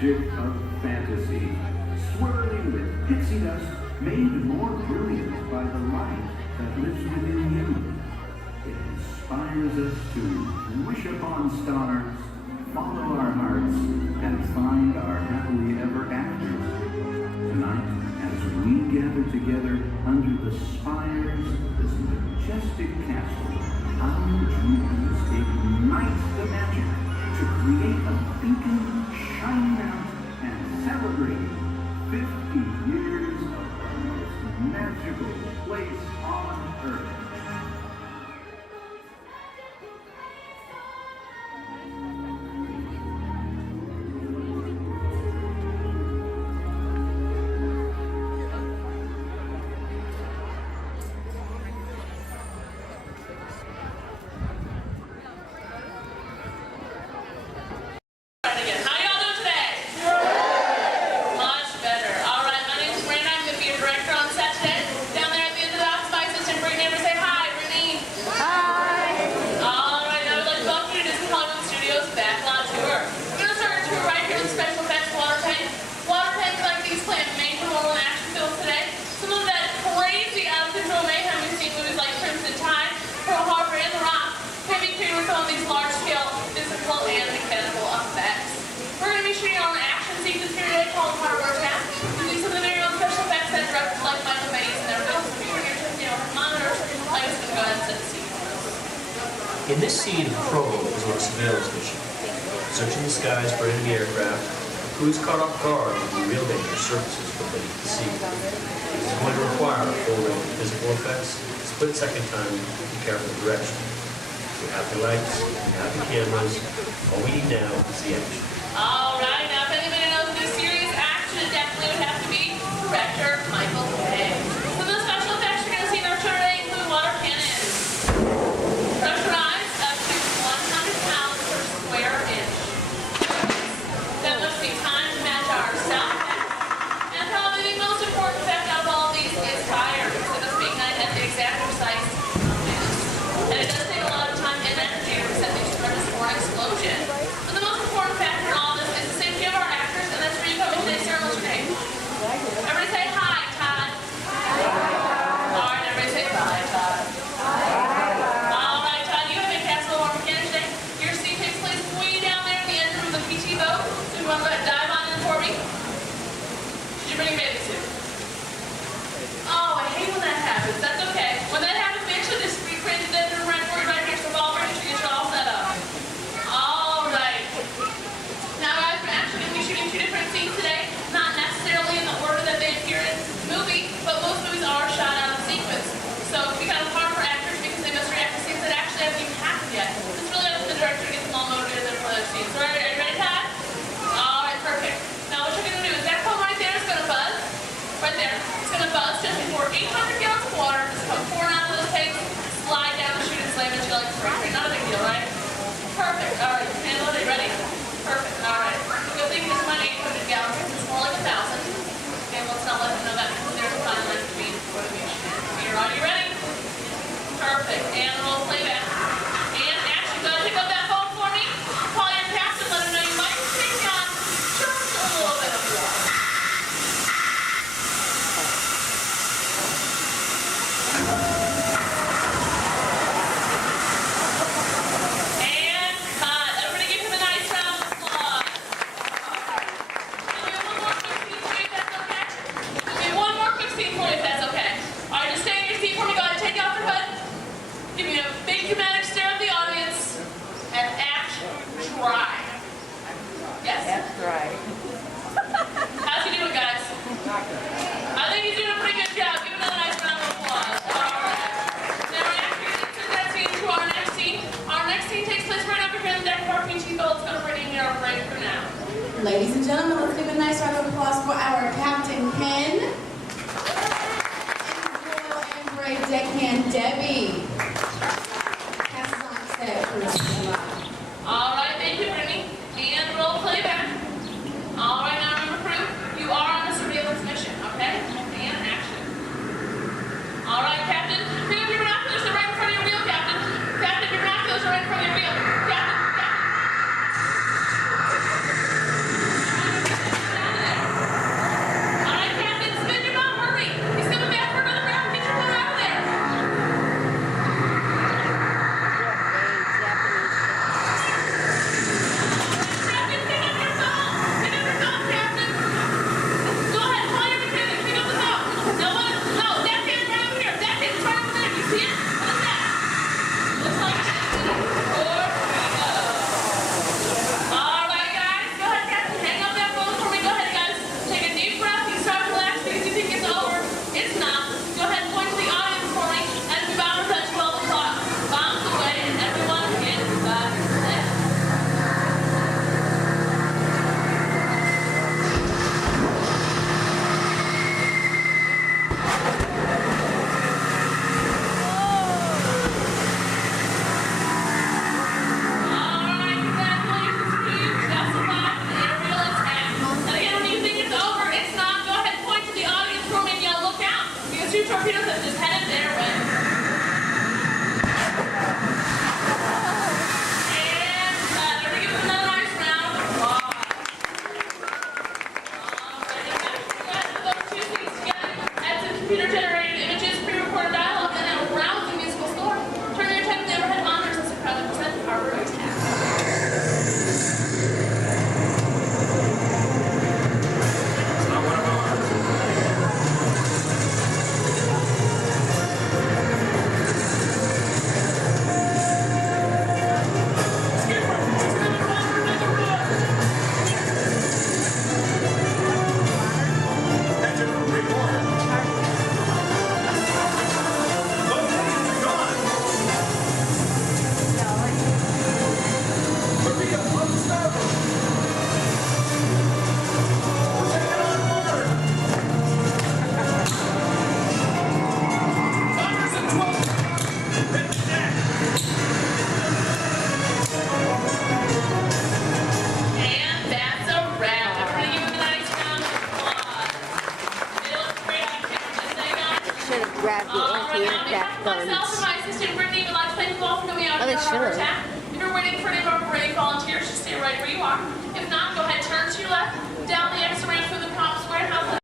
magic of fantasy, swirling with pixie dust, made more brilliant by the light that lives within you. It inspires us to wish upon stars, follow our hearts, and find our happily ever afters. Tonight, as we gather together under the spires of this majestic castle, our dreams ignite the magic to create a beacon shining out and celebrating 50 years of the most magical place on earth. In this scene, Prologue is on a surveillance mission, searching the skies for enemy aircraft. The crew is caught off guard with the real danger surfaces from beneath the sea. This is going to require a full range of physical effects, split-second time, and careful direction. We have the lights, we have the cameras. All we need now is the action. All right, now if anybody knows this serious action, it definitely would have to be director Michael Bay. So the special effects you're going to see in our show today include water cannons, pressurized up to 100 pounds per square inch. That must be time to match our sound effects. And probably the most important effect out of all of these is fire, so this being night at the exact precise minutes. And it does take a lot of time and energy to set these premise for an explosion. But the most important factor in all this is the safety of our actors, and that's where you come in today's ceremony today. Everybody say hi, Todd. All right, everybody say bye, Todd. All right, Todd, you have been cast a little more mechanic today. Your scene takes place way down there in the engine room of the PT boat. So you want to go ahead and dive on in for me? Did you bring a bathing suit? Oh, I hate when that happens. That's okay. When that happens, we actually just recreate the engine room right for you right here. So Paul, we're going to get you all set up. All right. Now, guys, we're actually going to be shooting two different scenes today. Not necessarily in the order that they appear in the movie, but most movies are shot out of sequence. So it's kind of hard for actors because they must react to scenes that actually haven't even happened yet. It's really up to the director to get them all motivated for those scenes. So, are you ready, Todd? All right, perfect. Now, what you're going to do is that phone right there is going to buzz. Right there. It's going to buzz just before 800 gallons of water. Just come pouring out of those tanks, slide down the chute and slam into you like a spray. Not a big deal, right? Perfect. All right. Handle it. Ready? Perfect. All right. Good thing this is not 800 gallons. It's more like 1,000. Okay, let's not let them know that because there's a fine line between motivation and fear. Are you ready? Perfect. And roll playback. And action. Go ahead and pick up that phone for me. Call your captain. Let him know you might be taking on just a little bit of water. And cut. Everybody give him a nice round of applause. Give me one more quick scene for you if that's okay. All right, just stay in your seat for me. Go ahead and take off your hood. Give me a big dramatic stare of the audience. And act dry. Yes. That's right. How's he doing, guys? I think he's doing a pretty good job. Give him another nice round of applause. All right. Now we're actually going to that scene to our next scene. Our next scene takes place right over here in the deck of our PG boat. It's going to bring in our break for now. Ladies and gentlemen, let's give a nice round of applause for our Captain Ken and Royal and Brave Deckhand Debbie. Passes on set for us. All right, thank you, Brittany. And roll playback. All right, now remember, crew, you are on a surveillance mission, okay? And action. All right, Captain. Pick up your binoculars. They're right in front of your wheel, Captain. Captain, your binoculars are right in front of your wheel. Captain, Captain. There's 2 torpedoes that just headed their way. And let me give them another nice round of applause. Alright, those 2 things together, add some computer-generated images, pre-recorded dialogue, and a rousing musical score. Turn your attention to the overhead monitors as we proudly present our Rose Cast. Grab the anti-aircraft guns. Myself and my assistant Brittany would like to thank you all for coming out Oh, they to our should. attack. If you're waiting for any of our brave volunteers, just stay right where you are. If not, go ahead, turn to your left, down the extra ramp through the props warehouse.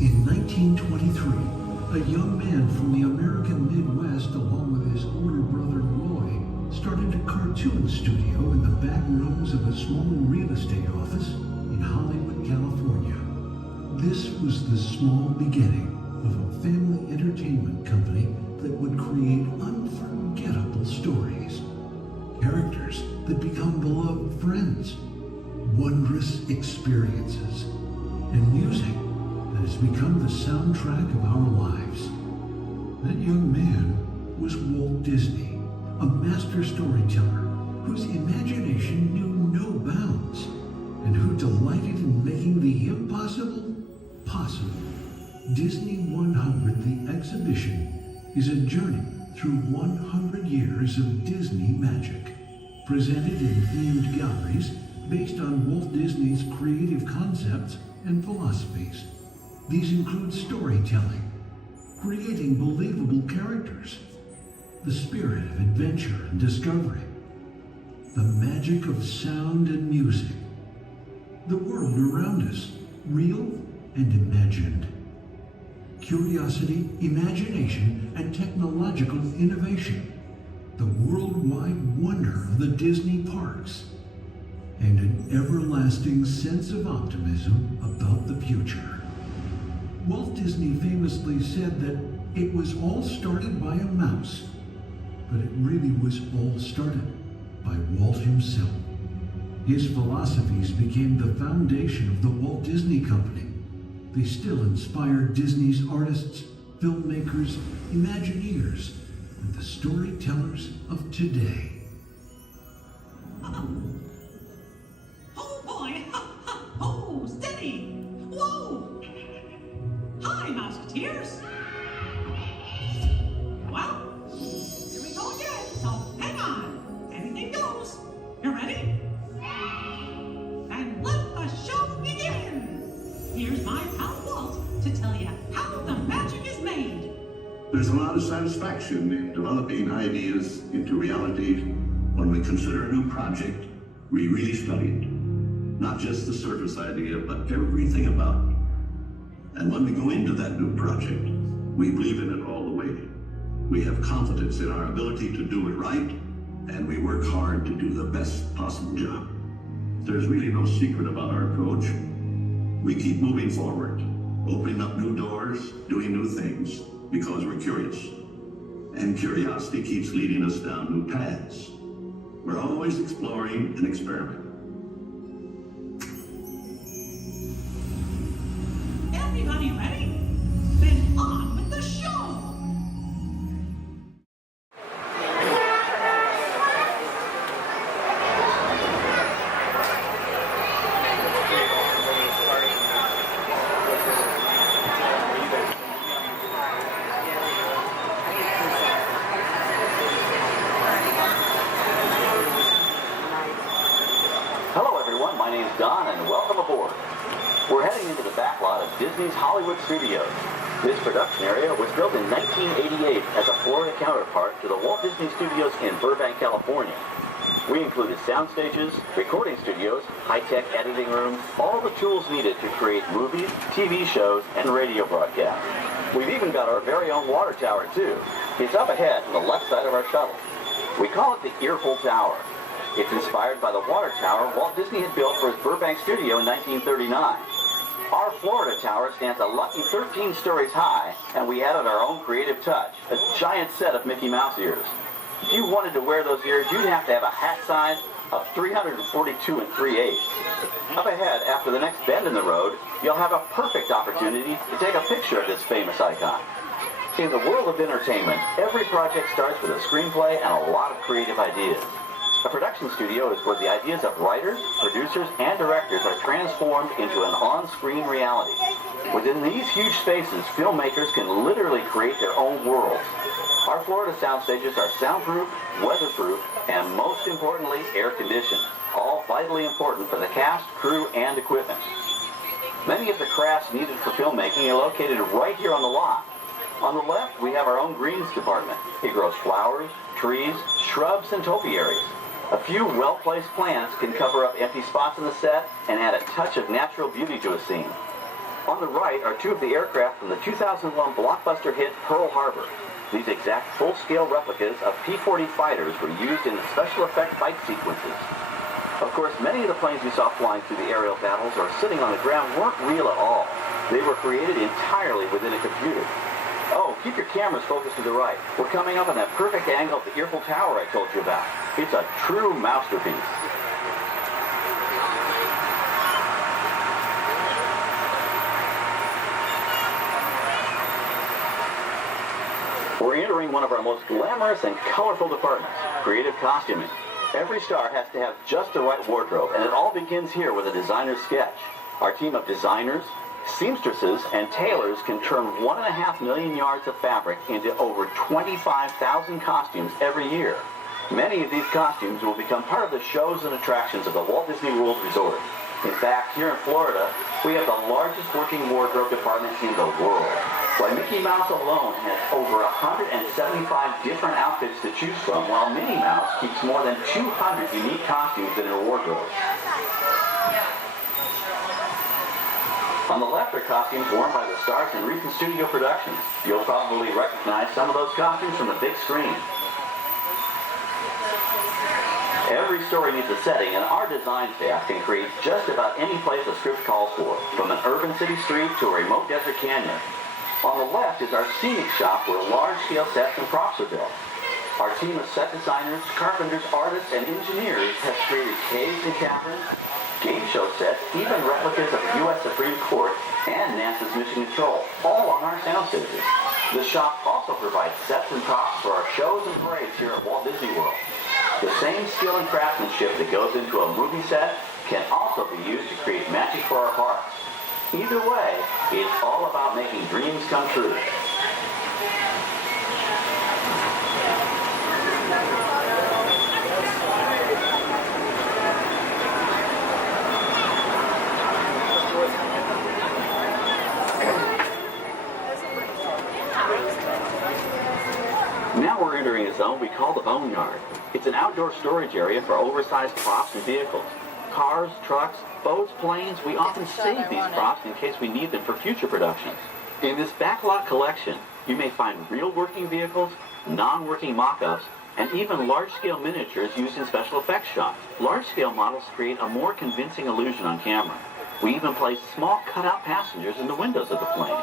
In 1923, a young man from the American Midwest, along with his older brother Roy, started a cartoon studio in the back rooms of a small real estate office in Hollywood, California. This was the small beginning of a family entertainment company that would create unforgettable stories, characters that become beloved friends, wondrous experiences, and music that has become the soundtrack of our lives. That young man was Walt Disney, a master storyteller whose imagination knew no bounds and who delighted in making the impossible possible. Disney 100, the exhibition, is a journey through 100 years of Disney magic, presented in themed galleries based on Walt Disney's creative concepts and philosophies. These include storytelling, creating believable characters, the spirit of adventure and discovery, the magic of sound and music, the world around us, real and imagined, curiosity, imagination, and technological innovation, the worldwide wonder of the Disney parks, and an everlasting sense of optimism about the future. Walt Disney famously said that it was all started by a mouse, but it really was all started by Walt himself. His philosophies became the foundation of the Walt Disney Company. They still inspire Disney's artists, filmmakers, Imagineers, and the storytellers of today. Oh boy! Oh, steady! Whoa! Hi, Musketeers! Well, here we go again, so hang on. Anything goes. You ready? And let the show begin! Here's my pal Walt to tell you how the magic is made. There's a lot of satisfaction in developing ideas into reality when we consider a new project we really studied. Not just the surface idea, but everything about it. And when we go into that new project, we believe in it all the way. We have confidence in our ability to do it right, and we work hard to do the best possible job. There's really no secret about our approach. We keep moving forward, opening up new doors, doing new things, because we're curious. And curiosity keeps leading us down new paths. We're always exploring and experimenting. Everybody ready? Then on with the show! Hello everyone, my name's Don and welcome aboard. We're heading into the back lot of Disney's Hollywood Studios. This production area was built in 1988 as a Florida counterpart to the Walt Disney Studios in Burbank, California. We included sound stages, recording studios, high-tech editing rooms, all the tools needed to create movies, TV shows, and radio broadcasts. We've even got our very own water tower too. It's up ahead on the left side of our shuttle. We call it the Earful Tower. It's inspired by the water tower Walt Disney had built for his Burbank studio in 1939. Our Florida tower stands a lucky 13 stories high, and we added our own creative touch, a giant set of Mickey Mouse ears. If you wanted to wear those ears, you'd have to have a hat size of 342 3/8. Up ahead, after the next bend in the road, you'll have a perfect opportunity to take a picture of this famous icon. In the world of entertainment, every project starts with a screenplay and a lot of creative ideas. A production studio is where the ideas of writers, producers, and directors are transformed into an on-screen reality. Within these huge spaces, filmmakers can literally create their own worlds. Our Florida sound stages are soundproof, weatherproof, and most importantly, air-conditioned, all vitally important for the cast, crew, and equipment. Many of the crafts needed for filmmaking are located right here on the lot. On the left, we have our own greens department. It grows flowers, trees, shrubs, and topiaries. A few well-placed plants can cover up empty spots in the set and add a touch of natural beauty to a scene. On the right are two of the aircraft from the 2001 blockbuster hit Pearl Harbor. These exact full-scale replicas of P-40 fighters were used in the special effect fight sequences. Of course, many of the planes you saw flying through the aerial battles or sitting on the ground weren't real at all. They were created entirely within a computer. Oh, keep your cameras focused to the right. We're coming up on that perfect angle of the Earful Tower I told you about. It's a true masterpiece. We're entering one of our most glamorous and colorful departments, creative costuming. Every star has to have just the right wardrobe, and it all begins here with a designer's sketch. Our team of designers, seamstresses, and tailors can turn 1.5 million yards of fabric into over 25,000 costumes every year. Many of these costumes will become part of the shows and attractions of the Walt Disney World Resort. In fact, here in Florida, we have the largest working wardrobe department in the world. Why, Mickey Mouse alone has over 175 different outfits to choose from, while Minnie Mouse keeps more than 200 unique costumes in her wardrobe. On the left are costumes worn by the stars in recent studio productions. You'll probably recognize some of those costumes from the big screen. Every story needs a setting, and our design staff can create just about any place a script calls for, from an urban city street to a remote desert canyon. On the left is our scenic shop where large-scale sets and props are built. Our team of set designers, carpenters, artists, and engineers has created caves and caverns, game show sets, even replicas of the U.S. Supreme Court and NASA's Mission Control, all on our sound stages. The shop also provides sets and props for our shows and parades here at Walt Disney World. The same skill and craftsmanship that goes into a movie set can also be used to create magic for our parks. Either way, it's all about making dreams come true. Now we're entering a zone we call the Boneyard. It's an outdoor storage area for oversized props and vehicles. Cars, trucks, boats, planes, we often save these props in case we need them for future productions. In this backlot collection, you may find real working vehicles, non-working mock-ups, and even large-scale miniatures used in special effects shots. Large-scale models create a more convincing illusion on camera. We even place small cutout passengers in the windows of the plane.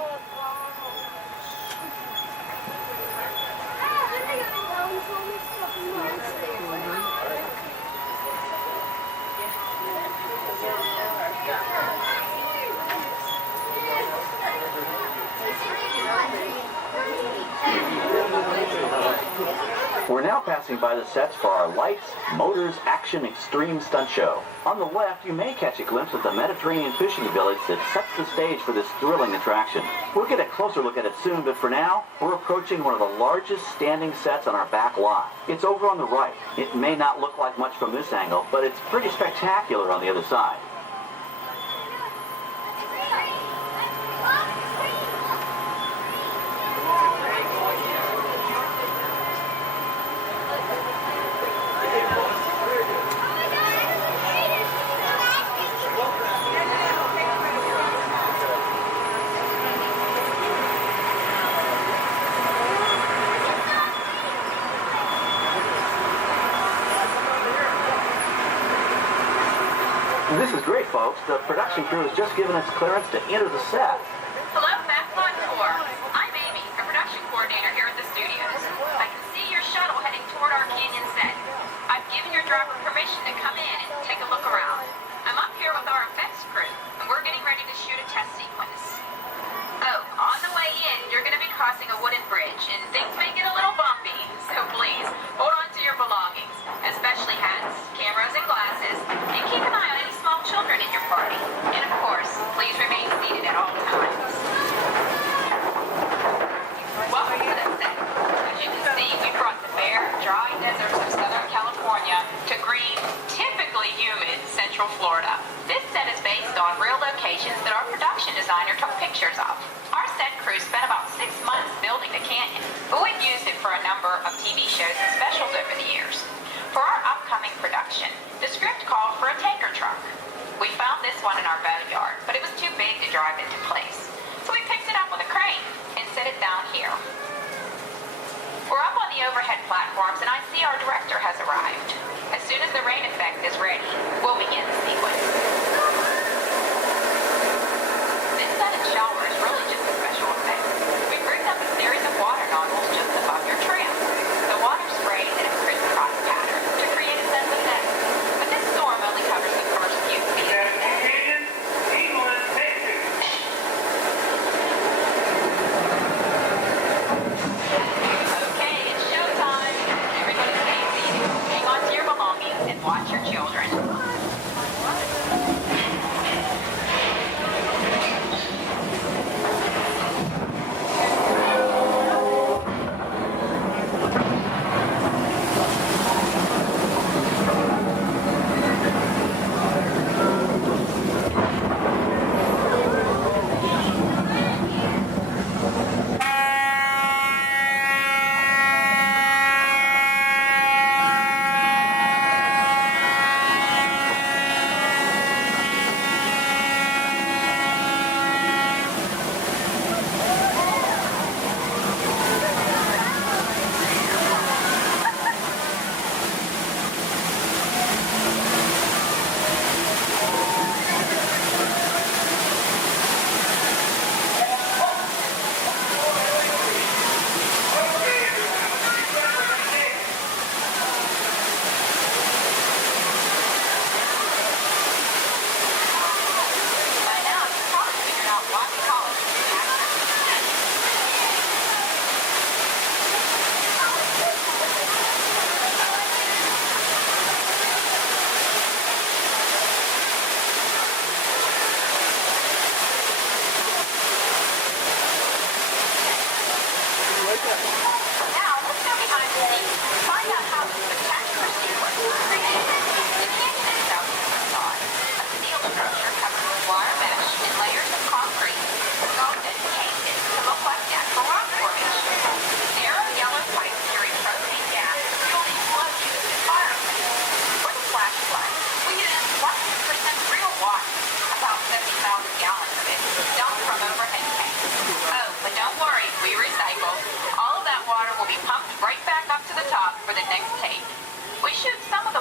We're now passing by the sets for our Lights, Motors, Action, Extreme Stunt Show. On the left, you may catch a glimpse of the Mediterranean fishing village that sets the stage for this thrilling attraction. We'll get a closer look at it soon, but for now, we're approaching one of the largest standing sets on our back lot. It's over on the right. It may not look like much from this angle, but it's pretty spectacular on the other side. This is great, folks. The production crew has just given us clearance to enter the set. Hello, Backlot Tour. I'm Amy, a production coordinator here at the studios. I can see your shuttle heading toward our canyon set. I've given your driver permission to come in and take a look around. I'm up here with our effects crew, and we're getting ready to shoot a test sequence. Oh, on the way in, you're going to be crossing a wooden bridge, and things may get a little bumpy, so please, hold on to your belongings, especially hats, cameras, and glasses, and keep an eye on any small children in your party. And of course, please remain seated at all times. Welcome to the set. As you can see, we brought the bare, dry deserts of Southern California to green, typically humid Central Florida. This set is based on real locations that our production designer took pictures of. Our set crew spent about 6 months building the canyon, but we've used it for a number of TV shows and specials over the years. For our upcoming production, the script called for a tanker truck. We found this one in our boneyard, but it was too big to drive into place. So we picked it up with a crane and set it down here. We're up on the overhead platforms, and I see our director has arrived. As soon as the rain effect is ready, we'll begin the sequence. This set and shower is really just a special effect. We rigged up a series of water nozzles just above your trim. The water sprays in a crisscross pattern to create a sense of depth. But this storm only covers the first few feet. Okay, it's showtime. Everybody stay seated. Hang on to your belongings and watch your children.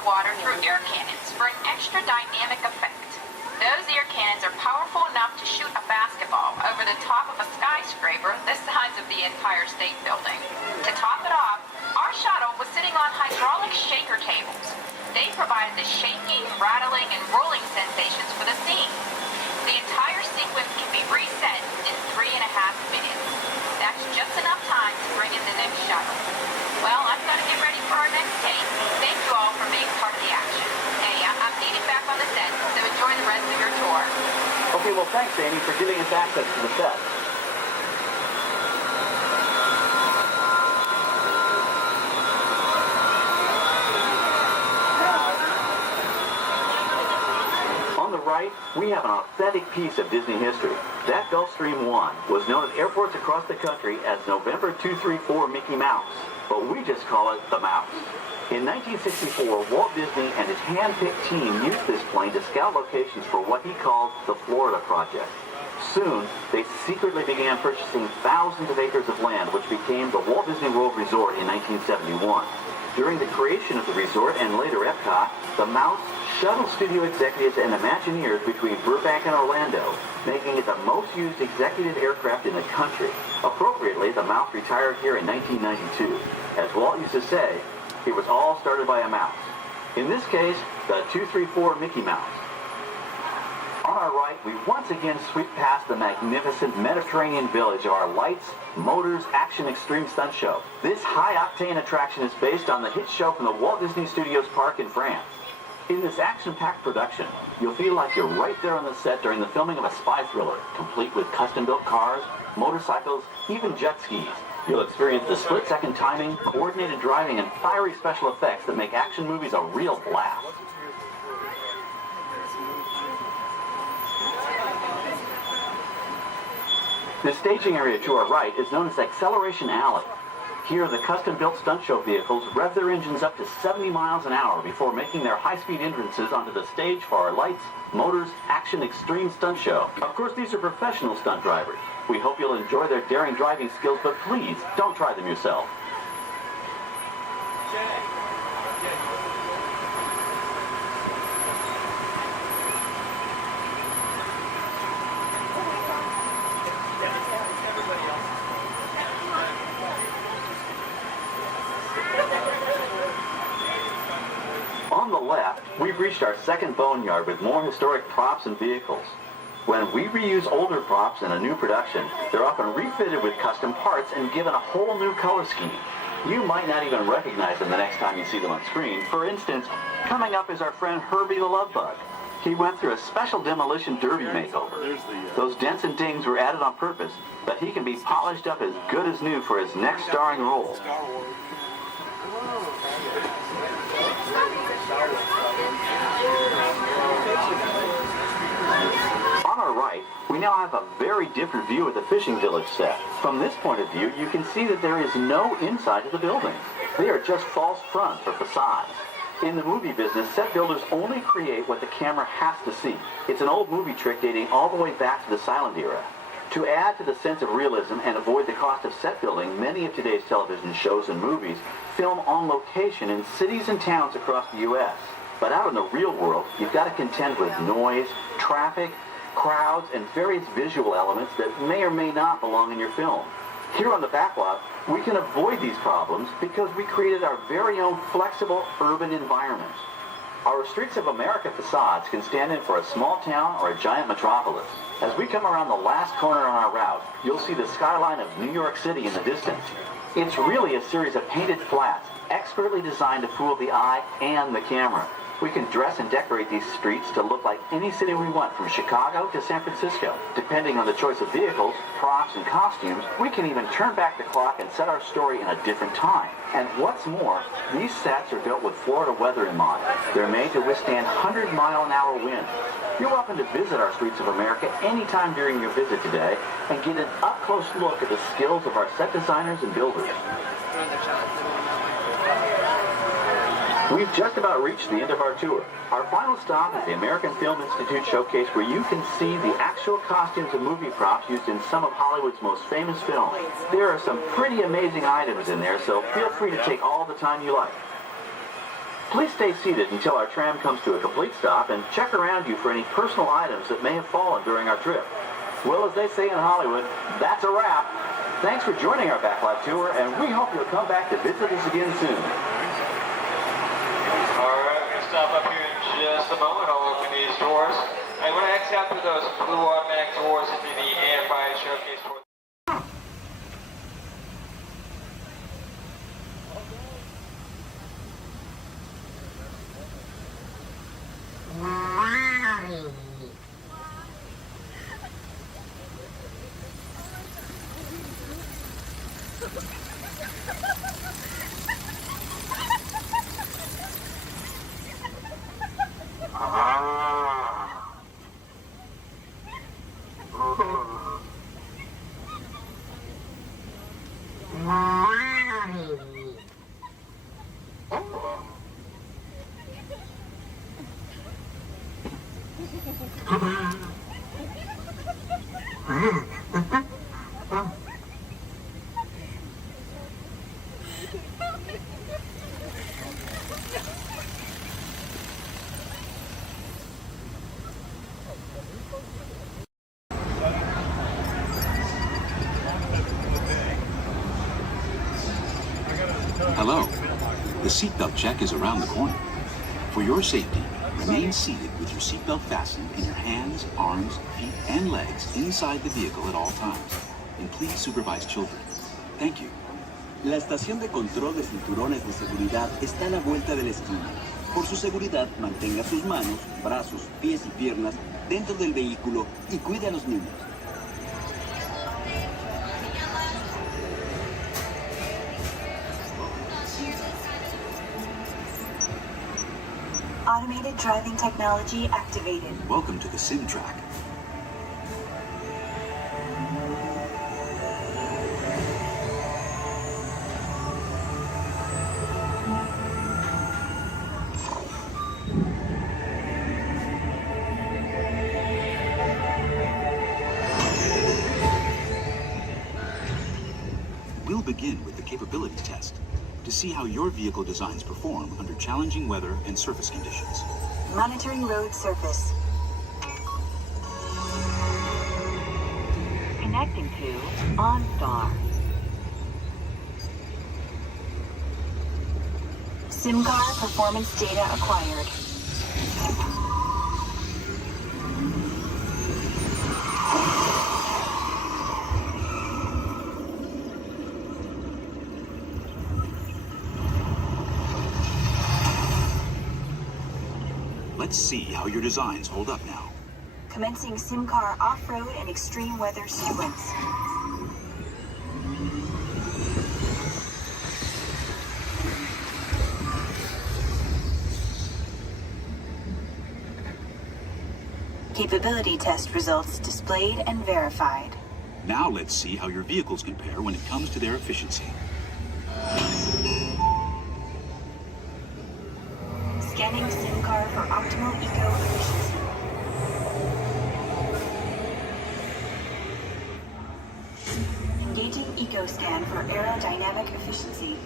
water through air cannons for an extra dynamic effect. Those air cannons are powerful enough to shoot a basketball over the top of a skyscraper the size of the Empire State Building. To top it off, our shuttle was sitting on hydraulic shaker tables. They provided the shaking, rattling, and rolling sensations for the scene. The entire sequence can be reset in 3.5 minutes. That's just enough time to bring in the next shuttle. Well, I've got to get ready for our next take. Thank you all for being part of the action. Hey, I'm needed back on the set, so enjoy the rest of your tour. Okay, well, thanks, Amy, for giving us access to the set. On the right, we have an authentic piece of Disney history. That Gulfstream 1 was known at airports across the country as November 234 Mickey Mouse, but we just call it the Mouse. In 1964, Walt Disney and his hand-picked team used this plane to scout locations for what he called the Florida Project. Soon, they secretly began purchasing thousands of acres of land, which became the Walt Disney World Resort in 1971. During the creation of the resort and later Epcot, the Mouse shuttled studio executives and Imagineers between Burbank and Orlando, making it the most used executive aircraft in the country. Appropriately, the Mouse retired here in 1992. As Walt used to say, it was all started by a mouse. In this case, the 234 Mickey Mouse. On our right, we once again sweep past the magnificent Mediterranean village of our lights, motors, action extreme stunt show. This high-octane attraction is based on the hit show from the Walt Disney Studios Park in France. In this action-packed production, you'll feel like you're right there on the set during the filming of a spy thriller, complete with custom-built cars, motorcycles, even jet skis. You'll experience the split-second timing, coordinated driving, and fiery special effects that make action movies a real blast. The staging area to our right is known as Acceleration Alley. Here, the custom-built stunt show vehicles rev their engines up to 70 miles an hour before making their high-speed entrances onto the stage for our lights, motors, action extreme stunt show. Of course, these are professional stunt drivers. We hope you'll enjoy their daring driving skills, but please, don't try them yourself. On the left, we've reached our second boneyard with more historic props and vehicles. When we reuse older props in a new production, they're often refitted with custom parts and given a whole new color scheme. You might not even recognize them the next time you see them on screen. For instance, coming up is our friend Herbie the Love Bug. He went through a special demolition derby makeover. Those dents and dings were added on purpose, but he can be polished up as good as new for his next starring role. On our right, we now have a very different view of the fishing village set. From this point of view, you can see that there is no inside to the buildings. They are just false fronts or facades. In the movie business, set builders only create what the camera has to see. It's an old movie trick dating all the way back to the silent era. To add to the sense of realism and avoid the cost of set building, many of today's television shows and movies film on location in cities and towns across the U.S. But out in the real world, you've got to contend with noise, traffic, crowds, and various visual elements that may or may not belong in your film. Here on the backlot, we can avoid these problems because we created our very own flexible urban environment. Our Streets of America facades can stand in for a small town or a giant metropolis. As we come around the last corner on our route, you'll see the skyline of New York City in the distance. It's really a series of painted flats, expertly designed to fool the eye and the camera. We can dress and decorate these streets to look like any city we want, from Chicago to San Francisco. Depending on the choice of vehicles, props, and costumes, we can even turn back the clock and set our story in a different time. And what's more, these sets are built with Florida weather in mind. They're made to withstand 100-mile-an-hour winds. You're welcome to visit our Streets of America anytime during your visit today and get an up-close look at the skills of our set designers and builders. We've just about reached the end of our tour. Our final stop is the American Film Institute Showcase, where you can see the actual costumes and movie props used in some of Hollywood's most famous films. There are some pretty amazing items in there, so feel free to take all the time you like. Please stay seated until our tram comes to a complete stop and check around you for any personal items that may have fallen during our trip. Well, as they say in Hollywood, that's a wrap. Thanks for joining our backlot tour, and we hope you'll come back to visit us again soon. All right, we're going to stop up here in just a moment. I'll open these doors. And we're going to exit out through those blue automatic doors into the AFI showcase for Hello. The seatbelt check is around the corner. For your safety, remain seated with your seatbelt fastened in your hands, arms, feet, and legs inside the vehicle at all times. And please supervise children. Thank you. La estación de control de cinturones de seguridad está a la vuelta de la esquina. Por su seguridad, mantenga sus manos, brazos, pies y piernas dentro del vehículo y cuide a los niños. Automated driving technology activated. Welcome to the sim track. We'll begin with the capability test to see how your vehicle designs perform under challenging weather and surface conditions. Monitoring road surface. Connecting to OnStar. SIM card performance data acquired. Let's see how your designs hold up now. Commencing SIM car off-road and extreme weather sequence. Capability test results displayed and verified. Now let's see how your vehicles compare when it comes to their efficiency. Scanning SIM car for optimal eco-efficiency. Engaging eco-scan for aerodynamic efficiency.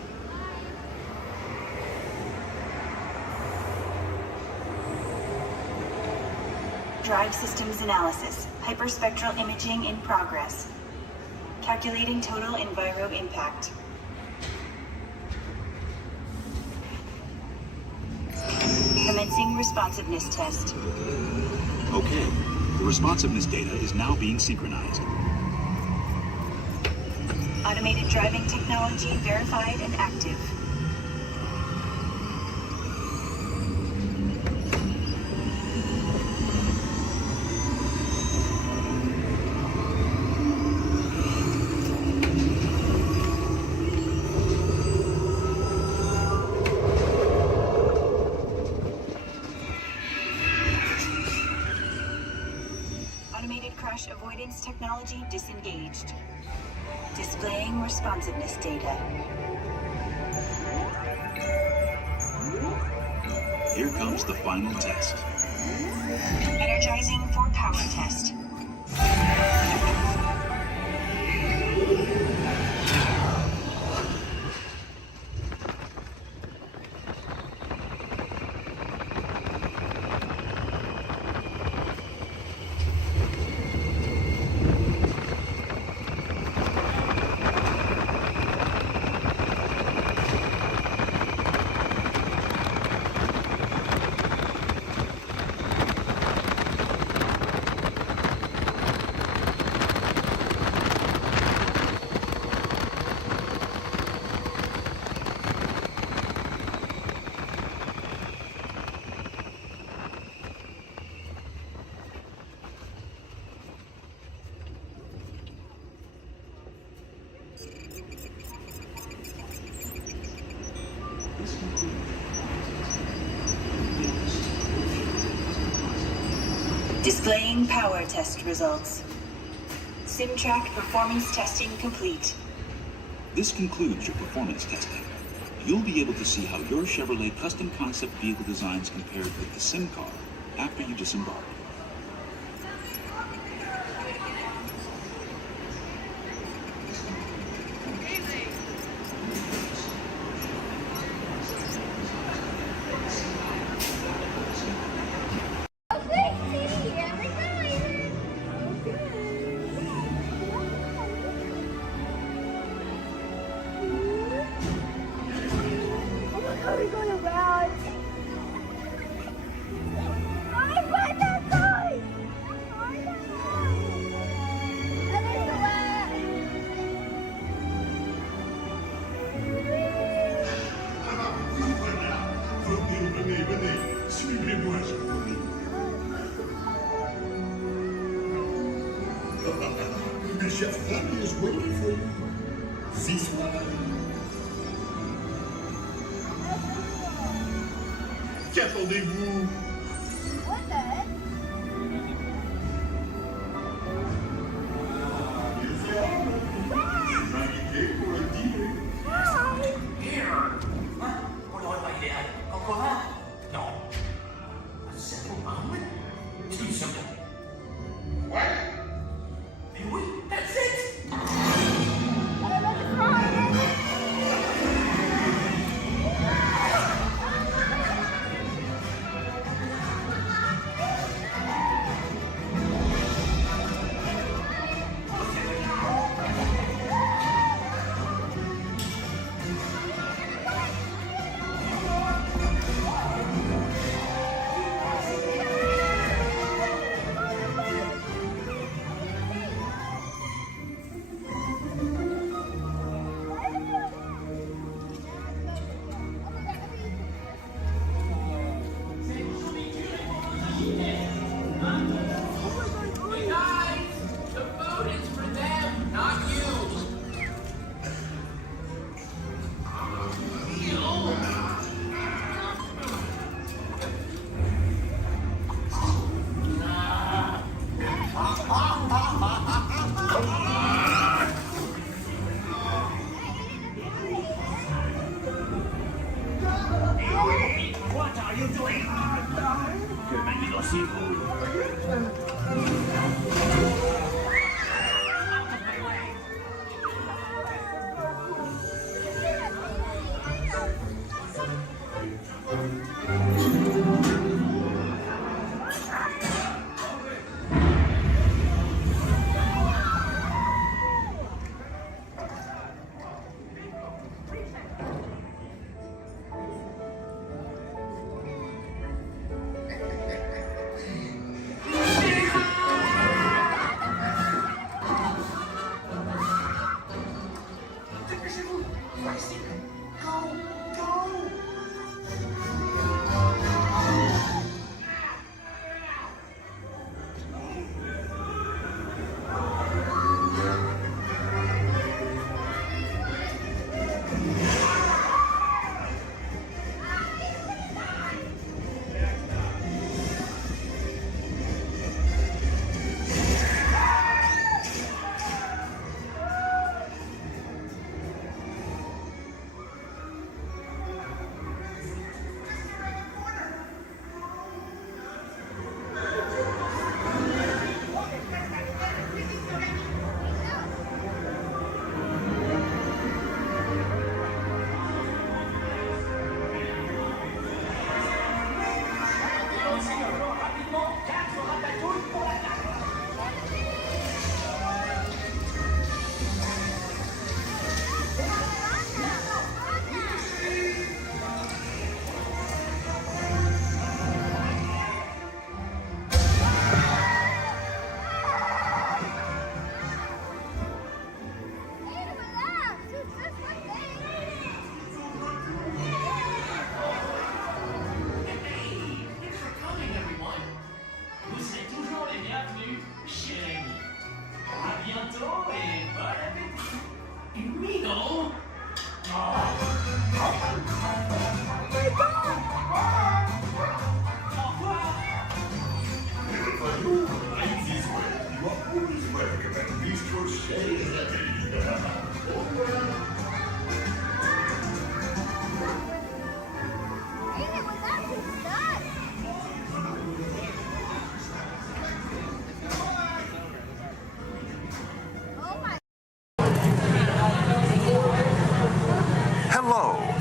Drive systems analysis. Hyperspectral imaging in progress. Calculating total enviro impact. Commencing responsiveness test. Okay, the responsiveness data is now being synchronized. Automated driving technology verified and active. Automated crash avoidance technology disengaged. Displaying responsiveness data. Here comes the final test. Energizing for power test. Displaying power test results. SimTrack performance testing complete. This concludes your performance testing. You'll be able to see how your Chevrolet custom concept vehicle designs compared with the sim car after you disembark. Chef Family is waiting for you. This way. Qu'attendez-vous? Invité pour le dîner. Pour le repas idéal, encore un? Non. A simple moment? Too simple. What? Mais oui, that's it! What are you doing? Que magnifico.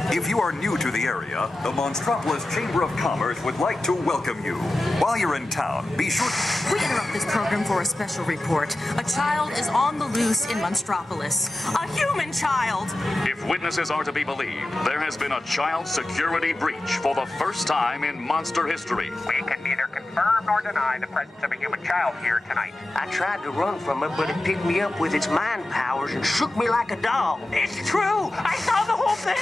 If you are new to the area, the Monstropolis Chamber of Commerce would like to welcome you. While you're in town, be sure... We interrupt this program for a special report. A child is on the loose in Monstropolis. A human child! If witnesses are to be believed, there has been a child security breach for the first time in monster history. We can neither confirm nor deny the presence of a human child here tonight. I tried to run from it, but it picked me up with its mind powers and shook me like a doll. It's true! I saw the whole thing!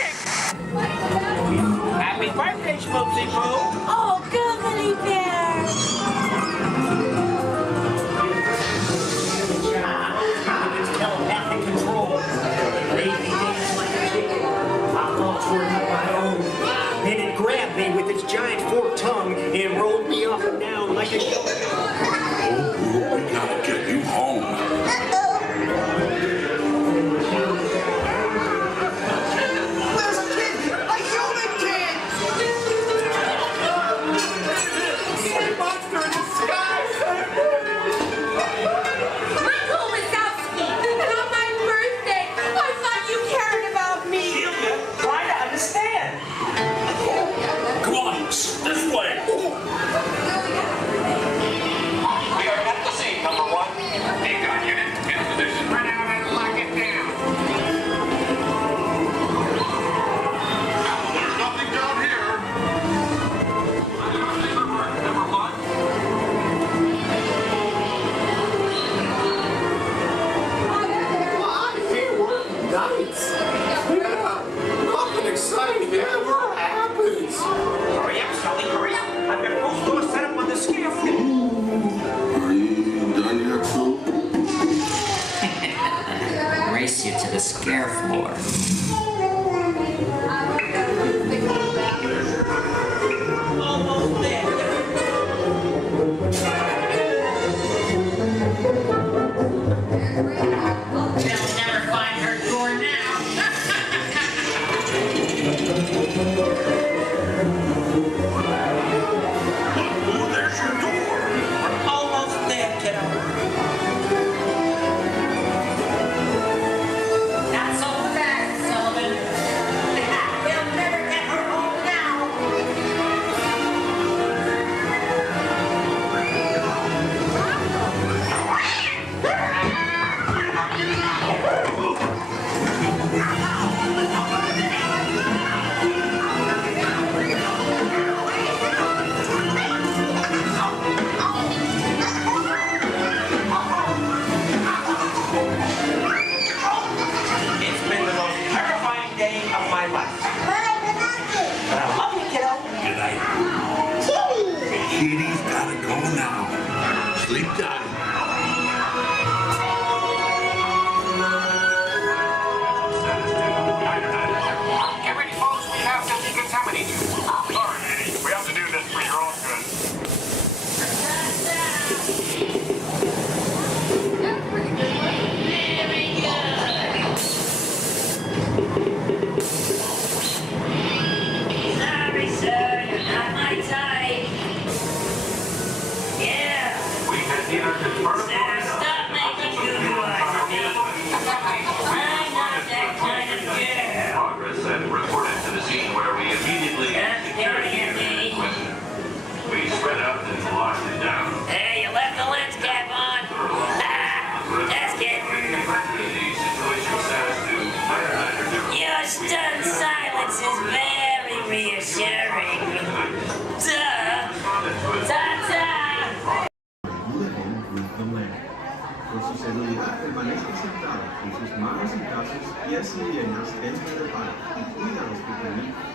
Happy birthday, Spoopsy Poo! Oh, goodly bear! It's telepathic control. It made me dance like a chicken. I thought were not my own. Then it grabbed me with its giant forked tongue and rolled me up and down like a show. Oh, we gotta get you home. Race you to the scare floor. Almost there. They'll never find her door now. Oh, there's your door. We're almost there, kiddo. Not so fast, Sullivan. They'll never get her home now. It's been the most terrifying day of my life. But I love you, kiddo. Good night. Kitty's gotta go now. Sleep tight. Get ready, folks. We have to decontaminate you. Sorry, Eddie. We have to do this for your own good. Sorry, sir. You're not my type. Yeah. We can either confirm Sir, stop making good eyes at me. I'm not that kind of girl. progress and reported to the scene where we immediately Stop staring at me. we spread out and locked it down. Hey, you left the lens cap on. Just kidding. Your stunned silence is very reassuring. Duh. Ta-ta. Por su seguridad, permanezca sentado con sus manos en brazos, pies y piernas dentro del parque y cuida a los pequeñitos.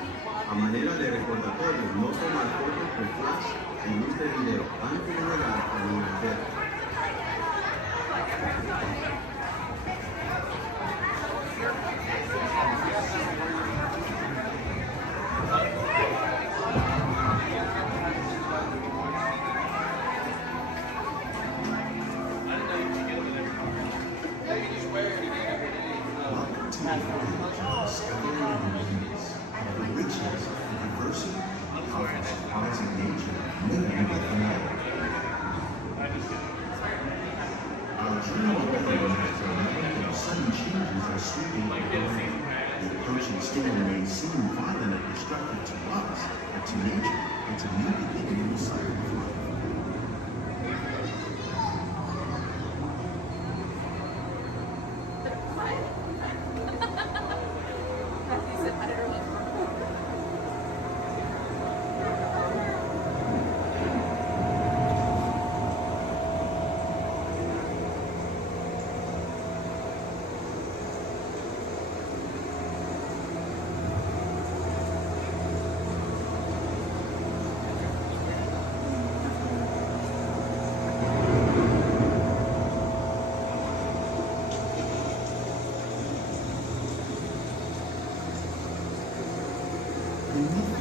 A manera de recordatorio, no tomar fotos con flash y luz de video antes de llegar a la universidad. Our journey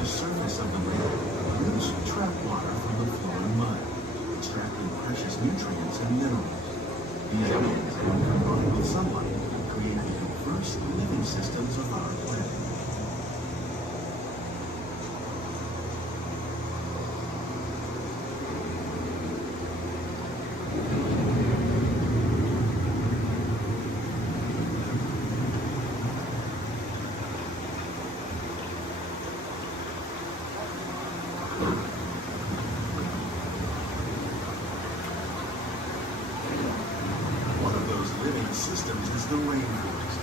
surface of the land, roots trap water from the flowing mud, extracting precious nutrients and minerals. These elements, when combined with sunlight, create the diverse living systems of our planet. One of those living systems is the rainforest,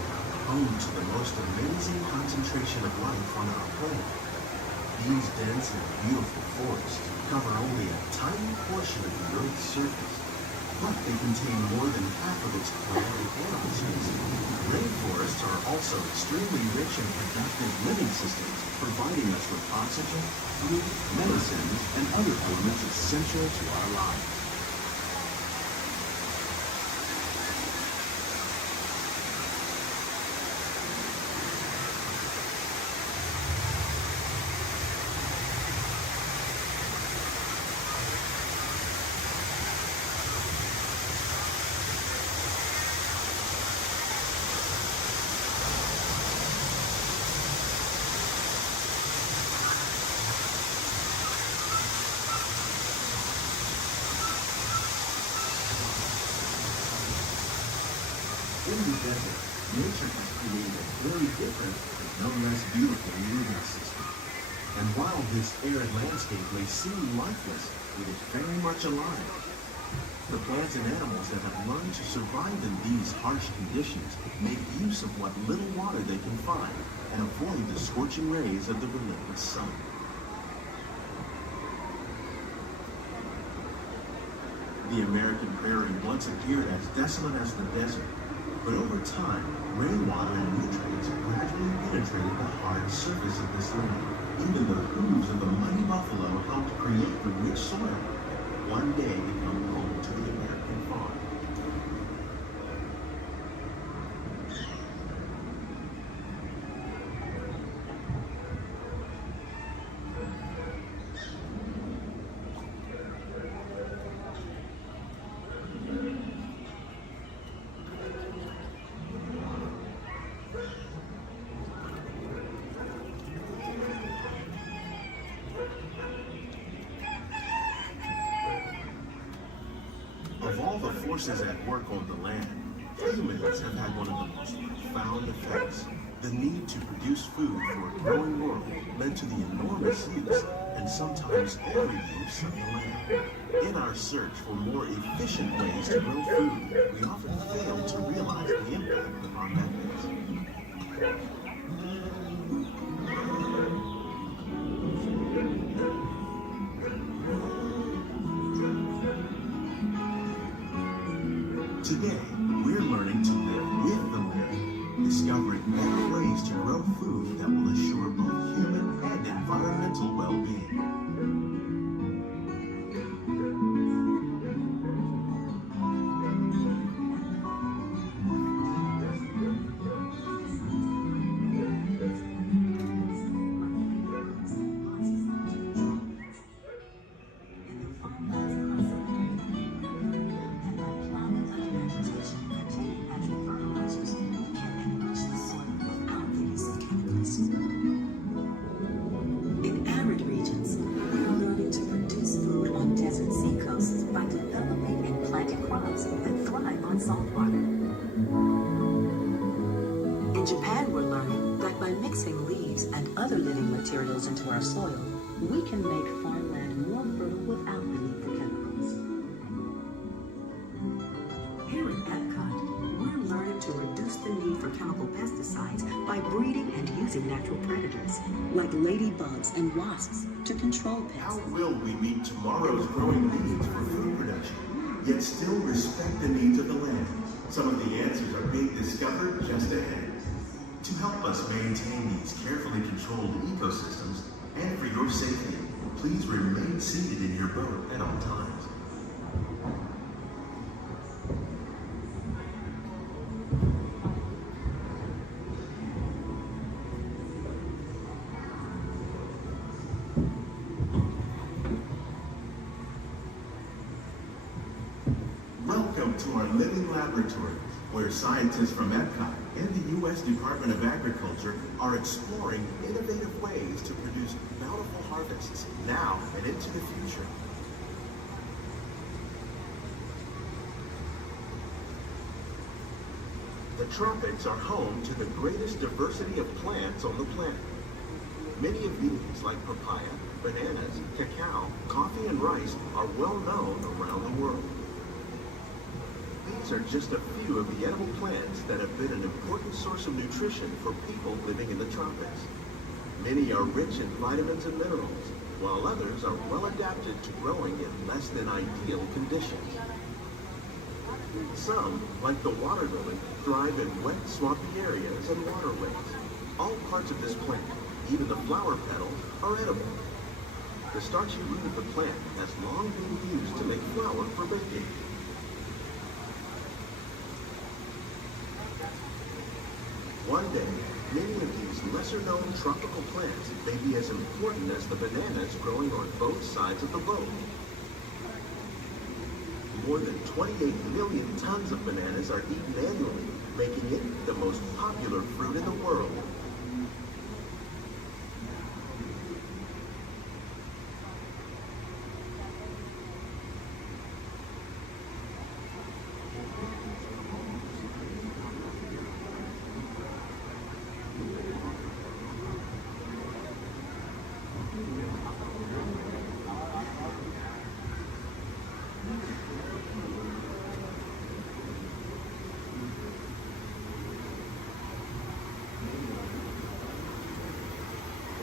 home to the most amazing concentration of life on our planet. These dense and beautiful forests cover only a tiny portion of the Earth's surface, but they contain more than half of its plant and animal species. Rainforests are also extremely rich in productive living systems, providing us with oxygen, food, medicines, and other elements essential to our lives. In the desert, nature has created a very different, but no less beautiful living system. And while this arid landscape may seem lifeless, it is very much alive. The plants and animals that have learned to survive in these harsh conditions make use of what little water they can find and avoid the scorching rays of the relentless sun. The American prairie once appeared as desolate as the desert. But over time, rainwater and nutrients gradually penetrated the hard surface of this land. Even the hooves of the mighty buffalo helped create the rich soil that one day become home to the American farm. Of all the forces at work on the land, humans have had one of the most profound effects. The need to produce food for a growing world led to the enormous use and sometimes overuse of the land. In our search for more efficient ways to grow food, we often fail to realize the impact of our methods. Today, we're learning to live with the land, discovering better ways to grow food that will assure both human and environmental well-being. In arid regions, we are learning to produce food on desert seacoasts by developing and planting crops that thrive on salt water. In Japan, we're learning that by mixing leaves and other living materials into our soil, we can make farmland more fertile without the need for chemicals. Here at Epcot, we're learning to reduce the need for chemical pesticides by breeding and using natural predators, like ladybugs and wasps, to control pests. How will we meet tomorrow's growing needs for food production, yet still respect the needs of the land? Some of the answers are being discovered just ahead. To help us maintain these carefully controlled ecosystems, and for your safety, please remain seated in your boat at all times. our living laboratory, where scientists from Epcot and the U.S. Department of Agriculture are exploring innovative ways to produce bountiful harvests now and into the future. The tropics are home to the greatest diversity of plants on the planet. Many of these, like papaya, bananas, cacao, coffee, and rice, are well known around the world. These are just a few of the edible plants that have been an important source of nutrition for people living in the tropics. Many are rich in vitamins and minerals, while others are well adapted to growing in less than ideal conditions. Some, like the water lily, thrive in wet, swampy areas and waterways. All parts of this plant, even the flower petals, are edible. The starchy root of the plant has long been used to make flour for baking. One day, many of these lesser-known tropical plants may be as important as the bananas growing on both sides of the boat. More than 28 million tons of bananas are eaten annually, making it the most popular fruit in the world.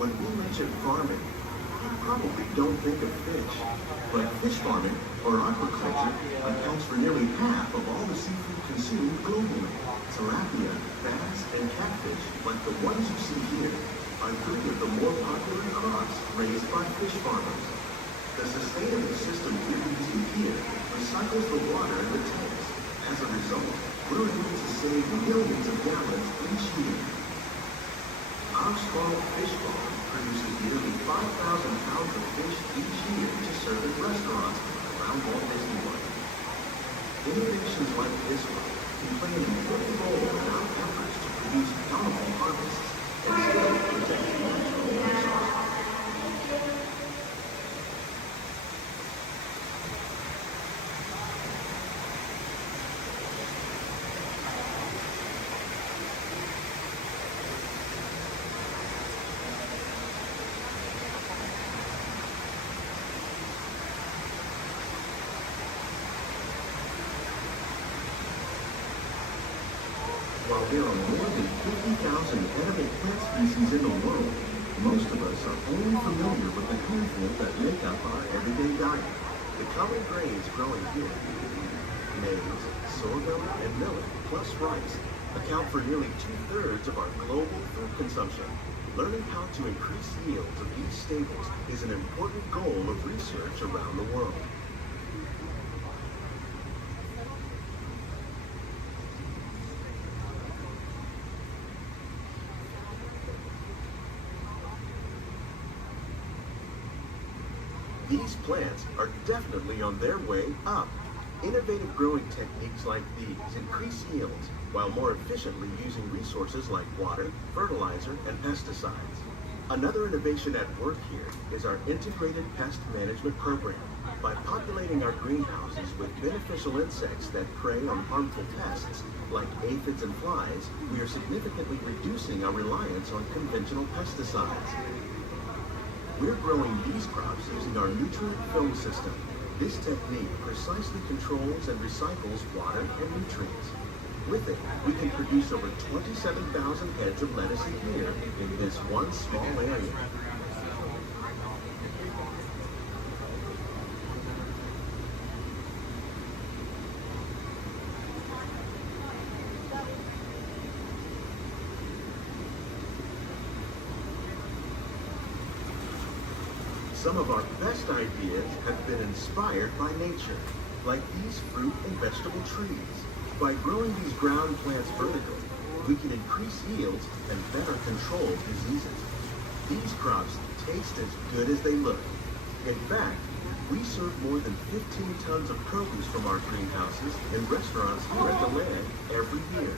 When we mention farming, you probably don't think of fish. But fish farming, or aquaculture, accounts for nearly half of all the seafood consumed globally. Tilapia, bass, and catfish, like the ones you see here, are three of the more popular crops raised by fish farmers. The sustainable system we're using here recycles the water in the tanks. As a result, we're able to save millions of gallons each year. Our small fish farm produces nearly 5,000 pounds of fish each year to serve in restaurants around Walt Disney World. Innovations like this one can play an important role in our efforts to produce bountiful harvests and still protect natural resources. While there are more than 50,000 edible plant species in the world, most of us are only familiar with the handful that make up our everyday diet. The common grains growing here, maize, sorghum, and millet, plus rice, account for nearly 2/3 of our global food consumption. Learning how to increase yields of these staples is an important goal of research around the world. These plants are definitely on their way up. Innovative growing techniques like these increase yields while more efficiently using resources like water, fertilizer, and pesticides. Another innovation at work here is our integrated pest management program. By populating our greenhouses with beneficial insects that prey on harmful pests like aphids and flies, we are significantly reducing our reliance on conventional pesticides. We're growing these crops using our nutrient film system. This technique precisely controls and recycles water and nutrients. With it, we can produce over 27,000 heads of lettuce a year in this one small area. Some of our best ideas have been inspired by nature, like these fruit and vegetable trees. By growing these ground plants vertically, we can increase yields and better control diseases. These crops taste as good as they look. In fact, we serve more than 15 tons of produce from our greenhouses in restaurants here at the land every year.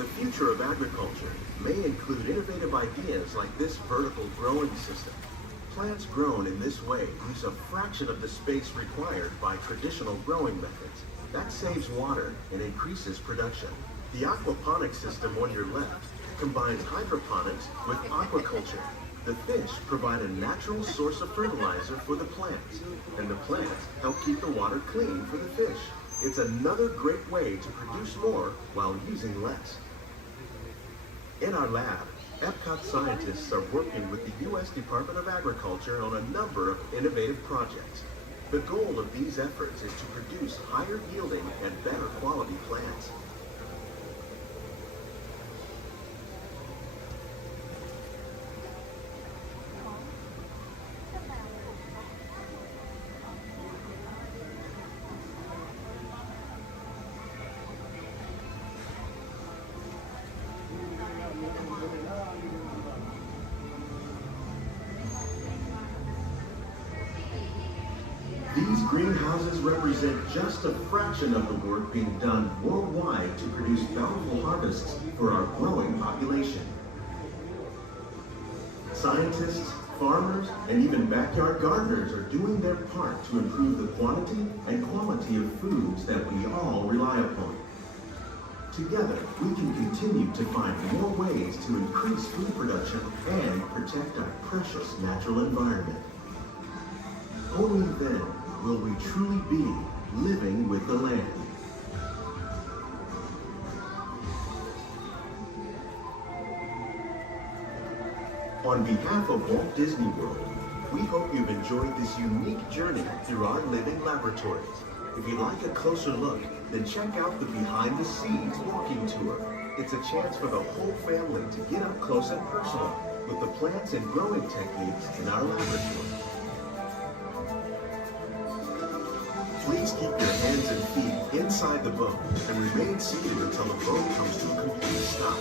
The future of agriculture may include innovative ideas like this vertical growing system. Plants grown in this way use a fraction of the space required by traditional growing methods. That saves water and increases production. The aquaponics system on your left combines hydroponics with aquaculture. The fish provide a natural source of fertilizer for the plants, and the plants help keep the water clean for the fish. It's another great way to produce more while using less. In our lab, Epcot scientists are working with the U.S. Department of Agriculture on a number of innovative projects. The goal of these efforts is to produce higher yielding and better quality plants. These greenhouses represent just a fraction of the work being done worldwide to produce bountiful harvests for our growing population. Scientists, farmers, and even backyard gardeners are doing their part to improve the quantity and quality of foods that we all rely upon. Together, we can continue to find more ways to increase food production and protect our precious natural environment. Only then will we truly be living with the land. On behalf of Walt Disney World, we hope you've enjoyed this unique journey through our living laboratories. If you'd like a closer look, then check out the Behind the Scenes walking tour. It's a chance for the whole family to get up close and personal with the plants and growing techniques in our laboratory. Please keep your hands and feet inside the boat and remain seated until the boat comes to a complete stop.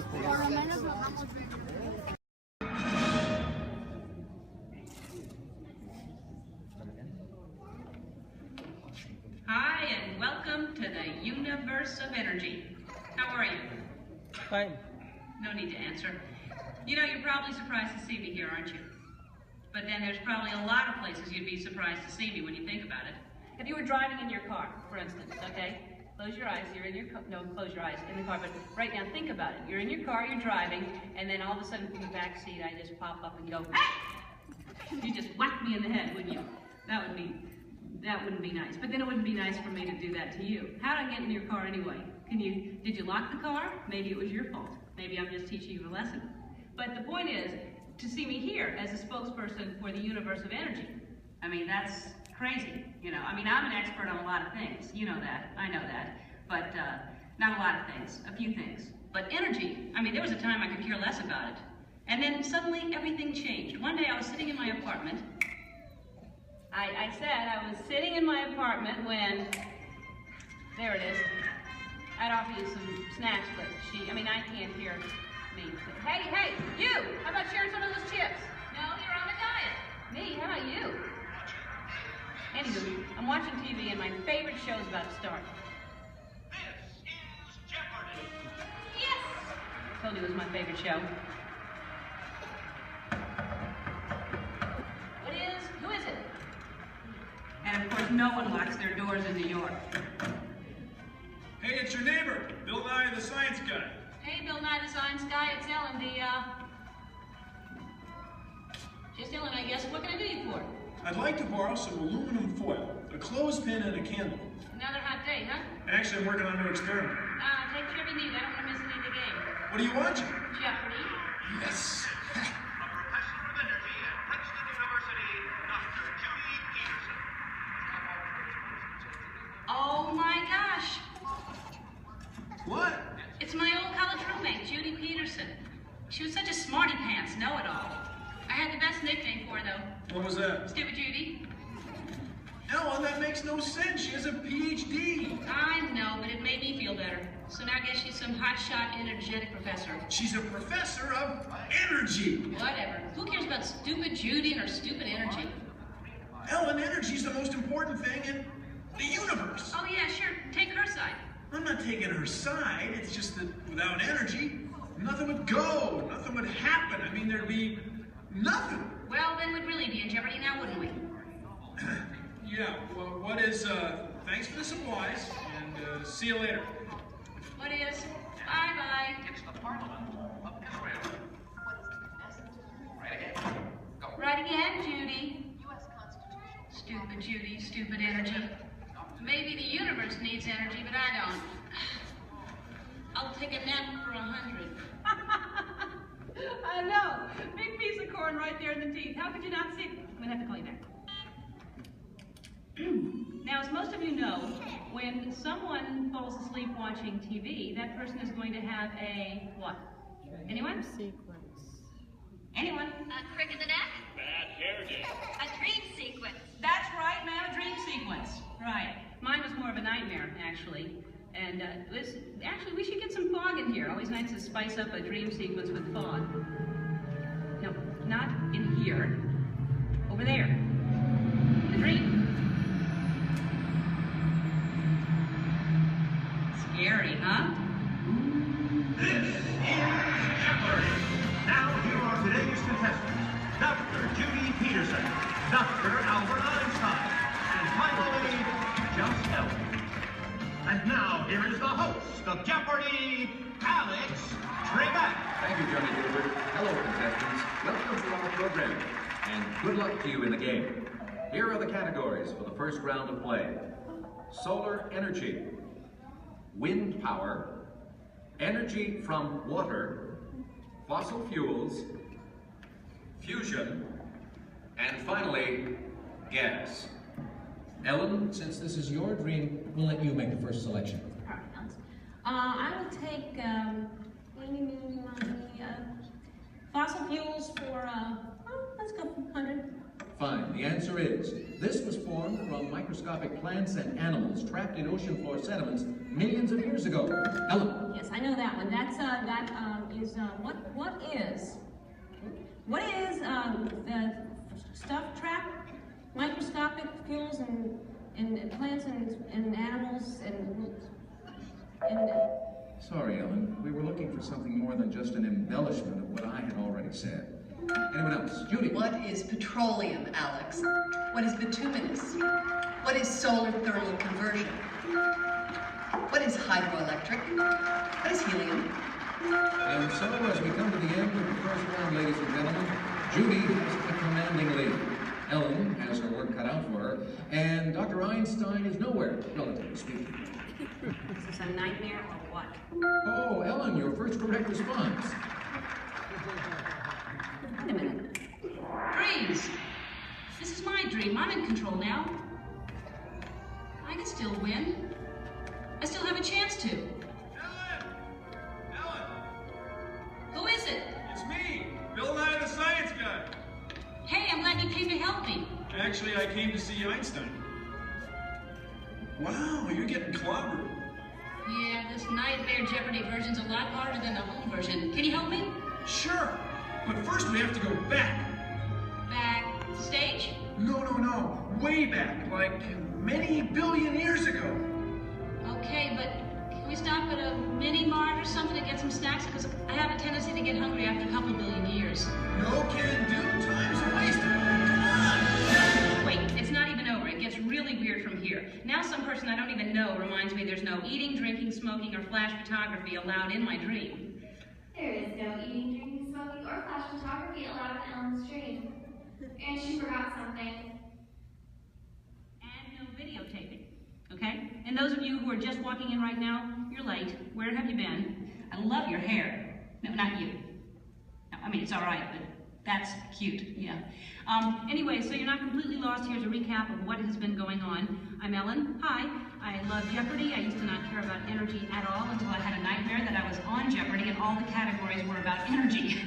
por lo menos lo vamos a ver. Hi, and welcome to the universe of energy. How are you? Fine. No need to answer. You know, you're probably surprised to see me here, aren't you? But then there's probably a lot of places you'd be surprised to see me when you think about it. If you were driving in your car, for instance, okay? Close your eyes, you're in your car. No, close your eyes, in the car, but right now think about it. You're in your car, you're driving, and then all of a sudden from the back seat, I just pop up and go, hey! You just whack me in the head, wouldn't you? That wouldn't be nice. But then it wouldn't be nice for me to do that to you. How'd I get in your car anyway? Did you lock the car? Maybe it was your fault. Maybe I'm just teaching you a lesson. But the point is, to see me here as a spokesperson for the universe of energy. I mean, that's crazy, you know. I mean, I'm an expert on a lot of things. You know that, I know that. But not a lot of things, a few things. But energy, I mean, there was a time I could care less about it. And then suddenly everything changed. One day I was sitting in my apartment. I said I was sitting in my apartment when, there it is. I'd offer you some snacks, but I can't hear me. Hey, you! How about sharing some of those chips? No, you're on a diet. Me? How about you? Anywho, I'm watching TV and my favorite show's about to start. This is Jeopardy! Yes! I told you it was my favorite show. Who is it? And of course, no one locks their doors in New York. Hey, it's your neighbor, Bill Nye the Science Guy. Hey, Bill Nye the Science Guy, it's Ellen, just Ellen, I guess. What can I do you for? I'd like to borrow some aluminum foil, a clothespin, and a candle. Another hot day, huh? Actually, I'm working on a new experiment. Take whatever you need. I don't want to miss any of the game. What are you watching? Jeopardy. Yes. A professor of energy at Princeton University, Dr. Judy Peterson. Oh my gosh. What? It's my old college roommate, Judy Peterson. She was such a smarty pants, know-it-all. I had the best nickname for her, though. What was that? Stupid Judy. Ellen, that makes no sense. She has a PhD. I know, but it made me feel better. So now I guess she's some hotshot, energetic professor. She's a professor of energy. Whatever. Who cares about stupid Judy and her stupid energy? Ellen, energy's the most important thing in the universe. Oh yeah, sure. Take her side. I'm not taking her side. It's just that without energy, nothing would go. Nothing would happen. I mean, there'd be nothing. Well, then we'd really be in jeopardy now, wouldn't we? Yeah, well, thanks for the supplies, and see you later. What is? Bye-bye. It's the Parliament of Israel. Right again. Go. Right again, Judy. Stupid Judy, stupid energy. Maybe the universe needs energy, but I don't. I'll take a nap for 100. I know. Big piece of corn right there in the teeth. How could you not see it? I'm gonna have to call you back. Now, as most of you know, when someone falls asleep watching TV, that person is going to have a what? Anyone? Sequence. Anyone? A crick in the neck? Bad hair day. A dream sequence. That's right, ma'am, a dream sequence. Right. Mine was more of a nightmare, actually. And actually, we should get some fog in here. Always nice to spice up a dream sequence with fog. No, not in here. Over there. The dream. Scary, huh? This is Jeopardy! Now here are today's contestants. Dr. Judy Peterson, Dr. Albert Einstein, and finally, just Ellen. And now here is the host of Jeopardy, Alex Trebek. Thank you, Johnny Gilbert. Hello, contestants. Welcome to our program, and good luck to you in the game. Here are the categories for the first round of play. Solar energy, wind power, energy from water, fossil fuels, fusion, and finally, gas. Ellen, since this is your dream, we'll let you make the first selection. I will take fossil fuels for, let's go 100. Fine. The answer is, this was formed from microscopic plants and animals trapped in ocean floor sediments millions of years ago. Ellen. Yes, I know that one. That's what is the stuff trap? Microscopic fuels in plants and animals and Sorry, Ellen. We were looking for something more than just an embellishment of what I had already said. Anyone else? Judy. What is petroleum, Alex? What is bituminous? What is solar thermal conversion? What is hydroelectric? What is helium? And so, as we come to the end of the first round, ladies and gentlemen, Judy has the commanding lead. Ellen has her work cut out for her, and Dr. Einstein is nowhere, relatively speaking. Is this a nightmare or what? Oh, Ellen, your first correct response. Wait a minute. Dreams. This is my dream. I'm in control now. I can still win. I still have a chance to. Ellen! Who is it? It's me, Bill Nye the Science Guy. Hey, I'm glad you came to help me. Actually, I came to see Einstein. Wow, you're getting clobbered. Yeah, this Nightmare Jeopardy version's a lot harder than the home version. Can you help me? Sure, but first we have to go back. Backstage? No, way back, like many billion years ago. Okay, but can we stop at a mini-mart or something to get some snacks? Because I have a tendency to get hungry after a couple billion years. No can do, time's wasted. Come on! Wait, it's not even over. It gets really weird from here. Now some person I don't even know reminds me there's no eating, drinking, smoking, or flash photography allowed in my dream. There is no eating, drinking, smoking, or flash photography allowed in Ellen's dream. And she forgot something. And no videotaping, okay? And those of you who are just walking in right now, you're late. Where have you been? I love your hair. No, not you. No, I mean, it's all right, but that's cute, yeah. Anyway, so you're not completely lost. Here's a recap of what has been going on. I'm Ellen. Hi. I love Jeopardy. I used to not care about energy at all until I had a nightmare that I was on Jeopardy and all the categories were about energy.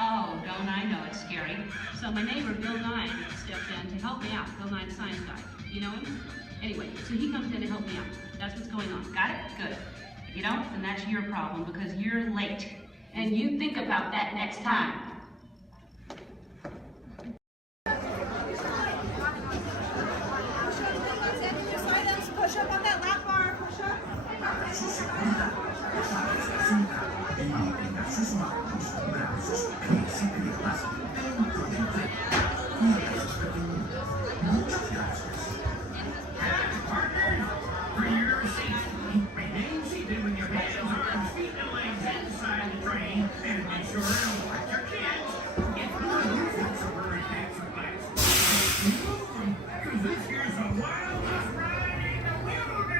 Oh, don't I know, it's scary. So my neighbor, Bill Nye, stepped in to help me out. Bill Nye, the science guy. You know him? Anyway, so he comes in to help me out. That's what's going on. Got it? Good. If you don't, then that's your problem because you're late. And you think about that next time. Push up on that lap bar. Push up. For your safety, remain seated with your hands, arms, feet, and legs inside the train, and make sure to watch your kids. If not, it's a very fancy place. Keep moving, because this here's a wildest ride in the wilderness.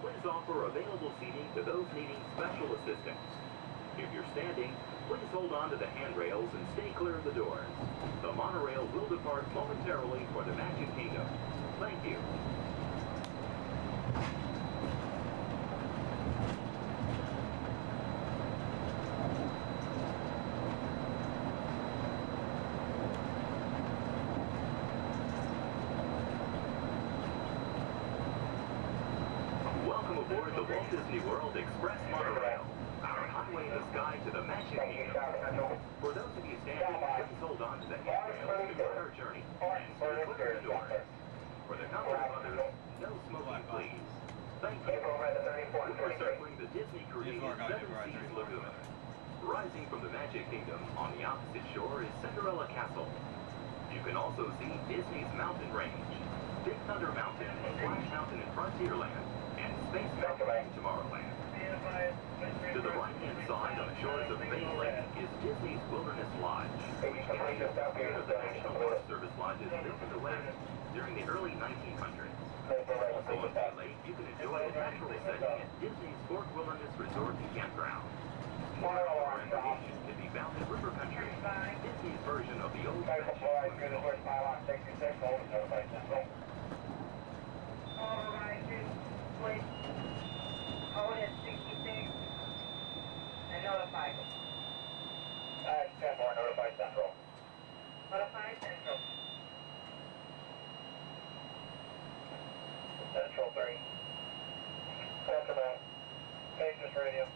Please offer available seating to those needing special assistance. If you're standing, please hold on to the handrails and stay clear of the doors. The monorail will depart momentarily for the Magic Kingdom. Thank you. Welcome aboard the Walt Disney World Express Monorail, our highway in the sky to the Magic Kingdom. For those of you standing, please hold on to the handrails to start our journey and stay clear of the doors. For the comfort of others, no smoking, please. Thank you. We're circling the Disney-created Seven Seas Lagoon. Rising from the Magic Kingdom on the opposite shore is Cinderella Castle. You can also see Disney's Mountain Range, Big Thunder Mountain, Splash Mountain in Frontierland, and Space Mountain in Tomorrowland. To the right-hand side on the shores of Bay Lake is Disney's Wilderness Lodge, which captures the spirit of the National Forest Service lodges built in the West during the early 1900s. Also on Bay Lake, you can enjoy a natural setting at Disney's Fort Wilderness Resort and Campground. More outdoor recreation can be found in River Country, Disney's version of the old Hold at 66 and notify. 10-4, notify Central. Notify Central. Central 3. Central, Pages Radio.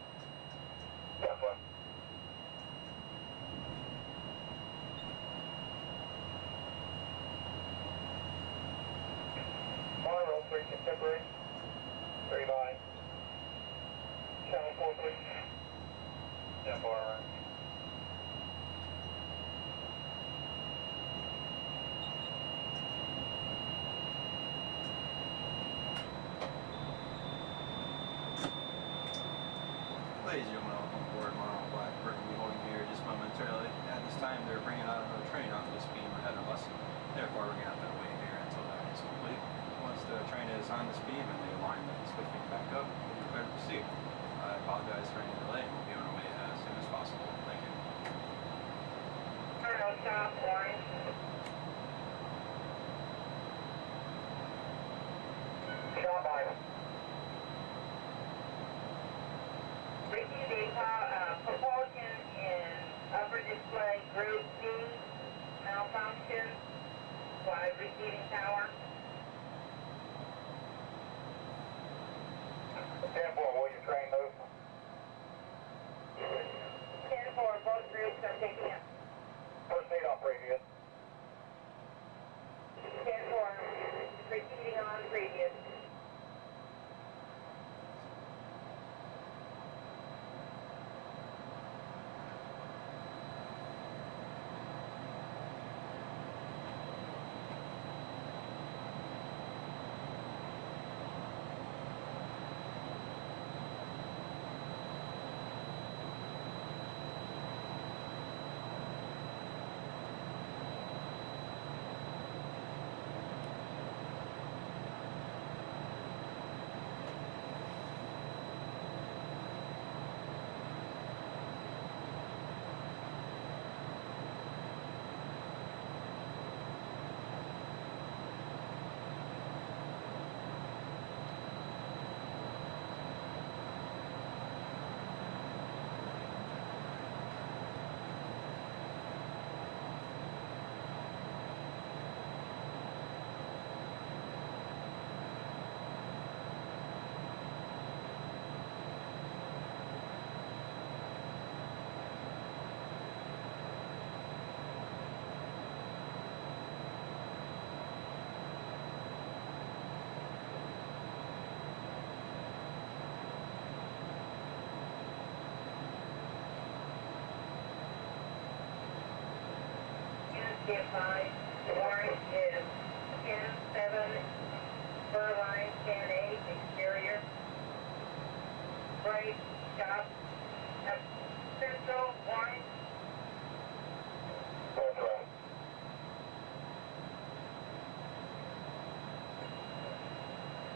Central. Monorail 3 contemporary. 3 by. Channel 4, please. Channel 4, all right. Ladies and gentlemen, welcome aboard Monorail Blackbird. We'll be holding here just momentarily. At this time, they're bringing out another train off this beam ahead of us. Therefore, we're going to have to wait here until that is complete. Once the train is on this beam and the alignment is switching back up, we'll prepare to proceed. I apologize for any delay, and we'll be on our way as soon as possible. Thank you. Turn stop, orange. Stop by. Receiving propulsion in upper display group D, malfunction, by receiving tower. 10-4, will your train move? 10-4, both groups are picking up. First aid on previous. 10-4, proceeding on previous. Get 5, orange is 10-7, fur line 10-8, exterior. Right, stop, at Central, orange.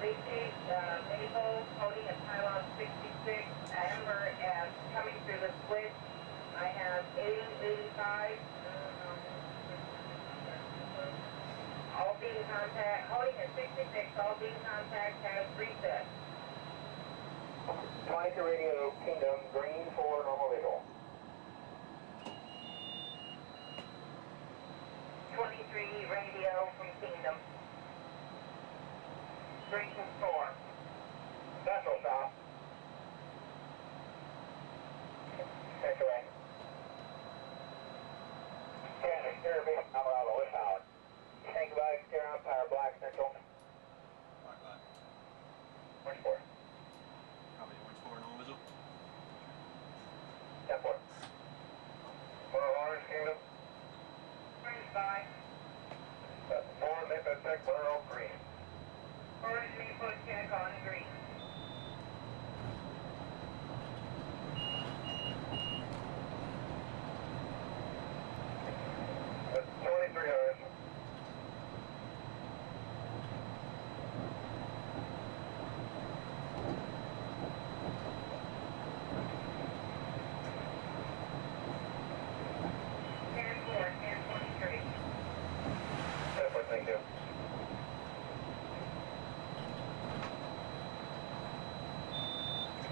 Receive, Major 5 to radio Kingdom, green for normal visual. 23 radio from Kingdom. Green 4. Central stop. Take away. And exterior beam, Colorado, westbound. Tank by exterior on power, black, central. Black. Orange 4. Probably orange 4, no visual. 10-4. Orange Kingdom. Orange 5. 4, Maple Tech, Monroe, green. Orange Maple Tech on green. That's 23 hours. Thank you.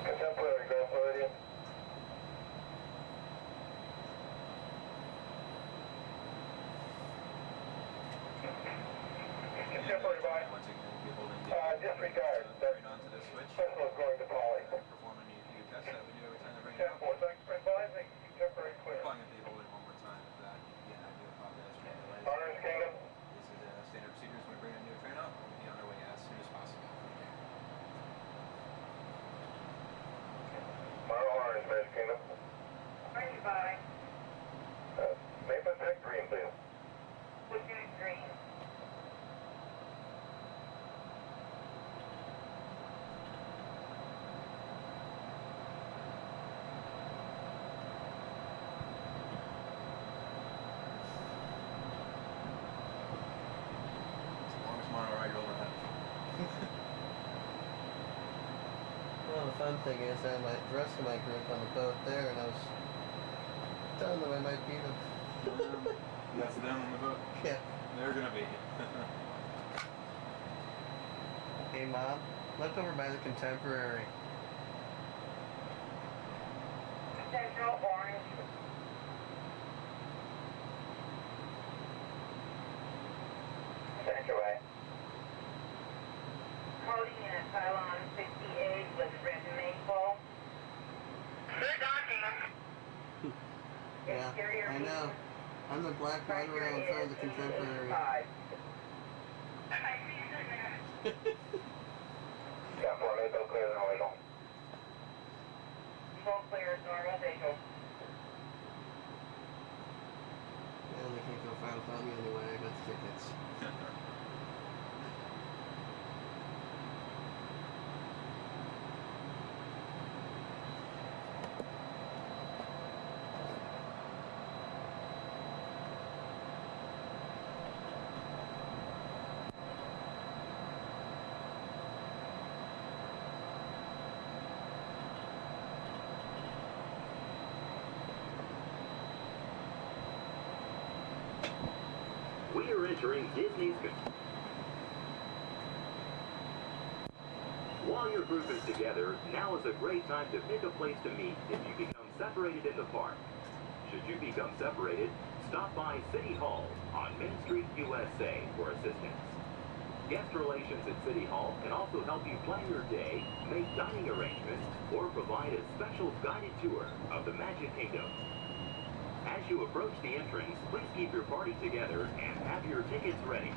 Contemporary, Grand Floridian. Contemporary by. Disregard. Central is going to Poly. Performing a few tests that we do every time they bring it up. 10-4, thanks for advising. Contemporary clear. Probably going to be holding one more time if that. Again, I do apologize for the delays. Orange Kingdom. This is standard procedures when we bring a new train up. We'll be on our way as soon as possible. Orange, Orange Kingdom. Orange 5. Maple Tech, green, please. Lieutenant green. Well, the fun thing is that the rest of my group on the boat there, and I was telling them I might beat them. That's them on the boat? Yeah. They're gonna be. Hey, Mom, look over by the Contemporary. Central orange. Central way. Cody in a pylon 68 with red maple. They're docking. Yeah, I know. I'm the black right around in front of the Contemporary. Yeah, 4 Maple clear, no legal. Full clear, normal visual. Yeah, they can't go far without me anyway. I got the tickets. We are entering Disney's. While your group is together, now is a great time to pick a place to meet if you become separated in the park. Should you become separated, stop by City Hall on Main Street, USA for assistance. Guest relations at City Hall can also help you plan your day, make dining arrangements, or provide a special guided tour of the Magic Kingdom. As you approach the entrance, please keep your party together and have your tickets ready.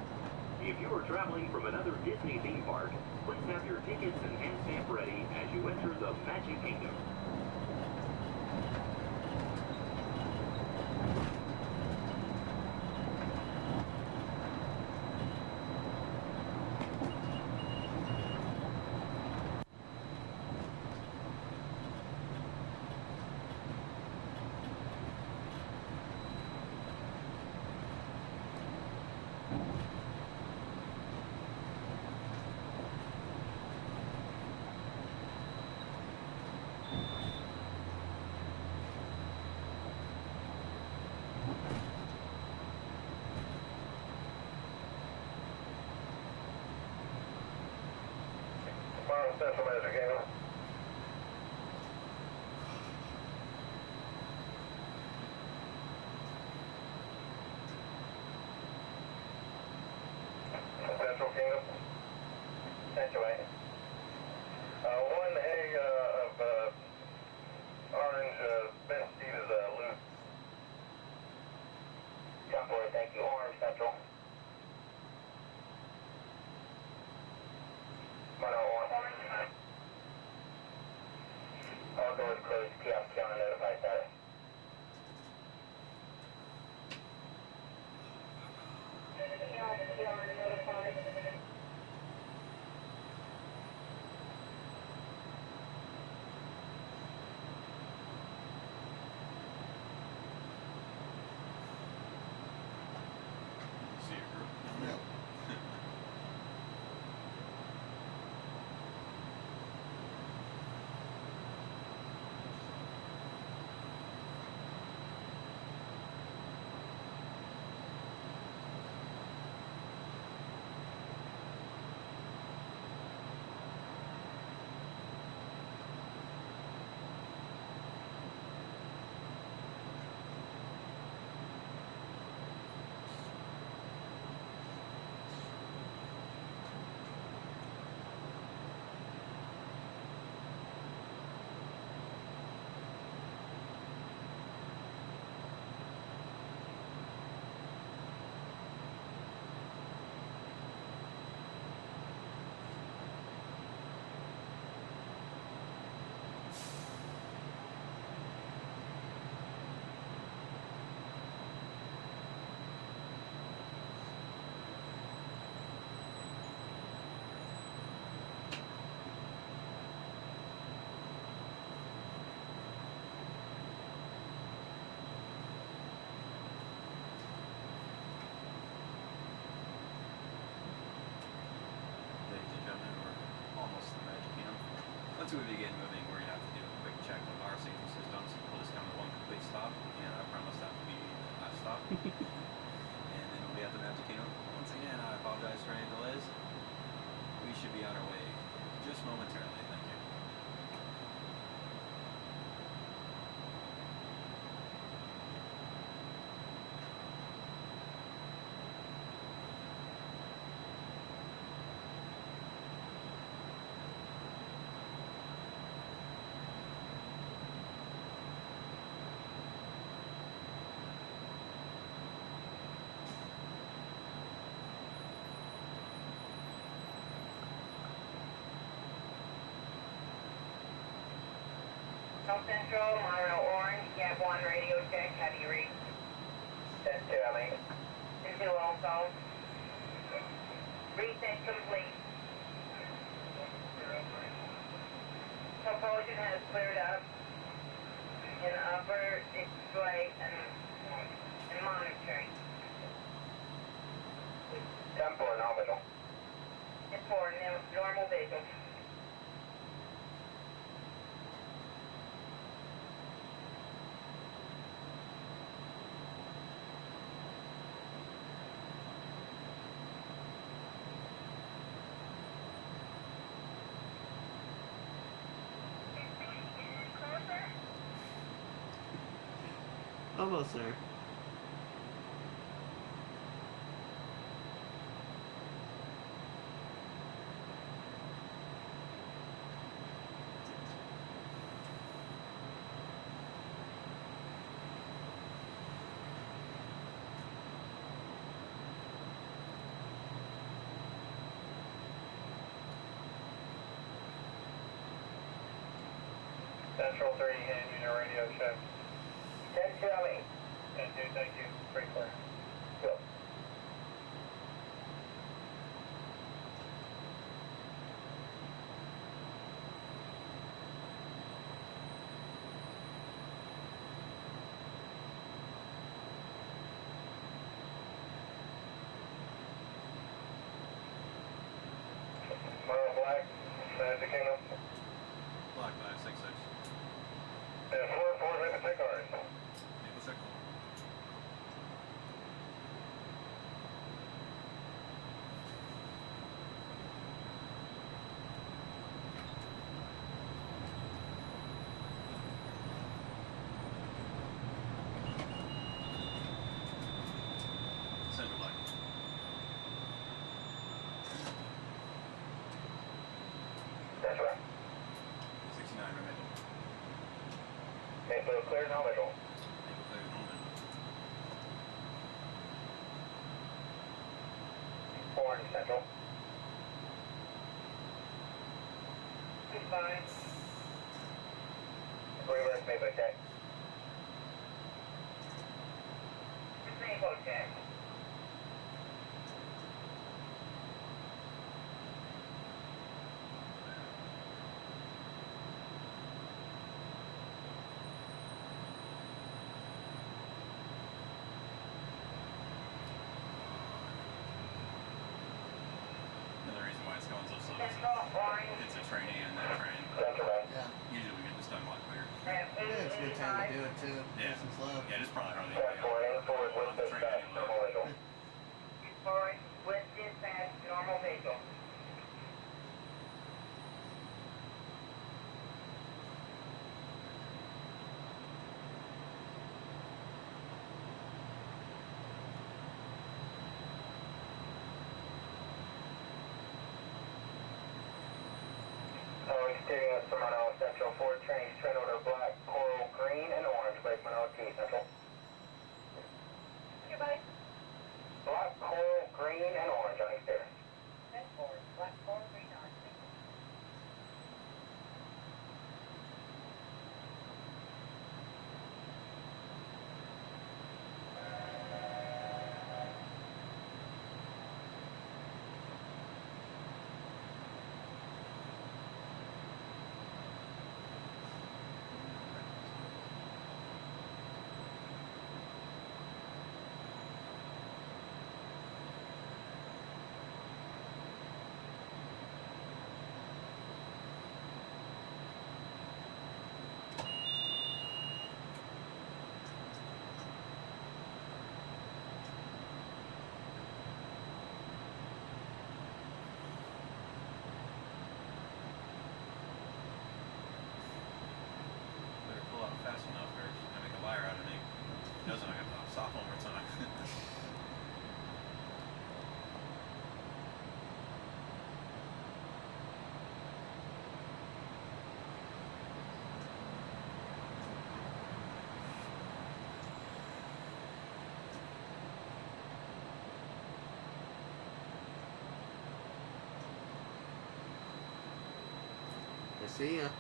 If you are traveling from another Disney theme park, please have your tickets and hand stamp ready as you enter the Magic Kingdom. Central Magic Kingdom. inch away. One egg of orange bent seed is loose. Copy, thank you. Orange Central. All doors closed. Kiosk on notified status. See your group? Yeah. Ladies and gentlemen, we're almost to the Magic Kingdom. Once we begin moving, we're going to have to do a quick check of our safety systems. We'll just come to one complete stop, and I promise that will be the last stop. And then we'll be at the Magic Kingdom. Once again, I apologize for any delays. We should be on our way just momentarily. Thank you. South Central, Monorail Orange, Gap 1 radio check, have you reached? 10-2, I mean. 2 also. Reset complete. Propulsion has cleared up in upper display and monitoring. 10-4, nominal. 10-4, normal visual. Almost there. Central 3, hand unit radio check. 10-2, 10-2, thank you. Pretty clear. Go. Black, Magic Kingdom. Block 566. And 4-4, Maple Stick Orange. Maple Stick. Central Black. Echo clear, no visual. Orange Central. Fine. Reverse Maple check. Maple check. Another reason why it's going so slow is it's a trainee in that train. Yeah. Usually we get this done a lot quicker. Yeah, it's a good time to do it too. Yeah. Nice and slow. Yeah, there's probably hardly anybody on the train anymore. Forward, with dispatch, normal vehicle. Exterior Serrano Central, 4 trains, train order black, coral, green, and orange, Brakeman OT Central. Goodbye. Black, coral, green, and orange on exterior. That's forward, black, forward, green, orange. Better pull out fast enough or she's gonna make a liar out of me. If doesn't, I gotta stop one more time. I see ya.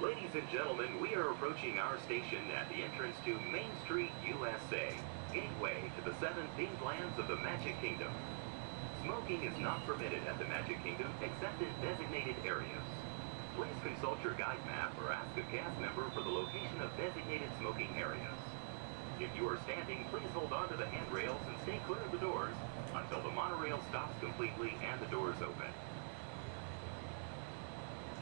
Ladies and gentlemen, we are approaching our station at the entrance to Main Street, USA, gateway to the 7 themed lands of the Magic Kingdom. Smoking is not permitted at the Magic Kingdom except in designated areas. Please consult your guide map or ask a cast member for the location of designated smoking areas. If you are standing, please hold on to the handrails and stay clear of the doors until the monorail stops completely and the doors open.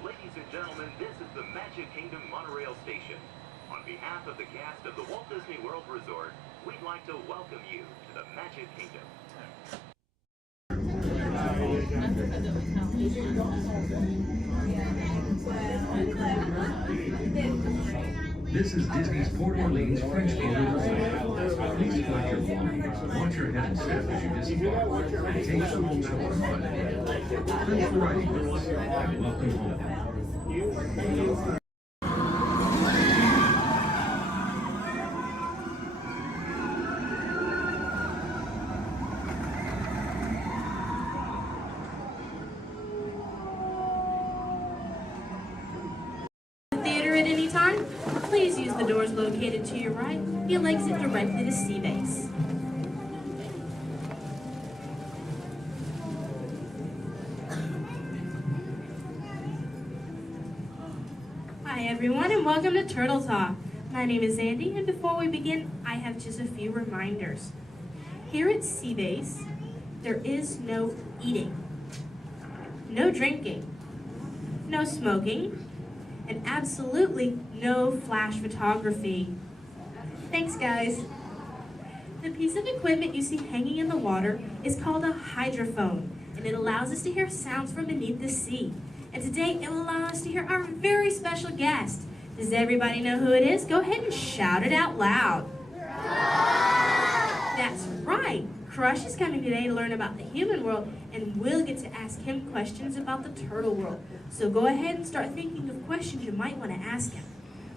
Ladies and gentlemen, this is the Magic Kingdom Monorail Station. On behalf of the cast of the Walt Disney World Resort, we'd like to welcome you to the Magic Kingdom. This is Disney's Port Orleans French Quarter Resort. Please collect your belongings, watch your head and step as you disembark, and take small children by the hand. Thanks for riding with us, and welcome home. Theater at any time, please use the doors located to your right. You'll exit directly to Sea Base. Hi everyone and welcome to Turtle Talk. My name is Andy and before we begin, I have just a few reminders. Here at Sea Base, there is no eating, no drinking, no smoking, and absolutely no flash photography. Thanks, guys. The piece of equipment you see hanging in the water is called a hydrophone, and it allows us to hear sounds from beneath the sea. And today, it will allow us to hear our very special guest. Does everybody know who it is? Go ahead and shout it out loud. That's right. Crush is coming today to learn about the human world, and we'll get to ask him questions about the turtle world. So go ahead and start thinking of questions you might want to ask him.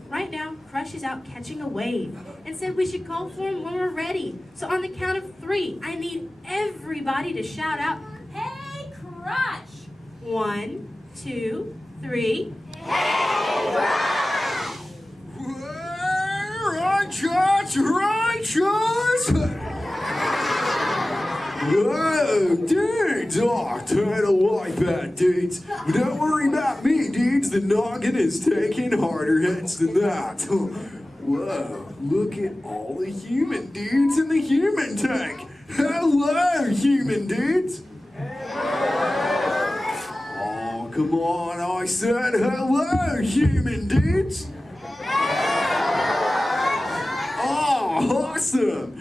Right now, Crush is out catching a wave and said we should call for him when we're ready. So on the count of 3, I need everybody to shout out, "Hey, Crush!" 1, 2, 3. Hey, Crush! Righteous! Whoa, dudes! Oh, turtle like that, dudes. But don't worry about me, dudes. The noggin is taking harder hits than that. Whoa, look at all the human dudes in the human tank. Hello, human dudes. Oh, come on, I said hello, human dudes. Oh, awesome.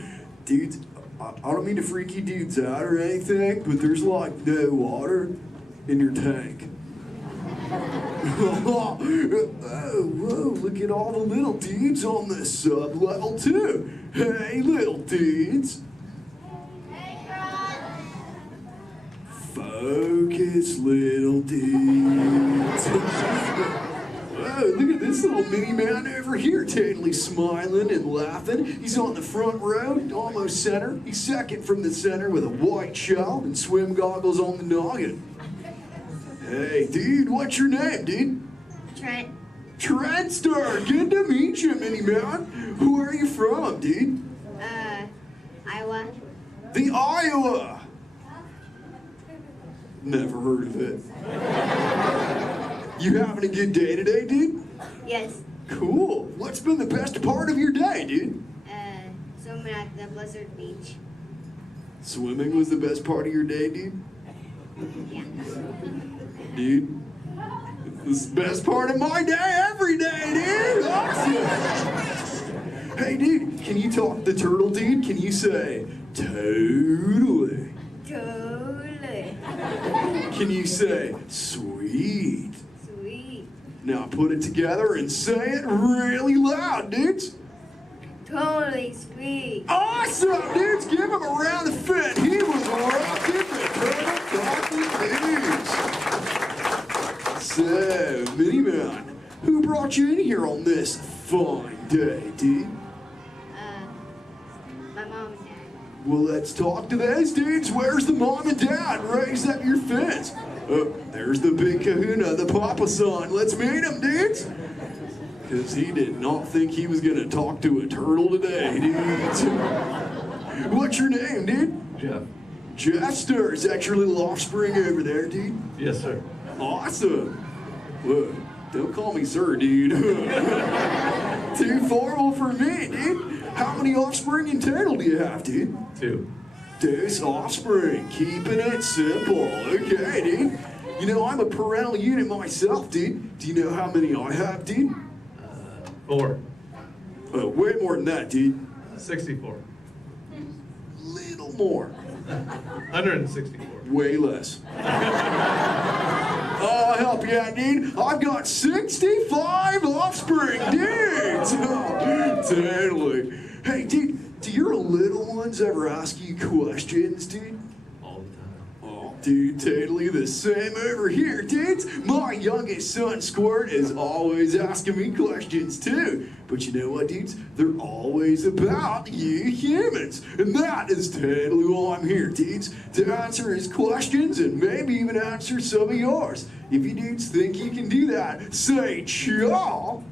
Dudes, I don't mean to freak you dudes out or anything, but there's like no water in your tank. Oh, whoa, look at all the little dudes on this sub-level too. Hey, little dudes. Focus, little dudes. Whoa, look at this little mini man over here, totally smiling and laughing. He's on the front row, almost center. He's second from the center with a white shell and swim goggles on the noggin. Hey, dude, what's your name, dude? Trent. Trentster, good to meet you, mini man. Who are you from, dude? Iowa. The Iowa. Never heard of it. You having a good day today, dude? Yes. Cool. What's been the best part of your day, dude? Swimming at the Blizzard Beach. Swimming was the best part of your day, dude? Yeah. Dude, this is the best part of my day every day, dude! Awesome! Hey, dude, can you talk the turtle, dude? Can you say, totally? Totally. Can you say, sweet? Sweet. Now put it together and say it really loud, dudes. Totally sweet. Awesome, dudes! Give him a round of fit. He was rocking the Turtle Coffee News. So, Mini Man, who brought you in here on this fine day, dude? My mom and dad. Well, let's talk to those dudes. Where's the mom and dad? Raise up your fist. Oh, there's the big kahuna, the papa son. Let's meet him, dudes. Because he did not think he was going to talk to a turtle today, dudes. What's your name, dude? Jeff. Jester. Is that your little offspring over there, dude? Yes, sir. Awesome. Whoa, don't call me sir, dude. Too formal for me, dude. How many offspring in total do you have, dude? 2. This offspring, keeping it simple. Okay, dude. You know, I'm a parental unit myself, dude. Do you know how many I have, dude? 4. Way more than that, dude. 64. Little more. 164. Way less. I'll help you out, dude. I've got 65 offspring, dudes. Totally. Hey, dude, do your little ones ever ask you questions, dude? All the time. Oh, dude, totally the same over here, dudes. My youngest son, Squirt, is always asking me questions, too. But you know what, dudes? They're always about you humans. And that is totally why I'm here, dudes. To answer his questions and maybe even answer some of yours. If you dudes think you can do that, say chaw.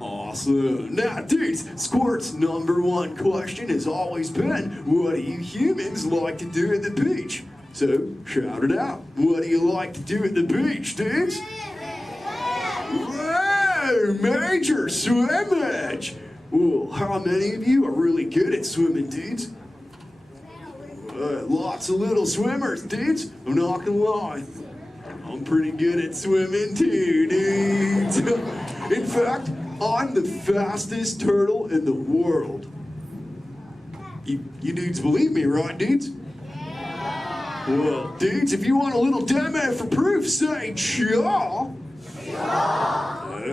Awesome. Now, dudes, Squirt's #1 question has always been, what do you humans like to do at the beach? So, shout it out. What do you like to do at the beach, dudes? Whoa, major swimmage. Well, how many of you are really good at swimming, dudes? Lots of little swimmers, dudes. I'm not gonna lie. I'm pretty good at swimming too, dudes. In fact, I'm the fastest turtle in the world. You dudes believe me, right, dudes? Well, dudes, if you want a little demo for proof, say chaw.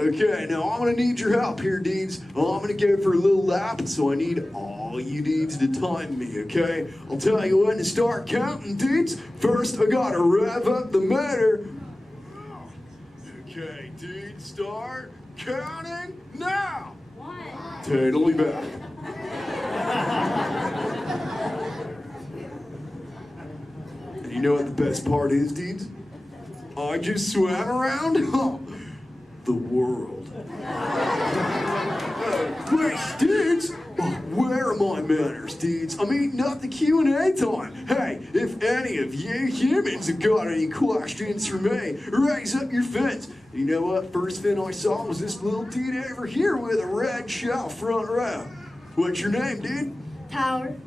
Okay, now I'm gonna need your help here, Deeds. I'm gonna go for a little lap, so I need all you Deeds to time me, okay? I'll tell you when to start counting, Deeds. First, I gotta rev up the motor. Okay, Deeds, start counting now. Totally back. And you know what the best part is, Deeds? I just swam around the world. Wait, Deeds, where are my manners, Deeds? I'm eating up the Q&A time. Hey, if any of you humans have got any questions for me, raise up your fins. You know what? First fin I saw was this little dude over here with a red shell front row. What's your name, dude? Tyler.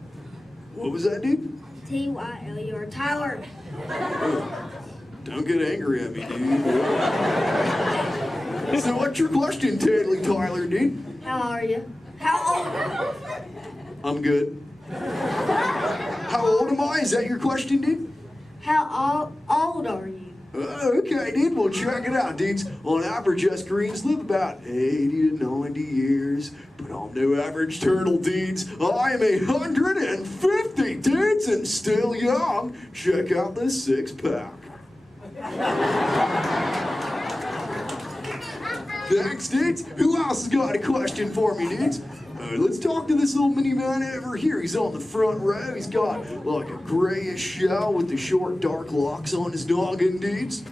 What was that, dude? Tyler. Tyler. Don't get angry at me, dude. So what's your question, Tyler, dude? How are you? How old are you? I'm good. How old am I? Is that your question, dude? How old are you? Okay, dude. Well, check it out, dudes. On average, us Koreans live about 80 to 90 years. But I'm no average turtle, dudes. I am 150, dudes, and still young. Check out this six-pack. Thanks, dudes. Who else has got a question for me, dudes? Let's talk to this little mini man over here. He's on the front row. He's got like a grayish shell with the short, dark locks on his noggin, dudes.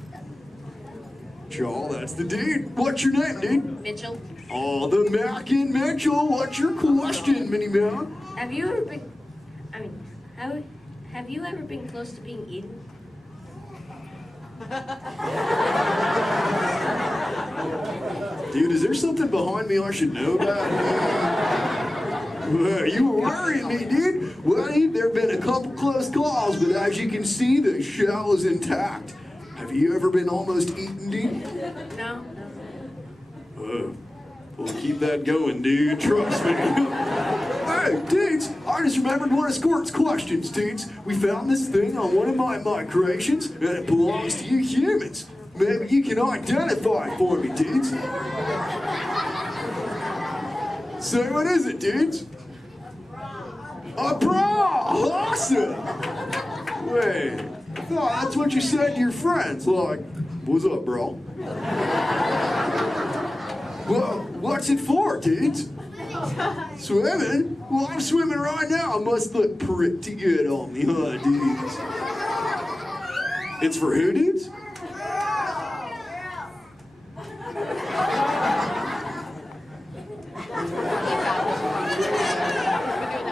Chaw, that's the dude. What's your name, dude? Mitchell. Oh, the Mackin Mitchell. What's your question, mini man? Have you ever been? Have you ever been close to being eaten? Dude, is there something behind me I should know about? You were worrying me, dude. Well, dude, there have been a couple close calls, but as you can see, the shell is intact. Have you ever been almost eaten, dude? No. Well, keep that going, dude. Trust me. Hey, dudes, I just remembered one of Squirt's questions, dudes. We found this thing on one of my migrations, and it belongs to you humans. Maybe you can identify it for me, dudes. So what is it, dudes? A bra! Awesome! Wait, I thought that's what you said to your friends. Like, what's up, bro? Well, what's it for, dudes? Swimming? Well, I'm swimming right now. I must look pretty good on me, huh, dudes? It's for who, dudes?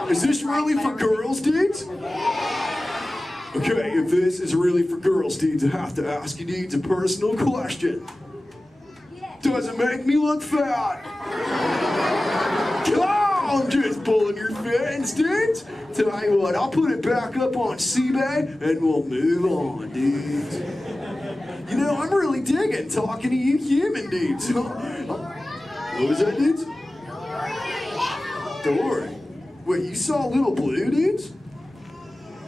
Is this really for girls, dudes? Okay, if this is really for girls, dudes, I have to ask you, dudes, a personal question. Does it make me look fat? I'm just pulling your fins, dudes. Tell you what, I'll put it back up on CBay and we'll move on, dudes. You know, I'm really digging talking to you human dudes. What was that, dudes? Dory. Wait, you saw Little Blue, dudes?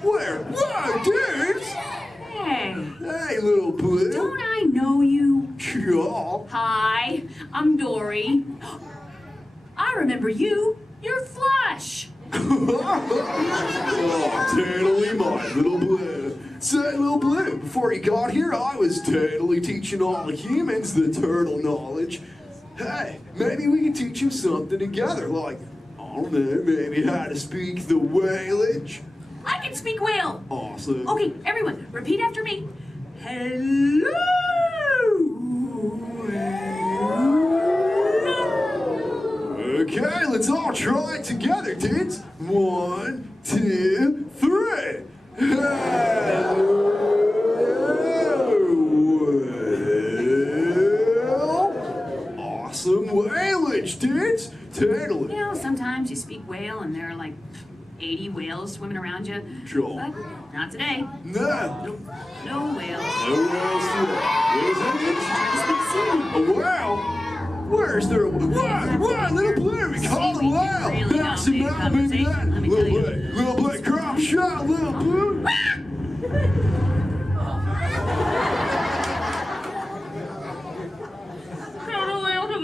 Where? Whoa, dudes! Hey. Hey, Little Blue. Don't I know you? Yeah. Hi, I'm Dory. I remember you. You're Flush. Oh, totally my Little Blue. Say, Little Blue, before you got here, I was totally teaching all the humans the turtle knowledge. Hey, maybe we can teach them something together, like, I don't know, maybe how to speak the whalage. I can speak whale. Awesome. Okay, everyone, repeat after me. Hello. Okay, let's all try it together, dudes. 1, 2, 3. Hello. Awesome whalage, dudes. Totally. You know, sometimes you speak whale and there are like 80 whales swimming around you. Sure. But not today. No. No whales. No whales today. What is that? A whale? Where's there a whale? What? Little Blue, we call it a whale. That's the mountain, Little Blue, crop shot, Little Blue. Turtle whale to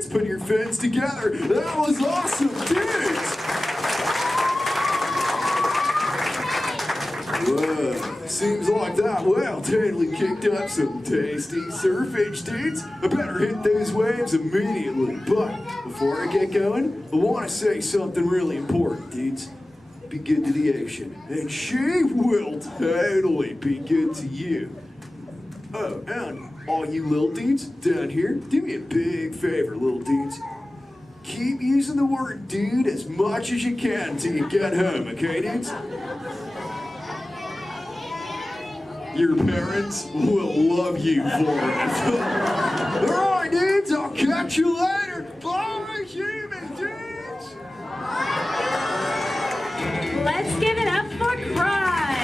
dudes? Put your fins together. That was awesome, dudes! Whoa, seems like that whale totally kicked up some tasty surfage, dudes. I better hit those waves immediately. But before I get going, I want to say something really important, dudes. Be good to the ocean, and she will totally be good to you. Oh, and all you little dudes down here, do me a big favor, little dudes. Keep using the word dude as much as you can till you get home, okay, dudes? Your parents will love you for it. All right, dudes, I'll catch you later. Bye, human dudes. Let's give it up for Cry.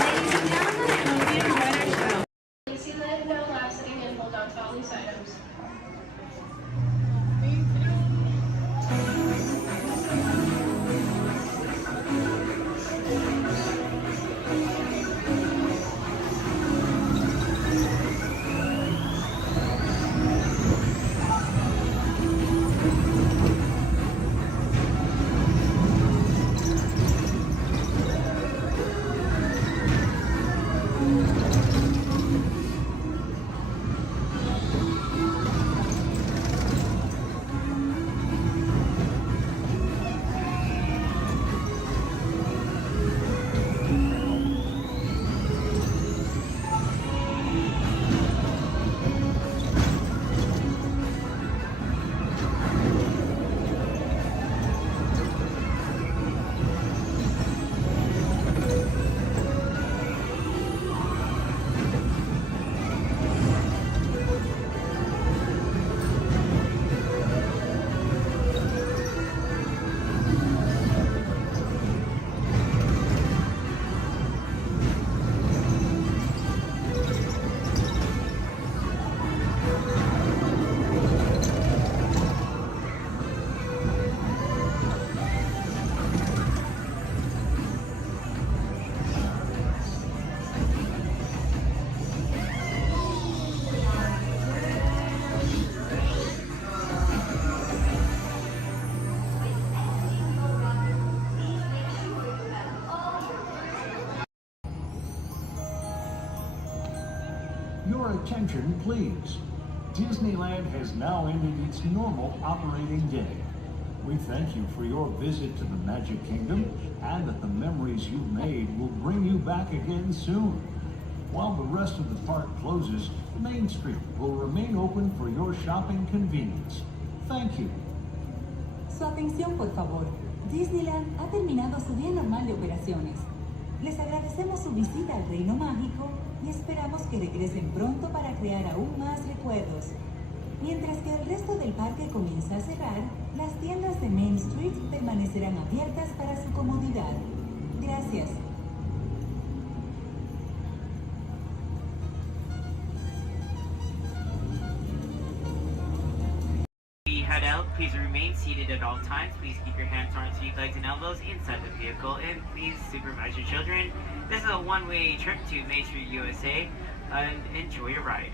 Ladies and gentlemen, I hope you enjoyed our show. Disneyland, no laxity, and hold on to all these items. Your attention, please. Disneyland has now ended its normal operating day. We thank you for your visit to the Magic Kingdom and that the memories you've made will bring you back again soon. While the rest of the park closes, Main Street will remain open for your shopping convenience. Thank you. Su atención, por favor. Disneyland ha terminado su día normal de operaciones. Les agradecemos su visita al Reino Mágico y esperamos que regresen pronto para crear aún más recuerdos. Mientras que el resto del parque comienza a cerrar, las tiendas de Main Street permanecerán abiertas para su comodidad. Gracias. Head out, please remain seated at all times. Please keep your hands, arms, feet, legs, and elbows inside the vehicle, and please supervise your children. This is a one-way trip to Main Street, USA, and enjoy your ride.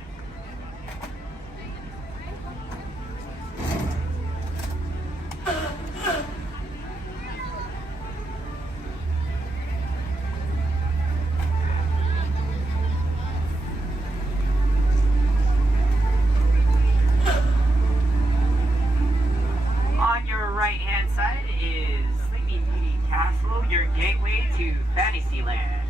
On your right-hand side is Sleeping Beauty Castle, your gateway to Fantasyland.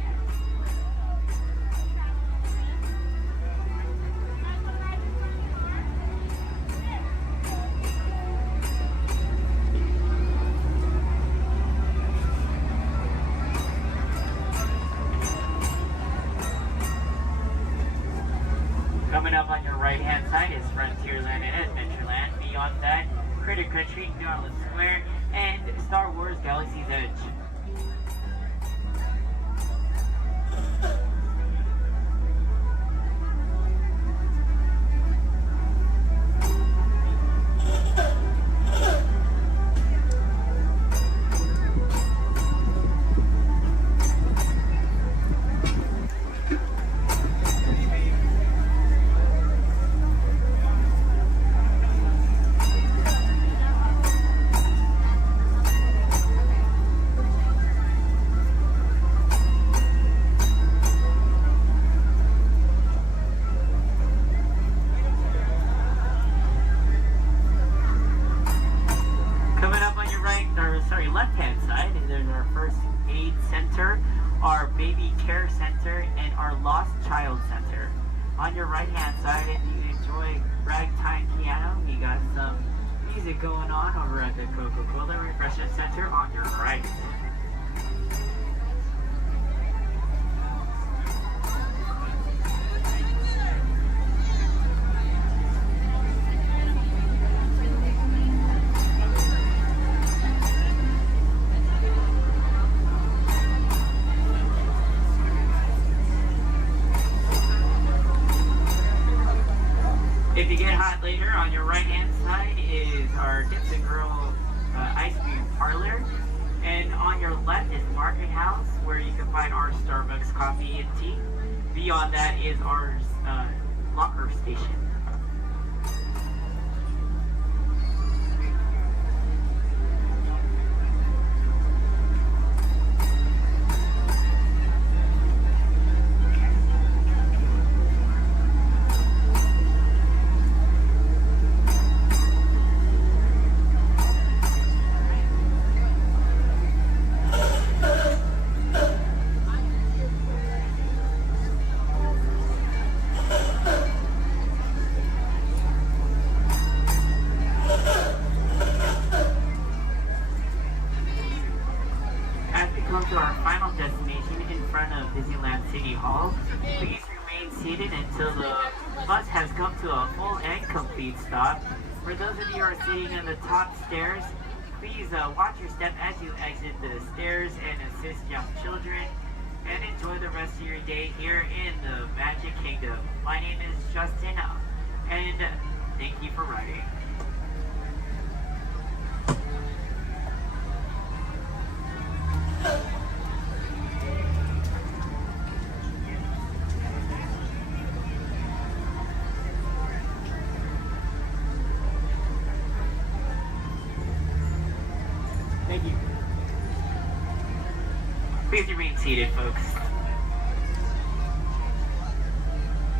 Coming up on your right-hand side is Frontierland and Adventureland. Beyond that, Critter Country, Darla Square, and Star Wars Galaxy's Edge. our Lost Child Center. On your right-hand side, if you enjoy ragtime piano, we got some music going on over at the Coca-Cola Refreshment Center on your right. If you get hot later, on your right-hand side is our Dips and Grill ice cream parlor. And on your left is Market House, where you can find our Starbucks coffee and tea. Beyond that is our locker station. To our final destination in front of Disneyland City Hall. Please remain seated until the bus has come to a full and complete stop. For those of you who are sitting in the top stairs, please watch your step as you exit the stairs and assist young children, and enjoy the rest of your day here in the Magic Kingdom. My name is Justin, and thank you for riding. Thank you. Please remain seated, folks.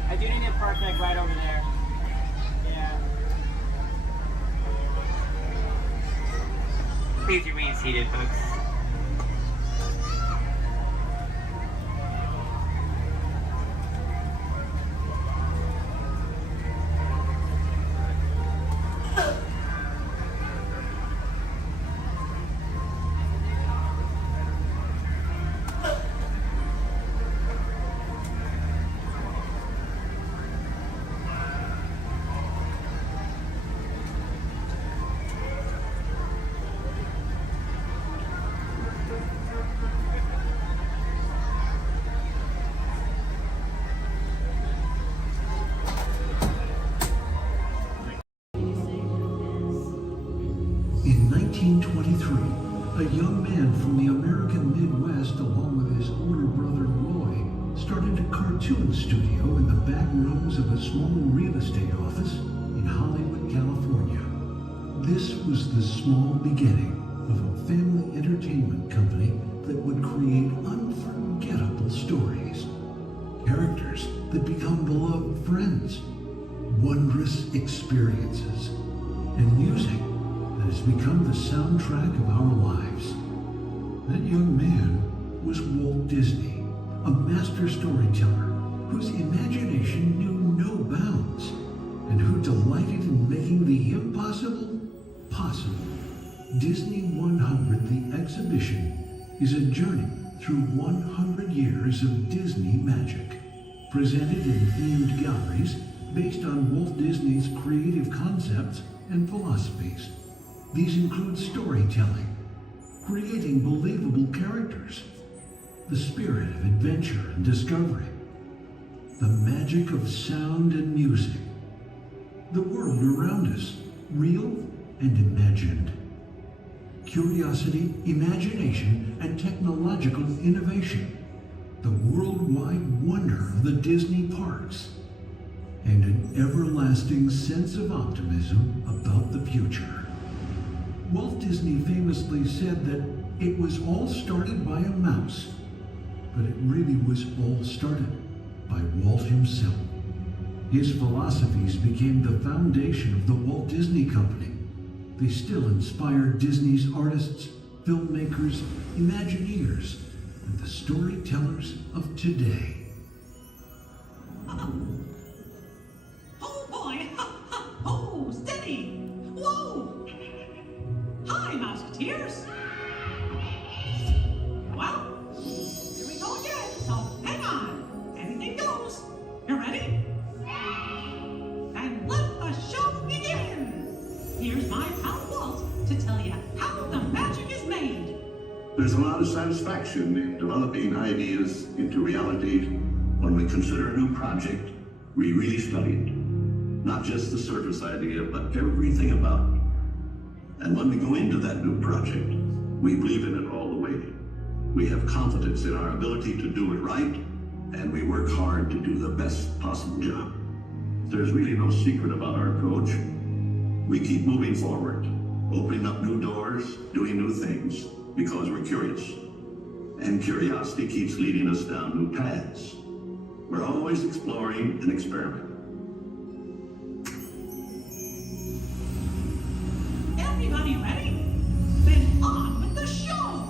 I do need a park deck right over there. Yeah. Please remain seated, folks. In 1923, a young man from the American Midwest, along with his older brother Roy, started a cartoon studio in the back rooms of a small real estate office in Hollywood, California. This was the small beginning of a family entertainment company that would create unforgettable stories, characters that become beloved friends, wondrous experiences, and music that has become the soundtrack of our lives. That young man was Walt Disney, a master storyteller whose imagination knew no bounds and who delighted in making the impossible possible. Disney 100, the exhibition, is a journey through 100 years of Disney magic, presented in themed galleries based on Walt Disney's creative concepts and philosophies. These include storytelling, creating believable characters, the spirit of adventure and discovery, the magic of sound and music, the world around us, real and imagined, curiosity, imagination, and technological innovation, the worldwide wonder of the Disney parks, and an everlasting sense of optimism about the future. Walt Disney famously said that it was all started by a mouse, but it really was all started by Walt himself. His philosophies became the foundation of the Walt Disney Company. They still inspire Disney's artists, filmmakers, Imagineers, and the storytellers of today. a satisfaction in developing ideas into reality when we consider a new project we really studied. Not just the surface idea, but everything about it. And when we go into that new project, we believe in it all the way. We have confidence in our ability to do it right, and we work hard to do the best possible job. There's really no secret about our approach. We keep moving forward, opening up new doors, doing new things, because we're curious. And curiosity keeps leading us down new paths. We're always exploring and experimenting. Everybody ready? Then on with the show!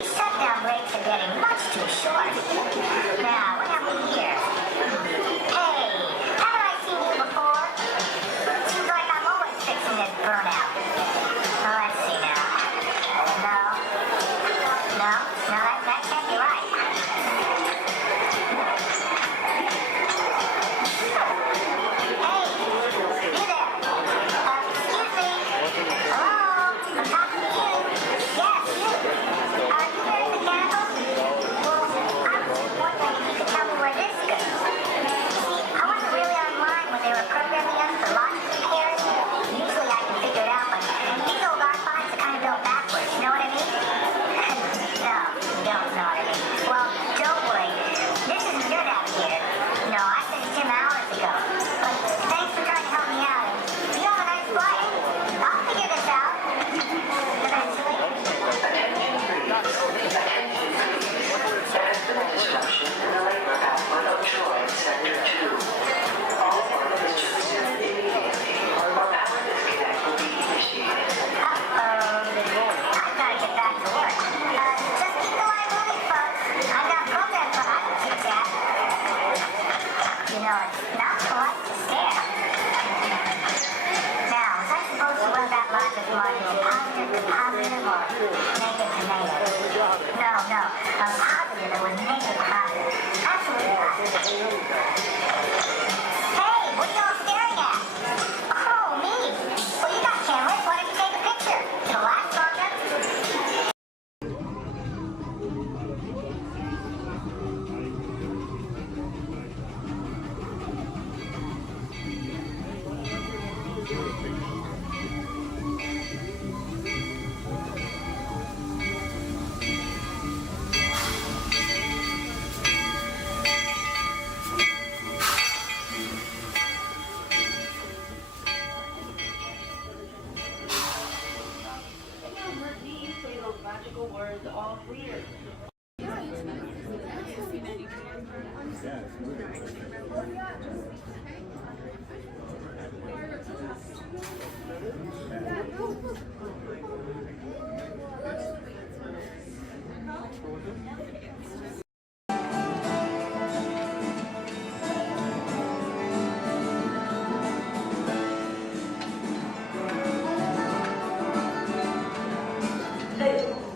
Shutdown breaks are getting much too short. Now, what have we here? Hey, haven't I seen you before? Seems like I'm always fixing this burnout. Oh, let's see now. No, that can't be right.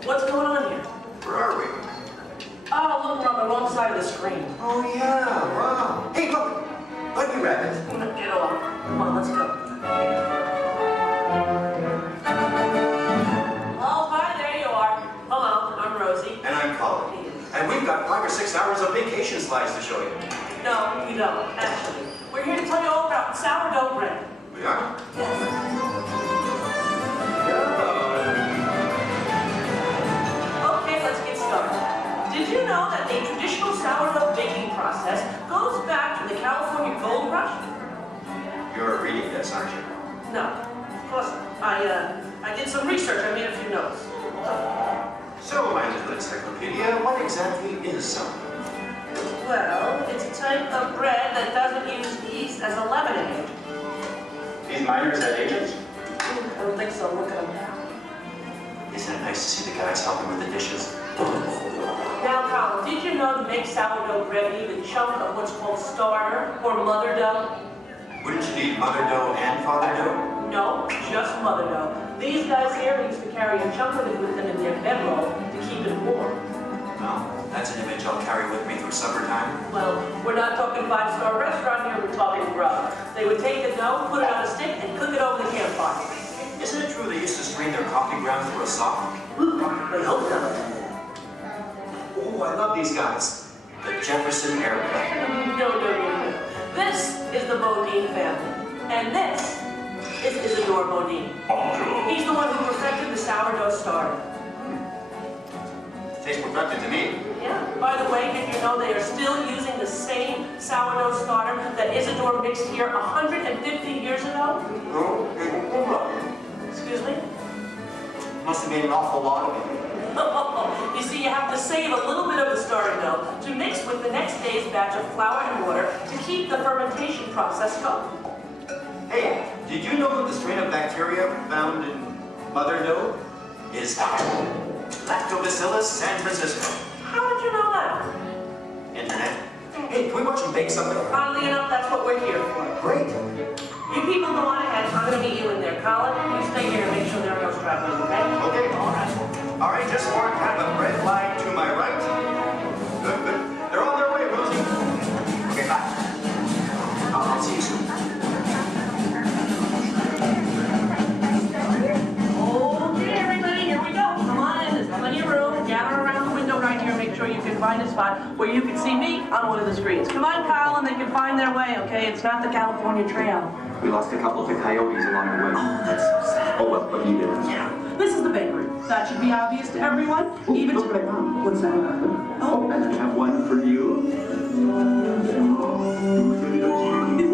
What's going on here? Where are we? Oh, look, we're on the wrong side of the screen. Oh, yeah, wow. Hey, look, Bunny Rabbit. Get off. Come on, let's go. Oh, hi, there you are. Hello, I'm Rosie. And I'm Colin. And we've got 5 or 6 hours of vacation slides to show you. No, you don't, actually. We're here to tell you all about sourdough bread. We are? Okay, let's get started. Did you know that a traditional sourdough baking process goes back to the California Gold Rush? You're reading this, aren't you? No, of course not. I did some research. I made a few notes. So, my little encyclopedia, what exactly is sourdough? Well, it's a type of bread that doesn't use yeast as a leavening agent. These miners had agents? I don't think so. Look at them. Isn't it nice to see the guys helping with the dishes? Now, Colin, did you know to make sourdough bread you need a chunk of what's called starter or mother dough? Wouldn't you need mother dough and father dough? No, just mother dough. These guys here used to carry a chunk of it with them in their bedroll to keep it warm. No. That's an image I'll carry with me through supper time. Well, we're not talking five-star restaurant here, we're talking grub. They would take the dough, put it on a stick, and cook it over the campfire. Isn't it true they used to strain their coffee grounds through a sock? I hope not. Oh, I love these guys. The Jefferson Airplane. No. This is the Bodine family. And this is Isidore Bodine. He's the one who perfected the sourdough starter. Tastes perfected to me. Yeah. By the way, did you know they are still using the same sourdough starter that Isidore mixed here 150 years ago? Excuse me? Must have made an awful lot of it. You see, you have to save a little bit of the starter dough to mix with the next day's batch of flour and water to keep the fermentation process going. Hey, did you know that the strain of bacteria found in mother dough is Lactobacillus San Francisco? How did you know that? Internet. Hey, can we watch them bake something? Oddly enough, that's what we're here for. Great. You people go on ahead. I'm going to meet you in there. Colin, you stay here and make sure there are no stragglers, okay? Okay. All right, just more kind of a bread line to my right. Good. They're on their way, Rosie. Okay, bye. I'll see you soon. Okay, everybody, here we go. Come on in. There's plenty of room. Gather around the window right here. Make sure you can find a spot where you can see me on one of the screens. Come on, Colin. They can find their way, okay? It's not the California Trail. We lost a couple to coyotes along the way. Oh, that's so sad. Oh, well, but you did. Yeah. This is the bakery. That should be obvious to everyone. Even to... What's that? Oh, and I have one for you. Is that me?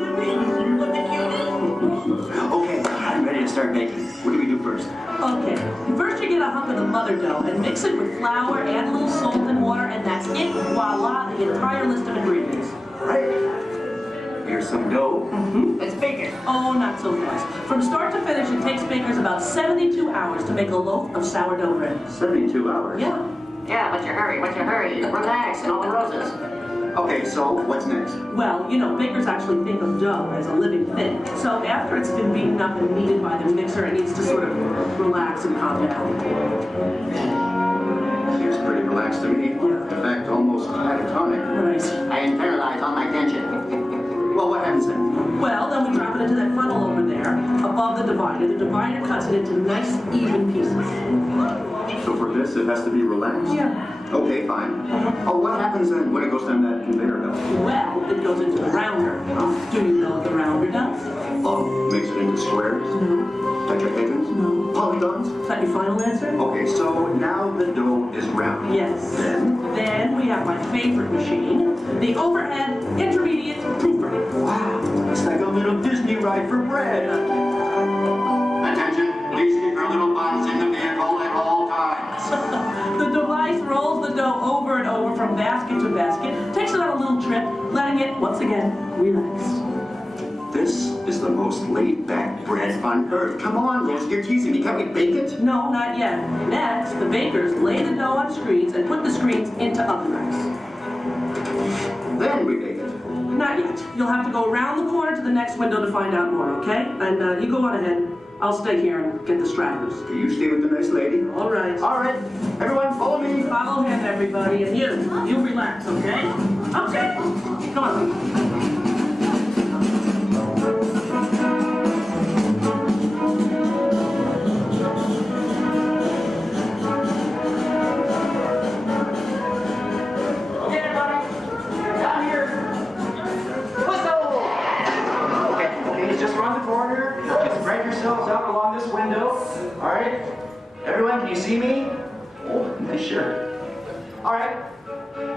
What the cutie? Okay, I'm ready to start baking. What do we do first? Okay. First you get a hunk of the mother dough and mix it with flour, add a little salt and water, and that's it. Voila, the entire list of ingredients. All right. Here's some dough. Let's bake it. Oh, not so fast. From start to finish, it takes bakers about 72 hours to make a loaf of sourdough bread. 72 hours? Yeah. Yeah, what's your hurry? Relax, and all the roses. Okay, so what's next? Well, you know, bakers actually think of dough as a living thing. So after it's been beaten up and kneaded by the mixer, it needs to sort of relax and calm down. Seems pretty relaxed to me. Yeah. In fact, almost catatonic. Right. I internalize all my tension. Well, what happens then? Well, then we drop it into that funnel over there, above the divider. The divider cuts it into nice, even pieces. So for this, it has to be relaxed? Yeah. Okay, fine. Oh, what happens then when it goes down that conveyor belt? Well, it goes into the rounder. Do you know what the rounder does? Oh, makes it into squares? No. Tetrahedrons? No. Polygons? Is that your final answer? Okay, so now the dough is round. Yes. Then we have my favorite machine, the overhead intermediate proofer. Wow, it's like a little Disney ride for bread. Attention, please keep your little buns in the vehicle at all times. The device rolls the dough over and over from basket to basket, takes it on a little trip, letting it, once again, relax. This is the most laid-back bread on earth. Come on, Rose, you're teasing me. Can't we bake it? No, not yet. Next, the bakers lay the dough on screens and put the screens into oven racks. Then we bake it. Not yet. You'll have to go around the corner to the next window to find out more, okay? And you go on ahead. I'll stay here and get the stragglers. Okay, you stay with the nice lady. All right. All right. Everyone, follow me. Follow him, everybody. And you relax, okay? Okay. Come on. Out along this window. All right. Everyone, can you see me? Oh, nice shirt. All right.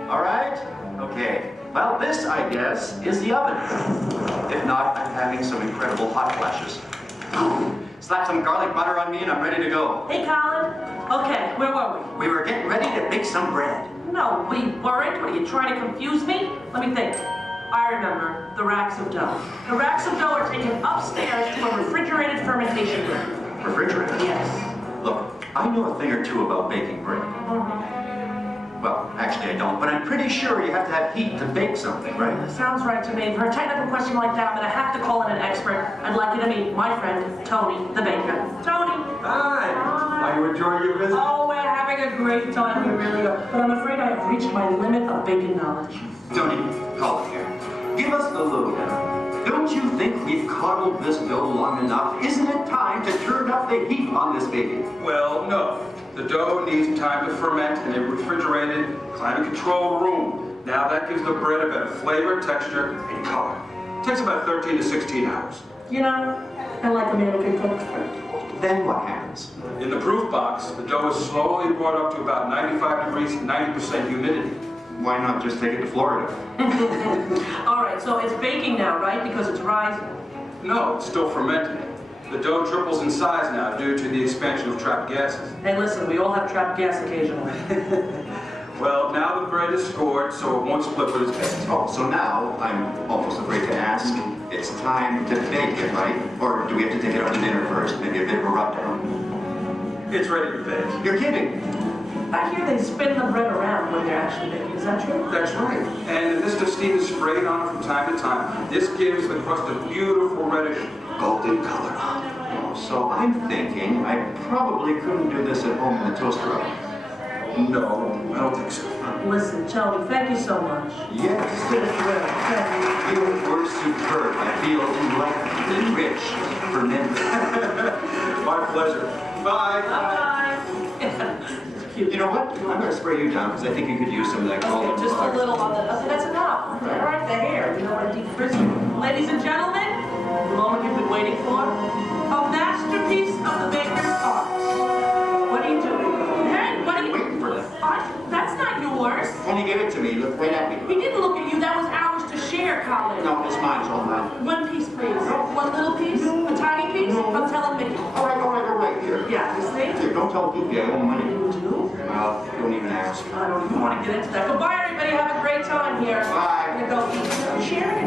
All right. Okay. Well, this, I guess, is the oven. If not, I'm having some incredible hot flashes. Slap some garlic butter on me and I'm ready to go. Hey, Colin. Okay, where were we? We were getting ready to bake some bread. No, we weren't. What, are you trying to confuse me? Let me think. I remember, the racks of dough. The racks of dough are taken upstairs to a refrigerated fermentation room. Refrigerated? Yes. Look, I know a thing or two about baking bread. Well, actually I don't, but I'm pretty sure you have to have heat to bake something, right? Sounds right to me. For a technical question like that, I'm going to have to call in an expert. I'd like you to meet my friend, Tony, the baker. Tony! Hi! Are you enjoying your visit? Oh, we're having a great time, we really are. But I'm afraid I have reached my limit of bacon knowledge. Don't even call it here. Give us the lowdown. Don't you think we've coddled this dough long enough? Isn't it time to turn up the heat on this baby? Well, no. The dough needs time to ferment in a refrigerated, climate-controlled room. Now that gives the bread a better flavor, texture, and color. It takes about 13 to 16 hours. You know, I like a man who can cook. Then what happens? In the proof box, the dough is slowly brought up to about 95 degrees, 90% humidity. Why not just take it to Florida? All right, so it's baking now, right? Because it's rising. No, it's still fermenting. The dough triples in size now due to the expansion of trapped gases. Hey, listen, we all have trapped gas occasionally. Well, now the bread is scored, so it won't split with its base. Oh, so now I'm almost afraid to ask. It's time to bake it, right? Or do we have to take it out to dinner first? Maybe a bit of a rub-down? It's ready to bake. You're kidding. I hear they spin the bread around when they're actually baking. Is that true? That's right. And the mist of steam is sprayed on it from time to time. This gives the crust a beautiful reddish golden color. Oh, so I'm thinking I probably couldn't do this at home in the toaster oven. No, I don't think so. Listen, Tony, thank you so much. Yes. It's been a thrill. Thank you. You were superb. I feel enlightened, rich, fermented. My pleasure. Bye. Bye-bye. You know what? I'm going to spray you down because I think you could use some of that golden Okay, just a color. little on the... Okay, that's enough. All right, the hair. You know what I deep frizz. Ladies and gentlemen, the moment you've been waiting for. A masterpiece of the baker's art. What are you doing? Hey, what are you... Waiting for that. That's not yours. When you give it to me, look right at me. He didn't look at you. That was ours to share, Colin. No, it's mine. It's all mine. One piece, please. One little piece? A tiny piece? I'm telling Mickey. All right. Here. Yeah, you see? Here, don't tell Goofy I owe money. You do? Well, don't even ask. I don't even want to get into that. Goodbye, everybody. Have a great time here. Bye. I'm going to go eat. Share it.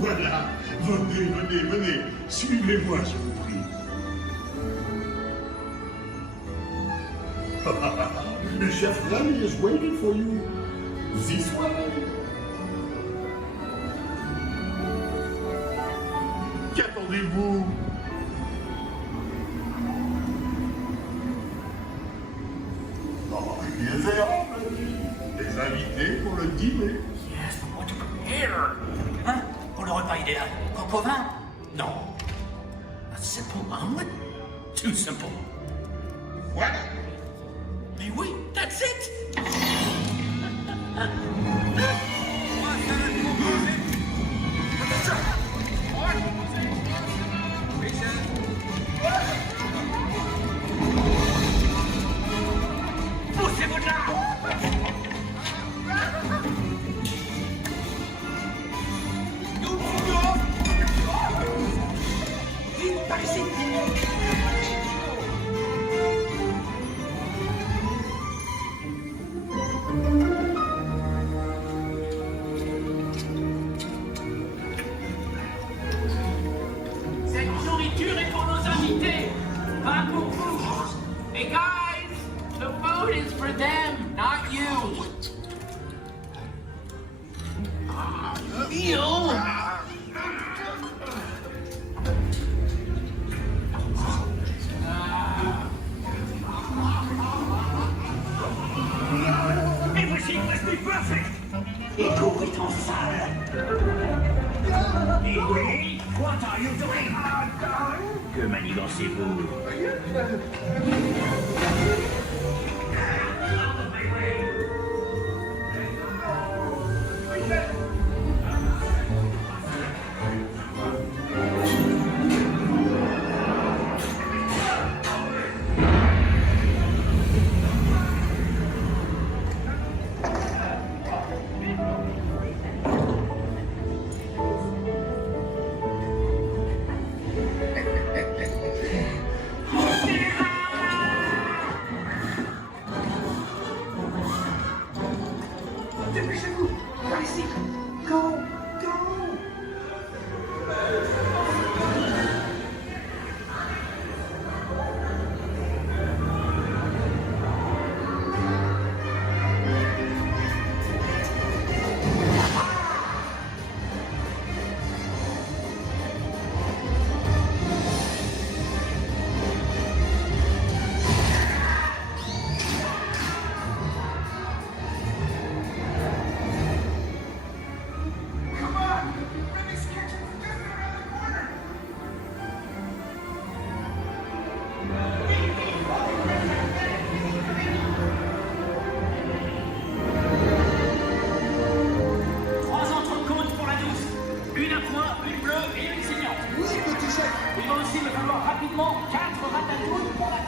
Voilà, venez, suivez-moi, je vous prie. Le chef Rami is waiting for you this way. Qu'attendez-vous? Oh, il est des invités pour le dîner. Yes, but what to prepare? Hein? Pour le repas idéal? Coq au vin? Non. A simple omelet? Too simple. What? Mais oui, that's it! Poussez-vous de là! Vite, par ici! Cette nourriture est pour nos invités, pas pour vous. Hey guys, the food is for them, not you. Et voici Crispy Perfect! Et tout est en salle! Et oui, what are you doing? Que manigancez-vous? Out of my way! avec moi une bleue et une saignante. Oui, petit chef. Il va aussi me falloir rapidement 4 ratatouilles pour la carte.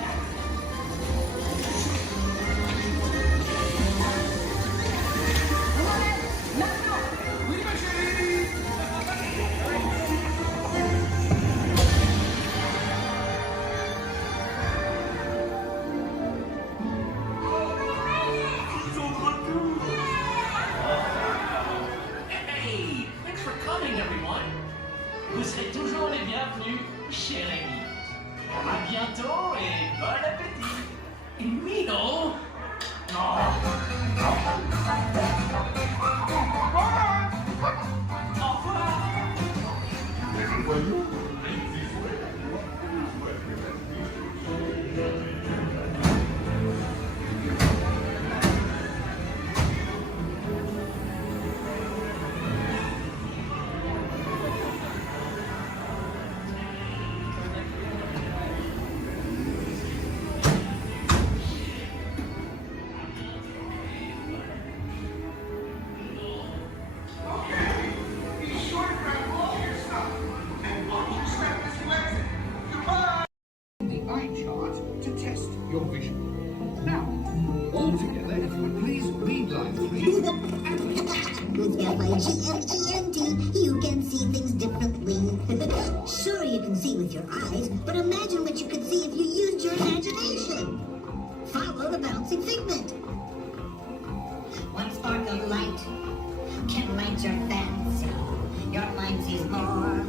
Maintenant. Oui, monsieur. Hey, thanks for coming, everyone. Vous serez toujours les bienvenus chez Rémi. À bientôt et bon appétit. Et lui, non? Au revoir. The eye chart to test your vision. Now, all together, if you would please read line 3. With F-I-G-M-E-N-T, you can see things differently. Sure, you can see with your eyes, but imagine what you could see if you used your imagination. Follow the bouncing figment. One spark of light can light your fancy. Your mind sees more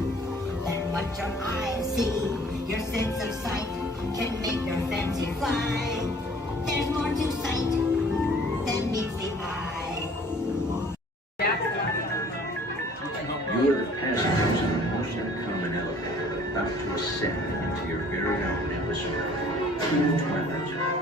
than what your eyes see. Your sense of sight can make your fancy fly. There's more to sight than meets the eye. You are the passengers in a most uncommon elevator about to ascend into your very own episode of the Twilight Zone.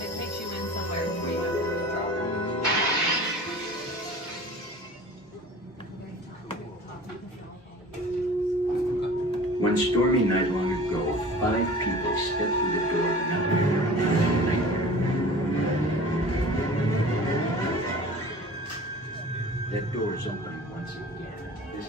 It takes you in somewhere where you have to drop. One stormy night long ago, 5 people stepped through the door of an elevator in a nightmare. That door is opening once again. This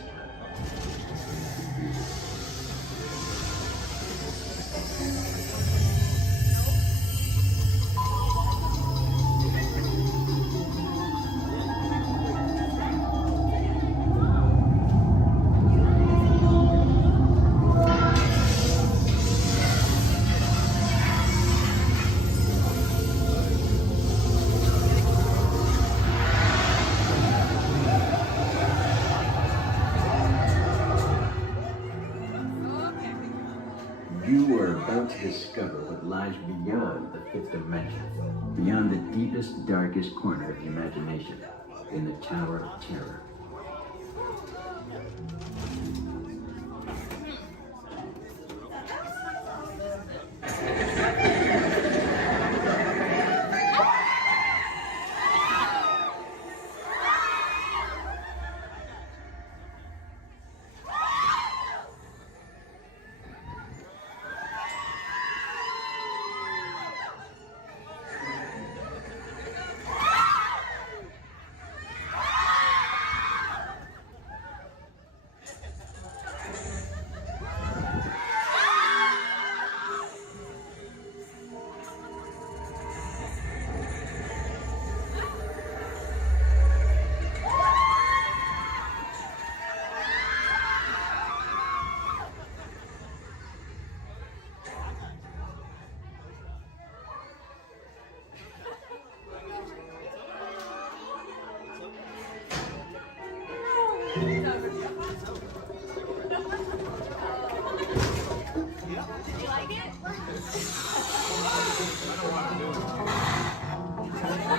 You are about to discover what lies beyond the 5th dimension, beyond the deepest, darkest corner of the imagination, in the Tower of Terror.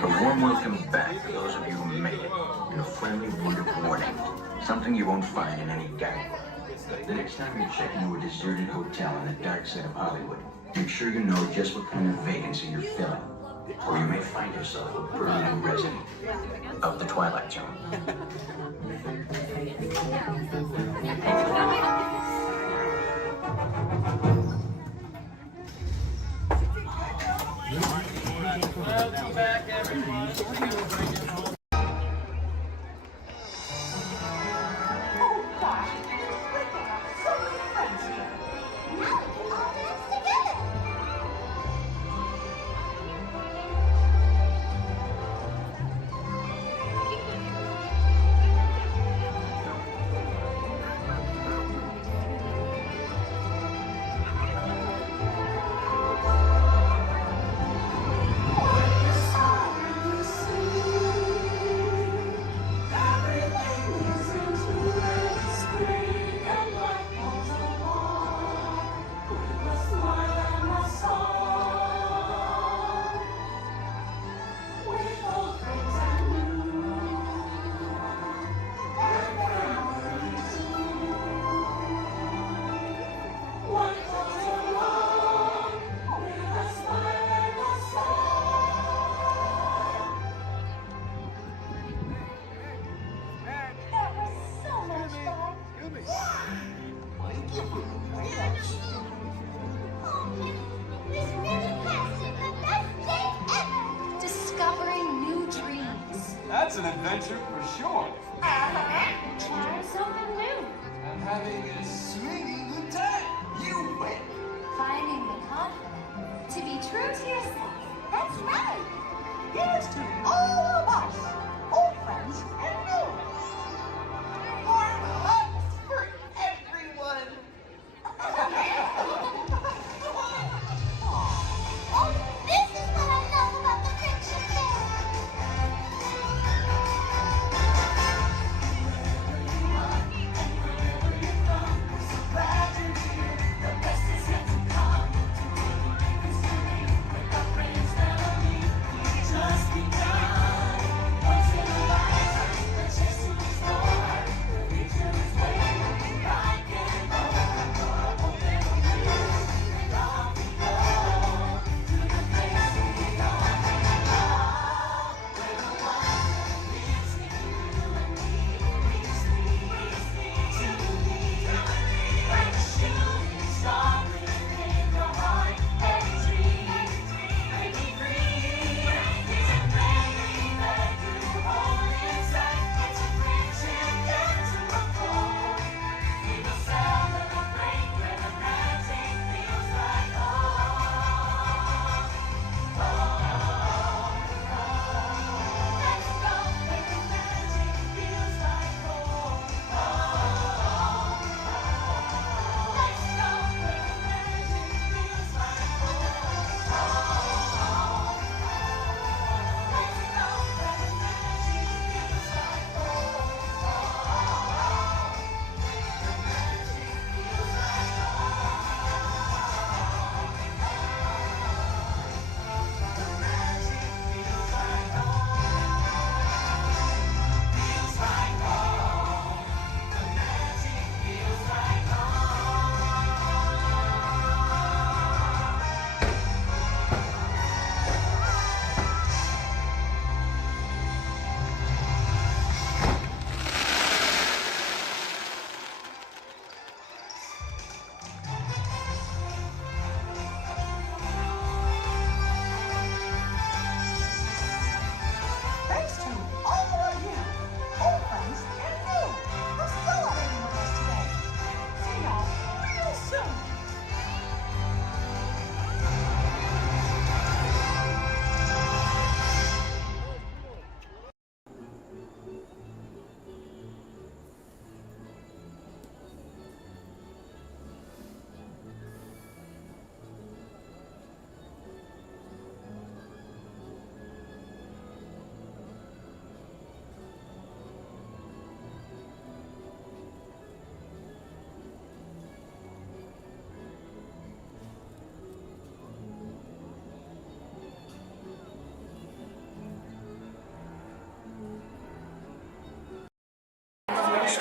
A warm welcome back to those of you who made it, and a friendly word of warning. Something you won't find in any guidebook. The next time you check into a deserted hotel on the dark side of Hollywood, make sure you know just what kind of vacancy you're filling, or you may find yourself a permanent resident of the Twilight Zone. Welcome back, everyone. Oh gosh, we've got so many friends here. Now we can all dance together. Discovering new dreams. That's an adventure for sure. Trying something new. I'm having a sweetie good time. You win. Finding the confidence to be true to yourself. That's right. Here's to all of us, old friends and new ones. Warm hugs for everyone. Oh, this is what I love about the picture fair.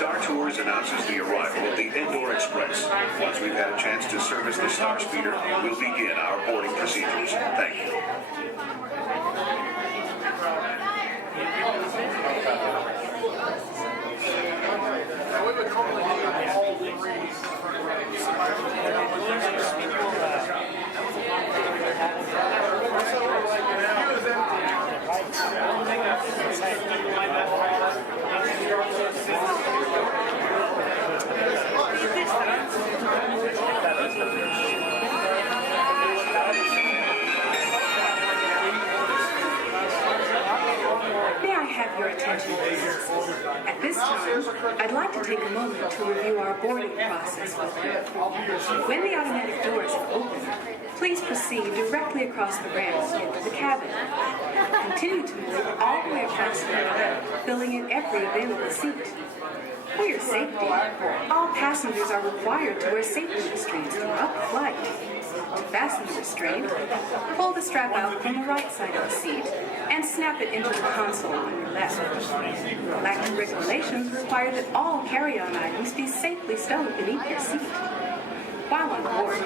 Star Tours announces the arrival of the Indoor Express. Once we've had a chance to service the Star Speeder, we'll begin our boarding procedures. Thank you. May I have your attention, please? At this time, I'd like to take a moment to review our boarding process with you. When the automatic doors have opened, please proceed directly across the ramp into the cabin. Continue to move all the way across the aisle, filling in every available seat. For your safety, all passengers are required to wear safety restraints throughout the flight. To fasten the restraint, pull the strap out from the right side of the seat and snap it into the console on your left. Lacking regulations require that all carry-on items be safely stowed beneath your seat. While on board,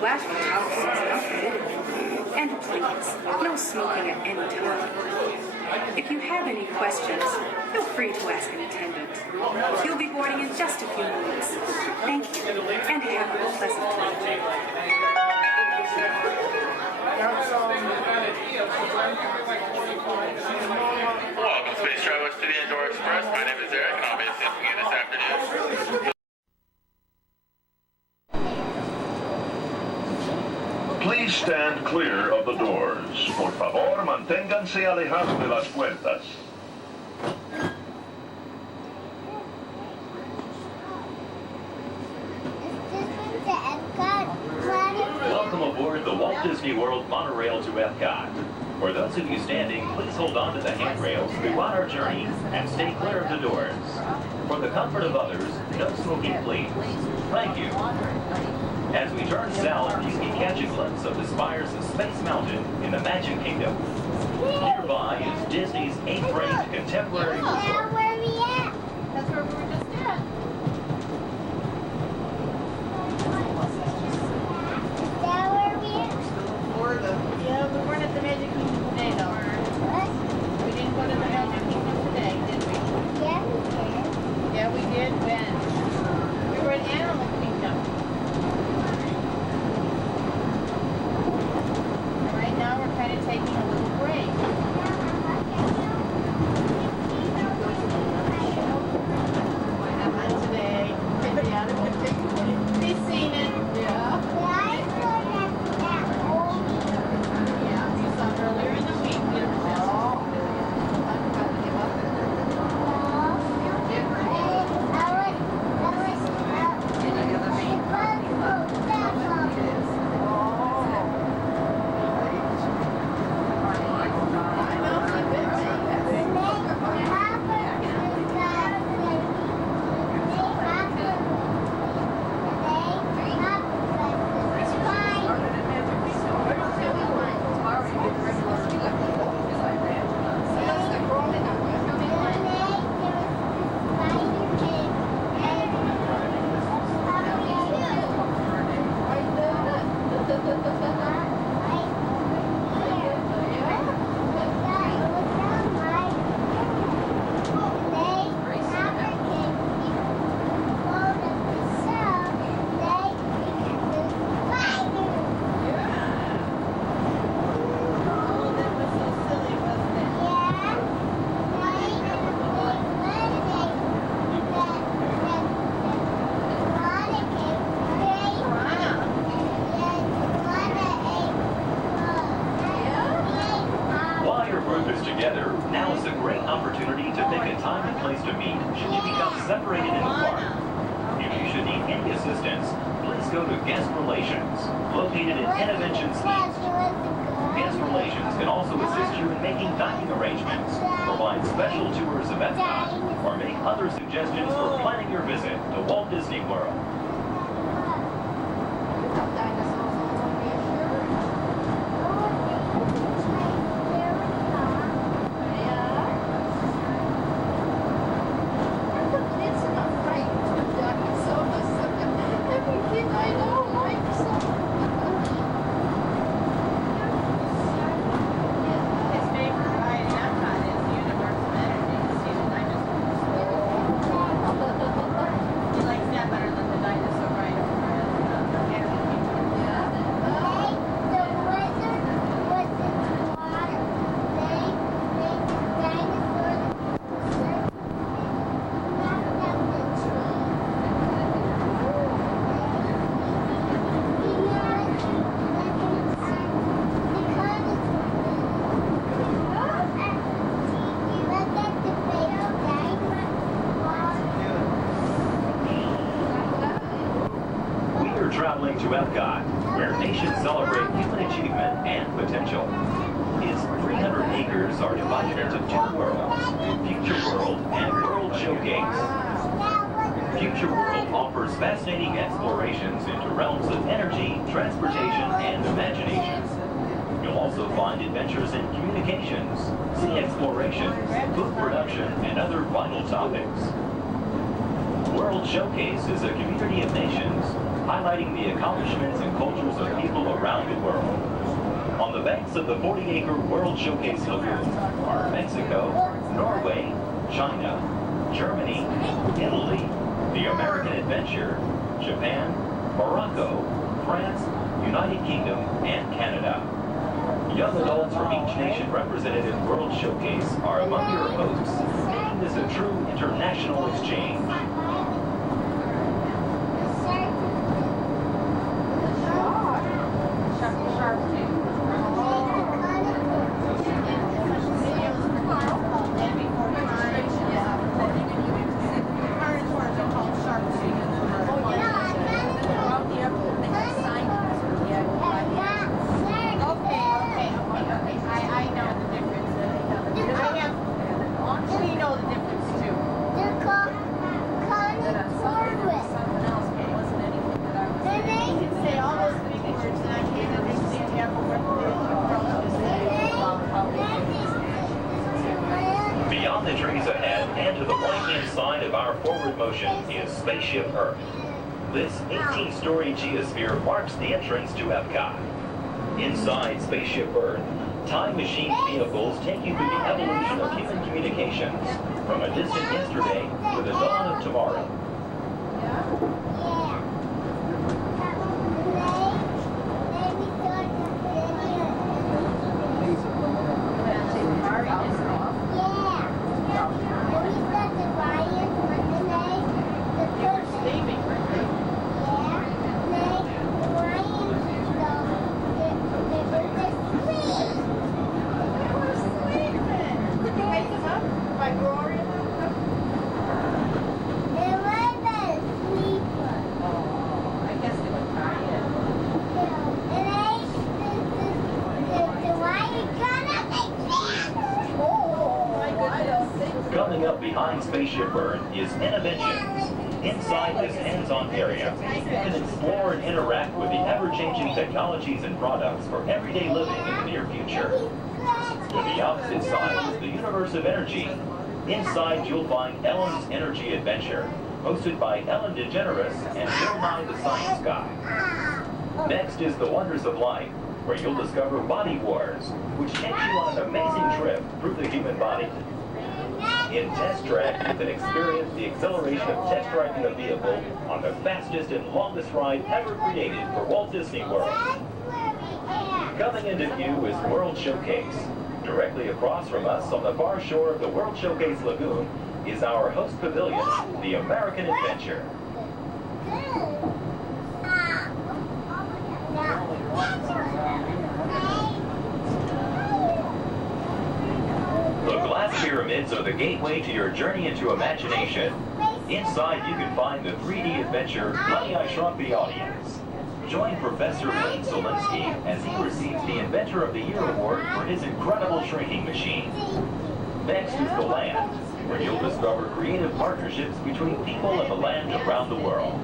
flash photographers are not permitted. And please, no smoking at any time. If you have any questions, feel free to ask an attendant. You'll be boarding in just a few moments. Thank you, and have a pleasant flight. Welcome, space travelers, to the Indoor Express. My name is Eric, and I'll be assisting you this afternoon. Please stand clear of the doors. Por favor, manténganse alejados de las puertas. Welcome aboard the Walt Disney World monorail to Epcot. For those of you standing, please hold on to the handrails throughout our journey and stay clear of the doors. For the comfort of others, no smoking, please. Thank you. As we turn south, you can catch a glimpse of the spires of Space Mountain in the Magic Kingdom. Nearby is Disney's 8th-ranked contemporary resort. Where are we at? That's where we were just at. Yeah, we weren't at the Magic Kingdom today, though. What? We didn't go to the Magic Kingdom today, did we? Yeah, we did. Yeah, we did. When? We were at Animal Kingdom. Right now, we're kind of taking a little break. What happened today? Yeah, we've seen it. Yeah. Earlier in the week, we were together, now is a great opportunity to pick a time and place to meet should you become separated in the park. If you should need any assistance, please go to Guest Relations, located in Interventions East. Guest Relations can also assist you in making dining arrangements, provide special tours of Epcot, or make other suggestions for planning your visit to Walt Disney World. It's traveling to Epcot, where nations celebrate human achievement and potential. Its 300 acres are divided into two worlds, Future World and World Showcase. Future World offers fascinating explorations into realms of energy, transportation, and imagination. You'll also find adventures in communications, sea exploration, food production, and other vital topics. World Showcase is a community of nations, highlighting the accomplishments and cultures of people around the world. On the banks of the 40-acre World Showcase Lagoon are Mexico, Norway, China, Germany, Italy, the American Adventure, Japan, Morocco, France, United Kingdom, and Canada. Young adults from each nation represented in World Showcase are among your hosts, making this a true international exchange. Beyond the trees ahead and to the right-hand side of our forward motion is Spaceship Earth. This 18-story geosphere marks the entrance to Epcot. Inside Spaceship Earth, time machine vehicles take you through the evolution of human communications, from a distant yesterday to the dawn of tomorrow. Coming up behind Spaceship Earth is Innovations. Inside this hands-on area, you can explore and interact with the ever-changing technologies and products for everyday living in the near future. To the opposite side is the universe of energy. Inside, you'll find Ellen's Energy Adventure, hosted by Ellen DeGeneres and Bill Nye the Science Guy. Next is The Wonders of Life, where you'll discover Body Wars, which takes you on an amazing trip through the human body. In Test Track, you can experience the acceleration of test driving a vehicle on the fastest and longest ride ever created for Walt Disney World. Coming into view is World Showcase. Directly across from us on the far shore of the World Showcase Lagoon is our host pavilion, the American Adventure. The glass pyramids are the gateway to your journey into imagination. Inside, you can find the 3D adventure, Honey, I Shrunk the Audience. Join Professor Wayne Zielinski as he receives the Inventor of the Year award for his incredible shrinking machine. Next is The Land, where you'll discover creative partnerships between people and the land around the world.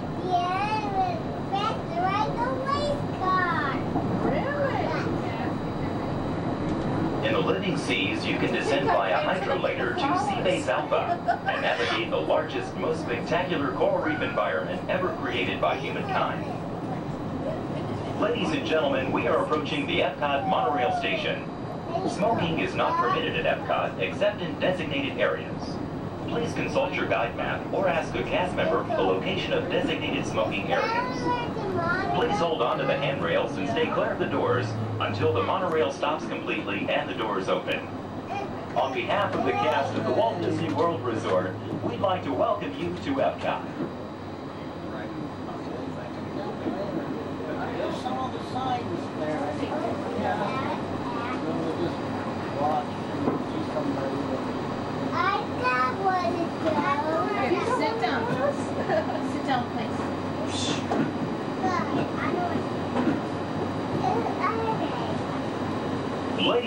In the living seas, you can descend via hydrolator to Seabase Alpha and navigate the largest, most spectacular coral reef environment ever created by humankind. Ladies and gentlemen, we are approaching the Epcot monorail station. Smoking is not permitted at Epcot except in designated areas. Please consult your guide map or ask a cast member for the location of designated smoking areas. Please hold on to the handrails and stay clear of the doors until the monorail stops completely and the doors open. On behalf of the cast of the Walt Disney World Resort, we'd like to welcome you to Epcot. Some of the signs there, I think. Yeah. We'll just watch and see somebody. I got one to go. Sit down. Sit down, please.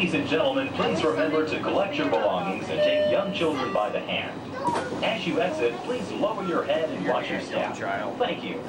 Ladies and gentlemen, please remember to collect your belongings and take young children by the hand. As you exit, please lower your head and watch your step. Thank you.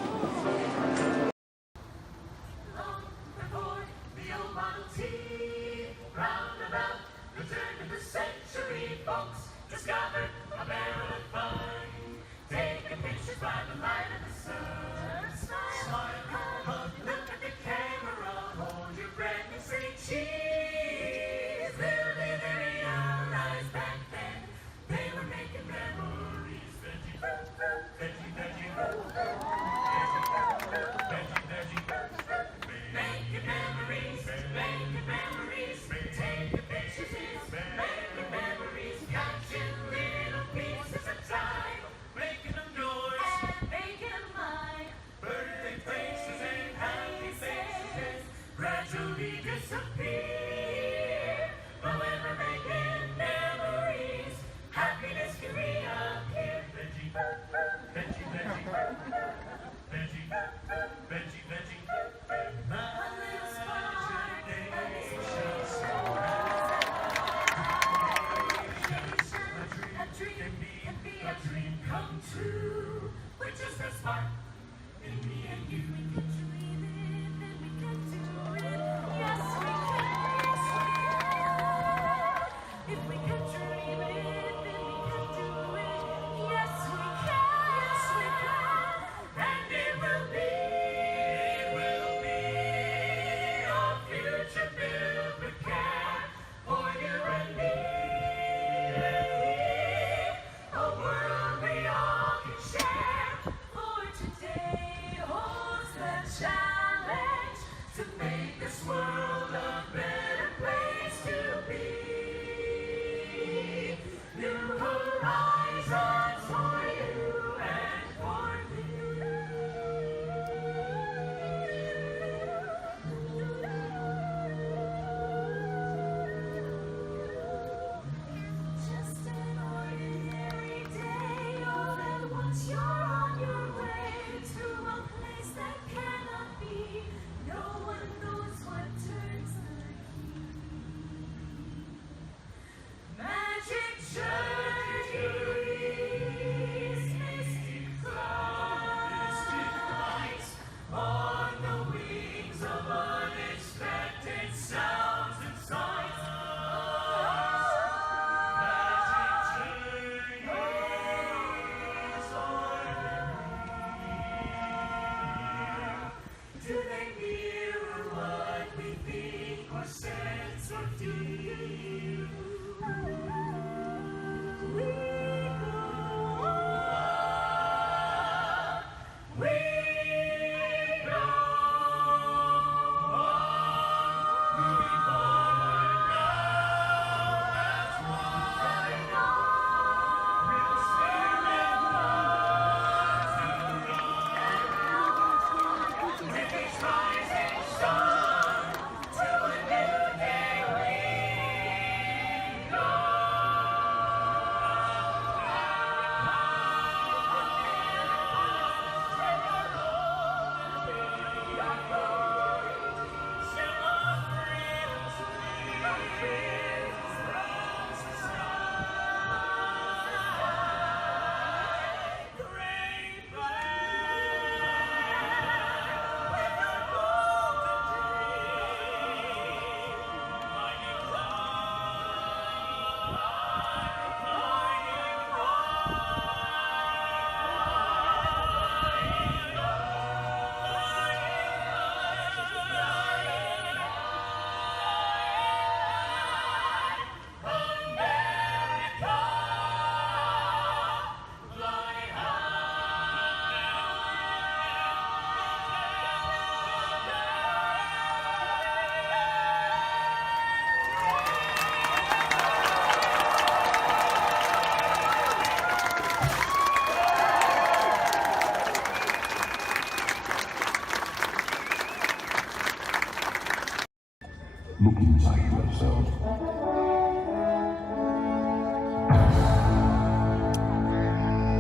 Look inside yourself.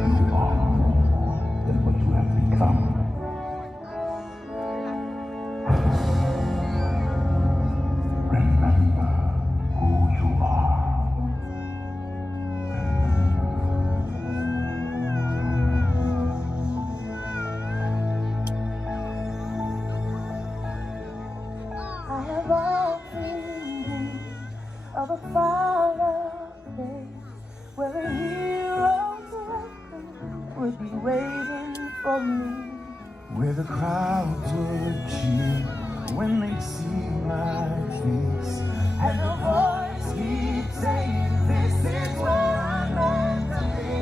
You are more than what you have become. Remember where the crowds would cheer when they'd see my face, and a voice keeps saying, this is where I'm meant to be.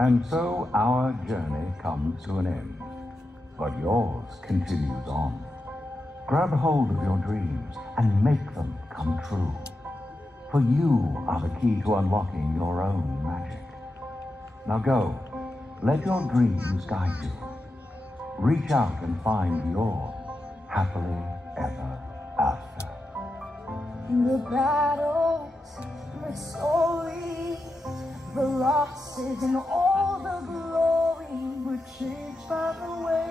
And so our journey comes to an end, but yours continues on. Grab hold of your dreams and make them come true. For you are the key to unlocking your own magic. Now go, let your dreams guide you. Reach out and find your happily ever after. The battles, the stories, the losses, and all the glory were changed by the way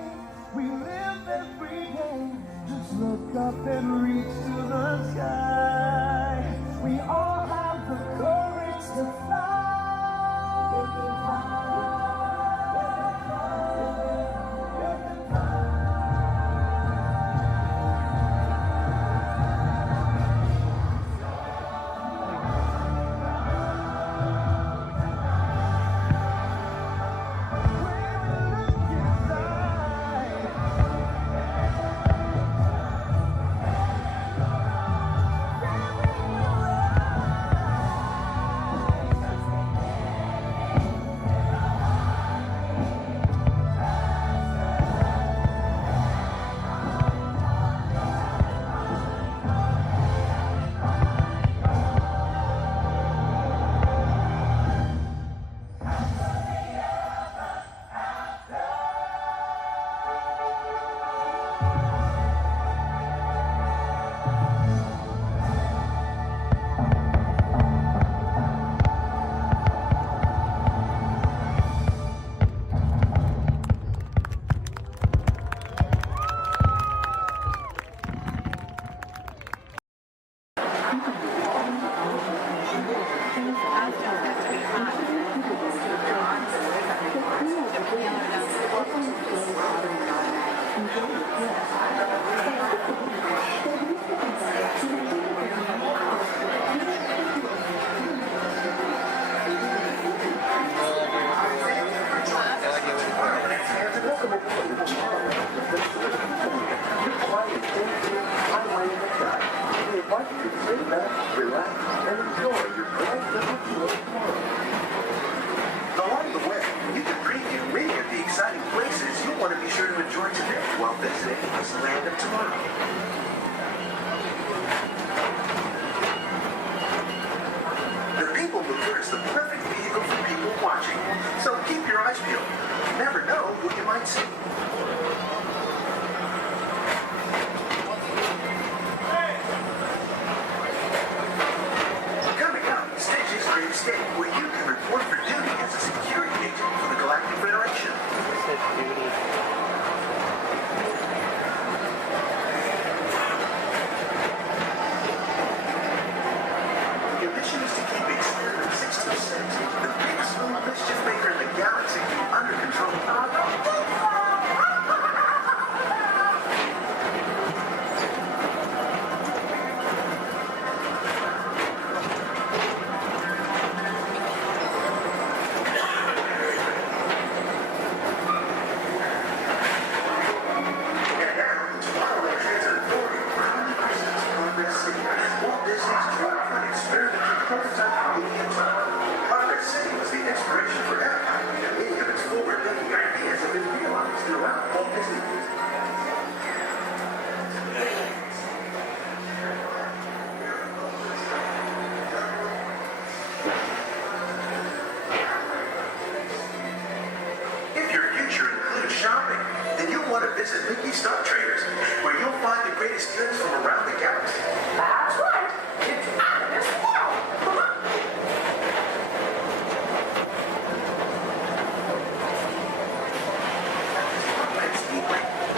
we live every day. Just look up and reach to the sky. We all have the courage to fly. Along the way, you can preview many of the exciting places you'll want to be sure to enjoy today while visiting Disneyland of tomorrow. The People Mover is the perfect vehicle for people watching, so keep your eyes peeled. You never know who you might see. Coming up, Stitch's Dream Escape, where you can report for duty as a security agent for the Galactic Federation. Your mission is to keep Experiment 626, the biggest little mischief maker in the galaxy, under control. be Star Traders, where you'll find the greatest goods from around the galaxy. That's right. It's out of this world.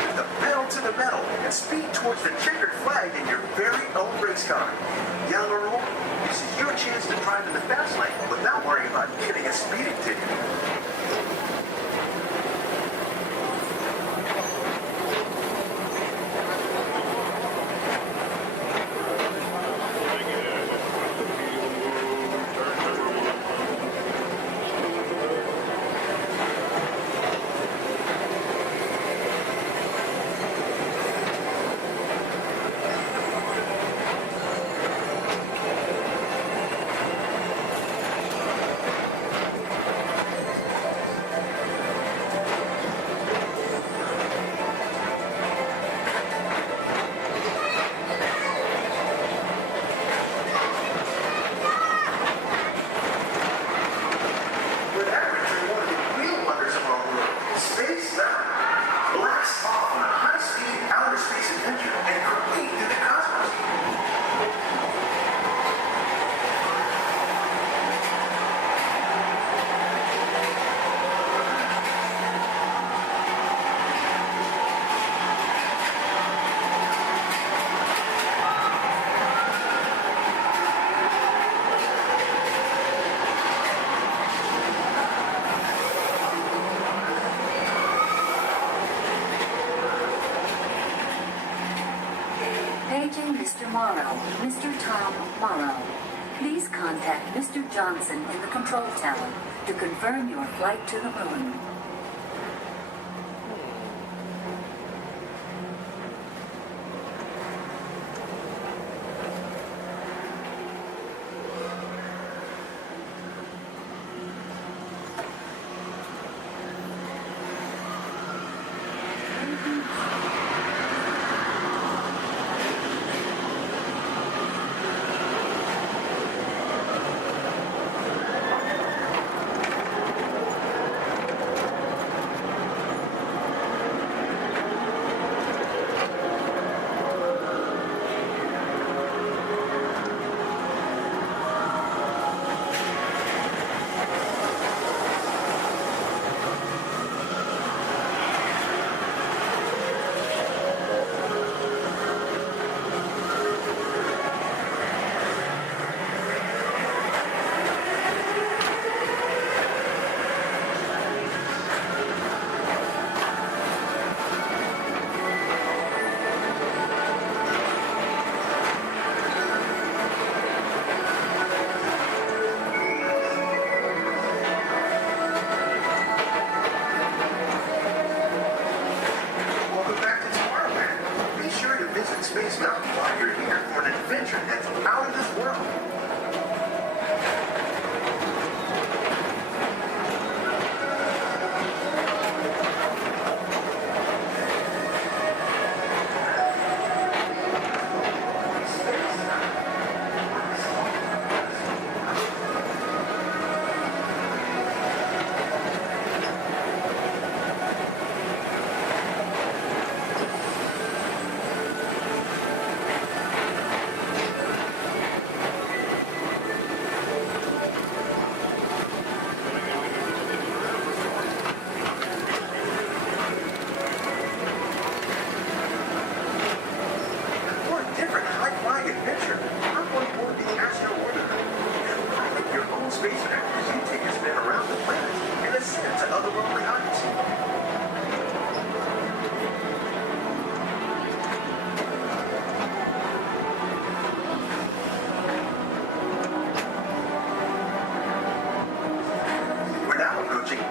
With the pedal to the metal and speed towards the checkered flag in your very own race car. Young or old, this is your chance to drive in the fast lane without worrying about getting a speeding ticket. Paging Mr. Morrow, Mr. Tom Morrow. Please contact Mr. Johnson in the control tower to confirm your flight to the moon. Space Mountain while you're here for an adventure that's out of this world.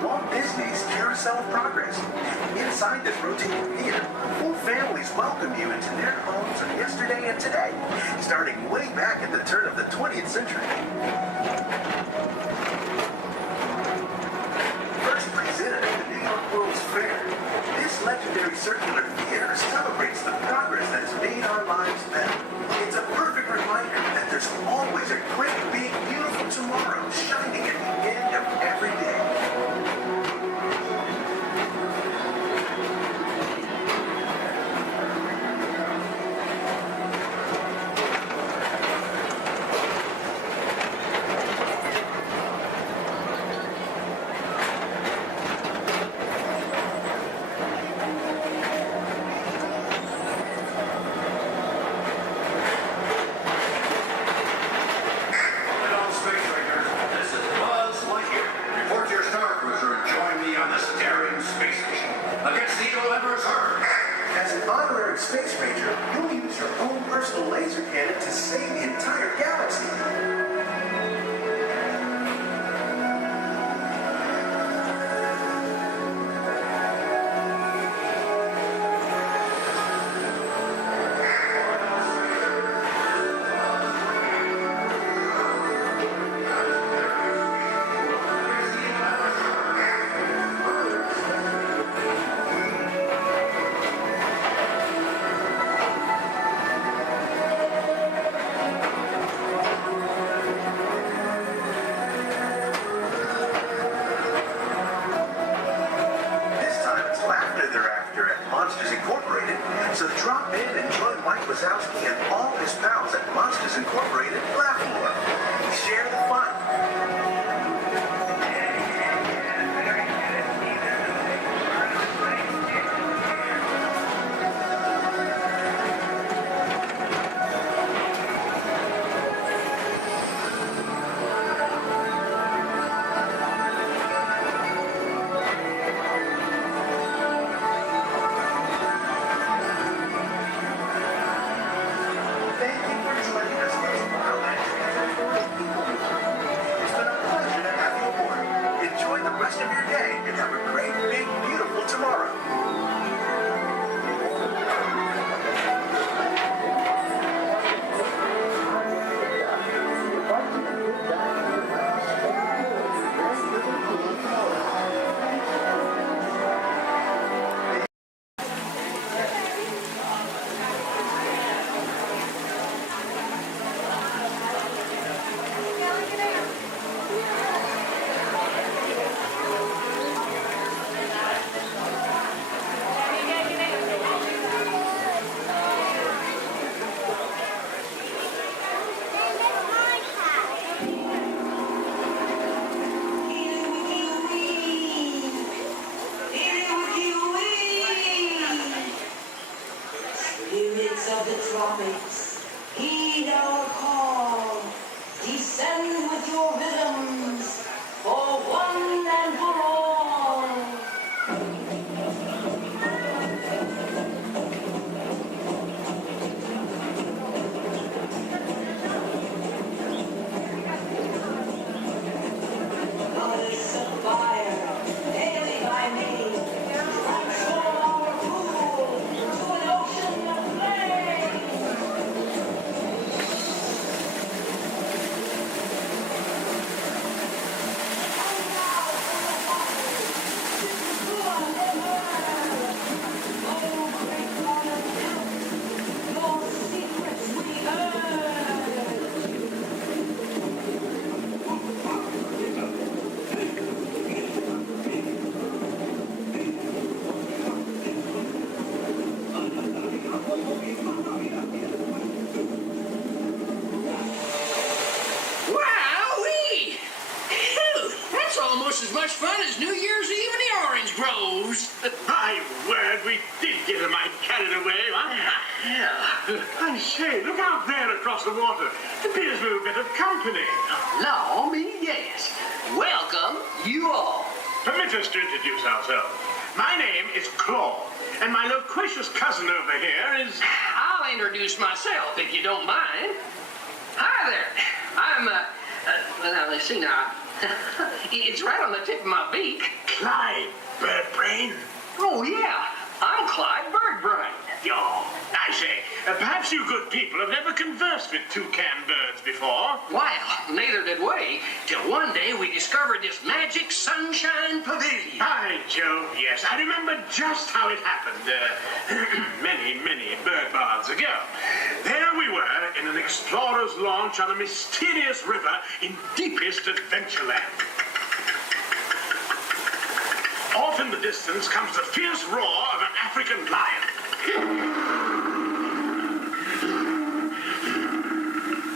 Walt Disney's Carousel of Progress. Inside this rotating theater, full families welcome you into their homes of yesterday and today, starting way back at the turn of the 20th century. First presented at the New York World's Fair, this legendary circular theater celebrates the progress that's made our lives better. It's a perfect reminder that there's always a great, big, beautiful tomorrow shining at the end of every day. Drop in and join Mike Wazowski and all his pals at Monsters Incorporated Laugh Floor. Share the fun. Of the tropics, heed our call. Descend with your rhythms for one and for all. Goddess of fire, daily by me, transform our pool to an ocean of flame. Wowee! Phew, that's almost as much fun as New Year's Eve in the orange groves. My word, we did get a mite carried away, huh? Yeah. I say, look out there across the water. It appears we're a bit of company. Law me, yes. Welcome, you all. Permit us to introduce ourselves. My name is Claude, and my loquacious cousin over here is... I'll introduce myself, if you don't mind. Hi there. I'm, now, let's see now. It's right on the tip of my beak. Clyde Birdbrain. Oh, yeah. I'm Clyde Birdbrain. Oh, I say, perhaps you good people have never conversed with toucan birds before. Well, neither did we, till one day we discovered this magic sunshine pavilion. By Jove, yes. I remember just how it happened, many, many bird baths ago. There we were in an explorer's launch on a mysterious river in deepest Adventureland. Off in the distance comes the fierce roar of an African lion.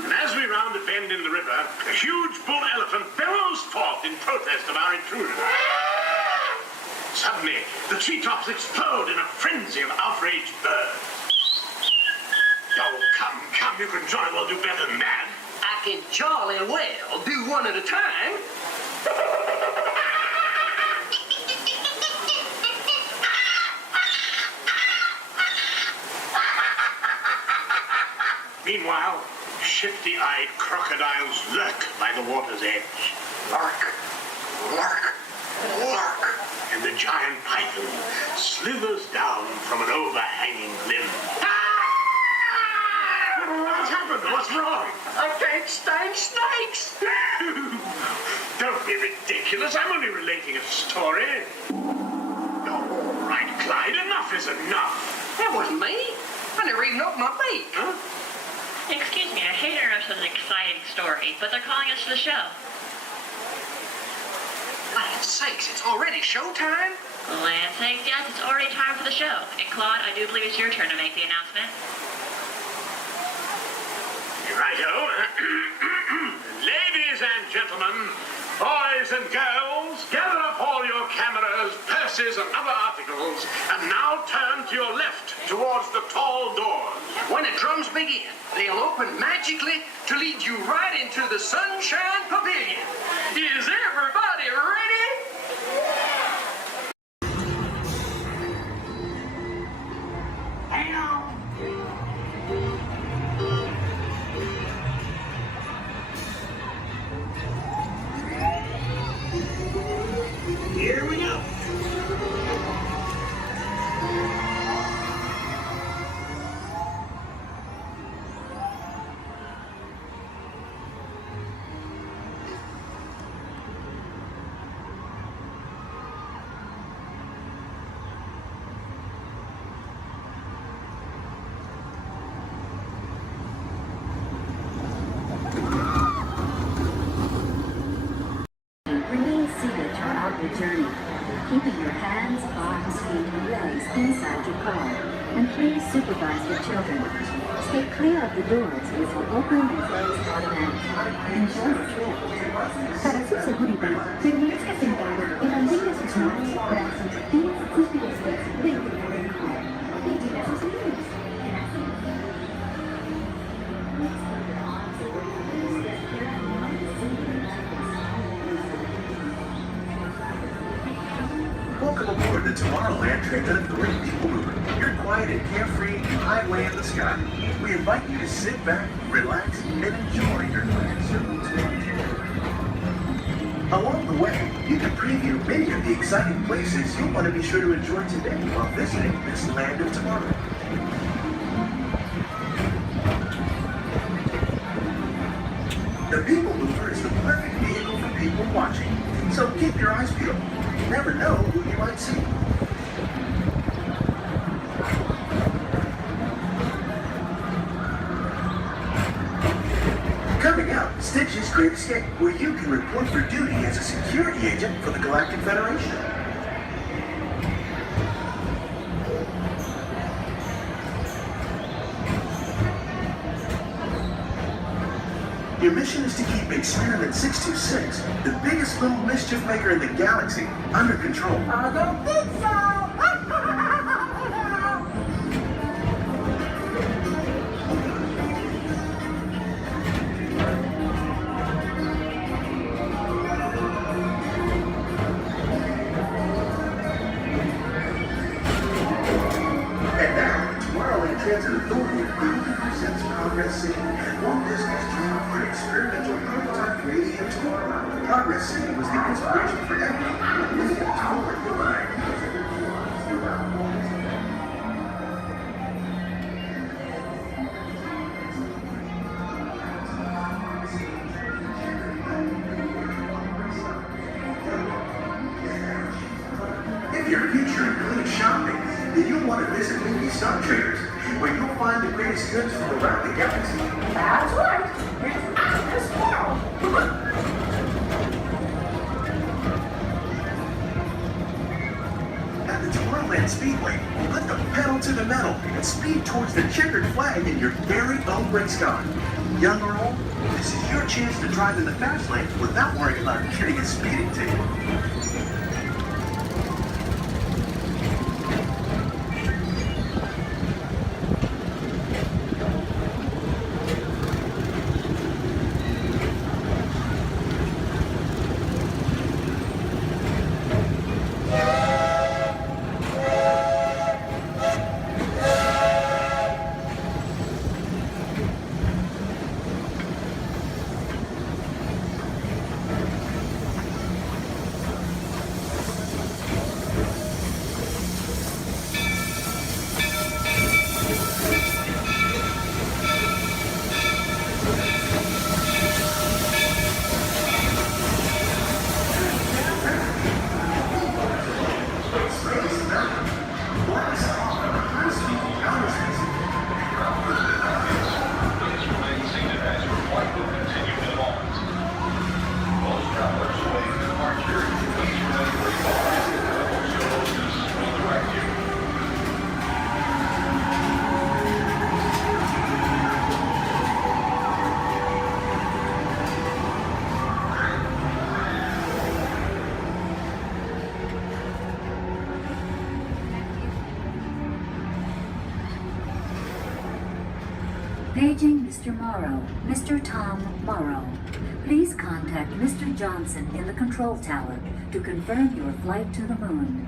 And as we round a bend in the river, a huge bull elephant bellows forth in protest of our intrusion. Suddenly, the treetops explode in a frenzy of outraged birds. Oh, come, you can jolly well do better than that. I can jolly well do one at a time. Meanwhile, shifty-eyed crocodiles lurk by the water's edge. Lurk, lurk, lurk. And the giant python slithers down from an overhanging limb. What's happened? What's wrong? I can't stand snakes. Don't be ridiculous. I'm only relating a story. All right, Clyde, enough is enough. That wasn't me. I never even opened my beak. Huh? Excuse me, I hate to interrupt such an exciting story, but they're calling us to the show. That's sakes, it's already showtime? Land sakes, yes, it's already time for the show. And Claude, I do believe it's your turn to make the announcement. Righto. Ladies and gentlemen, boys and girls, gather up all your cameras, purses, and other articles, and now turn to your left towards the tall doors. When the drums begin, they'll open magically to lead you right into the Sunshine Pavilion. Is everybody ready? Hang on. Here we go. Remain seated throughout the journey, keeping your hands, arms, feet, and legs inside your car, and please supervise the children. Stay clear of the doors, which will open and close automatically. Enjoy the trip. Para su seguridad, permanezca sentado y mantenga sus manos, brazos, pies y pies dentro del car. Vigila sus niños. Welcome aboard the Tomorrowland Transit Authority People Mover. Your quiet and carefree highway in the sky. We invite you to sit back, relax, and enjoy your next circle today. Along the way, you can preview many of the exciting places you'll want to be sure to enjoy today while visiting this land of tomorrow. The People Mover is the perfect vehicle for people watching, so keep your eyes peeled. You never know who you might see. Coming up, Stitch's Great Escape, where you can report for duty as a security agent for the Galactic Federation. Your mission is to keep Experiment 626, the biggest little mischief maker in the galaxy, under control. I don't think so. And now, the Tomorrowland Transit Authority proudly presents Progress City, Walt Disney's dream for an experimental prototype radio tomorrow. Progress City was the inspiration for everything Disney was forward moving. If your future includes shopping, then you'll want to visit Movie Star Traders, where you'll find the greatest goods from around the galaxy. That's right. It's after small. At the Tomorrowland Speedway, put the pedal to the metal and speed towards the checkered flag in your very own race car. Young or old, this is your chance to drive in the fast lane without worrying about getting a speeding ticket. Paging Mr. Morrow, Mr. Tom Morrow. Please contact Mr. Johnson in the control tower to confirm your flight to the moon.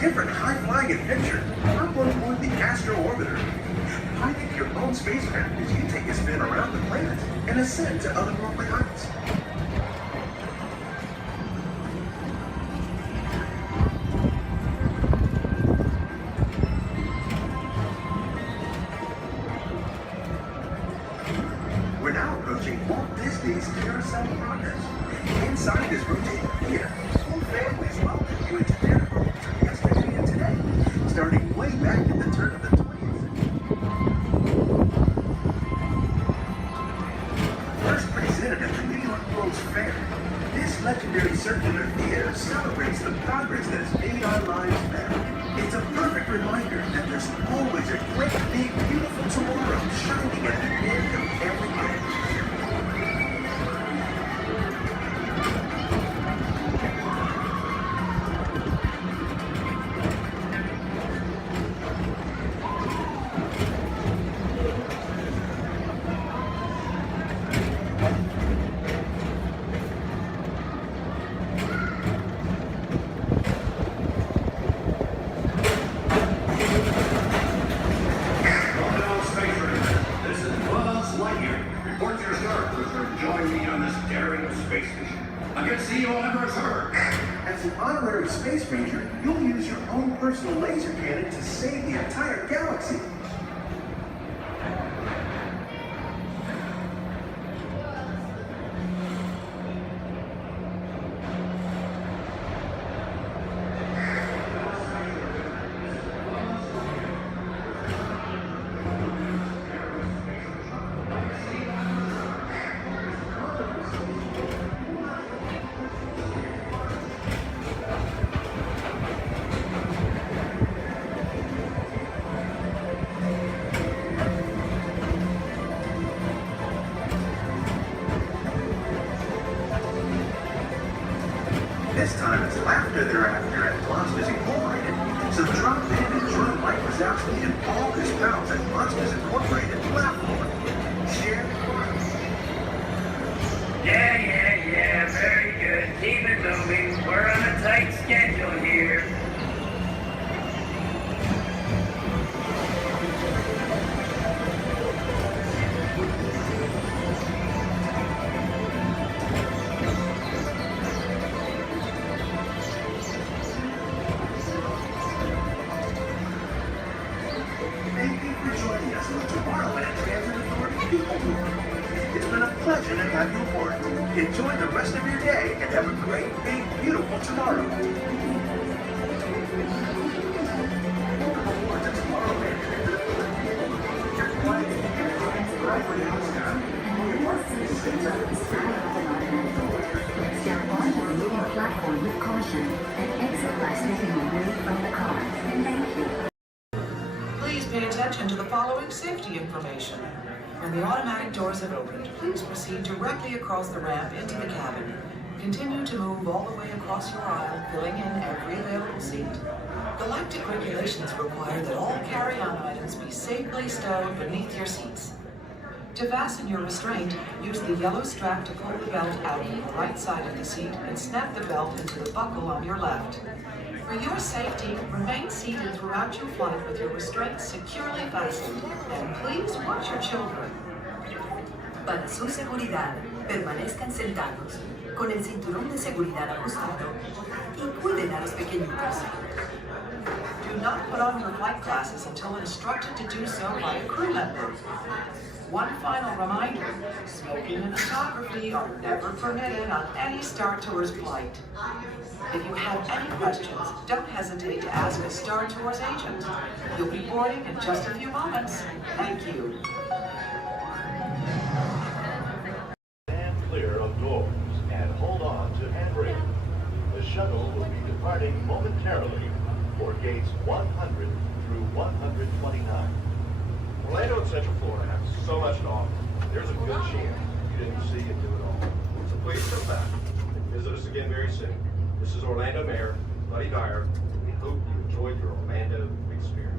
Different high-flying adventure. Hop on board the Astro Orbiter. Pilot your own spacecraft as you take a spin around the planet and ascend to otherworldly heights. We're now approaching Walt Disney's Carousel Progress. Inside this rotating theater, whole families welcome you into their world yesterday and today, starting way back at the turn of the 20th century. First presented at the New York World's Fair, this legendary circular theater celebrates the progress that has made our lives better. It's a perfect reminder that there's always a great, big, beautiful tomorrow shining at the end of every day. As an honorary space ranger, you'll use your own personal laser cannon to save the entire galaxy. This time it's laughter they're after at Monsters Incorporated. So drop in and join Mike Wazowski and all his pals at Monsters Incorporated platform. Share the fun. Yeah, very good. Keep it moving. We're on a tight schedule here. pleasure to have you aboard. Enjoy the rest of your day and have a great, big, beautiful tomorrow. Step onto the moving platform with caution and exit by stepping away from the car. Thank you. Please pay attention to the following safety information. When the automatic doors have opened, please proceed directly across the ramp into the cabin. Continue to move all the way across your aisle, filling in every available seat. Galactic regulations require that all carry-on items be safely stowed beneath your seats. To fasten your restraint, use the yellow strap to pull the belt out on the right side of the seat and snap the belt into the buckle on your left. For your safety, remain seated throughout your flight with your restraints securely fastened, and please watch your children. Para su seguridad, permanezcan sentados, con el cinturón de seguridad ajustado, y cuiden a los pequeñitos. Do not put on your flight glasses until instructed to do so by a crew member. One final reminder, smoking and photography are never permitted on any Star Tours flight. If you have any questions, don't hesitate to ask a Star Tours agent. You'll be boarding in just a few moments. Thank you. Stand clear of doors and hold on to handrails. The shuttle will be departing momentarily for gates 100 through 129. Orlando and Central Florida have so much to offer. There's a good chance you didn't see and do it all. So please come back and visit us again very soon. This is Orlando Mayor Buddy Dyer. We hope you enjoyed your Orlando experience.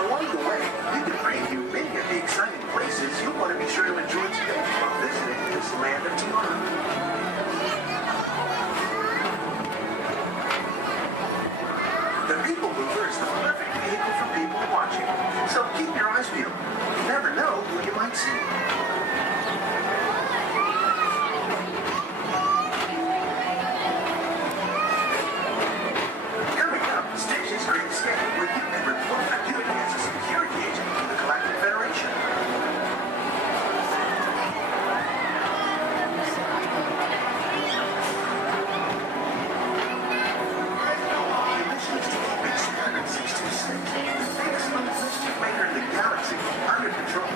Along the way, you can preview many of the exciting places you'll want to be sure to enjoy today while visiting this land of tomorrow. The People Mover is the perfect vehicle for people watching, so keep your eyes peeled. You never know who you might see. Coming up, Station's Great Escape, where you can report activity as a security agent for the Galactic Federation. Emissions to Orbit 626, the biggest mischief maker in the galaxy, under control.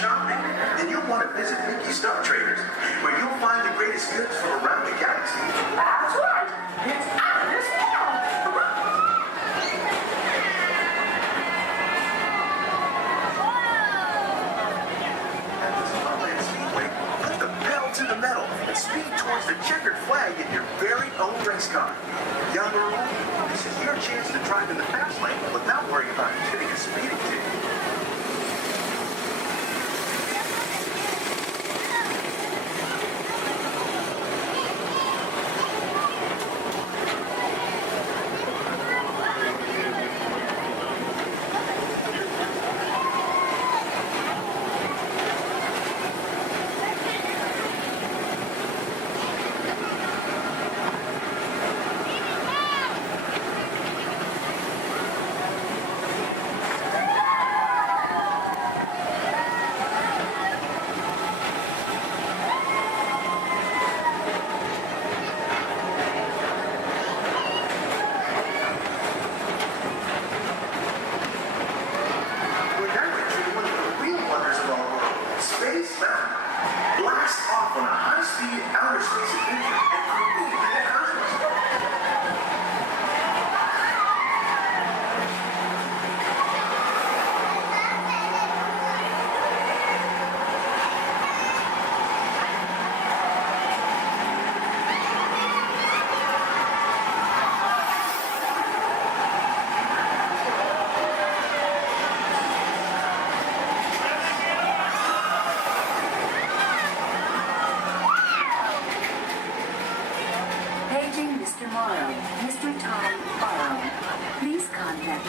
shopping, then you'll want to visit Mickey Stuff Traders, where you'll find the greatest goods from around the galaxy. That's right. It's out of this world. At the Disneyland Speedway, put the pedal to the metal and speed towards the checkered flag in your very own race car. Young or old, this is your chance to drive in the fast lane without worrying about getting a speeding ticket. Blast off on a high-speed outer space adventure and create the cosmos.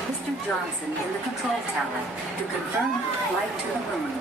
Mr. Johnson in the control tower to confirm flight to the moon.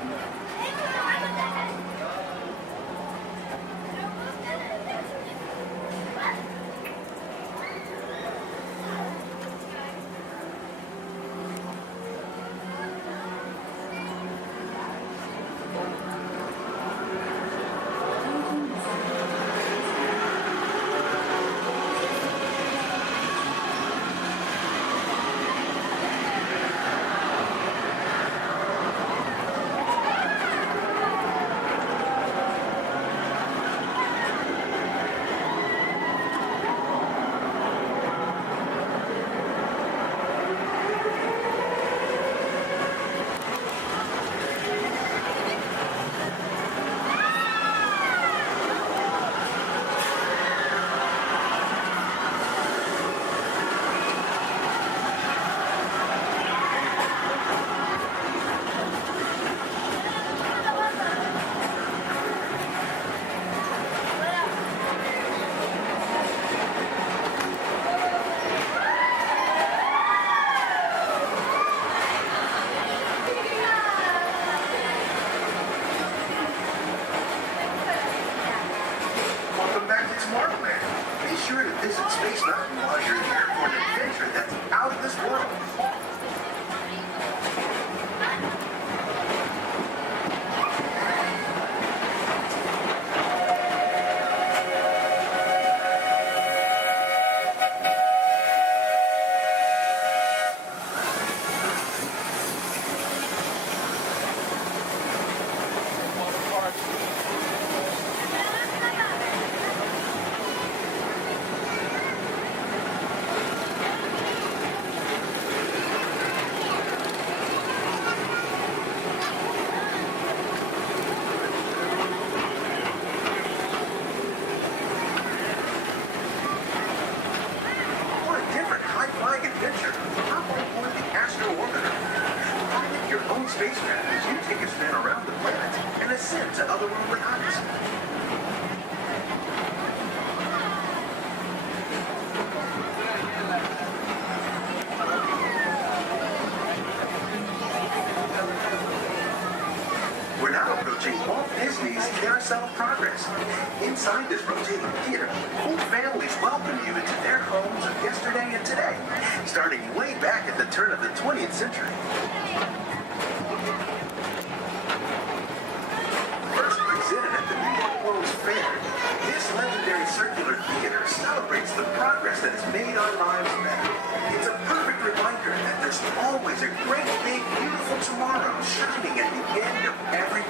Be sure to visit Space Mountain while you're here for an adventure that's out of this world. Spacecraft as you take a spin around the planet and ascend to otherworldly heights. We're now approaching Walt Disney's Carousel of Progress. Inside this rotating theater, whole families welcome you into their homes of yesterday and today, starting way back at the turn of the 20th century. This legendary circular theater celebrates the progress that has made our lives better. It's a perfect reminder that there's always a great, big, beautiful tomorrow shining at the end of every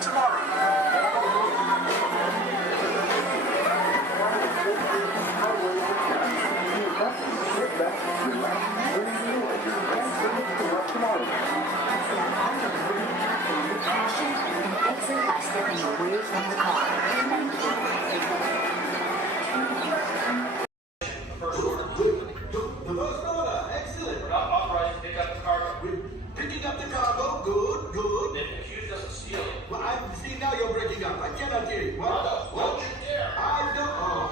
tomorrow. Passion and exit by stepping away from the car. Thank you. The first order, excellent. We're not authorized to pick up the cargo. We're picking up the cargo, good, good. They've accused us of stealing. Well, see, now you're breaking up. I cannot hear you. What? Don't you dare. I don't. Oh,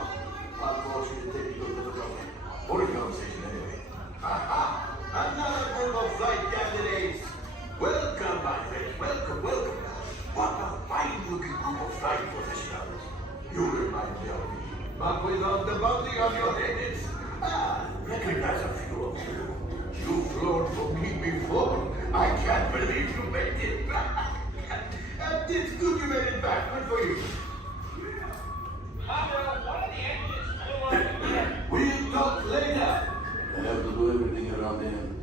unfortunately, take you to the government. Boring conversation anyway. Aha! Another group of flight candidates. Welcome, my friends. Welcome, welcome. What a fine-looking group of flight professionals. You remind me of me. But without the bounty on your heads. Recognize a few of you. You've flown for me before. I can't believe you made it back. And it's good you made it back. Good for you. We'll talk later. I have to do everything around him.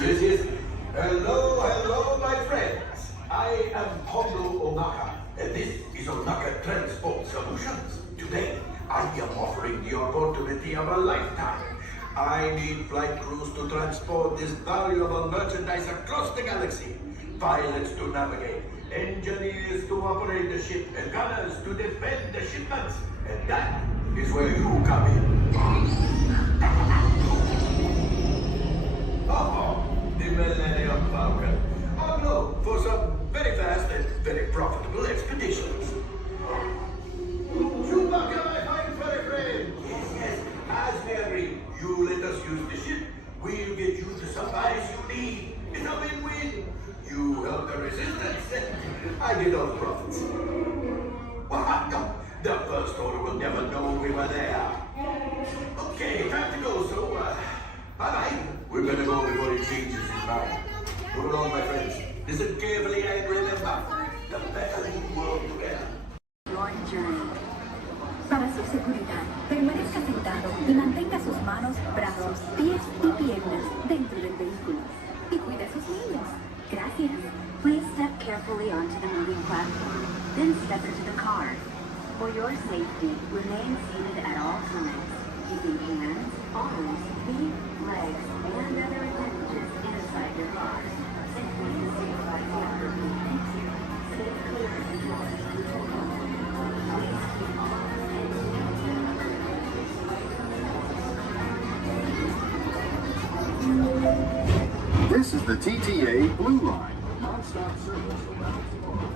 Yes. Hello, my friends. I am Hondo Onaka, and this is Onaka Transport Solutions. Today, I am offering the opportunity of a lifetime. I need flight crews to transport this valuable merchandise across the galaxy. Pilots to navigate, engineers to operate the ship, and gunners to defend the shipments. And that is where you come in. The Millennium Falcon. Oh no, for some very fast and very profitable expeditions. Chewbacca, my fine furry friend. Yes. As we agreed, you let us use the ship. We'll get you the supplies you need. It's a win-win. You help the resistance, and I get all the profits. What? No, the First Order will never know we were there. Okay, time to go, so, bye-bye. We better go before he changes his mind. Hold on, my friends. Listen carefully and remember, the better you work together. Your journey. Para su seguridad, permanezca sentado y mantenga sus manos, brazos, pies y piernas dentro del vehículo. Y cuide a sus niños. Gracias. Please step carefully onto the moving platform, then step into the car. For your safety, remain seated at all times, keeping hands, arms, feet, legs, and other appendages inside your car. Simply supervise the operating. Thank you. Stay clear of the doors. Please keep on and This is the TTA Blue Line, non-stop service around tomorrow.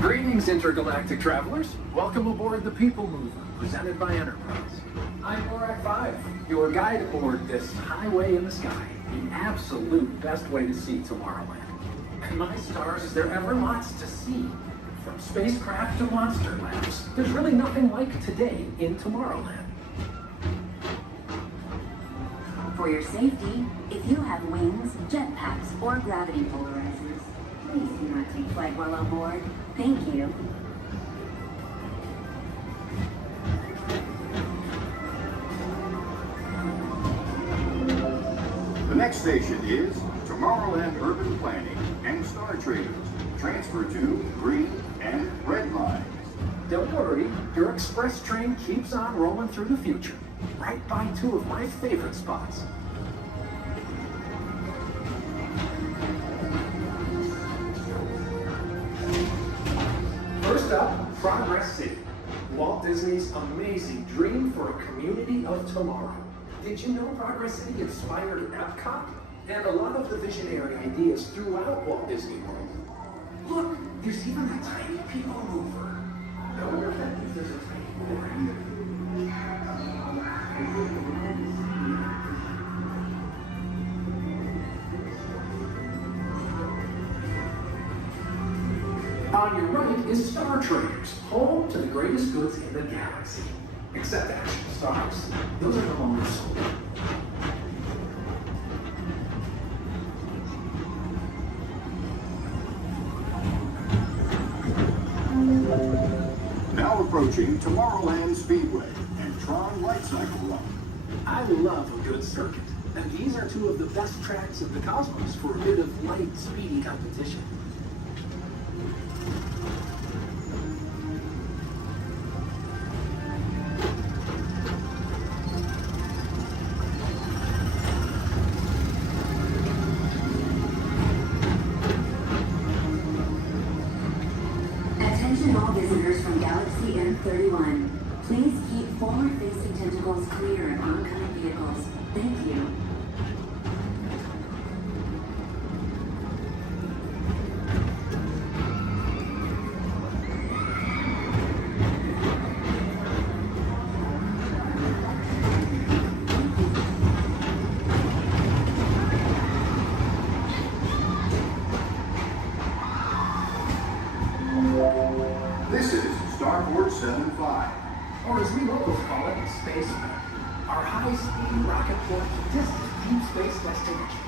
Greetings, intergalactic travelers. Welcome aboard the People Mover, presented by Enterprise. I'm Borak 5, your guide aboard this highway in the sky, the absolute best way to see Tomorrowland. And my stars, is there ever lots to see? From spacecraft to monster labs, there's really nothing like today in Tomorrowland. For your safety, if you have wings, jetpacks, or gravity polarizers, please do not take flight while on board. Thank you. The next station is Tomorrowland Urban Planning and Star Traders. Transfer to green and red lines. Don't worry, your express train keeps on rolling through the future, right by two of my favorite spots. First up, Progress City, Walt Disney's amazing dream for a community of tomorrow. Did you know Progress City inspired Epcot and a lot of the visionary ideas throughout Walt Disney World? Look, there's even a tiny people mover. I wonder if there's a tiny mover here. On your right is Star Traders, home to the greatest goods in the galaxy. Except action stars. Those are no longer sold. approaching Tomorrowland Speedway and Tron Light Cycle Run. I love a good circuit, and these are two of the best tracks in the cosmos for a bit of light, speedy competition. Attention all visitors from Galaxy M31. Please keep forward-facing tentacles clear of oncoming vehicles. Thank you. This is Starport 75. Or as we locals call it, Space. Our high-speed rocket port to distant deep space destinations.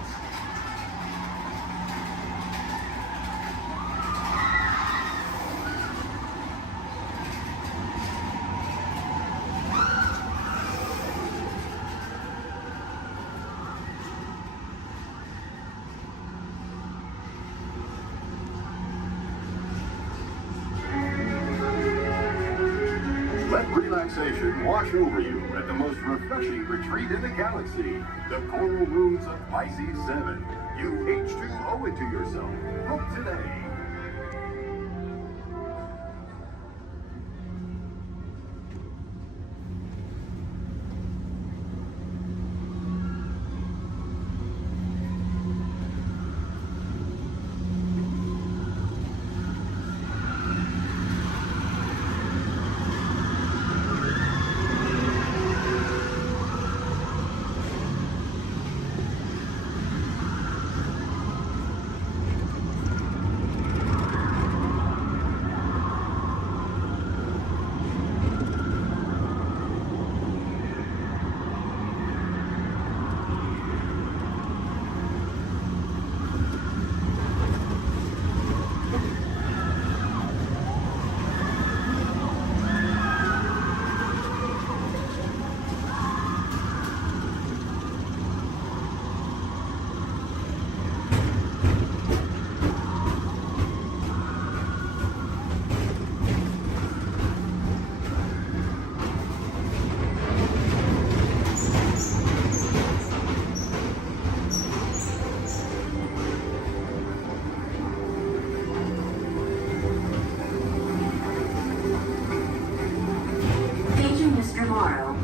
Let relaxation wash over you at the most refreshing retreat in the galaxy, the Coral Rooms of Pisces 7. You H2O it to yourself. Book today.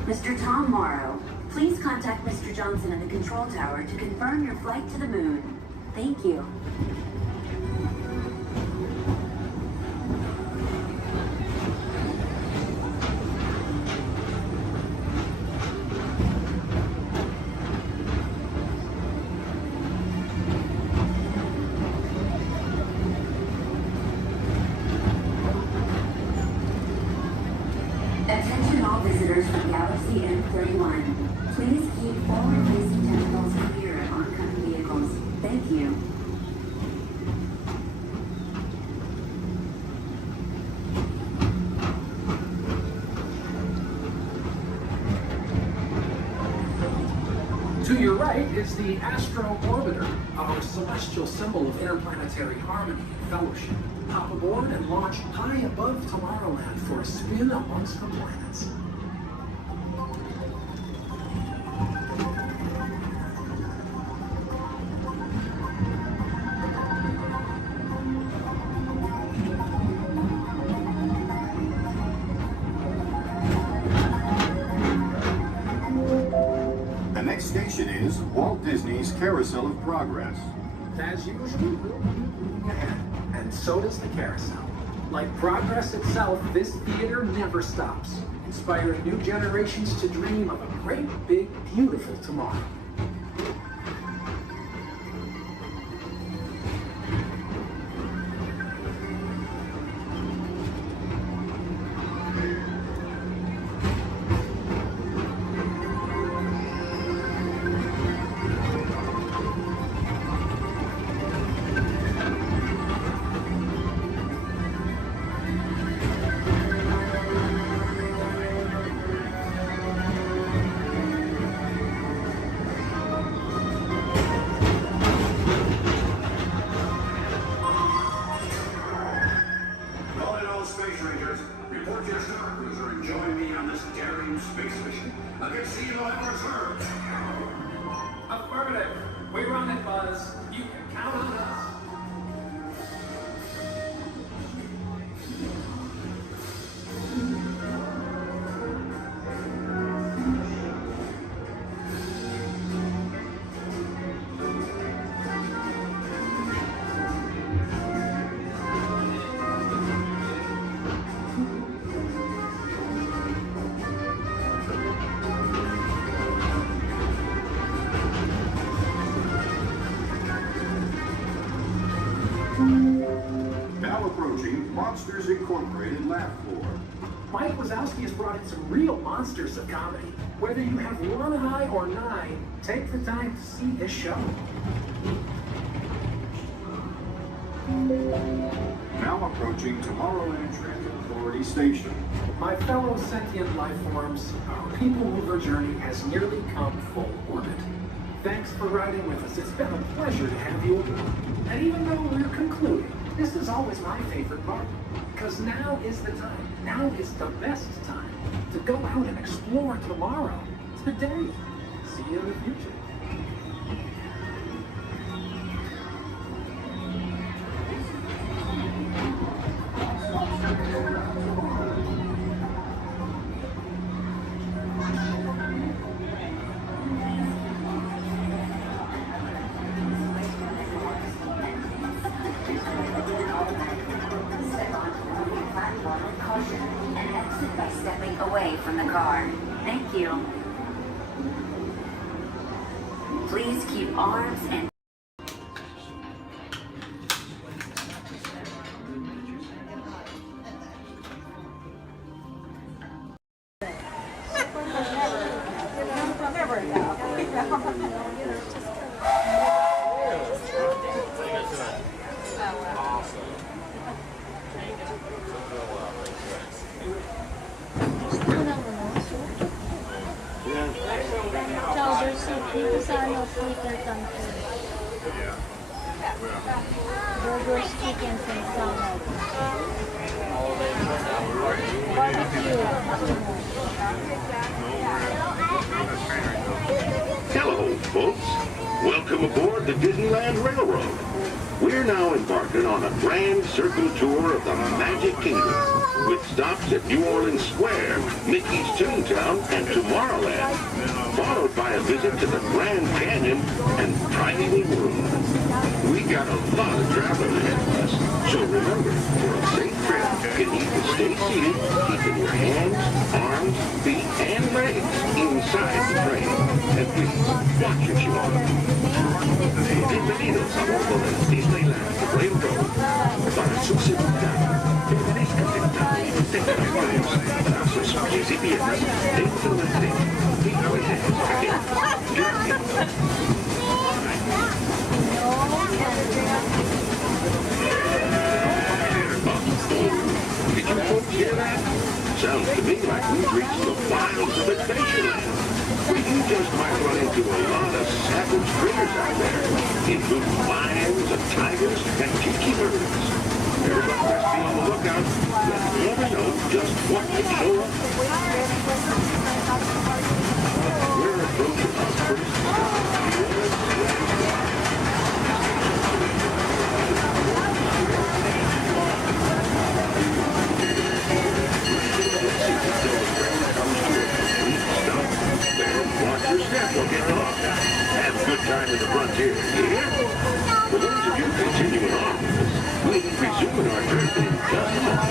Mr. Tom Morrow, please contact Mr. Johnson at the control tower to confirm your flight to the moon. Thank you. Attention all visitors from Galaxy M31. Please keep forward-facing tentacles clear of oncoming vehicles. Thank you. To your right is the Astro Orbiter, our celestial symbol of interplanetary harmony and fellowship. Hop aboard and launch high above Tomorrowland for a spin amongst the planets. The next station is Walt Disney's Carousel of Progress. As usual, we'll be moving ahead, and so does the carousel. Like progress itself, this theater never stops, inspiring new generations to dream of a great, big, beautiful tomorrow. Jet Star Cruiser and join me on this daring space mission against the evil Emperor's herd? Affirmative. We run it, Buzz. You can count on us. Now approaching Monsters Incorporated Laugh Floor. Mike Wazowski has brought in some real monsters of comedy. Whether you have one eye or 9, take the time to see this show. Now approaching Tomorrowland Transit Authority Station. My fellow sentient life forms, our People Mover journey has nearly come full orbit. Thanks for riding with us. It's been a pleasure to have you aboard. And even though we're concluding, this is always my favorite part. Because now is the time. Now is the best time to go out and explore tomorrow. Today. See you in the future. And exit by stepping away from the car. Thank you. Please keep arms and Dito sa Twitter country. Burgers, chickens, and salad. Barbecue. Hello, folks. Welcome aboard the Disneyland Railroad. We're now embarking on a grand circle tour of the Magic Kingdom, with stops at New Orleans Square, Mickey's Toontown, and Tomorrowland, followed by a visit to the Grand Canyon and Tiny World. We got a lot of traveling ahead of us, so remember, for a safe trip, you need to stay seated, keeping your hands, arms, feet, and legs inside the train. And please, watch your shoes. Bienvenidos a bordo del Disneyland Railroad. Para su seguridad, permanezcan sentados, tengan manos, brazos, pies y piernas dentro del tren y no dejen caer. Gracias. Did you folks hear that? Sounds to me like we've reached the wilds of Adventureland. You just might run into a lot of savage critters out there, including lions and tigers and tiki birds. Everybody best be on the lookout. You never know just what could show up. We're approaching our first watch your step, don't get lost. Have a good time in the frontier, you hear? For those of you continuing on, we'll be resuming our journey in just a moment.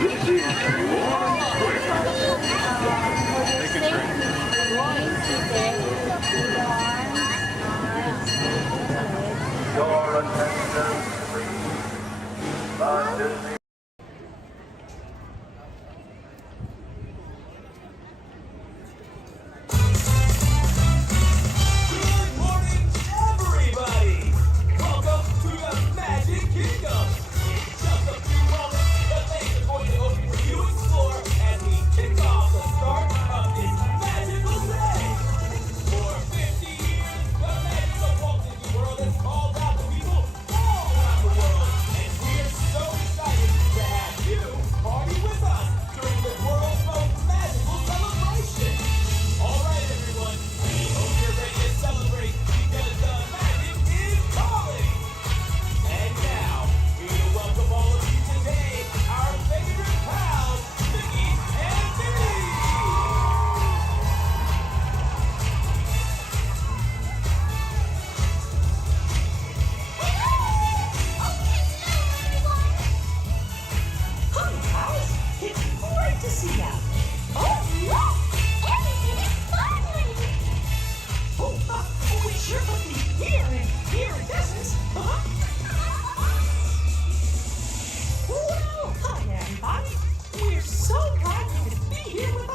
This is New Orleans Square.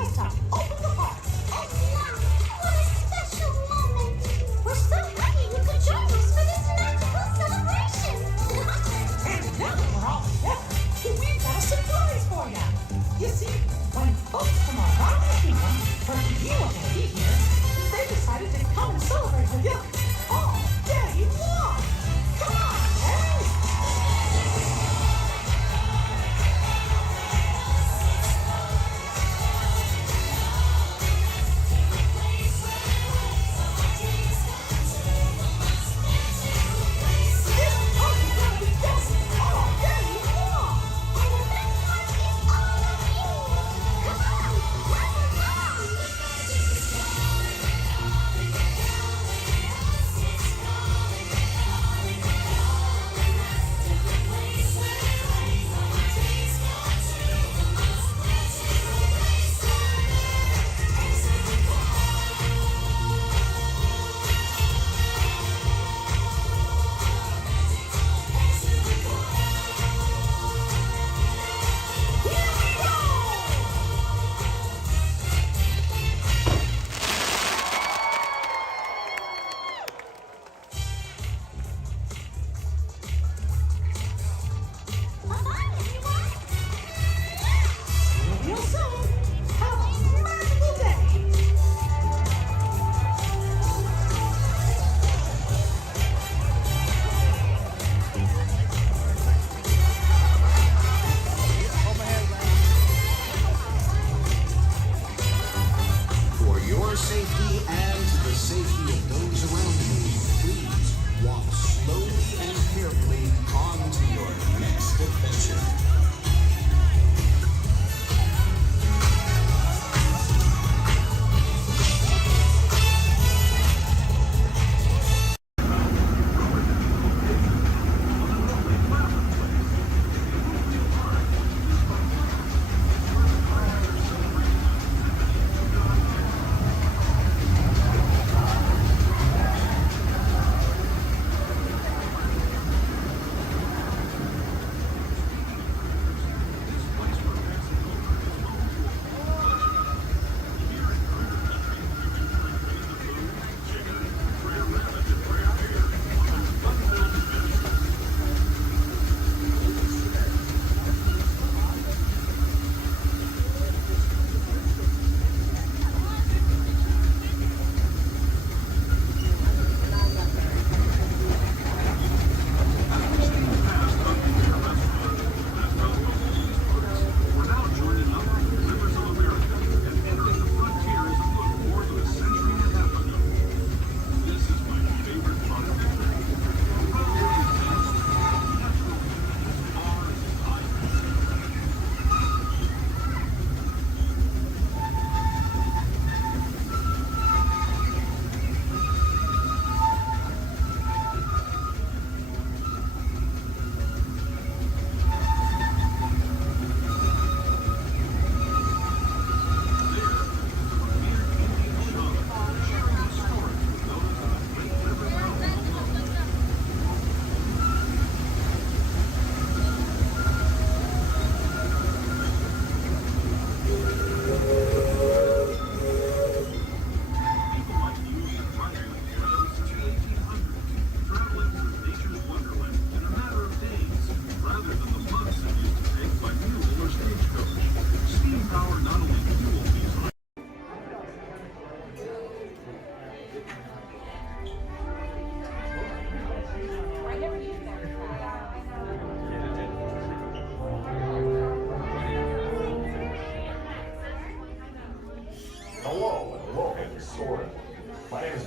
it's time to open the party. Oh, yeah. What a special moment. We're so happy you could join us for this magical celebration. And now that we're all together, we've got a surprise for you. You see, when folks from around the kingdom heard you were going to be here, they decided to come and celebrate with you all day long. Come on, hey!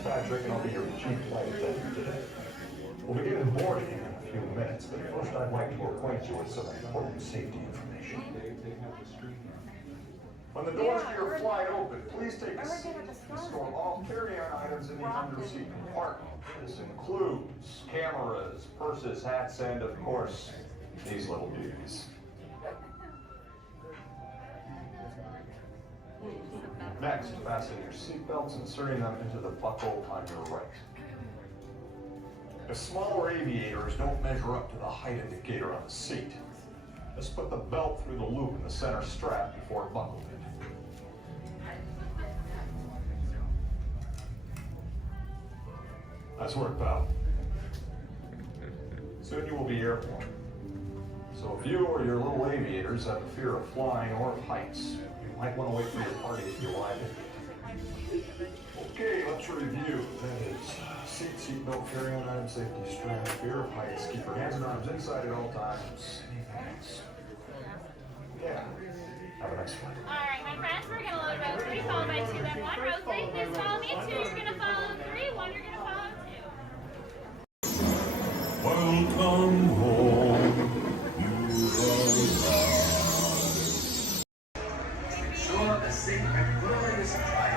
Patrick, and I'll be your chief flight attendant today. We'll begin boarding in a few minutes, but first I'd like to acquaint you with some important safety information. When the doors to your flight open, please take a seat and store all carry-on items in the under-seat compartment. This includes cameras, purses, hats, and, of course, these little beauties. Next, fasten your seatbelts, inserting them into the buckle on your right. The smaller aviators don't measure up to the height indicator on the seat. Just put the belt through the loop in the center strap before buckling it. Nice work, pal. Soon you will be airborne. So if you or your little aviators have a fear of flying or of heights, you might want to wait for your party if you like it. Okay, let's review. That is seat belt, carry-on item, safety strap, fear of heights, keep your hands and arms inside at all times. Thanks. Yeah. Have a nice flight. All right, my friends, we're going to load row 3, followed by 2, then 1. Row 3, please follow me. 2, you're going to follow 3. 1, you're going to follow 2. Welcome home. Ensure a safe and glorious drive.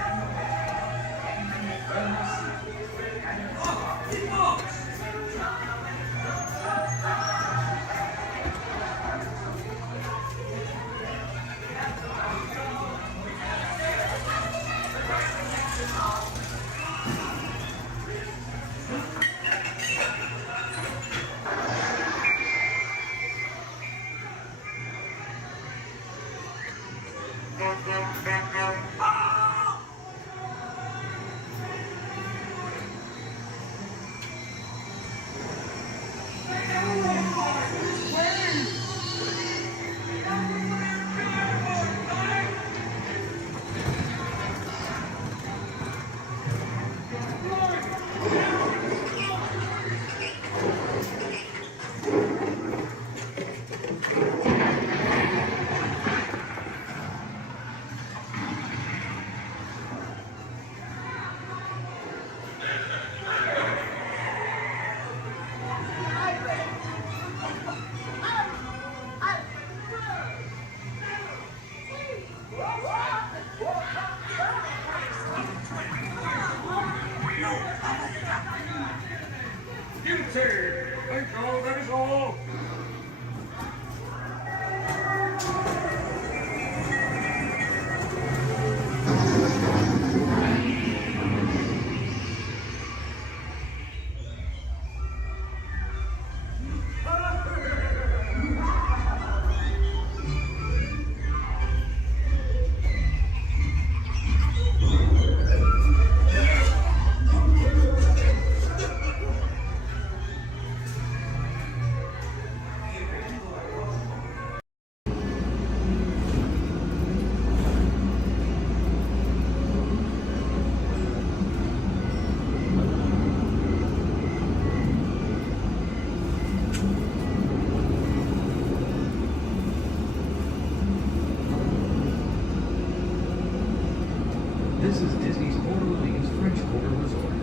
This is Disney's Port Orleans French Quarter Resort.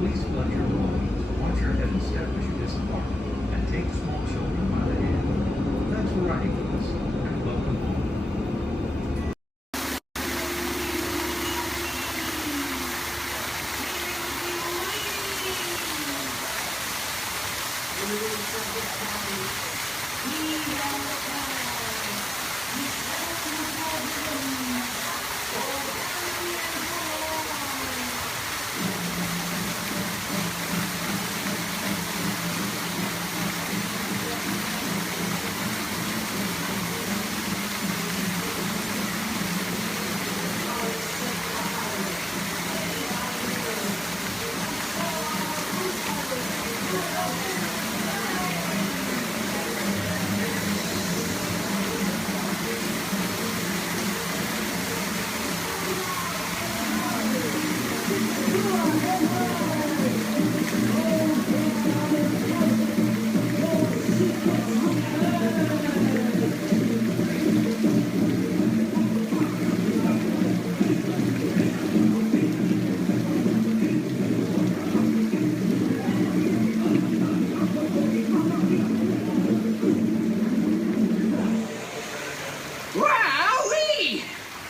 Please collect your belongings, watch your head and step as you disembark, and take small children by the hand. Thanks for riding with us, and welcome home. Wowee!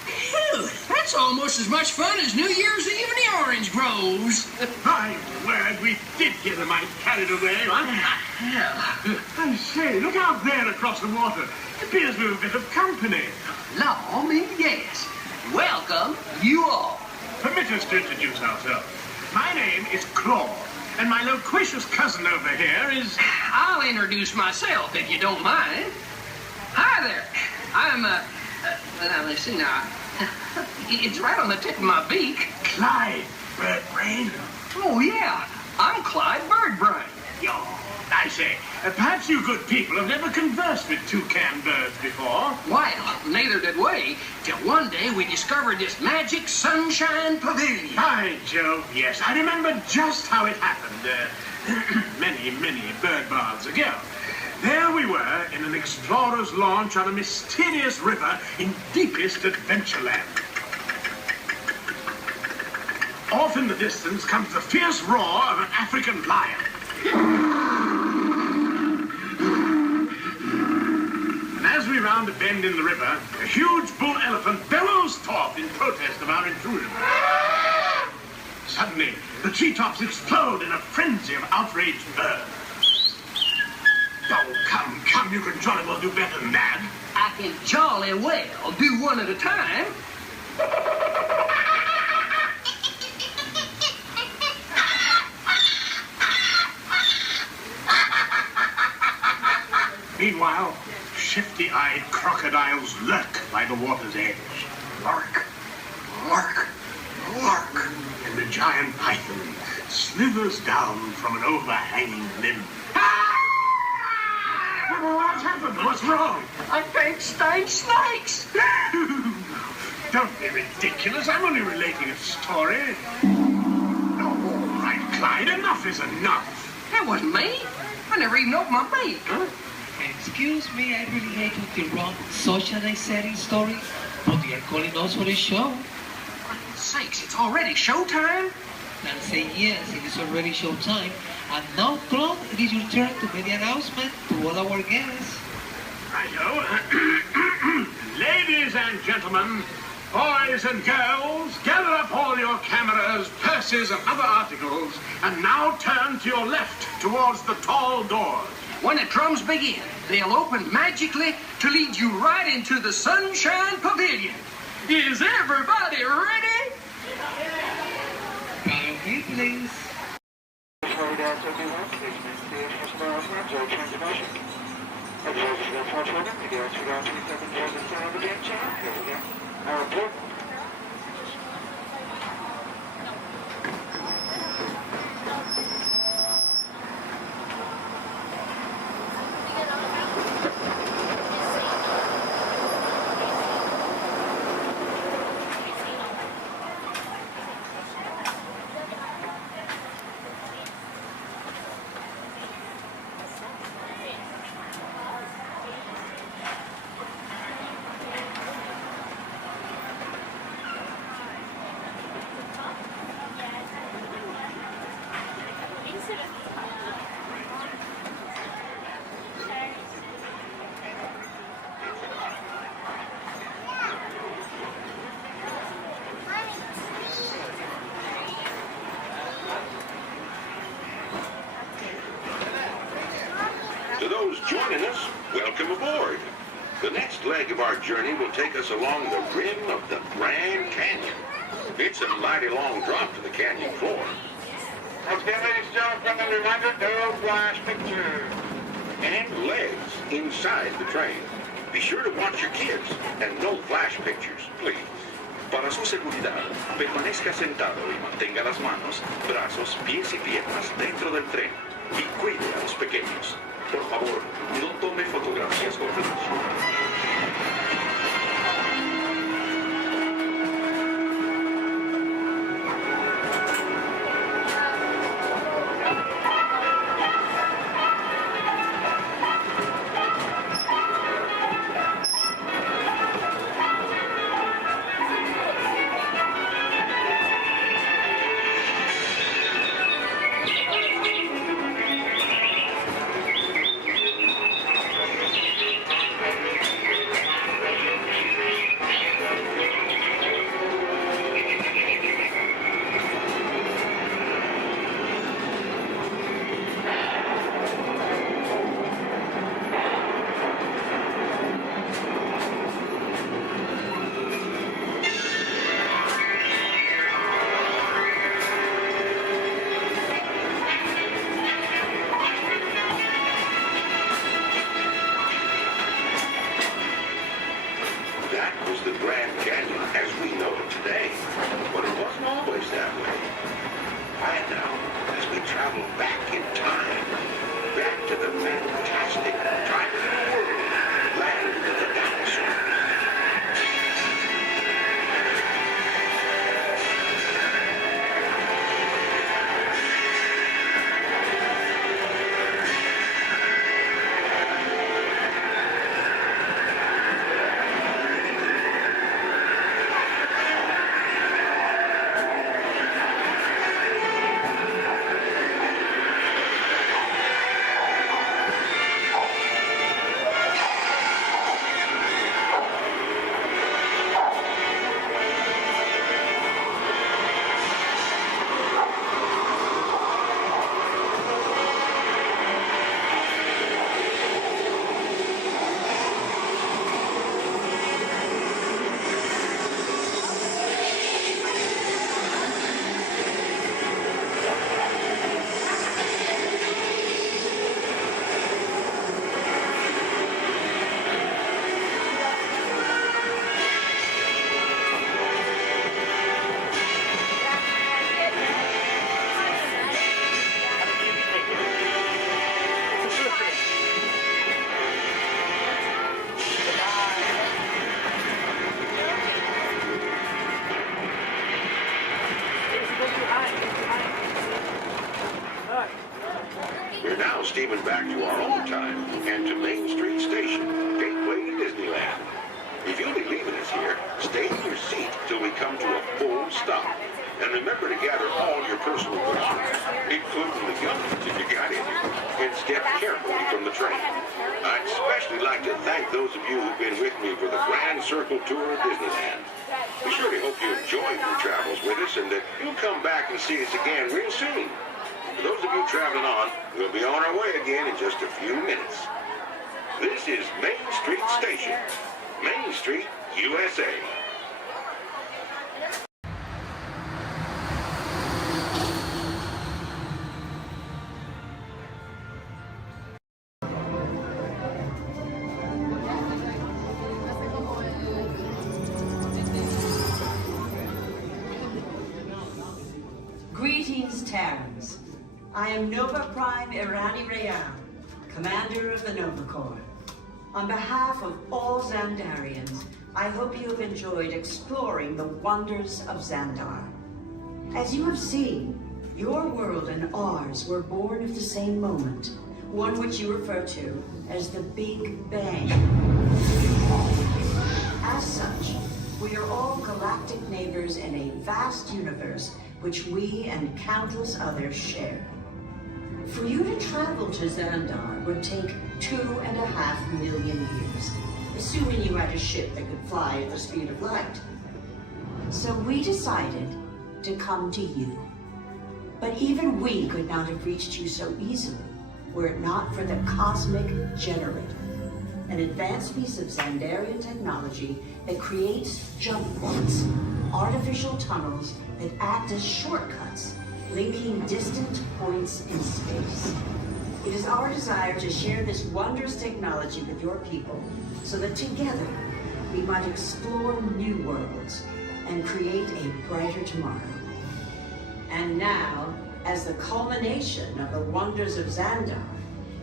Phew, that's almost as much fun as New Year's Eve in the orange groves. I'm glad we did get a mite carried away. I say, look out there across the water. It appears we're a bit of company. Law me, yes. Welcome, you all. Permit us to introduce ourselves. My name is Claude, and my loquacious cousin over here is... I'll introduce myself, if you don't mind. Hi there. I'm, now, let's see now. It's right on the tip of my beak. Clyde Birdbrain. Oh, yeah. I'm Clyde Birdbrain. Yo, I say, perhaps you good people have never conversed with toucan birds before. Well, neither did we, till one day we discovered this magic sunshine pavilion. By Jove, yes, I remember just how it happened, many bird baths ago. There we were in an explorer's launch on a mysterious river in deepest Adventureland. Off in the distance comes the fierce roar of an African lion. And as we round a bend in the river, a huge bull elephant bellows forth in protest of our intrusion. Suddenly, the treetops explode in a frenzy of outraged birds. Oh, come, you can jolly well do better than that. I can jolly well do one at a time. Meanwhile, shifty-eyed crocodiles lurk by the water's edge. Lurk, lurk, lurk. And the giant python slithers down from an overhanging limb. What's happened? What's wrong? I think snakes. Don't be ridiculous. I'm only relating a story. Oh, all right, Clyde, enough is enough. That wasn't me. I never even opened my beak. Excuse me, I really hate to interrupt such an exciting story, but you are calling us for a show. Sakes, it's already showtime? And say yes, it is already showtime. And now, Claude, it is your turn to make the announcement to all our guests. Righto. Ladies and gentlemen, boys and girls, gather up all your cameras, purses, and other articles, and now turn to your left towards the tall doors. When the drums begin, they'll open magically to lead you right into the Sunshine Pavilion. Is everybody ready? Follow me, please. To those joining us, welcome aboard. The next leg of our journey will take us along the rim of the Grand Canyon. It's a mighty long drop to the canyon floor. Okay, ladies and gentlemen, friendly reminder, no flash pictures. And legs inside the train. Be sure to watch your kids and no flash pictures, please. Para su seguridad, permanezca sentado y mantenga las manos, brazos, pies y piernas dentro del tren. Y cuide a los pequeños. Por favor, no tome fotografías con flash. even back to our own time and to Main Street Station, gateway to Disneyland. If you'll be leaving us here, stay in your seat till we come to a full stop. And remember to gather all your personal belongings, including the guns if you got any, and step carefully from the train. I'd especially like to thank those of you who've been with me for the Grand Circle Tour of Disneyland. We surely hope you enjoyed your travels with us and that you'll come back and see us again real soon. For those of you traveling on, we'll be on our way again in just a few minutes. This is Main Street Station, Main Street, USA. Greetings, Terrans. I am Nova Prime Irani Rayan, Commander of the Nova Corps. On behalf of all Xandarians, I hope you have enjoyed exploring the wonders of Xandar. As you have seen, your world and ours were born of the same moment, one which you refer to as the Big Bang. As such, we are all galactic neighbors in a vast universe which we and countless others share. For you to travel to Xandar would take 2.5 million years, assuming you had a ship that could fly at the speed of light. So we decided to come to you. But even we could not have reached you so easily were it not for the Cosmic Generator, an advanced piece of Xandarian technology that creates jump points, artificial tunnels that act as shortcuts, linking distant points in space. It is our desire to share this wondrous technology with your people so that together we might explore new worlds and create a brighter tomorrow. And now, as the culmination of the wonders of Xandar,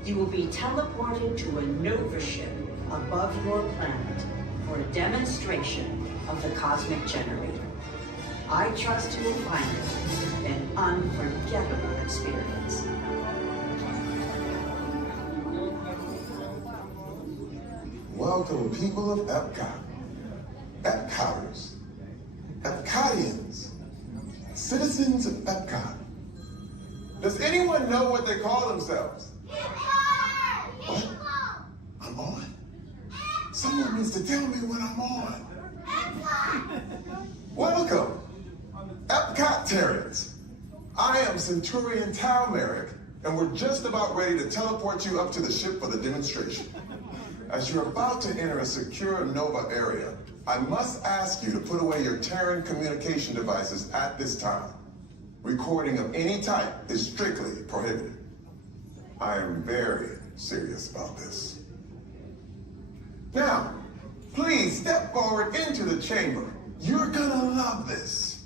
you will be teleported to a Nova ship above your planet for a demonstration of the Cosmic Generator. I trust you will find it an unforgettable experience. Welcome, people of Epcot, Epcoters, Epcotians, citizens of Epcot. Does anyone know what they call themselves? What? I'm on? Someone needs to tell me what I'm on. Welcome, Epcot Terrans. I am Centurion Tal Merrick, and we're just about ready to teleport you up to the ship for the demonstration. As you're about to enter a secure Nova area, I must ask you to put away your Terran communication devices at this time. Recording of any type is strictly prohibited. I am very serious about this. Now, please step forward into the chamber. You're gonna love this.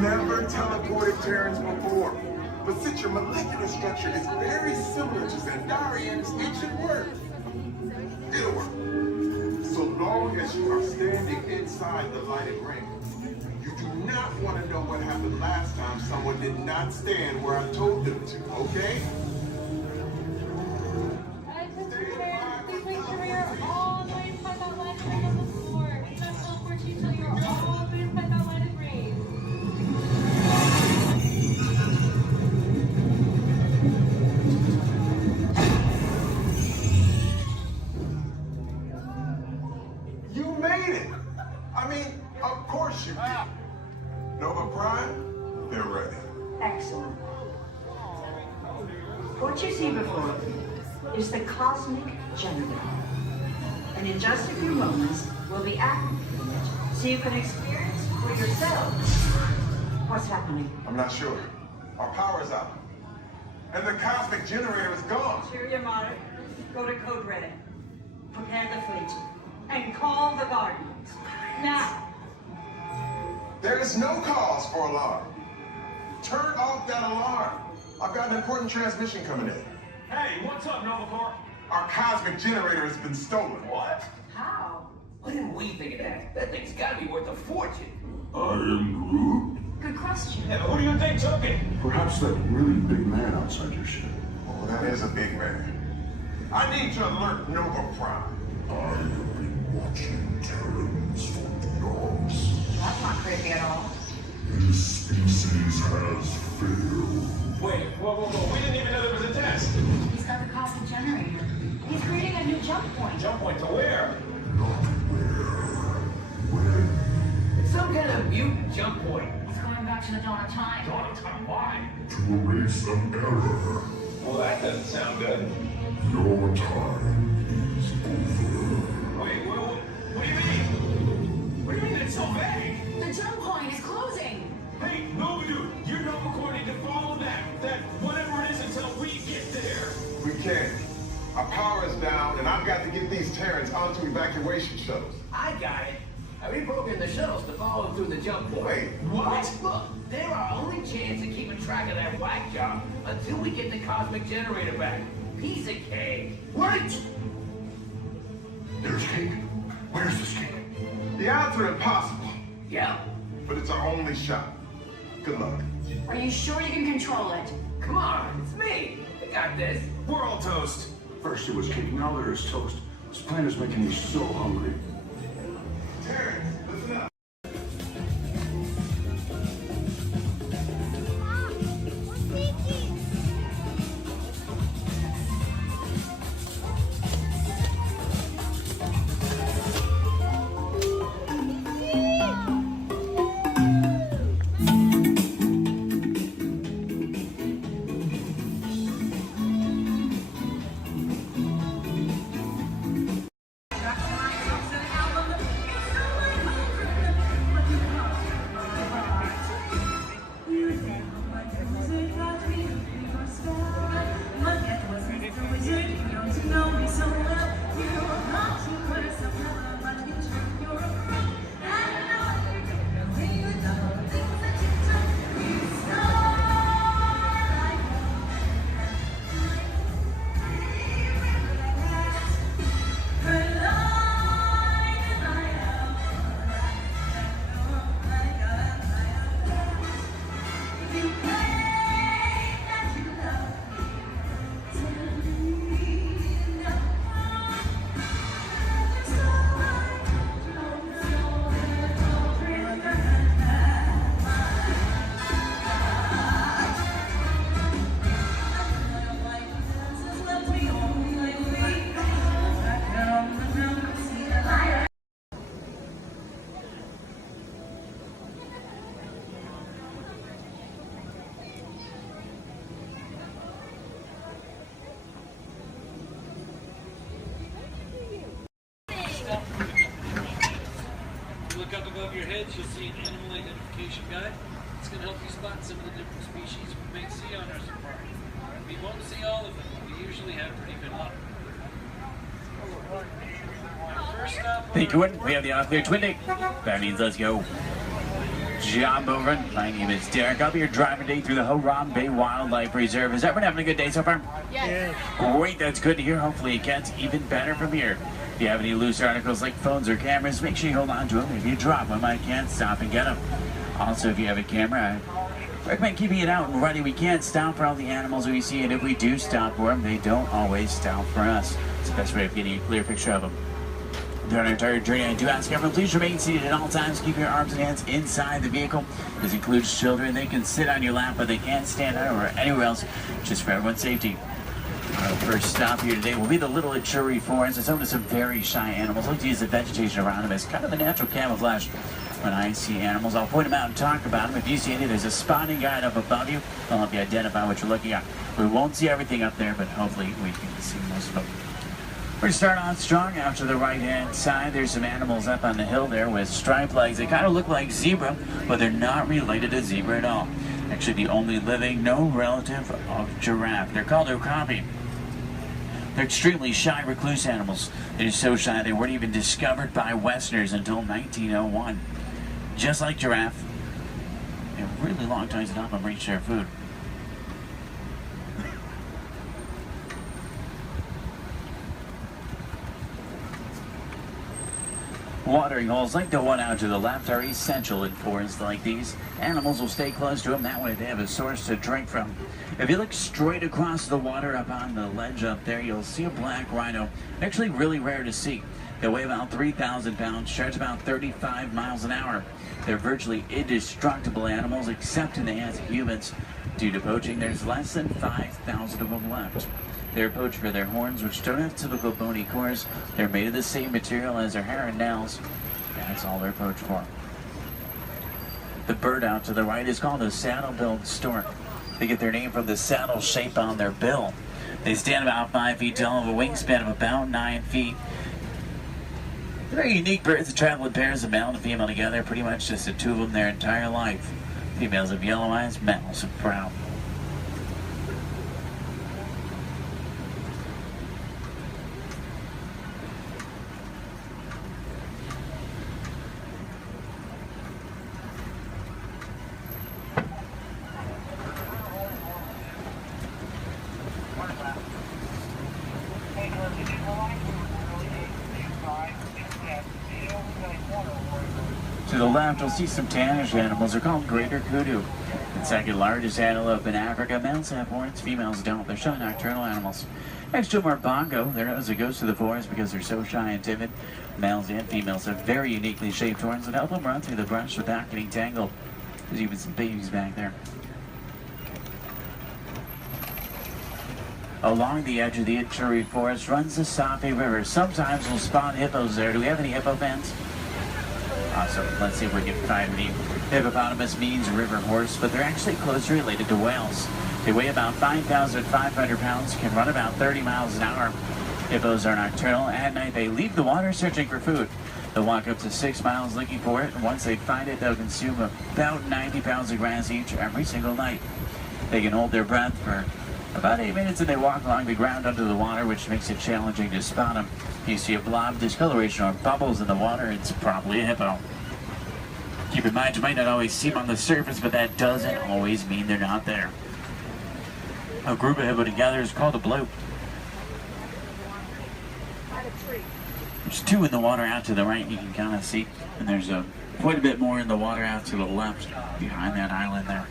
Never teleported Terrans before, but since your molecular structure is very similar to Xandarians, it should work. It'll work. So long as you are standing inside the lighted ring. You do not want to know what happened last time someone did not stand where I told them to, okay? Please make sure you're all the way inside that lighted ring on the floor. We must teleport you till you're all the way inside that lighted ring. You made it! I mean, of course you did. Nova Prime, they're ready. Excellent. What you see before you is the Cosmic Generator. And in just a few moments, we'll be activating it so you can experience For yourself. What's happening? I'm not sure. Our power's out. And the cosmic generator is gone. Cheerio, Mother. Go to Code Red. Prepare the fleet. And call the Guardians. Now. There is no cause for alarm. Turn off that alarm. I've got an important transmission coming in. Hey, what's up, Novacore? Our cosmic generator has been stolen. What? How? Why didn't we think of that? That thing's gotta be worth a fortune. I am Groot. Good question. Yeah, but who do you think took it? Perhaps that really big man outside your ship. Oh, that is a big man. I need to alert Nova Prime. I have been watching Terrans for eons. That's not creepy at all. This species has failed. Wait, whoa. We didn't even know there was a test. He's got the cosmic generator. He's creating a new jump point. Jump point to where? Not where. When. It's some kind of mutant jump point. He's going back to the dawn of time. Dawn of time, why? To erase an error. Well, that doesn't sound good. Your time is over. Wait, what do you mean? What do you mean it's so vague? The jump point is closing. Hey, Nova Dude, you're Novacore need to follow that whatever it is until we get there. We can't. Our power is down, and I've got to get these Terrans onto evacuation shuttles. I got it. I reprogrammed the shuttles to follow them through the jump point. Wait, what? Look, they're our only chance of keeping track of that whack job until we get the cosmic generator back. Piece of cake. Wait! There's cake. Where's this cake? The odds are impossible, Yeah. but it's our only shot. Good luck. Are you sure you can control it? Come on, it's me. I got this. We're all toast. First it was cake, now there is toast. This plan is making me so hungry. Terrans, listen up. Look up above your heads, you'll see an animal identification guide. It's going to help you spot some of the different species we may see on our safari. We won't see all of them, but we usually have pretty good luck. First stop, Hey, Twin, we have the all-clear Twin Day. That means let's go. Job over. My name is Derek. I'll be your driver today through the Harambe Wildlife Reserve. Is everyone having a good day so far? Yes. Great, that's good to hear. Hopefully it gets even better from here. If you have any loose articles like phones or cameras, make sure you hold on to them. If you drop them, I can't stop and get them. Also, if you have a camera, I recommend keeping it out and ready. We can't stop for all the animals we see, and if we do stop for them, they don't always stop for us. It's the best way of getting a clear picture of them. During our entire journey, I do ask everyone, please remain seated at all times. Keep your arms and hands inside the vehicle. This includes children. They can sit on your lap, but they can't stand out or anywhere else, just for everyone's safety. Our first stop here today will be the Little Ituri Forest. It's home to some very shy animals. I like to use the vegetation around them as kind of a natural camouflage. When I see animals, I'll point them out and talk about them. If you see any, there's a spotting guide up above you. I'll help you identify what you're looking at. We won't see everything up there, but hopefully we can see most of them. We're starting on strong after the right-hand side. There's some animals up on the hill there with striped legs. They kind of look like zebra, but they're not related to zebra at all. Actually, the only living, no relative of giraffe. They're called okapi. They're extremely shy, recluse animals. They're so shy they weren't even discovered by Westerners until 1901. Just like giraffe, they have really long tongues to help them reach their food. Watering holes like the one out to the left are essential in forests like these. Animals will stay close to them, that way they have a source to drink from. If you look straight across the water up on the ledge up there, you'll see a black rhino. Actually really rare to see. They weigh about 3,000 pounds, charge about 35 miles an hour. They're virtually indestructible animals except in the hands of humans. Due to poaching, there's less than 5,000 of them left. They're poached for their horns, which don't have typical bony cores. They're made of the same material as their hair and nails. That's all they're poached for. The bird out to the right is called a saddle-billed stork. They get their name from the saddle shape on their bill. They stand about 5 feet tall, have a wingspan of about 9 feet. They're very unique birds that travel in pairs of male and female together, pretty much just the two of them their entire life. Females have yellow eyes, males have brown. To the left, you'll see some tannish animals. They're called greater kudu. The second largest antelope in Africa. Males have horns, females don't. They're shy nocturnal animals. Next to them are bongo. They're known as the ghosts of the forest because they're so shy and timid. Males and females have very uniquely shaped horns that help them run through the brush without getting tangled. There's even some babies back there. Along the edge of the Ituri forest runs the Sape River. Sometimes we'll spot hippos there. Do we have any hippo fans? Awesome. Let's see if we can find any. Hippopotamus means river horse, but they're actually closely related to whales. They weigh about 5,500 pounds, can run about 30 miles an hour. Hippos are nocturnal. At night, they leave the water searching for food. They'll walk up to 6 miles looking for it, and once they find it, they'll consume about 90 pounds of grass each every single night. They can hold their breath for about 8 minutes, and they walk along the ground under the water, which makes it challenging to spot them. You see a blob discoloration or bubbles in the water, it's probably a hippo. Keep in mind, you might not always see them on the surface, but that doesn't always mean they're not there. A group of hippo together is called a bloop. There's 2 in the water out to the right, you can kind of see, and there's quite a bit more in the water out to the left behind that island there.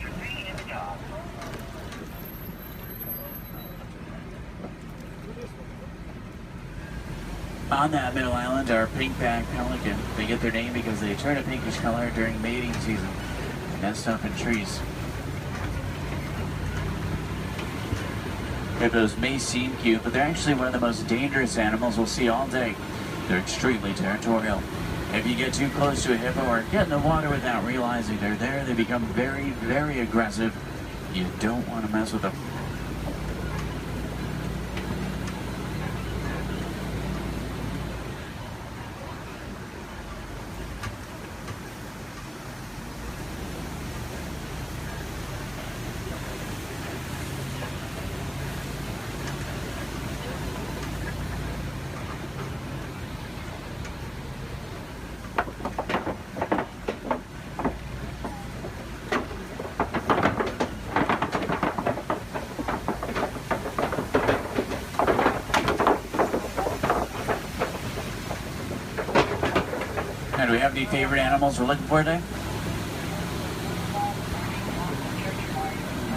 On that middle island are pink-backed pelican. They get their name because they turn a pinkish color during mating season. They nest up in trees. Hippos may seem cute, but they're actually one of the most dangerous animals we'll see all day. They're extremely territorial. If you get too close to a hippo or get in the water without realizing they're there, they become very, very aggressive. You don't want to mess with them. Do we have any favorite animals we're looking for today?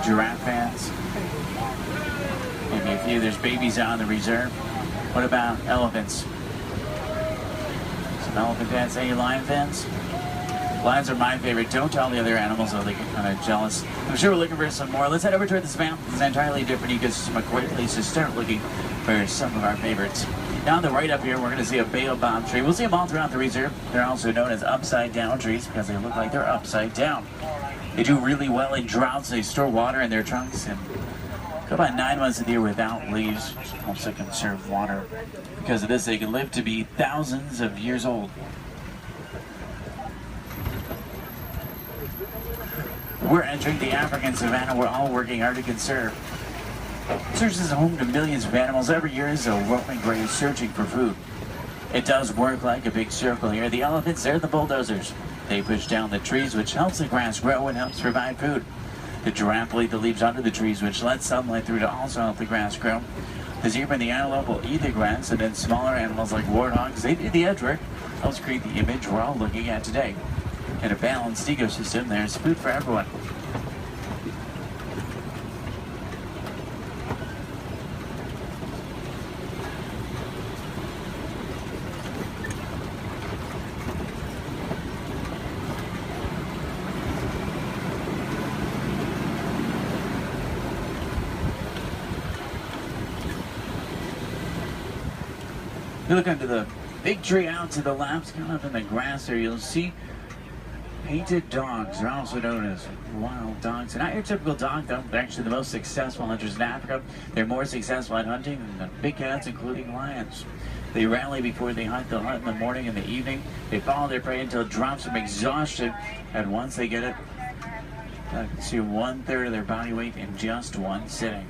Giraffe fans? Maybe a few. There's babies out in the reserve. What about elephants? Some elephant fans. Any lion fans? Lions are my favorite. Don't tell the other animals, though they get kind of jealous. I'm sure we're looking for some more. Let's head over toward this map. It's entirely different. You guys some great place to start looking for some of our favorites. Down the right up here, we're going to see a baobab tree. We'll see them all throughout the reserve. They're also known as upside-down trees because they look like they're upside down. They do really well in droughts. They store water in their trunks, and Go about 9 months of the year without leaves, which helps to conserve water. Because of this, they can live to be thousands of years old. We're entering the African savanna we're all working hard to conserve. Serves as a home to millions of animals. Every year is a roaming grave searching for food. It does work like a big circle here. The elephants, they're the bulldozers. They push down the trees, which helps the grass grow and helps provide food. The giraffe will eat the leaves under the trees, which lets sunlight through to also help the grass grow. The zebra and the antelope will eat the grass, and then smaller animals like warthogs, they do the edge work. Helps create the image we're all looking at today. In a balanced ecosystem, there's food for everyone. If you look under the big tree out to the left, kind of in the grass there, you'll see painted dogs. They're also known as wild dogs. They're not your typical dog, though. They're actually the most successful hunters in Africa. They're more successful at hunting than the big cats, including lions. They rally before they hunt. They'll hunt in the morning and the evening. They follow their prey until it drops from exhaustion. And once they get it, you can see 1/3 of their body weight in just one sitting.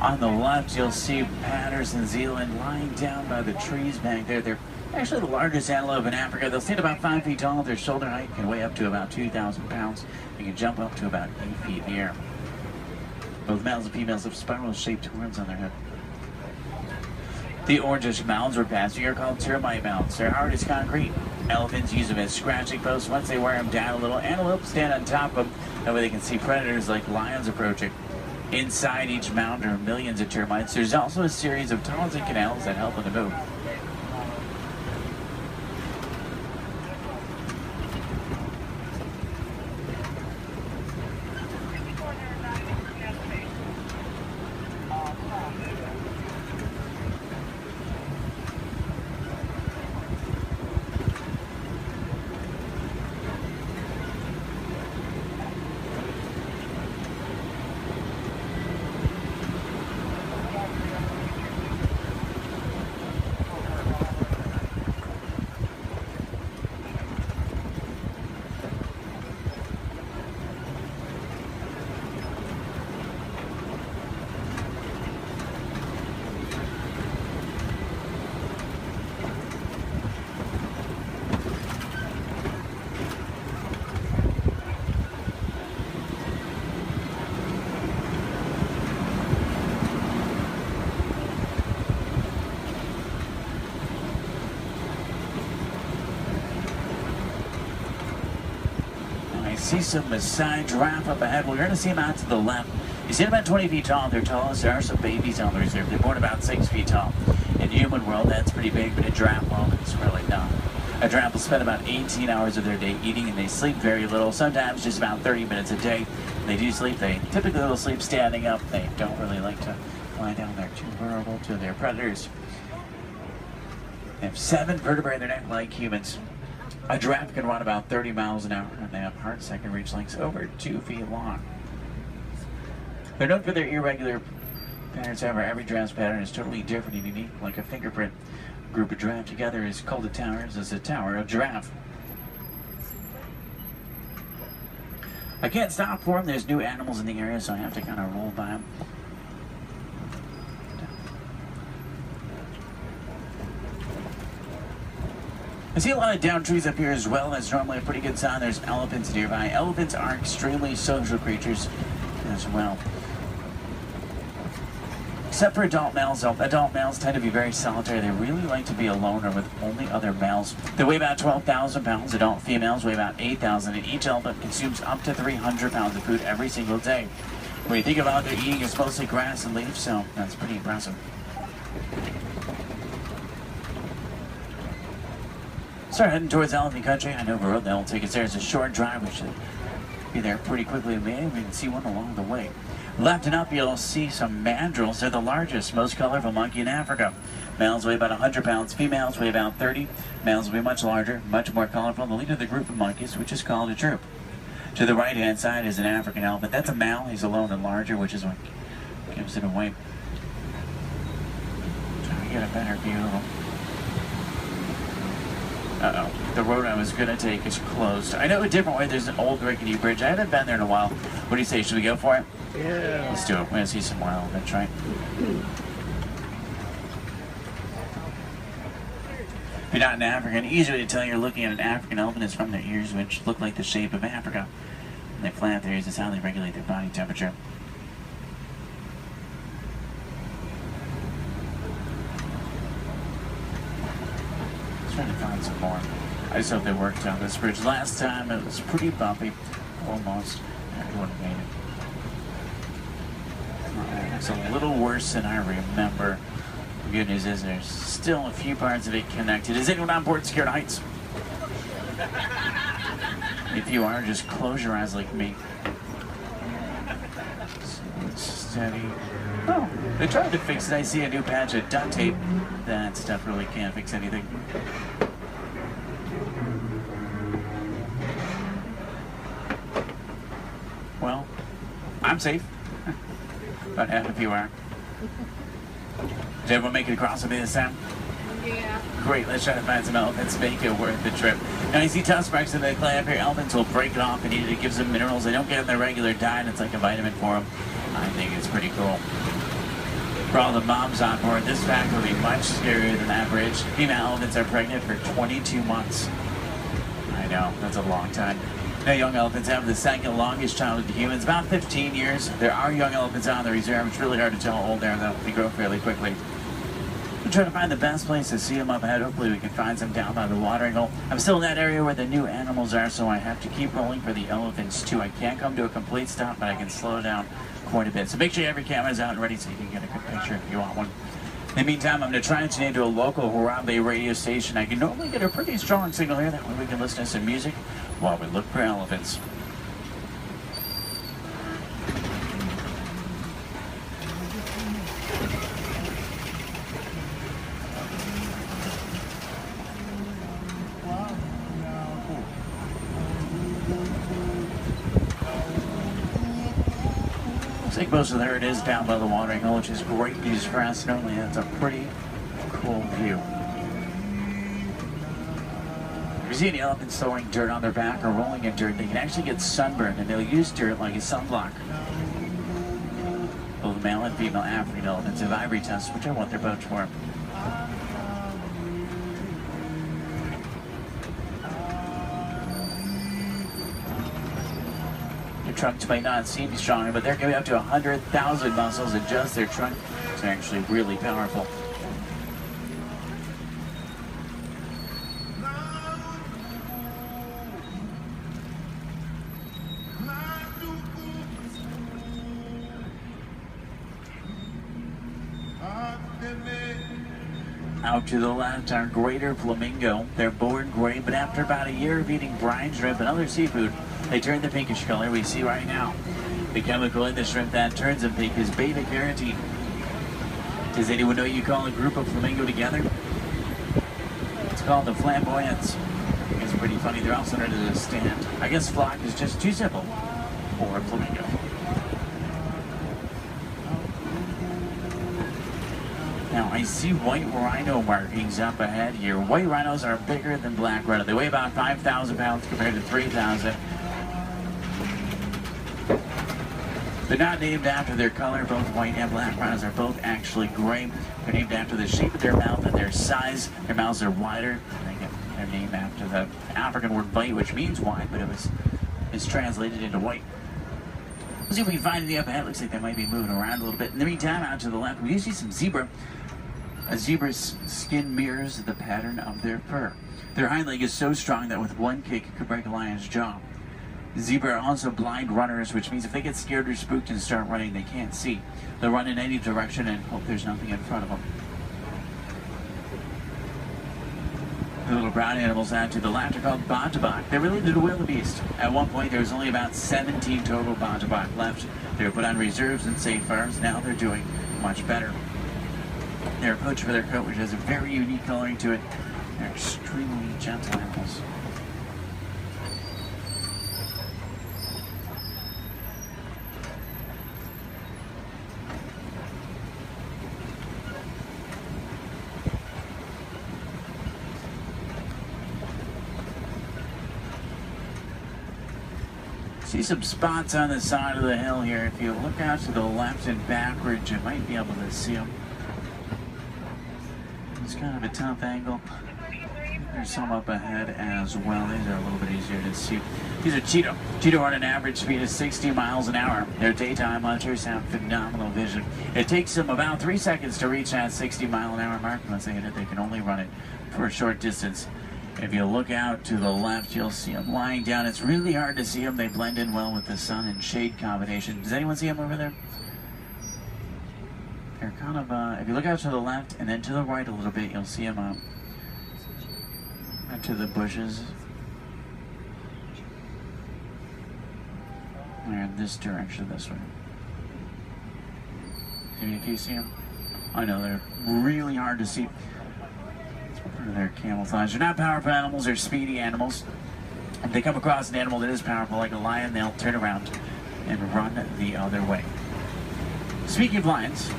On the left, you'll see Patterson Zealand lying down by the trees back there. They're actually the largest antelope in Africa. They'll stand about 5 feet tall. Their shoulder height can weigh up to about 2,000 pounds. They can jump up to about 8 feet in the air. Both males and females have spiral-shaped horns on their head. The orangish mounds we're passing are called termite mounds. They're hard as concrete. Elephants use them as scratching posts. Once they wear them down a little, antelopes stand on top of them. That way they can see predators like lions approaching. Inside each mound are millions of termites. There's also a series of tunnels and canals that help them to move. See some Maasai giraffe up ahead. We're going to see them out to the left. You see them about 20 feet tall. They're tallest. There are some babies on the reserve. They're born about 6 feet tall. In the human world, that's pretty big, but in giraffe, well, it's really not. A giraffe will spend about 18 hours of their day eating, and they sleep very little, sometimes just about 30 minutes a day. When they do sleep, they typically will sleep standing up. They don't really like to lie down. They're too vulnerable to their predators. They have 7 vertebrae in their neck like humans. A giraffe can run about 30 miles an hour, and they have hearts that can reach lengths over 2 feet long. They're known for their irregular patterns. However, every giraffe's pattern is totally different and unique, like a fingerprint. A group of giraffe together is called a tower. It's a tower of giraffe. I can't stop for them. There's new animals in the area, so I have to kind of roll by them. I see a lot of downed trees up here as well. That's normally a pretty good sign. There's elephants nearby. Elephants are extremely social creatures as well. Except for adult males. Adult males tend to be very solitary. They really like to be alone or with only other males. They weigh about 12,000 pounds. Adult females weigh about 8,000, and each elephant consumes up to 300 pounds of food every single day. When you think about their eating, it's mostly grass and leaves, so that's pretty impressive. Start heading towards elephant country. I know the road that will take us there. It's a short drive. We should be there pretty quickly. Maybe we can see one along the way. Left and up, you'll see some mandrills. They're the largest, most colorful monkey in Africa. Males weigh about 100 pounds. Females weigh about 30. Males will be much larger, much more colorful. The leader of the group of monkeys, which is called a troop. To the right-hand side is an African elephant. That's a male. He's alone and larger, which is what gives it away. Try to get a better view of him. Uh-oh. The road I was going to take is closed. I know a different way. There's an old rickety bridge. I haven't been there in a while. What do you say? Should we go for it? Yeah. Let's do it. We're going to see some more elephants, right? If you're not an African, easy way to tell you're looking at an African elephant is from their ears, which look like the shape of Africa. When they flat their ears, is how they regulate their body temperature. Trying to find some more. I just hope they worked on this bridge. Last time it was pretty bumpy. Almost. Everyone made it. It's a little worse than I remember. The good news is there's still a few parts of it connected. Is anyone on board Scared Heights? If you are, just close your eyes like me. Steady. Oh, they tried to fix it. I see a new patch of duct tape. That stuff really can't fix anything. Well, I'm safe. About half of you are. Did everyone make it across with me this time? Yeah. Great, let's try to find some elephants to make it worth the trip. Now you see tusk marks in the clay up here. Elephants will break it off and eat it. It gives them minerals they don't get in their regular diet. It's like a vitamin for them. I think it's pretty cool. For all the moms on board, this fact will be much scarier than that bridge. Female elephants are pregnant for 22 months. I know, that's a long time. Now, young elephants have the second longest childhood to humans, about 15 years. There are young elephants on the reserve. It's really hard to tell how old they are, though. They grow fairly quickly. We're trying to find the best place to see them up ahead. Hopefully we can find some down by the watering hole. I'm still in that area where the new animals are, so I have to keep rolling for the elephants, too. I can't come to a complete stop, but I can slow down quite a bit. So make sure you have your cameras out and ready so you can get a good picture if you want one. In the meantime, I'm going to try and tune into a local Harambe radio station. I can normally get a pretty strong signal here. That way we can listen to some music while we look for elephants. Looks like most of there it is down by the watering hole, which is great news for us. Normally that's a pretty cool view. If you see any elephants throwing dirt on their back or rolling in dirt, they can actually get sunburned, and they'll use dirt like a sunblock. Both male and female African elephants have ivory tusks, which I want their boats for. Their trunks might not seem stronger, but they're going to be up to 100,000 muscles in just their trunk. It's actually really powerful. Out to the left are greater flamingo. They're born gray, but after about a year of eating brine shrimp and other seafood, they turn the pinkish color we see right now. The chemical in the shrimp that turns them pink is beta-carotene. Does anyone know you call a group of flamingo together? It's called the flamboyants. It's pretty funny. They're also known as a stand. I guess flock is just too simple for a flamingo. Now, I see white rhino markings up ahead here. White rhinos are bigger than black rhino. They weigh about 5,000 pounds compared to 3,000. They're not named after their color. Both white and black rhinos are both actually gray. They're named after the shape of their mouth and their size. Their mouths are wider. They get their name after the African word white, which means wide, but it's translated into white. Let's see if we can find any up ahead. Looks like they might be moving around a little bit. In the meantime, out to the left, we do see some zebra. A zebra's skin mirrors the pattern of their fur. Their hind leg is so strong that with one kick it could break a lion's jaw. Zebra are also blind runners, which means if they get scared or spooked and start running, they can't see. They'll run in any direction and hope there's nothing in front of them. The little brown animals out to the left are called bontebok. They're related to wildebeest. At one point, there was only about 17 total bontebok left. They were put on reserves and safeguards. Now they're doing much better. They're poached for their coat, which has a very unique coloring to it. They're extremely gentle animals. See some spots on the side of the hill here. If you look out to the left and backwards, you might be able to see them. It's kind of a tough angle. There's some up ahead as well. These are a little bit easier to see. These are Cheeto. Cheeto run an average speed of 60 miles an hour. Their daytime hunters have phenomenal vision. It takes them about 3 seconds to reach that 60 mile an hour mark. Once they hit it, they can only run it for a short distance. If you look out to the left, you'll see them lying down. It's really hard to see them. They blend in well with the sun and shade combination. Does anyone see them over there? They're kind of, if you look out to the left and then to the right a little bit, you'll see them out to the bushes. They're in this direction, this way. Can you see them? I know, they're really hard to see. They're camouflage. They're not powerful animals, they're speedy animals. If they come across an animal that is powerful, like a lion, they'll turn around and run the other way. Speaking of lions,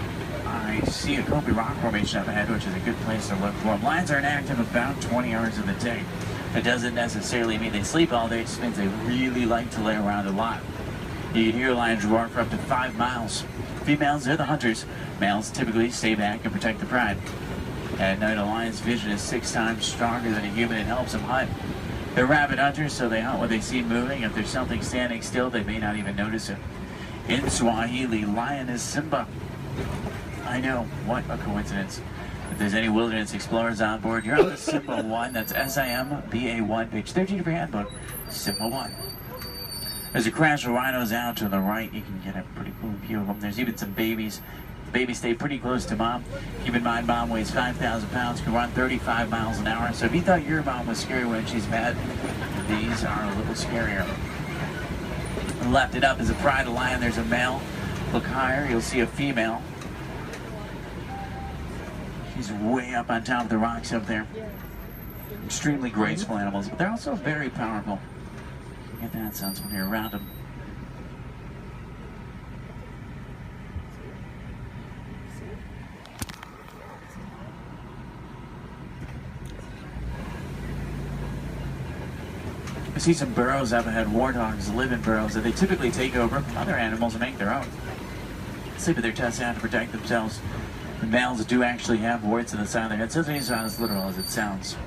I see a Kobe rock formation up ahead, which is a good place to look for them. Lions are inactive about 20 hours of the day. It doesn't necessarily mean they sleep all day, it just means they really like to lay around a lot. You can hear lions roar for up to 5 miles. Females, they're the hunters. Males typically stay back and protect the pride. At night, a lion's vision is 6 times stronger than a human. It helps them hunt. They're rabid hunters, so they hunt what they see moving. If there's something standing still, they may not even notice it. In Swahili, lion is Simba. I know, what a coincidence. If there's any wilderness explorers on board, you're on the Simba 1. That's SIMBA1, page 13 of your handbook, Simba 1. There's a crash of rhinos out to the right. You can get a pretty cool view of them. There's even some babies. Babies stay pretty close to mom. Keep in mind, mom weighs 5,000 pounds, can run 35 miles an hour. So if you thought your mom was scary when she's mad, these are a little scarier. Left it up is a pride of lion. There's a male. Look higher, you'll see a female. She's way up on top of the rocks up there. Extremely graceful animals, but they're also very powerful. You get that sense when you're around them. I see some burrows up ahead. Warthogs live in burrows that they typically take over other animals and make their own. Sleep with their tests out to protect themselves. The males do actually have warts in the side of their head, so it's not as literal as it sounds.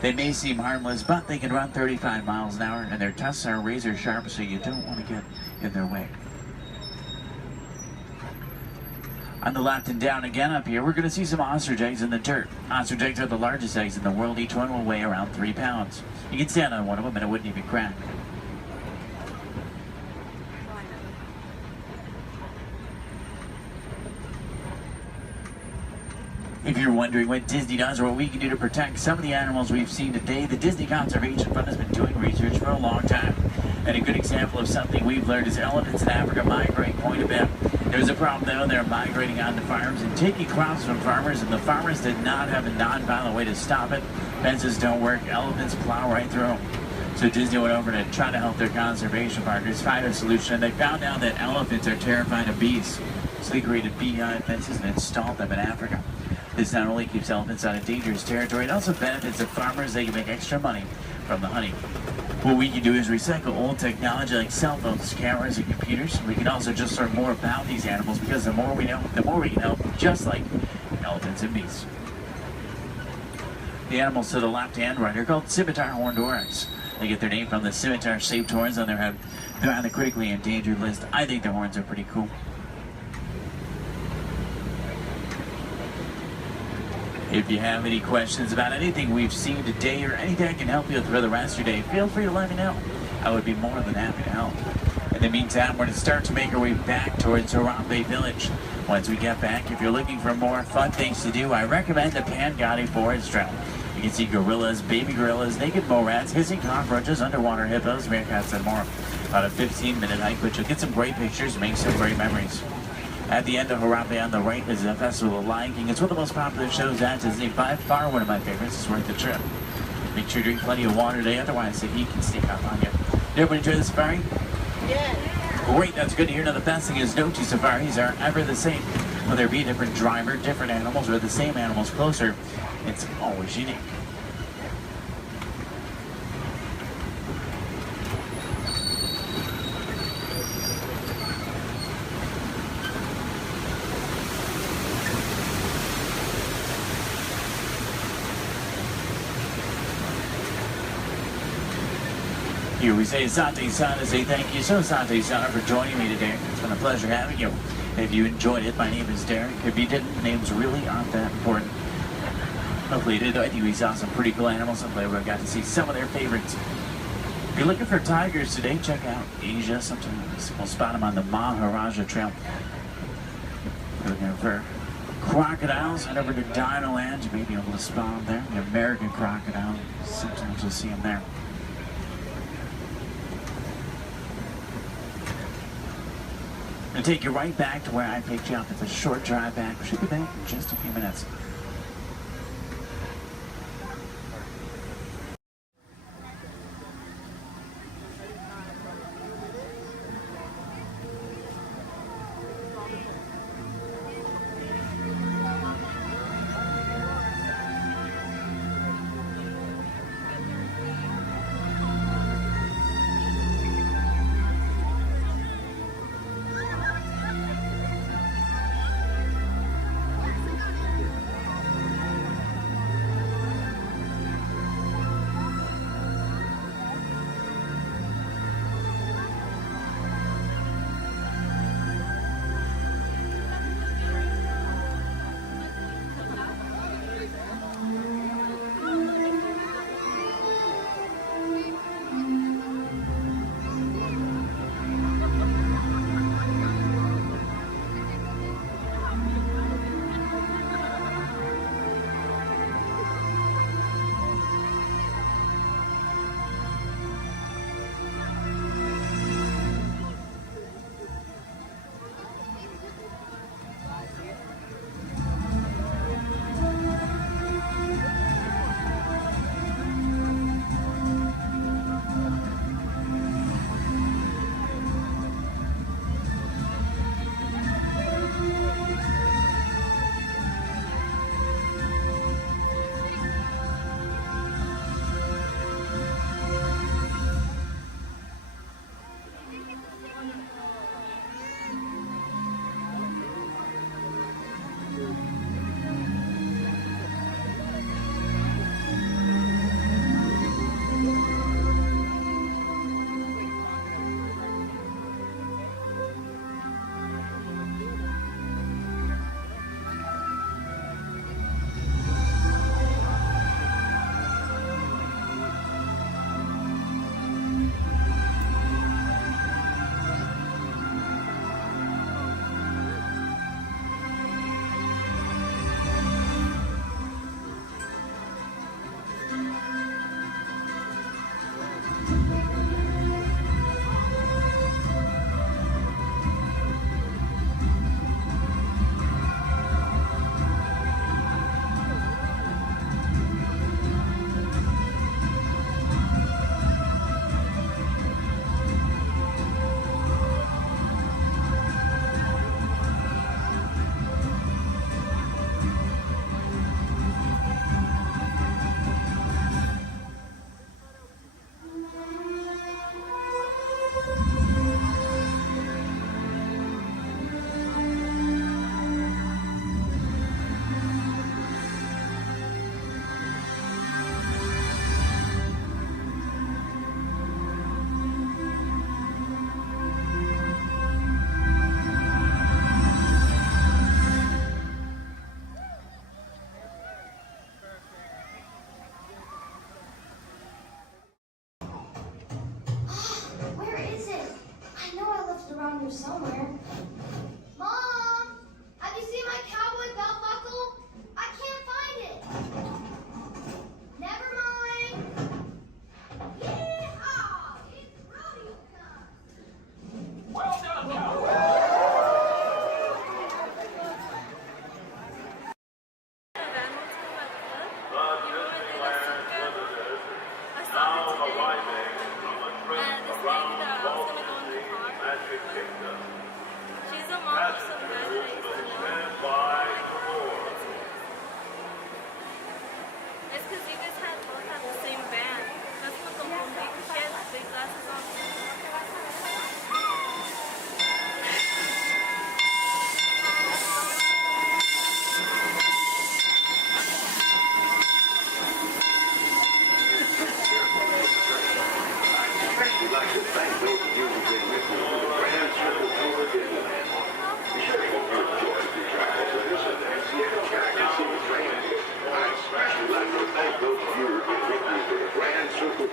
They may seem harmless, but they can run 35 miles an hour, and their tusks are razor sharp, so you don't want to get in their way. On the left and down again up here, we're going to see some ostrich eggs in the dirt. Ostrich eggs are the largest eggs in the world. Each one will weigh around 3 pounds. You can stand on one of them and it wouldn't even crack. If you're wondering what Disney does or what we can do to protect some of the animals we've seen today, the Disney Conservation Fund has been doing research for a long time. And a good example of something we've learned is elephants in Africa migrate quite a bit. There's a problem though, they're migrating onto farms and taking crops from farmers, and the farmers did not have a non-violent way to stop it. Fences don't work, elephants plow right through them. So Disney went over to try to help their conservation partners find a solution, and they found out that elephants are terrified of bees. So they created beehive fences and installed them in Africa. This not only keeps elephants out of dangerous territory, it also benefits the farmers. They can make extra money from the honey. What we can do is recycle old technology like cell phones, cameras, and computers. We can also just learn more about these animals, because the more we know, the more we can help, just like elephants and bees. The animals to the left and right are called scimitar horned oryx. They get their name from the scimitar-shaped horns on their head. They're on the critically endangered list. I think their horns are pretty cool. If you have any questions about anything we've seen today or anything I can help you with for the rest of your day, feel free to let me know. I would be more than happy to help. In the meantime, we're going to start to make our way back towards Harambe Village. Once we get back, if you're looking for more fun things to do, I recommend the Pangani Forest Trail. You can see gorillas, baby gorillas, naked mole rats, hissing cockroaches, underwater hippos, meerkats, and more. About a 15-minute hike, but you'll get some great pictures, make some great memories. At the end of Harambe on the right is the Festival of Lion King. It's one of the most popular shows at Disney. By far one of my favorites. It's worth the trip. Make sure you drink plenty of water today, otherwise the heat can sneak up on you. Did everybody enjoy the safari? Yeah. Great, that's good to hear. Now the best thing is no two safaris are ever the same. Whether it be a different driver, different animals, or the same animals closer, it's always unique. Here we say Asante Sana, say thank you so Asante Sana for joining me today. It's been a pleasure having you. If you enjoyed it, my name is Derek. If you didn't, names really aren't that important. Hopefully you did. I think we saw some pretty cool animals. I'm glad we got to see some of their favorites. If you're looking for tigers today, check out Asia. Sometimes we'll spot them on the Maharaja Trail. If you're looking for crocodiles, head over to Dinoland. You may be able to spot them there. The American crocodile. Sometimes you'll see them there. I'm going to take you right back to where I picked you up. It's a short drive back. We should be back in just a few minutes.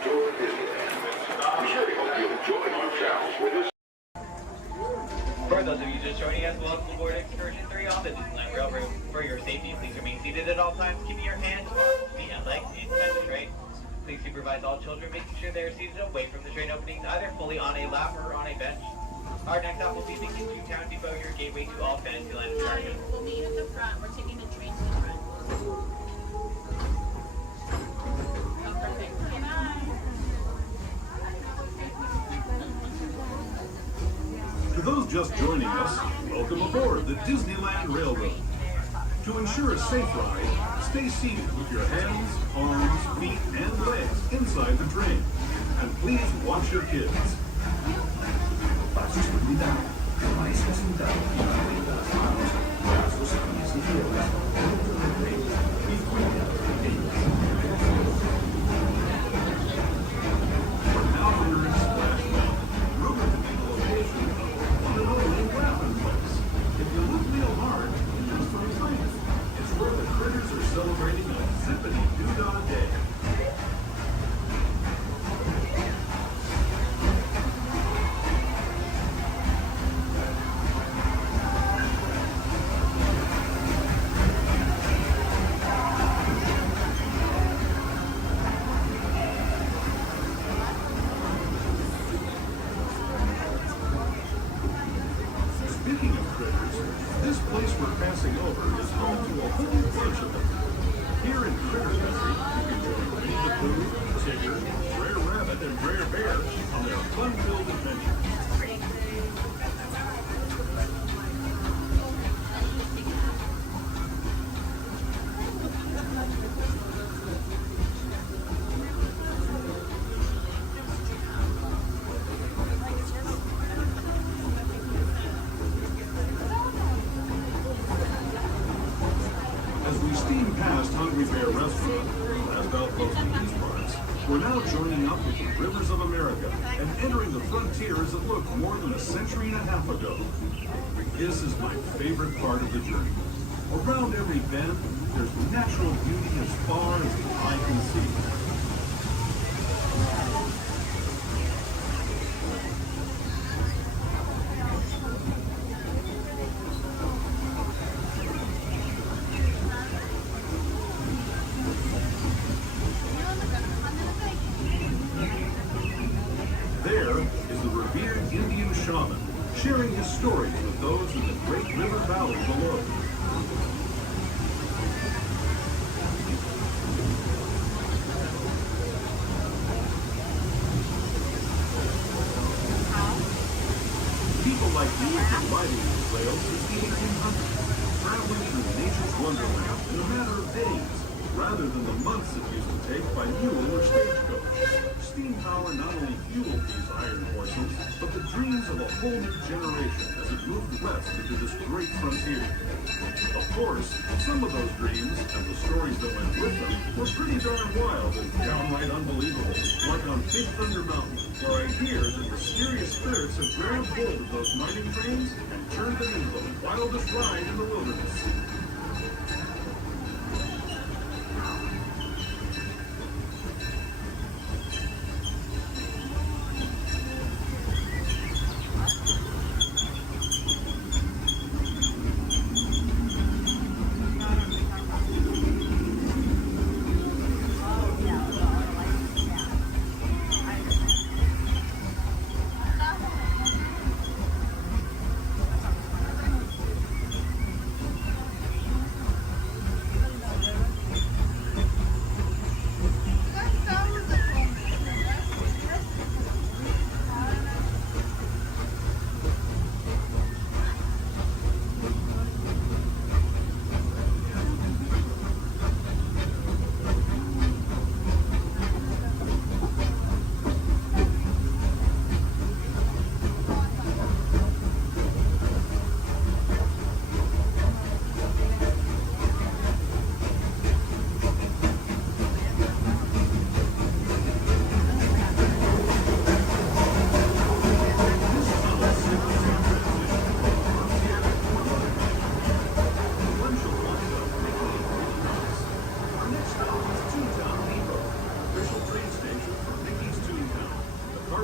tour of Disneyland. We surely hope you enjoy your travels with us. For those of you just joining us, welcome aboard Excursion 3 on the Disneyland Railroad. For your safety, please remain seated at all times, keeping your hands, feet, and legs inside the train. Please supervise all children, making sure they are seated away from the train openings, either fully on a lap or on a bench. Our next stop will be Beacon to Town Depot, your gateway to all Fantasyland attractions. We'll meet you at the front. We're taking the train to the front. Oh, perfect. Okay, bye. To those just joining us, welcome aboard the Disneyland Railroad. To ensure a safe ride, stay seated with your hands, arms, feet, and legs inside the train. And please watch your kids. Para su seguridad, permanezca sentado y mantenga las manos, brazos, pies y piernas dentro del tren y cuide a los pequeños. We're now entering Splash Mountain, rumored to be the location of the one and only Rappin' Place. If you look real hard, you'll just find it. It's where the critters are celebrating a zippity-doo-dah day. Speaking of critters, this place we're passing over is home to a whole bunch of them. Here in Critter Country, you can join Winnie the Pooh, Tigger, Brer Rabbit, and Brer Bear on their fun-filled adventures. As we steam past Hungry Bear Restaurant, last outpost in these parts, we're now joining up with the Rivers of America and entering the frontiers that looked more than a century and a half ago. This is my favorite part of the journey. Around every bend, there's natural beauty as far as the eye can see. There is the revered Indian shaman, sharing his stories with those in the great river valley below. People like me have been riding these rails since the 1800s, traveling through nature's wonderland in a matter of days, rather than the months it used to take by mule or stagecoach. Steam power not only fueled these iron horses, but the dreams of a whole new generation as it moved west into this great frontier. Of course, some of those dreams, and the stories that went with them, were pretty darn wild and downright unbelievable, like on Big Thunder Mountain, where I hear that mysterious spirits have grabbed hold of those mining trains and turned them into the wildest ride in the wilderness.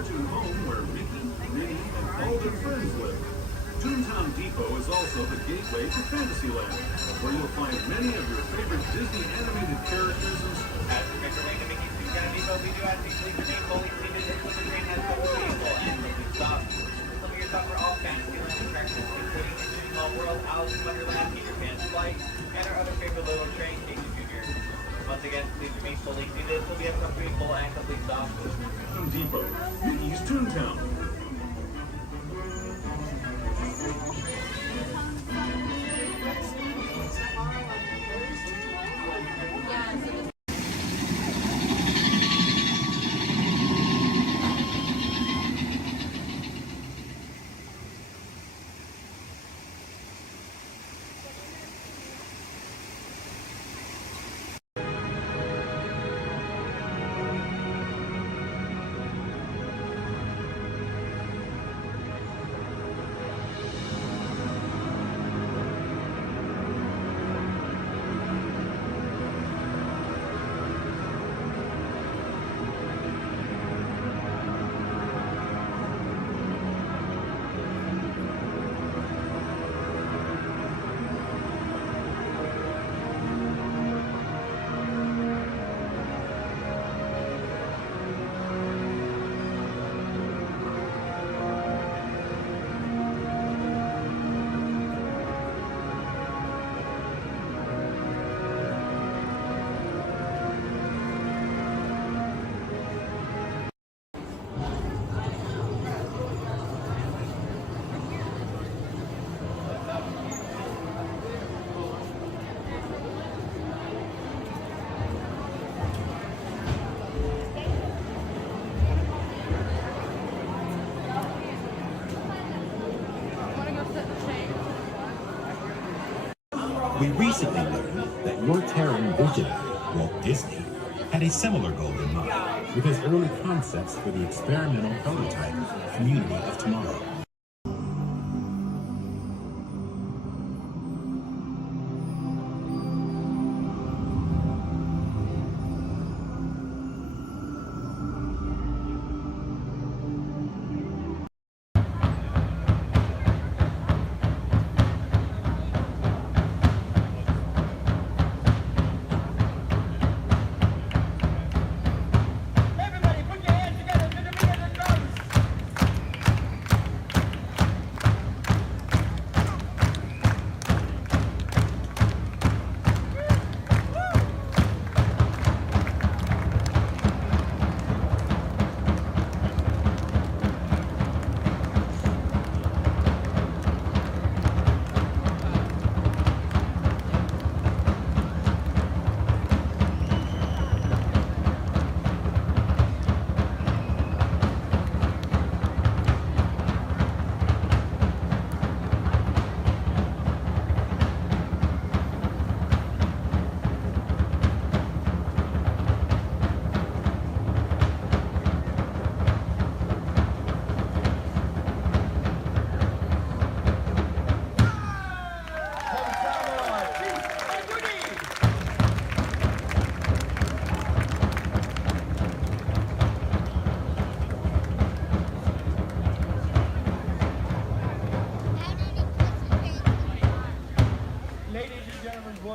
you home where Mickey, Minnie, and all their friends live. Toontown Depot is also the gateway to Fantasyland, where you'll find many of your favorite Disney animated characters and As we make our way to Mickey's Toontown Depot, we do ask you please remain fully seated until the train has come to vehicle and simply stop. Some of your stop for all Fantasyland attractions, including Into Small World, Alice in Wonderland, Peter Pan's Flight, and our other favorite little train, Casey Jr. Once again, please remain fully seated until we have come to a full and complete stop. Toontown Depot, Mickey's Toontown. We recently learned that your Terran visionary, Walt Disney, had a similar goal in mind with his early concepts for the experimental prototype Community of Tomorrow.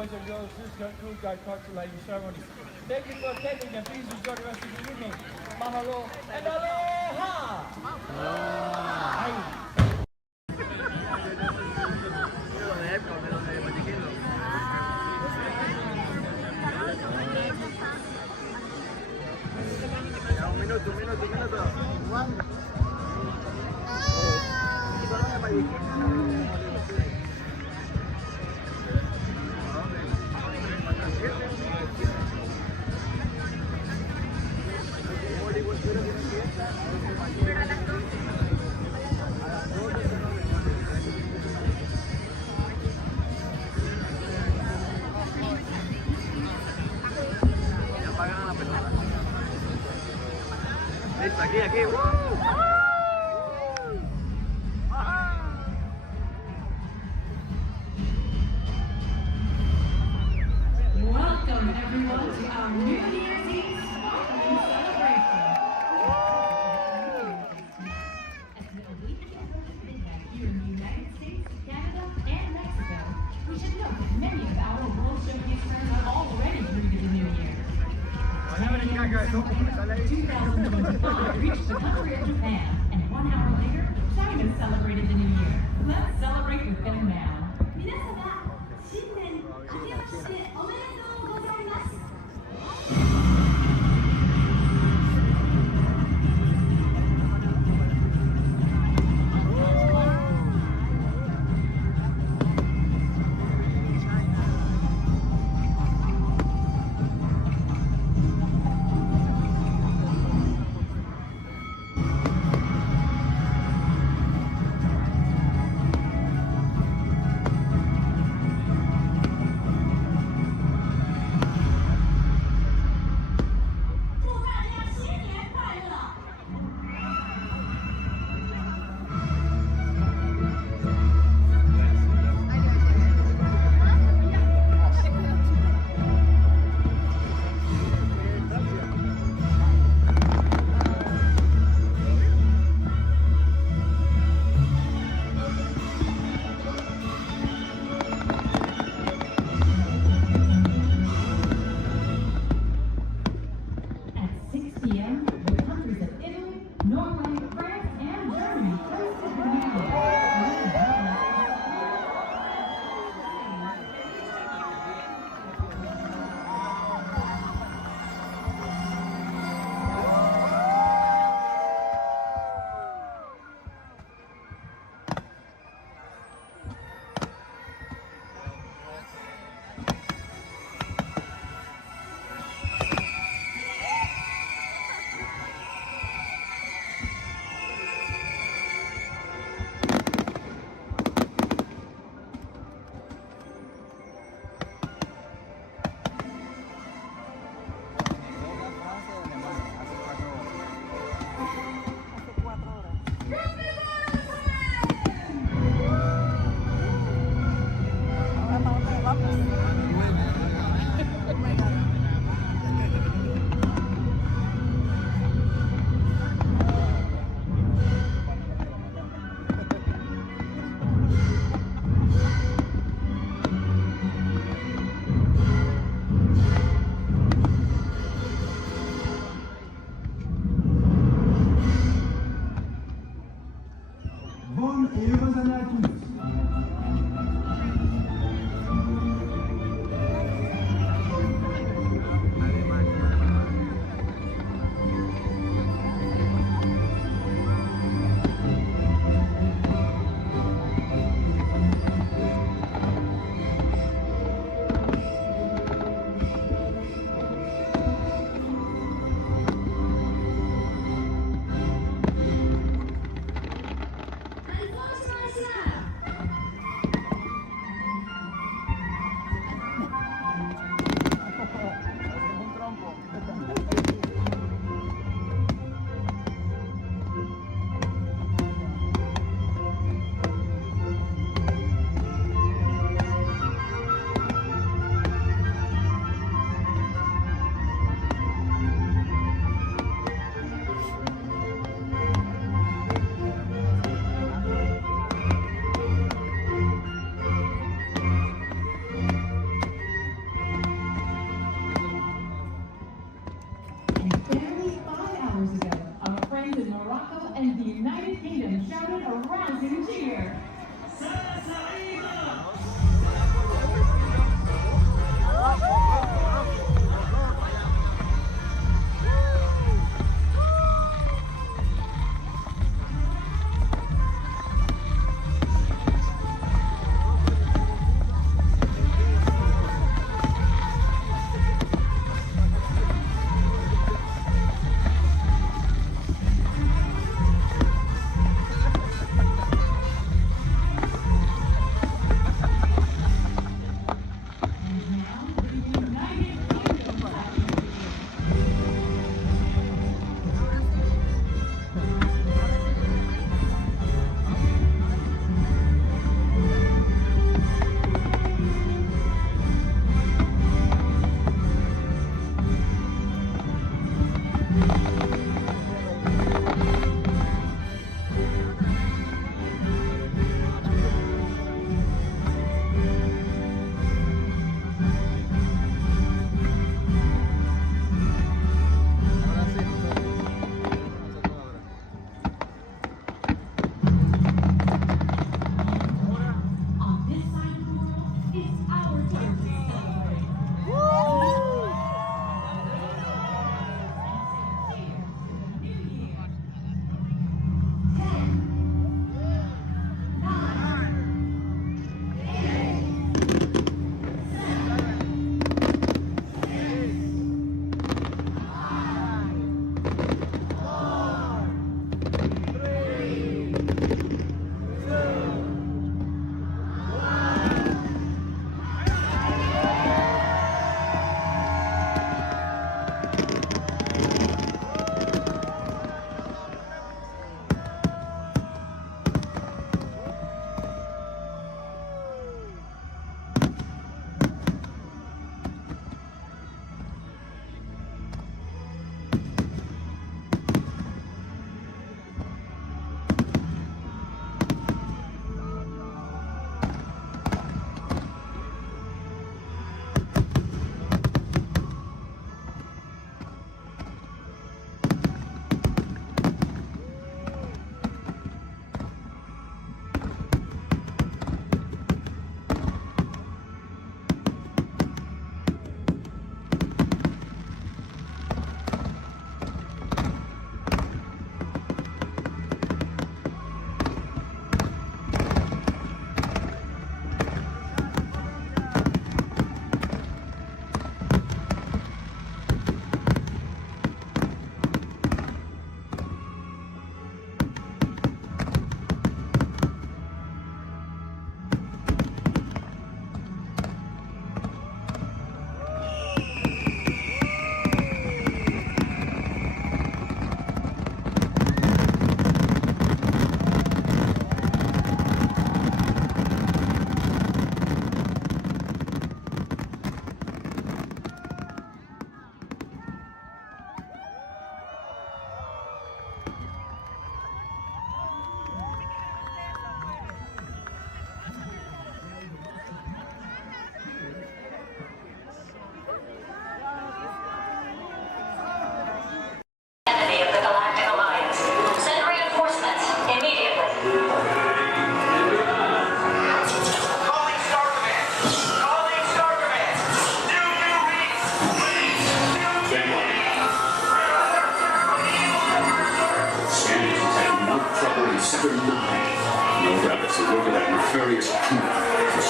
boys and girls, this concludes our cultural ceremony. Thank you for attending and please enjoy the rest of the evening. Mahalo and aloha! Aloha! Aquí. Welcome everyone to our New Year's Eve sparkling celebration. 2025 reached the country of Japan, and 1 hour later, China celebrated the new year. Let's celebrate with them now. 皆様、新年明けましておめでとうございます。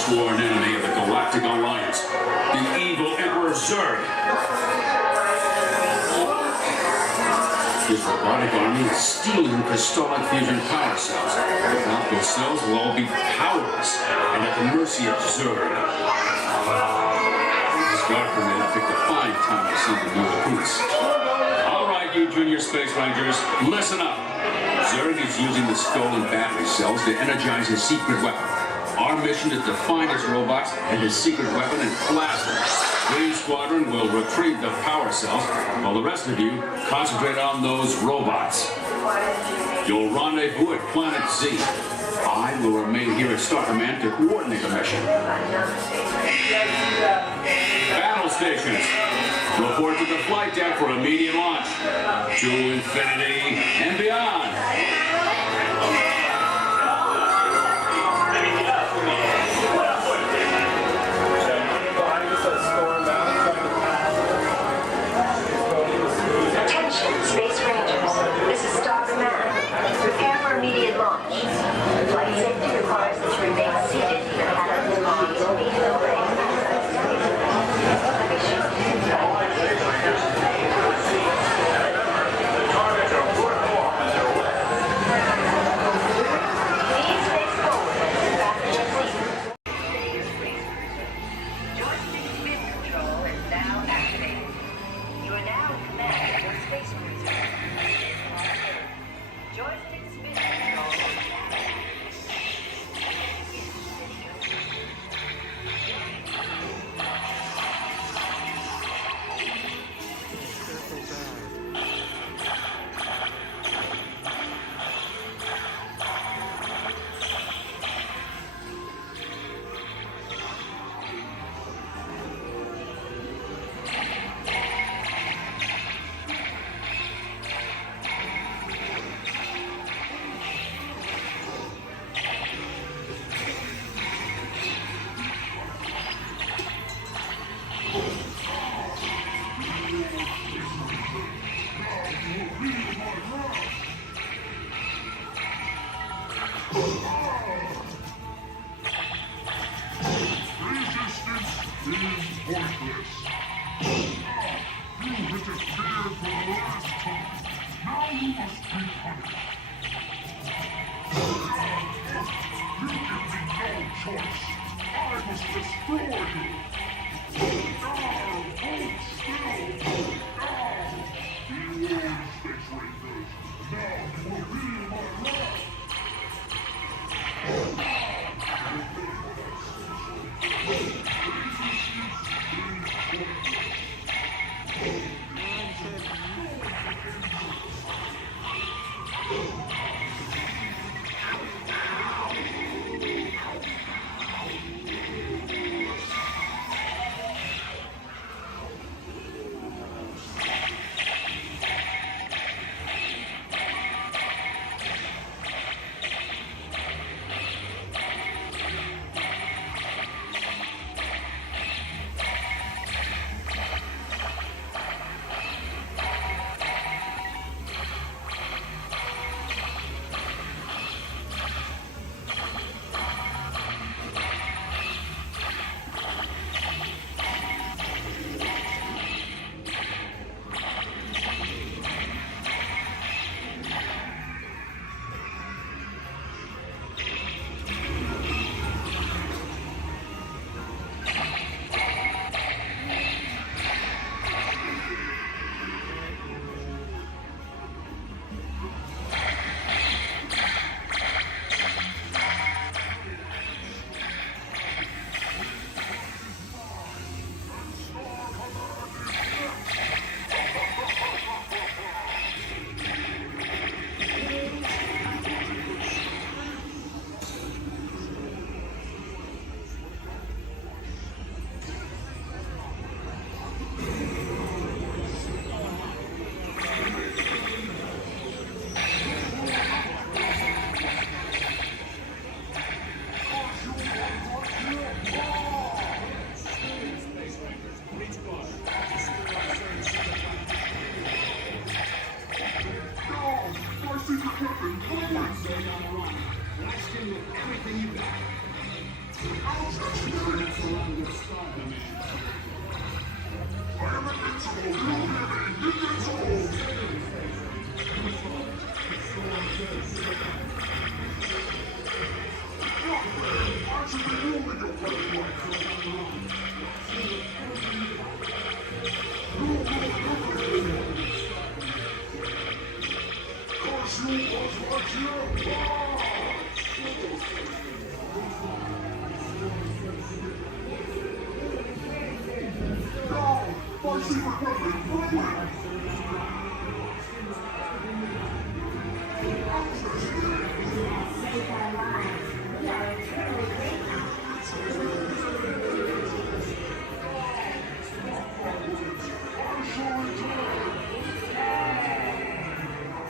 sworn enemy of the Galactic Alliance, the evil Emperor Zurg. His robotic army is stealing crystallic fusion power cells. Without those cells, we'll all be powerless and at the mercy of Zurg. This Guard Command picked a fine time to send the new recruits. All right, you Junior Space Rangers, listen up. Zurg is using the stolen battery cells to energize his secret weapon. Our mission is to find his robots and his secret weapon and blast them. Green Squadron will retrieve the power cells, while the rest of you concentrate on those robots. You'll rendezvous at Planet Z. I will remain here at Star Command to coordinate the mission. Battle stations, report to the flight deck for immediate launch. To infinity and beyond. Space Rangers, this is Star Command. Prepare for immediate launch. Flight safety requires that you remain seated in your cabin on the immediate way. Please face forward and back to your seat. Joystick spin control is now activated. You are now in command of your space cruiser. Joystick spin control.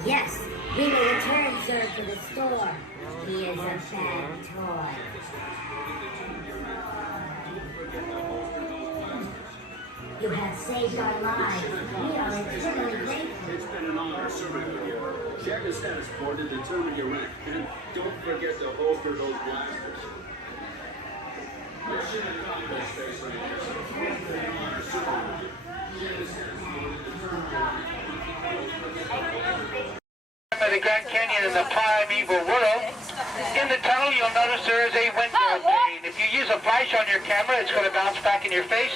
Yes, we may return Sir to the store. He is a bad toy. You have saved our lives. We are eternally grateful. It's been an honor serving with you. Check the status board to determine your rank. And don't forget to holster those blasters. Mission accomplished, Space Rangers. It's been an honor serving with you. Check the status board to determine your rank. The Grand Canyon in the primeval world. In the tunnel, you'll notice there is a window pane. If you use a flash on your camera, it's going to bounce back in your face.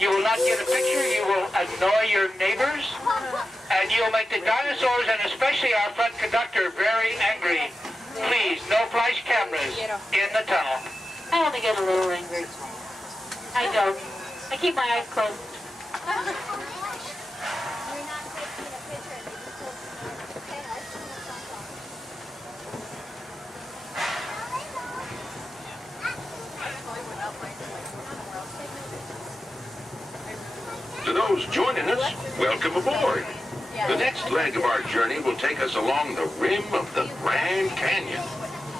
You will not get a picture. You will annoy your neighbors, and you'll make the dinosaurs and especially our front conductor very angry. Please, no flash cameras in the tunnel. I only get a little angry. I don't. I keep my eyes closed. To those joining us, welcome aboard. The next leg of our journey will take us along the rim of the Grand Canyon.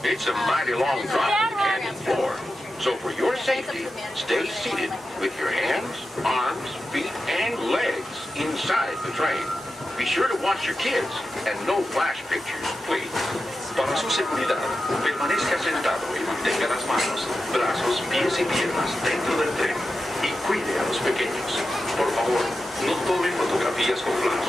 It's a mighty long drop to the canyon floor. So for your safety, stay seated with your hands, arms, feet, and legs inside the train. Be sure to watch your kids and no flash pictures, please. Para su seguridad, permanezca sentado y mantenga las manos, brazos, pies y piernas dentro del tren y cuide a los pequeños. Por favor, no tomen fotografías con flash.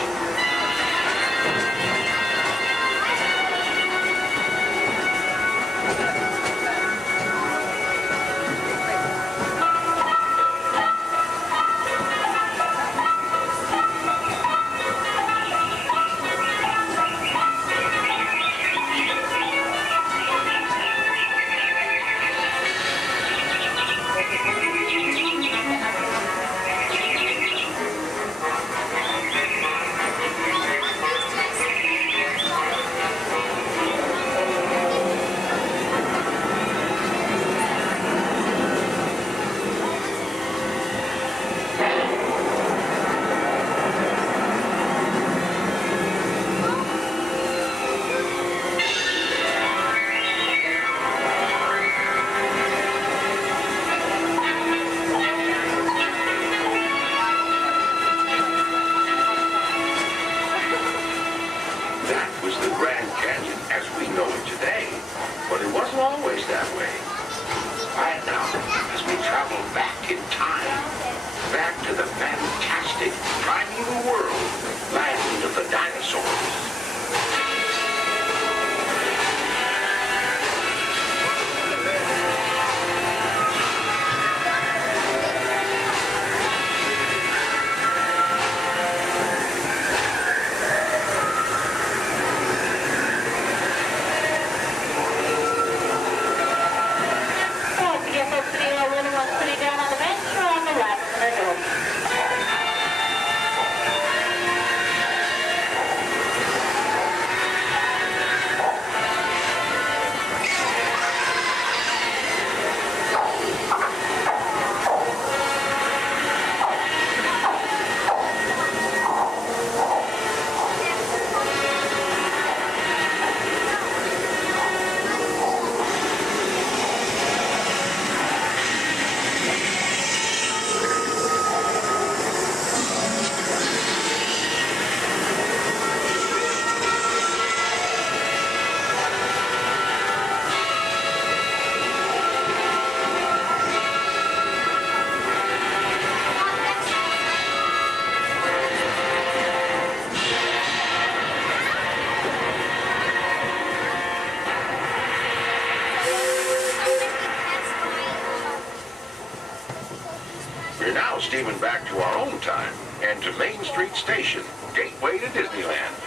back to our own time and to Main Street Station, gateway to Disneyland.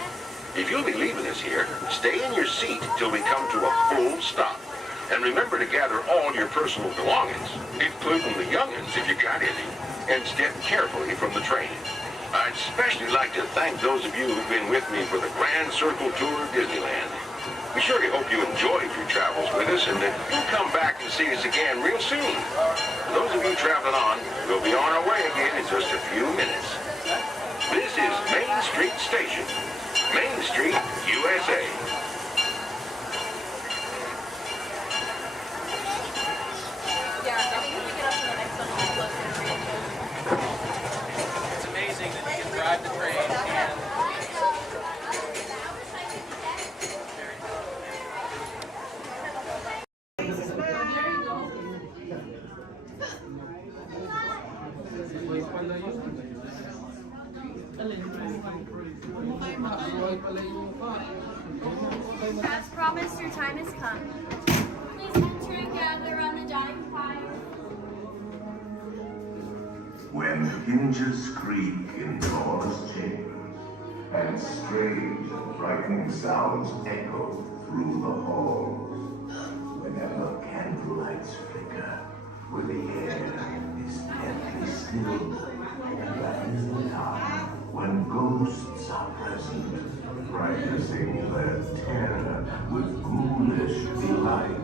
If you'll be leaving us here, stay in your seat till we come to a full stop. And remember to gather all your personal belongings, including the young'uns if you got any, and step carefully from the train. I'd especially like to thank those of you who've been with me for the Grand Circle Tour of Disneyland. We surely hope you enjoyed your travels with us and that you'll come back and see us again real soon. For those of you traveling on, we'll be on our way again in just a few minutes. This is Main Street Station, Main Street, USA. It's amazing that you can drive the train and As promised, your time has come. Please enter and gather around the dying fire. When hinges creak in doors chambers, and strange and frightening sounds echo through the halls, whenever candlelights flicker, where the air is deadly still, that is the time when ghosts are present, practicing their terror with ghoulish delight.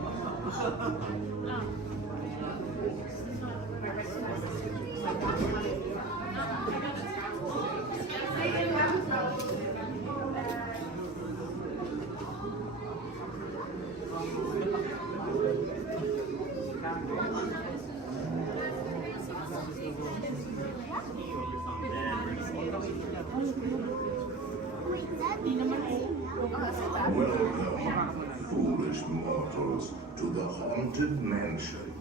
Welcome, foolish mortals, to the Haunted Mansion.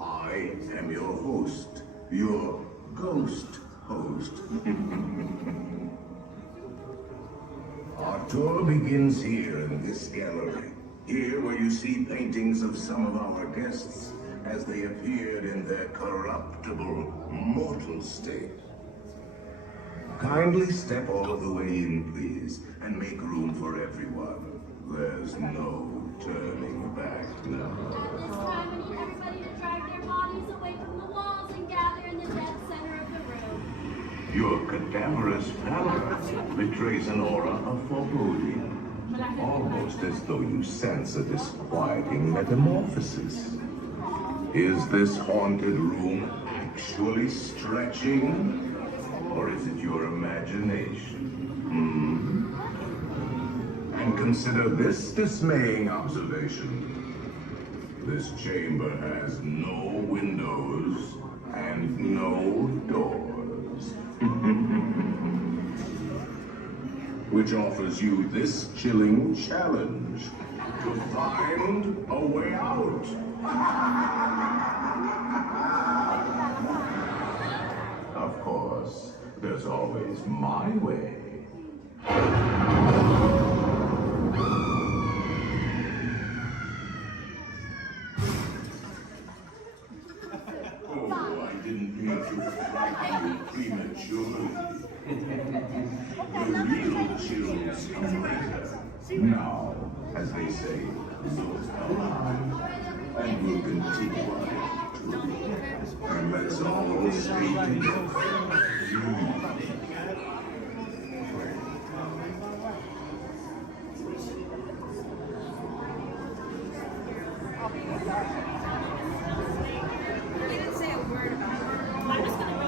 I am your host, your ghost host. Our tour begins here in this gallery. Here where you see paintings of some of our guests as they appeared in their corruptible, mortal state. Kindly step all the way in, please, and make room for everyone. There's no turning back now. At this time, I need everybody to drag their bodies away from the walls and gather in the dead center of the room. Your cadaverous pallor betrays an aura of foreboding, almost as though you sense a disquieting metamorphosis. Is this haunted room actually stretching? Or is it your imagination? And consider this dismaying observation. This chamber has no windows and no doors. Which offers you this chilling challenge to find a way out. Of course, there's always my way. Oh, I didn't mean to frighten you prematurely. The real chills come later. Now, as they say, look alive, and we'll continue on it too. And let's all stay together. He didn't say a word about it. I'm just gonna go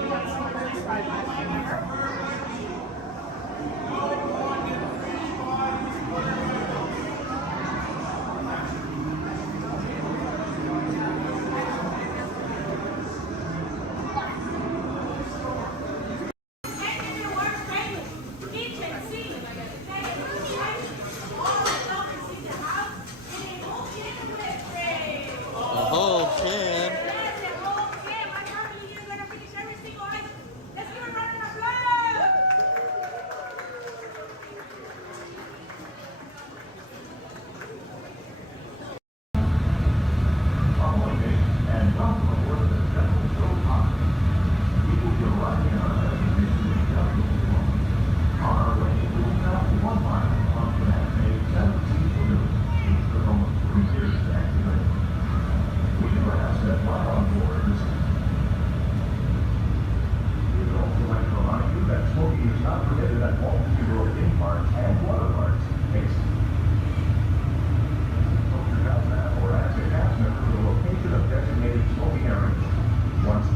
at Walt theme parks and water parks. Book your house now or ask a cast member for the location of designated smoking areas. Once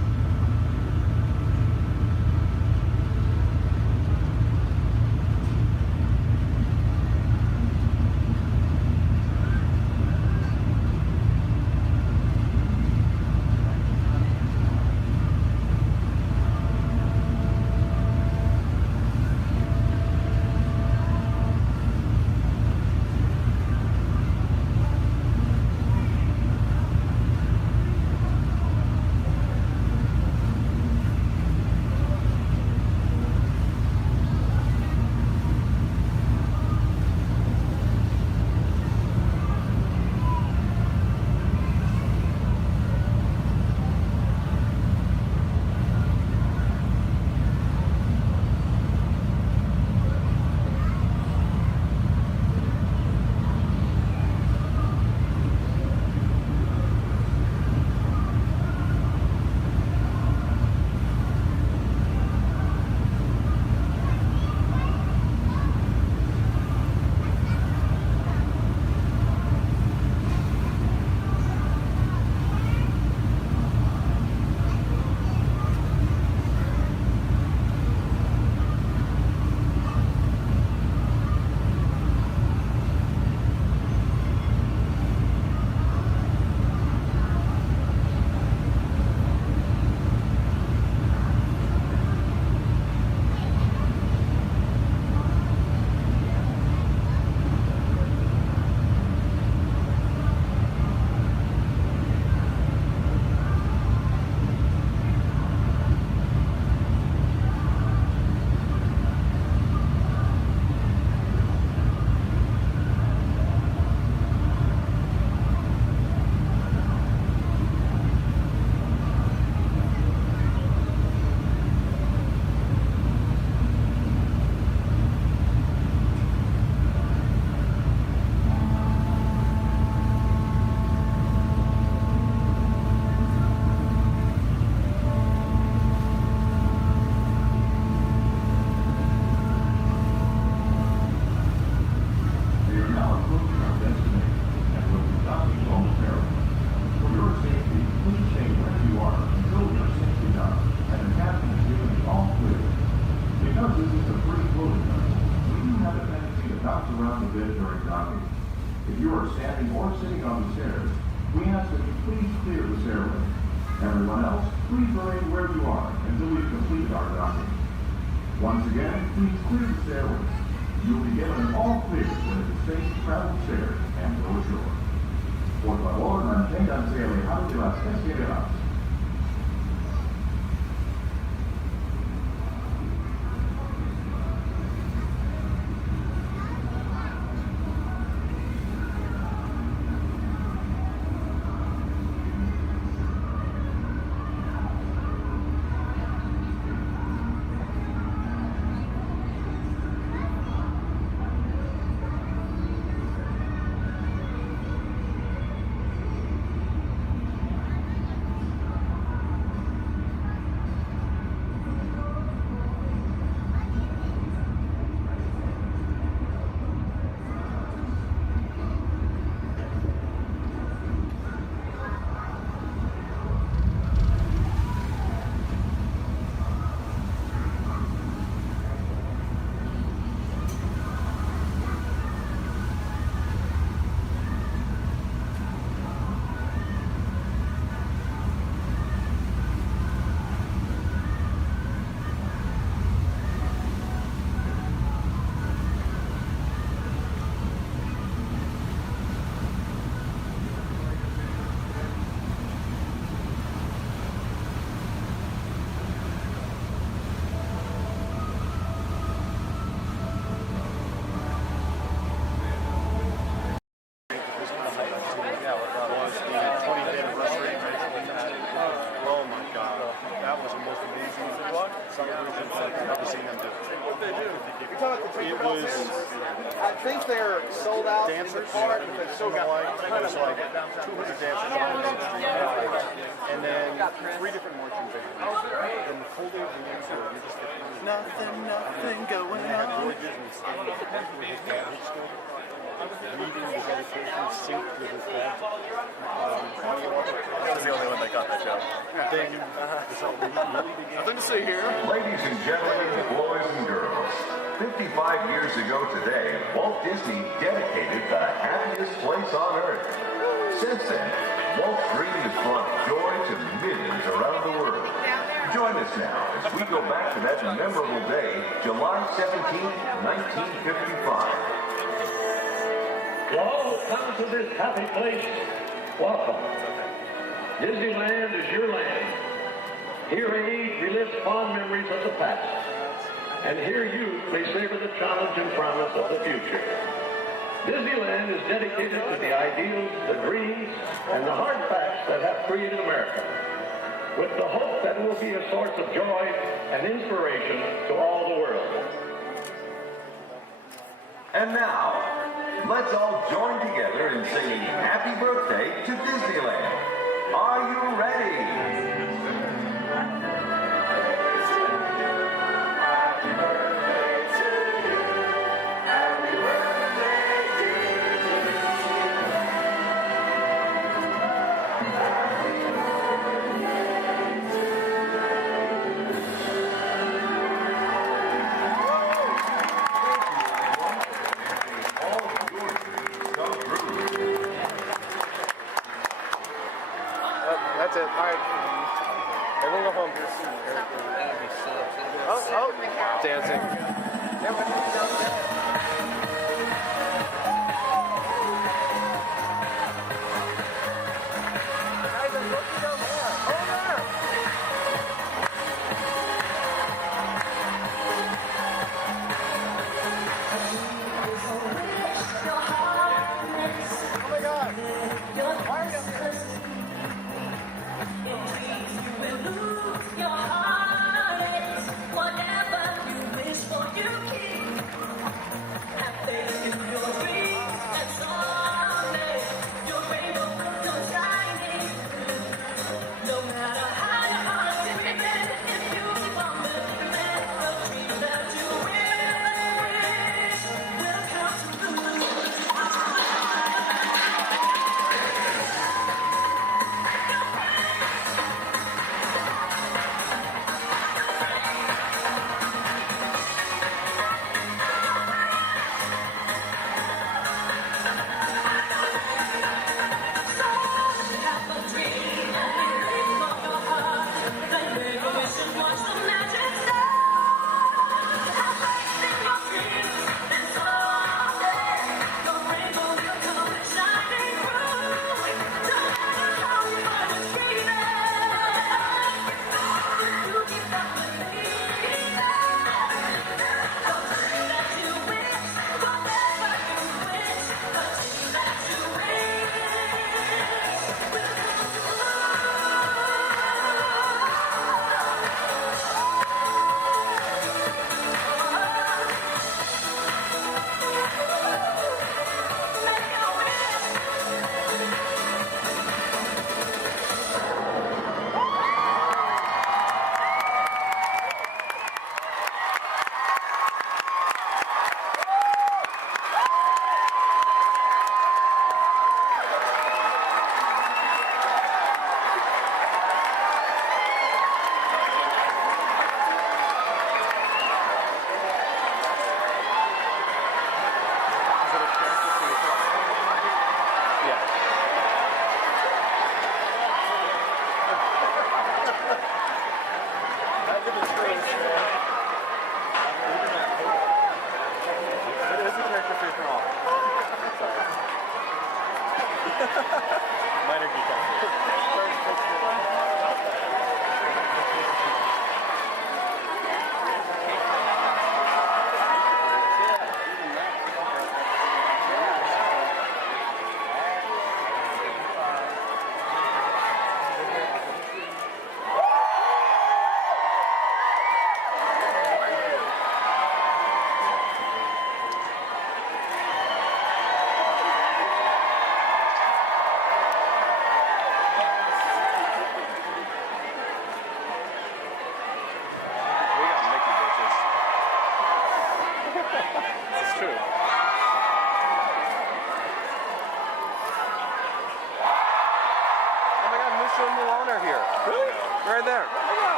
If you are standing or sitting on the stairs, we ask that you please clear the stairway. Everyone else, please remain where you are until we complete our docking. Once again, please clear the stairway. You will be given an all clear when it is safe to travel stairs and go ashore. Por favor, manténganse alejados de las escaleras. I think they're sold out in the part, but they've still got kind of like 200 dancers and then 3 different marching bands. And the full day of the answer, you just get nothing going on. his dad. Reading the dedication synced with his dad. That was the only one that got that joke. Then really began. Nothing to see here. Ladies and gentlemen, boys and girls, 55 years ago today, Walt Disney dedicated the happiest place on earth. Since then, Walt's dream has brought joy to millions around the world. Join us now as we go back to that memorable day, July 17, 1955. To all who come to this happy place, welcome. Disneyland is your land. Here age relives fond memories of the past. And here you may savor the challenge and promise of the future. Disneyland is dedicated to the ideals, the dreams, and the hard facts that have created America, with the hope that it will be a source of joy and inspiration to all the world. And now, let's all join together in singing Happy Birthday to Disneyland. Are you ready? That's it. All right. Everyone go home. Oh, dancing.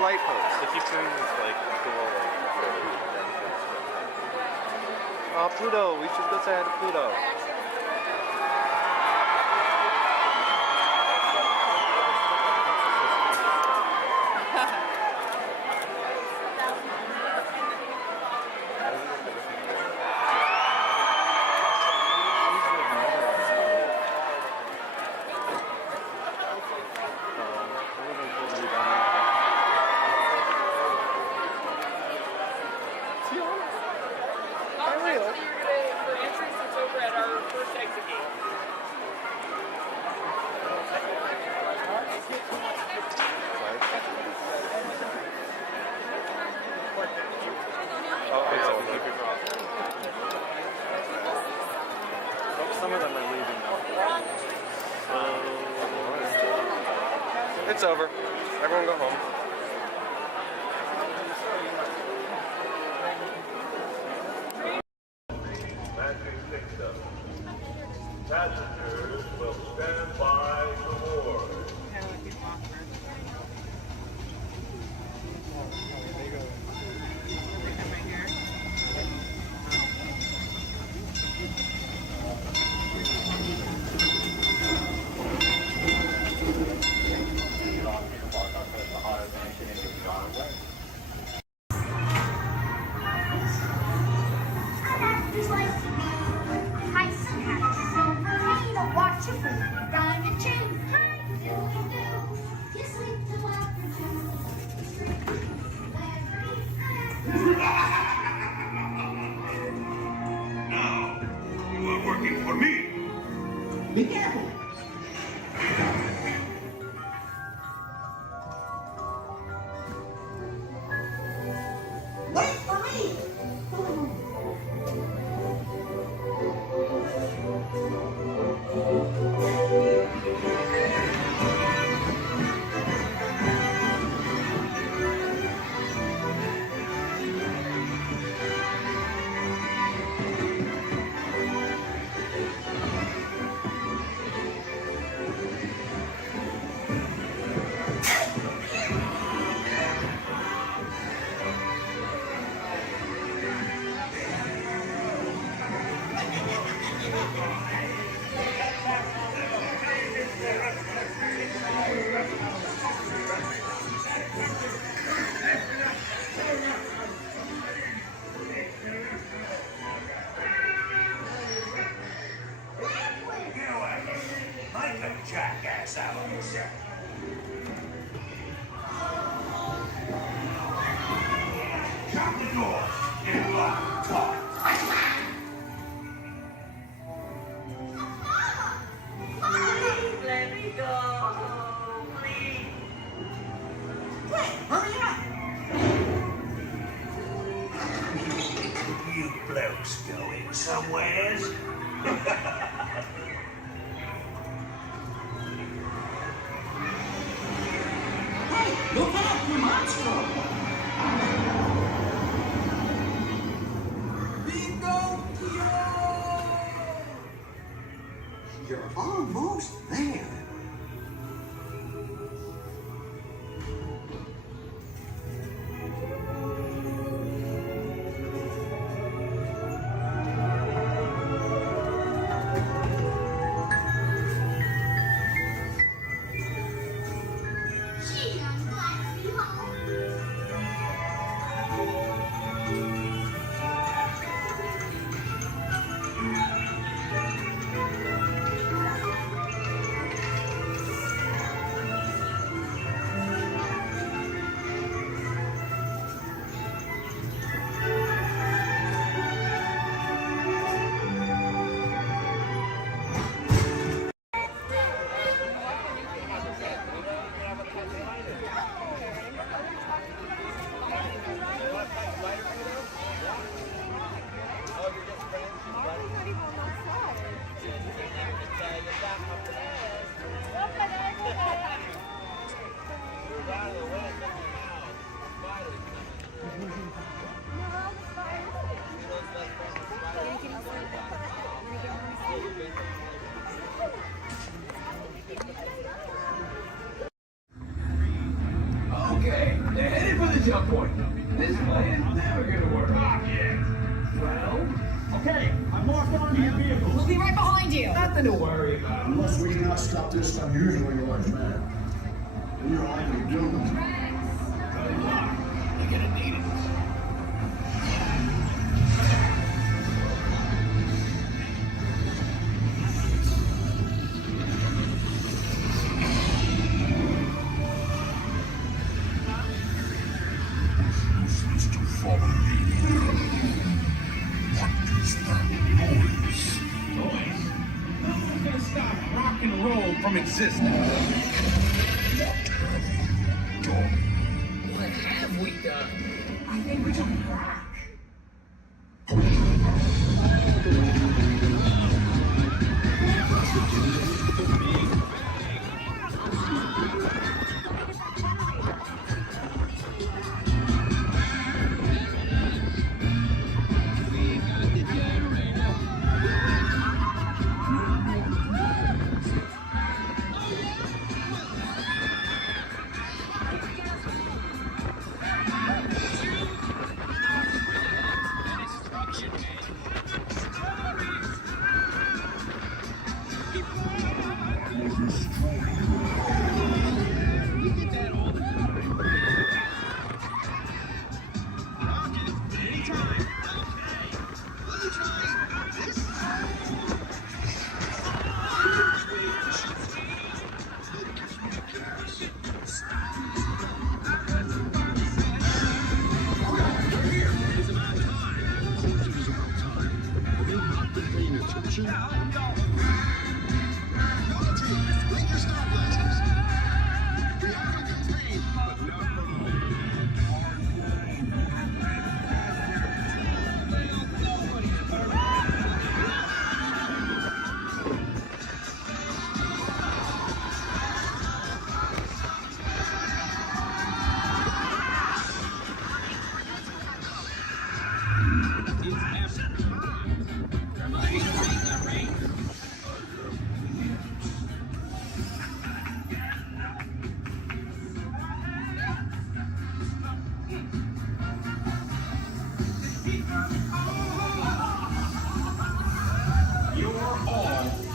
light post. It keeps doing this like cool like. Oh, Pluto! We should go say hi to Pluto. Some of them are leaving now. It's over. Everyone go home. Magic Kingdom. Passengers will stand by to board. Now, you are working for me. Be careful. Wait for me! Like a jackass out of this. Shut the door. Get locked. Talk. Please let me go. Please. Quick, hurry up. You blokes going somewheres? Hey, look out, the monster! You're almost there. Gee, I'm glad to be home. the jump point. This plan is never gonna work. Oh, yeah. Well, okay, I'm locked onto your vehicle. We'll be right behind you. Nothing to worry about. Unless we do not stop this unusually large man, we are likely doomed. Good luck. You're gonna need it. From existence. What have we done? I think we took crack.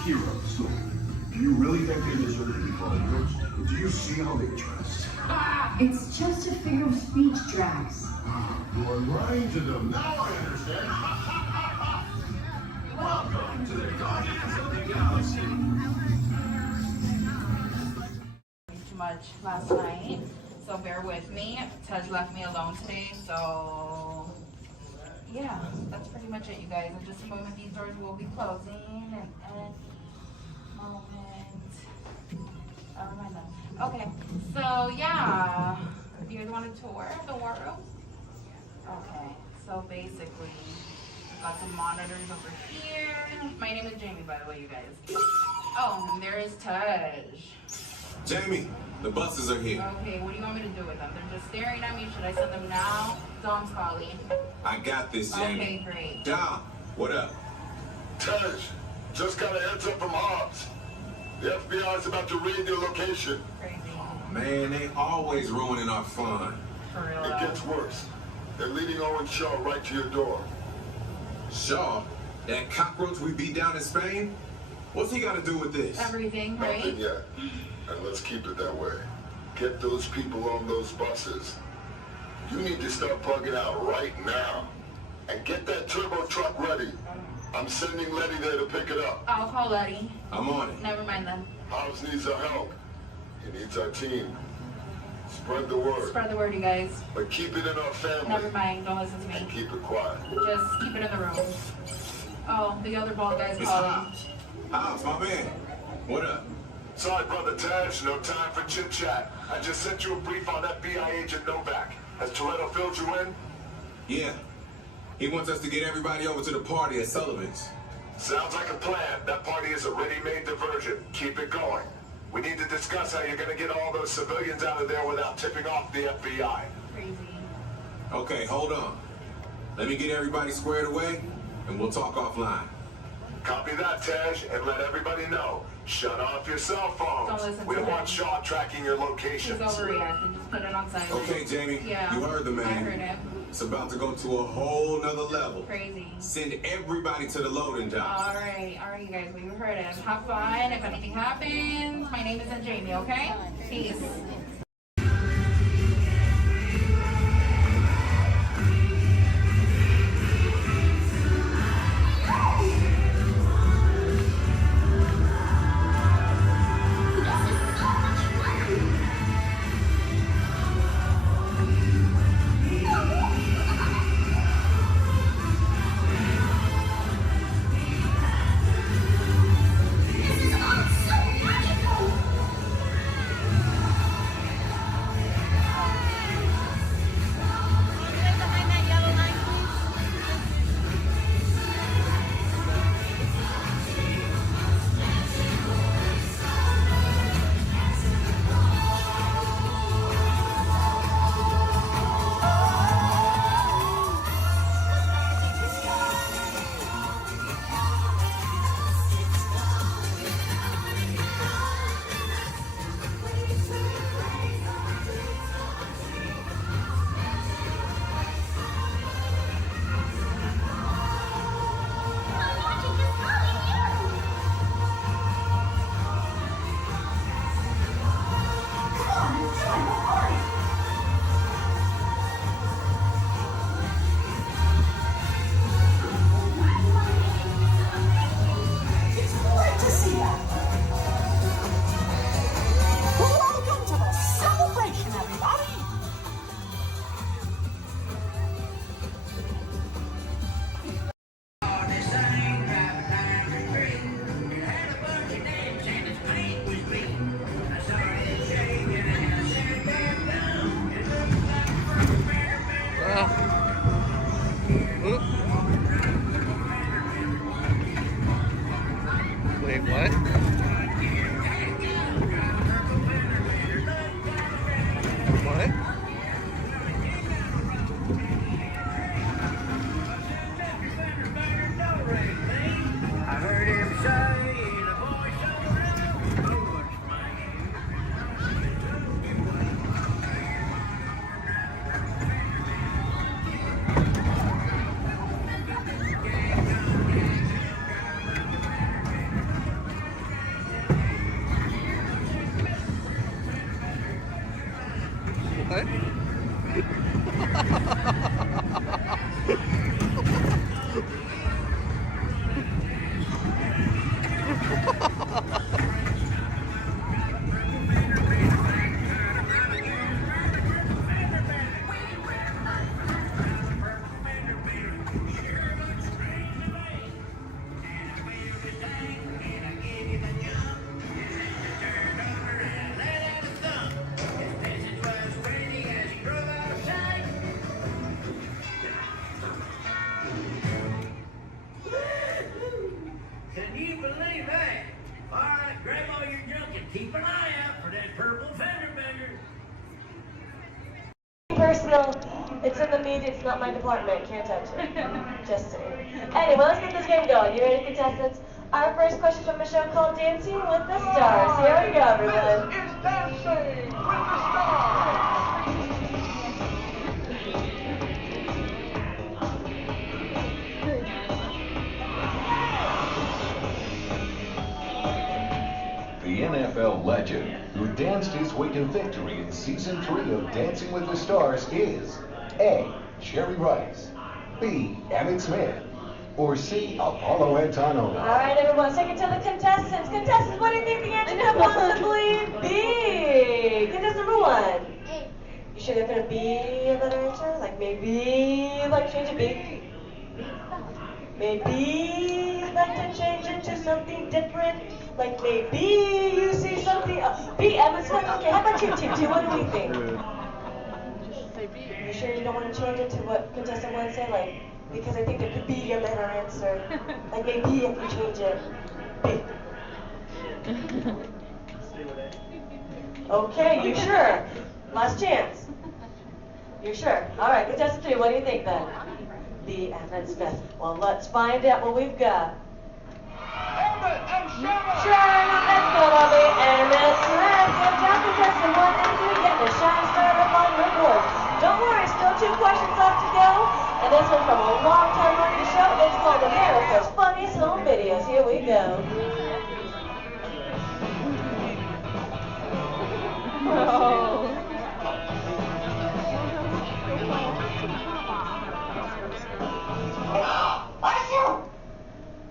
Heroes. Do you really think they deserve to be called heroes? Do you see how they dress? It's just a figure of speech, Drax. You are lying to them. Now I understand. Welcome to the Guardians of the Galaxy. Too much last night, so bear with me. Tej left me alone today, so yeah, that's pretty much it, you guys. In just a moment, these doors will be closing, and never mind that. Okay, so yeah, you guys want a tour of the war room? Okay, so basically, we've got some monitors over here. My name is Jamie, by the way, you guys. Oh, and there is Tej. Jamie, the buses are here. Okay, what do you want me to do with them? They're just staring at me. Should I send them now? Dom's calling. I got this, Jamie. Okay, great. Dom, what up? Tej, just got a heads up from Hobbs. The FBI is about to raid your location. Crazy. Man, they always ruining our fun. For real. It gets worse. They're leading Owen Shaw right to your door. Shaw? That cockroach we beat down in Spain? What's he got to do with this? Everything, right? Nothing yet. And let's keep it that way. Get those people on those buses. You need to start plugging out right now. And get that turbo truck ready. I'm sending Letty there to pick it up. I'll call Letty. I'm on it. Never mind then. Hobbs needs our help. He needs our team. Spread the word. Spread the word, you guys. But keep it in our family. Never mind. Don't listen to me. And keep it quiet. Just keep it in the room. Oh, the other bald guy's It's calling. Hobbs. Hobbs, my man. What up? Sorry, Brother Tej, no time for chit-chat. I just sent you a brief on FBI agent Novak. Has Toretto filled you in? Yeah. He wants us to get everybody over to the party at Sullivan's. Sounds like a plan. That party is a ready-made diversion. Keep it going. We need to discuss how you're going to get all those civilians out of there without tipping off the FBI. Crazy. Okay, hold on. Let me get everybody squared away, and we'll talk offline. Copy that, Tej, and let everybody know. Shut off your cell phones. We don't want Shaw tracking your locations. He's overreacting. Just put it on silent. Okay, Jamie. Yeah. You heard the man. I heard him. It's about to go to a whole nother level. Crazy. Send everybody to the loading dock. All right, you guys. We heard him. Have fun. If anything happens, my name isn't Jamie. Okay? Peace. Wait, what? What? I heard him say the voice of the river. Can you believe that? All right, grab all your junk and keep an eye out for that purple fender bender. Personal, it's in the media, it's not my department, can't touch it. Just saying. Anyway, let's get this game going. You ready, contestants? Our first question from a show called Dancing with the Stars. Here we go, everyone. It's Dancing with the Stars. The NFL legend who danced his way to victory in Season 3 of Dancing with the Stars is A. Jerry Rice, B. Emmett Smith, or C. Apollo Antonio. All right, everyone, take it to the contestants. Contestants, what do you think the answer could possibly be? Contestant number 1. You sure there couldn't be a better answer? Like maybe, like change it B? Maybe like to change it to something different? Like maybe you see something, B, Emmett Smith. Okay, how about you, T2? What do we think? You sure you don't want to change it to what contestant 1 said? Like, because I think there could be a better answer. Like maybe if we change it, B. Okay, you sure? Last chance. You're sure? All right, contestant 3, what do you think then? B, Emmett Smith. Well, let's find out what we've got. Sure enough, that's gonna be Amy Smith. Good job, contestant 1 and 2, getting a shine started up on your board. Don't worry, still 2 questions left to go. And this one's from a long-time running show. It's called America's Funniest Home Videos. Here we go.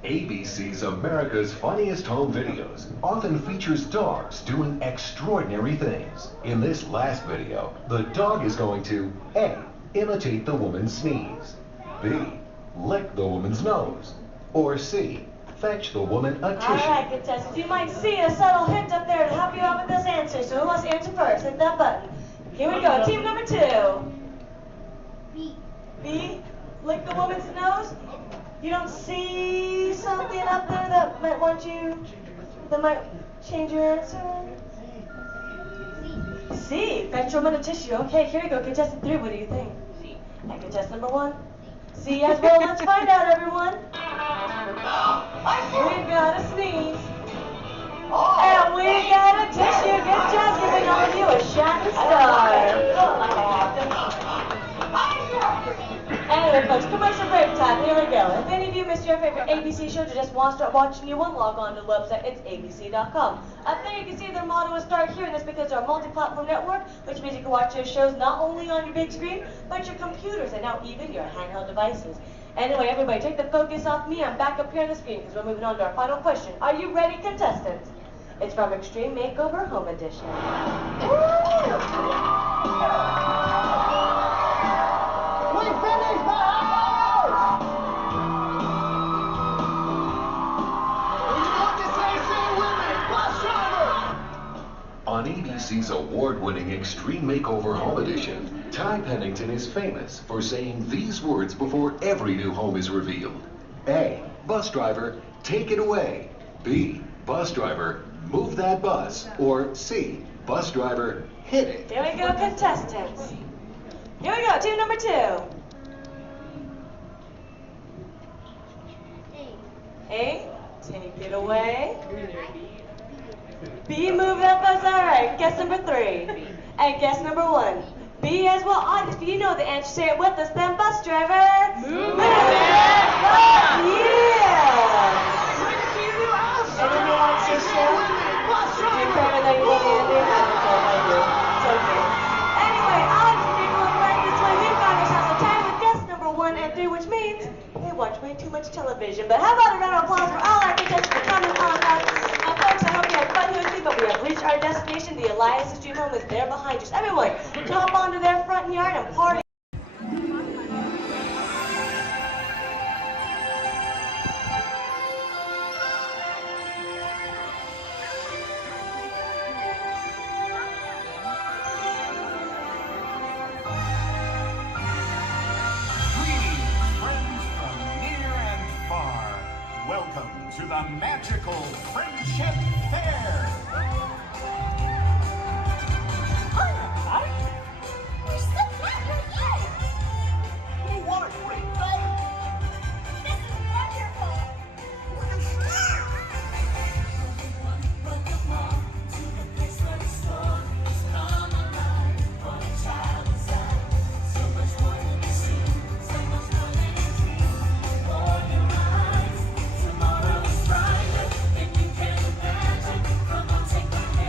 ABC's America's Funniest Home Videos often features dogs doing extraordinary things. In this last video, the dog is going to A. Imitate the woman's sneeze, B. Lick the woman's nose, or C. Fetch the woman a tissue. Alright, contestants, you might see a subtle hint up there to help you out with this answer. So who wants to answer first? Hit that button. Here we go. Team number 2. B. B. Lick the woman's nose? You don't see something up there that might change your answer? C. Fetch a woman a tissue. Okay, here we go. Contestant 3, what do you think? C. And contestant number 1? C as well. Let's find out, everyone. We've got a sneeze. And we got a tissue. Good job giving all of you a shining star. Anyway, folks, commercial break time. Here we go. If any of you missed your favorite ABC shows or just want to start watching new one, log on to the website. It's abc.com. Up there you can see their motto is Start Here, and that's because they're a multi-platform network, which means you can watch their shows not only on your big screen, but your computers and now even your handheld devices. Anyway, everybody, take the focus off me. I'm back up here on the screen because we're moving on to our final question. Are you ready, contestants? It's from Extreme Makeover Home Edition. We finished the house! You want to say with me, bus driver! On ABC's award-winning Extreme Makeover Home Edition, Ty Pennington is famous for saying these words before every new home is revealed. A. Bus driver, take it away. B. Bus driver, move that bus. Or C. Bus driver, hit it. Here we go, contestants. Here we go, team number 2. A, take it away. B, move that bus. All right, guess number 3. And guess number 1. B as well. Honest, you know the answer. Say it with us then, bus driver. Move that bus. Yeah. Anyone wants to share? You're better than you want to do. It's okay. Anyway, Alex, if you're going right this way, we've got ourselves a tie with guess number 1 and 3, which means they watch way too much television. But how about a round of applause for all our contestants for coming on out? And folks, I hope you had fun here with me, but we have reached our destination. The Elias' dream home is there behind us. Everyone, jump onto their front yard and party. Welcome to the magical Friendship Fair. We're so glad you're here. What a great day. This is wonderful. Welcome on to the place where the stories come alive. For a child inside, so much more than you see, so much more than you dream. For your eyes. Tomorrow is brighter than you can imagine. Come on, take my hand.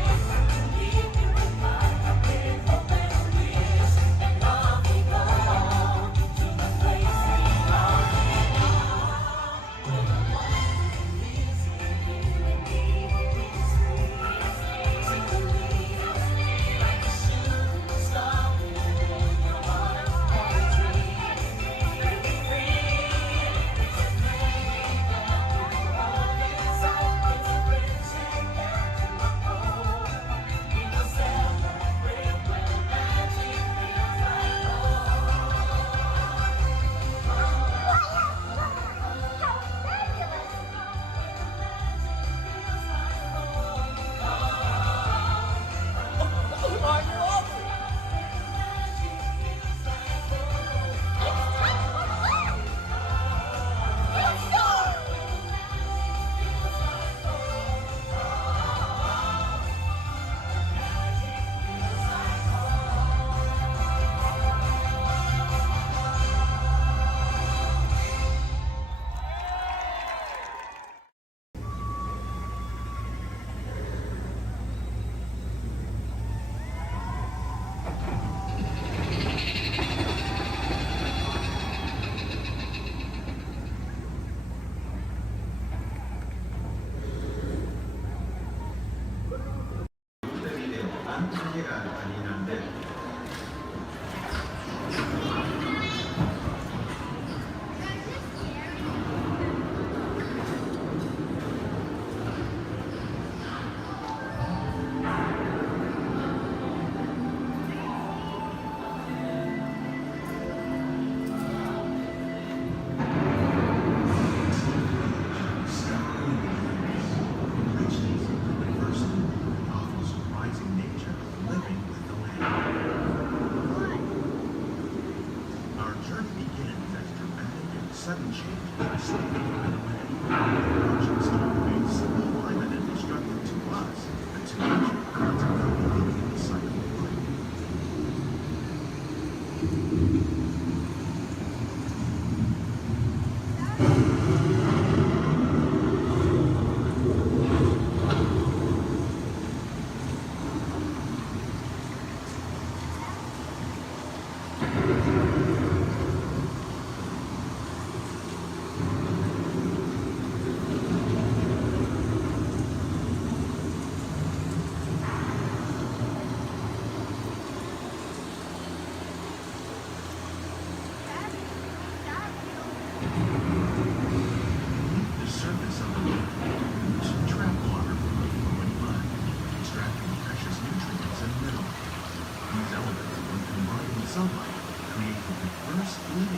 sudden change slightly by the way. Projects remain simple, minded, and destructive to us, but to nature, it's a completely cycle of life.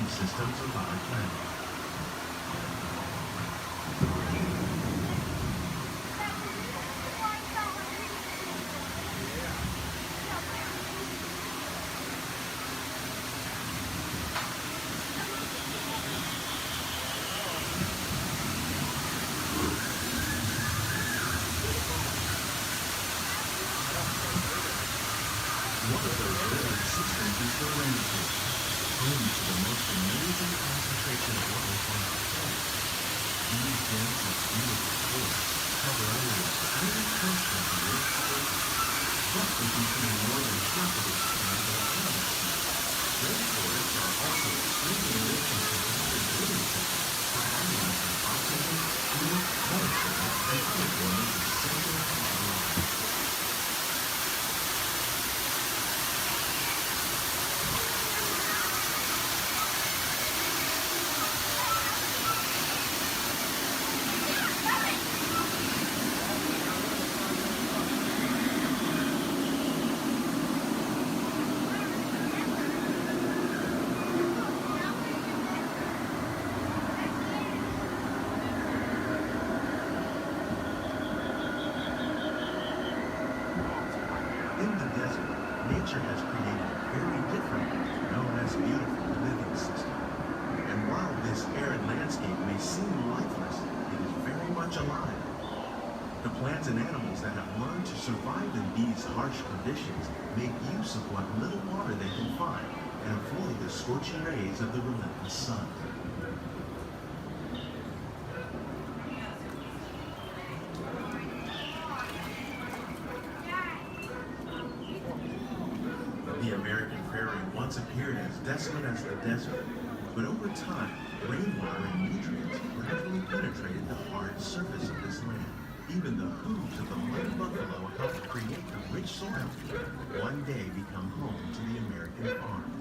Systems of our planet. One of those living systems is the rainforest, home to the most amazing concentration of life on our planet. These dense and beautiful forests cover areas 30% of the Earth's surface, plus they contain more than half of its surrounding animal species. Rainforests are also extremely rich in providing living systems for analyzing oxygen, food, medicine, and other forms of essential life. Nature has created a very different, known as beautiful living system. And while this arid landscape may seem lifeless, it is very much alive. The plants and animals that have learned to survive in these harsh conditions make use of what little water they can find and avoid the scorching rays of the relentless sun. The American prairie once appeared as desolate as the desert, but over time, rainwater and nutrients gradually penetrated the hard surface of this land. Even the hooves of the muddy buffalo helped create the rich soil that one day become home to the American farm.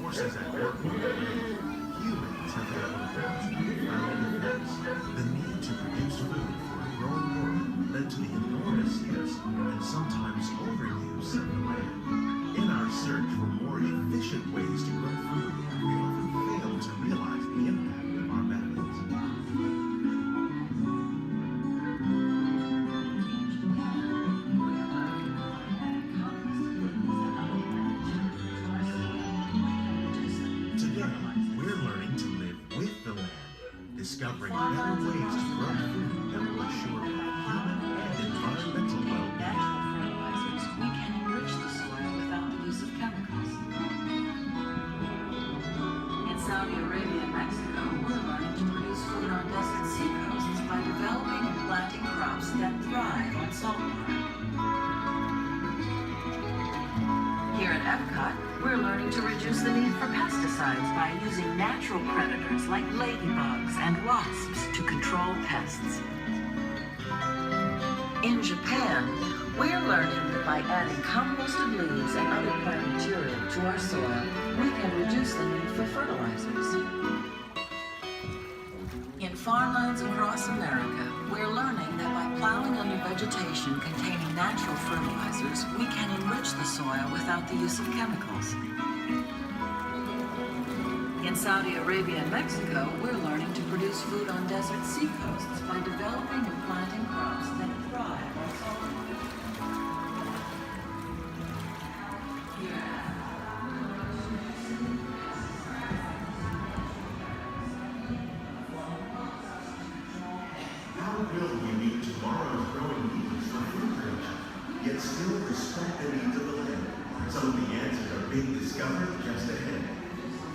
Forces at work on the land, humans have had one of the most profound effects. The need to produce food for a growing world led to the enormous use and sometimes overuse of the land. In our search for more efficient ways to grow food, we often fail to realize the impact of our methods. Discovering better ways to grow food that will assure both human and environmental well-being. Fertilizers, we can enrich the soil without the use of chemicals. In Saudi Arabia and Mexico, we're learning to produce food on desert seacoasts by developing and planting crops that thrive on salt water. Here at Epcot, we're learning to reduce the need for pesticides by using natural predators like ladybugs and wasps to control pests. In Japan, We're learning that by adding composted leaves and other plant material to our soil, we can reduce the need for fertilizers. In farmlands across America, we're learning that by plowing under vegetation containing natural fertilizers, we can enrich the soil without the use of chemicals. In Saudi Arabia and Mexico, we're learning to produce food on desert seacoasts by developing and planting crops that thrive on salt. How will we meet tomorrow's growing needs for food production, yet still respect the needs of the land? Some of the answers are being discovered just ahead.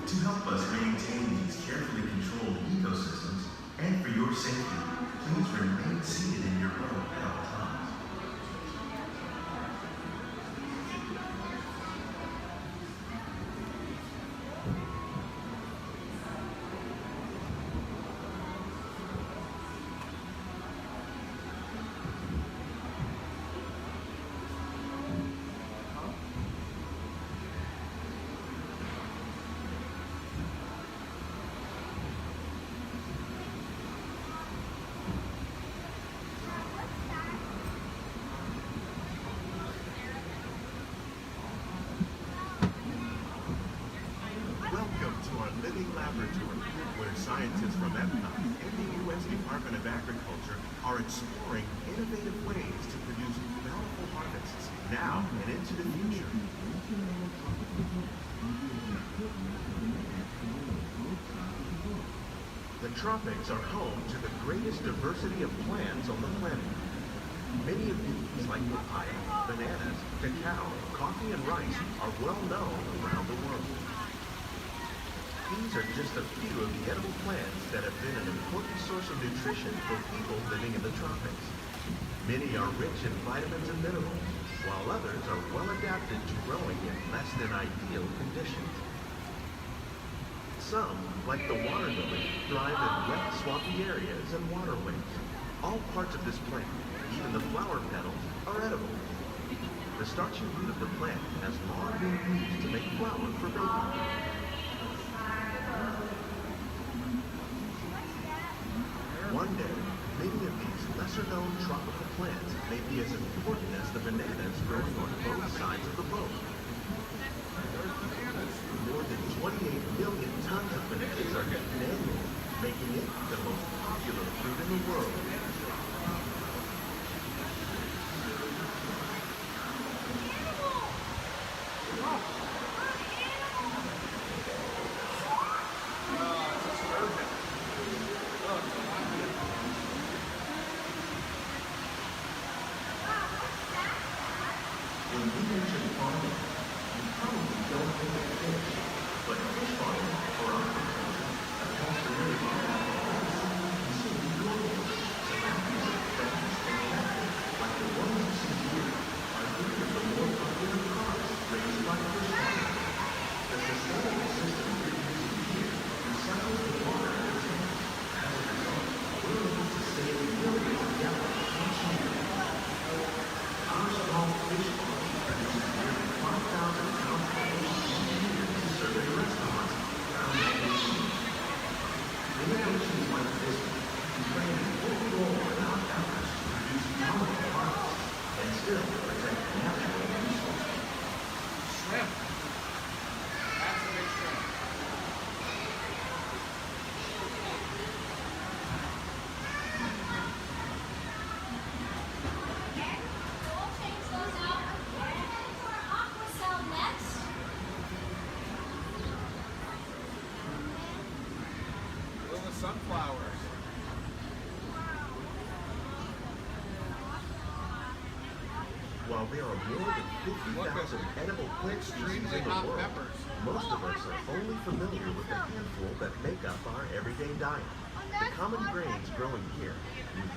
To help us maintain these carefully controlled ecosystems, and for your safety, please remain seated in your boat at all times. Scientists from EPCOT and the U.S. Department of Agriculture are exploring innovative ways to produce bountiful harvests now and into the future. The tropics are home to the greatest diversity of plants on the planet. Many of these, like papaya, bananas, cacao, coffee, and rice, are well known around the world. These are just a few of the edible plants that have been an important source of nutrition for people living in the tropics. Many are rich in vitamins and minerals, while others are well adapted to growing in less than ideal conditions. Some, like the water lily, thrive in wet, swampy areas and waterways. All parts of this plant, even the flower petals, are edible. The starchy root of the plant has long been used to make flour for baking. One day, many of these lesser-known tropical plants may be as important as the bananas growing on both sides of the boat. More than 28 million tons of bananas are eaten annually, making it the most popular fruit in the world. When we mention farming, you probably don't think of fish, but fish farming or aquaculture accounts for nearly all of and so we globally. Tilapia, bass, and catfish, like the ones you see here, are three of the more popular carps raised by fish farming. The sustainable system we're using here recycles the water in the tank. As a result, we're able to save millions of gallons each year. Our small fish farm produces nearly 5,000 pounds of fish each year to serve in restaurants around the nation. Innovations like this can play an important role in our efforts to produce bountiful harvests and still protect natural resources. Shrimp. That's a big shrimp. Little sunflowers. While there are more than 50,000 edible plant species in the world, most of us are only familiar with the handful that make up our everyday diet. The common grains growing here, wheat,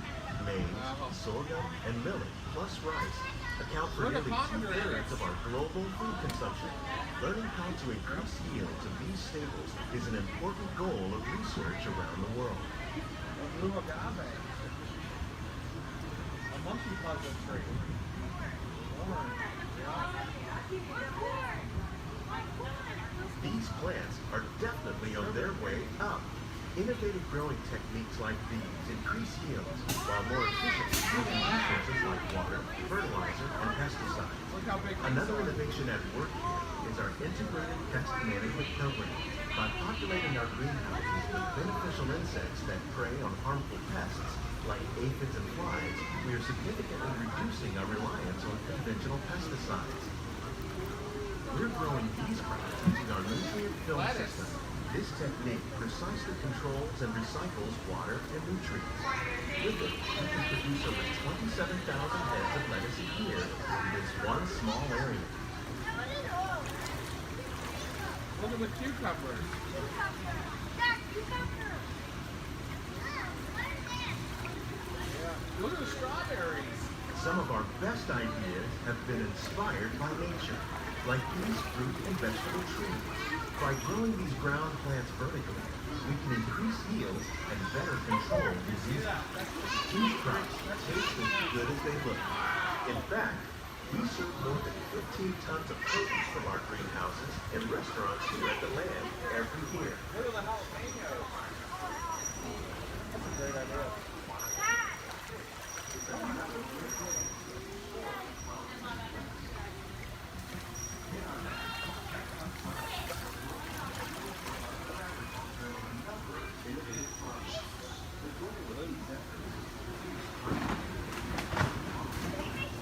maize, sorghum, and millet, plus rice, account for nearly 2/3 of our global food consumption. Learning how to increase yields of these staples is an important goal of research around the world. A blue agave. A monkey puzzle tree. These plants are definitely on their way up. Innovative growing techniques like these increase yields, while more efficiently using resources like water, fertilizer, and pesticides. Another innovation at work here is our integrated pest management program. By populating our greenhouses with beneficial insects that prey on harmful pests, like aphids and flies, we are significantly reducing our reliance on conventional pesticides. We're growing these crops using our nutrient film system. This technique precisely controls and recycles water and nutrients. With it, we can produce over 27,000 heads of lettuce a year in this one small area. Look at the cucumbers. Look at the strawberries. Some of our best ideas have been inspired by nature, like these fruit and vegetable trees. By growing these ground plants vertically, we can increase yields and better control diseases. These crops taste as good as they look. In fact, we serve more than 15 tons of produce from our greenhouses in restaurants here at the land every year. Look at the jalapenos. That's a great idea.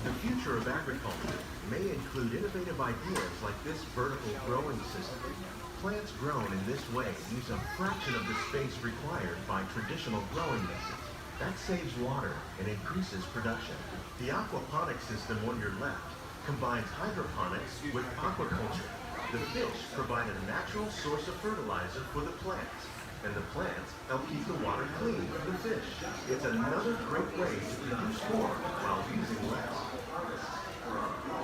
The future of agriculture may include innovative ideas like this vertical growing system. Plants grown in this way use a fraction of the space required by traditional growing methods. That saves water and increases production. The aquaponics system on your left combines hydroponics with aquaculture. The fish provide a natural source of fertilizer for the plants, and the plants help keep the water clean for the fish. It's another great way to produce more while using less.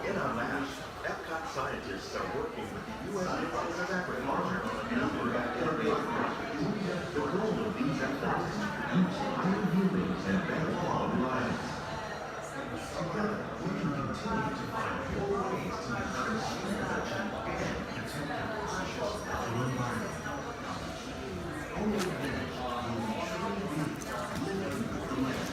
In our labs, Epcot scientists are working with the U.S. Department of Agriculture on a number of innovative projects. The goal of these efforts is to produce higher yieldings and better quality lives. Together, we can continue to find more ways to increase food production and protect our precious natural environment. Only then will we truly be living with the land.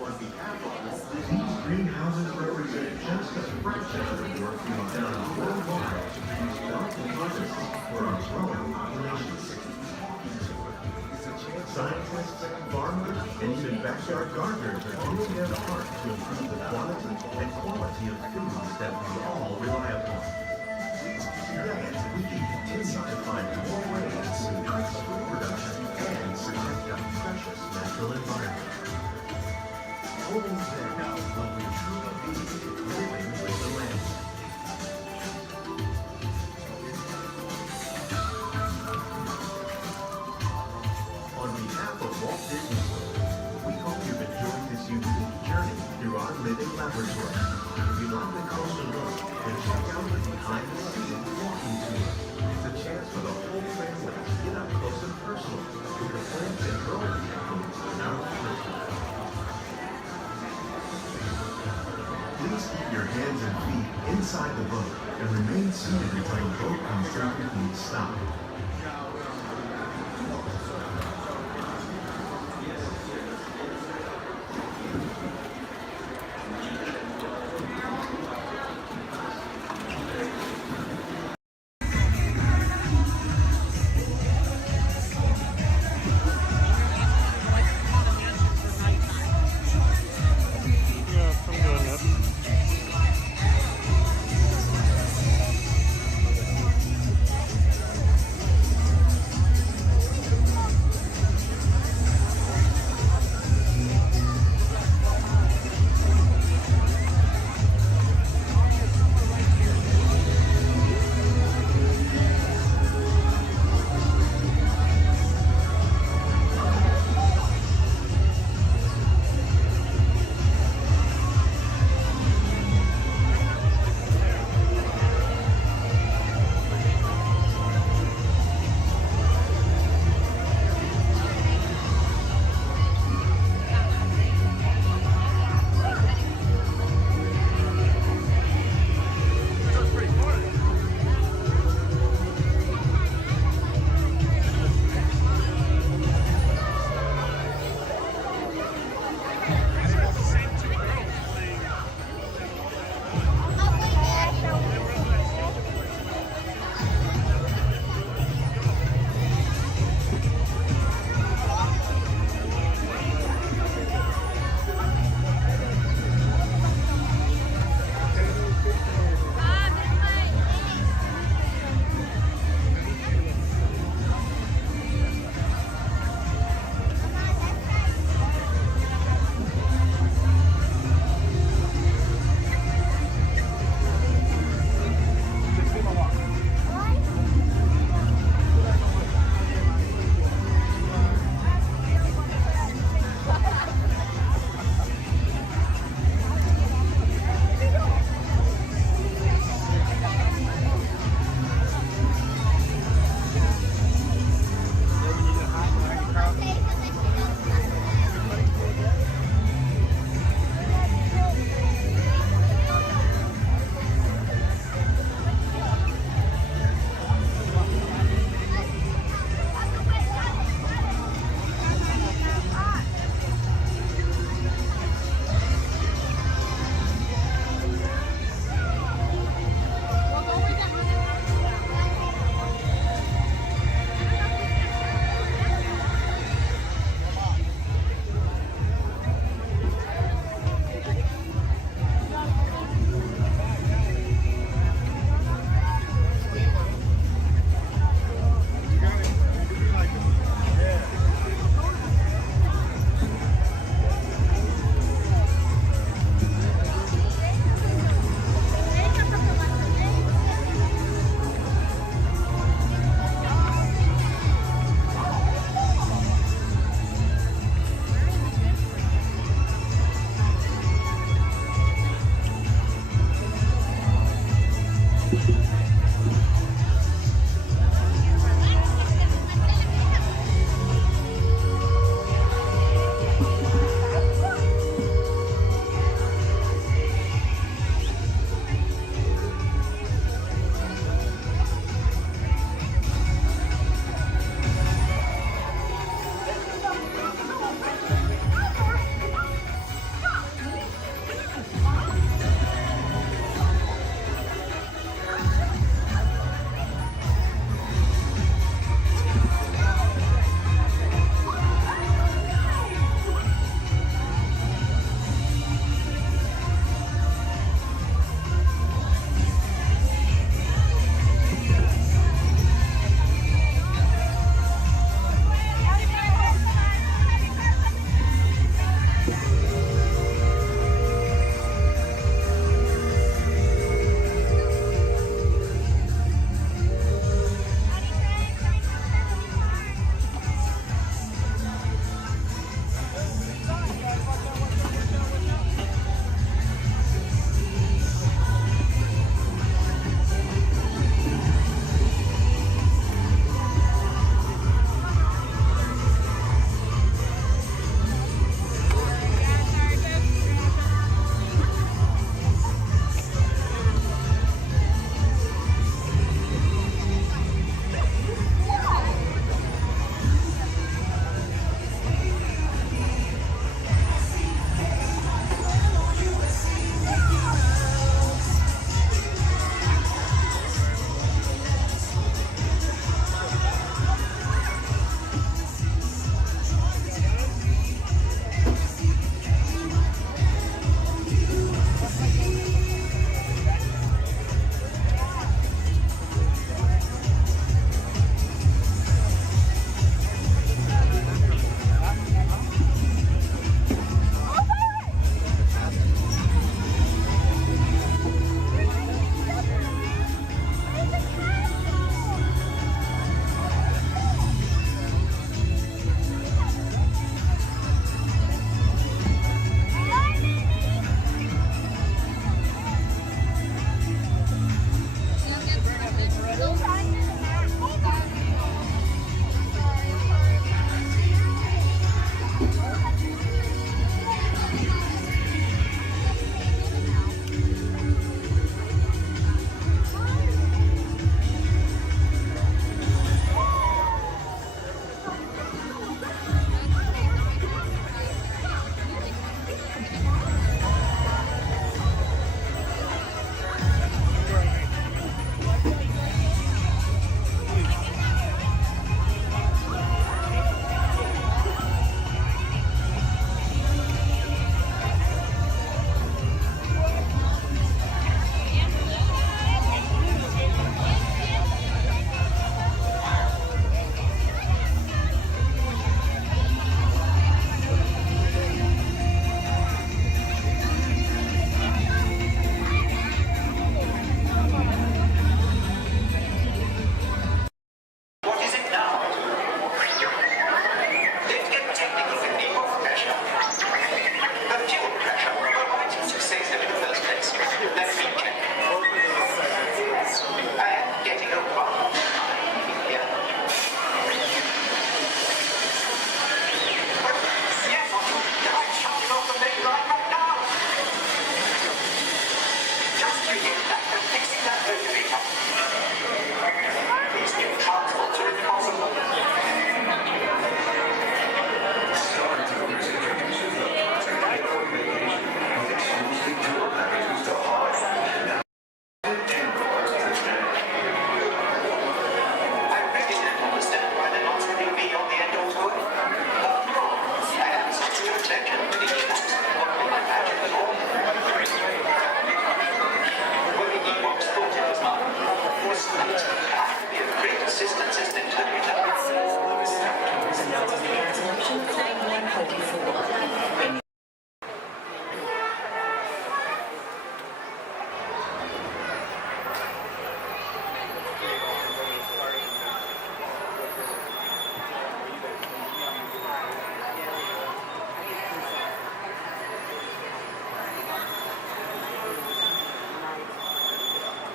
On behalf of Walt, these greenhouses represent just a fraction of the work being done worldwide to produce bountiful harvests for our growing populations. Scientists, farmers, and even backyard gardeners are doing their part to improve the quantity and quality of foods that we all rely upon. Together, we can continue to find more ways to increase food production and protect our precious natural environment. Only then will we truly be living with the land. On behalf of Walt Disney World, we hope you've enjoyed this unique journey through our living laboratory. If you'd like a closer look, then check out the behind-the-scenes walking tour. It's a chance for the whole family to get up close and personal with the plants and growing techniques in our laboratory. Please keep your hands and feet inside the boat and remain seated until the boat comes to a complete stop.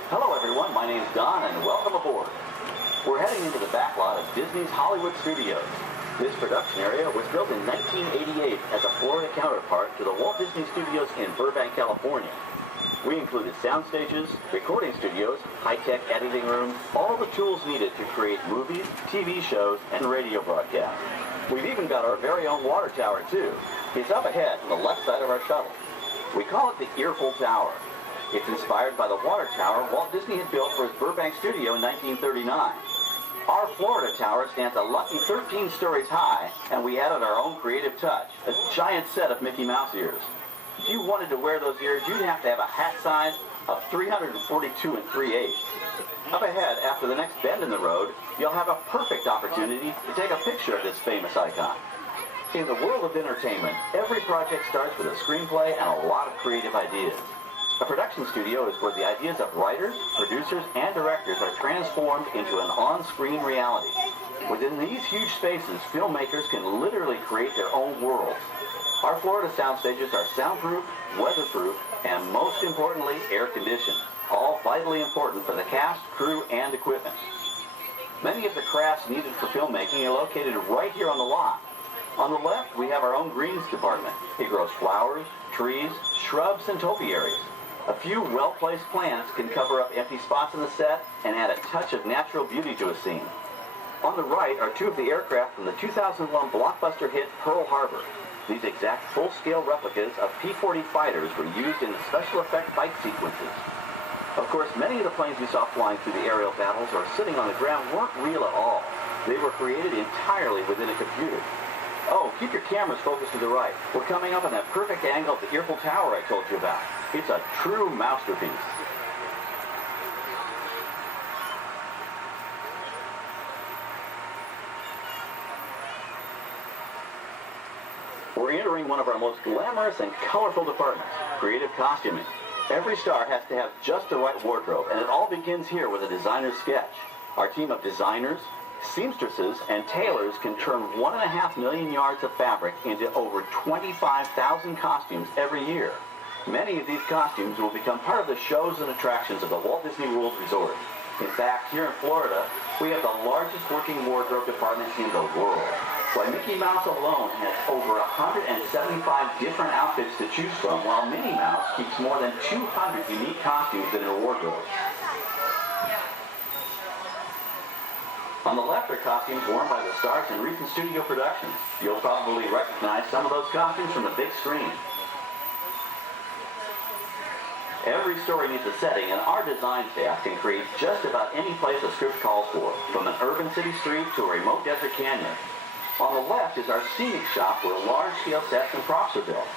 Hello everyone, my name's Don and welcome aboard. We're heading into the back lot of Disney's Hollywood Studios. This production area was built in 1988 as a Florida counterpart to the Walt Disney Studios in Burbank, California. We included sound stages, recording studios, high-tech editing rooms, all the tools needed to create movies, TV shows, and radio broadcasts. We've even got our very own water tower too. It's up ahead on the left side of our shuttle. We call it the Earful Tower. It's inspired by the water tower Walt Disney had built for his Burbank studio in 1939. Our Florida tower stands a lucky 13 stories high, and we added our own creative touch, a giant set of Mickey Mouse ears. If you wanted to wear those ears, you'd have to have a hat size of 342 3/8. Up ahead, after the next bend in the road, you'll have a perfect opportunity to take a picture of this famous icon. In the world of entertainment, every project starts with a screenplay and a lot of creative ideas. A production studio is where the ideas of writers, producers, and directors are transformed into an on-screen reality. Within these huge spaces, filmmakers can literally create their own worlds. Our Florida sound stages are soundproof, weatherproof, and most importantly, air-conditioned, all vitally important for the cast, crew, and equipment. Many of the crafts needed for filmmaking are located right here on the lot. On the left, we have our own greens department. It grows flowers, trees, shrubs, and topiaries. A few well-placed plants can cover up empty spots in the set and add a touch of natural beauty to a scene. On the right are two of the aircraft from the 2001 blockbuster hit Pearl Harbor. These exact full-scale replicas of P-40 fighters were used in the special effect fight sequences. Of course, many of the planes you saw flying through the aerial battles or sitting on the ground weren't real at all. They were created entirely within a computer. Oh, keep your cameras focused to the right. We're coming up on that perfect angle of the Earful Tower I told you about. It's a true masterpiece. We're entering one of our most glamorous and colorful departments, creative costuming. Every star has to have just the right wardrobe, and it all begins here with a designer's sketch. Our team of designers, seamstresses, and tailors can turn 1.5 million yards of fabric into over 25,000 costumes every year. Many of these costumes will become part of the shows and attractions of the Walt Disney World Resort. In fact, here in Florida, we have the largest working wardrobe department in the world. Why, Mickey Mouse alone has over 175 different outfits to choose from, while Minnie Mouse keeps more than 200 unique costumes in her wardrobe. On the left are costumes worn by the stars in recent studio productions. You'll probably recognize some of those costumes from the big screen. Every story needs a setting, and our design staff can create just about any place a script calls for, from an urban city street to a remote desert canyon. On the left is our scenic shop where large-scale sets and props are built.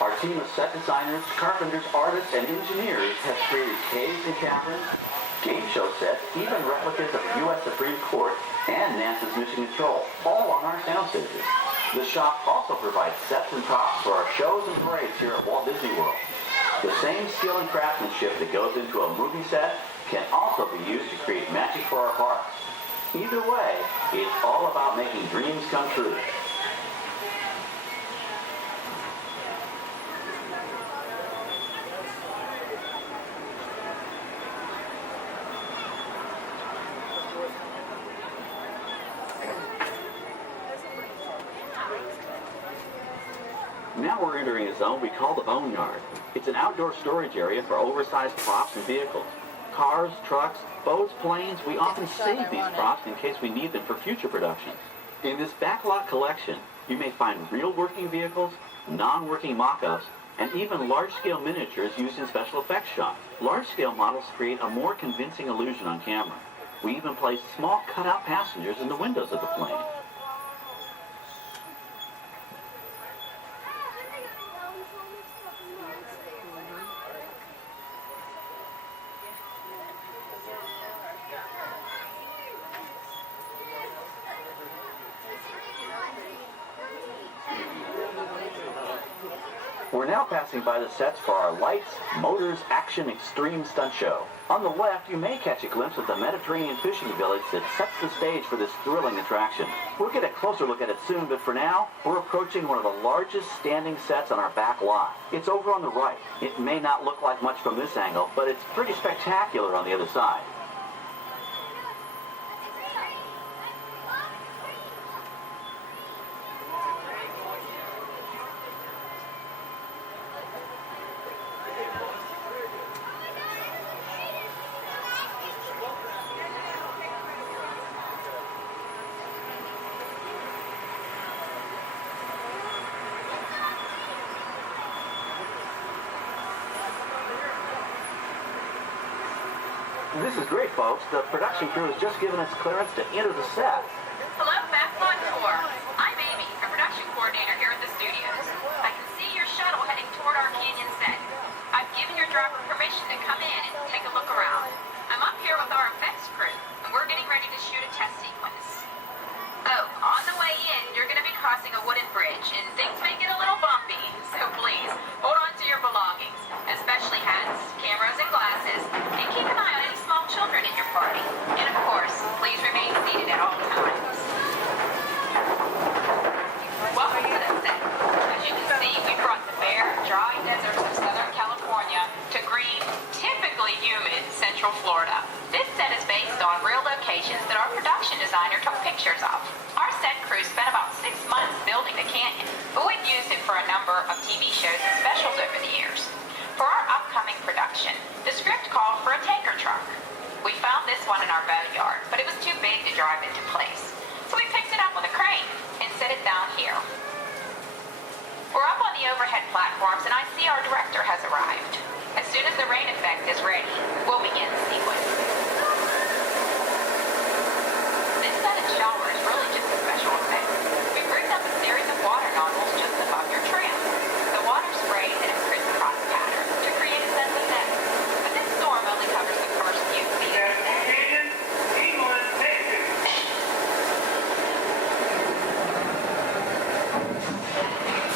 Our team of set designers, carpenters, artists, and engineers has created caves and caverns, game show sets, even replicas of the U.S. Supreme Court and NASA's Mission Control, all on our sound stages. The shop also provides sets and props for our shows and parades here at Walt Disney World. The same skill and craftsmanship that goes into a movie set can also be used to create magic for our parks. Either way, it's all about making dreams come true. Now Now we're entering a zone we call the Boneyard. It's an outdoor storage area for oversized props and vehicles. Cars, trucks, boats, planes, we often save these props in case we need them for future productions. In this backlot collection, you may find real working vehicles, non-working mock-ups, and even large-scale miniatures used in special effects shots. Large-scale models create a more convincing illusion on camera. We even place small cutout passengers in the windows of the plane. We're now passing by the sets for our Lights, Motors, Action Extreme Stunt Show. On the left, you may catch a glimpse of the Mediterranean fishing village that sets the stage for this thrilling attraction. We'll get a closer look at it soon, but for now, we're approaching one of the largest standing sets on our back lot. It's over on the right. It may not look like much from this angle, but it's pretty spectacular on the other side. This is great, folks. The production crew has just given us clearance to enter the set. Hello, Backlot Tour. I'm Amy, a production coordinator here at the studios. I can see your shuttle heading toward our canyon set. I've given your driver permission to come in and take a look around. I'm up here with our effects crew, and we're getting ready to shoot a test sequence. Oh, on the way in, you're going to be crossing a wooden bridge, and things may get a little bumpy, so please, hold on to your belongings, especially hats, cameras, and glasses, and keep an eye on any small children in your party. And of course, please remain seated at all times. Welcome to the set. As you can see, we brought the bare, dry deserts of Southern California to green, typically humid Central Florida. This set is based on real locations that our production designer took pictures of. Our set crew spent about 6 months building the canyon, but we've used it for a number of TV shows and specials over the years. For our upcoming production, the script called for a tanker truck. We found this one in our boatyard, but it was too big to drive into place. So we picked it up with a crane and set it down here. We're up on the overhead platforms, and I see our director has arrived. As soon as the rain effect is ready, we'll begin the sequence. This set and shower is really just a special effect. We rigged up a series of water nozzles just above your trim. The water sprays in a crisscross pattern to create a sense of depth. But this storm only covers the first few feet.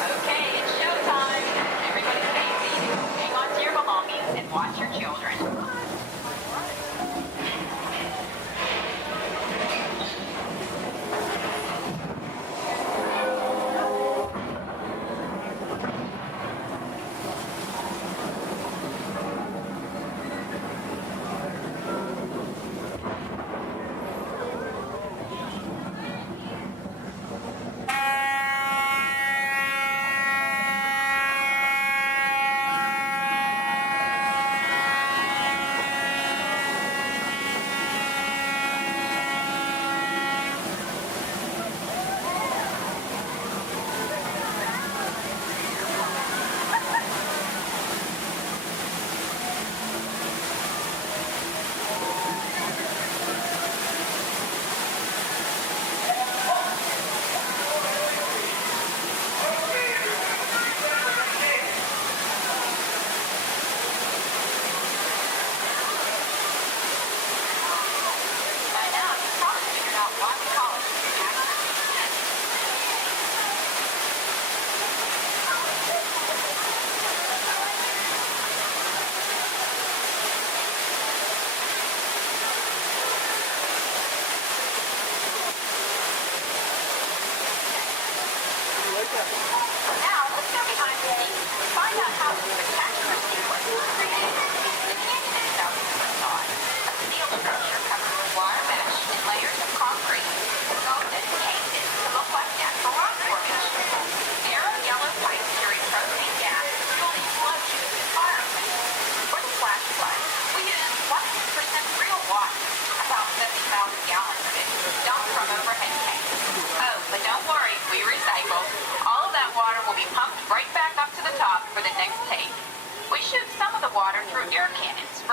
Okay, it's showtime. Everybody stay seated. Hang on to your belongings and watch your children.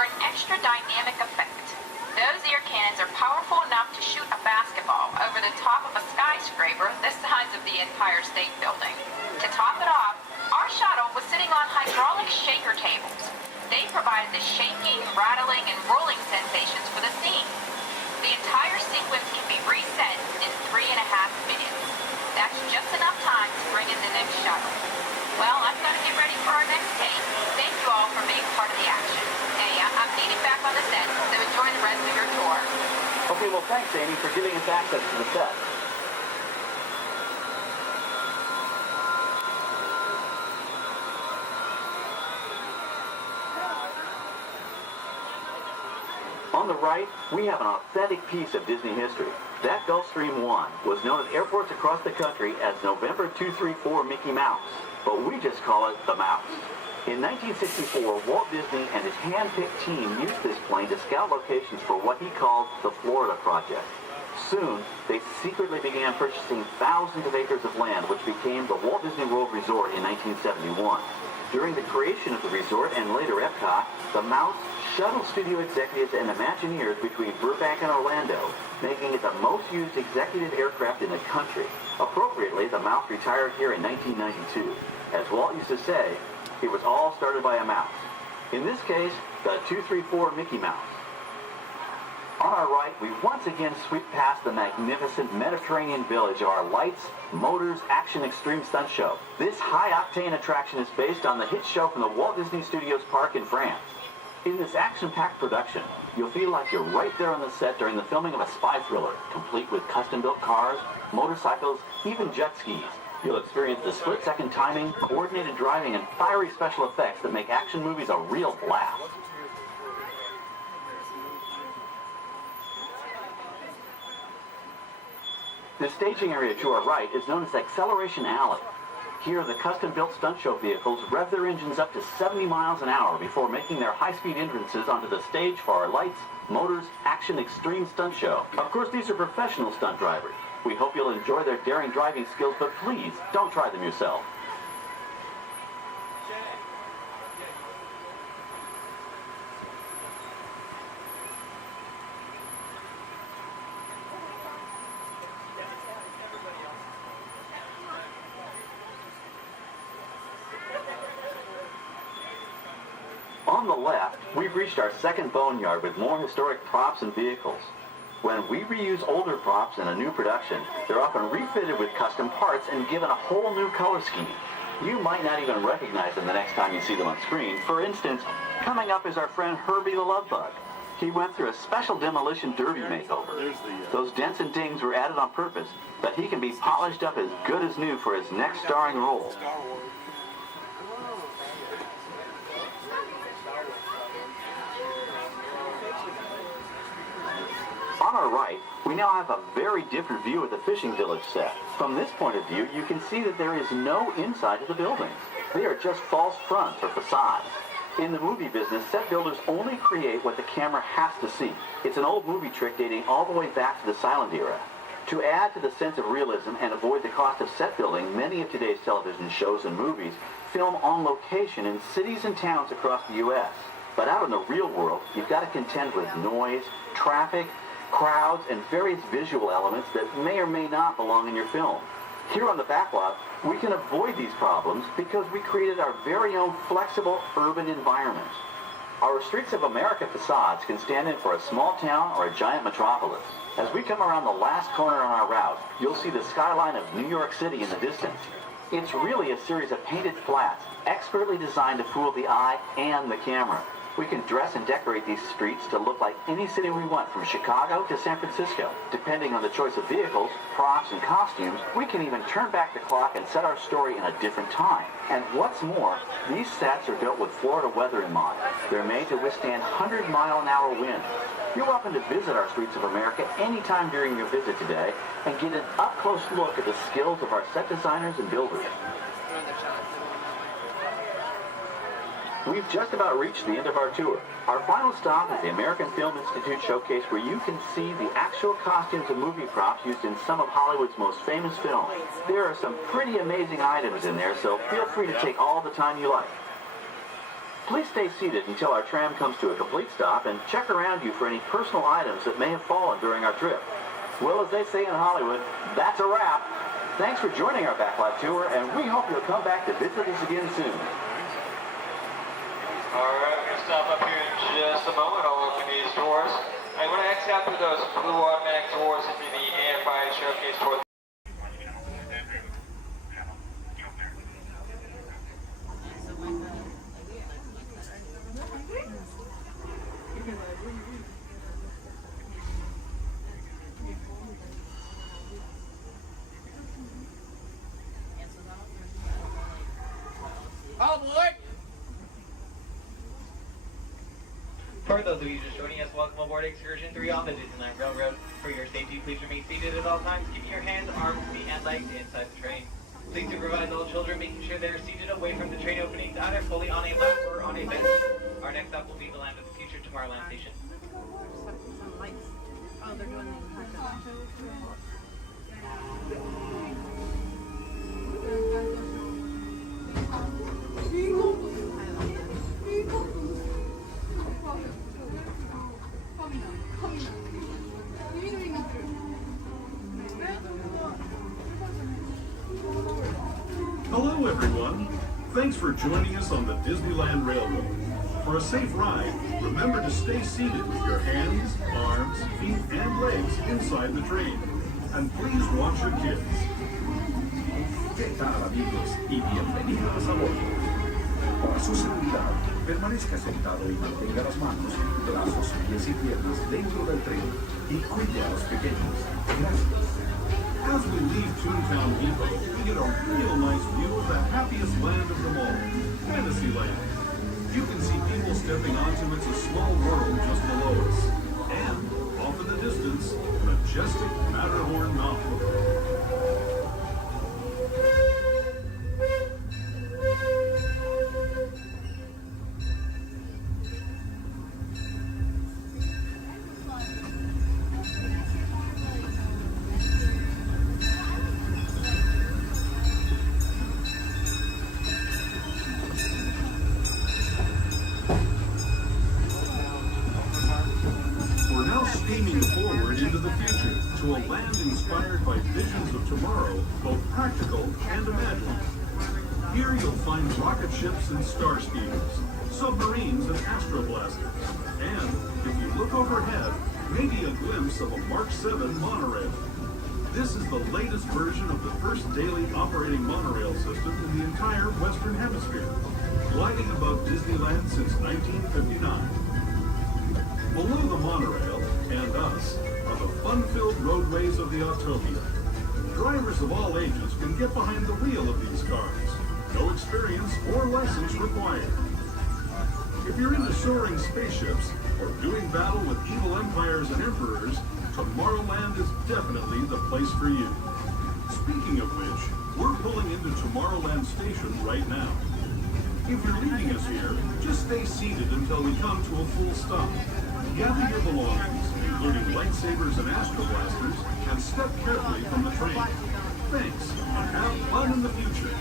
for an extra dynamic effect. Those ear cannons are powerful enough to shoot a basketball over the top of a skyscraper the size of the Empire State Building. To top it off, our shuttle was sitting on hydraulic shaker tables. They provided the shaking, rattling, and rolling sensations for the scene. The entire sequence can be reset in 3.5 minutes. That's just enough time to bring in the next shuttle. Well, I've got to get ready for our next take. Thank you all for being part of the action. Hey, I'm needing back on the set, so enjoy the rest of your tour. Okay, well, thanks, Amy, for giving us access to the set. On the right, we have an authentic piece of Disney history. That Gulfstream 1 was known at airports across the country as November 234 Mickey Mouse, but we just call it the Mouse. In 1964, Walt Disney and his hand-picked team used this plane to scout locations for what he called the Florida Project. Soon, they secretly began purchasing thousands of acres of land, which became the Walt Disney World Resort in 1971. During the creation of the resort and later Epcot, the Mouse shuttled studio executives and Imagineers between Burbank and Orlando, making it the most used executive aircraft in the country. Appropriately, the Mouse retired here in 1992. As Walt used to say, it was all started by a mouse. In this case, the 234 Mickey Mouse. On our right, we once again sweep past the magnificent Mediterranean village of our lights, motors, action extreme stunt show. This high-octane attraction is based on the hit show from the Walt Disney Studios Park in France. In this action-packed production, you'll feel like you're right there on the set during the filming of a spy thriller, complete with custom-built cars, motorcycles, even jet skis. You'll experience the split-second timing, coordinated driving, and fiery special effects that make action movies a real blast. The staging area to our right is known as Acceleration Alley. Here, the custom-built stunt show vehicles rev their engines up to 70 miles an hour before making their high-speed entrances onto the stage for our lights, motors, action extreme stunt show. Of course, these are professional stunt drivers. We hope you'll enjoy their daring driving skills, but please, don't try them yourself. On the left, we've reached our second boneyard with more historic props and vehicles. When we reuse older props in a new production, they're often refitted with custom parts and given a whole new color scheme. You might not even recognize them the next time you see them on screen. For instance, coming up is our friend Herbie the Love Bug. He went through a special demolition derby makeover. Those dents and dings were added on purpose, but he can be polished up as good as new for his next starring role. On our right, we now have a very different view of the fishing village set. From this point of view, you can see that there is no inside to the buildings. They are just false fronts or facades. In the movie business, set builders only create what the camera has to see. It's an old movie trick dating all the way back to the silent era. To add to the sense of realism and avoid the cost of set building, many of today's television shows and movies film on location in cities and towns across the U.S. But out in the real world, you've got to contend with noise, traffic, crowds, and various visual elements that may or may not belong in your film. Here on the backlot, we can avoid these problems because we created our very own flexible urban environment. Our Streets of America facades can stand in for a small town or a giant metropolis. As we come around the last corner on our route, you'll see the skyline of New York City in the distance. It's really a series of painted flats, expertly designed to fool the eye and the camera. We can dress and decorate these streets to look like any city we want, from Chicago to San Francisco. Depending on the choice of vehicles, props, and costumes, we can even turn back the clock and set our story in a different time. And what's more, these sets are built with Florida weather in mind. They're made to withstand 100-mile-an-hour winds. You're welcome to visit our Streets of America anytime during your visit today and get an up-close look at the skills of our set designers and builders. We've just about reached the end of our tour. Our final stop is the American Film Institute Showcase, where you can see the actual costumes and movie props used in some of Hollywood's most famous films. There are some pretty amazing items in there, so feel free to take all the time you like. Please stay seated until our tram comes to a complete stop and check around you for any personal items that may have fallen during our trip. Well, as they say in Hollywood, that's a wrap. Thanks for joining our backlot tour, and we hope you'll come back to visit us again soon. All right, we're going to stop up here in just a moment. I'll open these doors. I want to exit out through those blue automatic doors into the AFI showcase tour. All aboard! For those of you just joining us, welcome aboard Excursion 3 on the Disneyland Railroad. For your safety, please remain seated at all times, keeping your hands, arms, feet, and legs inside the train. Please supervise all children, making sure they are seated away from the train openings, either fully on a lap or on a bench. Our next stop will be the Land of the Future Tomorrowland Station. Oh, they're doing Hello everyone! Thanks for joining us on the Disneyland Railroad. For a safe ride, remember to stay seated with your hands, arms, feet, and legs inside the train. And please watch your kids. ¿Qué tal, amigos? Y bienvenidos a bordo. Para su seguridad, permanezca sentado y mantenga las manos, brazos, pies y piernas dentro del tren y cuide a los pequeños. Gracias. As we leave Toontown Depot, we get a real nice view of the happiest land of them all, Fantasyland. You can see people stepping onto It's a Small World just below us. And, off in the distance, majestic Matterhorn Mountain. Steaming forward into the future to a land inspired by visions of tomorrow, both practical and imagined. Here you'll find rocket ships and star speeders, submarines and astroblasters, and if you look overhead, maybe a glimpse of a Mark 7 monorail. This is the latest version of the first daily operating monorail system in the entire Western Hemisphere, gliding above Disneyland since 1959. Below the monorail, and us, are the fun-filled roadways of the Autopia. Drivers of all ages can get behind the wheel of these cars. No experience or license required. If you're into soaring spaceships or doing battle with evil empires and emperors, Tomorrowland is definitely the place for you. Speaking of which, we're pulling into Tomorrowland Station right now. If you're leaving us here, just stay seated until we come to a full stop. Gather your belongings, including lightsabers and astroblasters, and step carefully from the train. Thanks, and have fun in the future.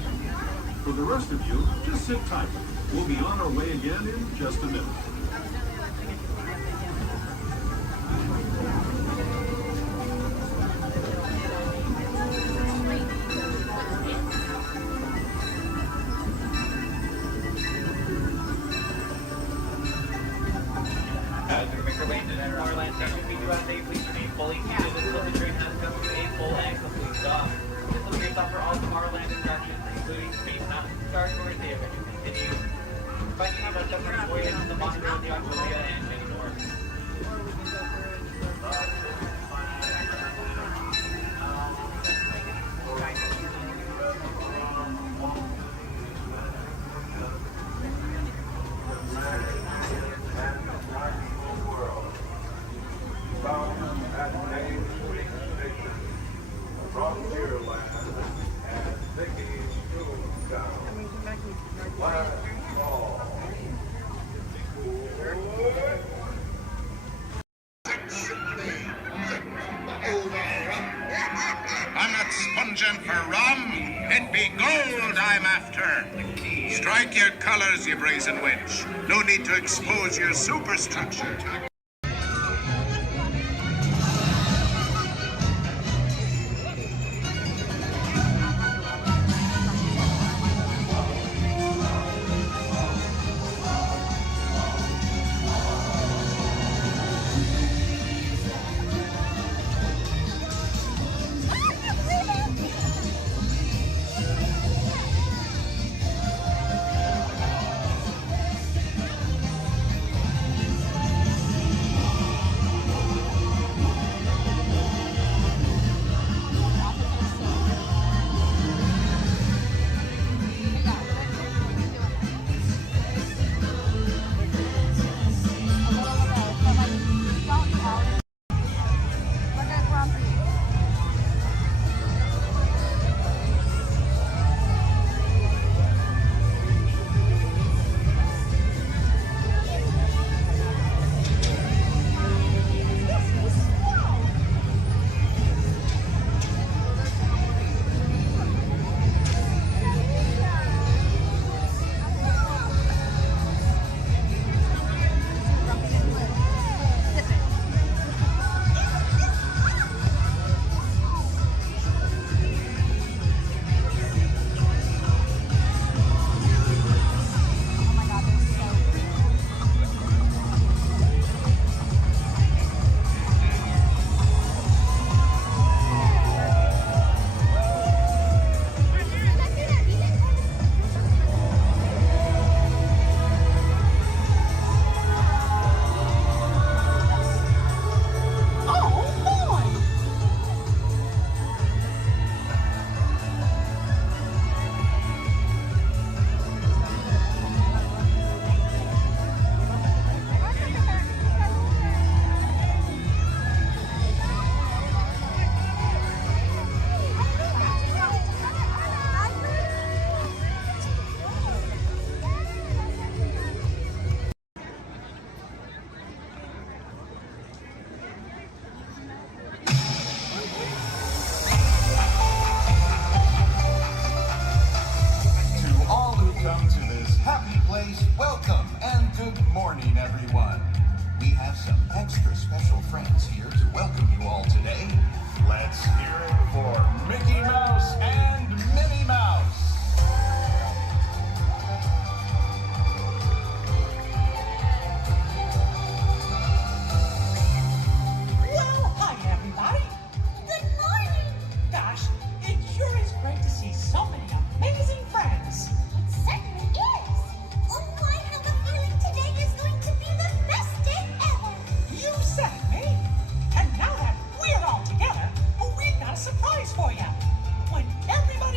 For the rest of you, just sit tight. We'll be on our way again in just a minute. As we make our way into Tomorrowland Station, we do ask that you please remain fully seated until the train has come to a full and complete stop. This will be your stop for all Tomorrowland attractions, including Space Mountain, Star Tours, the adventure continues. Finding out about submarine voyage, the monorail, the Autopia, and many more. I'm not sponging for rum. It be gold I'm after. Strike your colors, you brazen wench. No need to expose your superstructure. Welcome and good morning, everyone. We have some extra special friends here to welcome you all today. Let's hear it for Mickey Mouse and Minnie Mouse. Well, hi, everybody. Good morning. Gosh, it sure is great to see so many amazing friends. It certainly is. Oh, I have a feeling today is going to be the best day ever. You said it, me. And now that we're all together, we've got a surprise for you. When everybody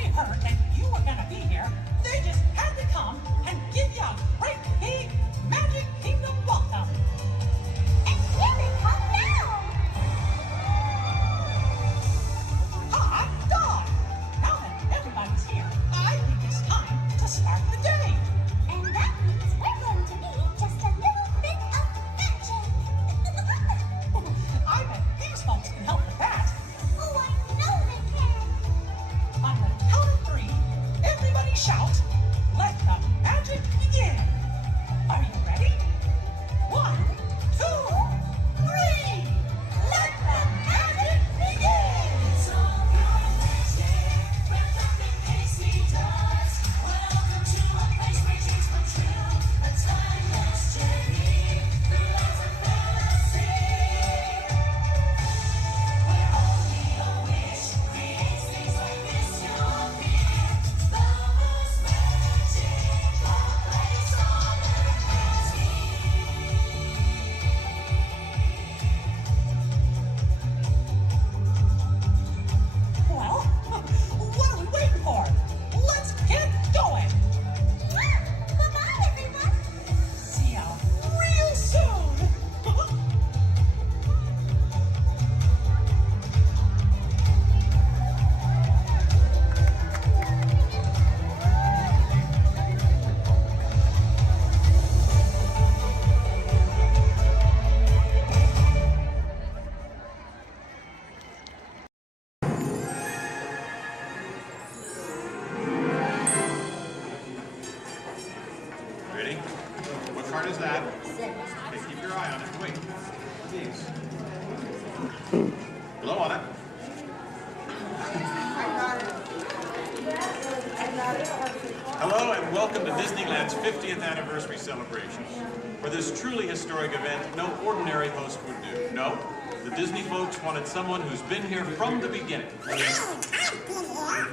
this truly historic event, no ordinary host would do. No, the Disney folks wanted someone who's been here from the beginning.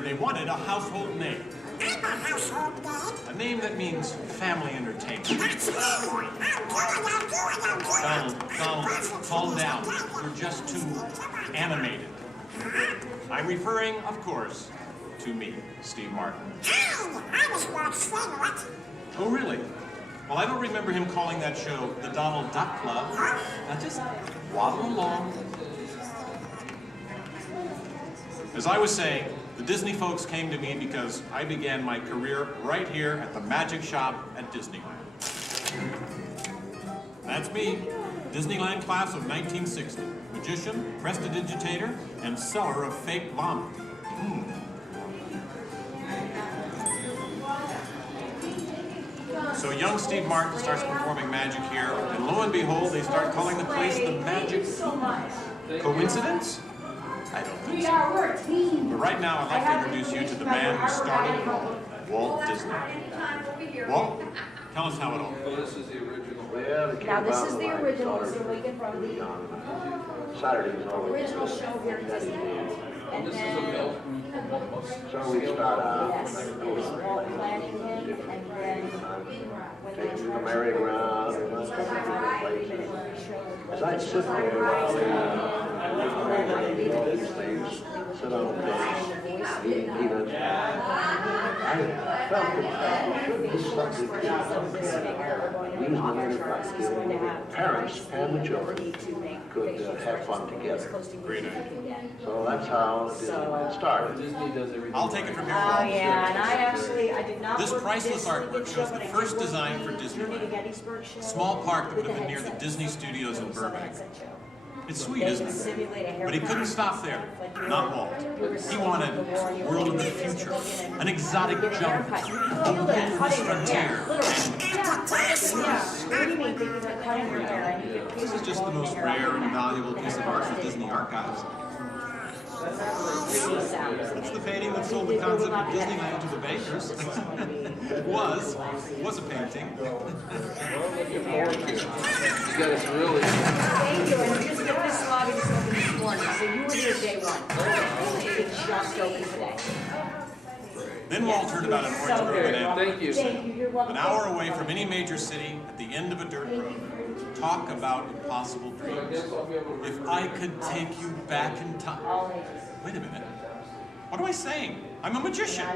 They wanted a household name. A name that means family entertainment. Donald, calm down. You're just too animated. I'm referring, of course, to me, Steve Martin. Oh, really? Well, I don't remember him calling that show the Donald Duck Club. Now just waddle along. As I was saying, the Disney folks came to me because I began my career right here at the Magic Shop at Disneyland. That's me, Disneyland class of 1960. Magician, prestidigitator, and seller of fake vomit. So young Steve Martin starts performing magic here, and lo and behold, they start calling the place the Magic Kingdom. Coincidence? I don't think so. But right now, I'd like to introduce you to the man who started it all, Walt Disney. Walt, tell us how it all Well, this is the original. Now this is the original, so we can from the original show here at Disneyland. And This is a then, belt. so we start out. Yes, it was Walt planning him, and then when they Taking the merry-go-round and let's go to different places. As I sit there while they do all these things, sit on the bench, eating peanuts, I felt that this is something that parents and the children could have fun together. Great idea. So that's how Disneyland started. Disney does everything. I'll take it from here. Oh yeah, and I did not. This work priceless this artwork show, shows the but I first did work design on for the Disneyland. Gettysburg show A small park that would with have been the near the headset. Disney Studios in Burbank. It's sweet, They isn't can it? simulate a But he couldn't stop there. Not Walt. He wanted a world of the future, an exotic jungle, a wilderness frontier. What do you mean thinking about cutting your hair? And you get This is just the most rare and valuable piece of art for Disney archives. It's the painting that sold the concept of Disneyland to the bankers. It was a painting. You guys really. Thank you, and just get this lobby just open this morning, so you were here day one. It just opened today. Then Walt heard about an orange grove in Anaheim. Thank you. Thank you, you're welcome. An hour away from any major city, at the end of a dirt road. Talk about impossible dreams. If I could take you back in time. Wait a minute. What am I saying? I'm a magician.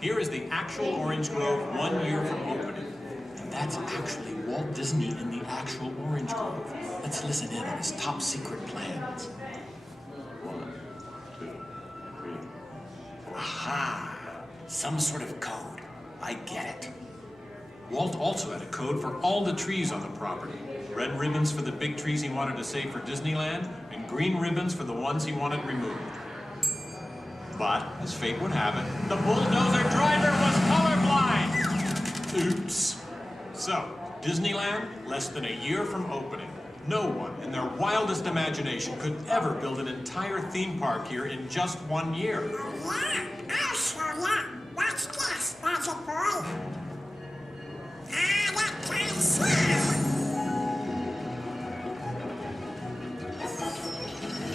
Here is the actual orange grove 1 year from opening. And that's actually Walt Disney in the actual orange grove. Let's listen in on his top secret plans. 1, 2, 3. Aha! Some sort of code. I get it. Walt also had a code for all the trees on the property. Red ribbons for the big trees he wanted to save for Disneyland, and green ribbons for the ones he wanted removed. But, as fate would have it, the bulldozer driver was colorblind! Oops. So, Disneyland, less than a year from opening. No one, in their wildest imagination, could ever build an entire theme park here in just 1 year. Yeah, I'll show ya. Watch this, Budget Boy. That kind of sound.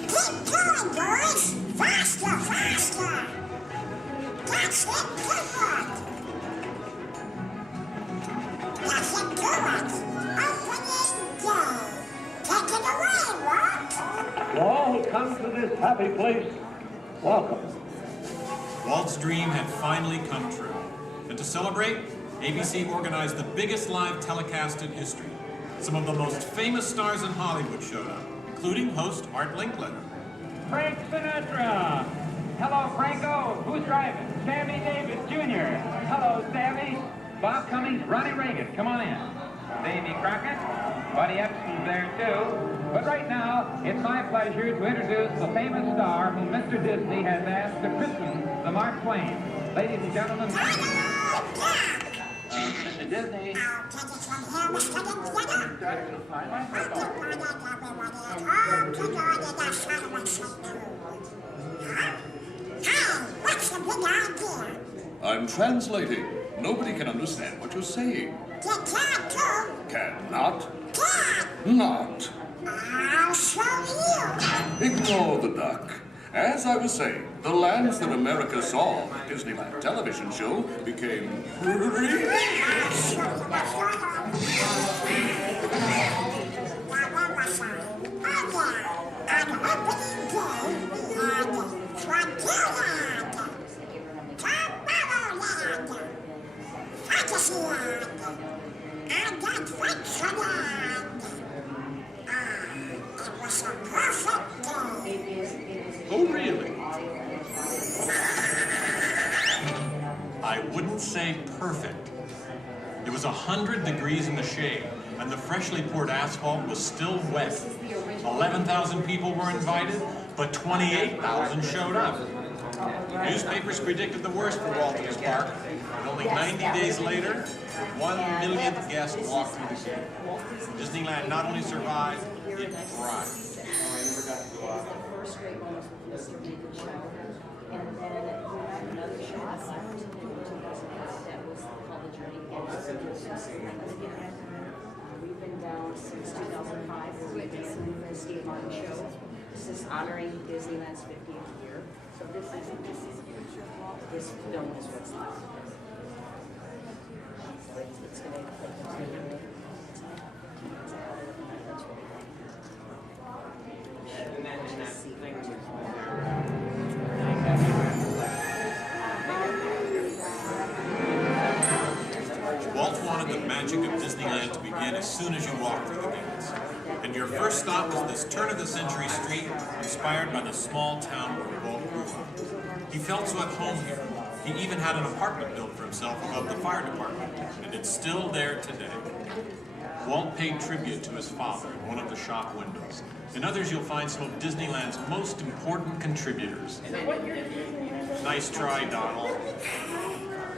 Keep going, boys. Faster, faster. That's it, good one. That's it, good one. Opening day. Take it away, Walt. To all who come to this happy place, welcome. Walt's dream had finally come true. And to celebrate, ABC organized the biggest live telecast in history. Some of the most famous stars in Hollywood showed up, including host Art Linkletter. Frank Sinatra. Hello, Franco. Who's driving? Sammy Davis Jr. Hello, Sammy. Bob Cummings, Ronnie Reagan. Come on in. Davy Crockett. Buddy Epson's there, too. But right now, it's my pleasure to introduce the famous star whom Mr. Disney has asked to christen the Mark Twain. Ladies and gentlemen, Mr. Disney. Hey, what's the big idea? I'm translating. Nobody can understand what you're saying. Cannot? Not. I'll show you. Ignore the duck. As I was saying, the lands that America saw on the Disneyland television show became real. Fantasyland and Adventureland. It was a perfect day. Oh, really? I wouldn't say perfect. It was 100 degrees in the shade, and the freshly poured asphalt was still wet. 11,000 people were invited, but 28,000 showed up. Newspapers predicted the worst for Walt and his park, and only 90 days later, 1 millionth guest walked through the gate. Disneyland not only survived, it thrived. We've been down since 2005. We've been doing the Steve Martin show. This is honoring Disneyland's 50th year. So this film is what's left. It's going to Walt wanted the magic of Disneyland to begin as soon as you walk through the gates. And your first stop was this turn-of-the-century street inspired by the small town where Walt grew up. He felt so at home here. He even had an apartment built for himself above the fire department, and it's still there today. Walt paid tribute to his father in one of the shop windows. In others, you'll find some of Disneyland's most important contributors. Nice try, Donald.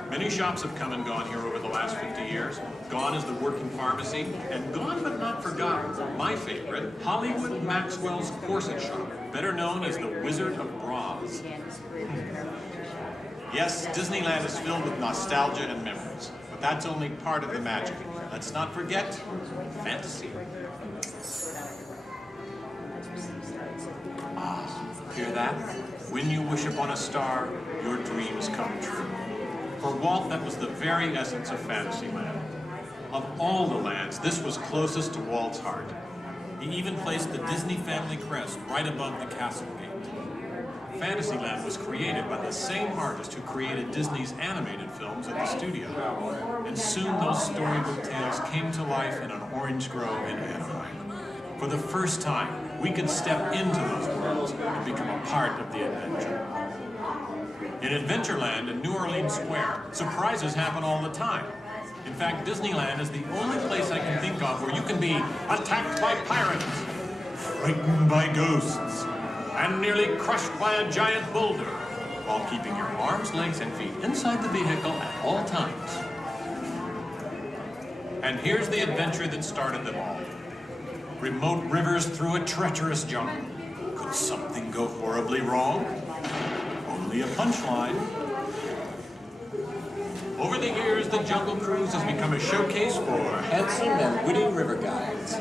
Many shops have come and gone here over the last 50 years. Gone is the working pharmacy, and gone but not forgotten, my favorite, Hollywood Maxwell's corset shop, better known as the Wizard of Bronze. Yes, Disneyland is filled with nostalgia and memories, but that's only part of the magic. Let's not forget fantasy. Ah, hear that? When you wish upon a star, your dreams come true. For Walt, that was the very essence of Fantasyland. Of all the lands, this was closest to Walt's heart. He even placed the Disney family crest right above the castle gate. Fantasyland was created by the same artist who created Disney's animated films at the studio. And soon those storybook tales came to life in an orange grove in Anaheim. For the first time, we could step into those worlds and become a part of the adventure. In Adventureland in New Orleans Square, surprises happen all the time. In fact, Disneyland is the only place I can think of where you can be attacked by pirates, frightened by ghosts, and nearly crushed by a giant boulder, while keeping your arms, legs, and feet inside the vehicle at all times. And here's the adventure that started them all. Remote rivers through a treacherous jungle. Could something go horribly wrong? Only a punchline. Over the years, the Jungle Cruise has become a showcase for handsome and witty river guides.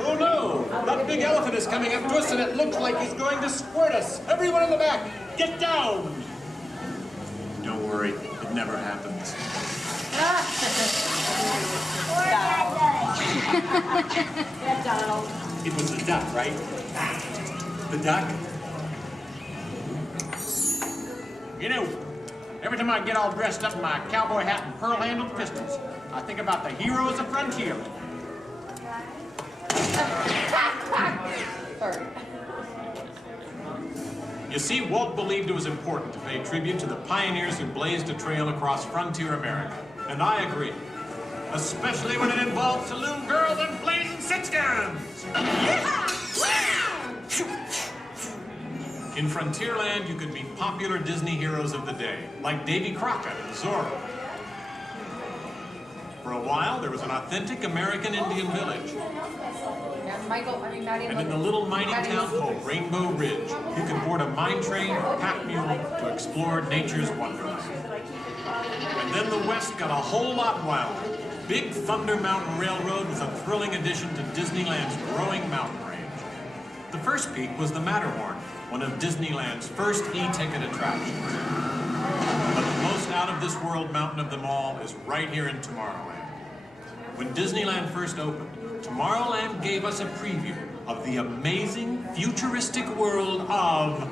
Oh no! That big elephant is coming up to us and it looks like he's going to squirt us! Everyone in the back, get down! Don't worry, it never happens. Yeah, Donald. It was the duck, right? The duck? You know, every time I get all dressed up in my cowboy hat and pearl-handled pistols, I think about the heroes of Frontierland. You see, Walt believed it was important to pay tribute to the pioneers who blazed a trail across frontier America. And I agree. Especially when it involves saloon girls and blazing sit-downs. In Frontierland, you could meet popular Disney heroes of the day, like Davy Crockett and Zorro. For a while, there was an authentic American Indian village. And in the little mining town called Rainbow Ridge, you could board a mine train or pack mule to explore nature's wonderland. And then the West got a whole lot wilder. Big Thunder Mountain Railroad was a thrilling addition to Disneyland's growing mountain range. The first peak was the Matterhorn, one of Disneyland's first e-ticket attractions. But the most out-of-this-world mountain of them all is right here in Tomorrowland. When Disneyland first opened, Tomorrowland gave us a preview of the amazing, futuristic world of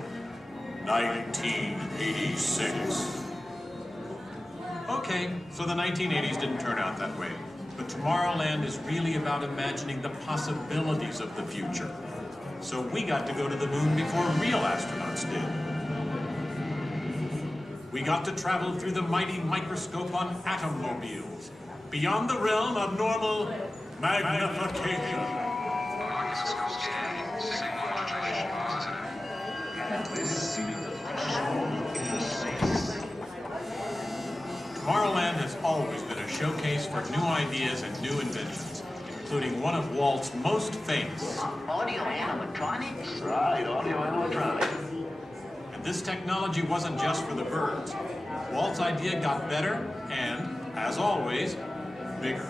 1986. Okay, so the 1980s didn't turn out that way. But Tomorrowland is really about imagining the possibilities of the future. So we got to go to the moon before real astronauts did. We got to travel through the mighty microscope on atommobiles, beyond the realm of normal magnification. Tomorrowland has always been a showcase for new ideas and new inventions, including one of Walt's most famous. Audio animatronics? Right, audio animatronics. And this technology wasn't just for the birds. Walt's idea got better and, as always, bigger.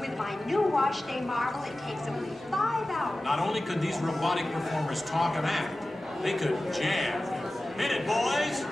With my new wash day marvel, it takes only 5 hours. Not only could these robotic performers talk and act, they could jam. Hit it, boys!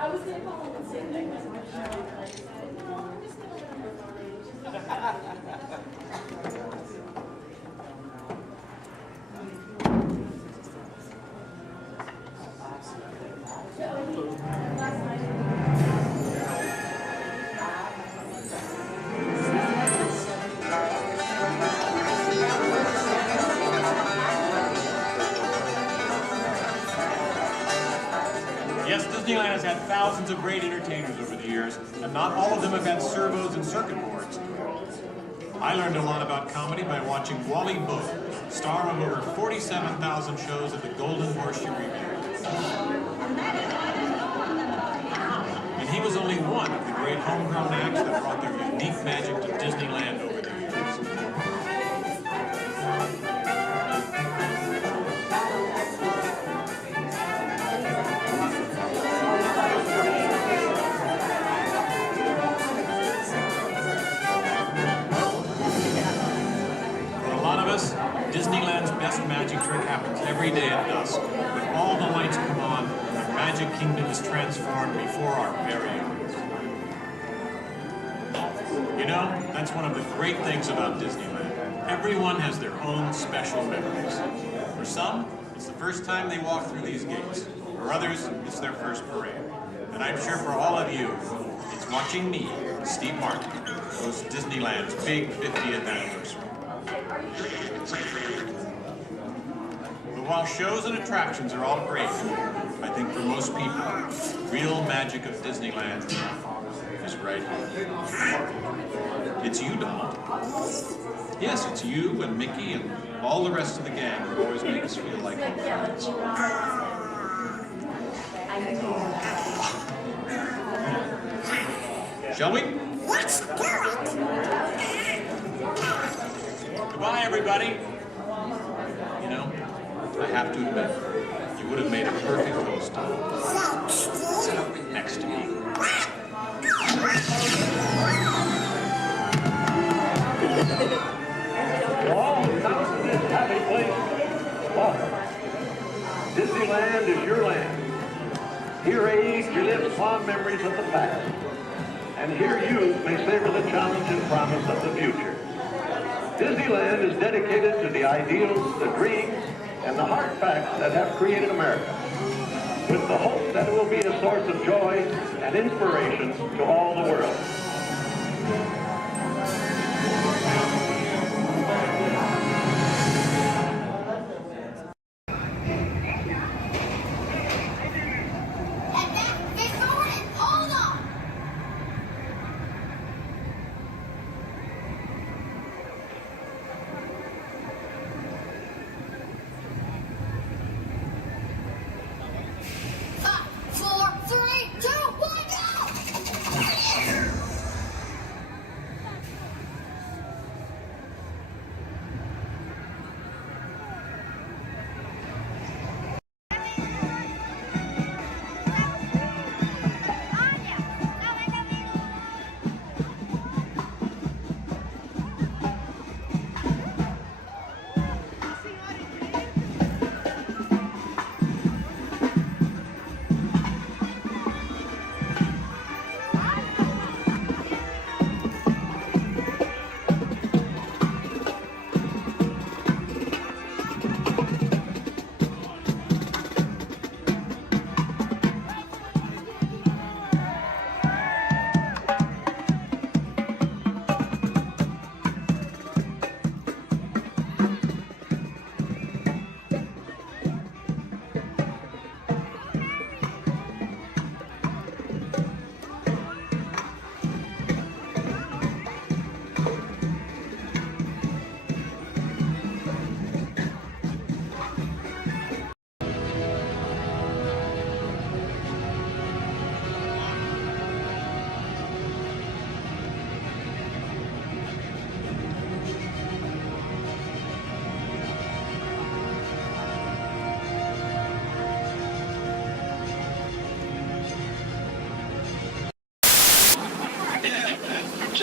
I was going to call him and say that. Yes, Disneyland has had thousands of great entertainers over the years, and not all of them have had servos and circuit boards. I learned a lot about comedy by watching Wally Boat, star of over 47,000 shows at the Golden Horseshoe Revue. And he was only one of the great homegrown acts that brought their unique magic to Disneyland over the years. Disneyland's best magic trick happens every day at dusk, when all the lights come on and the Magic Kingdom is transformed before our very eyes. You know, that's one of the great things about Disneyland. Everyone has their own special memories. For some, it's the first time they walk through these gates. For others, it's their first parade. And I'm sure for all of you, it's watching me, Steve Martin, host Disneyland's big 50th anniversary. But while shows and attractions are all great, I think for most people, real magic of Disneyland is right here. It's you, Donald. Yes, it's you and Mickey and all the rest of the gang who always make us feel like friends. Shall we? Let's do it! Goodbye, everybody. You know, I have to admit, you would have made a perfect host. Sit up next to me. All come to this happy place. Welcome. Disneyland is your land. Here age relives fond memories of the past. And here youth may savor the challenge and promise of the future. Disneyland is dedicated to the ideals, the dreams, and the hard facts that have created America, with the hope that it will be a source of joy and inspiration to all the world.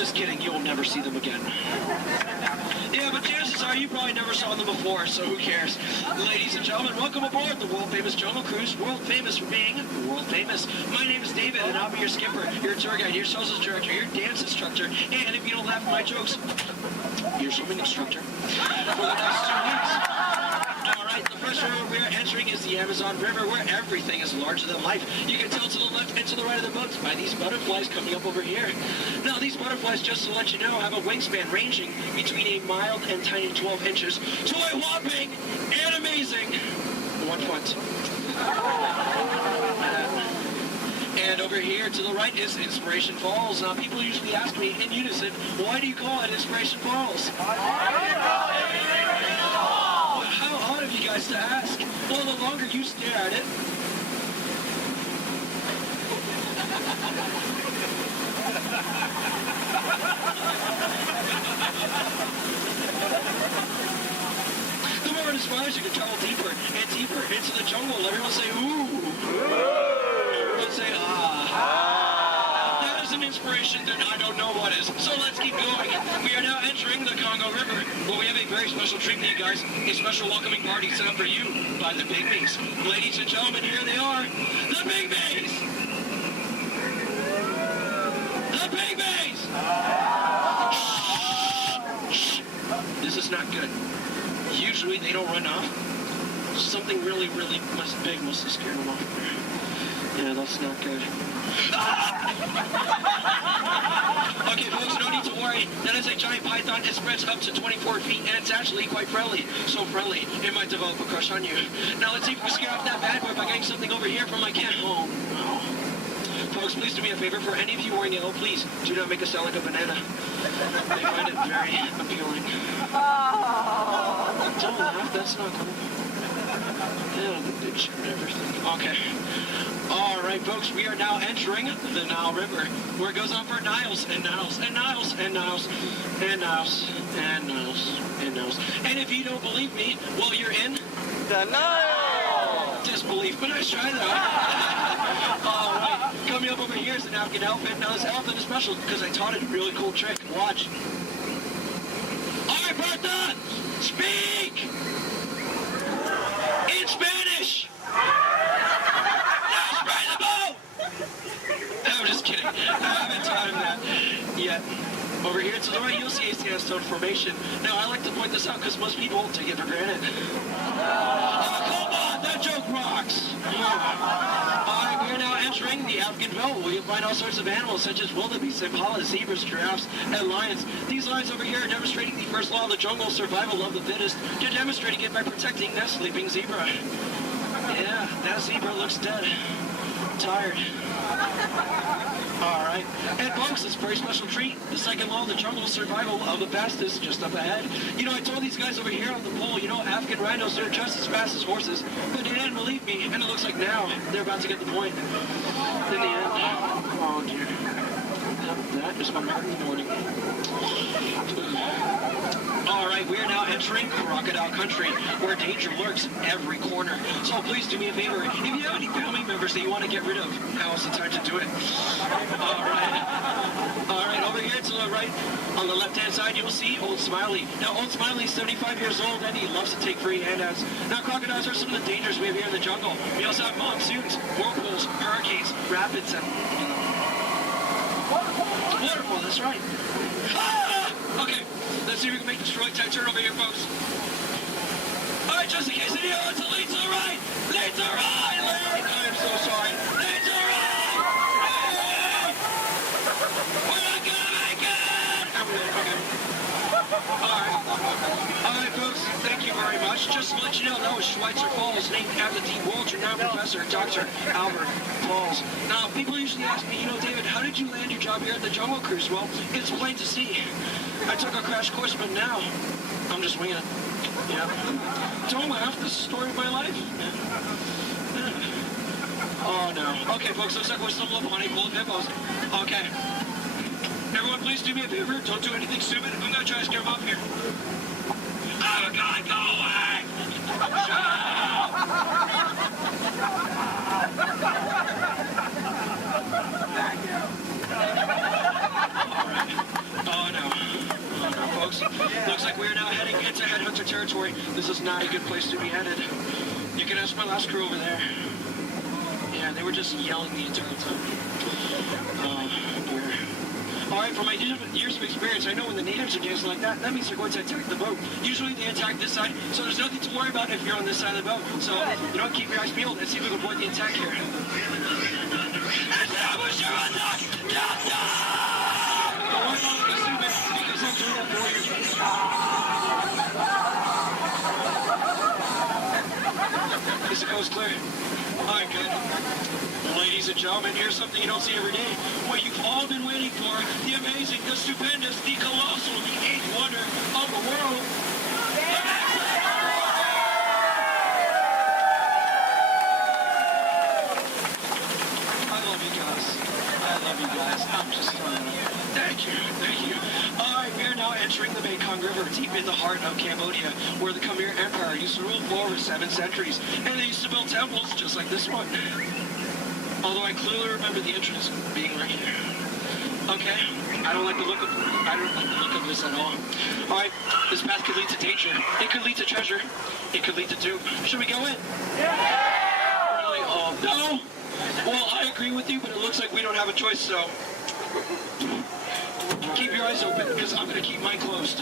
Just kidding, you will never see them again. Yeah, but chances are you probably never saw them before, so who cares? Ladies and gentlemen, welcome aboard the world-famous Jungle Cruise. World famous for being world famous. My name is David, and I'll be your skipper, your tour guide, your social director, your dance instructor, and if you don't laugh at my jokes, your swimming instructor for the next 2 weeks. All right, the first river we're entering is the Amazon River, where everything is larger than life. You can tell to the left and to the right of the boat by these butterflies coming up over here. Now, these butterflies, just to let you know, have a wingspan ranging between a mild and tiny 12 inches to a whopping and amazing 1 foot. And over here to the right is Inspiration Falls. Now, people usually ask me in unison, why do you call it Inspiration Falls? How odd of you guys to ask. Well, the longer you stare at it, the more it inspires you to travel deeper and deeper into the jungle. Everyone say, ooh. Everyone say, ah. That is an inspiration that I don't know what is. So let's keep going. We are now entering the Congo River, where we have a very special treat for you guys. A special welcoming party set up for you by the Pygmies. Ladies and gentlemen, here they are. The Pygmies! The Pygmies! Shh. This is not good. Usually they don't run off. Something really big must have scared them off. Yeah, that's not good. Okay, folks, no need to worry. That is a giant python. It spreads up to 24 feet, and it's actually quite friendly. So friendly, it might develop a crush on you. Now, let's see if we can scare off that bad boy by getting something over here from my cat home. Folks, please do me a favor. For any of you wearing yellow, please do not make us sound like a banana. They find it very appealing. Don't laugh, that's not cool. Yeah, the bitch and everything. Okay. All right, folks, we are now entering the Nile River, where it goes on for Niles and Niles and Niles and Niles and Niles and Niles and Niles. And if you don't believe me, well, you're in the Nile. Disbelief, but nice try, though. All right, coming up over here is an African elephant. Now, this elephant is special because I taught it a really cool trick. Watch. All right, Bertha, speak in Spanish. I'm just kidding. I haven't taught him that yet. Over here to the right, you'll see a sandstone formation. Now, I like to point this out because most people take it for granted. Oh, come on! That joke rocks! All right, we are now entering the African belt, where you'll find all sorts of animals such as wildebeest, impalas, zebras, giraffes, and lions. These lions over here are demonstrating the first law of the jungle, survival of the fittest. They're demonstrating it by protecting that sleeping zebra. Yeah, that zebra looks dead. Tired. All right. And folks, it's a very special treat. The second law of the jungle, survival of the fastest, just up ahead. You know, I told these guys over here on the pole, you know, African rhinos, they're just as fast as horses. But they didn't believe me, and it looks like now they're about to get the point. In the end, oh dear. That is my heart in the morning. All right, we are now entering crocodile country, where danger lurks every corner. So please do me a favor. If you have any family members that you want to get rid of, now is the time to do it. All right, over here to the right, on the left-hand side, you will see Old Smiley. Now, Old Smiley is 75 years old, and he loves to take free handouts. Now, crocodiles are some of the dangers we have here in the jungle. We also have monsoons, whirlpools, hurricanes, rapids, and waterfall, that's right. Ah! Okay, let's see if we can make this right tight turn over here, folks. All right, just in case any of us lead to the right. Lead to the right. Lead. I am so sorry. Lead to the right. Lead. We're not gonna make it. Okay. All right, folks. Thank you very much. Just to let you know, that was Schweitzer Falls, named after the world-renowned professor, Dr. Albert Falls. Now, people usually ask me, you know, David, how did you land your job here at the Jungle Cruise? Well, it's plain to see. I took a crash course, but now I'm just winging it. Yeah. Don't laugh. This is the story of my life. Oh, no. Okay, folks, looks like we're still up on a full of hippos. Okay. Everyone, please do me a favor. Don't do anything stupid. I'm going to try to scare them off here. Oh, God, go away! folks. Looks like we're now heading into headhunter territory. This is not a good place to be headed. You can ask my last crew over there. Yeah, they were just yelling the entire time. Alright, from my years of experience, I know when the natives are dancing like that, that means they're going to attack the boat. Usually they attack this side, so there's nothing to worry about if you're on this side of the boat. So, you know, keep your eyes peeled and see if we can avoid the attack here. Is the coast clear? Alright, good. Ladies and gentlemen, here's something you don't see every day. What you've all been waiting for, the amazing, the stupendous, the colossal, the eighth wonder of the world. I love you guys. I love you guys. I'm just thank you. Alright, we are now entering the Mekong River, deep in the heart of Cambodia, where the Khmer Empire used to rule for over 7 centuries, and they used to build temples just like this one. Although I clearly remember the entrance being right here. Okay, I don't like the look of this at all. Alright, this path could lead to danger. It could lead to treasure. It could lead to doom. Should we go in? Yeah! Really? Oh, no? Well, I agree with you, but it looks like we don't have a choice, so keep your eyes open, because I'm going to keep mine closed.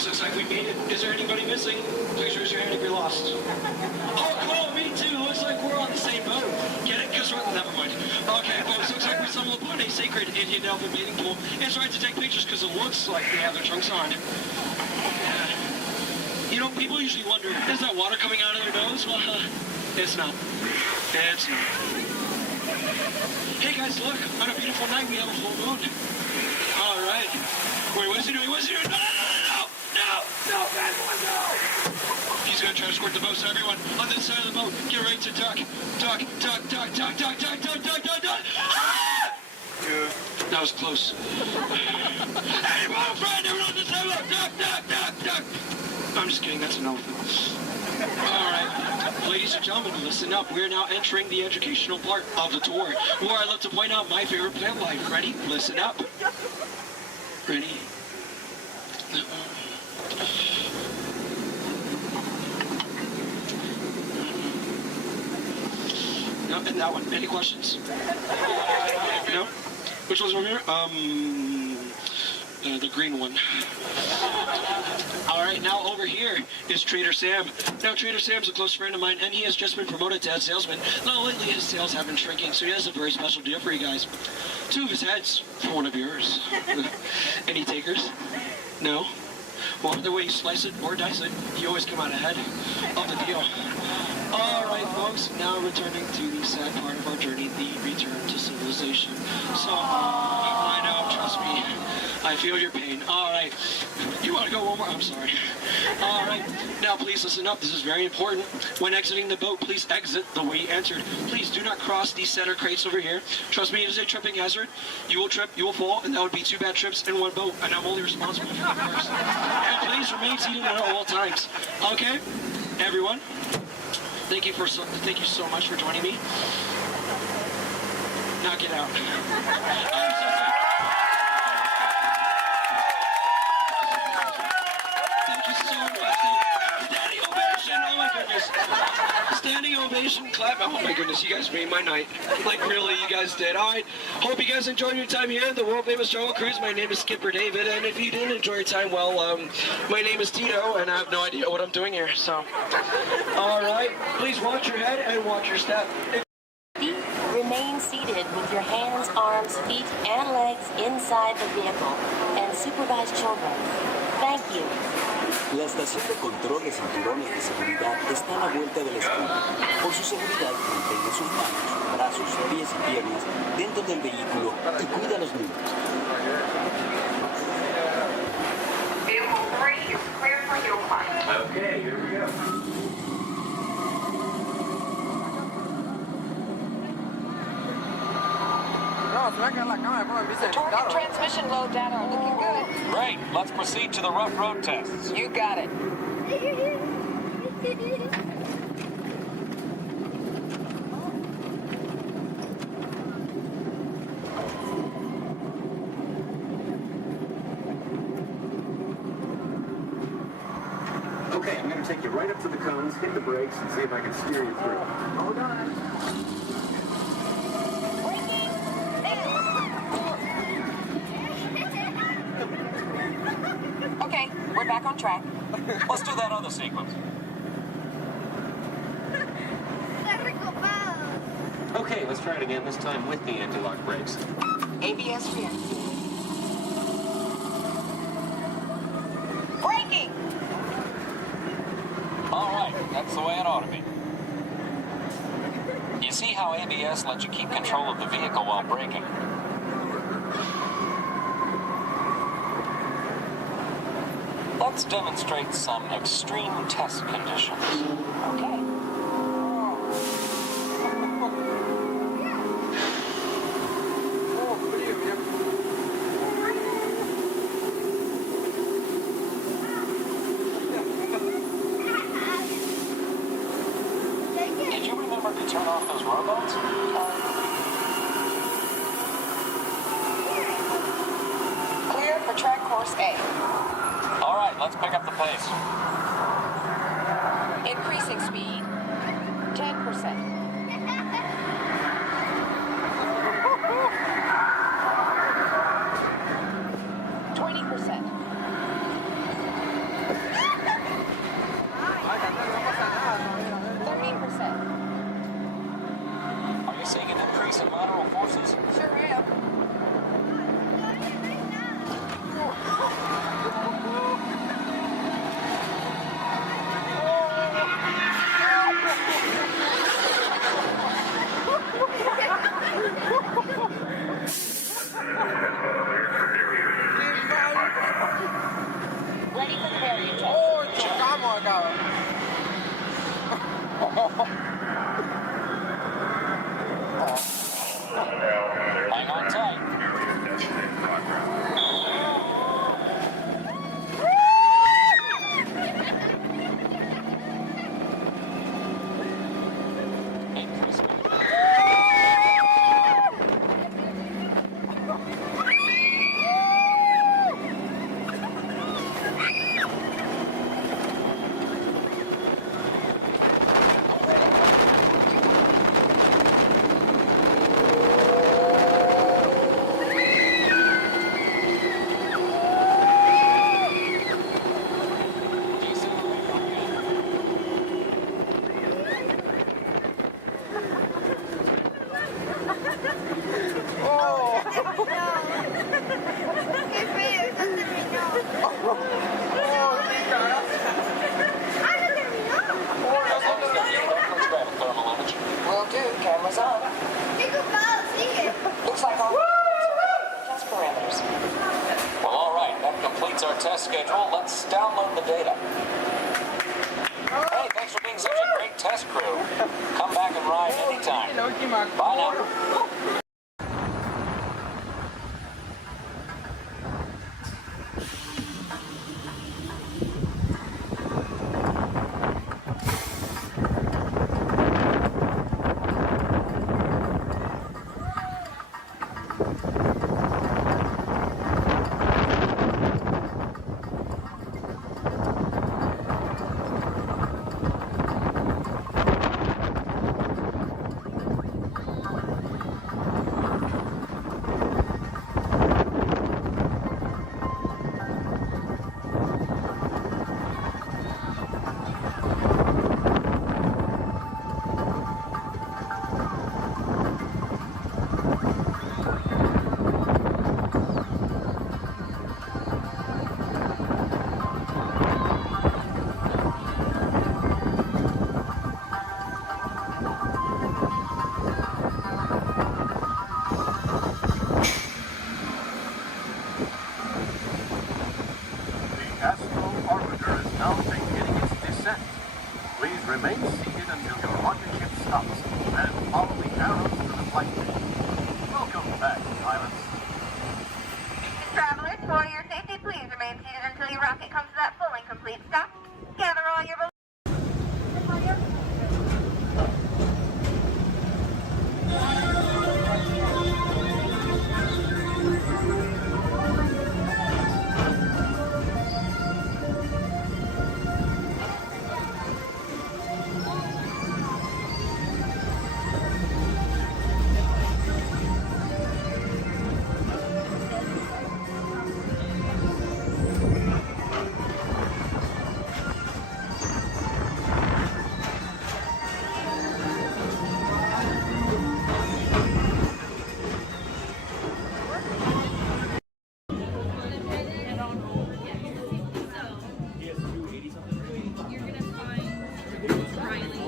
Looks like we made it. Is there anybody missing? Please raise your hand if you're lost. Oh, cool, me too. Looks like we're on the same boat. Get it? Because we're... Never mind. Okay, folks, looks like we stumbled upon a sacred Indian elephant bathing pool. It's right to take pictures because it looks like they have their trunks on. You know, people usually wonder, is that water coming out of their nose? Well, it's not. It's not. Hey guys, look. On a beautiful night, we have a full moon. All right. Wait, what is he doing? What is he doing? No, guys, no! He's gonna try to squirt the boat, so everyone on this side of the boat, get ready to duck. Duck. Ah! That was close. Hey, boat friend, everyone on this side of the boat, duck. I'm just kidding, that's an elephant. All right, ladies and gentlemen, listen up. We're now entering the educational part of the tour, where I love to point out my favorite plant life. Ready? Listen up. Ready? No, and that one. Any questions? No? Which one's over here? The green one. All right, now over here is Trader Sam. Now, Trader Sam's a close friend of mine, and he has just been promoted to head salesman. Now, lately his sales have been shrinking, so he has a very special deal for you guys. 2 of his heads for one of yours. Any takers? No? Well, either way you slice it or dice it, you always come out ahead of the deal. All right, folks, now returning to the sad part of our journey, the return to civilization. So, I know, trust me, I feel your pain. All right, you want to go one more? I'm sorry. All right, now please listen up. This is very important. When exiting the boat, please exit the way you entered. Please do not cross these center crates over here. Trust me, it is a tripping hazard. You will trip, you will fall, and that would be 2 bad trips in one boat, and I'm only responsible for yours. And please remain seated at all times. Okay, everyone? Thank you so much for joining me. Now get out. I'm so sorry. Thank you so much. Standing ovation. Oh my goodness. Standing ovation. congratulations, clap. Oh my goodness, you guys made my night. Like really, you guys did. All right, hope you guys enjoyed your time here at the world famous Jungle Cruise. My name is Skipper David, and if you didn't enjoy your time, well, my name is Tito, and I have no idea what I'm doing here, so. All right, please watch your head and watch your step. Remain seated with your hands, arms, feet, and legs inside the vehicle, and supervise children. Thank you. La estación de control de cinturones de seguridad está a la vuelta de la esquina. Por su seguridad, mantenga sus manos, brazos, pies y piernas dentro del vehículo y cuida a los niños. Vehicle 3 is clear for hill climb. Okay, here we go. The torque and transmission load data are looking good. Great. Let's proceed to the rough road tests. You got it. Okay, I'm going to take you right up to the cones, hit the brakes, and see if I can steer you through. Hold on. Okay, we're back on track. Let's do that other sequence. Okay, let's try it again, this time with the anti-lock brakes. ABS spin. Braking! All right, that's the way it ought to be. You see how ABS lets you keep control of the vehicle while braking? Let's demonstrate some extreme test conditions. Okay. Did you remember to turn off those robots? Clear for track course A. All right, let's pick up the pace. Increasing speed, 10%. Are you seeing an increase in lateral forces? Sure am. Ready for the barrier test. ¡Oh, chocamos, cabrón! Hang on tight. Will do. Cameras on. Looks like all test parameters. Well, all right, that completes our test schedule. Let's download the data. Hey, thanks for being such a great test crew. Come back and ride anytime. Bye now. Remain seated until your rocket ship stops and follow the arrows to the flight deck. Welcome back, pilots. Travelers, for your safety, please remain seated until your rocket comes to that full and complete stop. Gather all your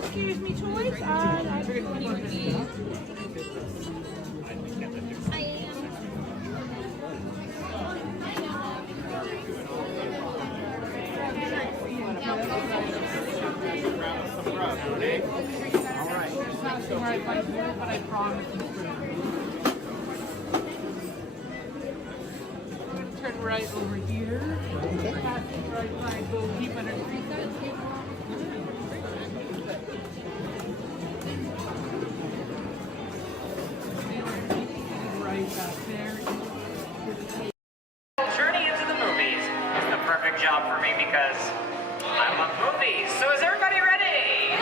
Excuse me, choice. But I promise turn right over here. Passing right side, go keep under 3 sets. Right back there. Journey into the movies is the perfect job for me because I love movies. So is everybody ready?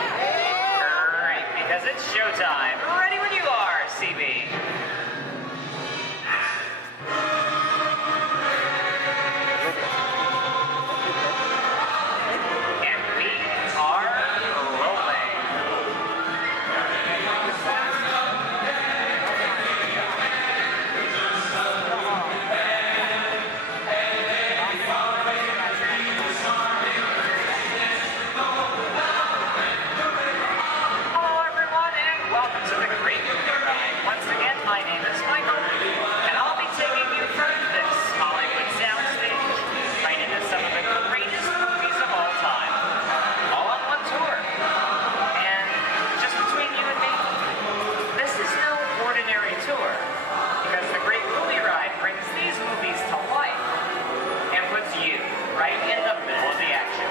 Great, because it's showtime. Ready when you are, CB. And we are rolling. Hello everyone and welcome to the Great Movie Ride. Once again, my name is Michael and I'll be taking you from this Hollywood soundstage right into some of the greatest movies of all time. All on one tour. And just between you and me, this is no ordinary tour because the Great Movie Ride brings these movies to life and puts you right in the middle of the action.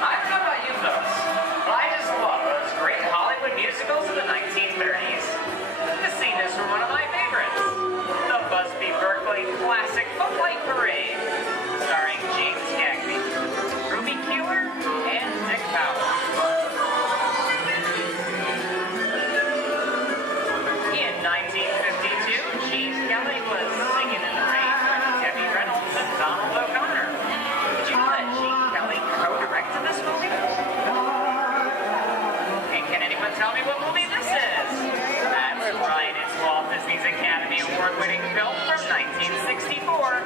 I don't know about you folks, but I just love those great Hollywood musicals of the 1930s. This scene is from one of my favorites, the Busby Berkeley classic Footlight Parade, starring James Cagney, Ruby Keeler, and Dick Powell. In 1952, Gene Kelly was singing in the rain with Debbie Reynolds and Donald O'Connor. Did you know that Gene Kelly co-directed this movie? And can anyone tell me what movie this is? That's right, it's Walt Disney's Academy Award-winning film from 1964,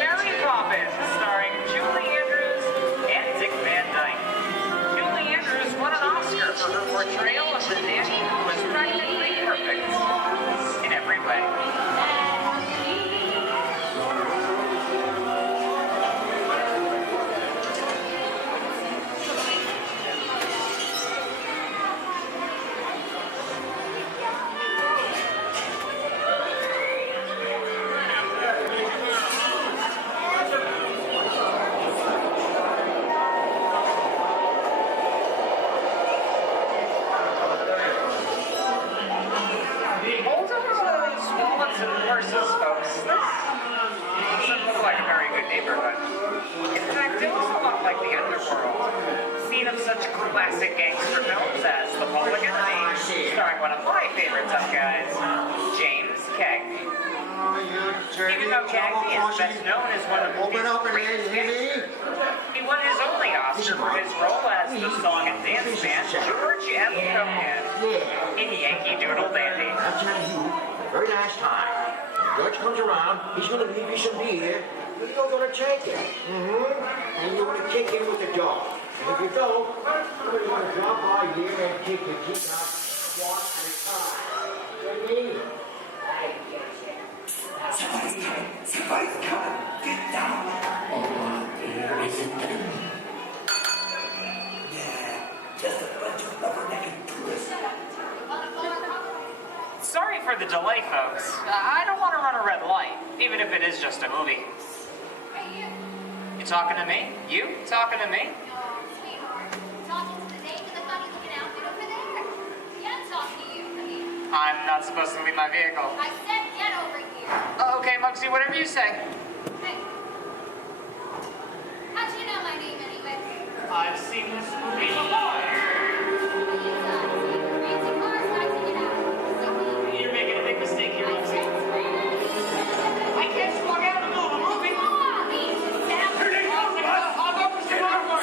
Mary Poppins, starring Julie Andrews and Dick Van Dyke. Julie Andrews won an Oscar for her portrayal of the nanny who was practically perfect in every way. Hold up those wallets and purses, folks. This doesn't look like a very good neighborhood. In fact, it looks a lot like the underworld. Scene of such classic gangster films as The Public Enemy, starring one of my favorite tough guys, James Cagney. Even though Cagney is best known as one of the greatest gangsters, he won his only Oscar for his role as the song and dance man George M. Cohan in Yankee Doodle Dandy. I'm telling you, very nice time. When George comes around, he's going to leave you some beer, but you're going to take it. And you're going to kick in with the dog. And if you don't, you're going to drop by here and kick your teeth out one at a time. You Somebody's coming. Somebody's coming. Get down. delay, folks. I don't want to run a red light, even if it is just a movie. You talking to me? You talking to me? I'm not supposed to leave my vehicle. I said get over here. Okay, Muggsy, whatever you say. Hey. How'd you know my name anyway? I've seen this movie before. You're making a big mistake here, Muggsy. I can't just walk out in the middle of a movie. Here they come, bud. I'll go for some more.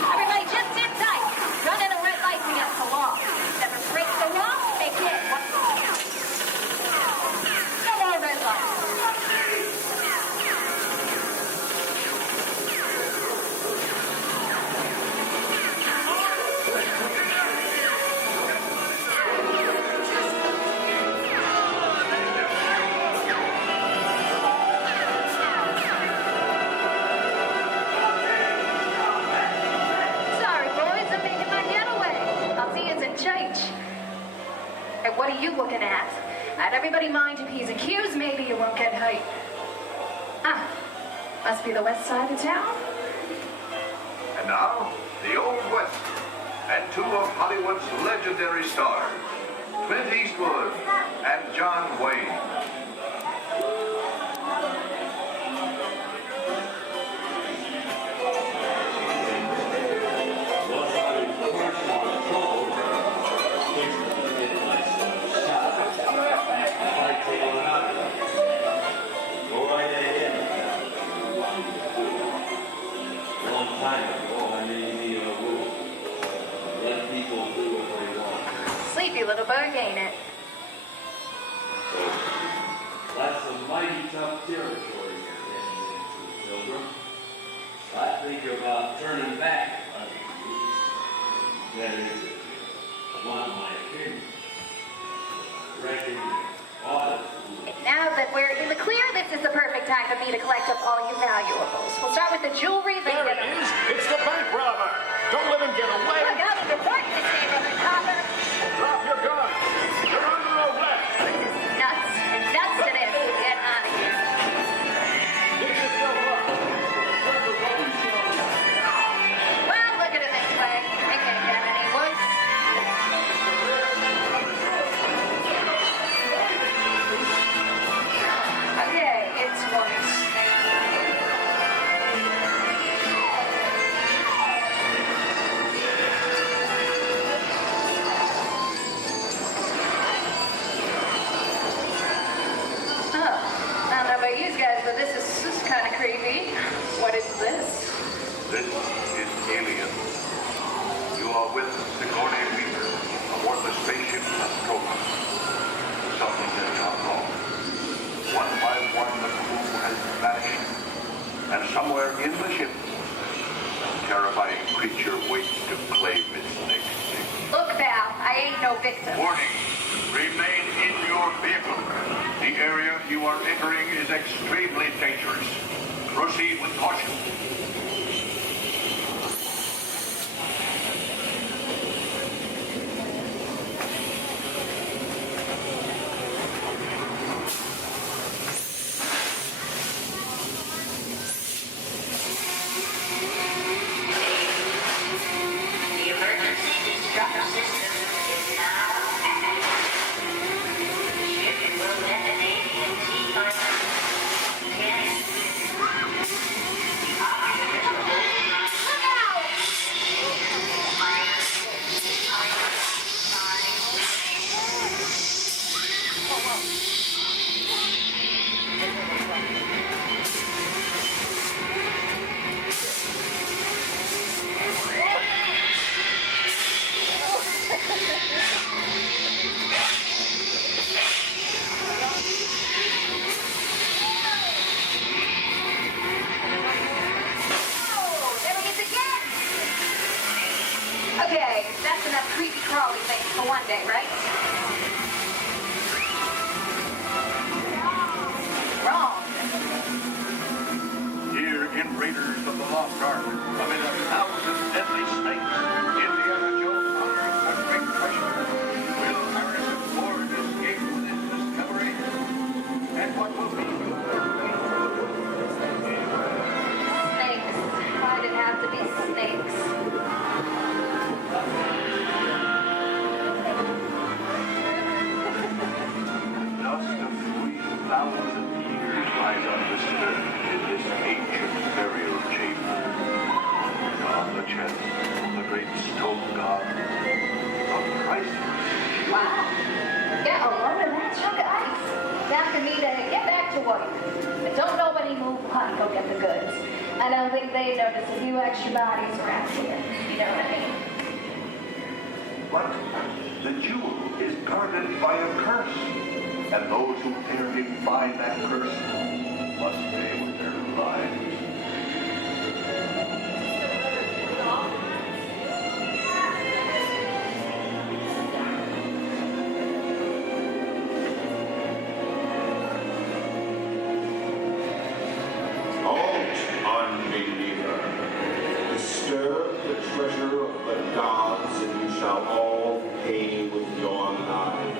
Everybody just sit tight. Running a red light's against the law. Never break the law, they get one. No more red lights. Sorry, boys, I'm making my getaway. I'll see it's in church. And what are you looking at? I'd everybody mind if he's accused, maybe you won't get hurt. Ah, must be the west side of town. And now, the Old West, and two of Hollywood's legendary stars, Clint Eastwood and John Wayne. Go right ahead. Long time ago, I made me a rule. Let people do what they want. Sleepy little bug, ain't it? So, that's a mighty tough territory you're heading into, Pilgrim. I think about turning back. That is, if you want my opinion. I reckon you ought to. Now that we're in the clear, this is the perfect time for me to collect up all your valuables. We'll start with the jewelry, then There it is. It's the bank robber. Don't let him get away. Look out, it's important this neighborhood, copper. Drop your gun. You're under arrest. Nuts. It's nuts to this. Get out of here. Get yourself up. Well, look at it this way. I can't get any worse. Okay, it's worse. Oh, I don't know about you guys, but this is kind of creepy. What is this? This is Alien. You are with Sigourney Weaver aboard the spaceship Nostromo. Something has gone wrong. One by one, the crew has vanished. And somewhere in the ship, a terrifying creature waits to claim its next victim. Look, Val, I ain't no victim. Warning. Remain in your vehicle. The area you are entering is extremely dangerous. Proceed with caution. The emergency destructor system is now active. The ship will detonate in T-minus 10. The oxygen lost ark amid 1,000 deadly snakes. Indiana Jones uttering a great question. Will Harrison Ford escape with his discovery? And what will be your Snakes. Why'd it have to be snakes? dust of 3,000 years lies undisturbed in this ancient burial chamber. And on the chest, the great stone god, a priceless jewel. Wow. Get a load of that chunk of ice. Time for me to get back to work. But don't nobody move while I go get the goods. I don't think they notice a few extra bodies around here. You know what I mean? But the jewel is guarded by a curse, and those who dare defy that curse must pay with their lives. Halt, unbeliever. Disturb the treasure of the gods, and you shall all pay with your lives.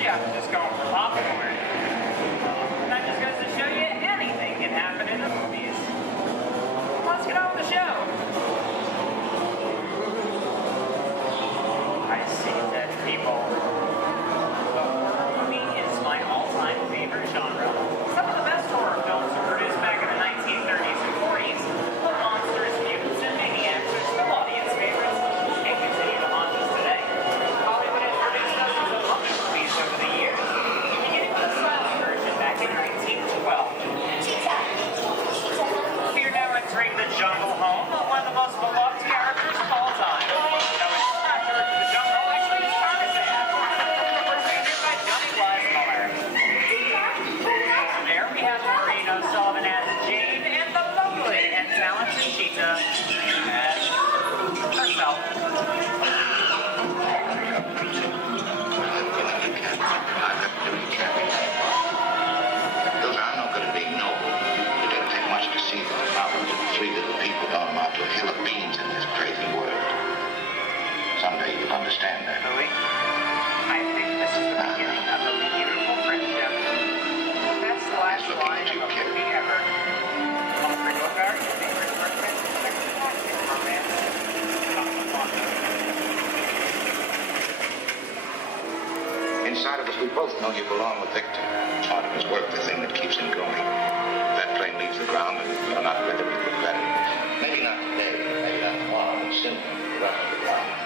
Yeah, just going for popcorn. That just goes to show you anything can happen in the movies. Let's get on with the show. I see dead people. The horror movie is my all-time favorite genre. Some of the best horror films were produced back in the 1930s and 40s. But monsters, mutants, and maniacs are still audience favorites and continue to haunt us today. Hollywood has produced dozens of other movies over the years, beginning with a silent version back in 1912. We're now entering the jungle home of one of the most beloved characters of all time. Though it's Scratcher of the Jungle actually is Tarzan, portrayed by Johnny Wise Muller. There we have Maureen O'Sullivan as Jane and the lovely and talented Cheetah as herself. Those are not going to be noble. It doesn't take much to see that the problems of three little people don't amount to a hill of beans in this crazy world. Someday you'll understand that. Louis, I think this is the beginning of a beautiful friendship. That's the last line of a movie ever. Humphrey Bogart, your favorite person, spectacular romance. Inside of us, we both know you belong with Victor. Part of his work, the thing that keeps him going. If that plane leaves the ground, and you're not with it, we look better. Maybe not today, maybe not tomorrow, but soon. The rest of the life.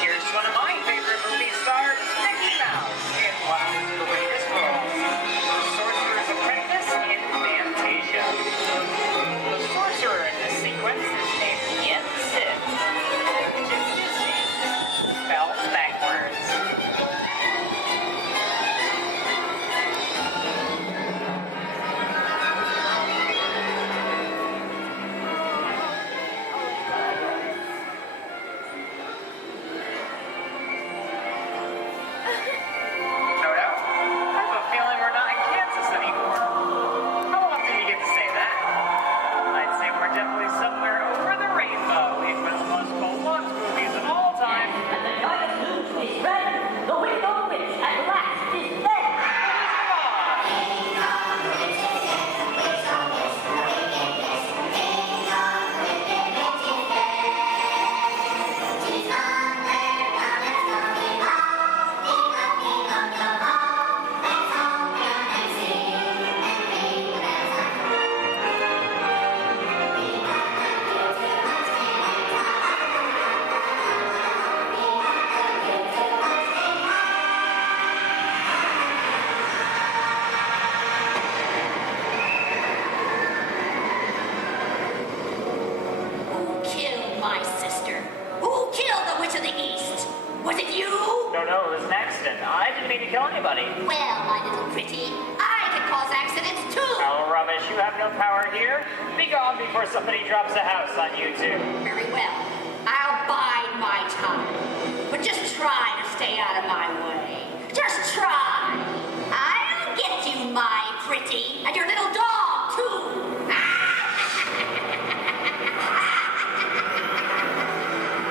Here's one of my favorite movie stars, Mickey Mouse, in one of his greatest roles, the Sorcerer's Apprentice in Fantasia. The sorcerer in this sequence is named Yen Sid, which is Disney, spelled backwards. No doubt. I have a feeling we're not in Kansas anymore. How often do you get to say that? I'd say we're definitely somewhere over the rainbow in one of the most beloved movies of all time. The window of which at last is there. don't know who's next, and I didn't mean to kill anybody. Well, my little pretty, I can cause accidents too. Oh, rubbish. You have no power here. Be gone before somebody drops a house on you, too. Very well. I'll bide my time. But just try to stay out of my way. Just try. I'll get you, my pretty, and your little dog, too.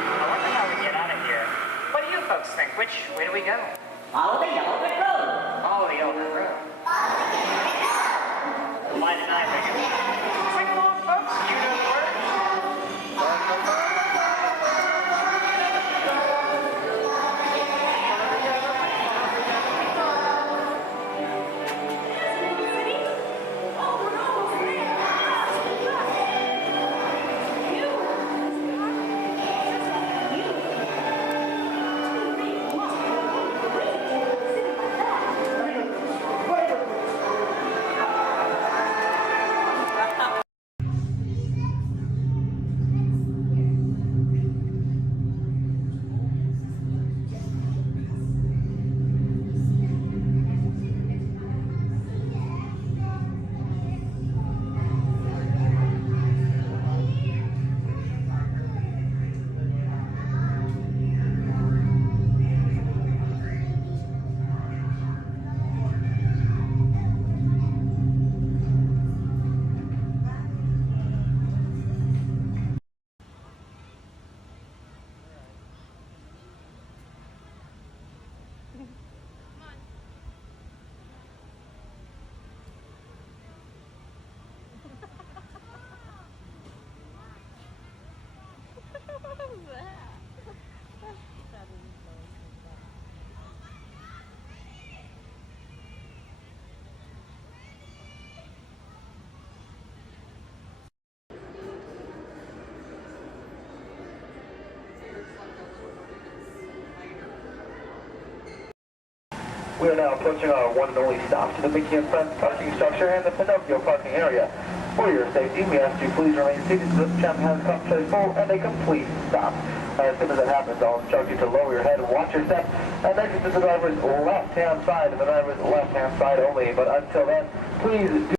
I wonder how we get out of here. What do you folks think? Which way do we go? Follow the yellow brick road. Follow the yellow brick road. Why didn't I think of it? Sing along, folks. You know the words. We are now approaching our one and only stop to the Mickey and Friends parking structure and the Pinocchio parking area. For your safety, we ask you please remain seated until the tram has come to a full and a complete stop. As soon as that happens, I'll instruct you to lower your head and watch your step and exit to the driver's left-hand side and the driver's left-hand side only. But until then, please do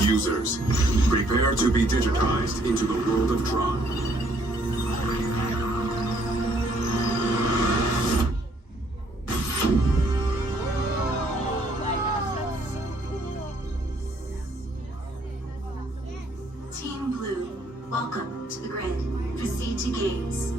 Users, prepare to be digitized into the world of Tron. Team Blue, welcome to the grid. Proceed to gates.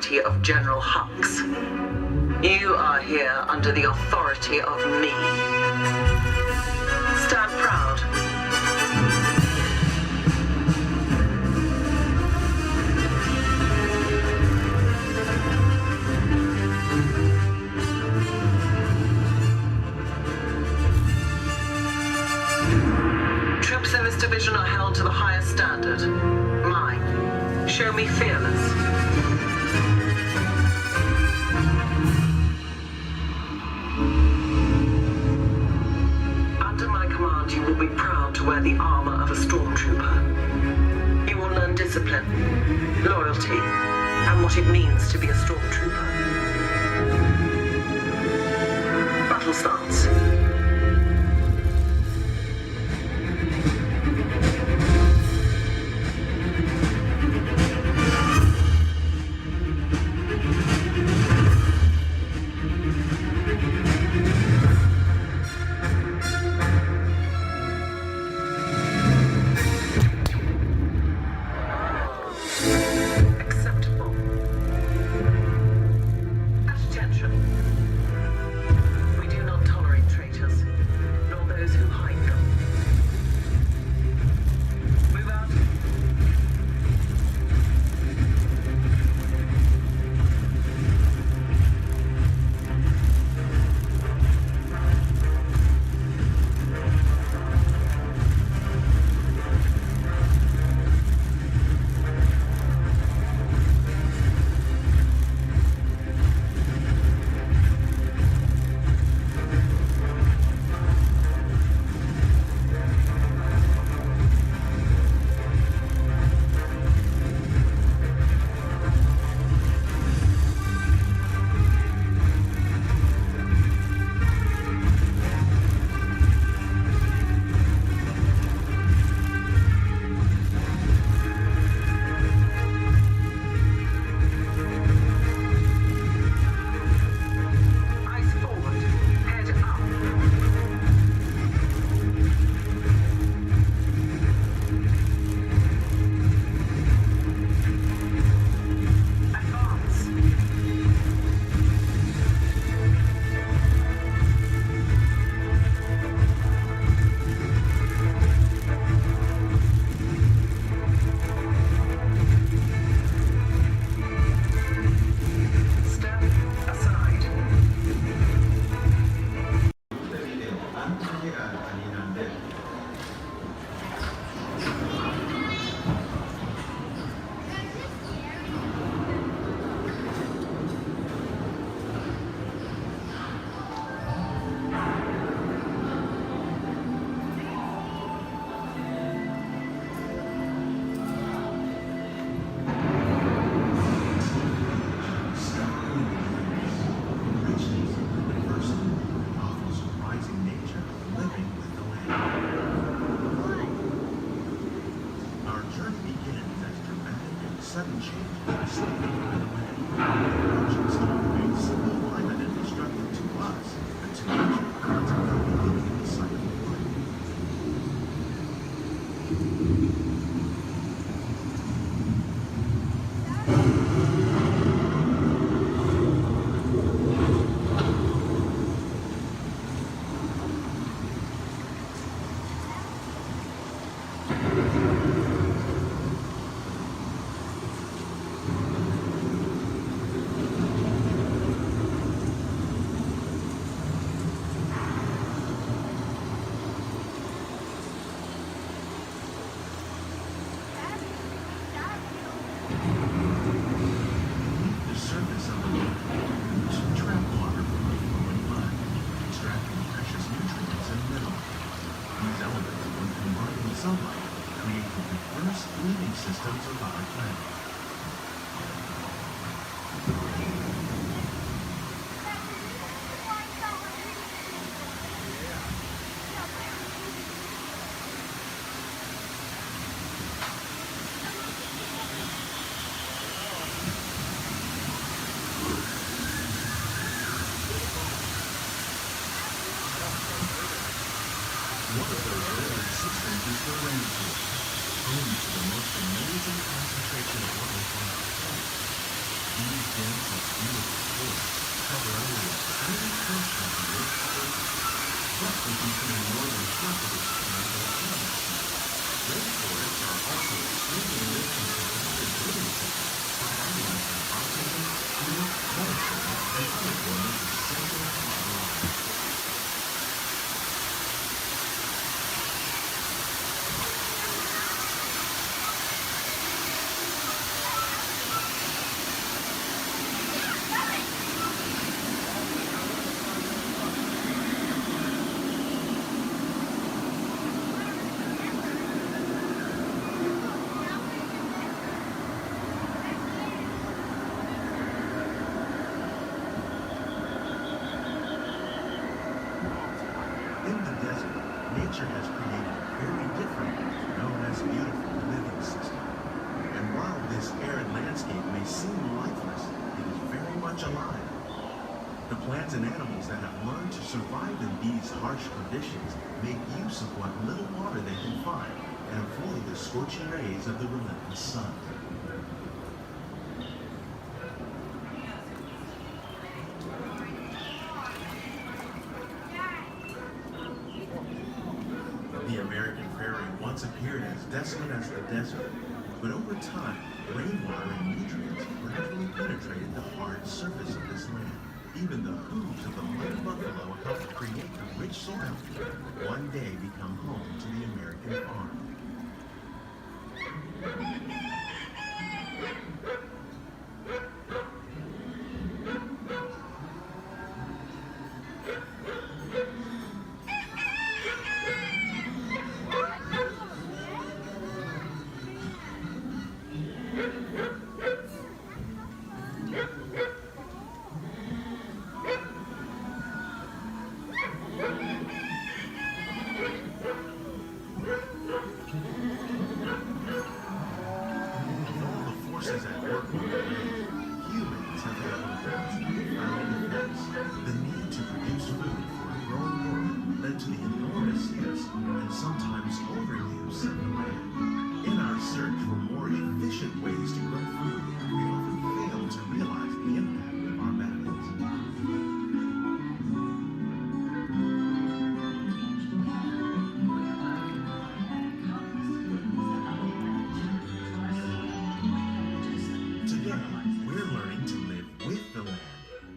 authority of General Hux. You are here under the authority of me. Stand proud. Troops in this division are held to the highest standard. Mine. Show me fearless. Under my command, you will be proud to wear the armor of a stormtrooper. You will learn discipline, loyalty, and what it means to be a stormtrooper. Battle starts. These dense and beautiful forests cover only a tiny portion of the Earth's surface, roughly between the northern half of its planet and the southern sea. Rainforests are also extremely rich in synthetic living systems, providing us with oxygen, food, medicine, and other forms of essential life. Nature has created a very different, known as beautiful living system. And while this arid landscape may seem lifeless, it is very much alive. The plants and animals that have learned to survive in these harsh conditions make use of what little water they can find and avoid the scorching rays of the relentless sun. The American prairie once appeared as desolate as the desert, but over time, rainwater and nutrients gradually penetrated the hard surface of this land. Even the hooves of the mighty buffalo helped create the rich soil that one day become home to the American farm.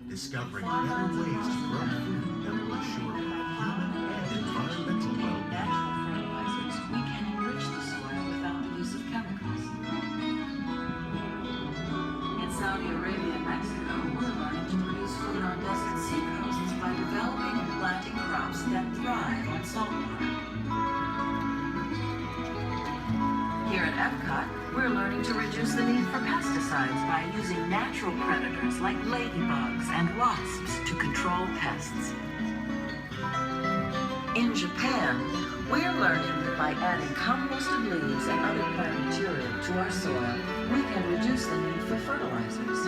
Discovering better ways to grow food that will assure human and environmental well-being. Fertilizers, we can enrich the soil without the use of chemicals. In Saudi Arabia and Mexico, we're learning to produce food on desert seacoasts by developing and planting crops that thrive on saltwater. Here at Epcot, we're learning to reduce the need for pesticides by using natural predators like ladybugs and wasps to control pests. In Japan, we're learning that by adding composted leaves and other plant material to our soil, we can reduce the need for fertilizers.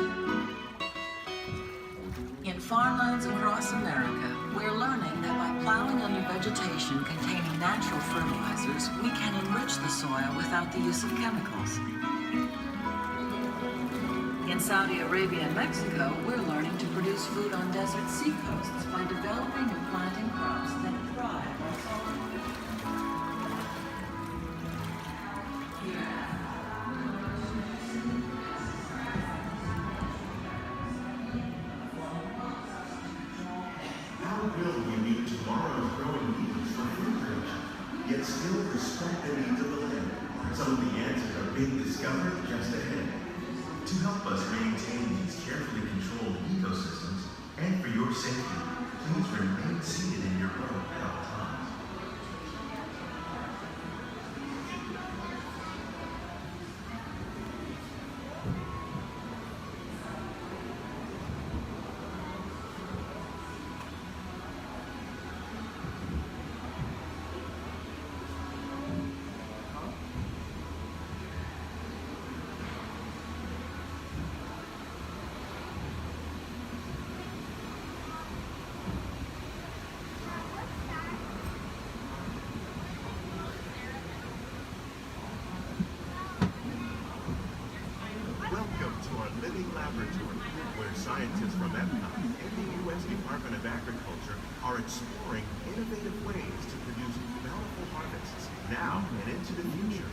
In farmlands across America, we're learning that by plowing under vegetation containing natural fertilizers, we can enrich the soil without the use of chemicals. In Saudi Arabia and Mexico, we're learning to produce food on desert seacoasts by developing and planting crops that thrive on saltwater. How will we meet tomorrow's growing needs for food production, yet still respect the needs of the land? Some of the answers are being discovered just ahead. To help us maintain these carefully controlled ecosystems, and for your safety, please remain seated in your boat at all times. scientists from Epcot and the U.S. Department of Agriculture are exploring innovative ways to produce bountiful harvests now and into the future.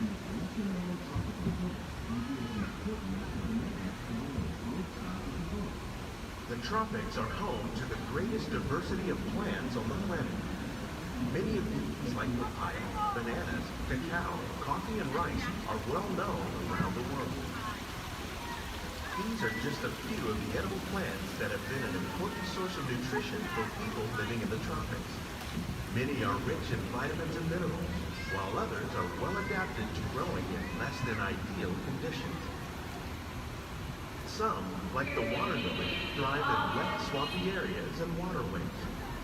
The tropics are home to the greatest diversity of plants on the planet. Many of these, like papaya, bananas, cacao, coffee, and rice, are well known around the world. These are just a few of the edible plants that have been an important source of nutrition for people living in the tropics. Many are rich in vitamins and minerals, while others are well adapted to growing in less than ideal conditions. Some, like the water lily, thrive in wet, swampy areas and waterways.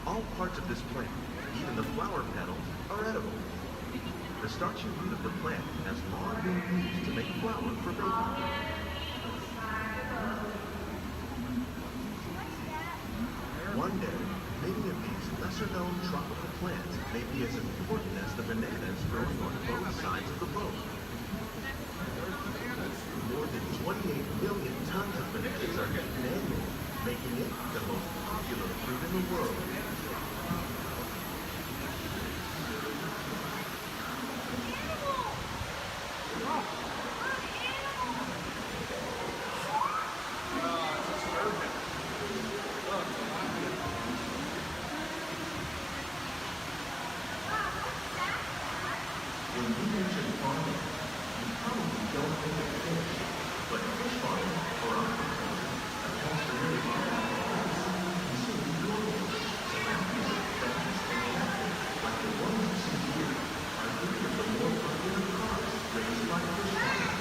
All parts of this plant, even the flower petals, are edible. The starchy root of the plant has long been used to make flour for baking. One day, many of these lesser-known tropical plants may be as important as the bananas growing on both sides of the boat. More than 28 million tons of bananas are eaten annually, making it the most popular fruit in the world. When we mention farming, you probably don't think of fish, but fish farming, or aquaculture, accounts for nearly all of the plants consumed globally. Salamanders, crabs, and catfish, like the ones you see here, are three of the more popular crops raised by fish farming.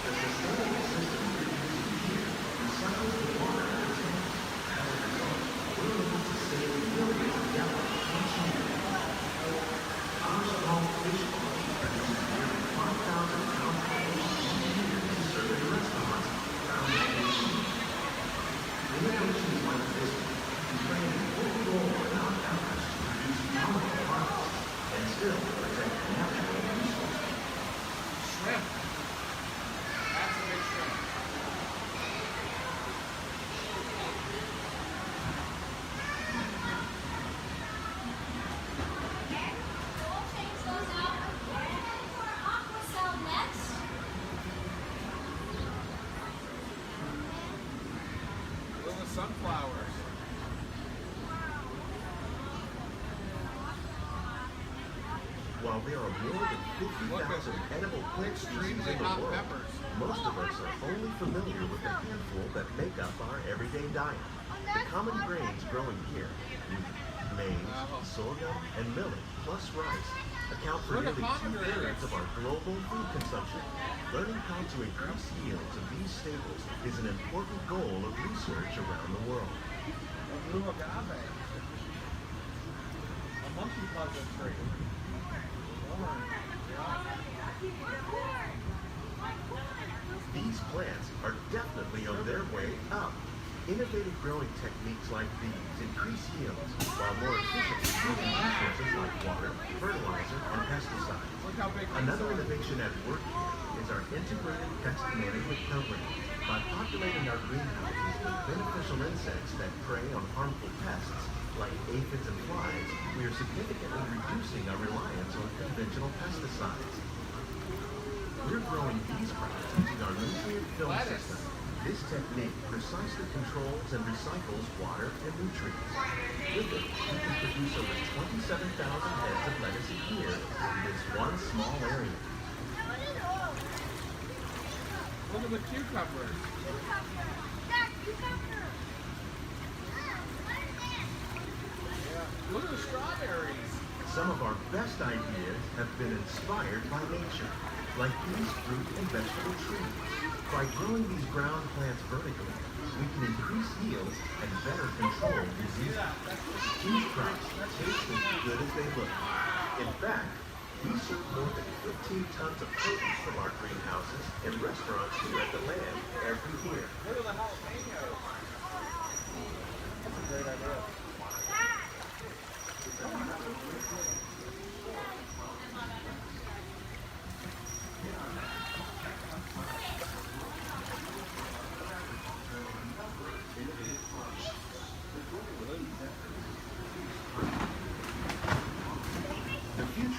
The sustainable system we're using here recycles the water in the tanks. As a result, we're able to save millions of gallons each year. Our small fish farm produces nearly 5,000 pounds of fish each year to serve in restaurants around the nation. Innovations like this can play an important role in our efforts to produce bountiful harvests and still protect natural resources. Shrimp. That's a big shrimp. Little sunflowers. While there are more than 50,000 edible plant species in the world, most of us are only familiar with the handful that make up our everyday diet. The common grains growing here, maize, sorghum, and millet, plus rice, account for nearly 2/3 of our global food consumption. Learning how to increase yields of these staples is an important goal of research around the world. Blue agave. A monkey puzzle tree. These plants are definitely on their way up. Innovative growing techniques like these increase yields while more efficiently using resources like water, fertilizer, and pesticides. Another innovation at work here is our integrated pest management program. By populating our greenhouses with beneficial insects that prey on harmful pests like aphids and flies, we are significantly reducing our reliance on conventional pesticides. We're growing these crops using our nutrient film system. This technique precisely controls and recycles water and nutrients. With it, we can produce over 27,000 heads of lettuce a year in this one small area. Look at the cucumbers. Look at the strawberries. Some of our best ideas have been inspired by nature, like these fruit and vegetable trees. By growing these ground plants vertically, we can increase yields and better control diseases. These crops taste as good as they look. In fact, we serve more than 15 tons of produce from our greenhouses in restaurants here at the Land every year. Look at the jalapenos. That's a great idea.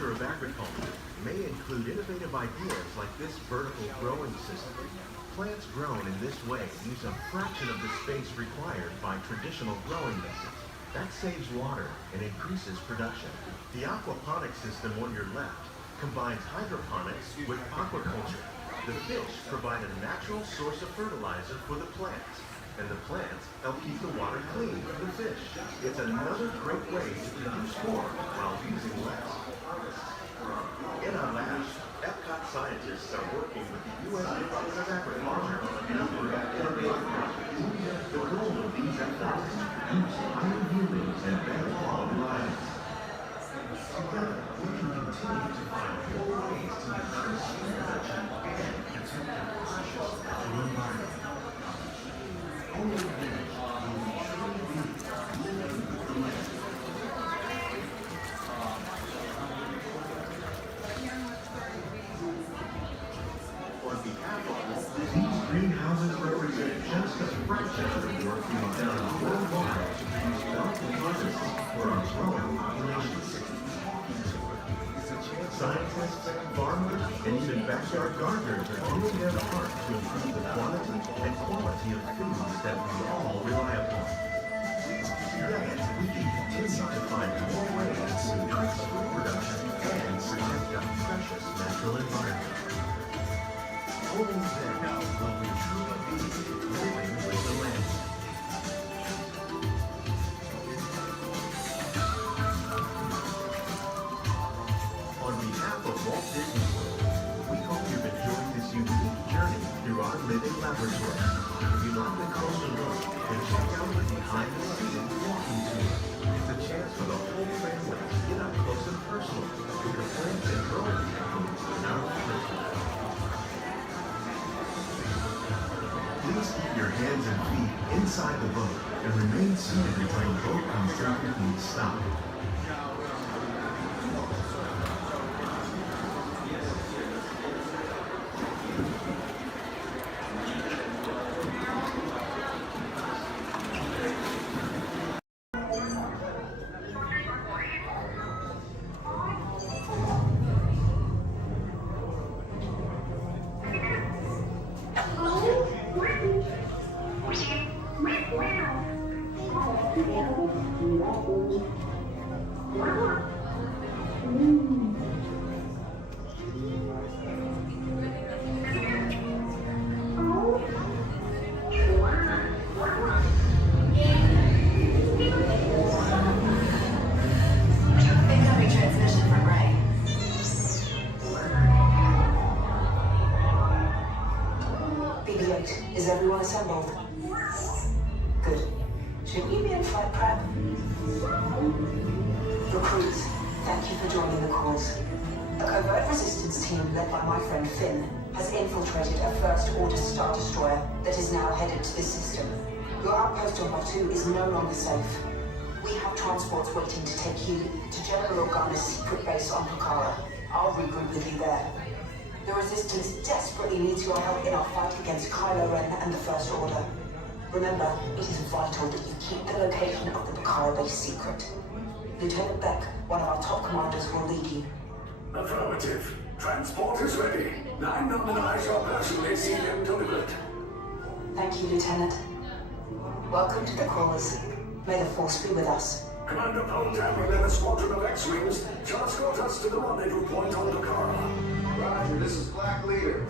future of agriculture may include innovative ideas like this vertical growing system. Plants grown in this way use a fraction of the space required by traditional growing methods. That saves water and increases production. The aquaponics system on your left combines hydroponics with aquaculture. The fish provide a natural source of fertilizer for the plants, and the plants help keep the water clean for the fish. It's another great way to produce more while using less. In our lab, Epcot scientists are working with the U.S. Department of Agriculture on a number of innovative projects. The goal of these efforts is to produce higher yielding and better quality varieties. Together, we can continue to find more ways to increase food production and protect our precious natural environment. Only then will we truly be living the land. On behalf of Walt Disney, greenhouses represent just a fraction of the work being done worldwide to produce bountiful harvests for our growing populations. Scientists, farmers, and even backyard gardeners are doing their part to improve the quantity and quality of foods that we all rely upon. Together, we can continue to find more ways to increase food production and protect our precious natural environment. Only then will we truly be living with the land. On behalf of Walt Disney World, we hope you've enjoyed this unique journey through our living laboratory. If you'd like a closer look, then check out the behind-the-scenes walking tour. It's a chance for the whole family to get up close and personal with the plants and growing techniques in our laboratory. Please keep your hands and feet inside the boat and remain seated until the boat comes to a complete stop. Is everyone assembled? Good. Shouldn't you be in flight prep? Recruits, thank you for joining the cause. A covert resistance team led by my friend Finn has infiltrated a First Order Star Destroyer that is now headed to this system. Your outpost on Batu is no longer safe. We have transports waiting to take you to General Organa's secret base on Pucara. I'll regroup with you there. The Resistance desperately needs your help in our fight against Kylo Ren and the First Order. Remember, it is vital that you keep the location of the Pucara base secret. Lieutenant Beck, one of our top commanders, will lead you. Affirmative. Transport is ready. 9 I shall personally see them delivered. Thank you, Lieutenant. Welcome to the cause. May the Force be with us. Commander Poltam led a squadron of X-Wings to escort us to the rendezvous point on Pucara. Roger, this is Black Leader.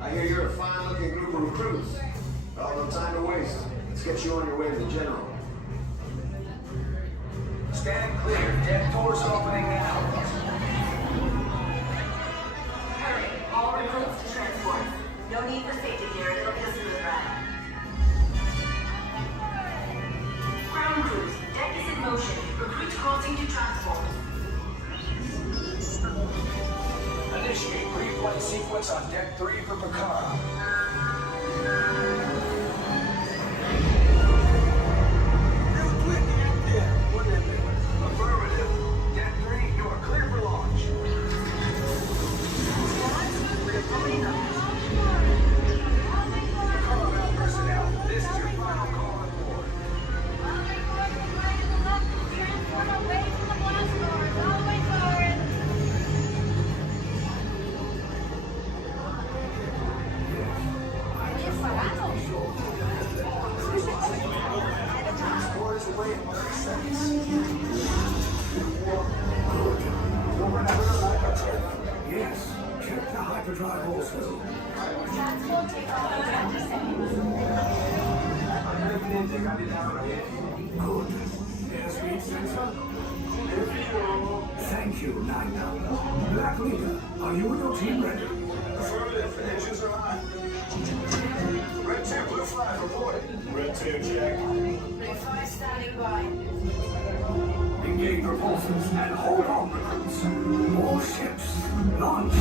I hear you're a fine-looking group of recruits. Well, no time to waste. Let's get you on your way to the General. Stand clear. Deck doors opening now. Hurry, all recruits to transport. No need for safety gear, it'll be a smooth ride. Ground crews, deck is in motion. Recruits crossing to transport. Initiate pre-flight sequence on Deck 3 for Pucara. Affirmative. Deck 3, you are clear for launch. Pucara personnel, this is your final call on board. Transport away from the blast doors, all the way forward. drive also. Good. Airspeed sensor? Thank you, Nina. Black Leader, are you and your team ready? Affirmative. Engines are hot. Red 2, blue flag reporting. Red 2, check. Blue 5 standing by. Engage repulsors and hold on, recruits. More ships. Launch.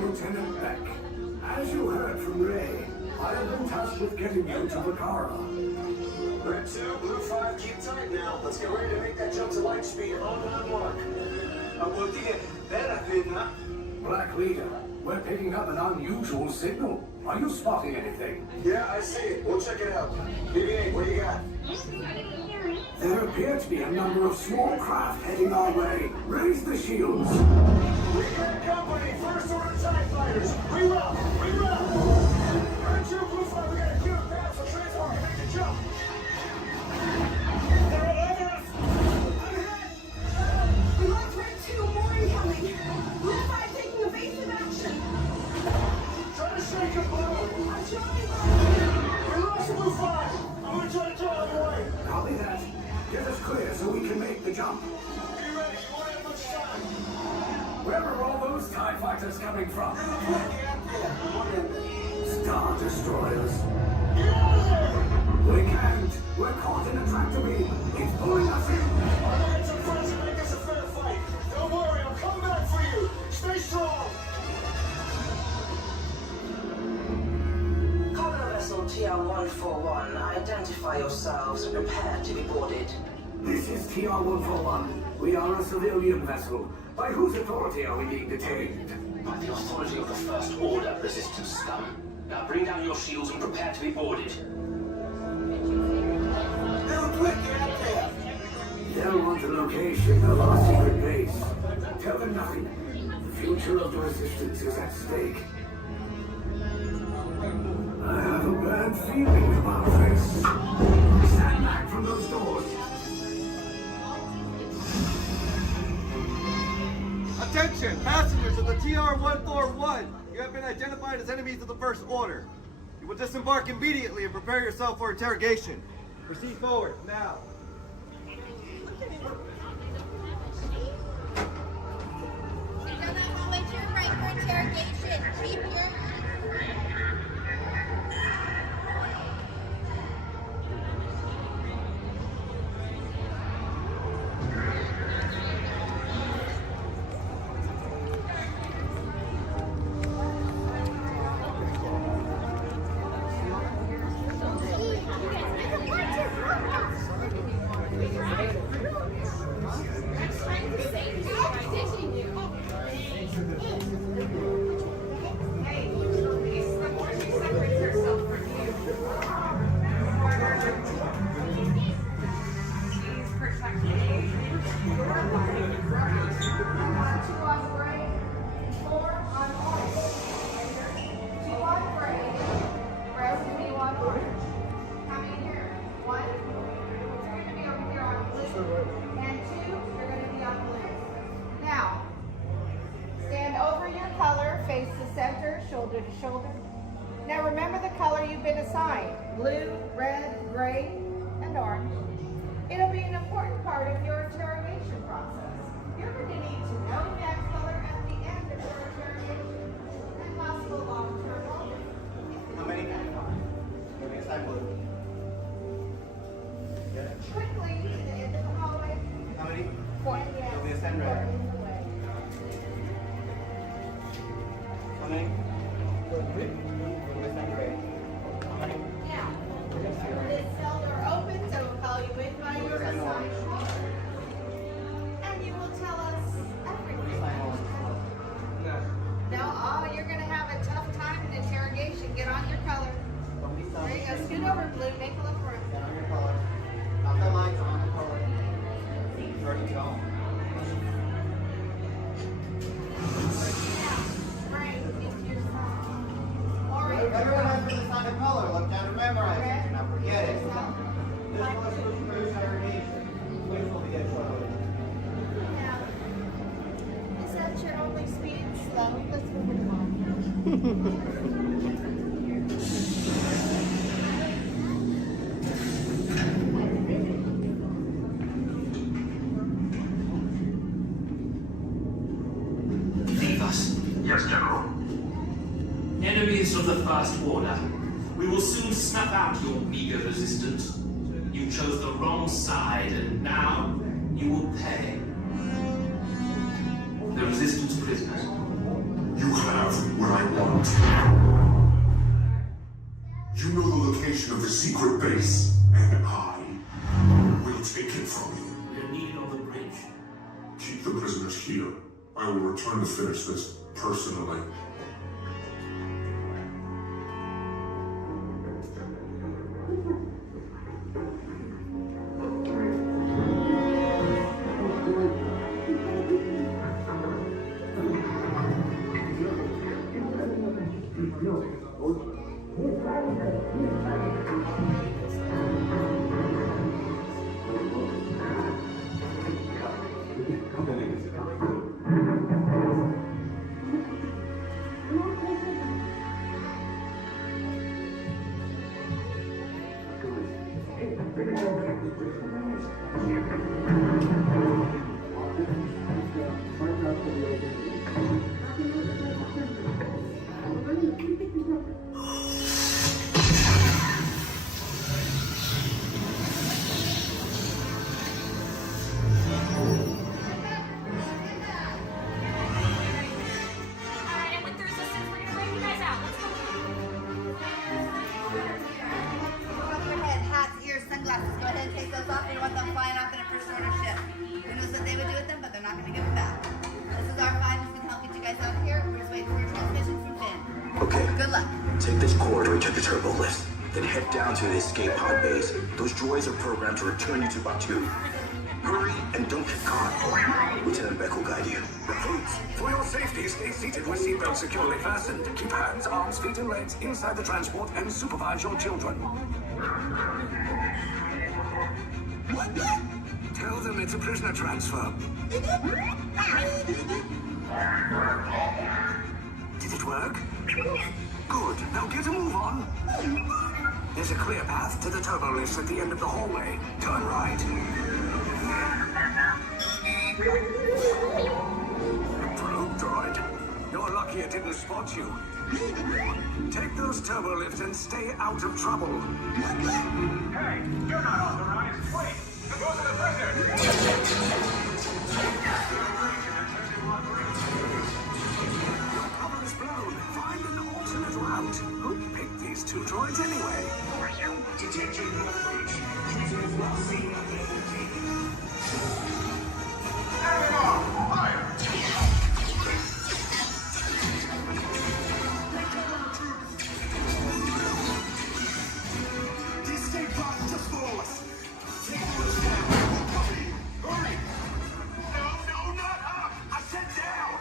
Lieutenant Beck. As you heard from Ray, I have been tasked with getting you to Vakara. Red 2, blue 5, keep tight now. Let's get ready to make that jump to light speed on that mark. Black Leader, we're picking up an unusual signal. Are you spotting anything? Yeah, I see it. We'll check it out. BB-8, what do you got? There appear to be a number of small craft heading our way. Raise the shields. We got company. First order TIE fighters. Reroute. Reroute. Red 2, blue 5, we got a clear path for transport. Make the jump. They're all over us. I'm hit. We lost Red 2, more incoming. Blue 5 taking evasive action. Try to shake him, blue. I'm trying. We lost blue 5. I'm gonna try to draw him away. Copy that. Get us clear so we can make the jump. Be ready. You won't have much time. Where are all those TIE fighters coming from? Star Destroyers. We can't. We're caught in a tractor beam. It's pulling us in. Our lights are friends to make us a fair fight. Don't worry, I'll come back for you. Stay strong. Cargo vessel TR-141, identify yourselves and prepare to be boarded. This is TR-141. We are a civilian vessel. By whose authority are we being detained? By the authority of the First Order, Resistance scum. Now bring down your shields and prepare to be boarded. They'll want the location of our secret base. Tell them nothing. The future of the Resistance is at stake. I have a bad feeling about this. Stand back from those doors. Attention, passengers of the TR-141. You have been identified as enemies of the First Order. You will disembark immediately and prepare yourself for interrogation. Proceed forward, now. Keep your shoulder to shoulder. Now remember the color you've been assigned: blue, red, gray, and orange. It'll be an important part of your interrogation process. You're going to need to know that color at the end of your interrogation and possible long-term motive. How many? You'll be assigned blue. Quickly to the end of the hallway. How many? 4. You'll be assigned red. How many? Now, this cell door opens, so we'll call you in by your assigned color. And you will tell us everything. No, oh, you're going to have a tough time in interrogation. Get on your color. There you go. Scoot over, Blue. Make a look for him. Get on your color. Not the lights, on the color. Ready to go. Everyone has been assigned a color. Look down and memorize it. Do not forget it. This was for interrogation. Is that your only speed? Slow. Let's move it along. Leave us. Yes, General. Enemies of the First Order. We will soon snuff out your meager resistance. You chose the wrong side, and now you will pay. The Resistance prisoners. You have what I want. You know the location of the secret base, and I will take it from you. We're needed on the bridge. Keep the prisoners here. I will return to finish this personally. To the escape pod base. Those droids are programmed to return you to Batuu. Hurry and don't get caught. Lieutenant Beck will guide you. Recruits, for your safety, stay seated with seatbelts securely fastened. Keep hands, arms, feet, and legs inside the transport and supervise your children. Tell them it's a prisoner transfer. Did it work? Good. Now get a move on. There's a clear path to the turbo lifts at the end of the hallway. Turn right. Probe droid. You're lucky it didn't spot you. Take those turbo lifts and stay out of trouble. Hey, you're not authorized. Wait, those are the prisoners. Your cover is blown. Find an alternate route. Who picked these two droids anyway? Detention approach. Prisoners not seen at the Fire! The escape pod just below us. Take those down. Hurry! No, not up! I said down!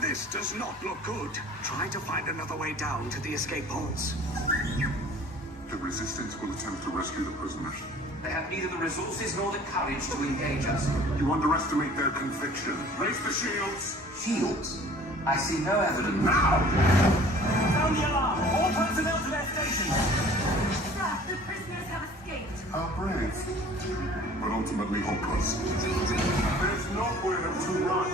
This does not look good. Try to find another way down to the escape holes. The Resistance will attempt to rescue the prisoners. They have neither the resources nor the courage to engage us. You underestimate their conviction. Raise the shields! Shields? I see no evidence. Now! Sound the alarm! All personnel to their stations! Sir, the prisoners have escaped. How brave. But ultimately hopeless. There's nowhere to run.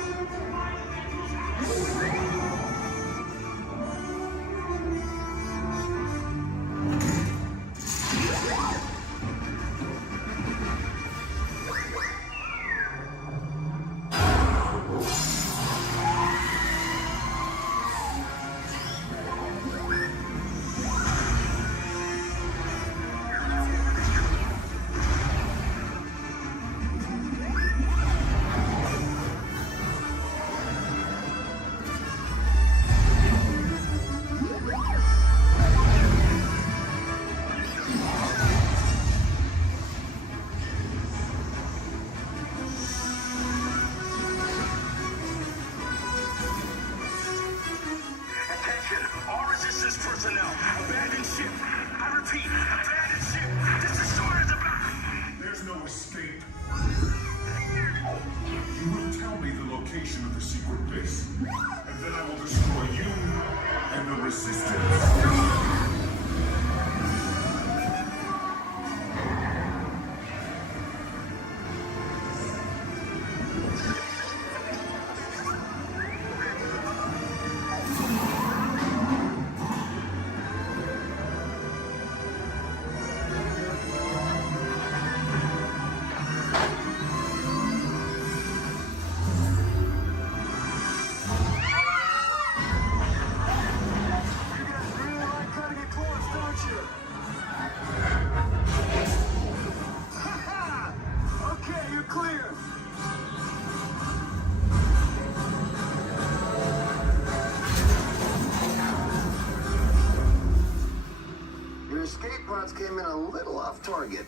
little off target.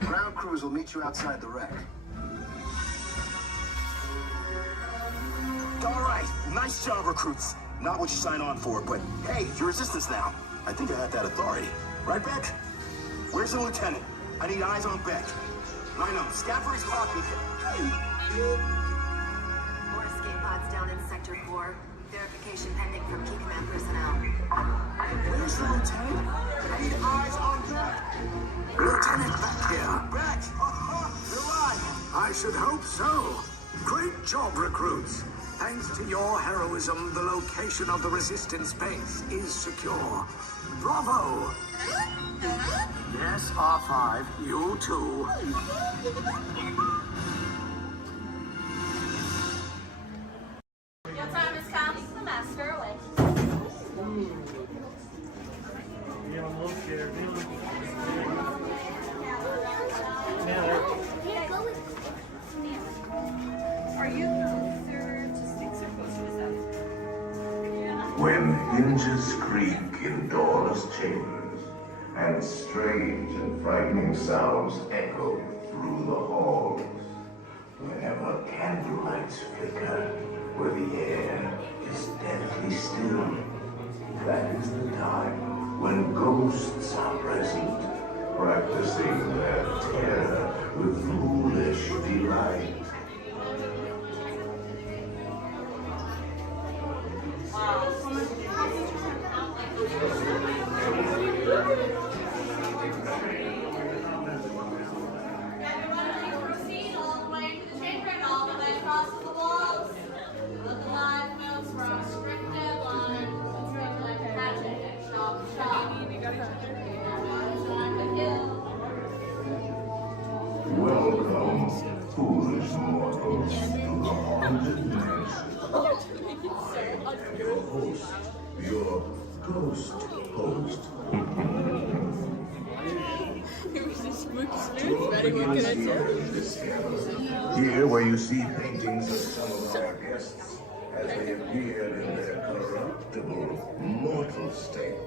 Ground crews will meet you outside the wreck. All right, nice job, recruits. Not what you sign on for, but hey, you're resistance now. I think I have that authority. Right, Beck? Where's the lieutenant? I need eyes on Beck. Line up. Scout for his clock beacon. More escape pods down in Sector 4. Verification pending from key command personnel. Where's the lieutenant? I need eyes on Beck. Lieutenant back here. Beck! You're alive! I should hope so. Great job, recruits. Thanks to your heroism, the location of the resistance base is secure. Bravo! Yes, R5, you too. Your time has come. The master awaits. Yeah, I'm a little scared. Are you closer to sticks or closer to seven? When hinges creak in doorless chambers, and strange and frightening sounds echo through the halls, whenever candlelights flicker, where the air is deathly still, that is the time when ghosts are present, practicing their terror with foolish delight. Proceed all the way to the chamber and all the way across the walls. Look alive, folks, we're on a strict deadline. It's going to like a hatchet and shop to shop. Welcome, foolish mortals, to the haunted mansion. Your host, your ghost host. Here where you see paintings of some of our guests as they appeared in their corruptible, mortal state.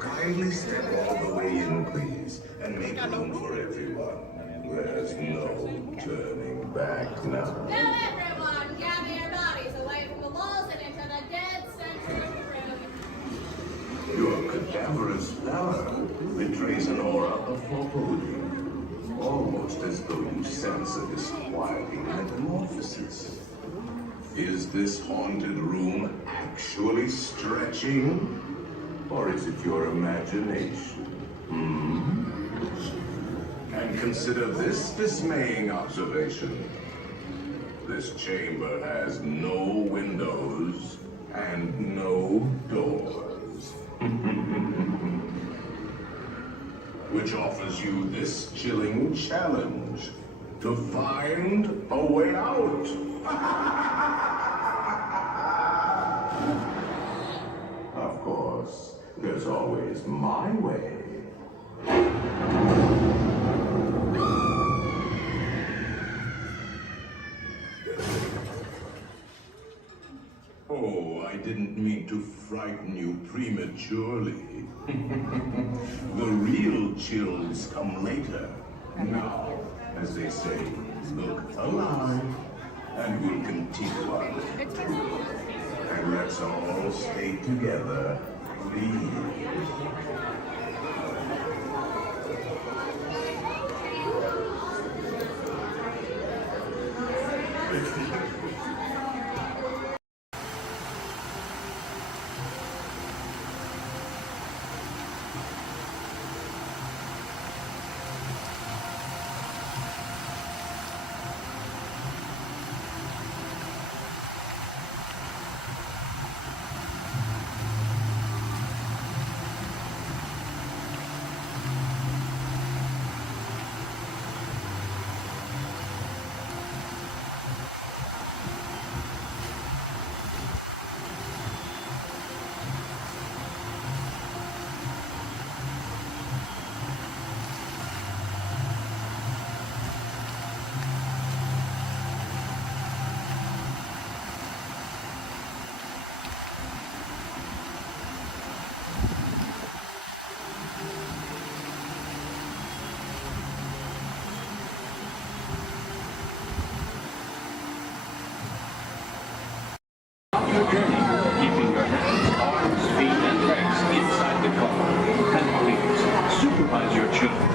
Kindly step all the way in, please, and make room for everyone. There's no turning back now. Now everyone, gather your bodies away from the walls and into the dead center of the room. Your cadaverous pallor betrays an aura of foreboding, almost as though you sense a disquieting metamorphosis. Is this haunted room actually stretching? Or is it your imagination? And consider this dismaying observation. This chamber has no windows and no doors. Which offers you this chilling challenge to find a way out. Of course, there's always my way. Oh, I didn't mean to frighten you prematurely. The real chills come later. Now, as they say, look alive, and we'll continue on. And let's all stay together, please. terrifies your children.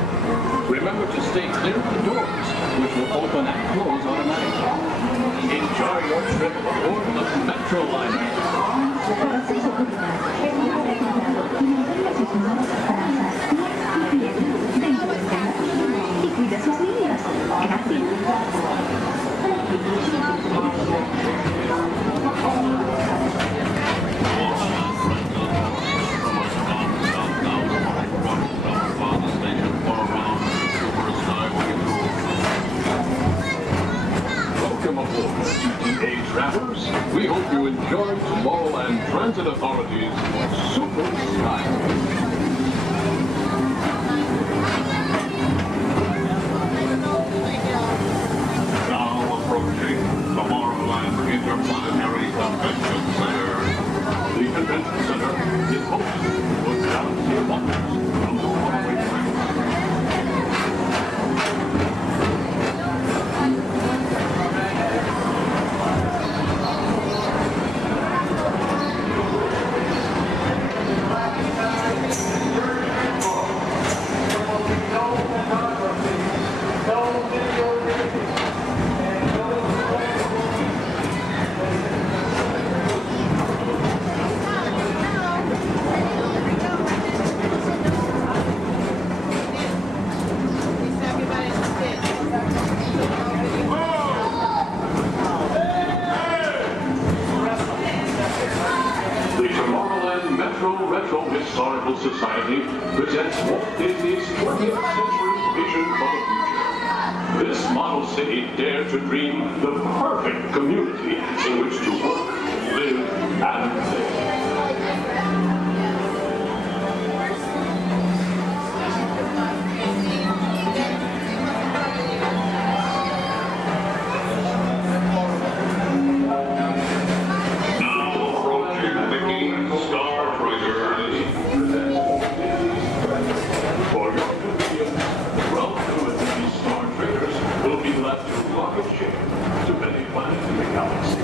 Remember to stay clear of the doors, which will open and close automatically. Enjoy your trip aboard the Metro liner. Welcome aboard, ETA travelers. We hope you enjoyed Tomorrowland Transit Authority's Super Skyway. Now approaching Tomorrowland Interplanetary Convention Center. The convention center is host to a galaxy of wonders from the faraway planet. The Tomorrowland Metro Retro Historical Society presents Walt Disney's 20th century vision for the future. This model city dared to dream the perfect community in which to work, live, and play. For your convenience, Ralph and Disney Star Traders will be left to rocket ship to many planets in the galaxy.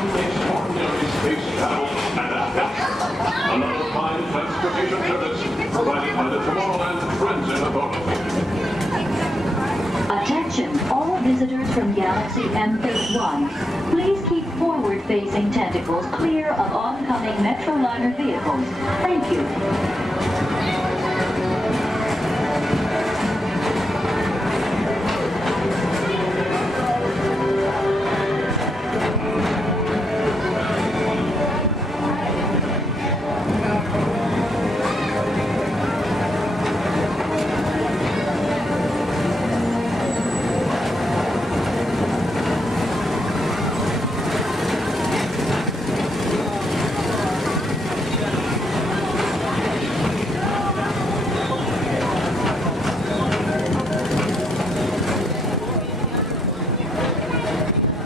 to extraordinary space travel and adaptation. Another fine transportation service provided by the Tomorrowland Transit Authority. Attention, all visitors from Galaxy M31. Please keep forward-facing tentacles clear of oncoming Metroliner vehicles. Thank you.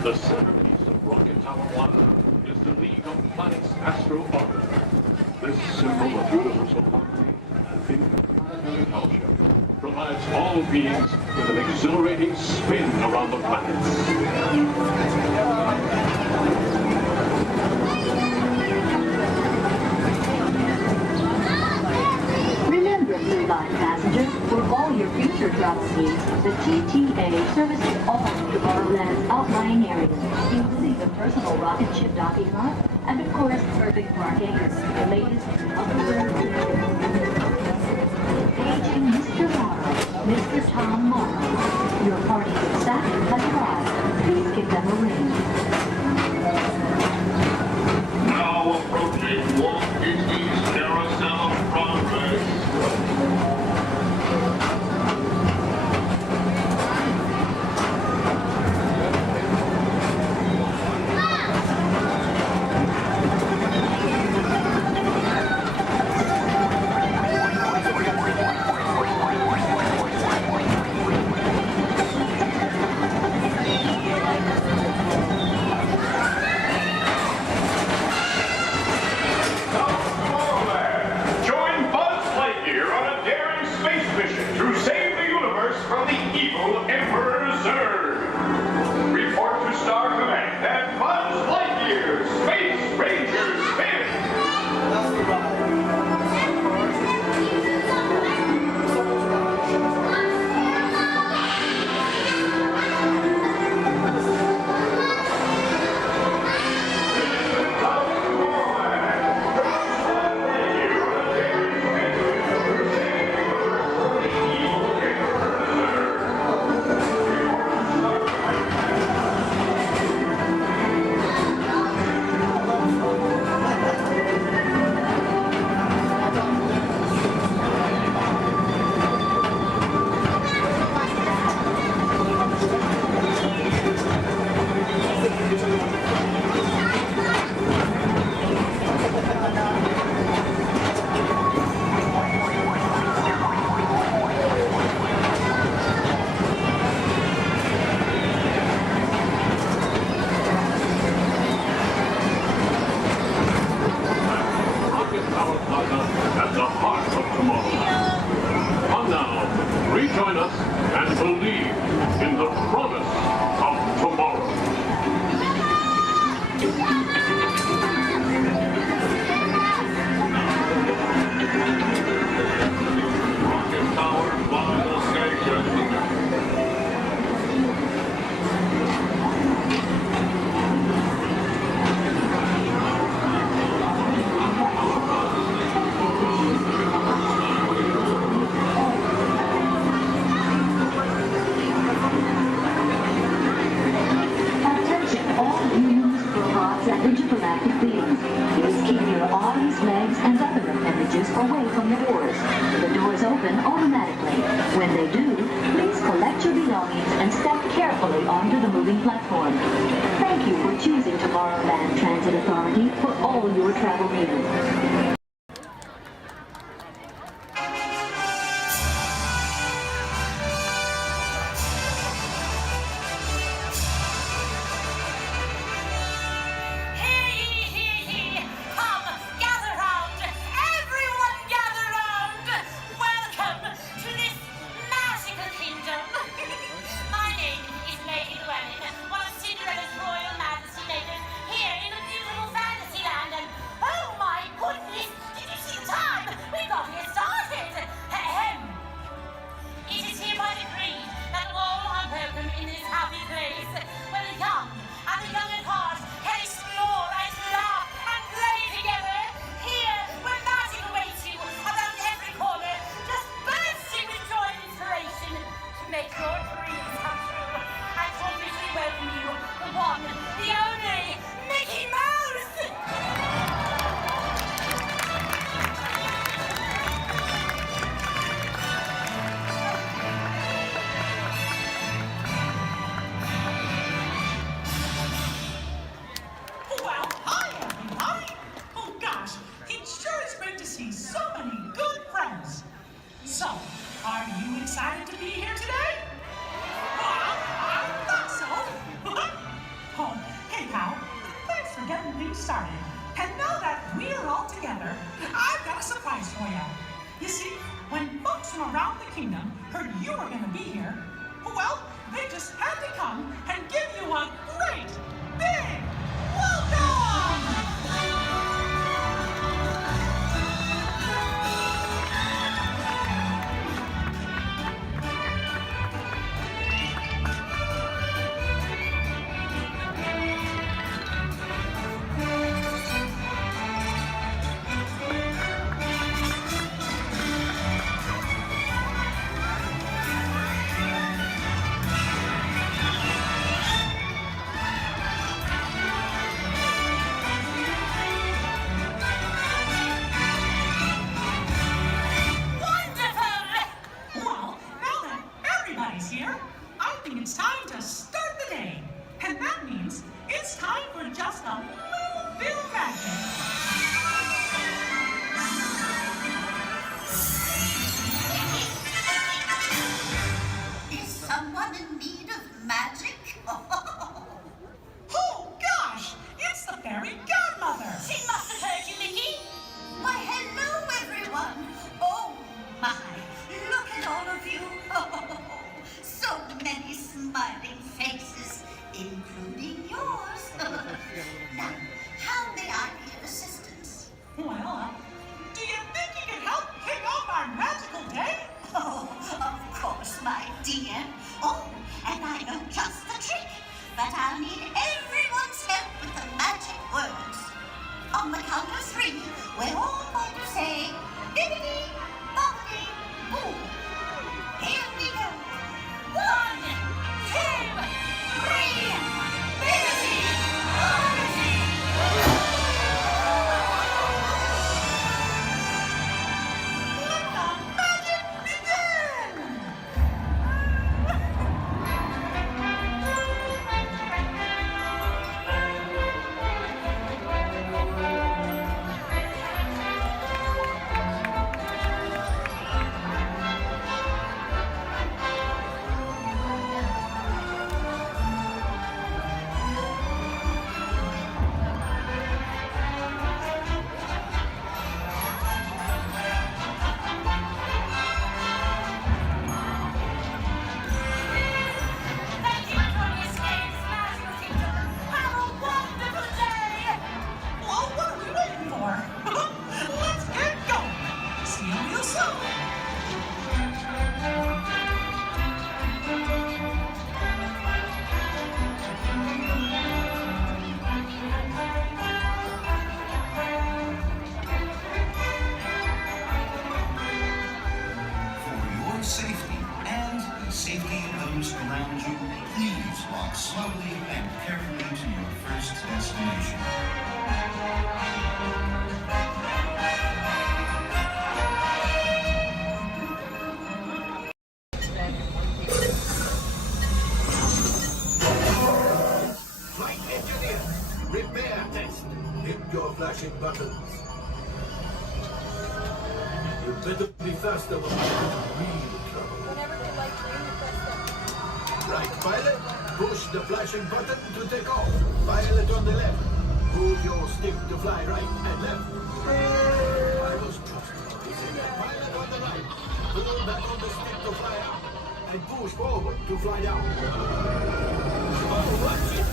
The centerpiece of Rocket Tower 1 is the League of Planets Astro Orbiter. This symbol of universal harmony and interplanetary fellowship provides all beings with an exhilarating spin around the planets. Remember, Blue Line passengers, for all your future travel needs, the TTA services all of Tomorrowland's outlying areas, including the personal rocket ship docking lot, and of course, perfect parking, the latest Paging Mr. Morrow, Mr. Tom Morrow. Your party with Saturn has arrived. Please give them a ring. Now approaching Walt Disney's Carousel of Progress. Rejoin us and believe in the promise of tomorrow. Rocket Tower Final Station. Intergalactic beings. Please keep your arms, legs, and other appendages away from the doors. The doors open automatically. When they do, please collect your belongings and step carefully onto the moving platform. Thank you for choosing Tomorrowland Transit Authority for all your travel needs. Here in things started, and now that we're all together, I've got a surprise for you. You see, when folks from around the kingdom heard you were going to be here, well, they just had to come and give you a great, big welcome! It's time to start the day. And that means it's time for just a little bit of magic. Is someone in need of magic? Oh, gosh! It's the fairy godmother! She must have heard you, Mickey. Why, hello, everyone. Oh, my. Look at all of you. So many smiling faces, including yours. Now, how may I be of assistance? Well, do you think you can help kick off our magical day? Oh, of course, my dear. Oh, and I know just the trick. But I'll need everyone's help with the magic words. On the count of 3, we're all going to say, bibbidi, bobbidi, boo. Here we go. 1, 2, 3, bibbidi, bobbidi, boo. Let the magic begin! Thank you for your escape, Magical Kingdom. Have a wonderful day. Well, what are we waiting for? Let's get going. See you real soon. For your safety and the safety of those around you, please walk slowly and carefully to your first destination. Flight engineer, repair test. Hit your flashing buttons. You better be faster when you're in real trouble. Right, pilot, push the flashing button to take off. Pilot on the left. Move your stick to fly right and left. I was just pilot on the right. Pull back on the stick to fly out. And push forward to fly down. Oh, watch it!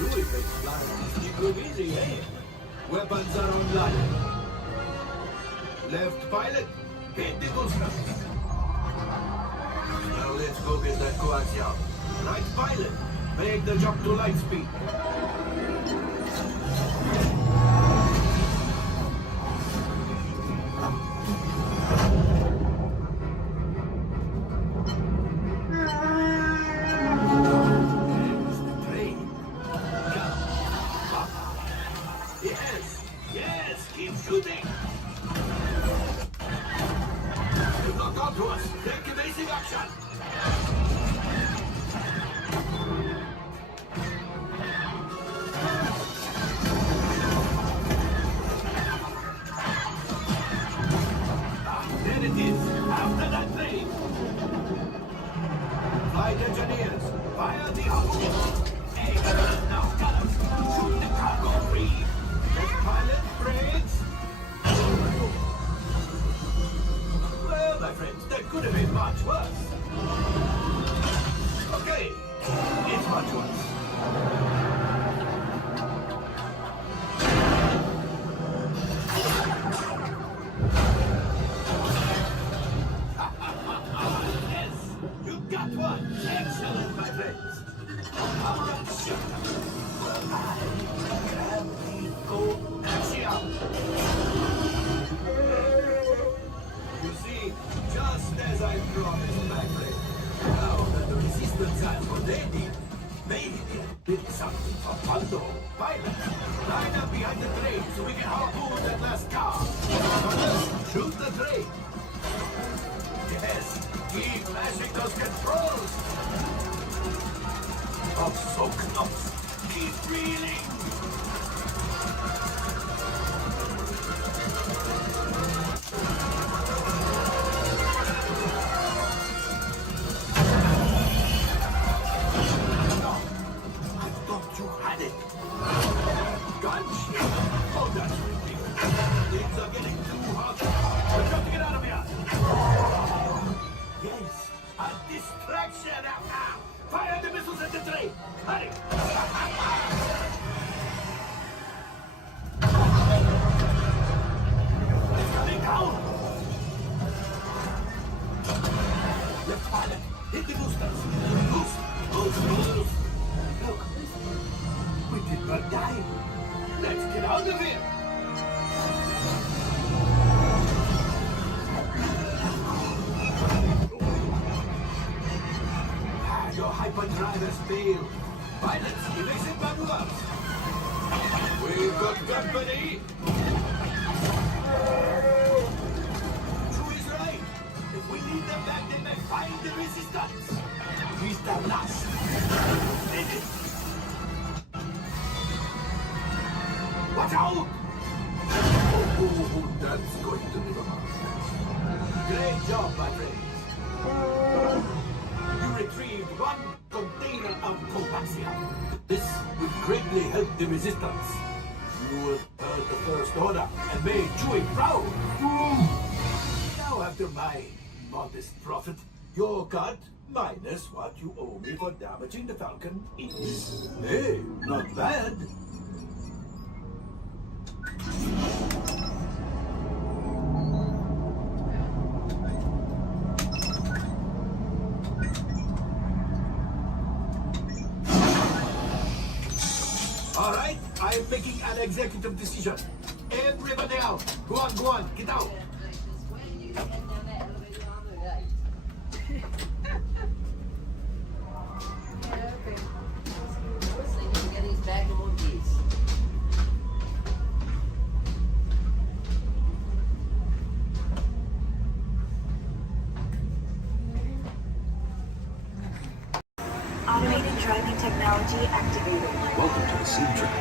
Really makes flying stick look easy, eh? Weapons are online. Left pilot, hit the construction. Now let's go get that coaxium. Right pilot, make the jump to light speed. There's the train. Come. Up. Yes, yes, keep shooting. You knock onto us. Take evasive action. There it is. After that plane. Flight engineers, fire the engine. Hey, now, colors. Shoot the cargo free. behind the train so we can harpoon that last car. Shoot the train. Yes, keep mashing those controls. I'm so close. Keep reeling. Fire the missiles at the train! Hurry! It's coming down! Left pilot, hit the boosters! Boost! Look, we did not die! Let's get out of here! Your hyperdrivers failed. Pilots, erase manuals. We've got company. True is right. If we need them back, they may find the resistance. He's the last. Watch out! Oh, that's going to be hard. Great job, my friends. You retrieved one container of Copaxia. This will greatly help the resistance. You have heard the First Order and made Chewie proud. Now, after my modest profit, your cut, minus what you owe me for damaging the Falcon, is, hey, not bad. All right, I'm making an executive decision. Everybody out. Go on, get out. Automated driving technology activated. Welcome to the seed track.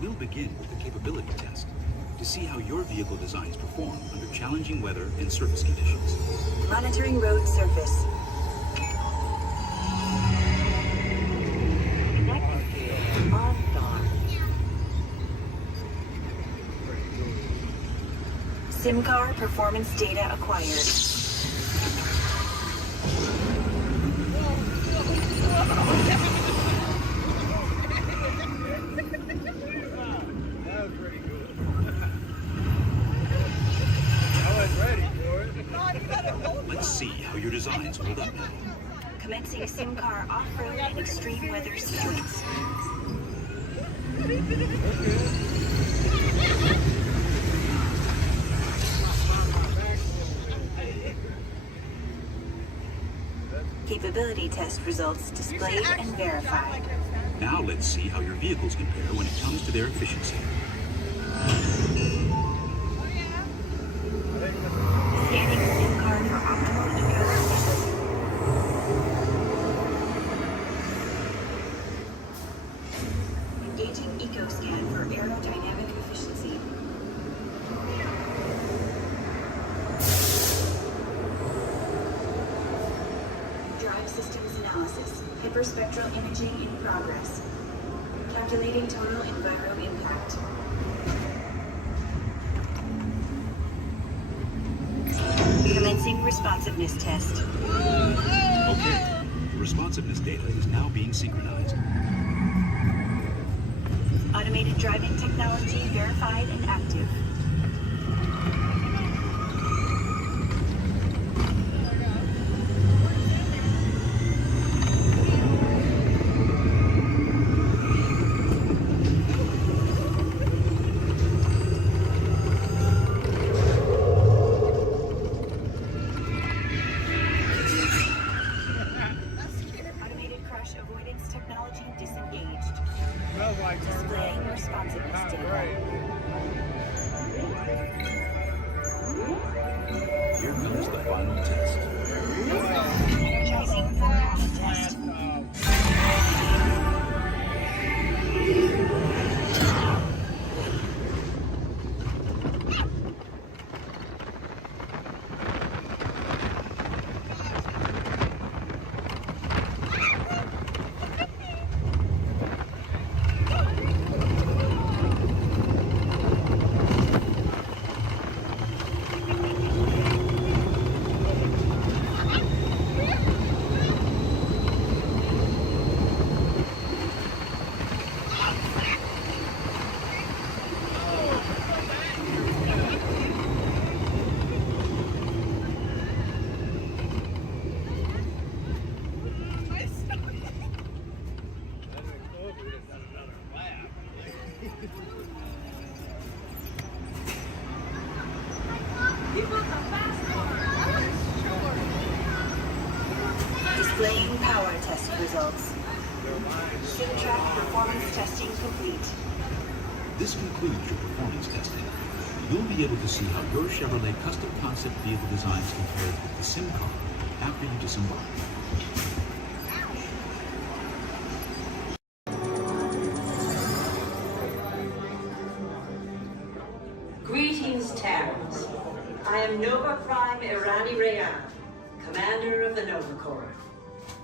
We'll begin with the capability test to see how your vehicle designs perform under challenging weather and surface conditions. Monitoring road surface. SIM car performance data acquired. Let's see how your designs hold up now. Commencing SIM car off-road and extreme weather sequence. Capability test results displayed and verified. Now let's see how your vehicles compare when it comes to their efficiency. Scanning SIM card for optimal eco-efficiency. Engaging eco-scan for aerodynamic efficiency. Drive systems analysis. Hyperspectral imaging in progress. Calculating total enviro impact. Commencing responsiveness test. Okay, the responsiveness data is now being synchronized. Automated driving technology verified and active. Displaying responsiveness data. Here comes the final test. Energizing power test. Displaying power test results. SimTrack performance testing complete. This concludes your performance testing. You'll be able to see how your Chevrolet custom concept vehicle designs compared with the sim car after you disembark. Greetings, Terrans. I am Nova Prime Irani Rayan, commander of the Nova Corps.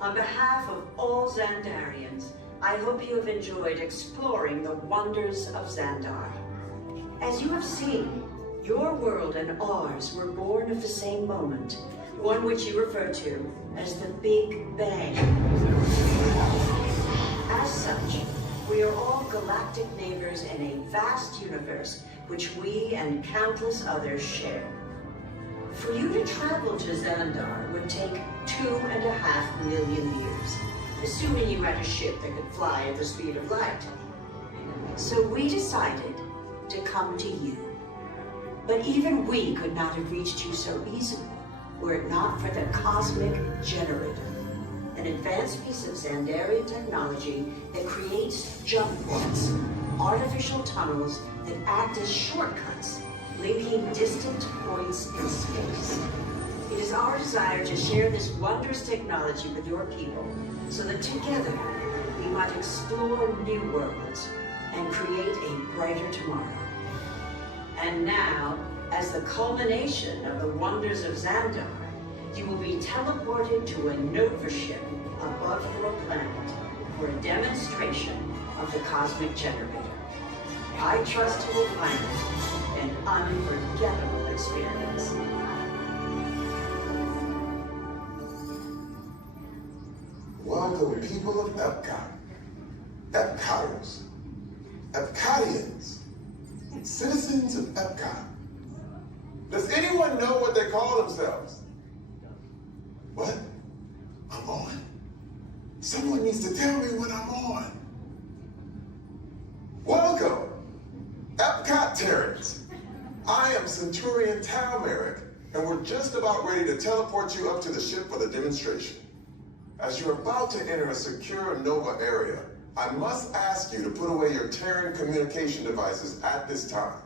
On behalf of all Xandarians, I hope you have enjoyed exploring the wonders of Xandar. As you have seen, your world and ours were born of the same moment, one which you refer to as the Big Bang. As such, we are all galactic neighbors in a vast universe which we and countless others share. For you to travel to Xandar would take 2.5 million years, assuming you had a ship that could fly at the speed of light. So we decided to come to you. But even we could not have reached you so easily were it not for the Cosmic Generator, an advanced piece of Xandarian technology that creates jump ports, artificial tunnels that act as shortcuts, linking distant points in space. It is our desire to share this wondrous technology with your people so that together we might explore new worlds and create a brighter tomorrow. And now, as the culmination of the wonders of Xandar, you will be teleported to a Nova ship above your planet for a demonstration of the Cosmic Generator. I trust you will find it an unforgettable experience. Welcome, people of Epcot, Epcoters, Epcotians, citizens of Epcot. Does anyone know what they call themselves? What? I'm on? Someone needs to tell me what I'm on. Welcome, Epcot Terrans. I am Centurion Tal Merrick, and we're just about ready to teleport you up to the ship for the demonstration. As you're about to enter a secure Nova area, I must ask you to put away your Terran communication devices at this time.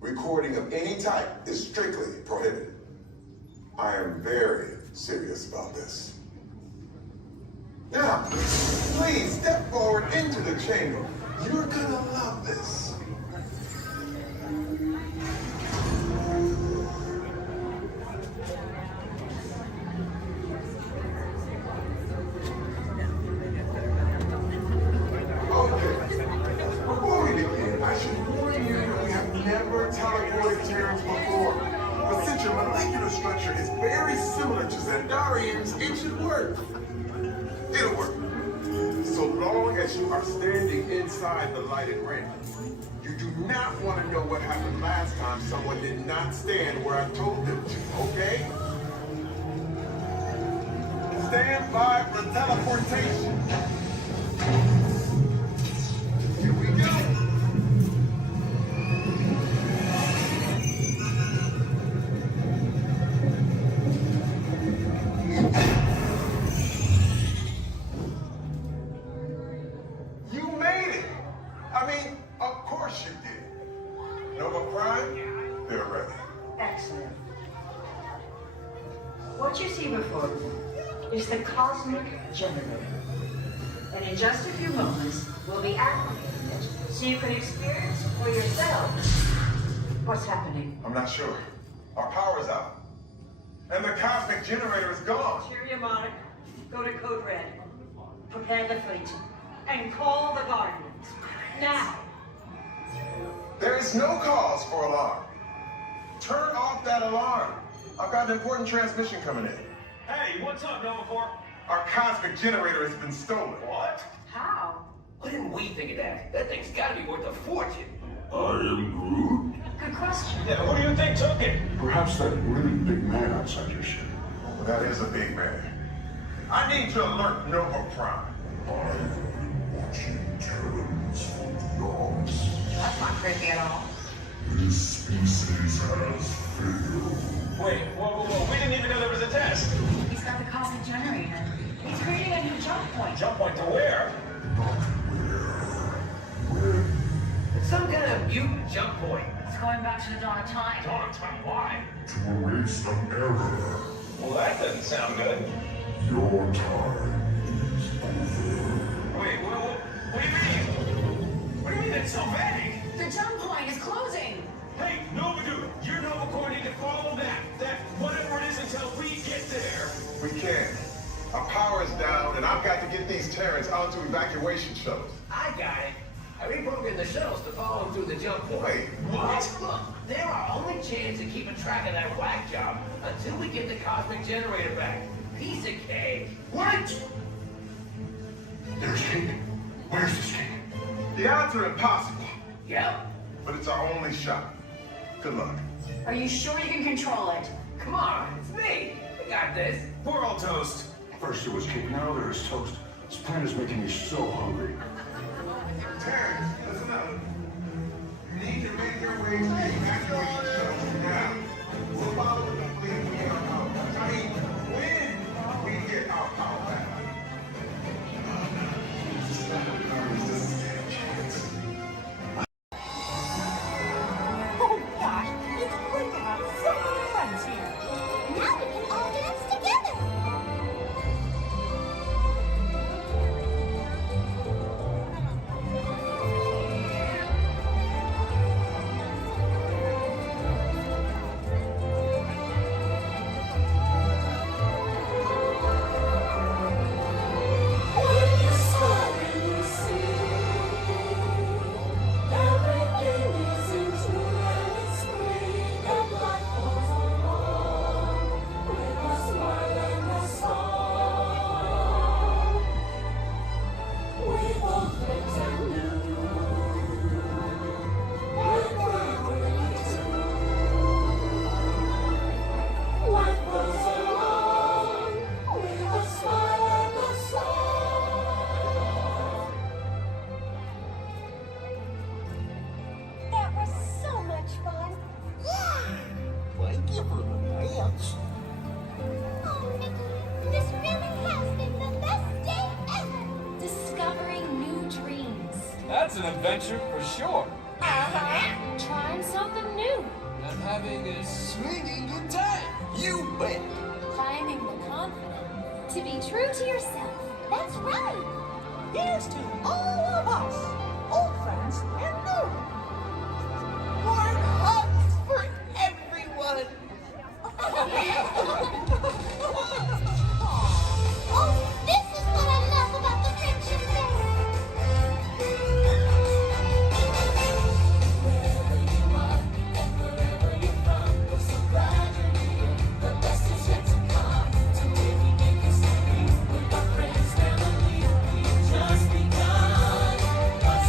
Recording of any type is strictly prohibited. I am very serious about this. Now, please step forward into the chamber. You're gonna love this. Before we begin, I should warn you that we have never teleported Terrans before. But since your molecular structure is very similar to Xandarians, it should work. It'll work. So long as you are standing inside the lighted ring. You do not want to know what happened last time someone did not stand where I told them to, okay? Stand by for teleportation. Here we go. You made it. I mean, of course you did. Nova Prime, they're ready. Excellent. What you see before you is the cosmic generator. And in just a few moments, we'll be activating it so you can experience for yourself what's happening. I'm not sure. Our power's out. And the cosmic generator is gone. Cheerio, Monarch. Go to Code Red. Prepare the fleet. And call the Guardians. Now. There is no cause for alarm. Turn off that alarm. I've got an important transmission coming in. Hey, what's up, Nova Corps? Our cosmic generator has been stolen. What? How? Why didn't we think of that? That thing's gotta be worth a fortune. I am Groot. Good question. Yeah, who do you think took it? Perhaps that really big man outside your ship. Well, that is a big man. I need to alert Nova Prime. I've been watching Terrans for dogs. That's not creepy at all. This species has failed. Wait, whoa. We didn't even know there was a test. He's got the cosmic generator. He's creating a new jump point. Jump point to where? Not where. When? It's some kind of mutant jump point. It's going back to the dawn of time. Dawn of time? Why? To erase an error. Well, that doesn't sound good. Your time is over. Wait, what do you mean? What do you mean it's so vague? The jump point is closing. Hey, Nova Dude, you're Nova Corps need to follow that whatever it is until we get there. We can't. Our power is down, and I've got to get these Terrans onto evacuation shuttles. I got it. I reprogrammed the shuttles to follow them through the jump point. Wait, what? Look, they're our only chance of keeping track of that whack job until we get the cosmic generator back. Piece of cake. Wait! There's cake. Where's this cake? The odds are impossible, Yep. but it's our only shot. Good luck. Are you sure you can control it? Come on, it's me. We got this. We're all toast. First it was cake, now there is toast. This plan is making me so hungry. Terrans, listen up. You need to make your way to the evacuation shuttles now. We'll follow the fleet when we get our power back. I mean, when we get our power back. Oh gosh, it's great to have so many friends here. Now we can all dance together. That was so much fun. Thank you for the dance. Oh, Nikki, this really has been the best day ever. Discovering new dreams. That's an adventure for sure. Uh-huh. Trying something new. And having a swinging good time. You bet. Finding the confidence to be true to yourself. That's right. Here's to all of us, old friends and new. Warm hugs for everyone. Oh, this is what I love about the Friendship Fest. Wherever you are and wherever you're from, we're so glad you're here. The best is yet to come. Today we make history with our friends, family. We've just begun. What's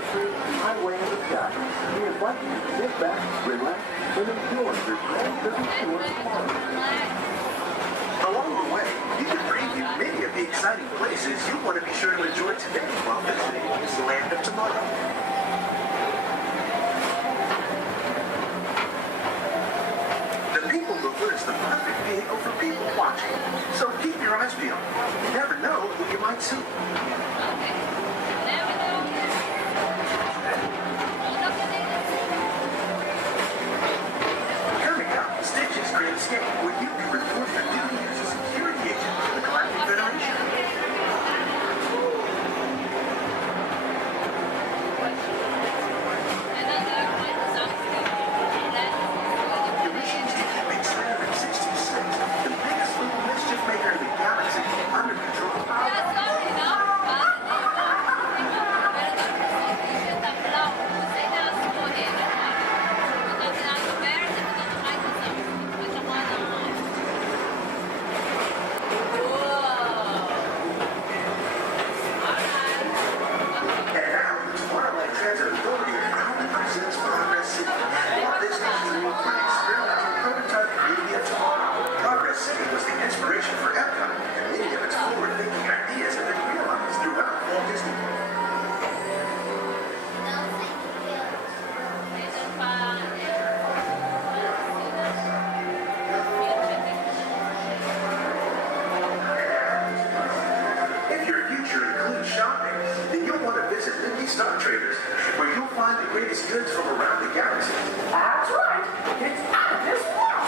the free Highway in the Sky. We invite you to sit back, relax, and enjoy your grand tour party. Along the way, you can preview many of the exciting places you want to be sure to enjoy today while visiting the land of tomorrow. The People Mover is the perfect vehicle for people watching, so keep your eyes peeled. You never know who you might see. Coming up, Stitch's Great Escape, where you can report for duty as a security agent for the Galactic Federation. Your missions to keep Big 366, the biggest little mischief maker in the galaxy, under control. And now, Tomorrowland Transit Authority proudly presents Progress City. Walt Disney's dream for an experimental prototype community of tomorrow. Progress City was the inspiration for Epcot, and many of its forward-thinking ideas have been realized throughout Walt Disney World. If your future includes shopping, then you'll want to visit Mindy Star Traders, where you'll find the greatest goods from around the galaxy. That's right. It's out of this world.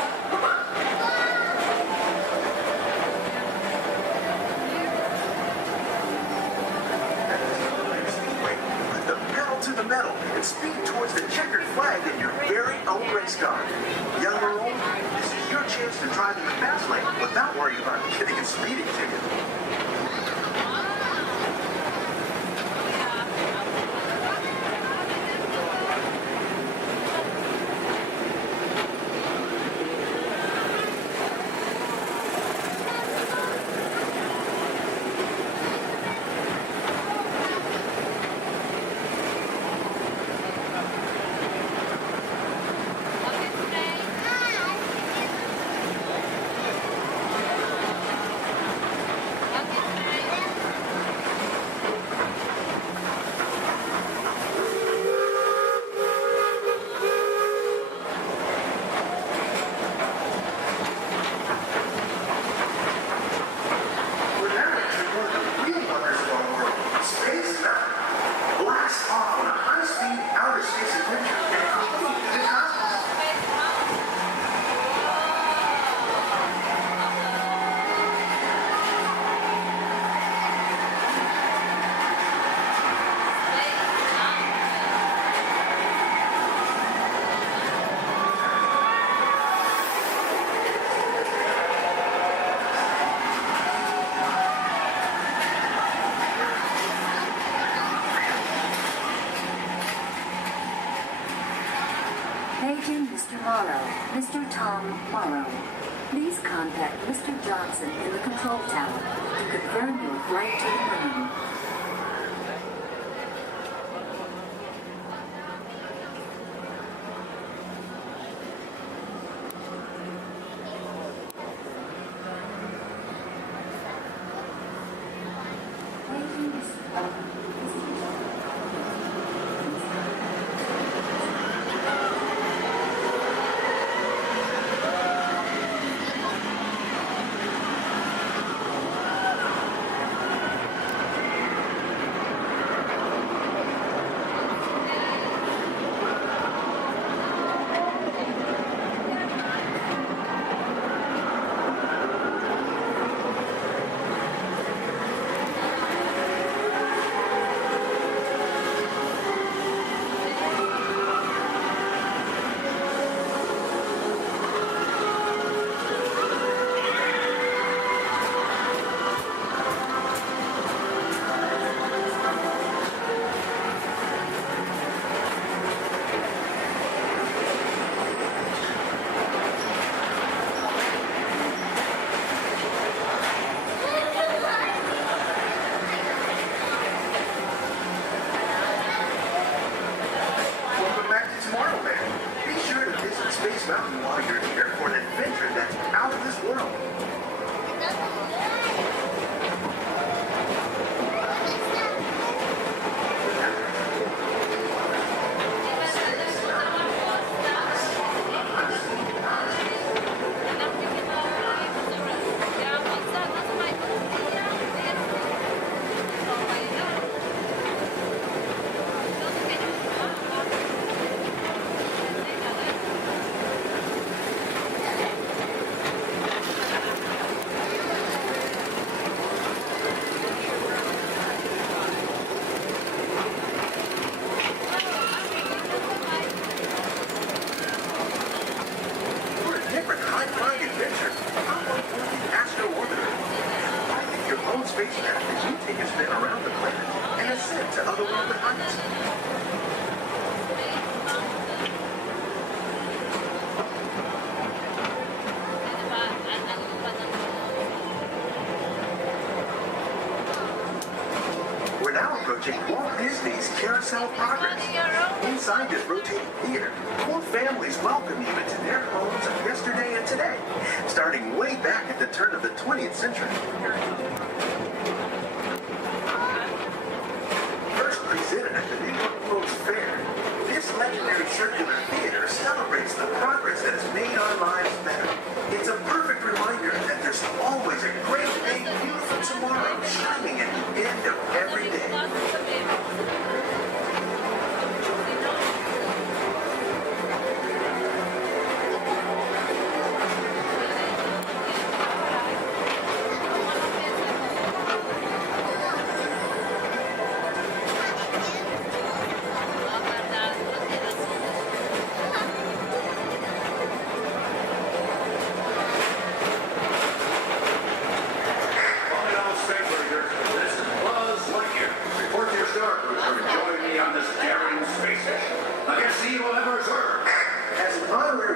Wait, put the pedal to the metal and speed towards the checkered flag in your very own race car. Young or old, this is your chance to drive in the fast lane without worrying about getting a speeding ticket. We're now entering one of the real wonders of our world, Space Mountain. Blast off on a high-speed outer space adventure and complete the cosmos. Paging Mr. Morrow, Mr. Tom Morrow. Please contact Mr. Johnson in the control tower to confirm your flight to the moon. Paging Mr. While you're here for an adventure that's out of this world. Spacecraft as you take a spin around the planet and ascend to otherworldly heights. We're now approaching Walt Disney's Carousel Progress. Inside this rotating theater, more families welcome you into their homes of yesterday and today, starting way back at the turn of the 20th century. Presented at the New York World's Fair, this legendary circular theater celebrates the progress that has made our lives better. It's a perfect reminder that there's always a great, big, beautiful tomorrow shining at the end of every day.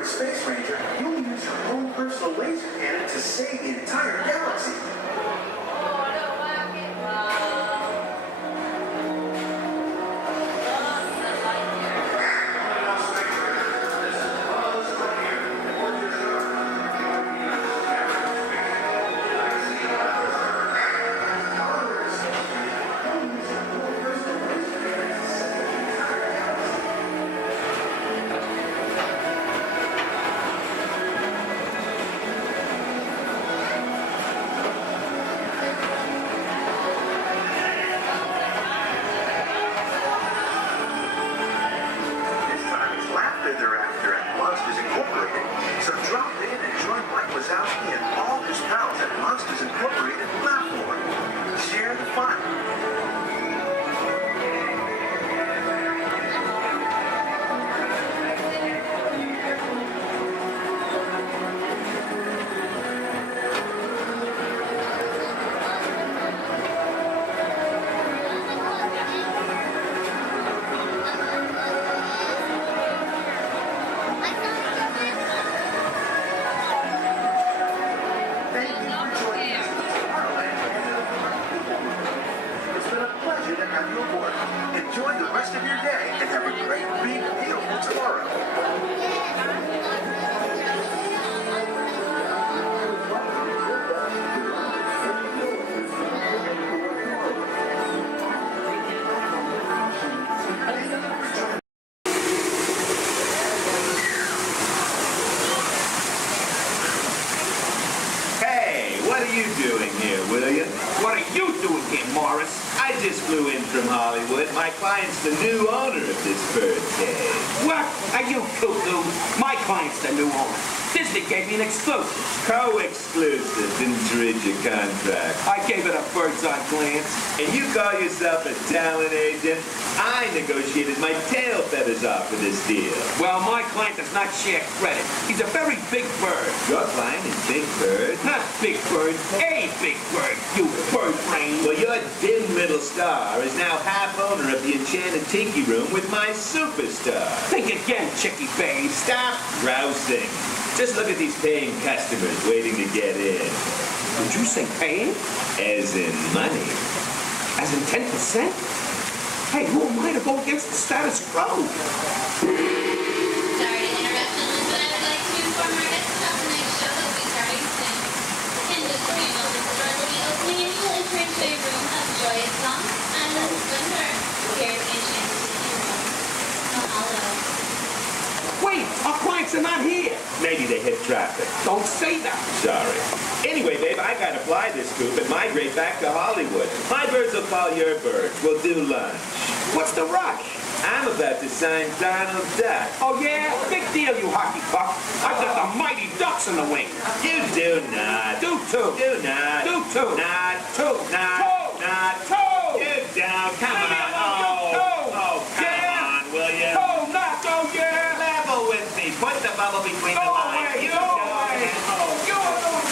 Space Ranger, you'll use your own personal laser cannon to save the entire galaxy. My client's the new owner of this birdcage. What? Are you cuckoo? My client's the new owner. Disney gave me an exclusive. Co-exclusive. Didn't you read your contract? I gave it a bird's-eye glance. And you call yourself a talent agent? I negotiated my tail feathers off for this deal. Well, my client does not share credit. He's a very big bird. Your client is Big Bird? Not Big Bird, a big bird, you bird brain. Well, your dim little star is now half owner of the Enchanted Tiki Room with my superstar. Think again, Chickie babe. Stop grousing. Just look at these paying customers waiting to get in. Did you say paying? As in money. As in 10%? Hey, who am I to go against the status quo? Sorry to interrupt, Elizabeth. I'd like to hit traffic. Don't say that. Sorry. Anyway, babe, I gotta fly this coop and migrate back to Hollywood. My birds will call your birds. We'll do lunch. What's the rush? I'm about to sign Donald Duck. Oh, yeah? Big deal, you hockey puck. I've got the mighty ducks in the wing. You do not. Do too. Do not. Do too. Not. Two. Not. Two. Not. Two. You down. Come Leave me on. alone, Oh, you two. oh, come Yeah. on, will you? Two, not go, yeah. Level with me. Put the bubble between Go the lines. away, You go don't away. have- You are going.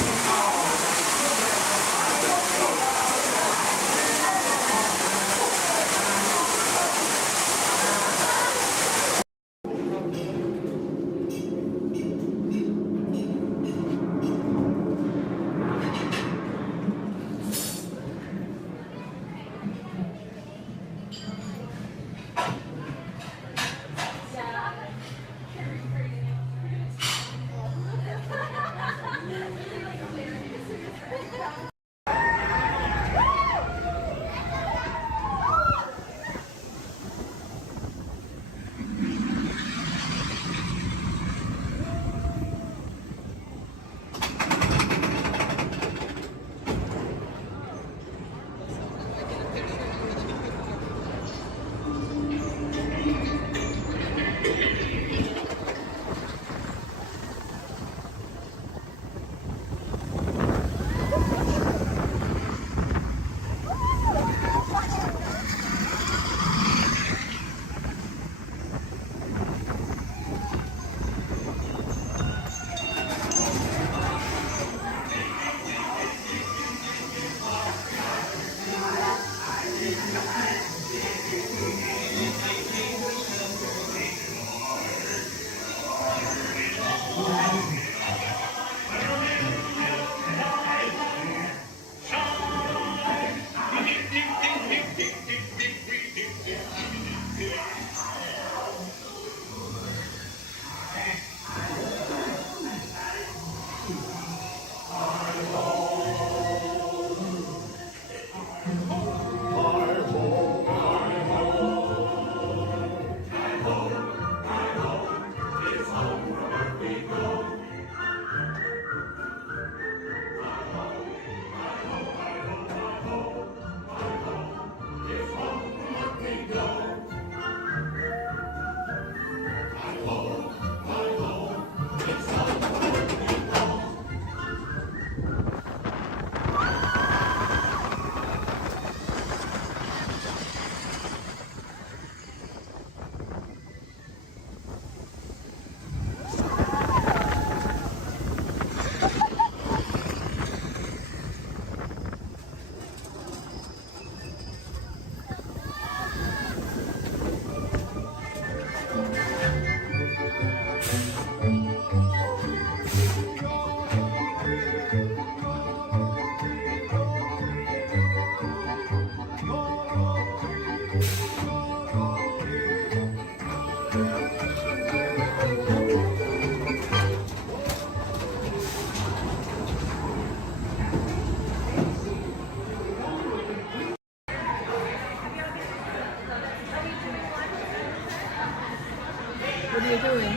What are you doing?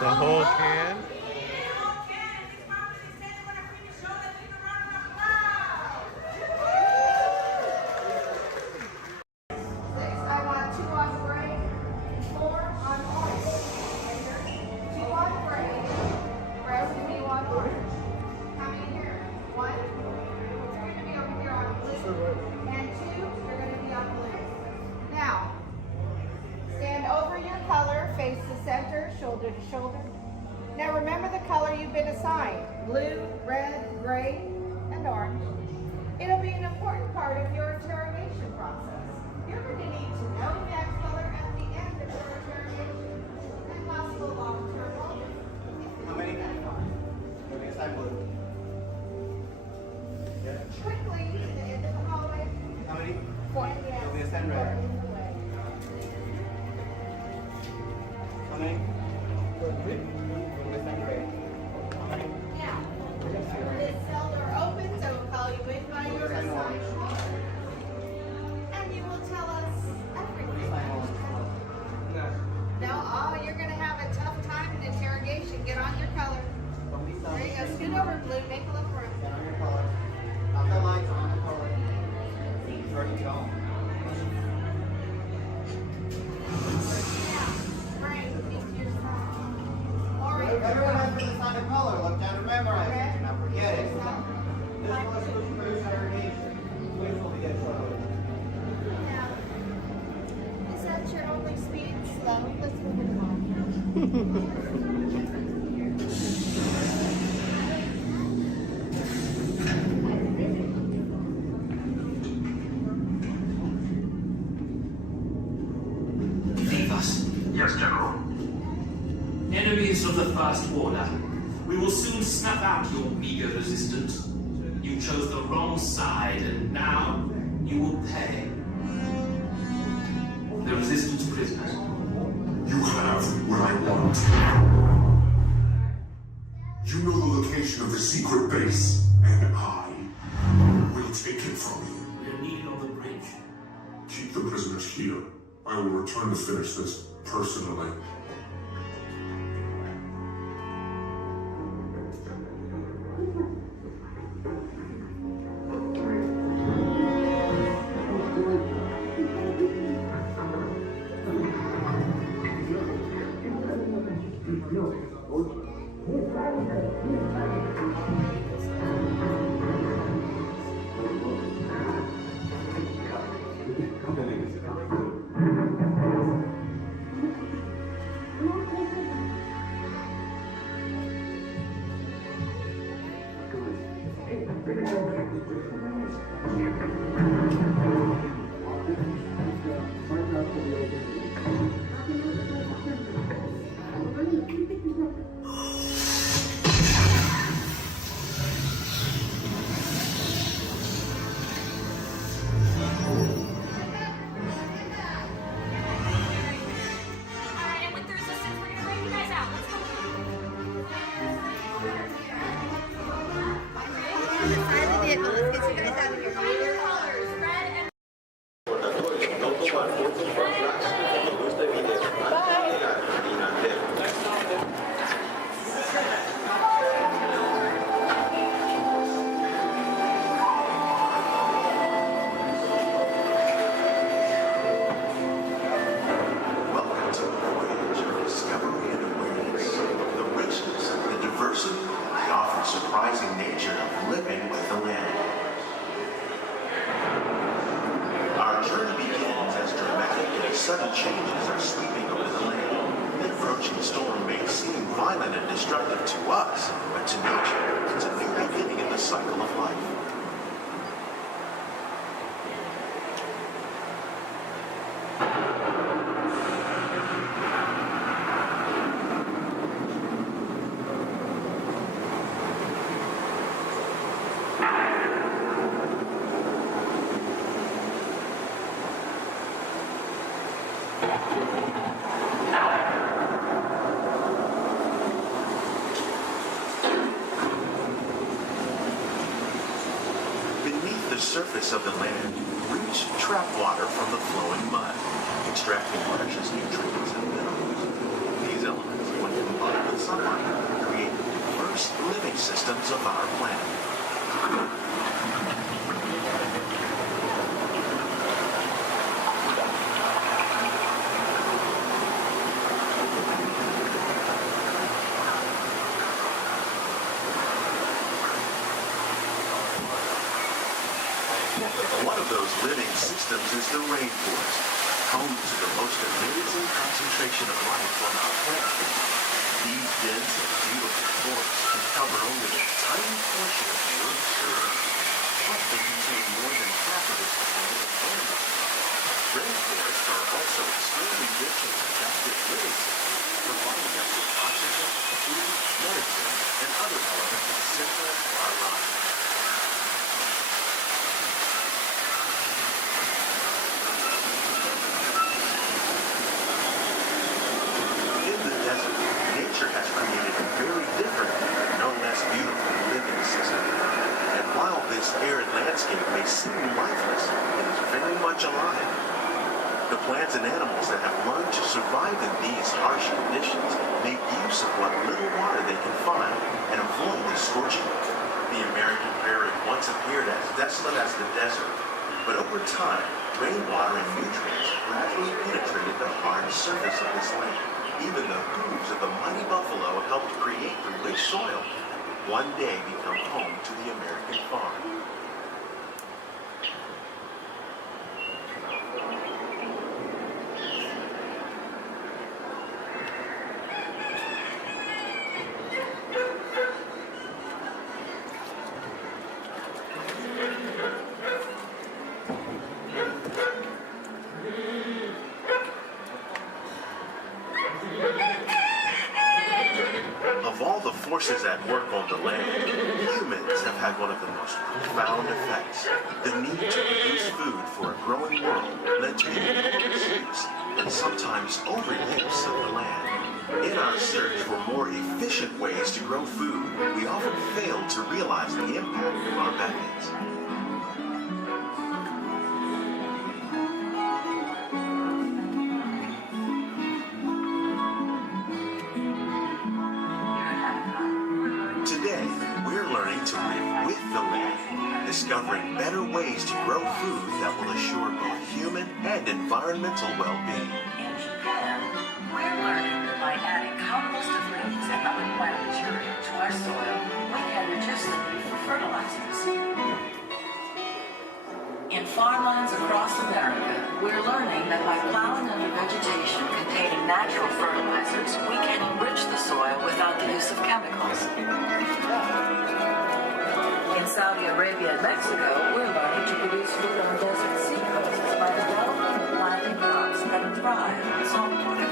The whole can? I want 2 on gray, 4 on orange. 2 on gray, rest of you on orange. How many here? 1. You're going to be over here on blue. And 2, you're going to be on blue. Now, stand over your color, face the center, shoulder to shoulder. Now remember the color you've been assigned. Blue, red, gray, and orange. It'll be an important part of your interrogation process. You're going to need to know that color at the end of your interrogation and possible long-term motive. How many? Okay, sign blue. Yeah. Quickly to the end of the hallway. How many? 4. Okay, sign red. How many? 3. Okay, sign gray. How many? Now, this cell door opens, I will call you in by your Yes, General. Enemies of the First Order, we will soon snuff out your meager resistance. You chose the wrong side, and now you will pay. The Resistance prisoners. You have what I want. You know the location of the secret base, and I will take it from you. We are needed on the bridge. Keep the prisoners here. I will return to finish this personally. Sudden changes are sweeping over the land. The approaching storm may seem violent and destructive to us, but to nature, it's a new beginning in the cycle of life. Beneath the surface of the land, roots trap water from the flowing mud, extracting precious nutrients and minerals. These elements, when combined with sunlight, create the diverse living systems of our planet. One of those living systems is the rainforest, home to the most amazing concentration of life on our planet. These dense and beautiful forests cover only a tiny portion of the Earth's surface, but they contain more than half of its planet's environment. Rainforests are also extremely rich in productive living systems, providing us with oxygen, food, medicine, and other elements essential to our lives. Nature has created a very different, no less beautiful living system. And while this arid landscape may seem lifeless, it is very much alive. The plants and animals that have learned to survive in these harsh conditions make use of what little water they can find and avoid the scorching. The American prairie once appeared as desolate as the desert, but over time, rainwater and nutrients gradually penetrated the hard surface of this land. Even the hooves of the mighty buffalo helped create the rich soil, one day become home to the American farm. forces at work on the land, humans have had one of the most profound effects. The need to produce food for a growing world led to the enormous use and sometimes overuse of the land. In our search for more efficient ways to grow food, we often fail to realize the impact of our methods. Today, we're learning to live with the land, discovering better ways to grow food that will assure both human and environmental well-being. In Japan, we're learning that by adding compost of leaves and other plant material to our soil, we can reduce the need for fertilizers. In farmlands across America, we're learning that by plowing under vegetation containing natural fertilizers, we can enrich the soil without the use of chemicals. In Saudi Arabia and Mexico, we're learning to produce food on desert seacoasts by developing and planting crops that thrive in saltwater.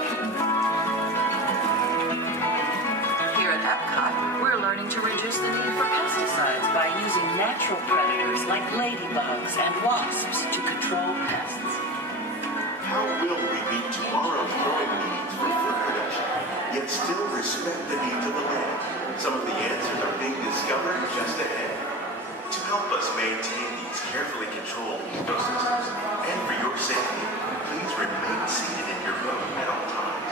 Here at Epcot, we're learning to reduce the need for pesticides by using natural predators like ladybugs and wasps to control pests. How will we meet tomorrow's growing needs for food production, yet still respect the needs of the land? Some of the answers are being discovered just ahead. To help us maintain these carefully controlled ecosystems, and for your safety, please remain seated in your boat at all times.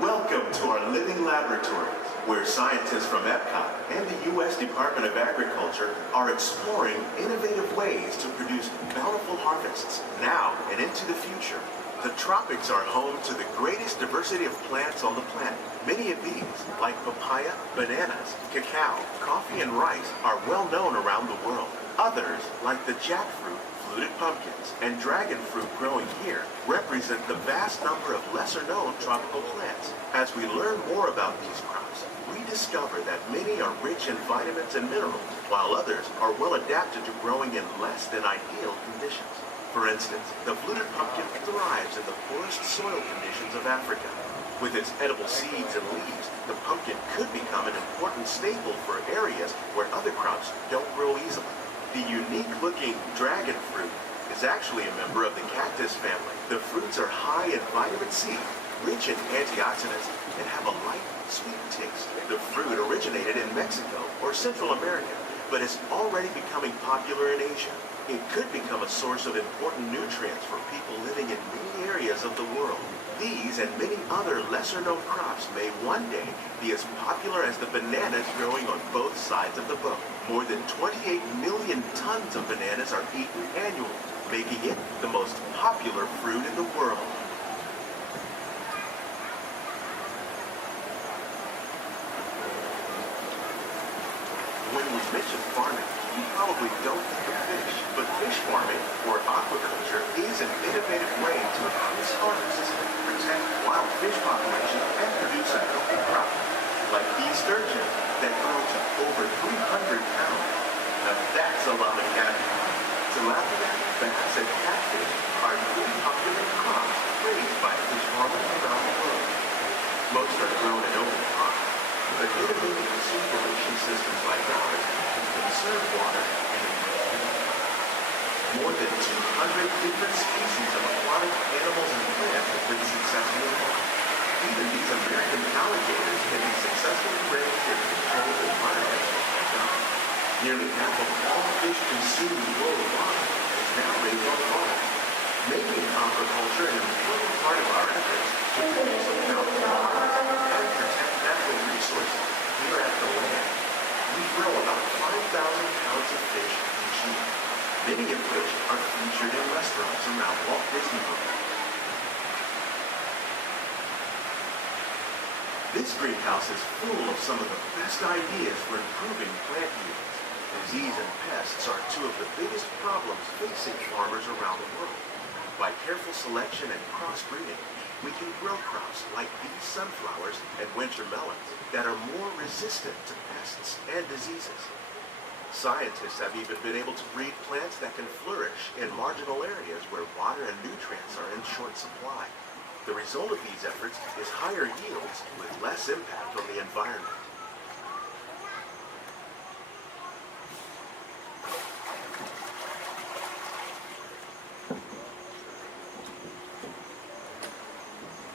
Welcome to our living laboratories, where scientists from Epcot and the U.S. Department of Agriculture are exploring innovative ways to produce bountiful harvests now and into the future. The tropics are home to the greatest diversity of plants on the planet. Many of these, like papaya, bananas, cacao, coffee, and rice, are well known around the world. Others, like the jackfruit, fluted pumpkins, and dragon fruit growing here, represent the vast number of lesser-known tropical plants. As we learn more about these crops, we discover that many are rich in vitamins and minerals, while others are well adapted to growing in less than ideal conditions. For instance, the fluted pumpkin thrives in the poorest soil conditions of Africa. With its edible seeds and leaves, the pumpkin could become an important staple for areas where other crops don't grow easily. The unique-looking dragon fruit is actually a member of the cactus family. The fruits are high in vitamin C, rich in antioxidants, and have a light, sweet taste. The fruit originated in Mexico or Central America, but is already becoming popular in Asia. It could become a source of important nutrients for people living in many areas of the world. These and many other lesser-known crops may one day be as popular as the bananas growing on both sides of the boat. More than 28 million tons of bananas are eaten annually, making it the most popular fruit in the world. When we mention farming, you probably don't think of fish, but fish farming, or aquaculture, is an innovative way to increase harvests, protect wild fish populations, and produce a healthy crop, like these sturgeon that grow to over 300 pounds. Now that's a lot of catch. Tilapia, bass, and catfish are really popular crops raised by fish farmers around the world. Most are grown in open ponds, but innovative circulation systems like ours can conserve water and more than 200 different species of aquatic animals and plants have been successfully farmed. Even these American alligators can be successfully raised in controlled environments. Nearly half of all fish consumed worldwide is now raised on farms, making aquaculture an important part of our efforts to produce a bountiful harvest and protect natural resources here at the land. We grow about 5,000 pounds of fish each year, many of which are featured in restaurants around Walt Disney World. This greenhouse is full of some of the best ideas for improving plant yields. Disease and pests are two of the biggest problems facing farmers around the world. By careful selection and crossbreeding, we can grow crops like these sunflowers and winter melons that are more resistant to pests and diseases. Scientists have even been able to breed plants that can flourish in marginal areas where water and nutrients are in short supply. The result of these efforts is higher yields with less impact on the environment.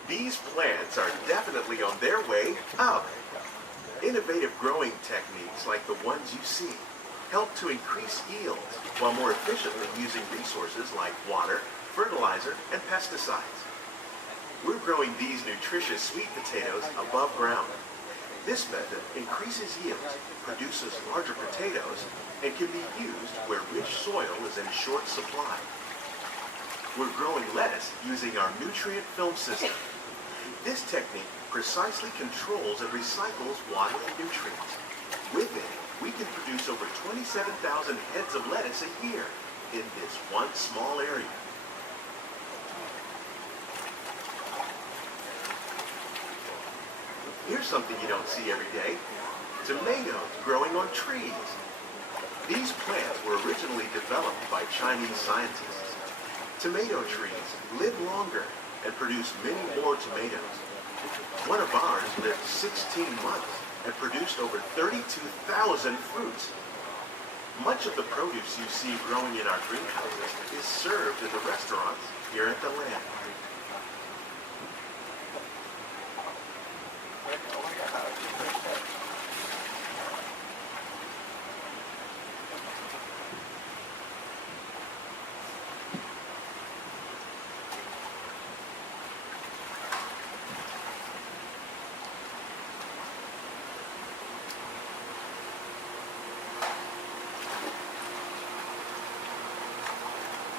These plants are definitely on their way up. Innovative growing techniques like the ones you see help to increase yields while more efficiently using resources like water, fertilizer, and pesticides. We're growing these nutritious sweet potatoes above ground. This method increases yields, produces larger potatoes, and can be used where rich soil is in short supply. We're growing lettuce using our nutrient film system. This technique precisely controls and recycles water and nutrients. With it, we can produce over 27,000 heads of lettuce a year in this one small area. Here's something you don't see every day. Tomatoes growing on trees. These plants were originally developed by Chinese scientists. Tomato trees live longer and produce many more tomatoes. One of ours lived 16 months and produced over 32,000 fruits. Much of the produce you see growing in our greenhouses is served in the restaurants here at the Land.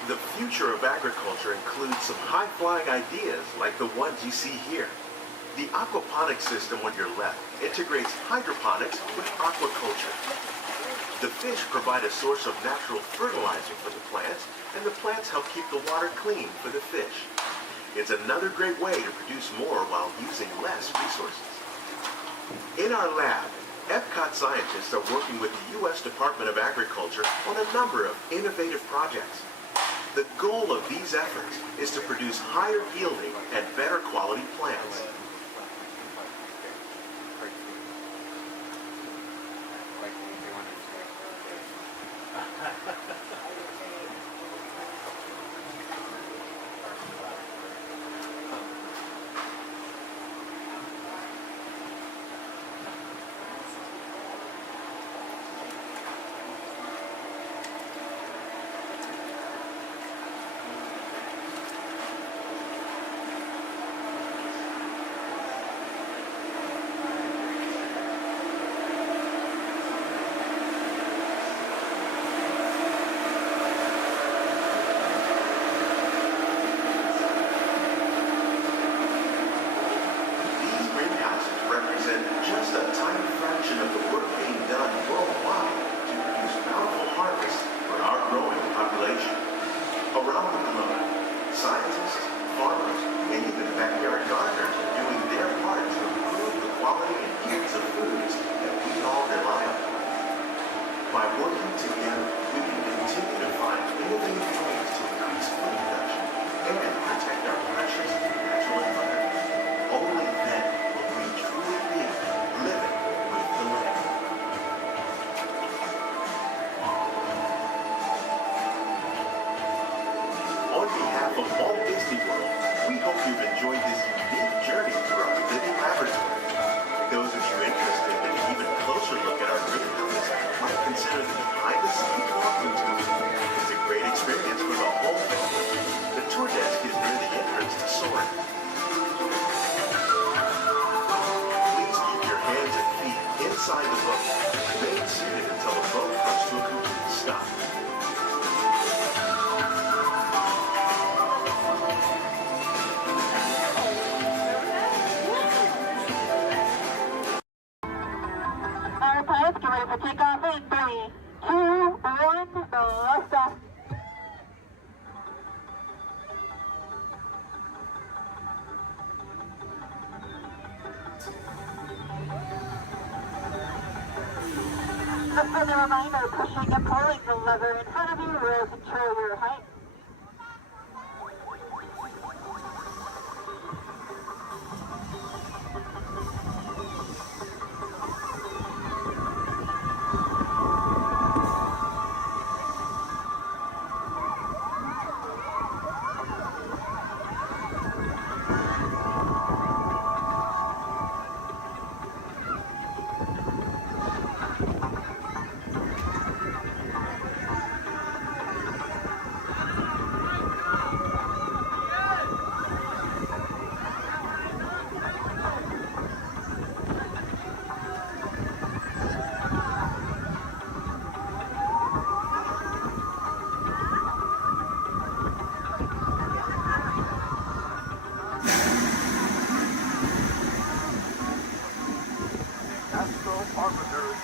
The future of agriculture includes some high-flying ideas like the ones you see here. The aquaponics system on your left integrates hydroponics with aquaculture. The fish provide a source of natural fertilizer for the plants, and the plants help keep the water clean for the fish. It's another great way to produce more while using less resources. In our lab, Epcot scientists are working with the U.S. Department of Agriculture on a number of innovative projects. The goal of these efforts is to produce higher yielding and better quality plants. On behalf of Walt Disney World, we hope you've enjoyed this unique journey through our living laboratory. Those of you interested in an even closer look at our greenhouse might consider the behind-the-scenes walking tour. It's a great experience for the whole family. The tour desk is near the entrance to Soarin'. Please keep your hands and feet inside the boat. Remain seated until the boat comes to a complete stop. Our pilots get ready for takeoff in 3, 2, 1, lift off. A friendly reminder, pushing and pulling the lever in front of you will control your height.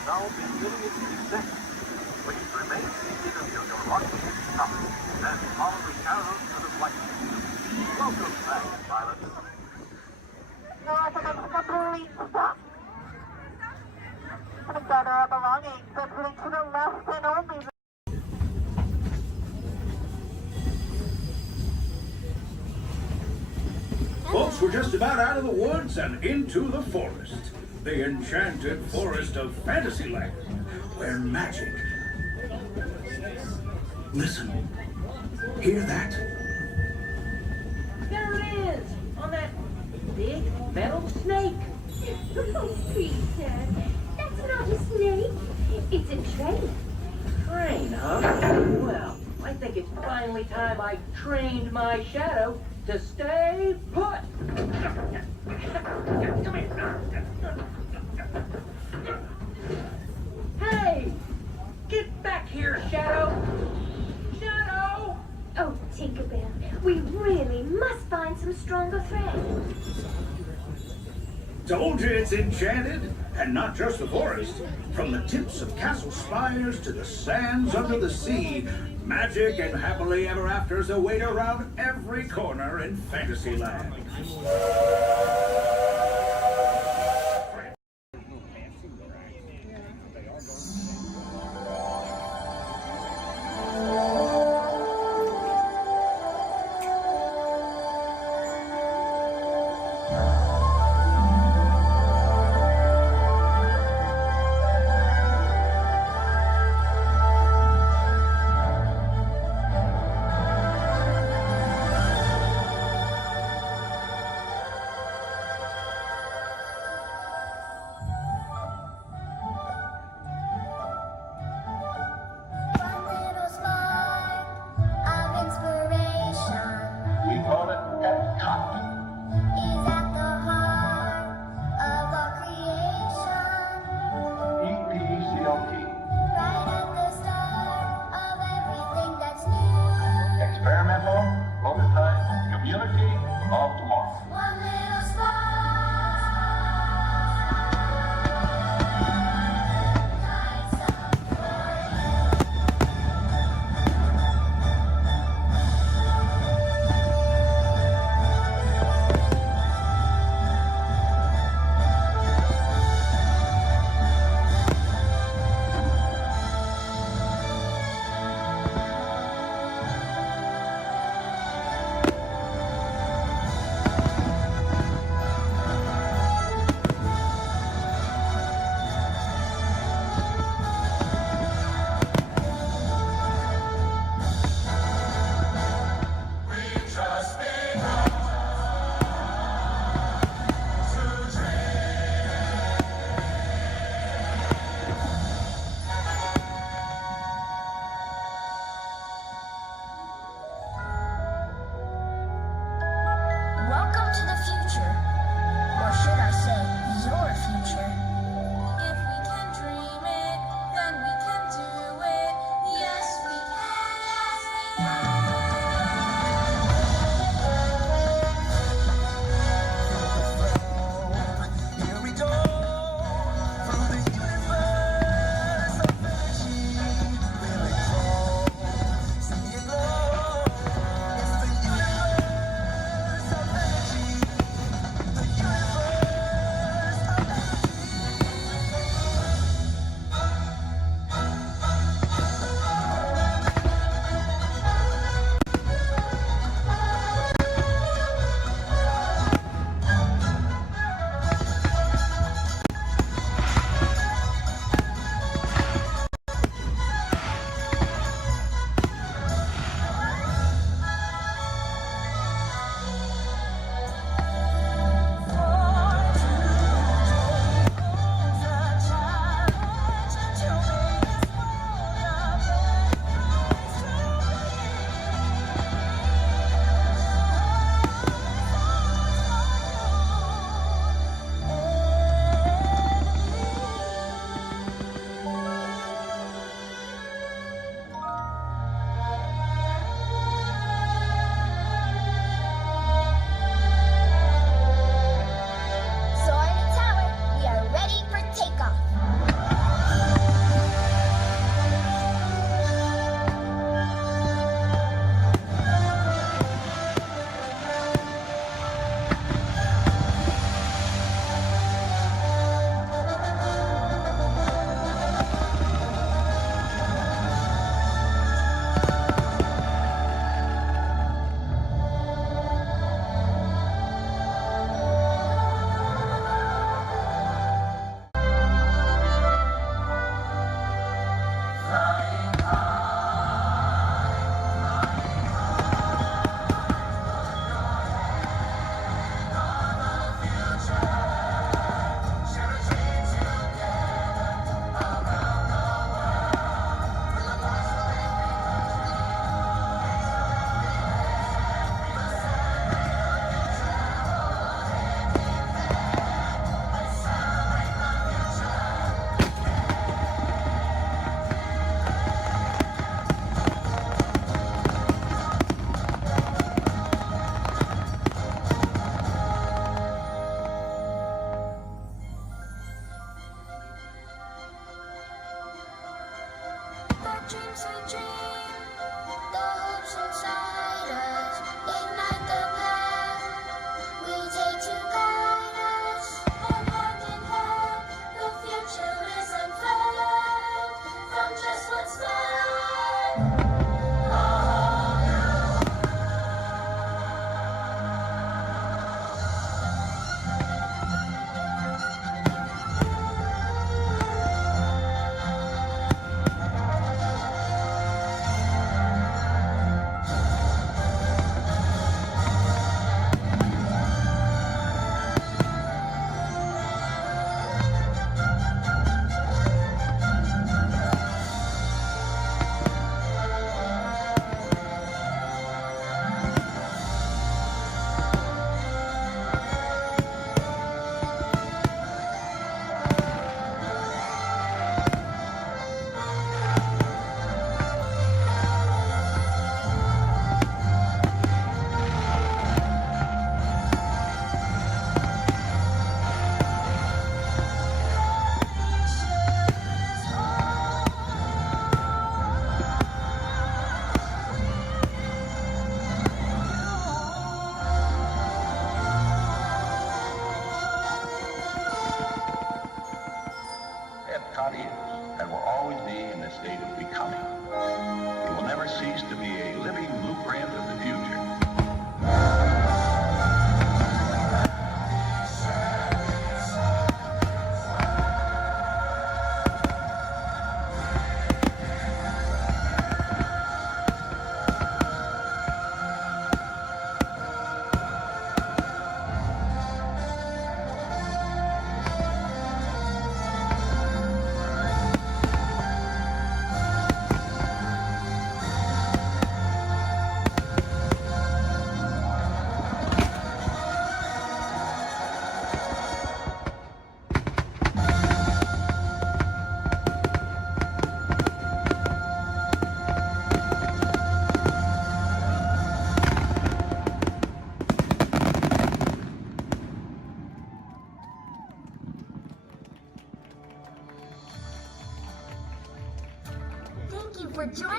now beginning its descent. Please remain seated until your launching is stopped, then follow the arrows to the flight. Welcome back, pilots. Complete stop. Gather our belongings, but putting to the left and only the Folks, we're just about out of the woods and into the forest. The enchanted forest of Fantasyland, where magic... Listen. Hear that? There it is! On that big metal snake! Oh, Peter, that's not a snake. It's a train. Train, huh? Well, I think it's finally time I trained my shadow to stay put. Come here. Hey! Get back here, Shadow! Shadow! Oh, Tinkerbell, we really must find some stronger thread. Told you it's enchanted, and not just the forest. From the tips of castle spires to the sands under the sea, magic and happily ever afters await around every corner in Fantasyland. We call it Epcot. EPCLT. Experimental, prototype, community of tomorrow.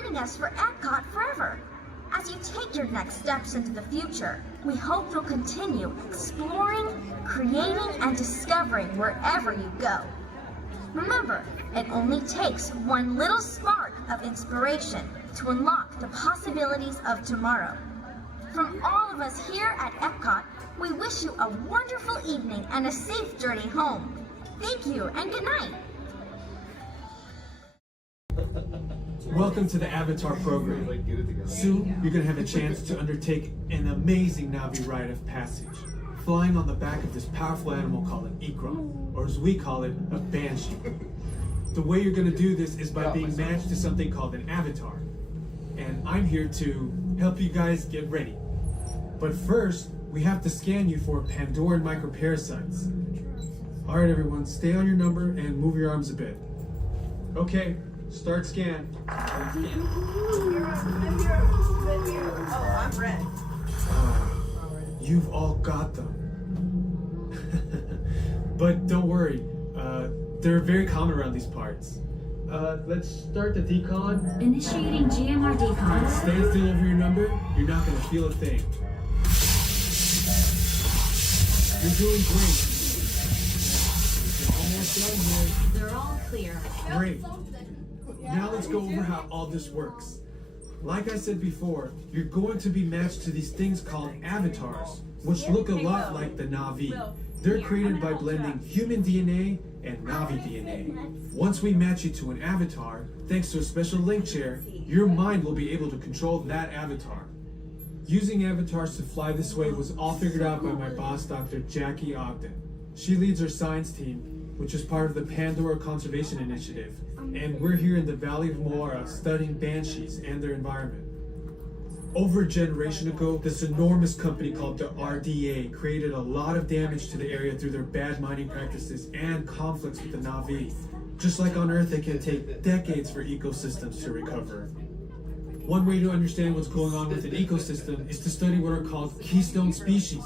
joining us for Epcot Forever. As you take your next steps into the future, we hope you'll continue exploring, creating, and discovering wherever you go. Remember, it only takes one little spark of inspiration to unlock the possibilities of tomorrow. From all of us here at Epcot, we wish you a wonderful evening and a safe journey home. Thank you and good night. Welcome to the Avatar program. Soon, you're going to have a chance to undertake an amazing Navi rite of passage, flying on the back of this powerful animal called an Ikram, or as we call it, a Banshee. The way you're going to do this is by being matched to something called an avatar. And I'm here to help you guys get ready. But first, we have to scan you for Pandoran microparasites. Alright everyone, stay on your number and move your arms a bit. Okay, start scan. I'm here. Oh, I'm red. You've all got them. But don't worry, they're very common around these parts. Let's start the decon. Initiating GMR decon. Stay still over your number, you're not gonna feel a thing. You're doing great. You're almost done here. They're all clear. Great. Now let's go over how all this works. Like I said before, you're going to be matched to these things called avatars, which look a lot like the Navi. They're created by blending human DNA and Navi DNA. Once we match you to an avatar, thanks to a special link chair, your mind will be able to control that avatar. Using avatars to fly this way was all figured out by my boss, Dr. Jackie Ogden. She leads our science team, which is part of the Pandora Conservation Initiative, and we're here in the Valley of Moara studying banshees and their environment. Over a generation ago, this enormous company called the RDA created a lot of damage to the area through their bad mining practices and conflicts with the Navi. Just like on Earth, it can take decades for ecosystems to recover. One way to understand what's going on with an ecosystem is to study what are called keystone species.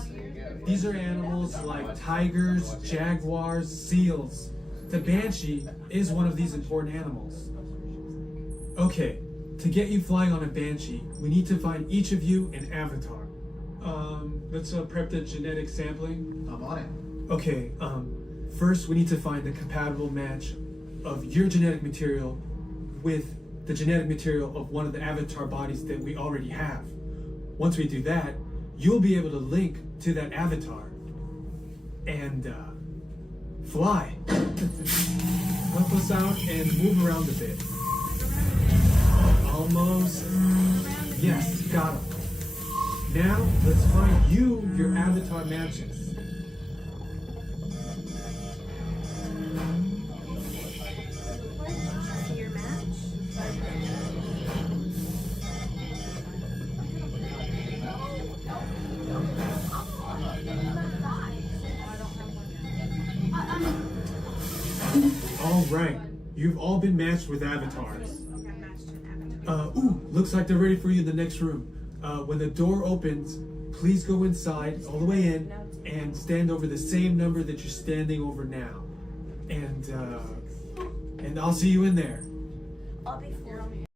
These are animals like tigers, jaguars, seals. The banshee is one of these important animals. Okay, to get you flying on a banshee, we need to find each of you an avatar. Let's prep the genetic sampling. I'm on it. Okay, first we need to find the compatible match of your genetic material with the genetic material of one of the avatar bodies that we already have. Once we do that, you'll be able to link to that avatar and fly. Help us out and move around a bit. Almost. Yes, got him. Now, let's find you your avatar matches. All right, you've all been matched with avatars. Looks like they're ready for you in the next room. When the door opens, please go inside, all the way in, and stand over the same number that you're standing over now. And I'll see you in there. I'll be for me.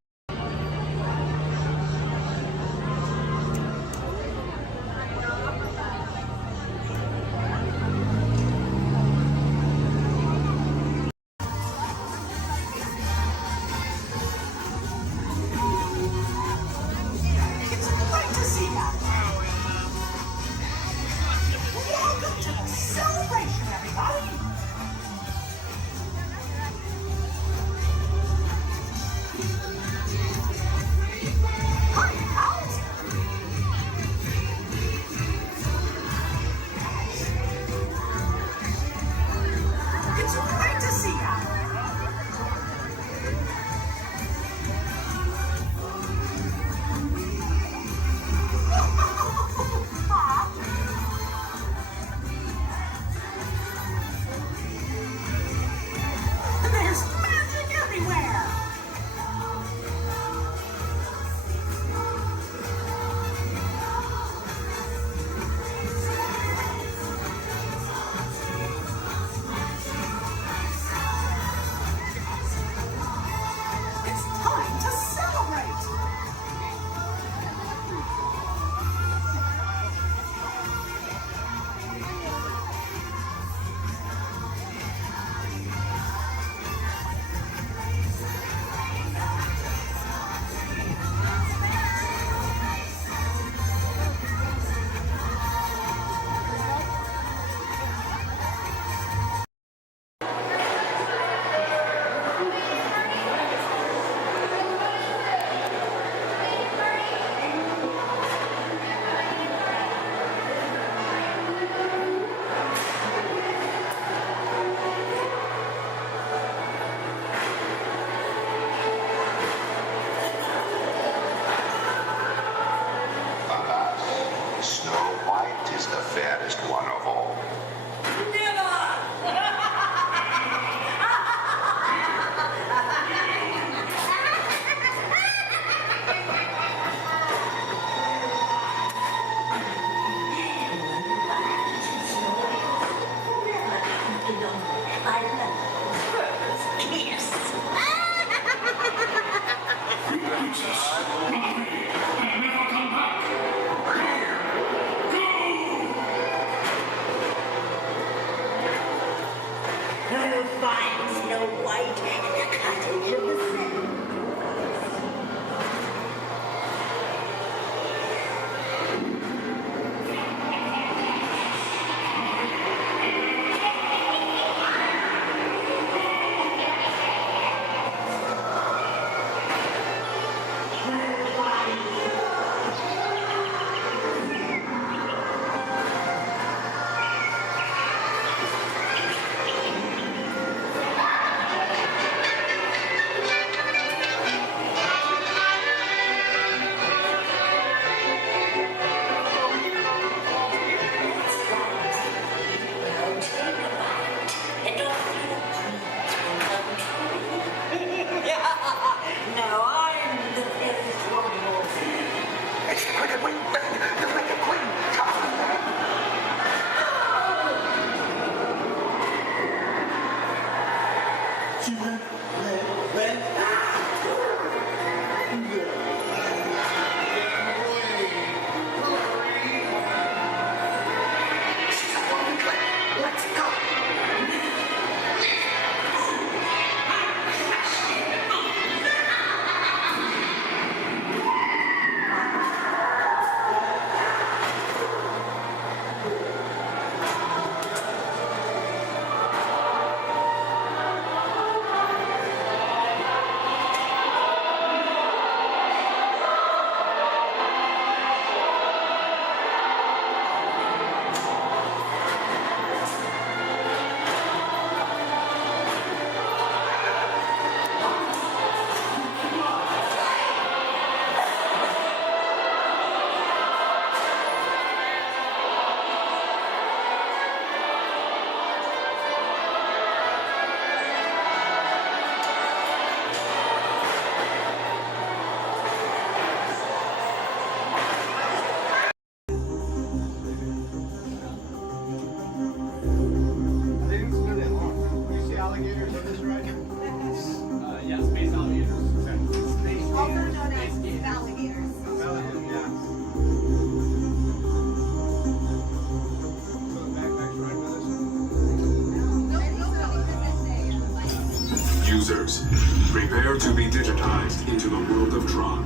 users, prepare to be digitized into the world of Tron.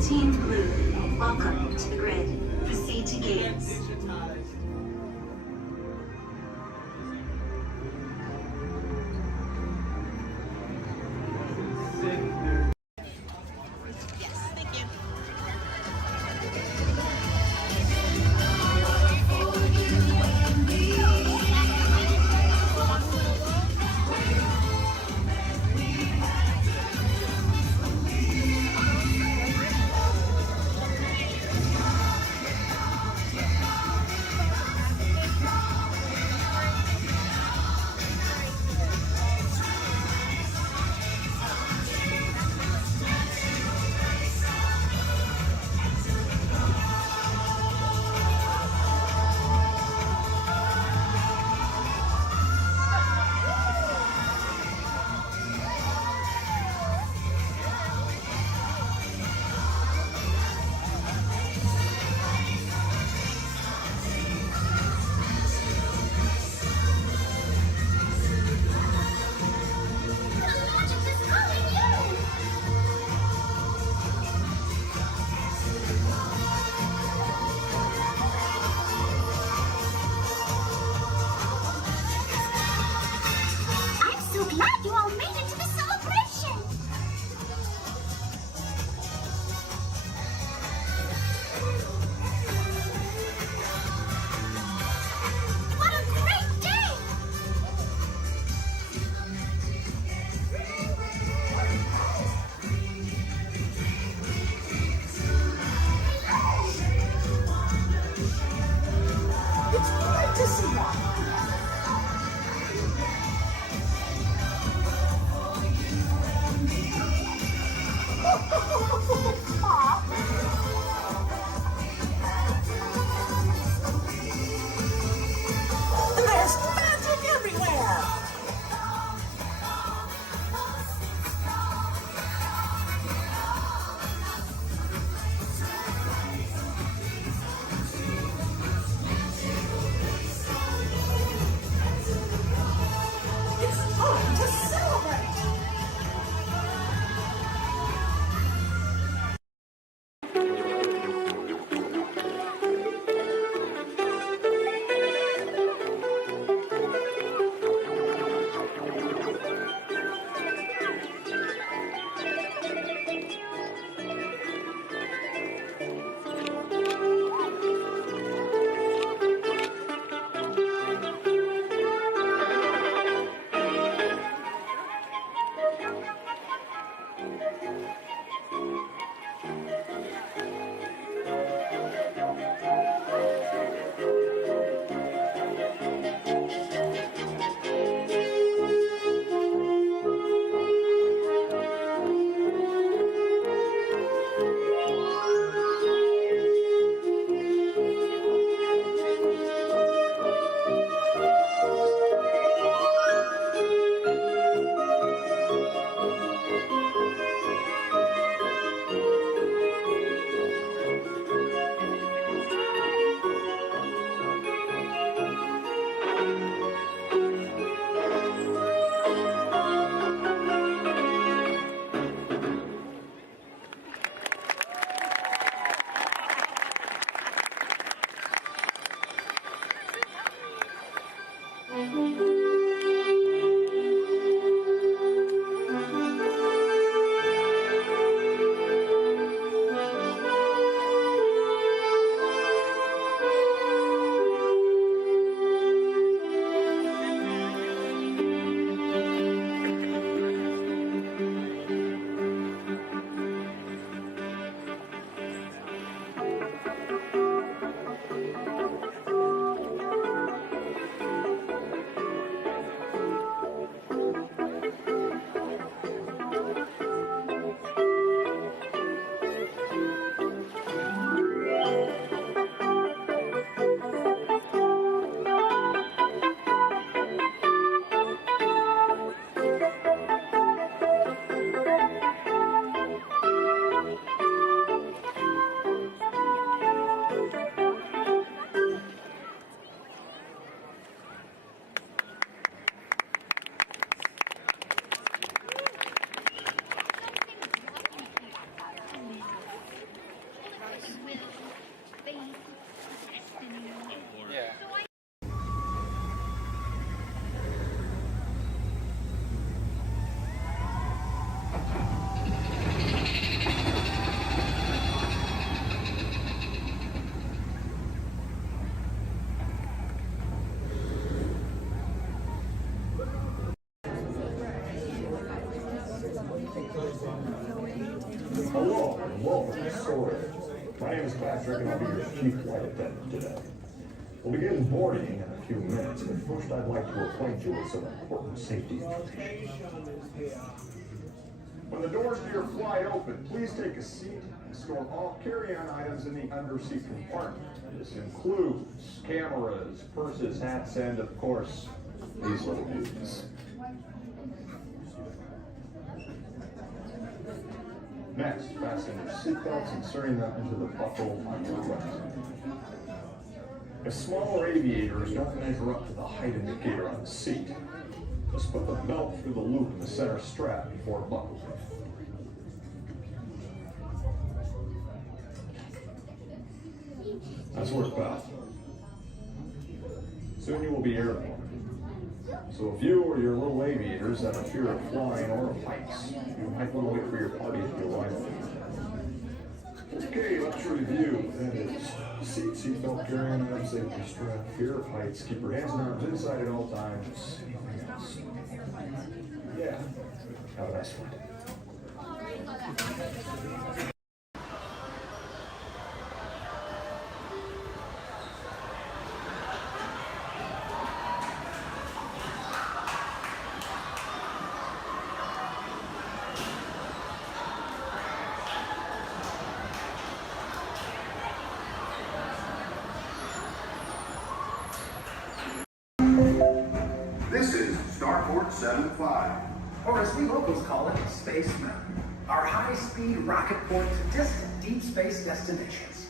Team Blue, welcome to the grid. Proceed to gates. Glad you all made it to the celebration! What a great day! It's great to see you. There's magic everywhere! It's time to celebrate! Sort of. My name is Patrick, and I'll be your chief flight attendant today. We'll begin boarding in a few minutes, but first I'd like to acquaint you with some important safety information. When the doors to your flight open, please take a seat and store all carry-on items in the underseat compartment. This includes cameras, purses, hats, and of course, these little dudes. Next, fasten your seatbelts, inserting them into the buckle on your left. If smaller aviators don't measure up to the height indicator on the seat, just put the belt through the loop in the center strap before buckling. That's worth about. Soon you will be airborne. So if you or your little aviators have a fear of flying or of heights, you might want to wait for your party to arrive. Okay, let's review. That is seatbelt, carry-on items, safety strap, fear of heights, keep your hands and arms inside at all times. Anything else? Yeah. Have a nice flight. This is Starport 75, or as we locals call it, Space Mountain, our high-speed rocket port to distant deep space destinations.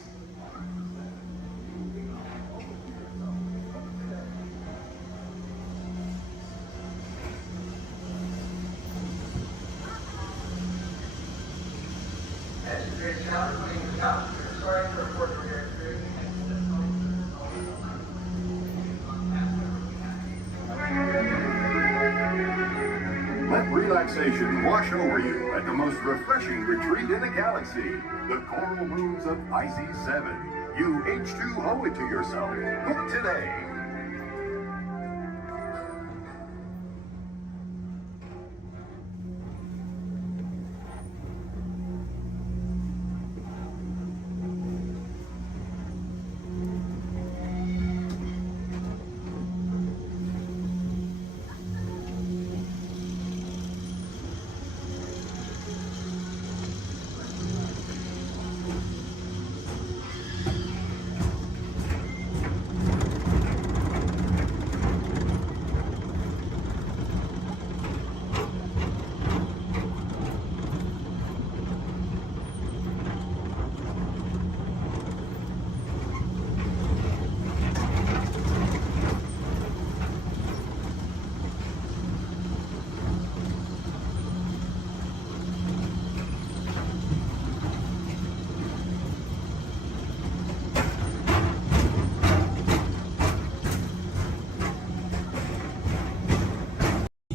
Let relaxation wash over you at the most refreshing retreat in the galaxy, the coral moons of Pisces 7. You H2O it to yourself. Book today.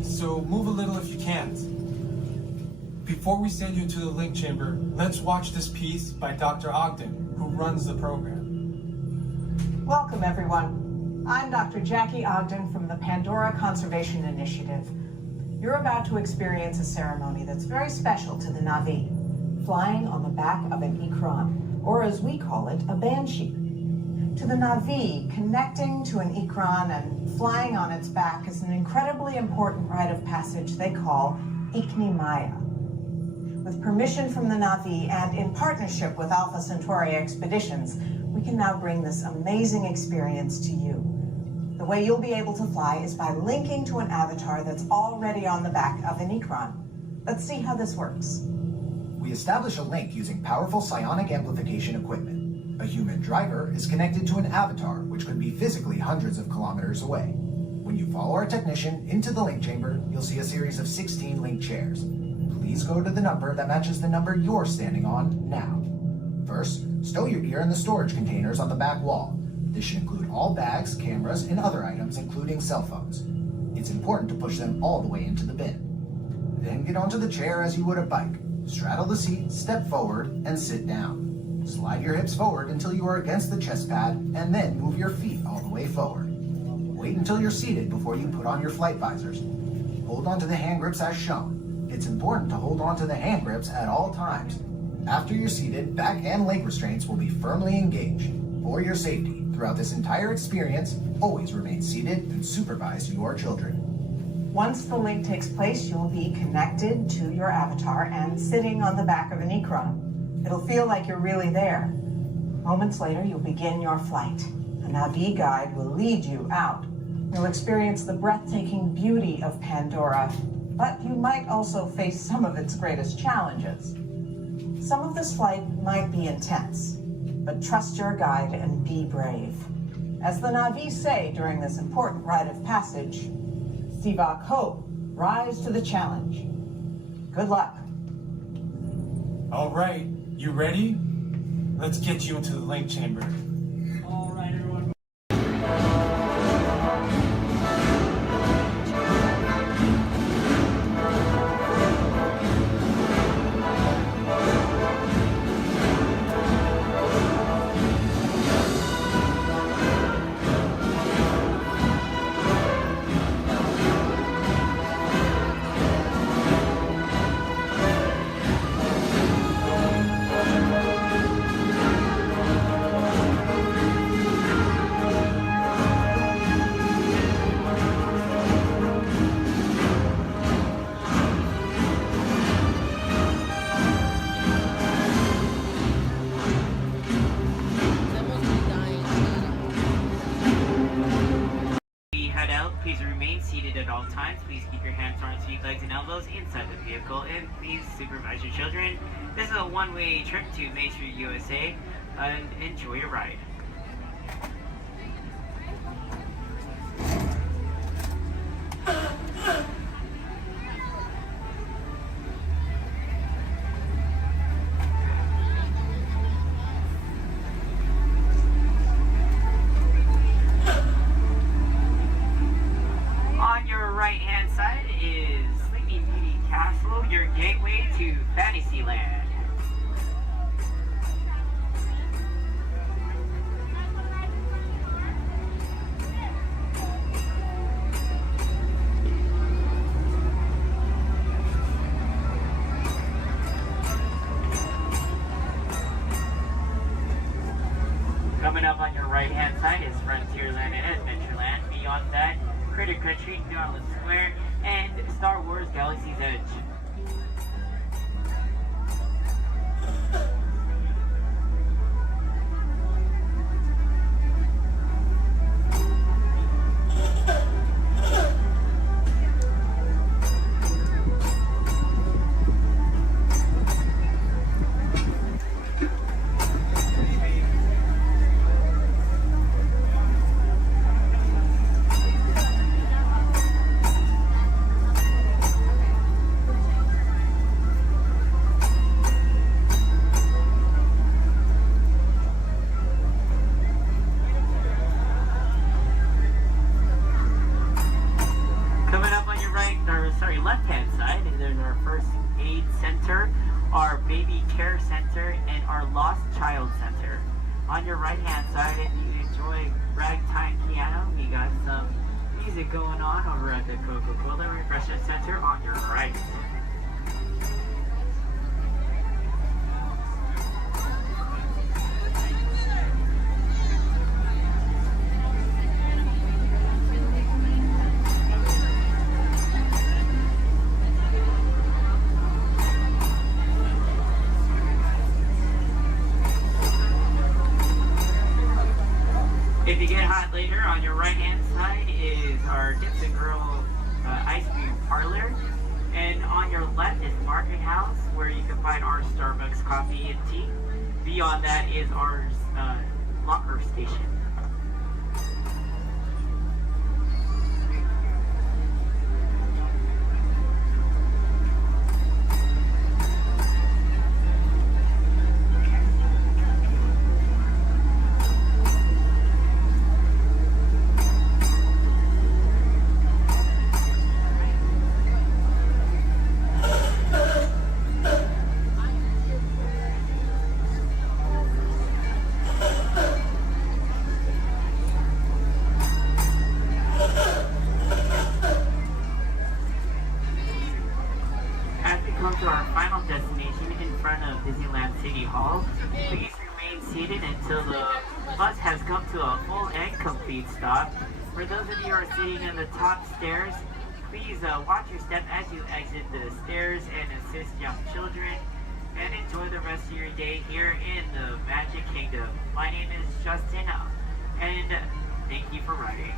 So move a little if you can't. Before we send you into the link chamber, let's watch this piece by Dr. Ogden, who runs the program. Welcome, everyone. I'm Dr. Jackie Ogden from the Pandora Conservation Initiative. You're about to experience a ceremony that's very special to the Na'vi, flying on the back of an Ikran, or as we call it, a banshee. To the Na'vi, connecting to an Ikran and flying on its back is an incredibly important rite of passage they call Ikni Maya. With permission from the Na'vi and in partnership with Alpha Centauri Expeditions, we can now bring this amazing experience to you. The way you'll be able to fly is by linking to an avatar that's already on the back of an Ikran. Let's see how this works. We establish a link using powerful psionic amplification equipment. A human driver is connected to an avatar, which could be physically hundreds of kilometers away. When you follow our technician into the link chamber, you'll see a series of 16 link chairs. Please go to the number that matches the number you're standing on now. First, stow your gear in the storage containers on the back wall. This should include all bags, cameras, and other items, including cell phones. It's important to push them all the way into the bin. Then get onto the chair as you would a bike. Straddle the seat, step forward, and sit down. Slide your hips forward until you are against the chest pad, and then move your feet all the way forward. Wait until you're seated before you put on your flight visors. Hold on to the hand grips as shown. It's important to hold on to the hand grips at all times. After you're seated, back and leg restraints will be firmly engaged. For your safety, throughout this entire experience, always remain seated and supervise your children. Once the link takes place, you'll be connected to your avatar and sitting on the back of an Ikron. It'll feel like you're really there. Moments later, you'll begin your flight. A Navi guide will lead you out. You'll experience the breathtaking beauty of Pandora, but you might also face some of its greatest challenges. Some of this flight might be intense, but trust your guide and be brave. As the Navi say during this important rite of passage, Sivak Ho, rise to the challenge. Good luck. All right, you ready? Let's get you into the link chamber. Please remain seated at all times. Please keep your hands, arms, feet, legs, and elbows inside the vehicle, and please supervise your children. This is a one-way trip to Main Street, USA, and enjoy your ride. On your right-hand side is Sleeping Beauty Castle, your gateway to Fantasyland. Coming up on your right-hand side is Frontierland and Adventureland. Beyond that, Critter Country, Darling Square, and Star Wars Galaxy's Edge. Left-hand side, there's our first aid center, our baby care center, and our lost child center. On your right-hand side, if you enjoy ragtime piano, we got some music going on over at the Coca-Cola Refreshment Center on your right. If you get hot later, on your right-hand side is our Dips and Girl ice cream parlor. And on your left is Market House, where you can find our Starbucks coffee and tea. Beyond that is our locker station. travel to our final destination in front of Disneyland City Hall. Please remain seated until the bus has come to a full and complete stop. For those of you who are sitting in the top stairs, please watch your step as you exit the stairs and assist young children. And enjoy the rest of your day here in the Magic Kingdom. My name is Justin, and thank you for riding.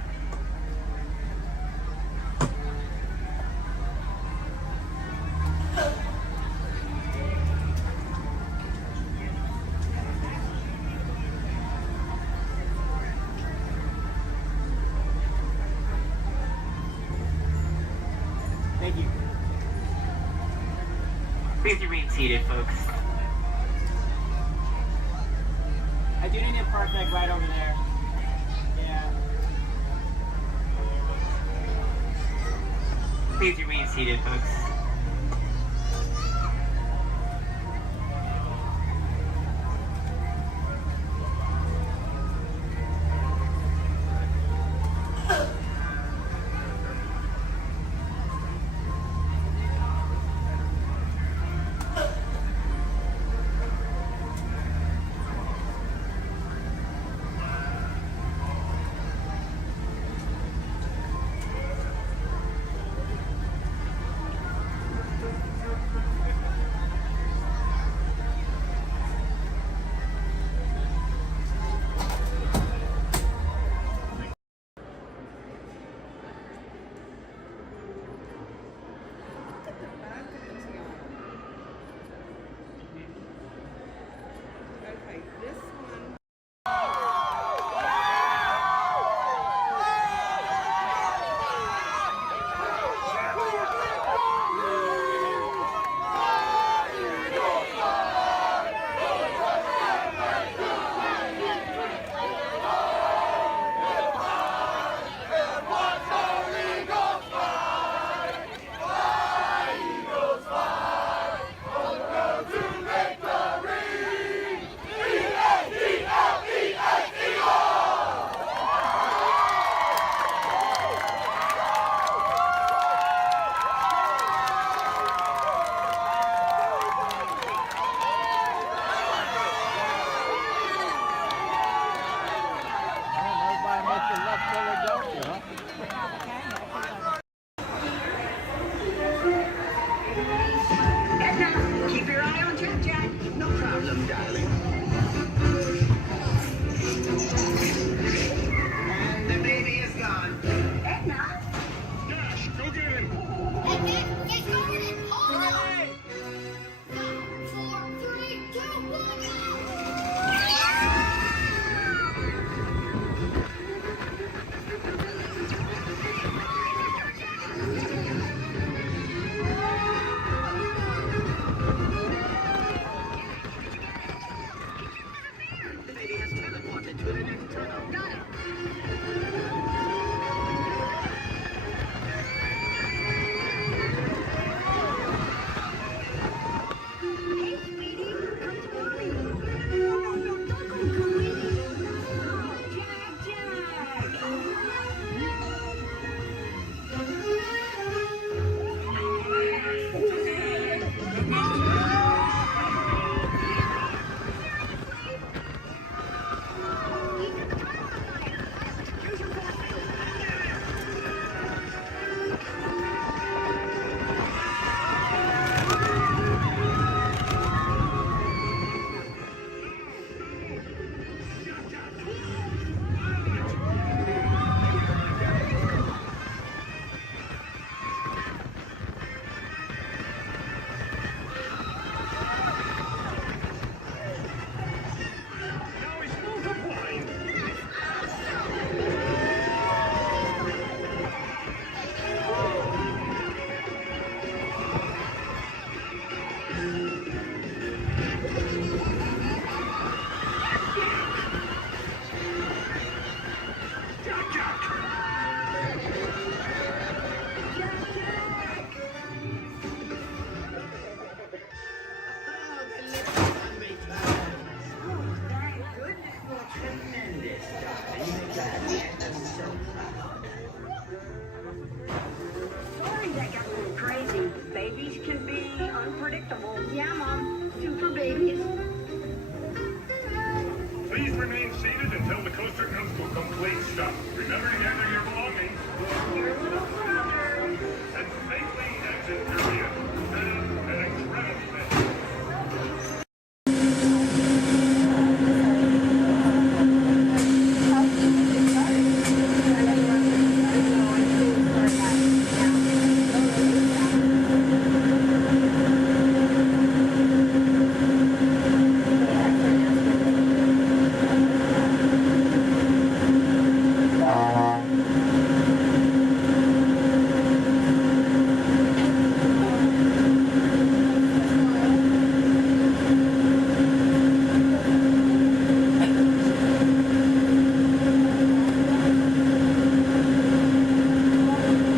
Thank you. Please remain seated, folks. I do need a park deck right over there. Yeah. Please remain seated, folks. Keep your eye on Jack Jack. No problem, darling. And the baby is gone. Edna? Dash, go get him! Edna, get started! Hold on! 5, 4, 3, 2, 1, go! Sorry that got a little crazy. Babies can be unpredictable. Yeah, Mom. 2 for babies. Please remain seated until the coaster comes to a complete stop. Remember to gather your belongings. Your little brother. And safely exit area. An incredible day.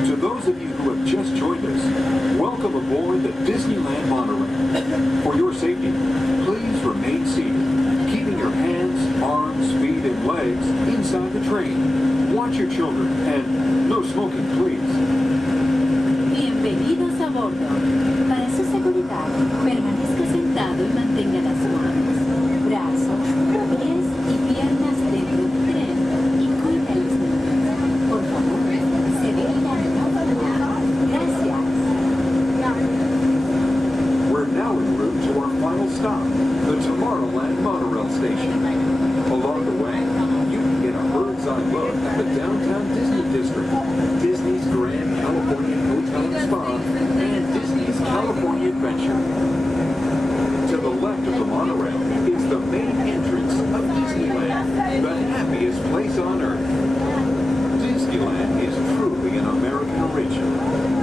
To those of you who have just joined us, welcome aboard the Disneyland monorail. For your safety, please remain seated, keeping your hands, arms, feet, and legs inside the train. Watch your children, and no smoking, please. Bienvenidos a bordo. Para su seguridad, permanezca sentado y mantenga las manos, brazos, pies y piernas dentro del tren y cuide a los niños. Por favor, se deja Gracias. We're now en route to our final stop, the Tomorrowland monorail station. Along the way, you can get a bird's eye look at the downtown Disney district, Disney's Grand California Hotel and Spa, and Disney's California Adventure. To the left of the monorail is the main entrance of Disneyland, the happiest place on earth. Disneyland is truly an American original.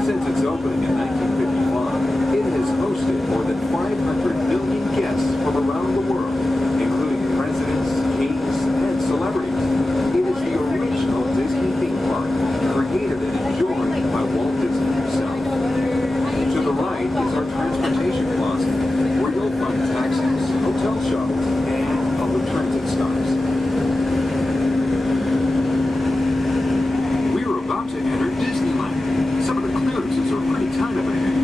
Since its opening in 1955, it has hosted more than 500 million guests from around the world, including presidents, kings, and celebrities. It is the original Disney theme park, created and enjoyed by Walt Disney himself. To the right is our transportation plaza, where you'll find taxis, hotel shuttles, and public transit stops. We're about to enter Disneyland. Some of the clearances are pretty tight up ahead,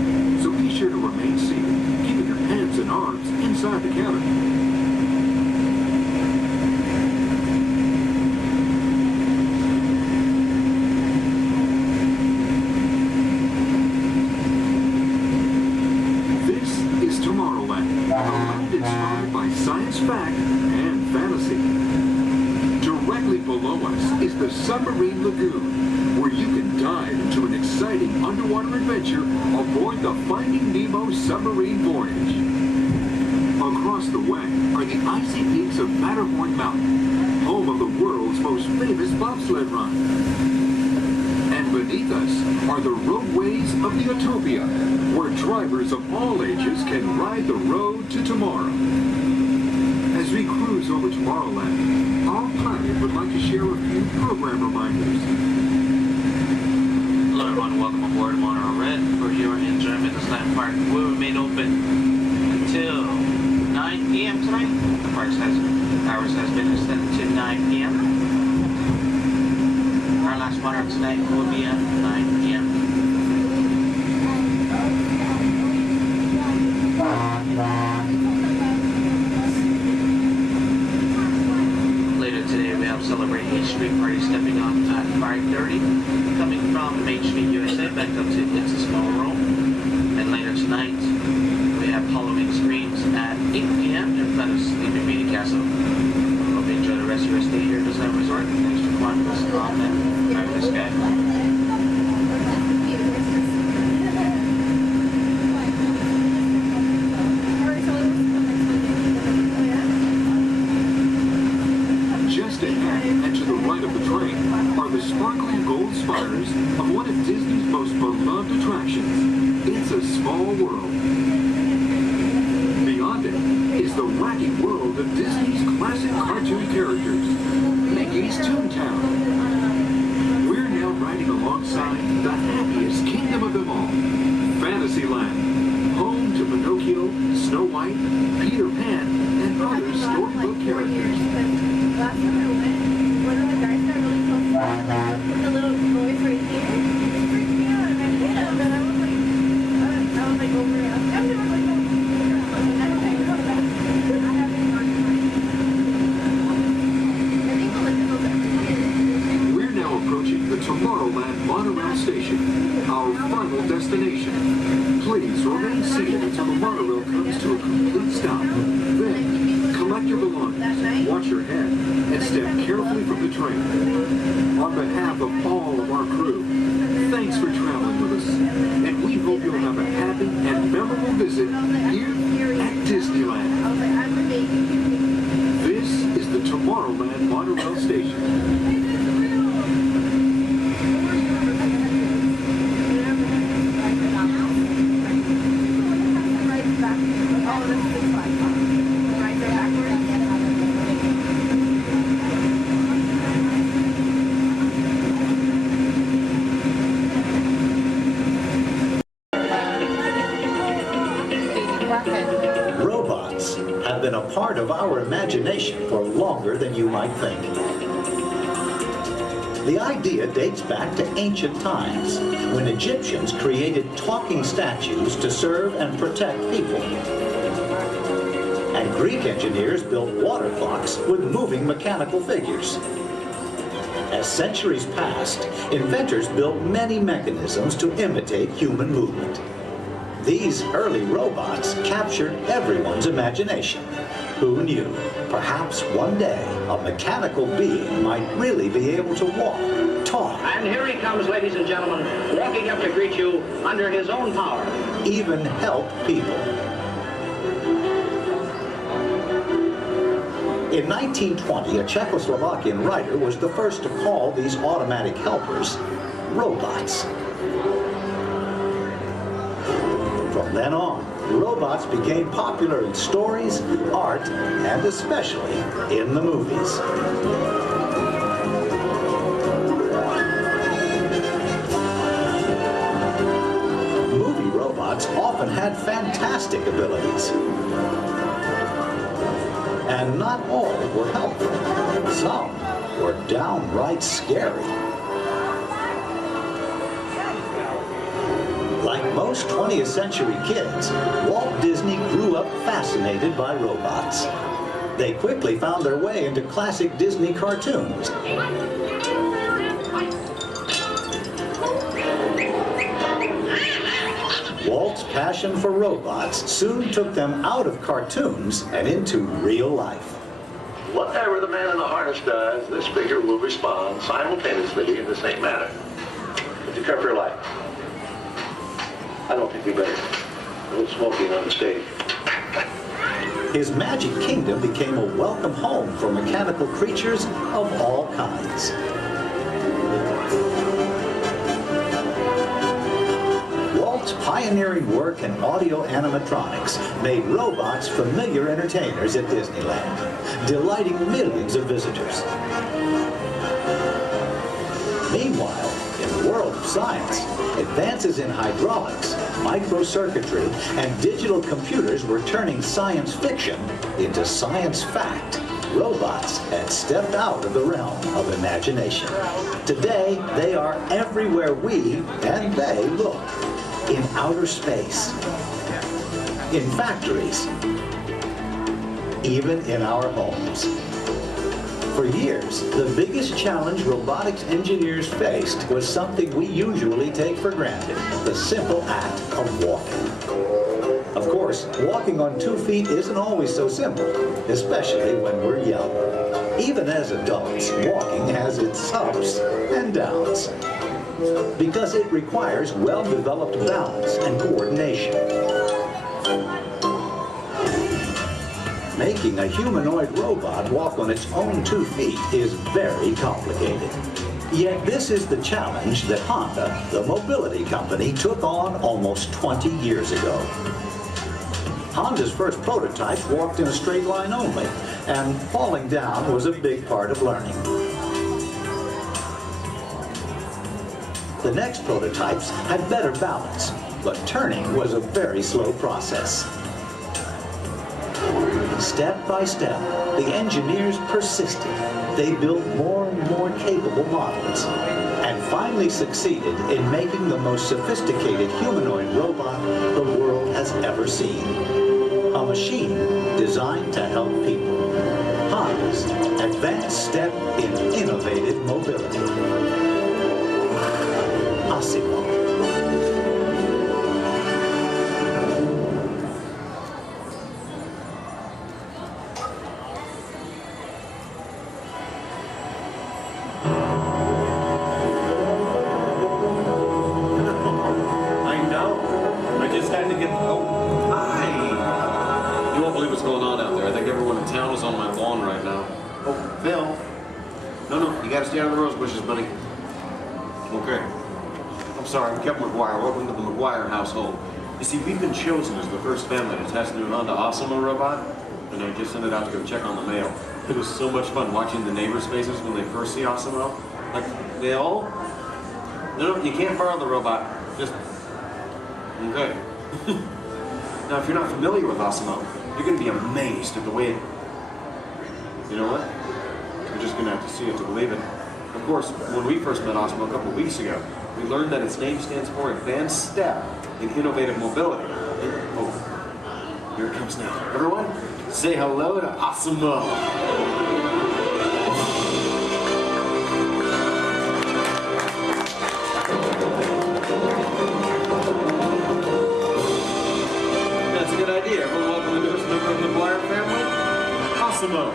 so be sure to remain seated, keeping your hands and arms inside the cabin. Tomorrowland, a land inspired by science fact and fantasy. Directly below us is the Submarine Lagoon, where you can dive into an exciting underwater adventure aboard the Finding Nemo submarine voyage. Across the way are the icy peaks of Matterhorn Mountain, home of the world's most famous bobsled run. And beneath us are the roadways of the Utopia, where drivers of all ages can ride the road to tomorrow. As we cruise over Tomorrowland, our pilot would like to share a few program reminders. Hello everyone, welcome aboard Monorail Red. For your enjoyment, this land park will remain open until 9 p.m. tonight. The park's hours has been extended to 9 p.m. Our last monorail tonight will be at 9 p.m. Later today we have Celebrate H Street Party stepping off at 5:30, coming from Main Street, USA, back up to It's a Small World. And later tonight we have Halloween Screams at 8 p.m. in front of Sleeping Beauty Castle. Hope you enjoy the rest of your stay here at Disneyland Resort. Thanks for joining us on that fabulous guy. Just ahead and to the right of the train are the sparkling gold spires of one of Disney's most beloved attractions, It's a Small World. Beyond it is the wacky world of Disney's classic cartoon characters, Mickey's Toontown. We're now riding alongside the happiest kingdom of them all, Fantasyland, home to Pinocchio, Snow White, Peter Pan, and other storybook characters. Last time I went, one of the guys got really close to me, with the little boys right here. It freaked me out, and I hit him, and I was like over it. I've never final destination. Please remain seated until the monorail comes to a complete stop. Then, collect your belongings, watch your head, and step carefully from the train. On behalf of all of our crew, thanks for traveling with us, and we hope you'll have a happy and memorable visit here at Disneyland. This is the Tomorrowland Monorail Station. Robots have been a part of our imagination for longer than you might think. The idea dates back to ancient times, when Egyptians created talking statues to serve and protect people. And Greek engineers built water clocks with moving mechanical figures. As centuries passed, inventors built many mechanisms to imitate human movement. These early robots captured everyone's imagination. Who knew? Perhaps one day a mechanical being might really be able to walk, talk, and here he comes, ladies and gentlemen, walking up to greet you under his own power. Even help people. In 1920, a Czechoslovakian writer was the first to call these automatic helpers robots. From then on, robots became popular in stories, art, and especially in the movies. Movie robots often had fantastic abilities. And not all were helpful. Some were downright scary. Like most 20th century kids, Walt Disney grew up fascinated by robots. They quickly found their way into classic Disney cartoons. Walt's passion for robots soon took them out of cartoons and into real life. Whatever the man in the harness does, this figure will respond simultaneously in the same manner. Would you care for your life? I don't think we better. No smoking on the stage. His magic kingdom became a welcome home for mechanical creatures of all kinds. Walt's pioneering work in audio animatronics made robots familiar entertainers at Disneyland, delighting millions of visitors. Meanwhile, in the world of science, advances in hydraulics, microcircuitry, and digital computers were turning science fiction into science fact. Robots had stepped out of the realm of imagination. Today, they are everywhere we and they look. In outer space, in factories, even in our homes. For years, the biggest challenge robotics engineers faced was something we usually take for granted, the simple act of walking. Of course, walking on 2 feet isn't always so simple, especially when we're young. Even as adults, walking has its ups and downs, because it requires well-developed balance and coordination. Making a humanoid robot walk on its own 2 feet is very complicated. Yet this is the challenge that Honda, the mobility company, took on almost 20 years ago. Honda's first prototypes walked in a straight line only, and falling down was a big part of learning. The next prototypes had better balance, but turning was a very slow process. Step by step, the engineers persisted. They built more and more capable models, and finally succeeded in making the most sophisticated humanoid robot the world has ever seen. A machine designed to help people. Honda's advanced step in innovative mobility. what's going on out there. I think everyone in town is on my lawn right now. Oh, Phil. No, you gotta stay out of the rose bushes, buddy. Okay. I'm sorry, I'm Kevin McGuire. Welcome to the McGuire household. You see, we've been chosen as the first family to test the Honda Osimo robot, and I just sent it out to go check on the mail. It was so much fun watching the neighbors' faces when they first see Osimo. Like, they all... No, you can't borrow the robot. Just... Okay. Now, if you're not familiar with Osimo, you're going to be amazed at the way it... You know what? You're just going to have to see it to believe it. Of course, when we first met Osimo a couple of weeks ago, we learned that its name stands for Advanced Step in Innovative Mobility. Oh, here it comes now. Everyone, say hello to Osimo. That's a good idea. Everyone welcome the newest member of the McGuire family, Osimo.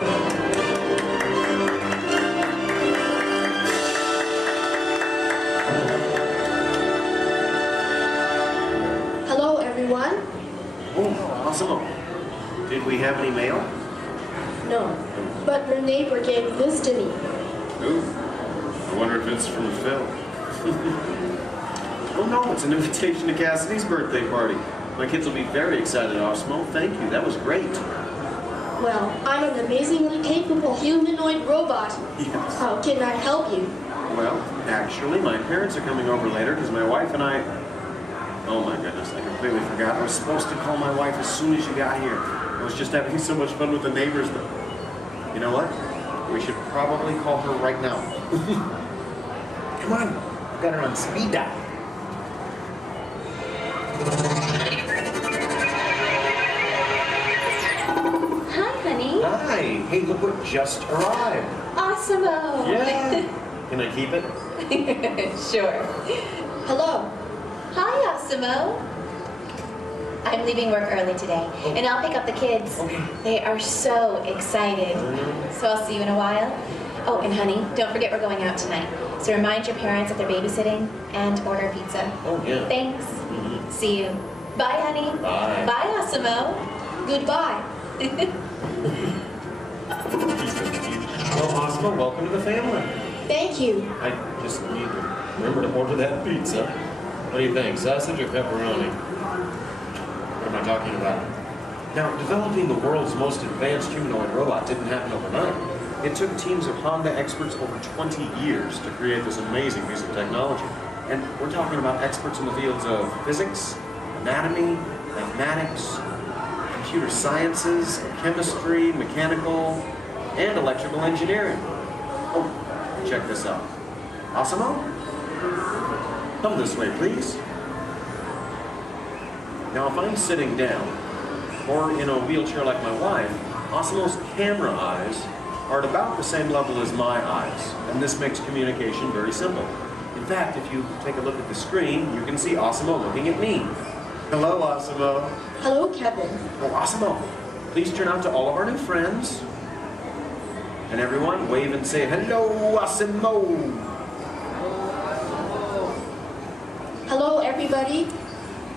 Everyone? Oh, Osimo. Did we have any mail? No, but your neighbor gave this to me. Ooh, I wonder if it's from Phil. Oh no, it's an invitation to Cassidy's birthday party. My kids will be very excited, Osimo. Thank you, that was great. Well, I'm an amazingly capable humanoid robot. Yes. How can I help you? Well, actually, my parents are coming over later because my wife and I... Oh my goodness, I completely forgot. I was supposed to call my wife as soon as you got here. I was just having so much fun with the neighbors though. You know what? We should probably call her right now. Come on, I've got her on speed dial. Hi, honey. Hi, hey, look what just arrived. Osimo. Yeah. Can I keep it? Sure. Hello. Hi, Osimo. I'm leaving work early today, and I'll pick up the kids. Okay. They are so excited. So I'll see you in a while. Oh, and honey, don't forget we're going out tonight. So remind your parents that they're babysitting and order pizza. Oh, yeah. Thanks. See you. Bye, honey. Bye. Bye, Osimo. Goodbye. Well, Osimo, welcome to the family. Thank you. I just need to remember to order that pizza. What do you think, sausage or pepperoni? What am I talking about? Now, developing the world's most advanced humanoid robot didn't happen overnight. It took teams of Honda experts over 20 years to create this amazing piece of technology. And we're talking about experts in the fields of physics, anatomy, mathematics, computer sciences, chemistry, mechanical, and electrical engineering. Oh, check this out. Osimo? Come this way, please. Now, if I'm sitting down, or in a wheelchair like my wife, Osimo's camera eyes are at about the same level as my eyes, and this makes communication very simple. In fact, if you take a look at the screen, you can see Osimo looking at me. Hello, Osimo. Hello, Kevin. Oh, Osimo, please turn out to all of our new friends. And everyone, wave and say, hello, Osimo. Hello, everybody.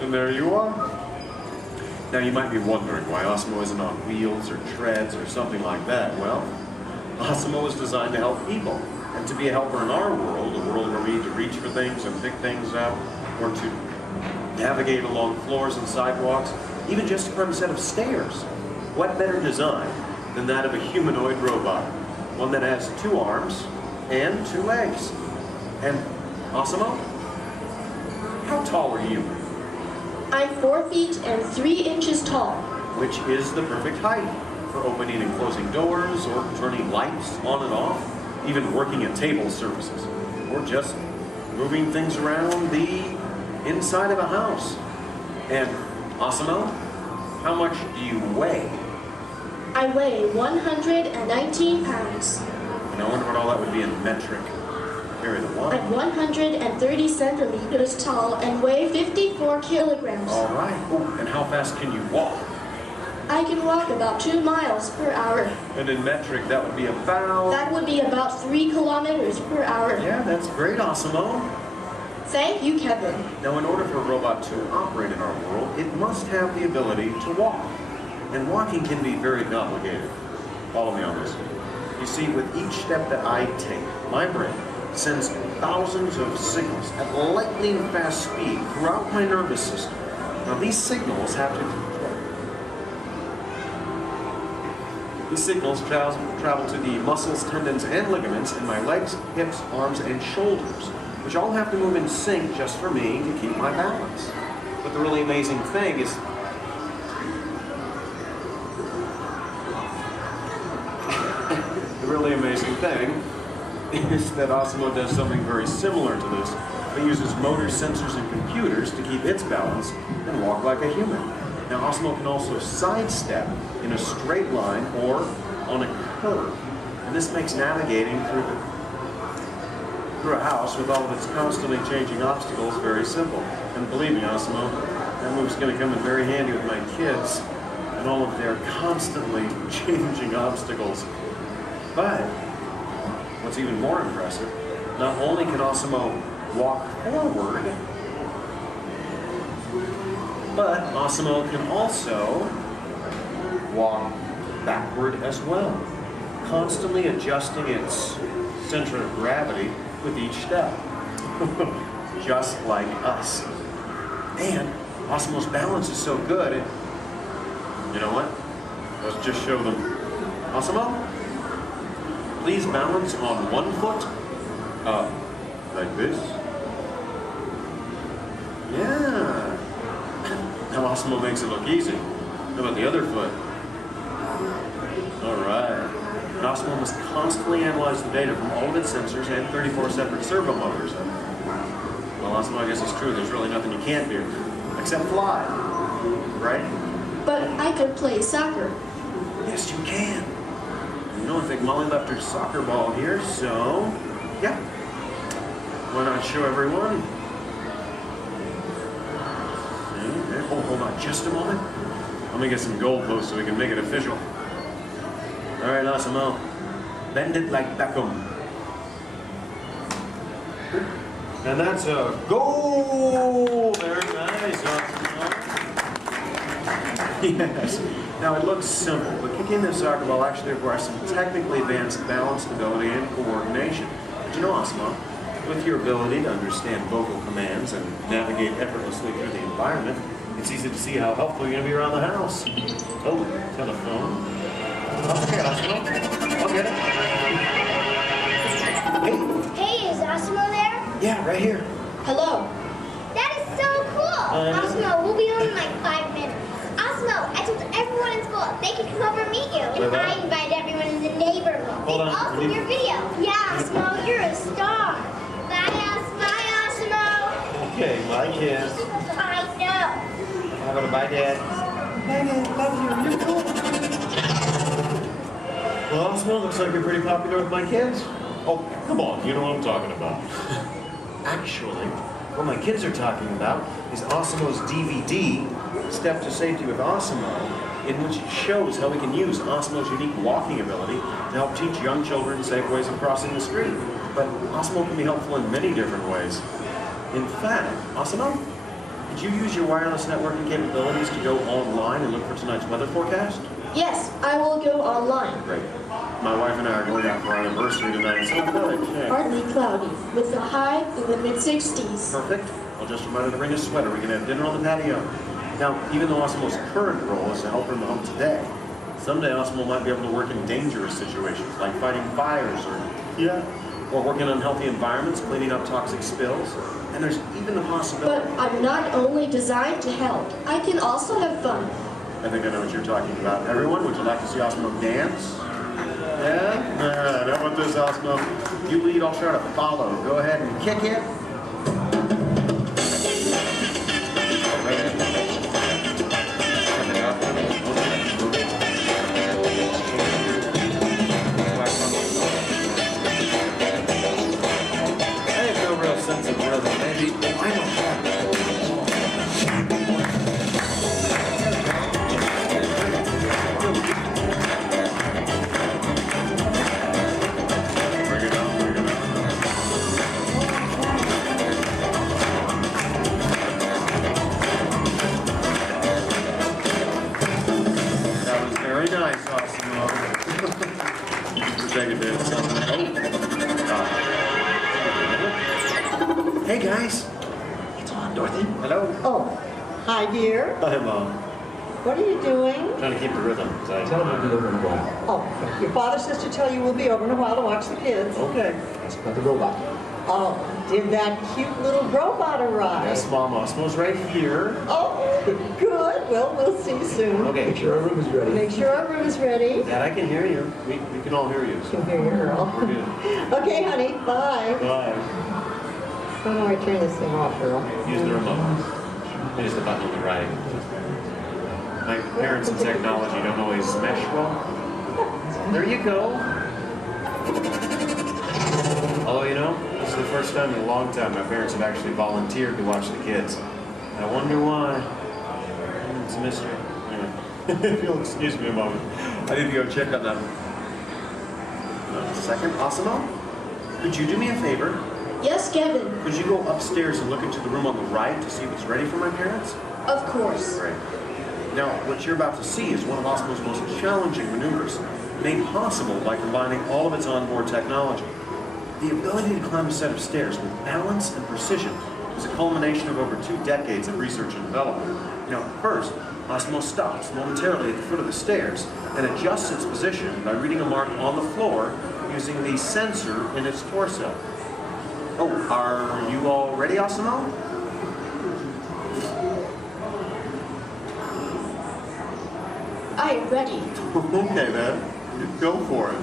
And there you are. Now, you might be wondering why Osimo isn't on wheels or treads or something like that. Well, Osimo is designed to help people and to be a helper in our world, a world where we need to reach for things and pick things up, or to navigate along floors and sidewalks, even just to climb a set of stairs. What better design than that of a humanoid robot? One that has 2 arms and 2 legs. And Osimo, how tall are you? I'm 4 feet and 3 inches tall. Which is the perfect height for opening and closing doors, or turning lights on and off, even working at table surfaces, or just moving things around the inside of a house. And Osimo, how much do you weigh? I weigh 119 pounds. And I wonder what all that would be in metric. Carry the one. I'm 130 centimeters tall and weigh 54 kilograms. All right. Oh, and how fast can you walk? I can walk about 2 miles per hour. And in metric, that would be about... That would be about 3 kilometers per hour. Yeah, that's great, Osimo. Thank you, Kevin. Now, in order for a robot to operate in our world, it must have the ability to walk. And walking can be very complicated. Follow me on this. You see, with each step that I take, my brain sends thousands of signals at lightning fast speed throughout my nervous system. Now these signals travel to the muscles, tendons, and ligaments in my legs, hips, arms, and shoulders, which all have to move in sync just for me to keep my balance. But the really amazing thing is that Osmo does something very similar to this. It uses motors, sensors, and computers to keep its balance and walk like a human. Now, Osmo can also sidestep in a straight line or on a curve. And this makes navigating through a house with all of its constantly changing obstacles very simple. And believe me, Osmo, that move's going to come in very handy with my kids and all of their constantly changing obstacles. But what's even more impressive, not only can Osmo walk forward, but Osmo can also walk backward as well, constantly adjusting its center of gravity with each step, just like us. And Osmo's balance is so good, you know what? Let's just show them. Osmo, please balance on one foot, like this. Yeah. Now Osmo makes it look easy. How about the other foot? All right. And Osmo must constantly analyze the data from all of its sensors and 34 separate servo motors. Well, Osmo, I guess it's true. There's really nothing you can't do, except fly, right? But I could play soccer. Yes, you can. You know, I think Molly left her soccer ball here, so yeah. Why not show everyone? Okay. Oh, hold on just a moment. Let me get some goalposts so we can make it official. All right, Osmo, bend it like Beckham. And that's a goal! Very nice, Osmo. Yes. Now, it looks simple, but kicking the soccer ball actually requires some technically advanced balance, stability, and coordination. But you know, Osmo, with your ability to understand vocal commands and navigate effortlessly through the environment, it's easy to see how helpful you're going to be around the house. Oh, telephone. Okay, Osmo. I'll get it. Hey. Hey, is Osmo there? Yeah, right here. Hello. That is so cool. Osmo, we'll be home in like 5 minutes. Osmo, I told everyone in school they can come over and meet you. And I invited everyone in the neighborhood. Hold on. Also your video. Yeah, Osmo, you're a star. Bye, Osmo. Okay, bye, kids. I know. How about a bye, Dad? Bye, Dad. Love you. You're cool. Well, Osmo, looks like you're pretty popular with my kids. Oh, come on. You know what I'm talking about. Actually, what my kids are talking about is Osmo's DVD, Step to Safety with Osmo, in which it shows how we can use Osmo's unique walking ability to help teach young children safe ways of crossing the street. But Osmo can be helpful in many different ways. In fact, Osmo, did you use your wireless networking capabilities to go online and look for tonight's weather forecast? Yes, I will go online. Great. My wife and I are going out for our anniversary tonight, so good. Yeah. Partly cloudy, with a high in the mid-60s. Perfect. I'll just remind her to bring a sweater. We can have dinner on the patio. Now, even though Osmo's current role is to help her in the home today, someday Osmo might be able to work in dangerous situations, like fighting fires or working in unhealthy environments, cleaning up toxic spills. And there's even the possibility... But I'm not only designed to help, I can also have fun. I think I know what you're talking about. Everyone, would you like to see Osmo dance? Yeah? All right, how about this, Osmo? You lead, I'll try to follow. Go ahead and kick it. I have no real sense of rhythm. Maybe I don't have it. Oh, hi, dear. Hi, Mom. What are you doing? Trying to keep the rhythm. Tell them to be over in a while. Oh, your father says to tell you we'll be over in a while to watch the kids. Okay. That's about the robot. Oh, did that cute little robot arrive? Yes, Mom. Osmo's right here. Oh, good. Well, we'll see you soon. Okay. Make sure our room is ready. Make sure our room is ready. Dad, I can hear you. We can all hear you. So. Can hear you, girl. We're good. Okay, honey. Bye. Bye. How do I turn this thing off, girl? Use the remote. It is the button on the right. My parents and technology don't always mesh well. There you go. Although, you know, this is the first time in a long time my parents have actually volunteered to watch the kids. I wonder why. It's a mystery. Anyway, if you'll excuse me a moment, I need to go check on them. A second, Osimo? Could you do me a favor? Yes, Kevin. Could you go upstairs and look into the room on the right to see if it's ready for my parents? Of course. Great. Now, what you're about to see is one of Osmo's most challenging maneuvers, made possible by combining all of its onboard technology. The ability to climb a set of stairs with balance and precision is a culmination of over 2 decades of research and development. Now, first, Osmo stops momentarily at the foot of the stairs and adjusts its position by reading a mark on the floor using the sensor in its torso. Oh, are you all ready, Osmo? I am ready. Okay, then. Go for it.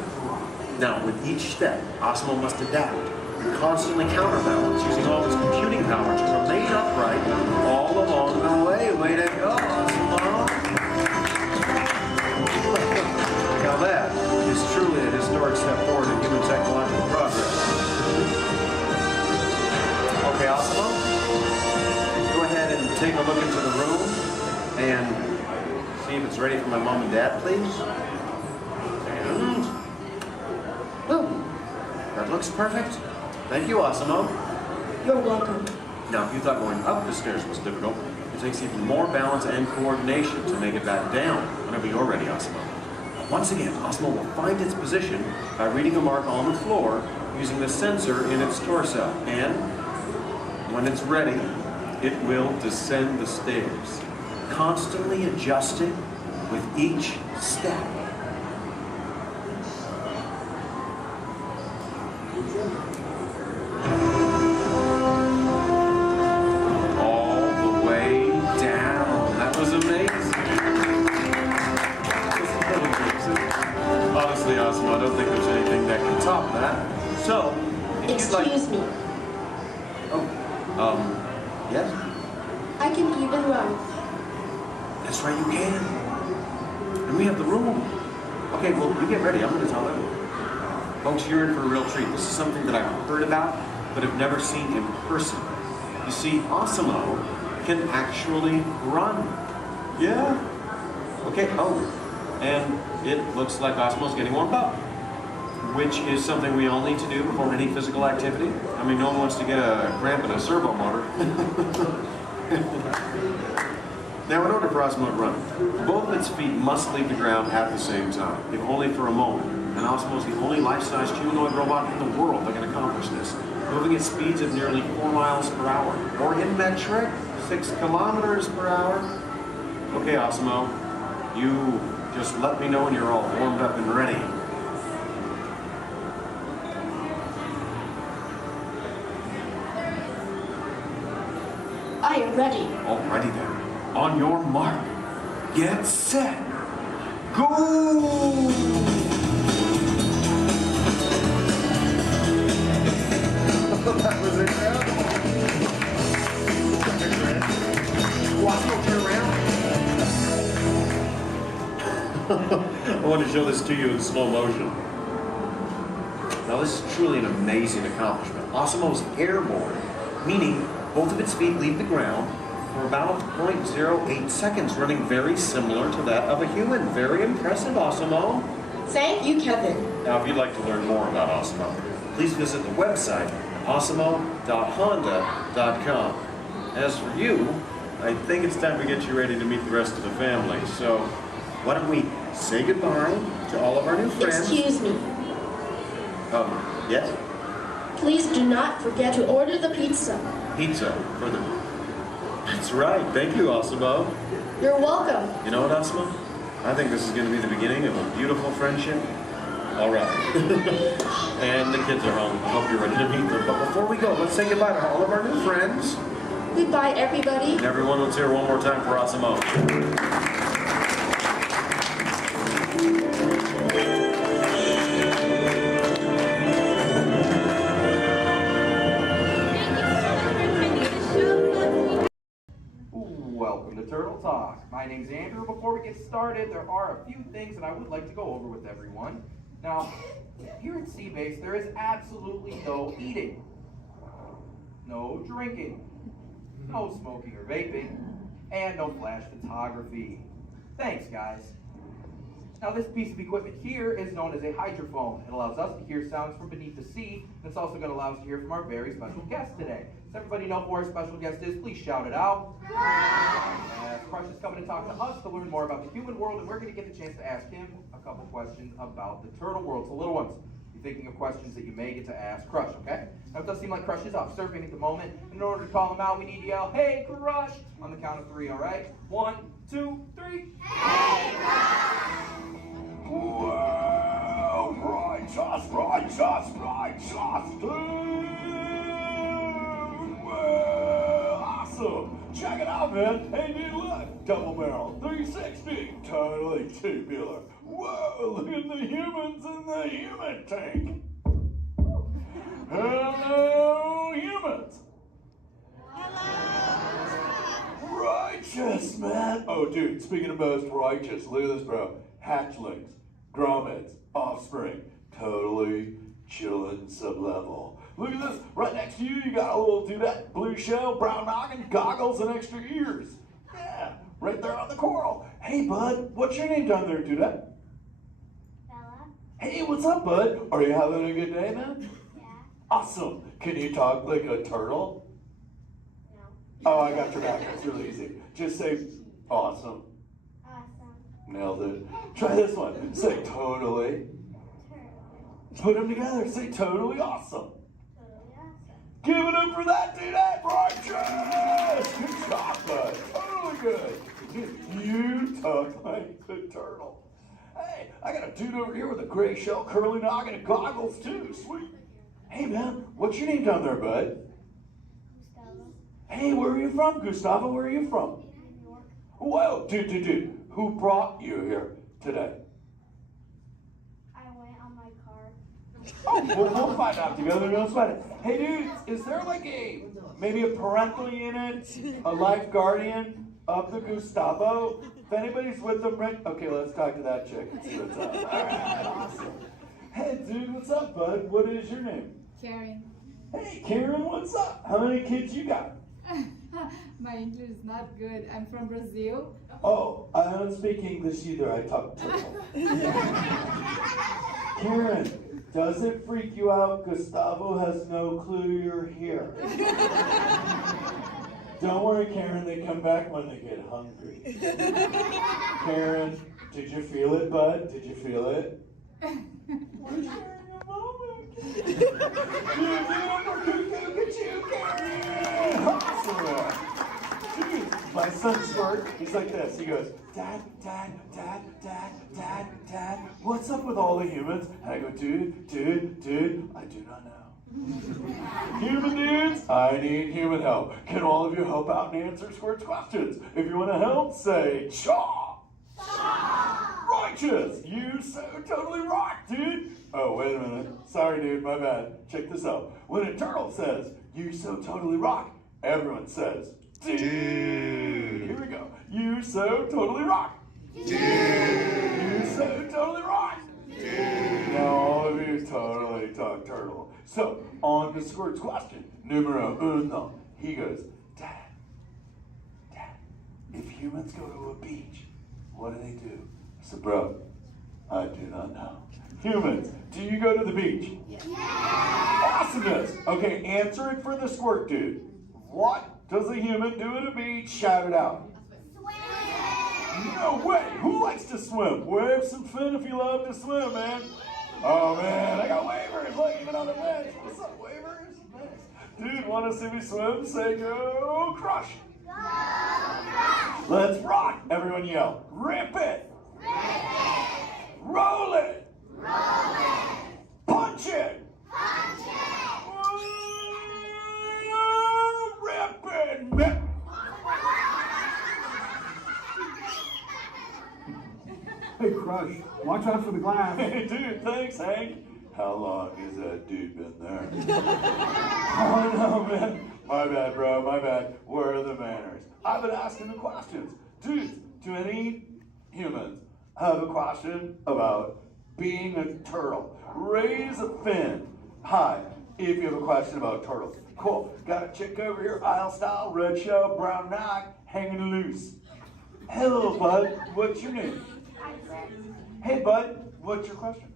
Now, with each step, Osmo must adapt and constantly counterbalance using all its computing power to remain upright all along the way. Way to go, Osmo! Now that is truly a historic step forward in human technological progress. Okay, Osmo, go ahead and take a look into the room and see if it's ready for my mom and dad, please. And boom. That looks perfect. Thank you, Osmo. You're welcome. Now, if you thought going up the stairs was difficult, it takes even more balance and coordination to make it back down whenever you're ready, Osmo. Once again, Osmo will find its position by reading a mark on the floor using the sensor in its torso. And when it's ready, it will descend the stairs, constantly adjusting with each step. All the way down. That was amazing. Honestly, Osmo, I don't think there's anything that can top that. So, Excuse me. Yes? I can even run. That's right, you can. And we have the room. Okay, well, you get ready. I'm going to tell them. Folks, you're in for a real treat. This is something that I've heard about, but have never seen in person. You see, Osmo can actually run. Yeah. Okay, and it looks like Osmo's getting warmed up, which is something we all need to do before any physical activity. I mean, no one wants to get a cramp in a servo motor. Now, in order for Osmo to run, both of its feet must leave the ground at the same time, if only for a moment. And Osmo is the only life-size humanoid robot in the world that can accomplish this, moving at speeds of nearly 4 miles per hour, or in metric, 6 kilometers per hour. Okay, Osmo, you just let me know when you're all warmed up and ready. I am ready. Alrighty then. On your mark, get set, go! That was incredible. Watch turn around. I want to show this to you in slow motion. Now this is truly an amazing accomplishment. Osmo is airborne, meaning both of its feet leave the ground for about 0.08 seconds, running very similar to that of a human. Very impressive, Osmo. Thank you, Kevin. Now, if you'd like to learn more about Osmo, please visit the website, osmo.honda.com. As for you, I think it's time to get you ready to meet the rest of the family. So, why don't we say goodbye to all of our new friends? Excuse me. Yes? Please do not forget to order the pizza. Pizza for the... That's That's right. Thank you, Asimo. You're welcome. You know what, Asimo? I think this is going to be the beginning of a beautiful friendship. All right. And the kids are home. I hope you're ready to meet them. But before we go, let's say goodbye to all of our new friends. Goodbye, everybody. And everyone, let's hear one more time for Asimo. Welcome to Turtle Talk. My name's Andrew. Before we get started, there are a few things that I would like to go over with everyone. Now, here at Sea Base, there is absolutely no eating, no drinking, no smoking or vaping, and no flash photography. Thanks, guys. Now, this piece of equipment here is known as a hydrophone. It allows us to hear sounds from beneath the sea, and it's also going to allow us to hear from our very special guest today. Does everybody know who our special guest is? Please shout it out. Crush is coming to talk to us to learn more about the human world, and we're going to get the chance to ask him a couple questions about the turtle world. So, little ones, you're thinking of questions that you may get to ask Crush, okay? Now, it does seem like Crush is off surfing at the moment. In order to call him out, we need to yell, "Hey, Crush!" on the count of 3, all right? 1, 2, 3. Hey, Crush! Well, righteous, dude! Well, awesome! Check it out, man! Hey, dude, look! Double barrel, 360, totally tubular. Whoa, look at the humans in the human tank! Hello, humans! Righteous, man! Oh, dude, speaking of most righteous, look at this, bro. Hatchlings, grommets, offspring, totally chillin' sub-level. Look at this, right next to you, you got a little dudette, blue shell, brown noggin, goggles, and extra ears. Yeah, right there on the coral. Hey, bud, what's your name down there, dudette? Bella. Hey, what's up, bud? Are you having a good day, man? Yeah. Awesome. Can you talk like a turtle? No. Oh, I got your back. It's really easy. Just say, awesome. Awesome. Nailed it. Try this one. Say totally. Put them together. Say totally awesome. Totally awesome. Give it up for that dude. That righteous. Good job, bud. Totally good. You talk like the turtle. Hey, I got a dude over here with a gray shell, curly noggin, and goggles too. Sweet. Hey, man, what's your name down there, bud? Gustavo. Hey, where are you from, Gustavo? Where are you from? New York. Whoa, dude. Who brought you here today? I went on my car. Oh, we'll find out together. Don't sweat it. Hey, dude, is there like maybe a parental unit, a life guardian of the Gustavo? If anybody's with them, right? Okay, let's talk to that chick and see what's up. All right, awesome. Hey, dude, what's up, bud? What is your name? Karen. Hey, Karen, what's up? How many kids you got? My English is not good. I'm from Brazil. Oh, I don't speak English either. I talk turtle. Karen, does it freak you out Gustavo has no clue you're here? Don't worry, Karen. They come back when they get hungry. Karen, did you feel it, bud? Did you feel it? We're sharing a moment. Dude, my son's smart. He's like this. He goes, Dad, what's up with all the humans? And I go, dude, I do not know. Human dudes, I need human help. Can all of you help out and answer Squirt's questions? If you want to help, say, Chaw! Righteous! You so totally rock, dude! Oh, wait a minute. Sorry, dude, my bad. Check this out. When a turtle says, you so totally rock, everyone says, dude! Here we go. You so totally rock! Dude! You so totally rock! Dude! Now all of you totally talk turtle. So, on to Squirt's question. Numero uno. He goes, Dad, if humans go to a beach, what do they do? I said, bro, I do not know. Humans, do you go to the beach? Yeah. Awesomeness. Okay, answer it for the Squirt dude. What does a human do at a beach? Shout it out. Swim. No way. Who likes to swim? Wave some fin if you love to swim, man. Oh, man, I got wavers. Look, even on the bench. What's up, wavers? Nice. Dude, want to see me swim? Say go, Crush. Go, Let's rock. Everyone yell, rip it. Roll it. Punch it. Rip it. Hey, Crush, watch out for the glass. Hey, dude, thanks, Hank. How long has that dude been there? Oh, no, man. My bad, bro, my bad. Where are the manners? I've been asking the questions. Dudes, do any humans have a question about being a turtle? Raise a fin. Hi, if you have a question about turtles. Cool. Got a chick over here, aisle style, red shell, brown knock, hanging loose. Hello, bud. What's your name? Hey, bud. What's your question?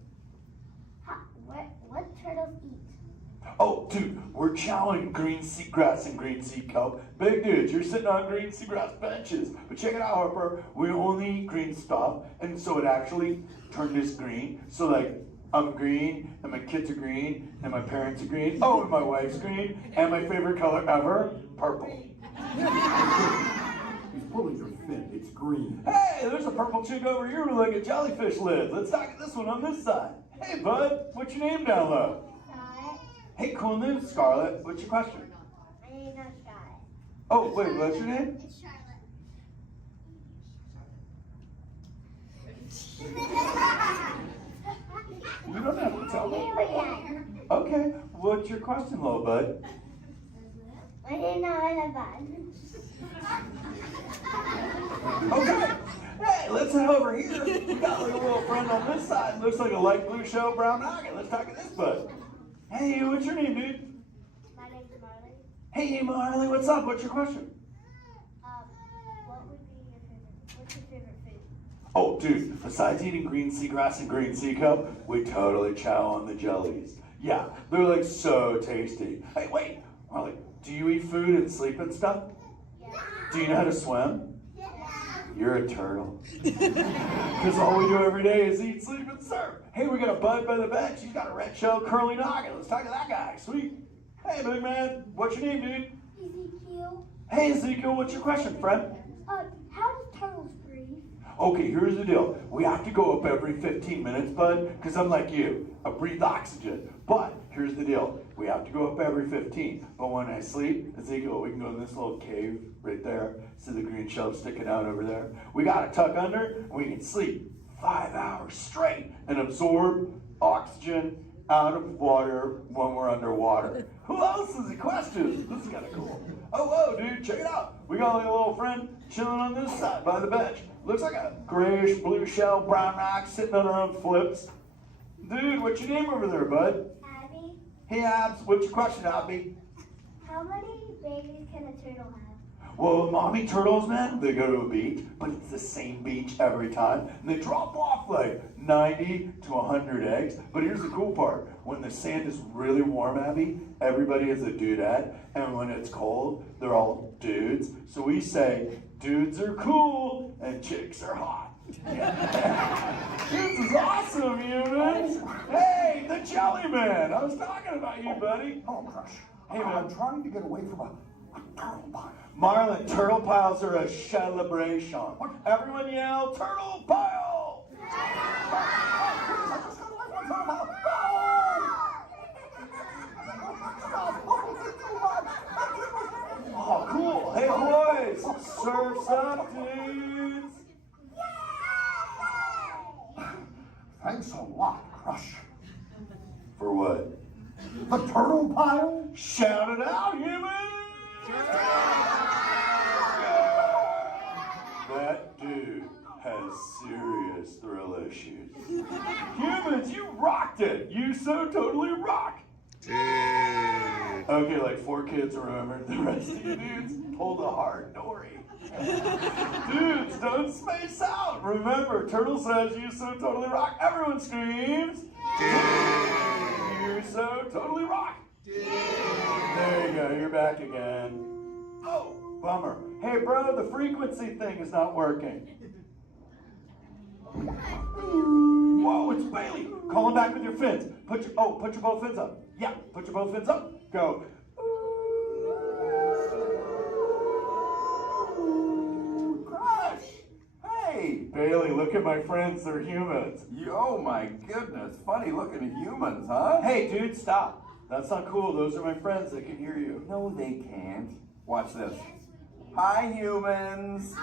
What turtles eat? Oh, dude, we're chowing green seagrass and green sea kelp. Big dudes, you're sitting on green seagrass benches. But check it out, Harper. We only eat green stuff, and so it actually turned us green. So, like, I'm green, and my kids are green, and my parents are green. Oh, and my wife's green, and my favorite color ever, purple. He's pulling your fin. It's green. Hey, there's a purple chick over here with like a jellyfish lid. Let's talk this one on this side. Hey, bud, what's your name down low? Scarlet. Hey, cool name, Scarlet. What's your question? My name's not Scarlet. Oh, wait, what's your name? It's Charlotte. You don't have to tell me. Okay, what's your question, little bud? My name's not Annabelle. Okay. Hey, let's head over here. We got like a little friend on this side. Looks like a light blue shell, brown nugget. Let's talk to this bud. Hey, what's your name, dude? My name's Marley. Hey, Marley, what's up? What's your question? What's your favorite food? Oh, dude, besides eating green seagrass and green sea kelp, we totally chow on the jellies. Yeah, they're like so tasty. Hey, wait, Marley, do you eat food and sleep and stuff? Yeah. Do you know how to swim? Yeah. You're a turtle. Because all we do every day is eat, sleep, and surf. Hey, we got a bud by the bench. He's got a red shell curly noggin. Let's talk to that guy. Sweet. Hey, big man. What's your name, dude? Ezekiel. Hey, Ezekiel. What's your question, friend? How do turtles breathe? Okay, here's the deal. We have to go up every 15 minutes, bud, because I'm like you. I breathe oxygen. But here's the deal. We have to go up every 15. But when I sleep, Ezekiel, we can go in this little cave right there. See the green shell sticking out over there? We got to tuck under, and we can sleep 5 hours straight and absorb oxygen out of water when we're underwater. Who else has a question? This is kind of cool. Oh, whoa, dude, check it out. We got like a little friend chilling on this side by the bench. Looks like a grayish blue shell, brown ox sitting on her own flips. Dude, what's your name over there, bud? Abby. Hey, Abs, what's your question, Abby? How many babies can a turtle have? Well, mommy turtles, man, they go to a beach, but it's the same beach every time. And they drop off like 90 to 100 eggs. But here's the cool part. When the sand is really warm, Abby, everybody is a dudette. And when it's cold, they're all dudes. So we say, dudes are cool and chicks are hot. Yeah. This is awesome, humans. Hey, the Jelly Man. I was talking about you, buddy. Oh, Crush. Hey, man. I'm trying to get away from a turtle pile. Marlin, turtle piles are a celebration. Everyone yell, turtle pile! Oh, cool. Hey, boys, surf's up, dudes. Thanks a lot, Crush. For what? The turtle pile? Shout it out, humans! That dude has serious thrill issues. Humans, you rocked it! You so totally rock! Okay, like 4 kids remembered. The rest of you dudes pulled a hard dory. Dudes, don't space out! Remember, Turtle says you so totally rock. Everyone screams! You so totally rock! There you go, you're back again. Oh, bummer. Hey, bro, the frequency thing is not working. Whoa, it's Bailey. Call him back with your fins. Put your both fins up. Yeah, put your both fins up. Go. Bailey, look at my friends. They're humans. Oh my goodness, funny looking humans, huh? Hey, dude, stop. That's not cool. Those are my friends that can hear you. No, they can't. Watch this. Hi, humans.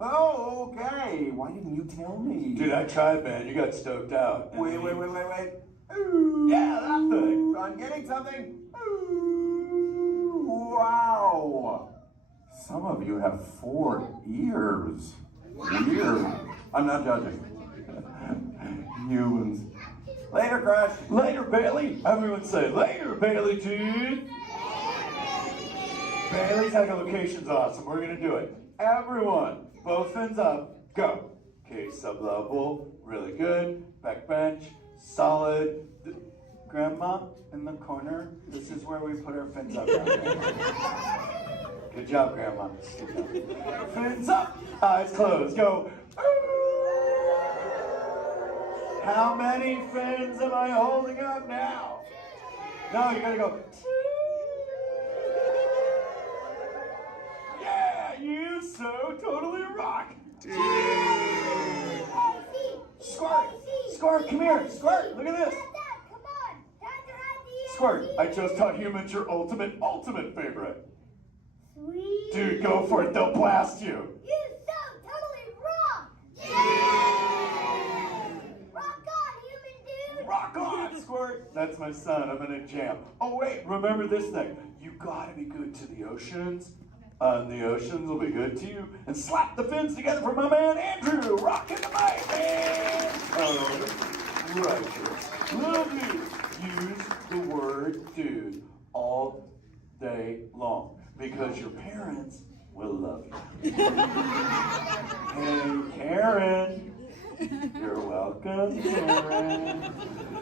Oh, okay. Why didn't you tell me? Dude, I tried, man. You got stoked out. Wait. Ooh. Yeah, that thing. I'm getting something. Ooh. Wow. Some of you have 4 ears. Weird. I'm not judging. Humans. Later, Crush. Later, Bailey. Everyone say, later, Bailey, dude. Bailey's echolocation's awesome. We're going to do it. Everyone, both fins up. Go. Okay, sub-level. Really good. Back bench. Solid. Grandma, in the corner. This is where we put our fins up. Good job, Grandma. Good job. Fins up. Eyes closed. Go. How many fins am I holding up now? No, you gotta go. Yeah, you so totally rock. Squirt, come here. Squirt, look at this. Squirt, I just taught humans your ultimate favorite. Sweet. Dude, go for it. They'll blast you. You so totally rock. Yeah. Rock on, human dude. Rock on, Squirt. That's my son. I'm in a jam. Oh, wait. Remember this thing. You gotta be good to the oceans. And the oceans will be good to you. And slap the fins together for my man Andrew. Rockin' the mic, man. Oh, righteous. Lovely. Use the word dude all day long. Because your parents will love you. Hey, Karen. You're welcome, Karen.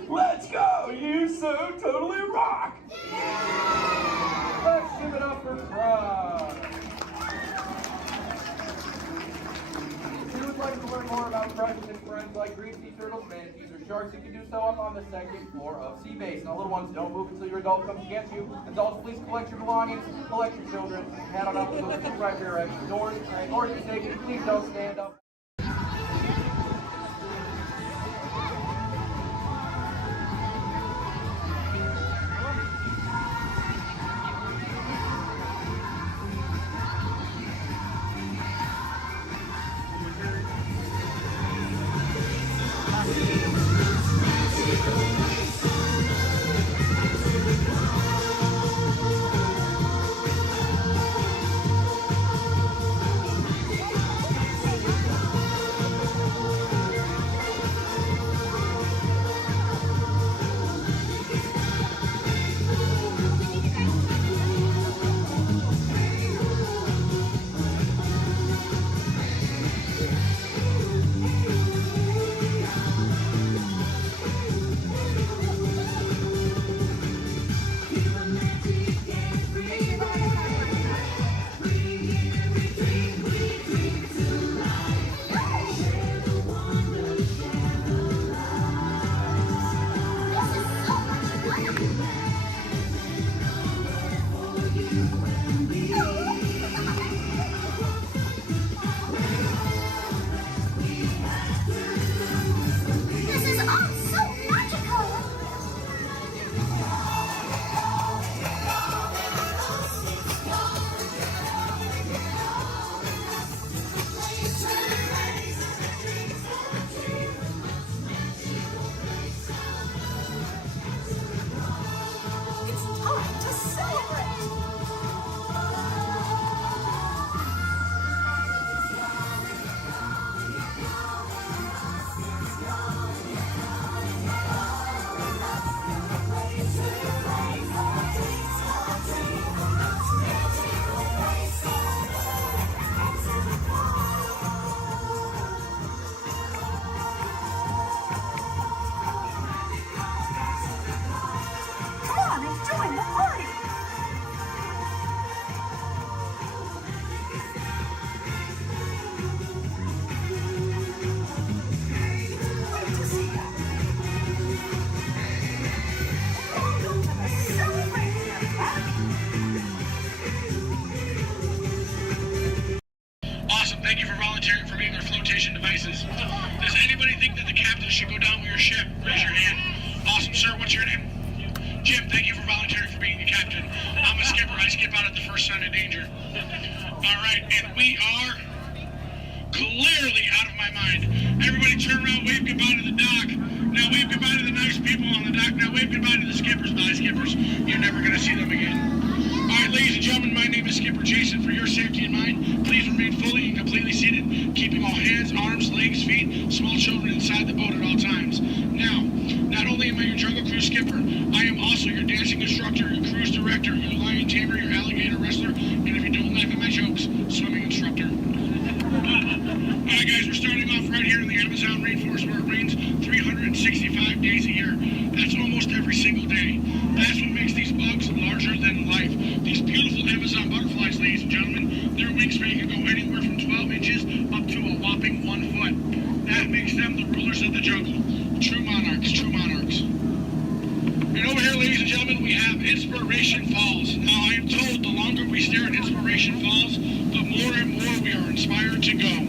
Let's go! You so totally rock! Let's give it up for Crush. If you would like to learn more about Crush and his friends like green sea turtles, manatees, or sharks, you can do so up on the 2nd floor of Sea Base. Now, little ones, don't move until your adult comes to get you. Adults, please collect your belongings, collect your children, head on up to those 2 right rear exit doors. In order to safety, please don't stand up. should go down with your ship. Raise your hand. Awesome, sir. What's your name? Jim, thank you for volunteering for being the captain. I'm a skipper. I skip out at the first sign of danger. All right, and we are clearly out of my mind. Everybody turn around, wave goodbye to the dock. Now wave goodbye to the nice people on the dock. Now wave goodbye to the skippers. Bye, skippers. You're never going to see them again. All right, ladies and gentlemen, my name is Skipper Jason. For your safety and mine, please remain fully and completely seated, keeping all hands, arms, legs, feet, small children inside the boat at all times. Now, not only am I your Jungle Cruise skipper, I am also your dancing instructor, your cruise director, your lion tamer, your alligator wrestler, and if you don't laugh at my jokes, swimming instructor. Alright guys, we're starting off right here in the Amazon rainforest where it rains 365 days a year. That's almost every single day. That's what makes these bugs larger than life. These beautiful Amazon butterflies, ladies and gentlemen, their wingspan can go anywhere from 12 inches up to a whopping 1 foot. That makes them the rulers of the jungle. True monarchs, true monarchs. And over here, ladies and gentlemen, we have Inspiration Falls. Now, I am told the longer we stare at Inspiration Falls, the more and more we are inspired to go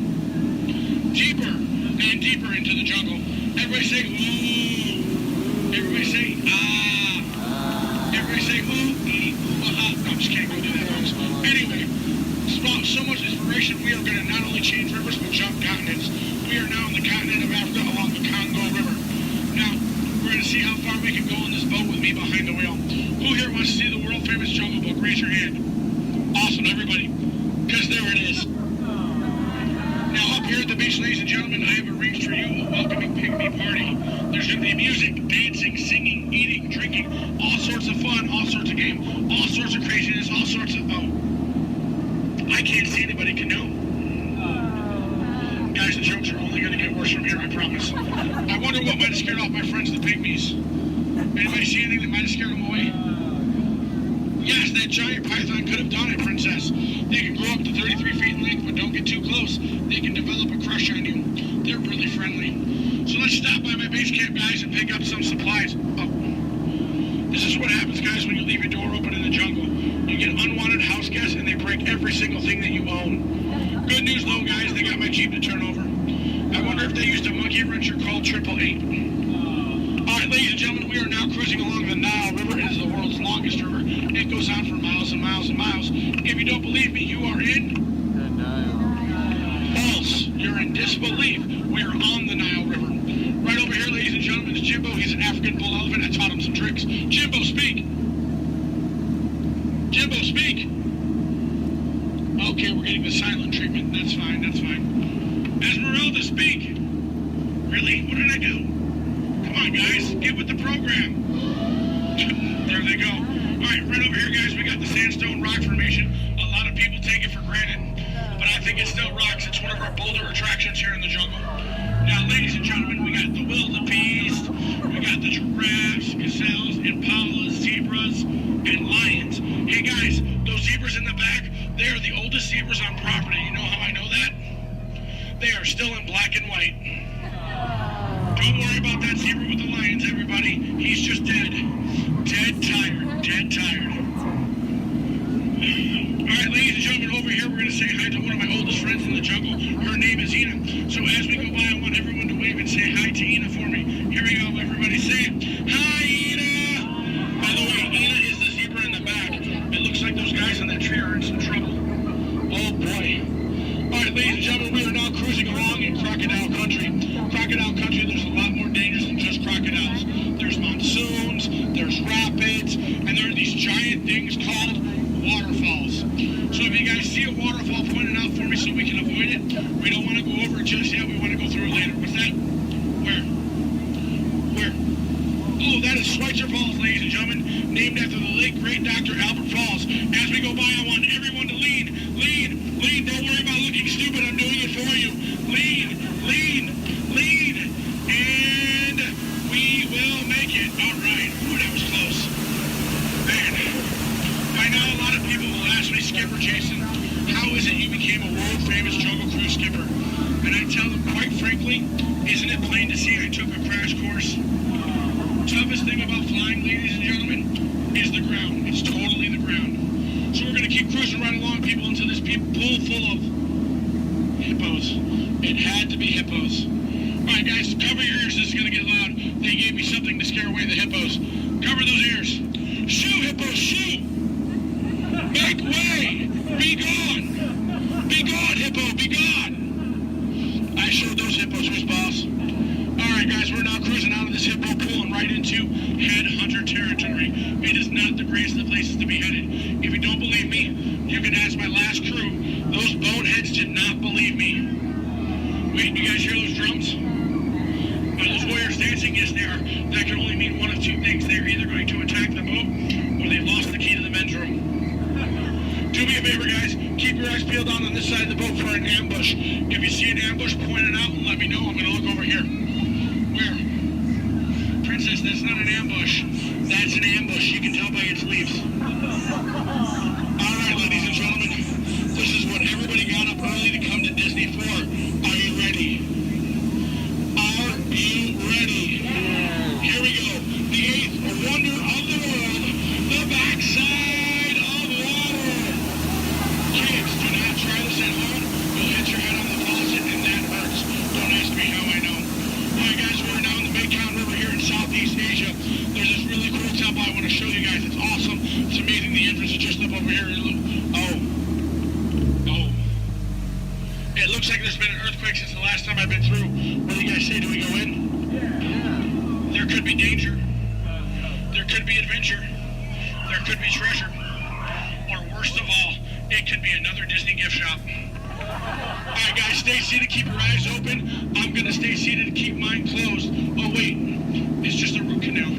deeper and deeper into the jungle. Everybody say, ooh. Everybody say, ah. Everybody say, ooh, ee, ooh, ah. No, I'm just kidding. Don't do that, folks. Anyway, so much inspiration, we are going to not only change rivers, but jump continents. We are now on the continent of Africa along the Congo River. Now, we're going to see how far we can go on this boat with me behind the wheel. Who here wants to see the world-famous Jungle Book? Raise your hand. Awesome, everybody. Because there it is. Now, up here at the beach, ladies and gentlemen, I have arranged for you a welcoming pygmy party. There's going to be music, dancing, singing, eating, drinking, all sorts of fun, all sorts of game, all sorts of craziness, all sorts of... Oh. I can't see anybody canoe. Guys, the jokes are only going to get worse from here, I promise. I wonder what might have scared off my friends, the pygmies. Anybody see anything that might have scared them away? Yes, that giant python could have done it, princess. They can grow up to 33 feet in length, but don't get too close. They can develop a crush on you. They're really friendly. So let's stop by my base camp, guys, and pick up some supplies. Oh. This is what happens, guys, when you leave your door open in the jungle. You get unwanted house guests, and they break every single thing that you own. Good news, though, guys, they got my Jeep to turn over. I wonder if they used a monkey wrencher called 888. All right, ladies and gentlemen, we are now cruising along the Nile River. It is the world's longest river. It goes on for miles and miles and miles. If you don't believe me, you are in... the Nile. False. You're in disbelief. We are on the Nile River. Right over here, ladies and gentlemen, is Jimbo. He's an African bull elephant. I taught him some tricks. Jimbo, speak. Jimbo, speak. Okay, we're getting the silent treatment. That's fine, that's fine. Esmeralda, speak. Really? What did I do? Come on, guys. Get with the program. There they go. All right, right over here, guys, we got the sandstone rock formation. A lot of people take it for granted, but I think it still rocks. It's one of our bolder attractions here in the jungle. Now, ladies and gentlemen, we got the wildebeest, we got the giraffes, gazelles, impalas, zebras, and lions. Hey, guys, those zebras in the back, they are the oldest zebras on property. You know how I know that? They are still in black and white. Don't worry about that zebra with the lions, everybody. He's just dead. Dead tired. Dead tired. All right, ladies and gentlemen, over here, we're going to say hi to one of my oldest friends in the jungle. Her name is Ina. So as we go by, I want everyone to wave and say hi to Ina for me. Here we go, everybody. Say, hi, Ina! By the way, Ina is the zebra in the back. It looks like those guys on that tree are in some trouble. Oh, boy. All right, ladies and gentlemen, we are now cruising along in crocodile country. Crocodile country, there's a lot more dangers than just crocodiles. There's monsoons, there's rapids, and there are these giant things called waterfalls. So if you guys see a waterfall, point it out for me so we can avoid it. We don't want to go over it just yet. We want to go through it later. What's that? Where? Where? Oh, that is Schweitzer Falls, ladies and gentlemen, named after the late, great Dr. Albert Falls. As we go by, I want everyone to lean. Lean. Lean. Don't worry about looking stupid. I'm doing it for you. Lean. Lean. Lean. And we will make it. All right. Ooh, that was close. Man. By now, a lot of people will ask me, Skipper Jason, how is it you became a world-famous Jungle Cruise skipper? And I tell them, quite frankly, isn't it plain to see I took a crash course? Toughest thing about flying, ladies and gentlemen, is the ground. It's totally the ground. So we're going to keep cruising right along, people, into this pool full of hippos. It had to be hippos. Alright guys, cover your ears, this is gonna get loud. They gave me something to scare away the hippos. Cover those ears. Shoo, hippos, shoo! Make way! Be gone! Be gone, hippo, be gone! I showed those hippos who's boss. Alright guys, we're now cruising out of this hippo pool and right into headhunter territory. It is not the greatest of places to be headed. If you don't believe me, you can ask my last crew. Those boneheads did not believe me. Wait, you guys hear those drums? Are those warriors dancing? Yes, they are. That can only mean one of two things. They're either going to attack the boat, or they've lost the key to the men's room. Do me a favor, guys. Keep your eyes peeled on this side of the boat for an ambush. If you see an ambush, point it out and let me know. I'm going to look over here. Where? Princess, that's not an ambush. That's an ambush. You can tell by its leaves. All right, ladies and gentlemen. This is what everybody got up early to come to Disney for. Are you ready? Are you ready? Here we go. The eighth wonder of the world, the backside of water. Kids, do not try this at home. You'll hit your head on the faucet and that hurts. Don't ask me how I know. Alright guys, we're now in the Mekong River here in Southeast Asia. There's this really cool temple I want to show you guys. It's awesome. It's amazing. The entrance is just up over here. It looks like there's been an earthquake since the last time I've been through. What do you guys say? Do we go in? Yeah. There could be danger. There could be adventure. There could be treasure. Or worst of all, it could be another Disney gift shop. Alright guys, stay seated, keep your eyes open. I'm gonna stay seated and keep mine closed. Oh wait, it's just a root canal.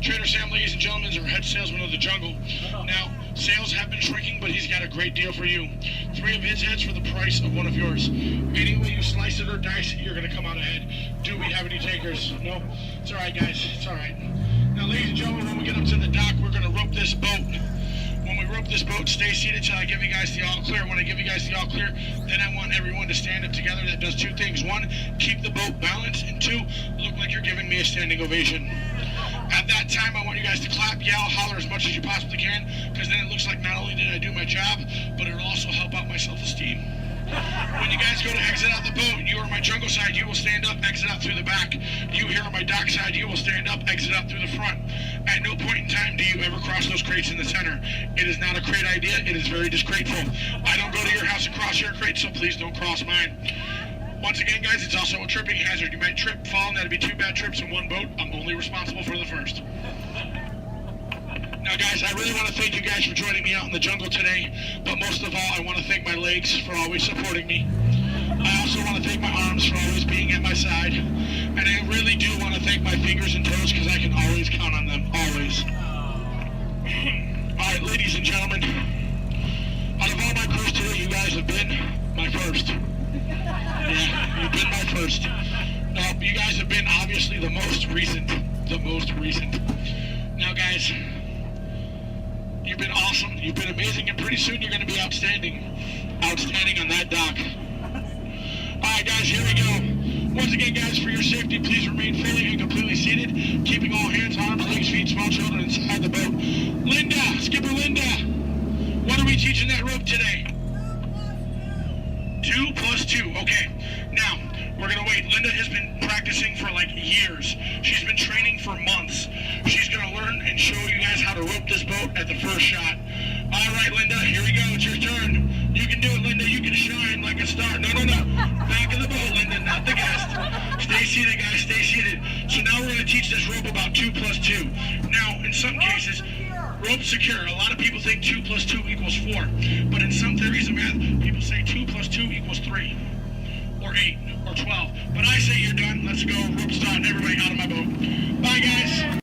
Trader Sam, ladies and gentlemen, is our head salesman of the jungle. Now, sales have been shrinking, but he's got a great deal for you. 3 of his heads for the price of 1 of yours. Any way you slice it or dice it, you're going to come out ahead. Do we have any takers? No? It's all right, guys. It's all right. Now, ladies and gentlemen, when we get up to the dock, we're going to rope this boat. When we rope this boat, stay seated till I give you guys the all clear. When I give you guys the all clear, then I want everyone to stand up together. That does 2 things. 1, keep the boat balanced, and 2, look like you're giving me a standing ovation. At that time, I want you guys to clap, yell, holler as much as you possibly can, because then it looks like not only did I do my job, but it'll also help out my self-esteem. When you guys go to exit out the boat, you are on my jungle side, you will stand up, exit out through the back. You here on my dock side, you will stand up, exit out through the front. At no point in time do you ever cross those crates in the center. It is not a crate idea, it is very disgraceful. I don't go to your house and cross your crate, so please don't cross mine. Once again, guys, it's also a tripping hazard. You might trip, fall, and that'd be 2 bad trips in one boat. I'm only responsible for the first. Now, guys, I really want to thank you guys for joining me out in the jungle today, but most of all, I want to thank my legs for always supporting me. I also want to thank my arms for always being at my side, and I really do want to thank my fingers and toes because I can always count on them, always. All right, ladies and gentlemen, out of all my crews today, you guys have been my first. Yeah, you've been my first. Now, you guys have been obviously the most recent. Now, guys, you've been awesome, you've been amazing, and pretty soon you're going to be outstanding on that dock. All right, guys, here we go. Once again, guys, for your safety, please remain fully and completely seated, keeping all hands, arms, legs, feet, small children inside the boat. Linda, Skipper Linda, what are we teaching that rope today? 2 plus 2, okay. Now, we're gonna wait. Linda has been practicing for like years. She's been training for months. She's gonna learn and show you guys how to rope this boat at the first shot. All right, Linda, here we go. It's your turn. You can do it, Linda. You can shine like a star. No. Back of the boat, Linda, not the guest. Stay seated, guys. Stay seated. So now we're gonna teach this rope about 2 plus 2. Now, in some cases, rope secure. A lot of people think 2 plus 2 equals 4. But in some theories of math, people say 2 plus 2 equals 3. Or 8. Or 12. But I say you're done. Let's go. Rope start. Everybody out of my boat. Bye, guys.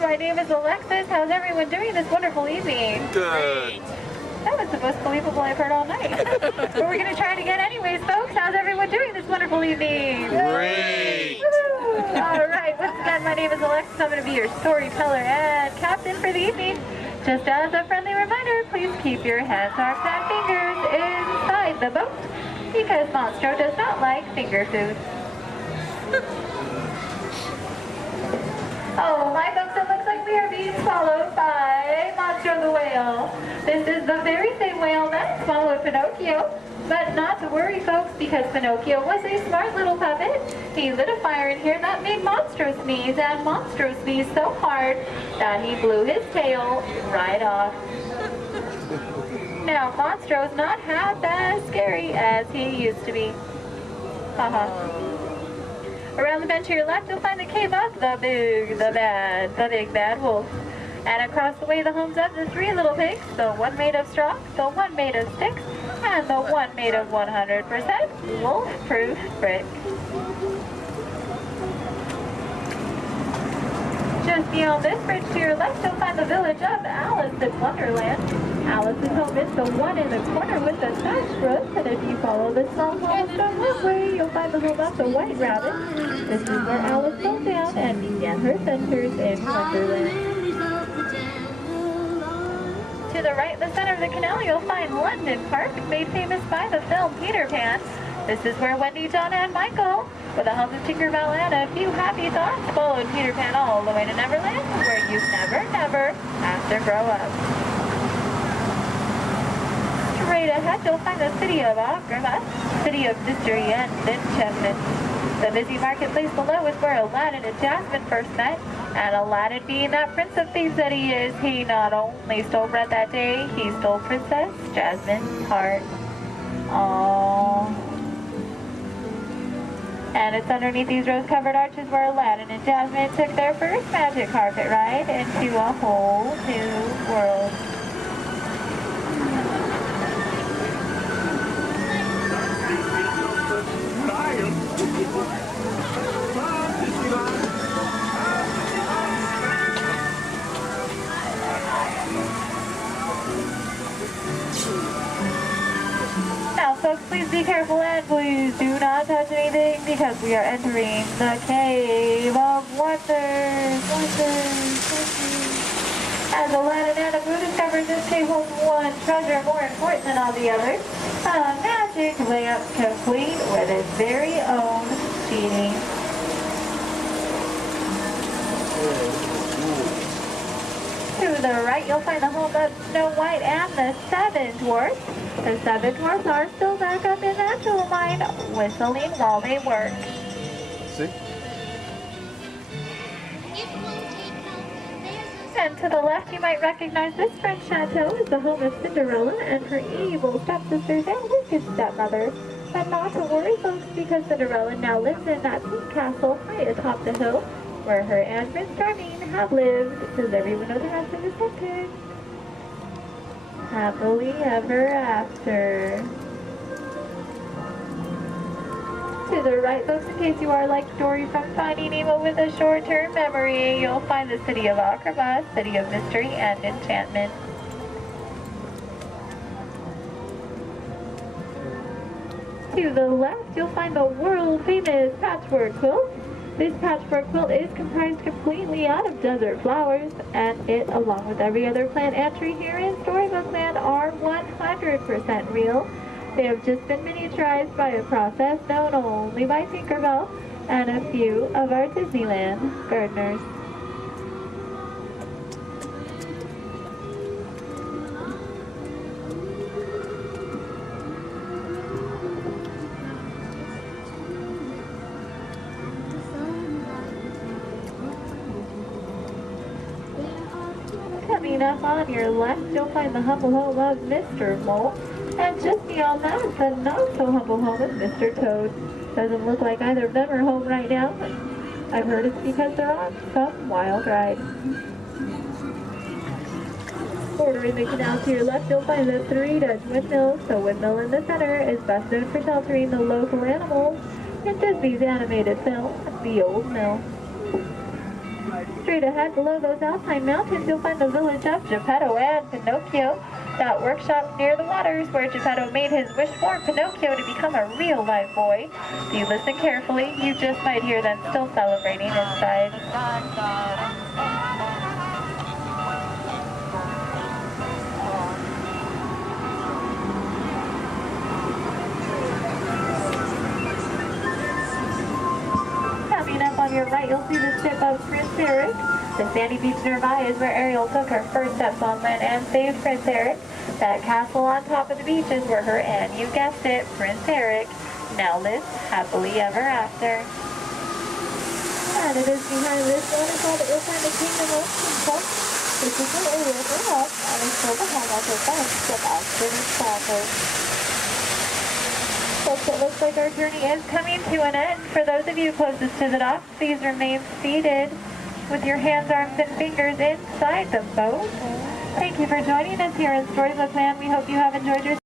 My name is Alexis. How's everyone doing this wonderful evening? Good. That was the most believable I've heard all night. But we're going to try it again anyways, folks. How's everyone doing this wonderful evening? Great. Woo! All right. Once again, my name is Alexis. I'm going to be your storyteller and captain for the evening. Just as a friendly reminder, please keep your hands, arms, and fingers inside the boat because Monstro does not like finger food. Oh, my folks, it looks like we are being swallowed by Monstro. Monstro the whale. This is the very same whale that swallowed Pinocchio. But not to worry, folks, because Pinocchio was a smart little puppet. He lit a fire in here that made Monstro sneeze, and Monstro sneezed so hard that he blew his tail right off. Now, Monstro's not half as scary as he used to be. Haha. Around the bend to your left, you'll find the cave of the big bad wolf. And across the way, the homes of the three little pigs, the one made of straw, the one made of sticks, and the one made of 100% wolf-proof brick. Just beyond this bridge to your left, you'll find the village of Alice in Wonderland. Alice's home is the one in the corner with the thatched roof, and if you follow the small cobblestone walkway, you'll find the home of the White Rabbit. This is where Alice fell down and began her adventures in Wonderland. To the right, in the center of the canal, you'll find London Park, made famous by the film Peter Pan. This is where Wendy, Donna, and Michael, with a home of Tinkerbell and a few happy thoughts, followed Peter Pan all the way to Neverland, where you never have to grow up. Straight ahead, you'll find the city of Agrabah, city of mystery and enchantment. The busy marketplace below is where Aladdin and Jasmine first met, and Aladdin, being that prince of thieves that he is, he not only stole bread that day, he stole Princess Jasmine's heart. Aww. And it's underneath these rose-covered arches where Aladdin and Jasmine took their first magic carpet ride into a whole new world. Now, folks, please be careful and please do not touch anything because we are entering the Cave of Wonders. As Aladdin and Abu discovered, this cave holds one treasure more important than all the others. A magic lamp complete with its very own genie. To the right, you'll find the home of Snow White and the Seven Dwarfs. The Seven Dwarfs are still back up in that jewel mine, whistling while they work. See? And to the left, you might recognize this French chateau as the home of Cinderella and her evil stepsisters and wicked stepmother. But not to worry, folks, because Cinderella now lives in that same castle high atop the hill, where her and Prince Charming have lived. Does everyone know the rest of the sentence? Happily ever after. To the right, folks, in case you are like Dory from Finding Nemo with a short-term memory, you'll find the city of Agrabah, city of mystery and enchantment. To the left, you'll find the world-famous patchwork quilt. This patchwork quilt is comprised completely out of desert flowers, and it, along with every other plant and tree here in Storybook Land, are 100% real. They have just been miniaturized by a process known only by Tinkerbell and a few of our Disneyland gardeners. Coming up on your left, you'll find the humble home of Mr. Mole. And just beyond that, the not-so-humble home of Mr. Toad. Doesn't look like either of them are home right now. I've heard it's because they're on some wild ride. Bordering the canal to your left, you'll find the three Dutch windmills. The windmill in the center is best known for sheltering the local animals in Disney's animated film, The Old Mill. Straight ahead, below those Alpine mountains, you'll find the village of Geppetto and Pinocchio. That workshop near the waters where Geppetto made his wish for Pinocchio to become a real live boy. If you listen carefully, you just might hear them still celebrating inside. Coming up on your right, you'll see the ship of Prince Eric. The sandy beach nearby is where Ariel took her first steps on land and saved Prince Eric. That castle on top of the beach is where her and, you guessed it, Prince Eric, now lives happily ever after. And it is behind this waterfall that you'll find the Kingdom of Kingdom. This is an area of rock and is still behind us a bunch of Oxford stalkers. Folks, it looks like our journey is coming to an end. For those of you closest to the dock, please remain seated with your hands, arms, and fingers inside the boat. Thank you for joining us here in Storybook Land. We hope you have enjoyed your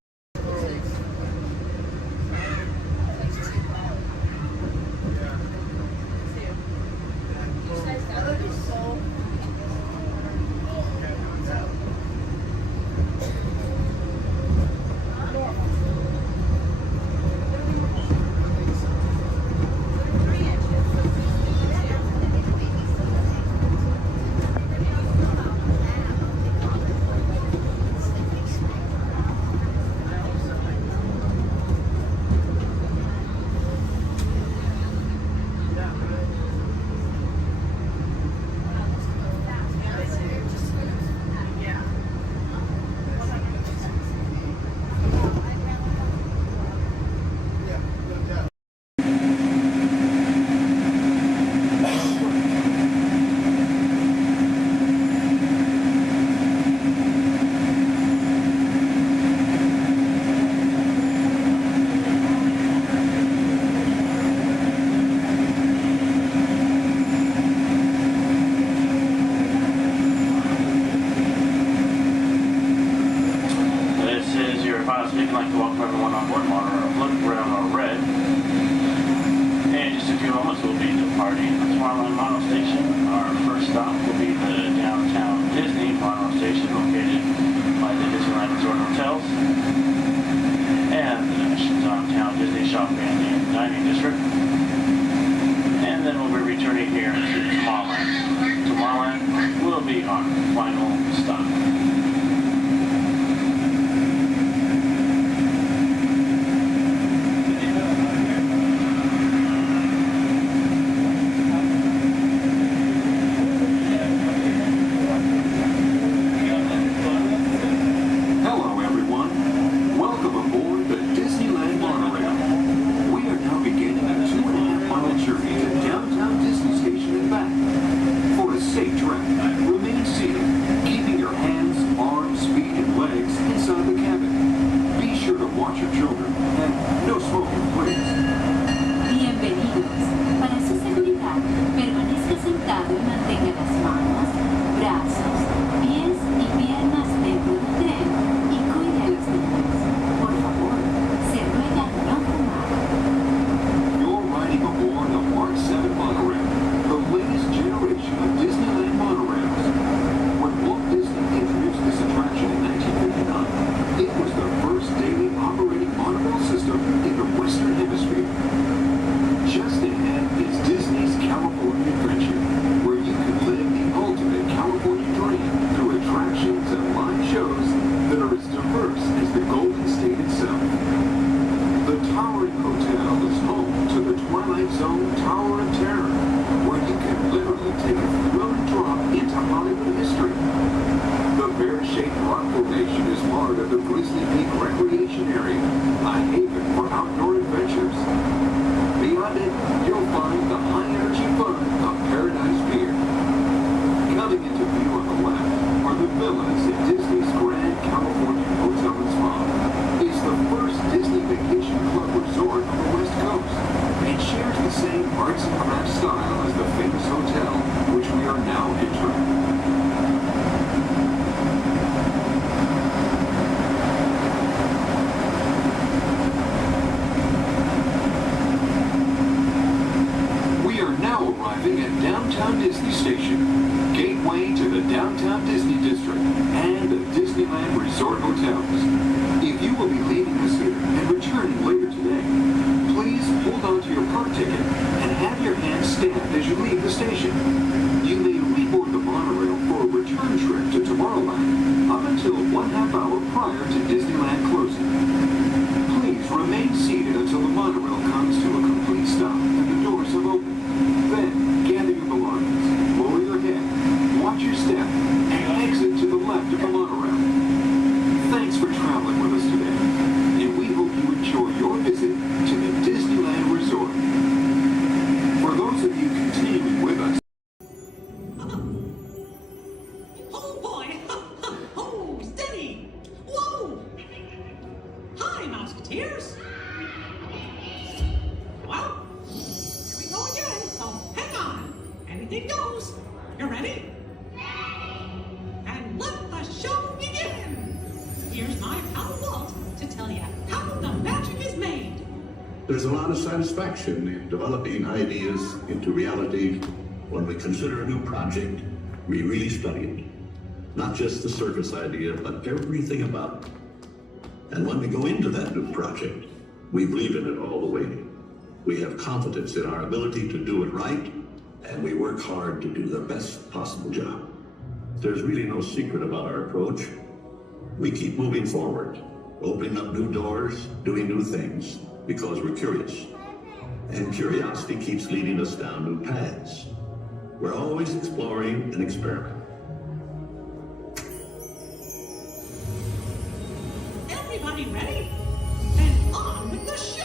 Remain seated. passengers? Well, here we go again, so hang on. Anything goes. You ready? And let the show begin. Here's my pal Walt to tell you how the magic is made. There's a lot of satisfaction in developing ideas into reality. When we consider a new project, we really study it. Not just the surface idea, but everything about it. And when we go into that new project, we believe in it all the way. We have confidence in our ability to do it right, and we work hard to do the best possible job. There's really no secret about our approach. We keep moving forward, opening up new doors, doing new things, because we're curious. And curiosity keeps leading us down new paths. We're always exploring and experimenting. Everybody ready? Then on with the show!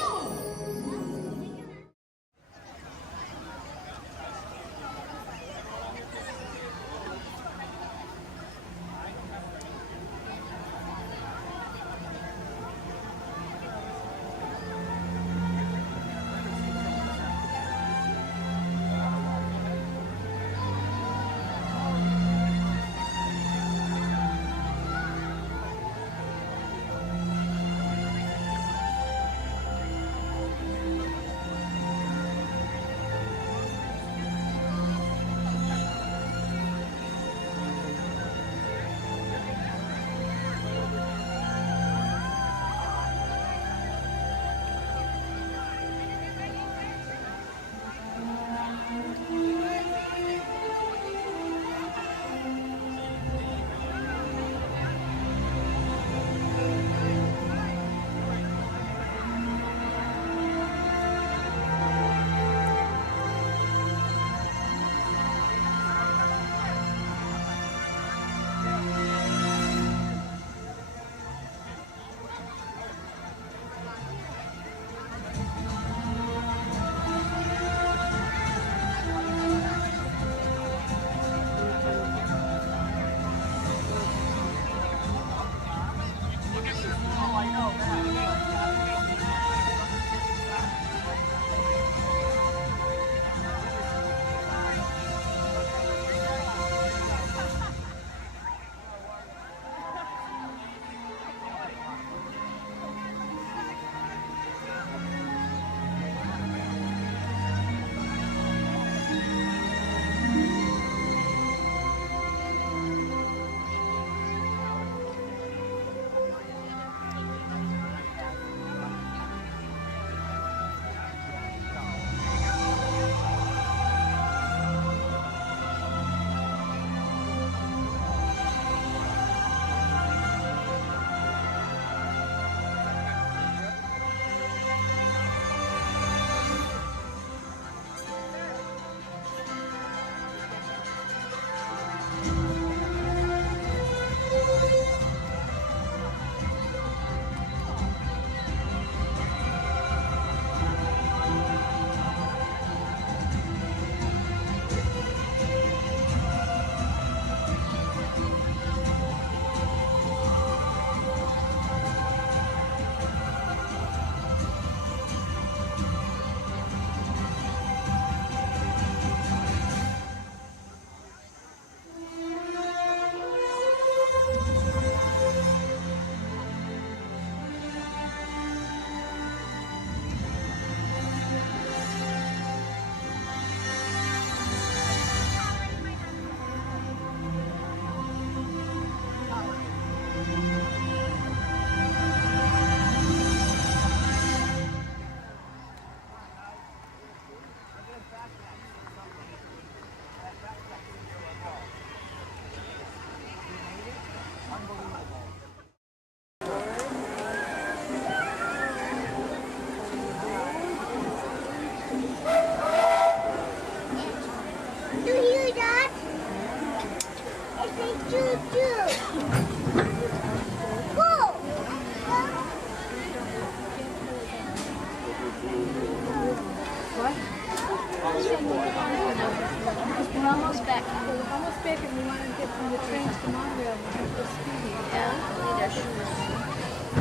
We're almost back. We're almost back, and we want to get from the trains to Montreal.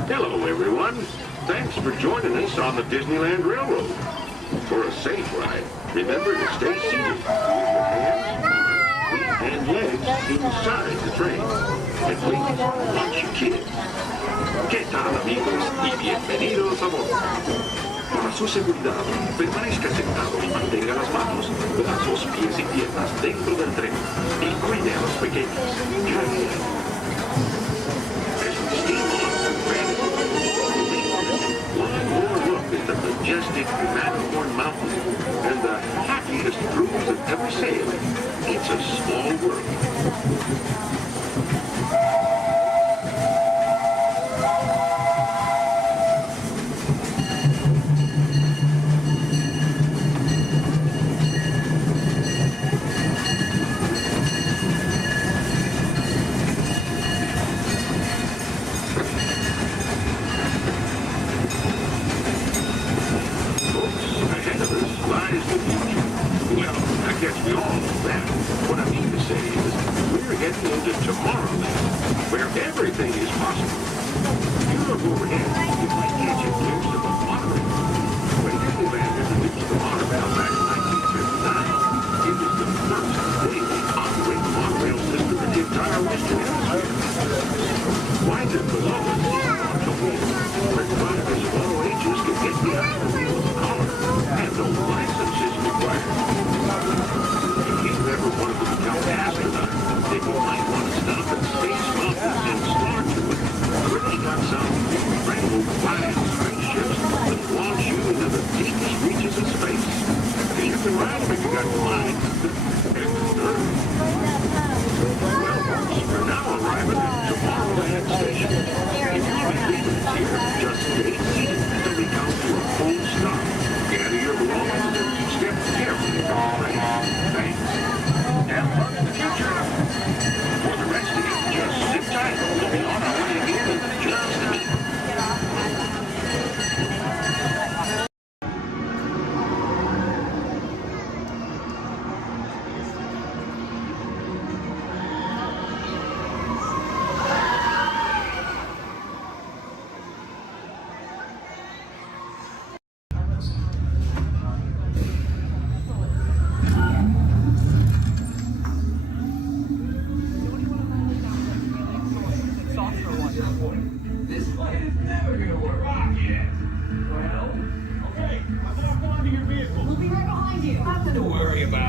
Hello, everyone. Thanks for joining us on the Disneyland Railroad. For a safe ride, remember to stay seated with your hands, arms, feet, and legs inside the train. And please, watch your kids. ¿Qué tal, amigos? Y bienvenidos a bordo. Para su seguridad, permanezca sentado y mantenga las manos, brazos, pies y piernas dentro del tren. Y cuide a los pequeños. Gracias. As we steam on, one more look at the majestic Matterhorn Mountain and the happiest crews that ever sailed. It's a small world.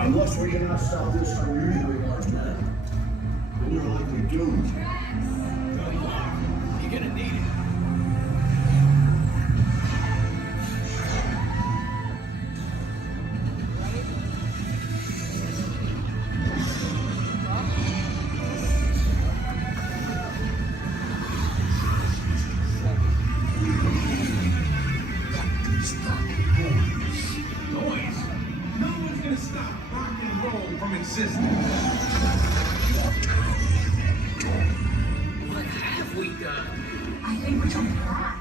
Unless we cannot stop this unusually large man, we're likely doomed. You're gonna need it. What have we done? I think we're coming back.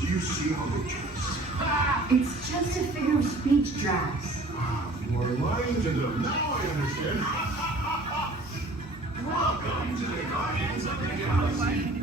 Do you see how they chase? It's just a figure of speech, Drax. You are lying to them. Now I understand. Welcome to the Guardians of the Galaxy.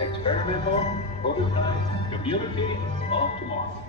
Experimental, prototype, community of tomorrow.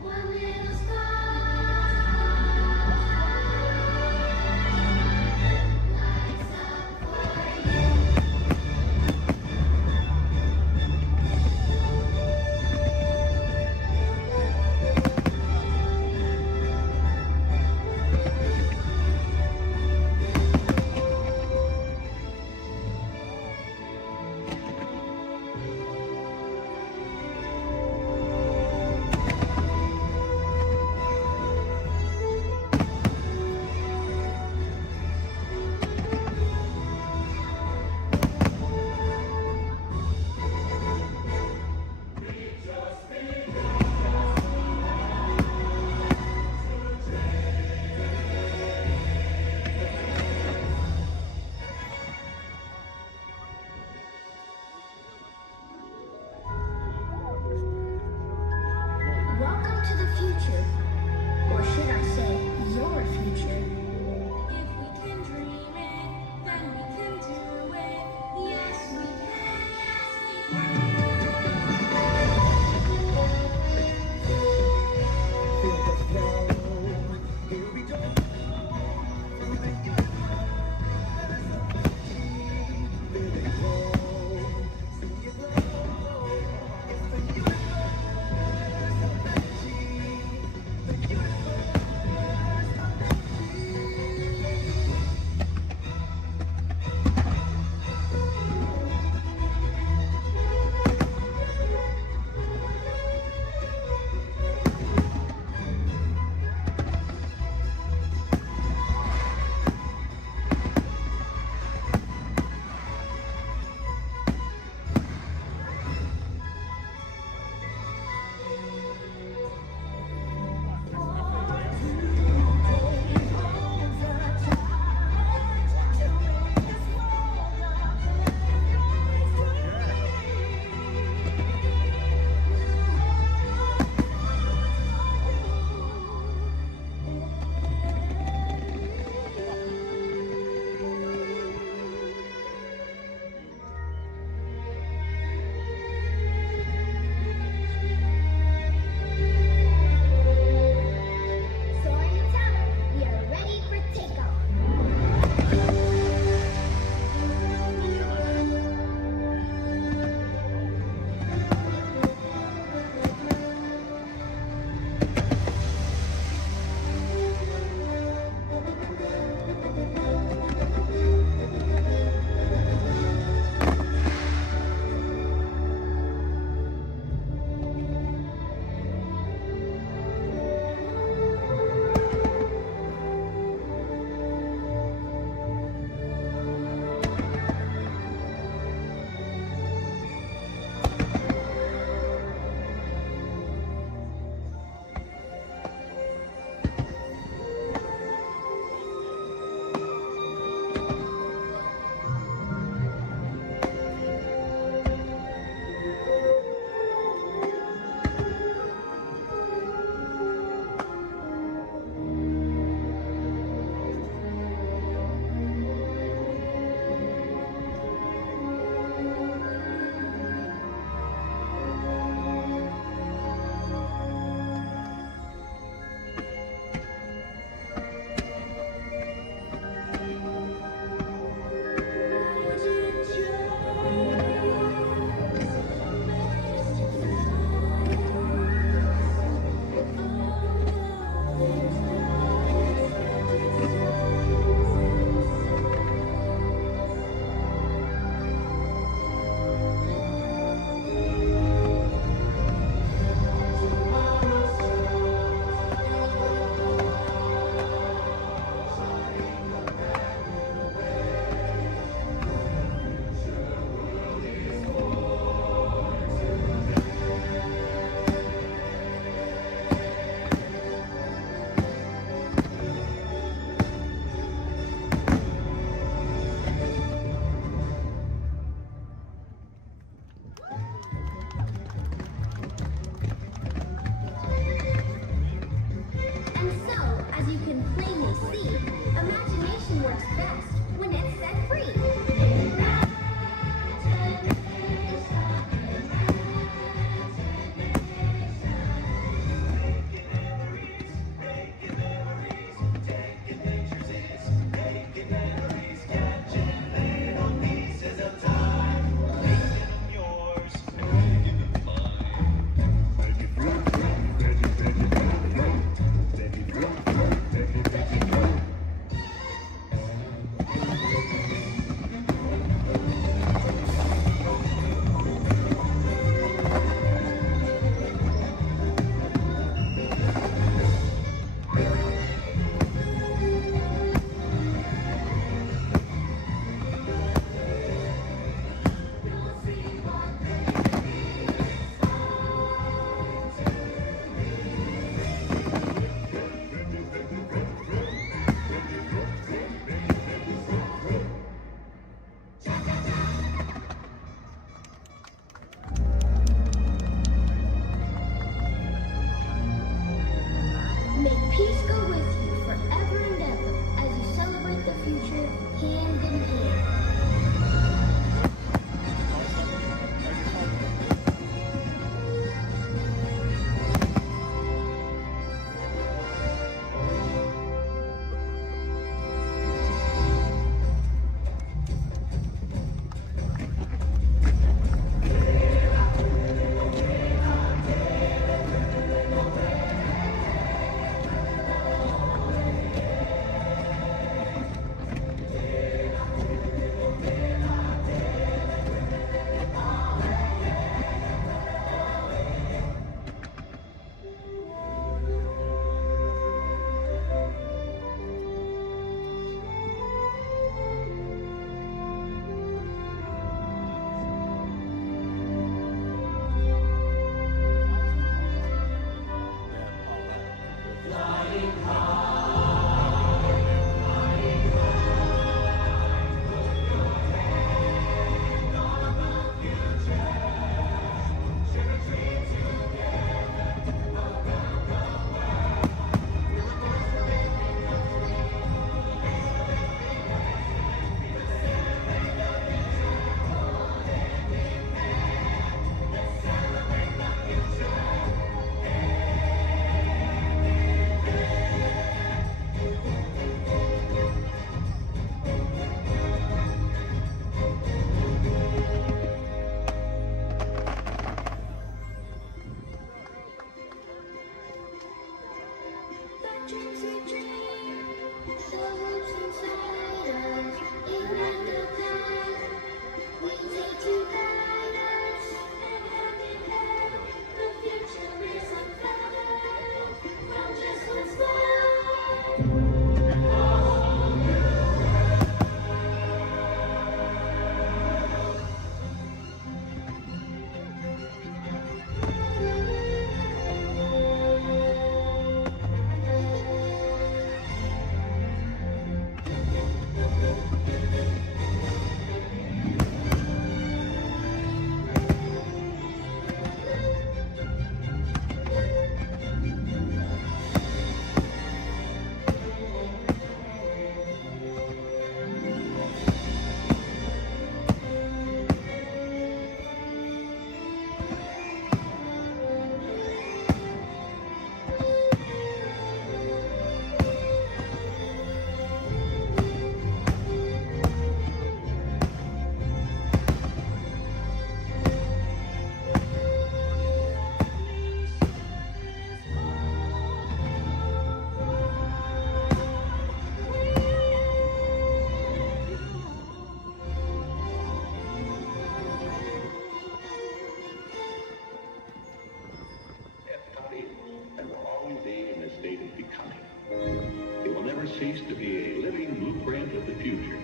cease to be a living blueprint of the future.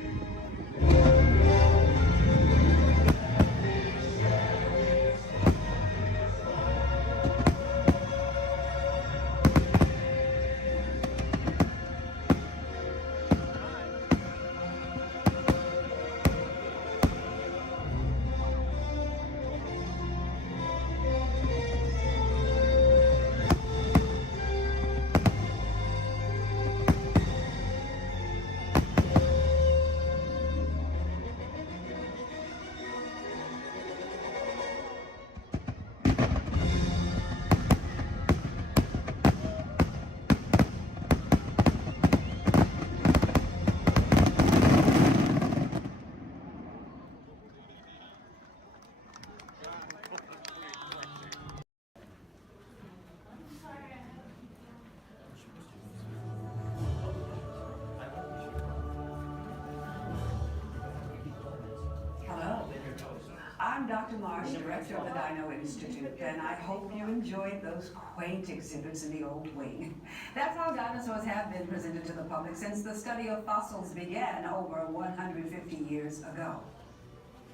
I'm Dr. Marsh, director of the Dino Institute, and I hope you enjoyed those quaint exhibits in the old wing. That's how dinosaurs have been presented to the public since the study of fossils began over 150 years ago.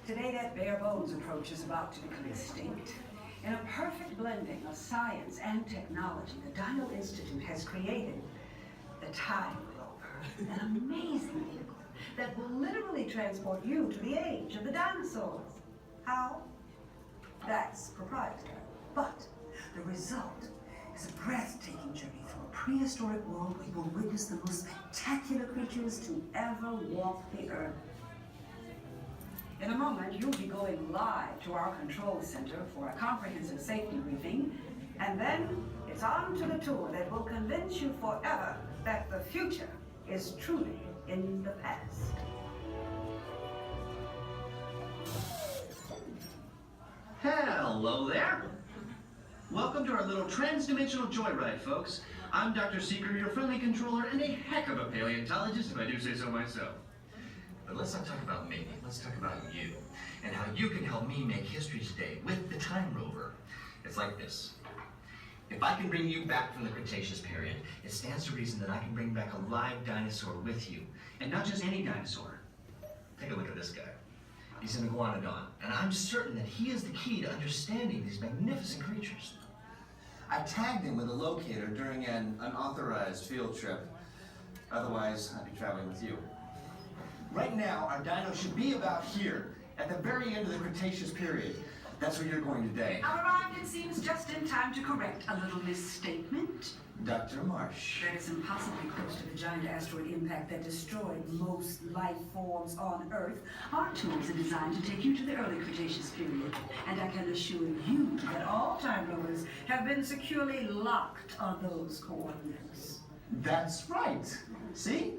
Today, that bare bones approach is about to become extinct. In a perfect blending of science and technology, the Dino Institute has created the Time Rover, an amazing vehicle that will literally transport you to the age of the dinosaurs. How? That's proprietary. But the result is a breathtaking journey through a prehistoric world where you will witness the most spectacular creatures to ever walk the earth. In a moment, you'll be going live to our control center for a comprehensive safety briefing, and then it's on to the tour that will convince you forever that the future is truly in the past. Hello there. Welcome to our little trans-dimensional joyride, folks. I'm Dr. Seeker, your friendly controller, and a heck of a paleontologist, if I do say so myself. But let's not talk about me. Let's talk about you, and how you can help me make history today with the Time Rover. It's like this. If I can bring you back from the Cretaceous period, it stands to reason that I can bring back a live dinosaur with you. And not just any dinosaur. Take a look at this guy. He's an iguanodon, and I'm certain that he is the key to understanding these magnificent creatures. I tagged him with a locator during an unauthorized field trip. Otherwise, I'd be traveling with you. Right now, our dino should be about here, at the very end of the Cretaceous period. That's where you're going today. I arrived, it seems, just in time to correct a little misstatement. Dr. Marsh. That is impossibly close to the giant asteroid impact that destroyed most life forms on Earth. Our tools are designed to take you to the early Cretaceous period. And I can assure you that all Time Rovers have been securely locked on those coordinates. That's right. See?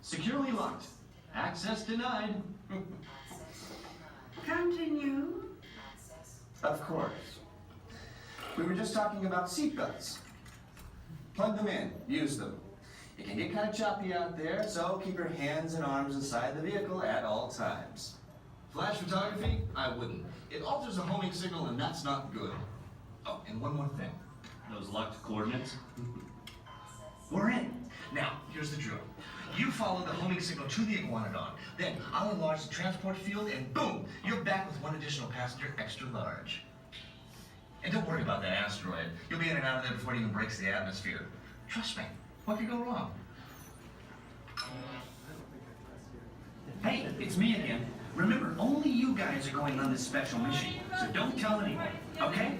Securely locked. Access denied. Continue. Of course. We were just talking about seatbelts. Plug them in, use them. It can get kind of choppy out there, so keep your hands and arms inside the vehicle at all times. Flash photography? I wouldn't. It alters the homing signal, and that's not good. Oh, and one more thing. Those locked coordinates? We're in. Now, here's the drill. You follow the homing signal to the iguanodon. Then I'll enlarge the transport field, and boom, you're back with one additional passenger extra large. And don't worry about that asteroid. You'll be in and out of there before it even breaks the atmosphere. Trust me, what could go wrong? Hey, it's me again. Remember, only you guys are going on this special mission, so don't tell anyone, okay?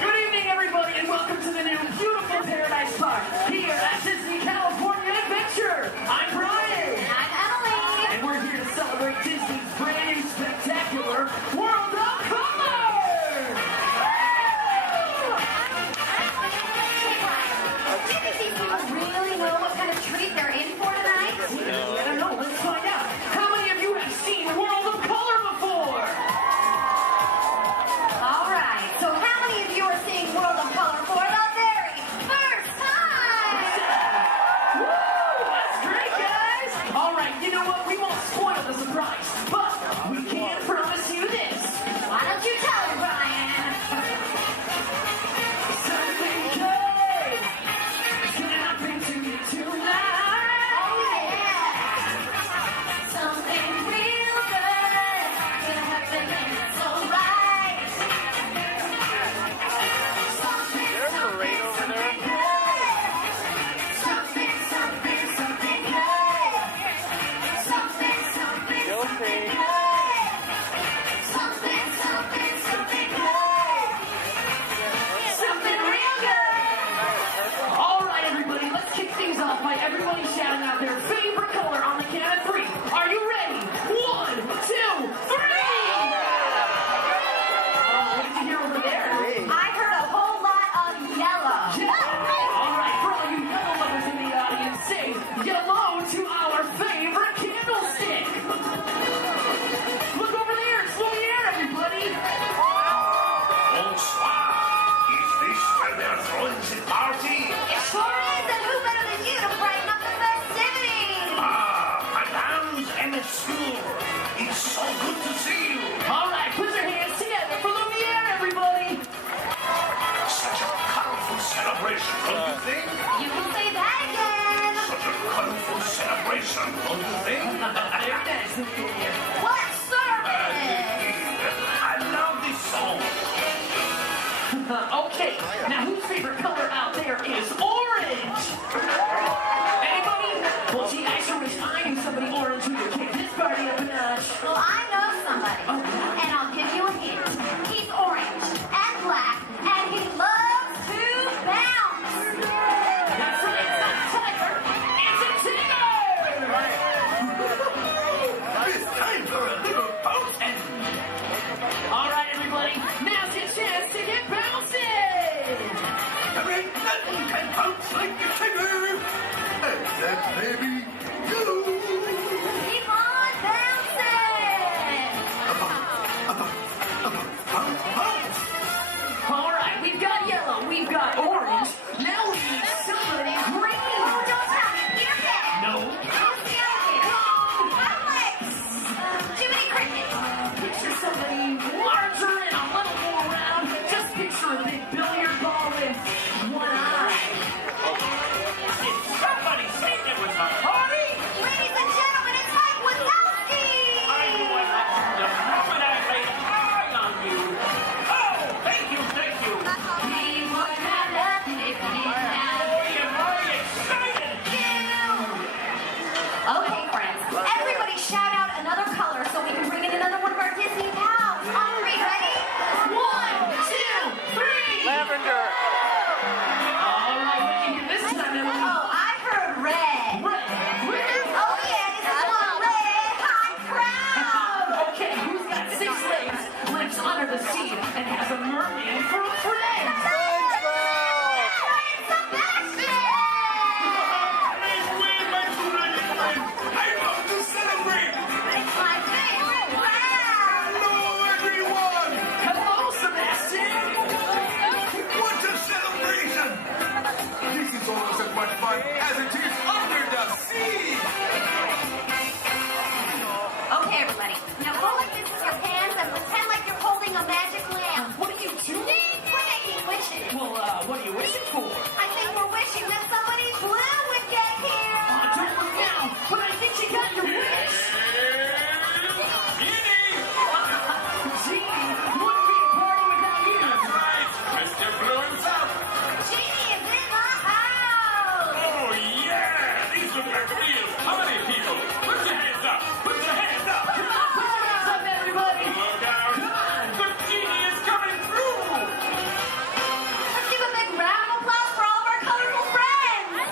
Good evening, everybody, and welcome to the new beautiful Paradise Park here at Disney California Adventure. I'm Brian. I'm Emily. And we're here to celebrate Disney's brand new spectacular World of Color. Do you think these people really know what kind of treat they're in for tonight? I don't know. Let's find don't you think? You can say that again. Such a colorful celebration, don't you think? Very nice. What service? I love this song. Okay, now whose favorite color out there is orange? Anybody? Well, gee, I sure wish I knew somebody orange who could kick this party up a notch. Well, I know somebody, and I'll give you a hint. He's orange and black, and he loves to bounce. That's right, it's not Tiger, it's a Tigger! It's time for a little bouncing. All right, everybody, now's your chance to get bouncing! There ain't nothing can bounce like the Tigger. Except maybe you. Keep on bouncing. All right, we've got yellow, we've got orange, now we need somebody green! Oh, don't tell me, Peter Pan. No. Who's the other kid? Alex. Jiminy Cricket. Picture somebody larger and a little more round. Just picture a big billiard ball with one eye. Did somebody say there was a party? Ladies and gentlemen, it's Mike Wazowski. I knew I loved you the moment I laid an eye on you. Oh, thank you, thank you. We would have nothing if we didn't have Boy, am I excited. you. Okay, friends, everybody shout out another color so we can bring in another one of our Disney pals. On three, ready? 1, 2, 3. Lavender. All right, what do you hear this time, Emily? Oh, I heard red. Red. Oh yeah, this is one red hot crowd. Okay, who's got 6 legs, lives under the sea, and has a mermaid for a friend? I love to celebrate. It's my favorite crowd. Hello, everyone. Hello, Sebastian. What a celebration. This is almost as much fun as it is under the sea. Okay, everybody. Now go like this with your hands and pretend like you're holding a magic lamp. What are you doing? We're making wishes. Well, what are you wishing for? I think we're wishing that somebody blue would get here. Don't look now, but I think you got your wish. Genie, wouldn't be a party without you. Right, Mr. Blue himself. Genie is in the house. Oh, yeah. These look like real party people. Put your hands up. Put your hands up. Come on, put your hands up, everybody. Look out. Come on. The genie is coming through. Let's give a big round of applause for all of our colorful friends.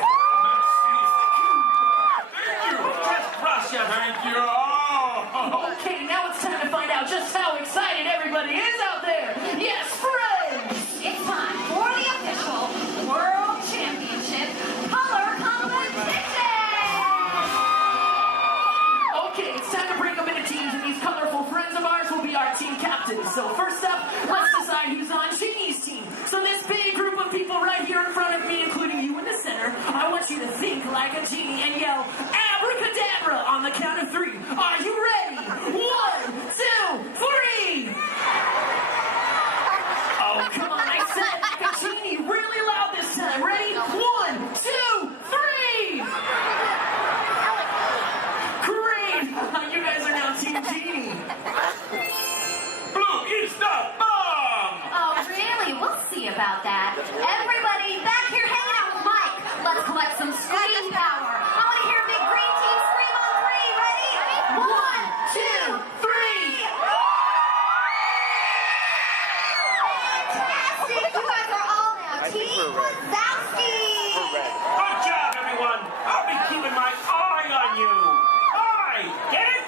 Thank you. Just Russia. Thank you. Oh. Okay, now it's time to find out just how excited everybody is out there. Yes, friends. It's time for the official World Championship Color Competition. Okay, it's time to break them into teams, and these colorful friends of ours will be our team captains. So first up, let's decide who's on Genie's team. So this big group of people right here in front of me, including you in the center, I want you to think like a genie and yell abracadabra on the count of 3. Are you ready? 1, 2, 3. Oh, come on, I said it like a genie, really loud this time. Ready? 1, 2, 3. Great! You guys are now Team Genie. Blue is the bomb. Oh, really? We'll see about that. Everybody back here hanging out with Mike. Let's collect some scream power. I want to hear a big green team scream on 3. Ready? 1, 2, 3. Fantastic! You guys are all now Team Wazowski. Good job, everyone. I'll be keeping my eye on you. Eye. Get it?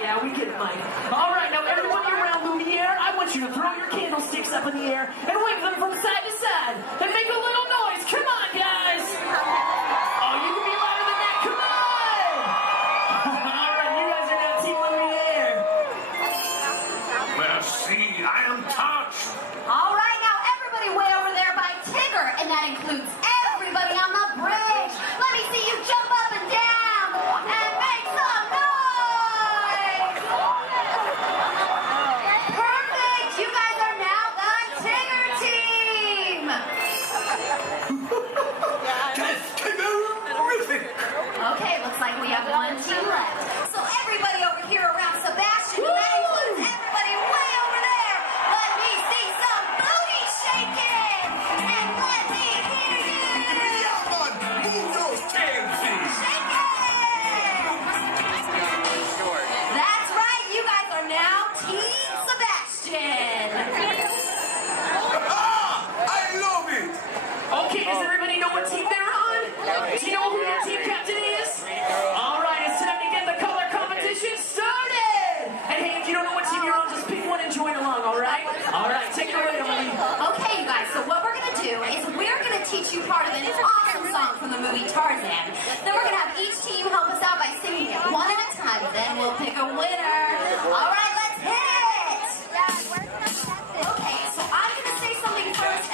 Yeah, we get it, Mike. All right, now everyone around Lumiere, I want you to throw your candlesticks up in the air and wave them from side to side and make a little noise. Come on, guys. Oh, you can be louder than that. Come on. All right, you guys are now Team Lumiere. Well, see, I am touched. All right, now everybody way over there by Tigger, and that includes everybody on the bridge. Let me see you jump up and down and make some noise. Perfect. You guys are now the Tigger team.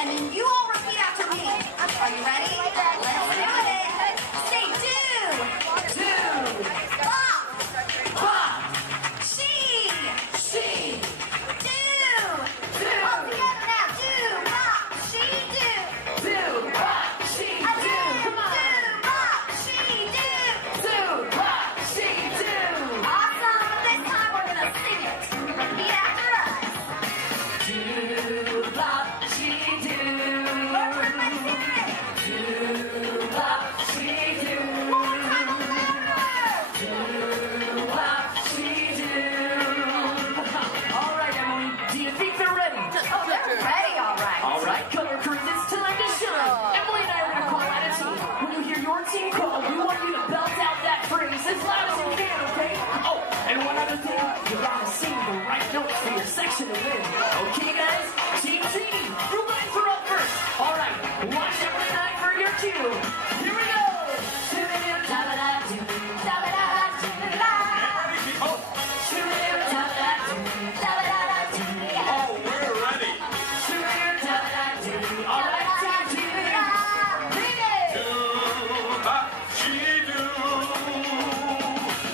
And then you all repeat after me. Are you ready? Let's do it. Say do. Do. Bop. Bop. She. She. Do. All together now. Do. Bop. She. Do. Do. Bop. She. Do. Come on. Do. Bop. She. Do. Do. Bop. She. Do. Awesome. This time we're gonna sing it. Repeat after us. Do. Bop. She. Do. Lord, where am I singing it? Do. Bop. She. Do. One more time, a little louder. Do. Bop. She. Do. All right, Emily, do you think they're ready? Oh, they're ready, all right. All right, color crews, it's time to shine. Emily and I are gonna call out a team. When you hear your team call, we want you to belt out that phrase as loud as you can, okay? Oh, and one other thing, you gotta sing the right notes for your section to win. Okay, guys? Team Genie, your lines are up first. All right, watch Emily and I for your cue. Here we go. Oh, we're ready. All right, Team Genie. Do, bop, she do.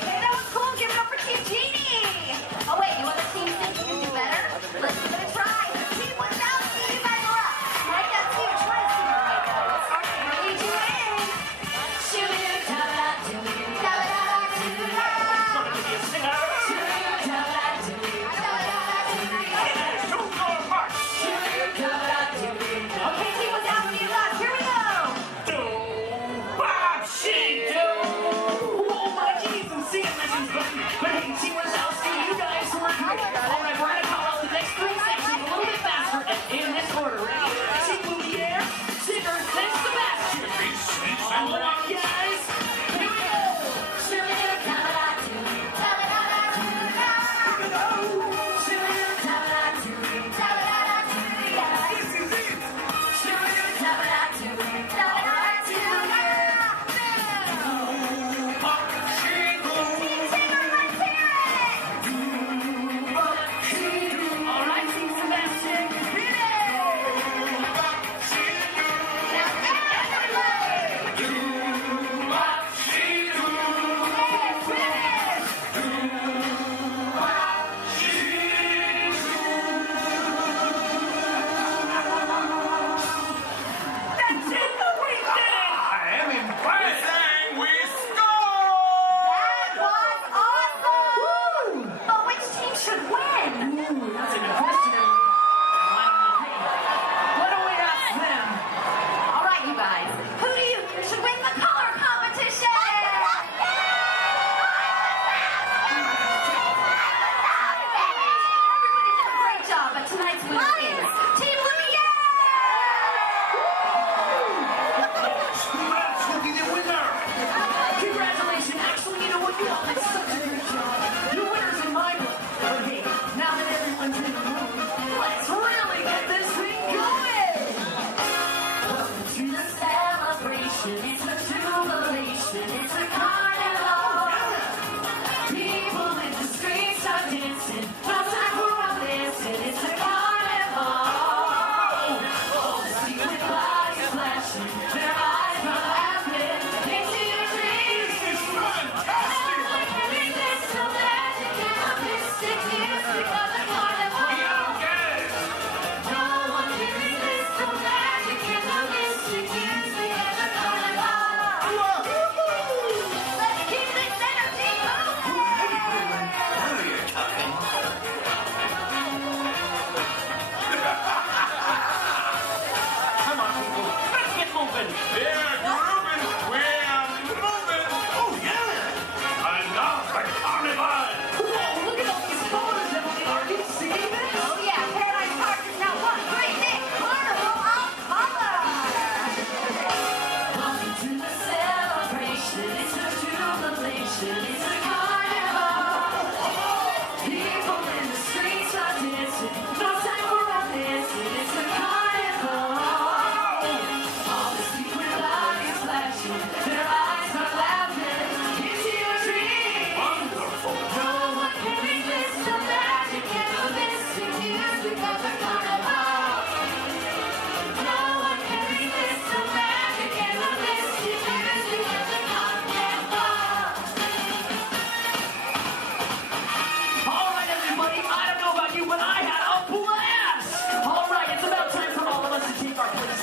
Hey, that was cool. Give it up for Team Genie. Oh, wait, you other teams think you can do better? Let's give it a try. Team 1000, you guys are up. Mike, that's you. Try to sing the right notes. 3, 2, and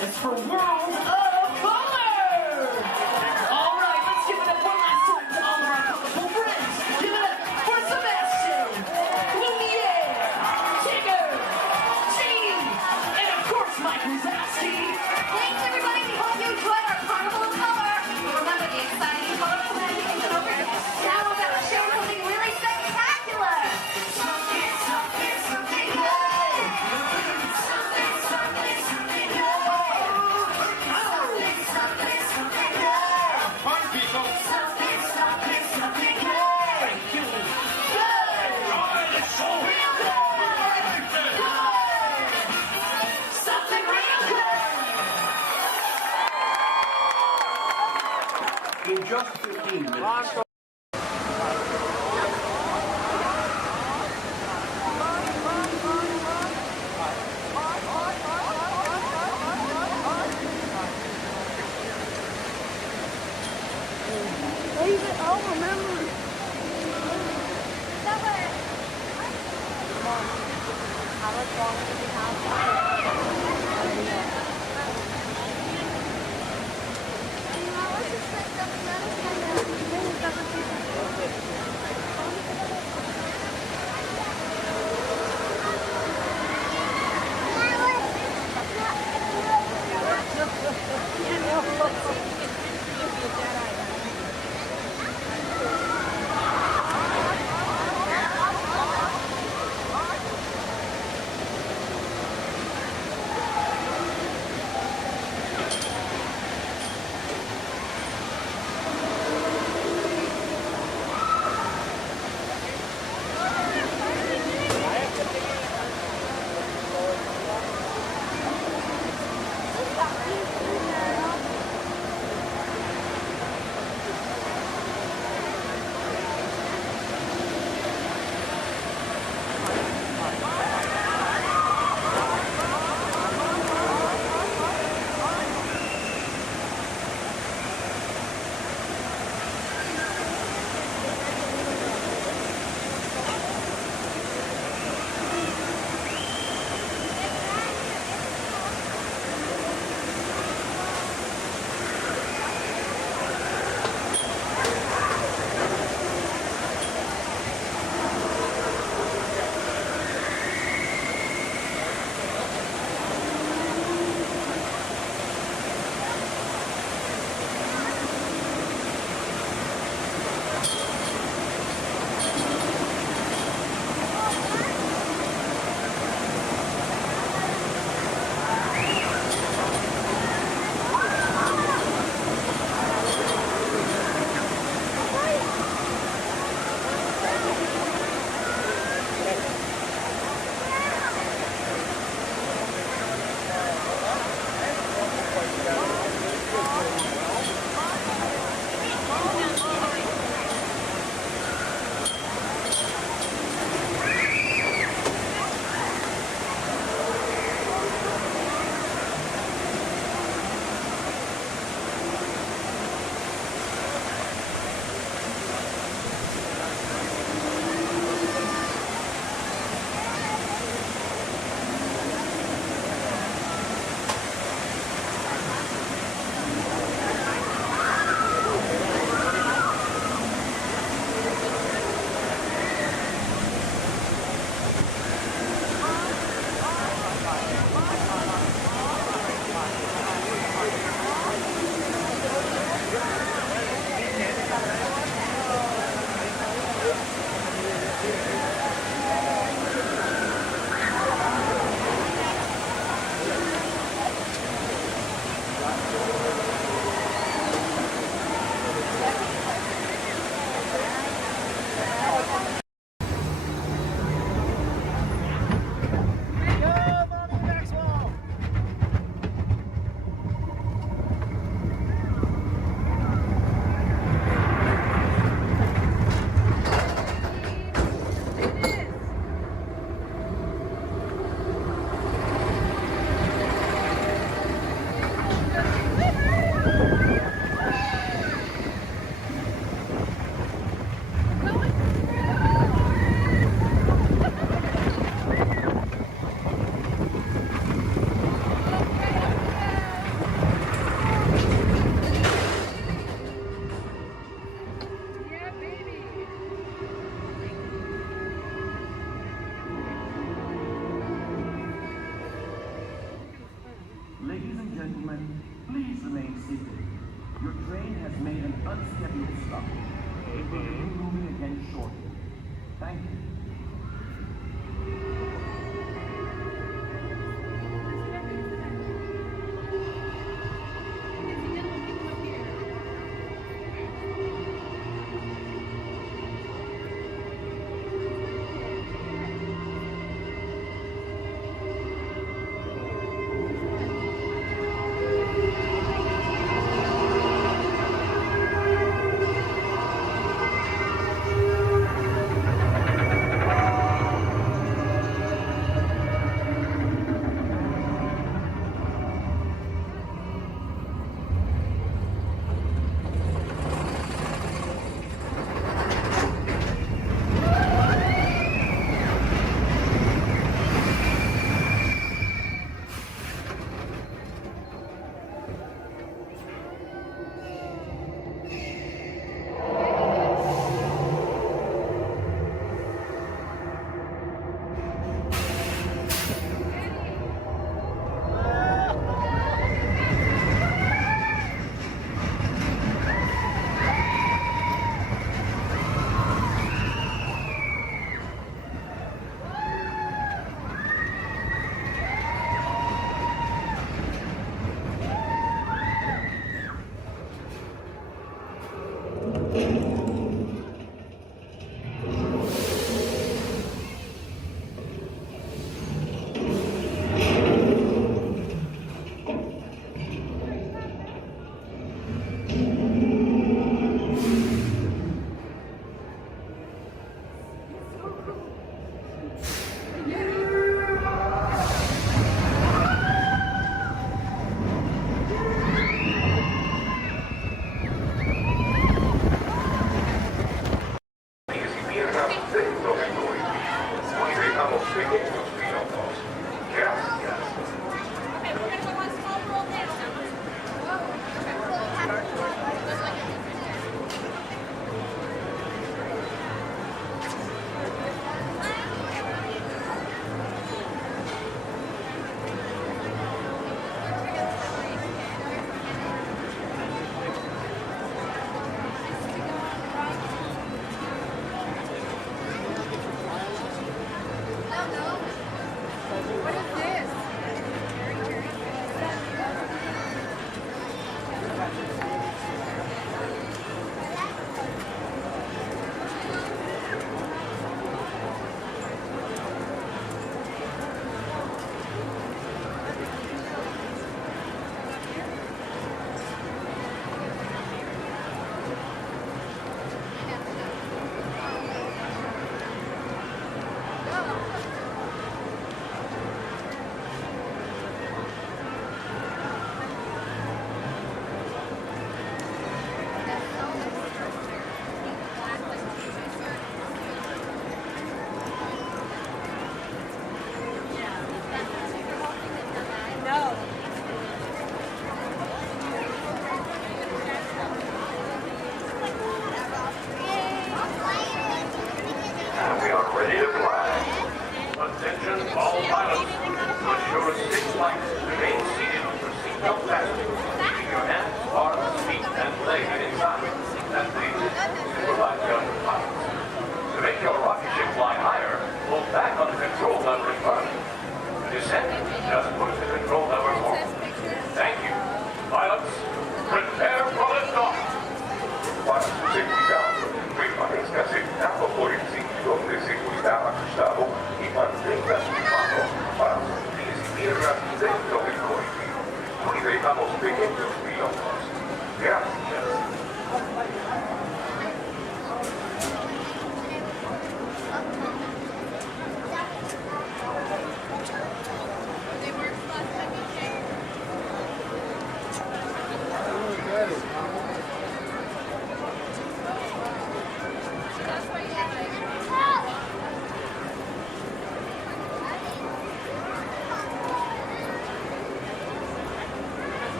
It's for World of Color! All right, let's give it up one last time to all of our colorful friends. Give it up for Sebastian, Lumiere, Tigger, Jean, and of course Mike Wazowski. Thanks, everybody. We hope you enjoyed our Carnival of Color. Remember the exciting colorful landings and over. Now we're about to show something really spectacular. Something, something, something good. Something, something, something good. Something, something, something good. Fun, people. Something, something, something good. Thank you. Good. It's so Real good. Good. Something real good. In just 15 minutes. I'll remember. gentlemen, please remain seated. Your train has made an unscheduled stop. It will be moving again shortly. Thank you.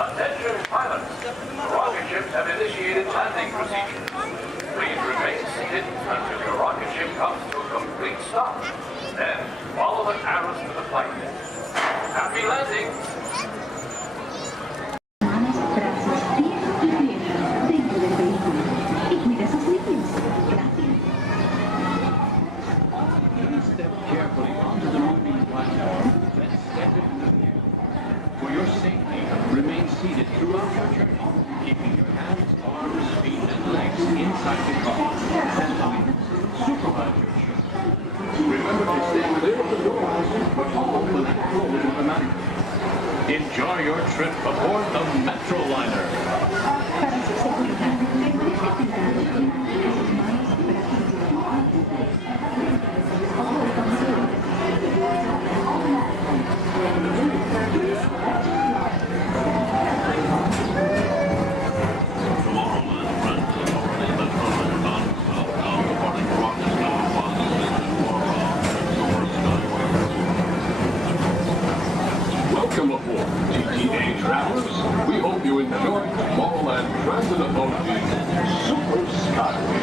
Attention pilots. Rocket ships have initiated landing procedures. Please remain seated until your rocket ship comes to a complete stop. Then follow the arrows to the flight deck. Happy landing. Step carefully onto the moving platform, then step into the air. For your safety, remain seated throughout your journey, keeping your hands, arms, feet, and legs inside the car. As pilots, supervise your ship. Remember to stay clear of the doors, but open and close automatically. Enjoy your trip aboard the Metroliner. Welcome aboard, GTA travelers. We hope you enjoy Tomorrowland Transit Authority's Super Skyway.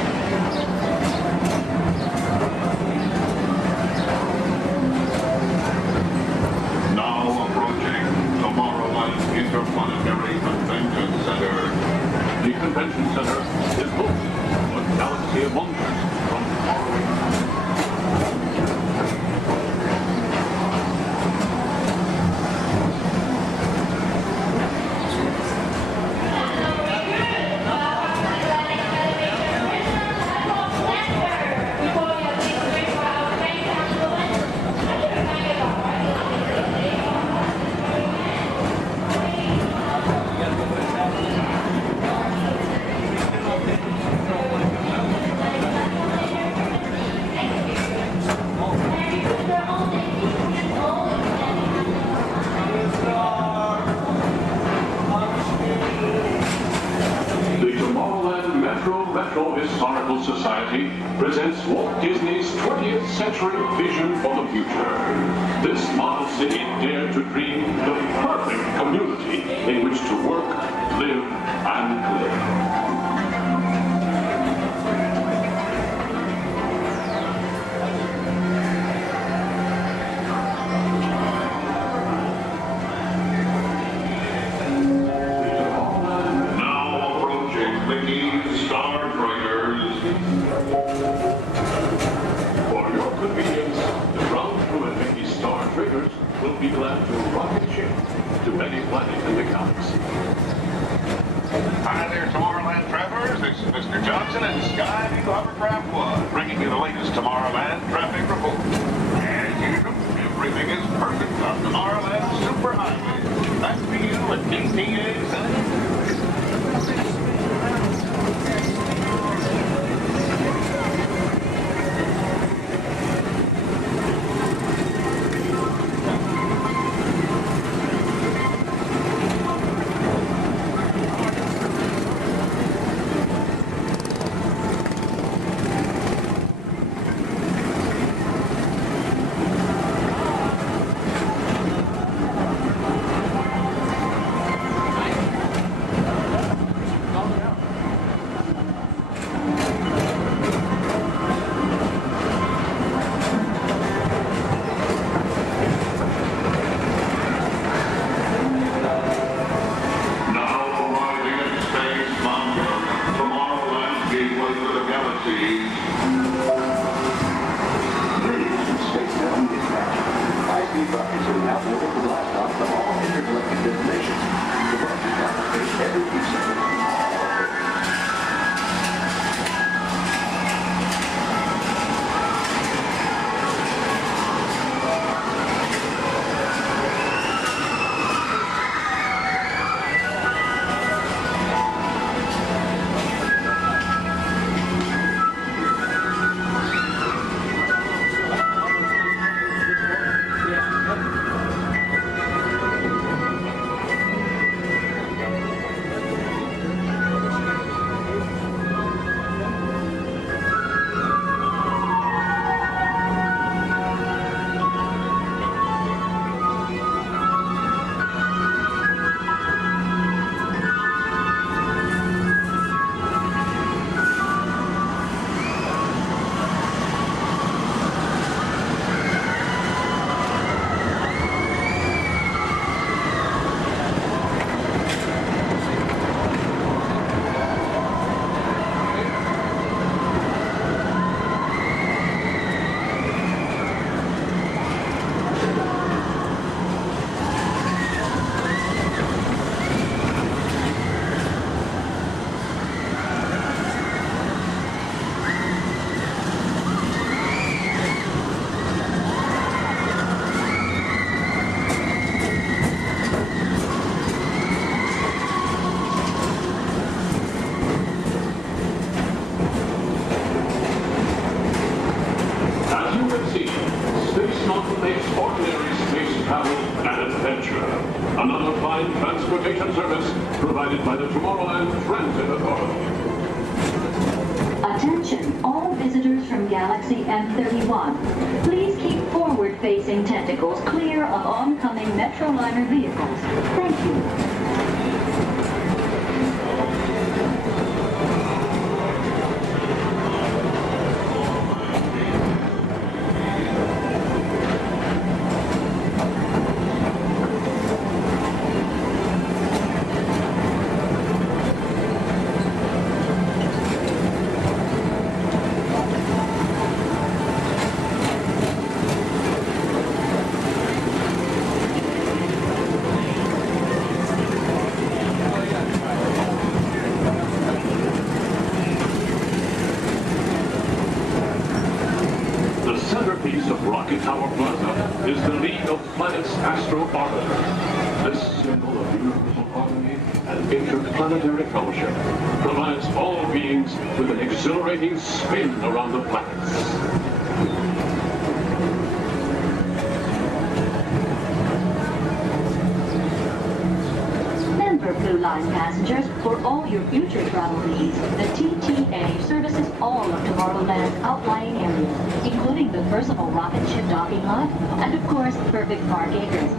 Now approaching Tomorrowland Interplanetary Convention Center. The convention center is home to a galaxy of wonders from faraway. Historical Society presents Walt Disney's 20th century vision for the future. This model city dared to dream the perfect community in which to work, live, and live. Will be glad to rocket ship to many planets in the galaxy. Hi there, Tomorrowland travelers. This is Mr. Johnson and Sky Eagle Hovercraft 1, bringing you the latest Tomorrowland traffic report. As usual, everything is perfect on Tomorrowland Superhighway. Back to you at DTA Center. fine transportation service provided by the Tomorrowland Transit Authority. Attention, all visitors from Galaxy M31. Please keep forward-facing tentacles clear of oncoming Metroliner vehicles. Thank you. The centerpiece of Rocket Tower Plaza is the League of Planets Astro Orbiter. This symbol of universal harmony and interplanetary fellowship provides all beings with an exhilarating spin around the planets. Remember, Blue Line passengers, for all your future travel needs, the TTA services all of Tomorrowland's outlying areas, including the personal rocket ship docking lot, and of course, Perfect Park Acres.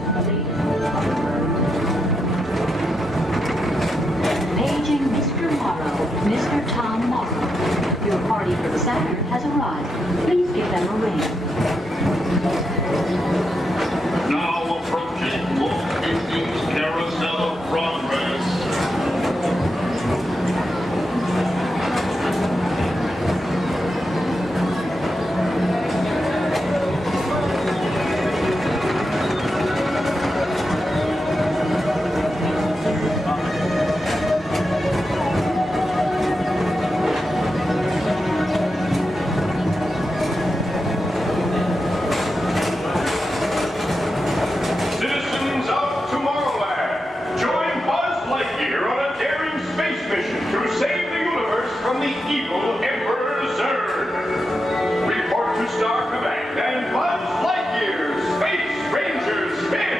Paging Mr. Morrow, Mr. Tom Morrow. Your party for the Saturn has arrived. Please give them a ring. Now approaching Walt Disney's Carousel of Progress. Citizens of Tomorrowland, join Buzz Lightyear on a daring space mission to save the universe from the evil Emperor Zurg. Report to Star Command and Buzz Lightyear, Space Ranger Spin!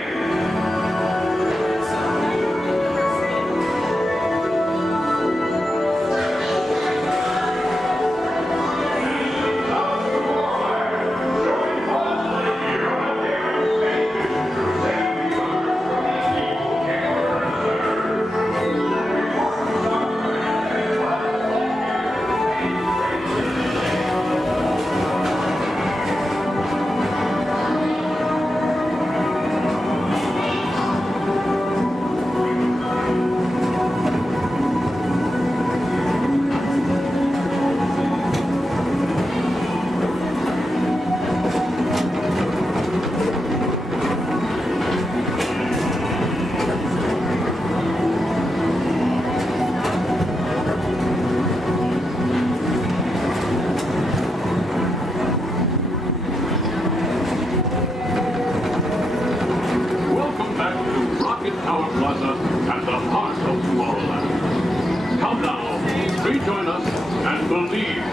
Welcome back to Rocket Tower Plaza at the heart of Tomorrowland. Come now, rejoin us and believe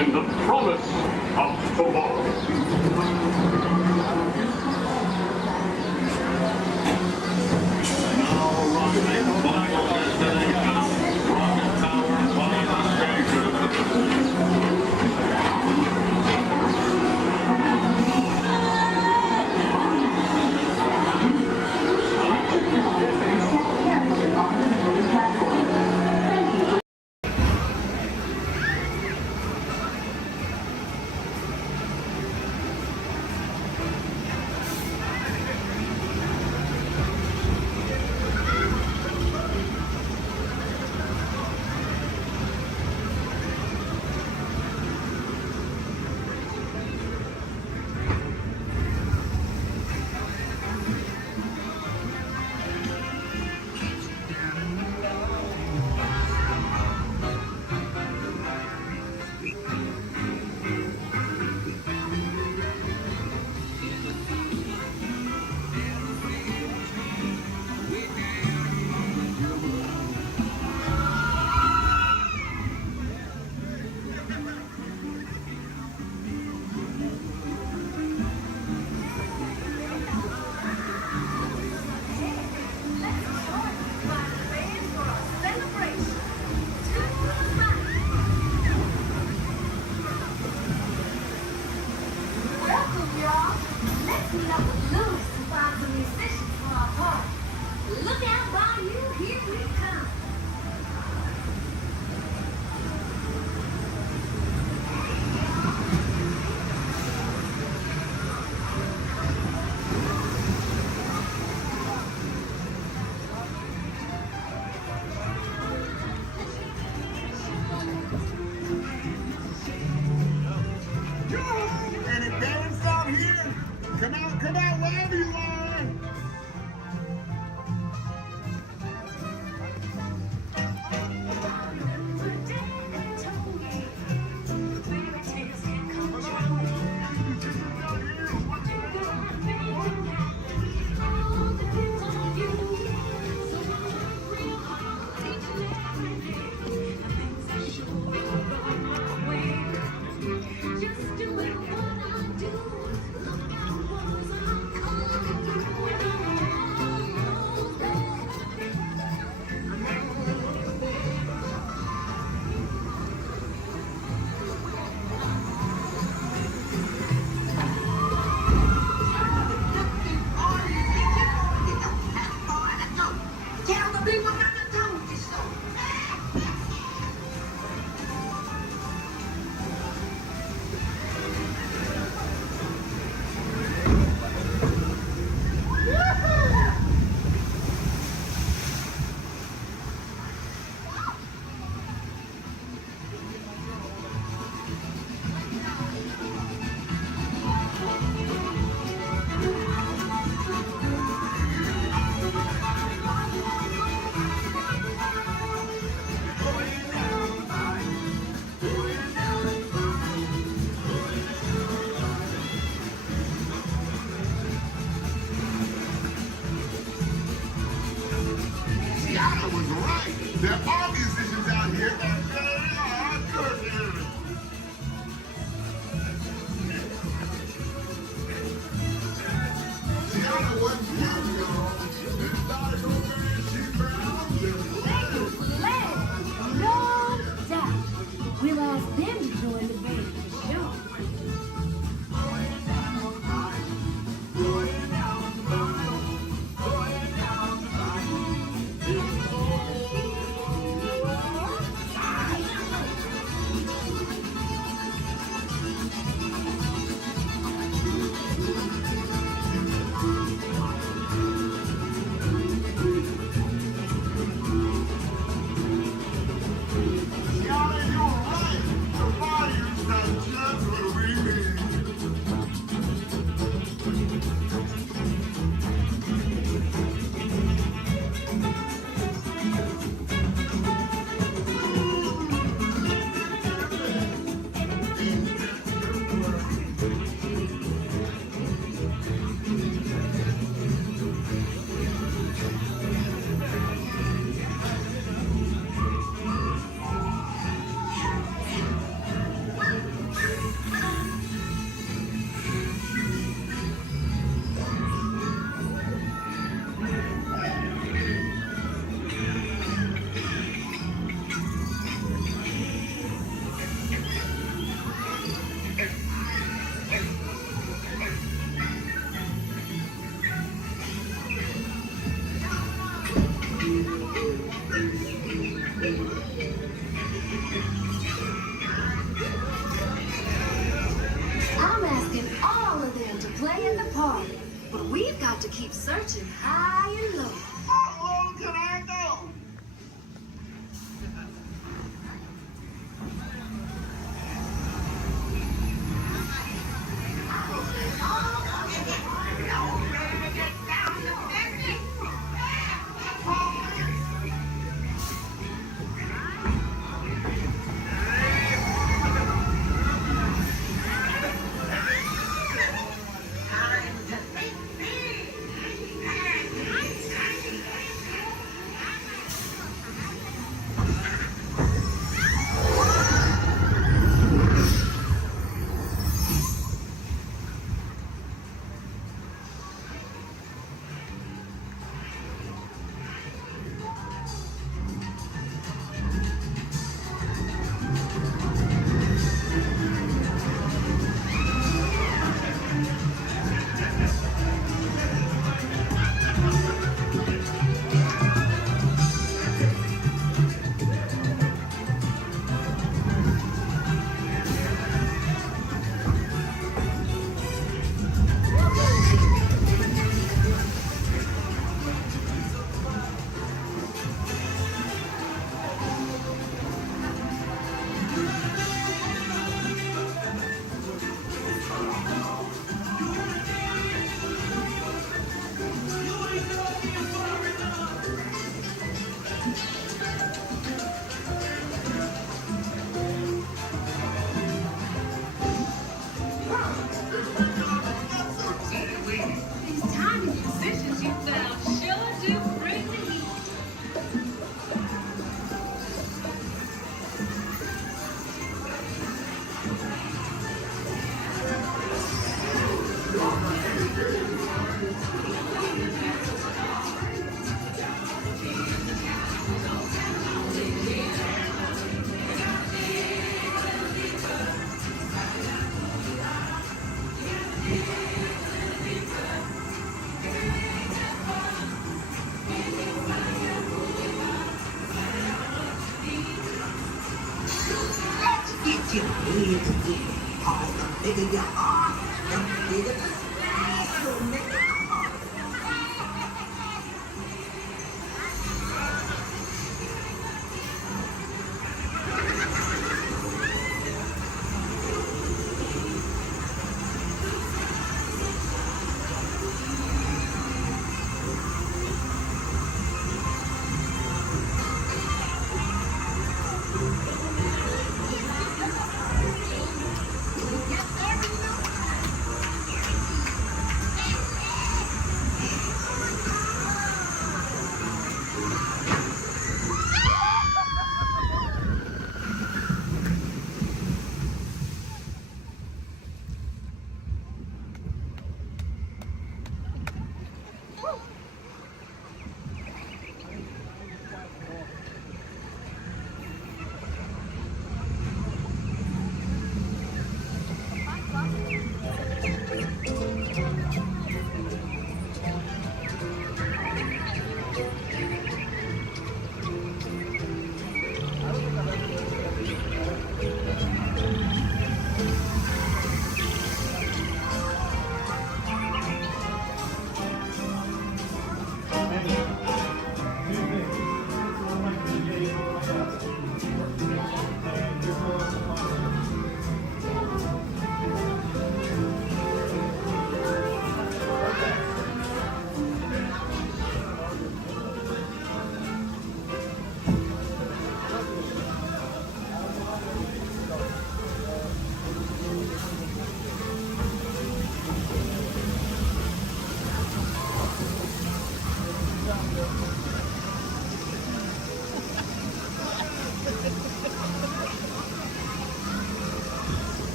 in the promise of tomorrow. And it dance down here. Come out, wherever you are. Tiana was right. There are musicians out here that really are good. Tiana wasn't here, y'all. This body's over and she brown and Glad, no doubt. We'll ask them to join the band for sure. I'm asking all of them to play at the party, but we've got to keep searching high and low. How low can I go? These tiny musicians you found sure do bring the heat. Let's get your heads in. Cause the bigger you are, the bigger the splash will make.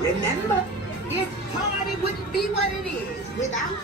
Remember, this party wouldn't be what it is without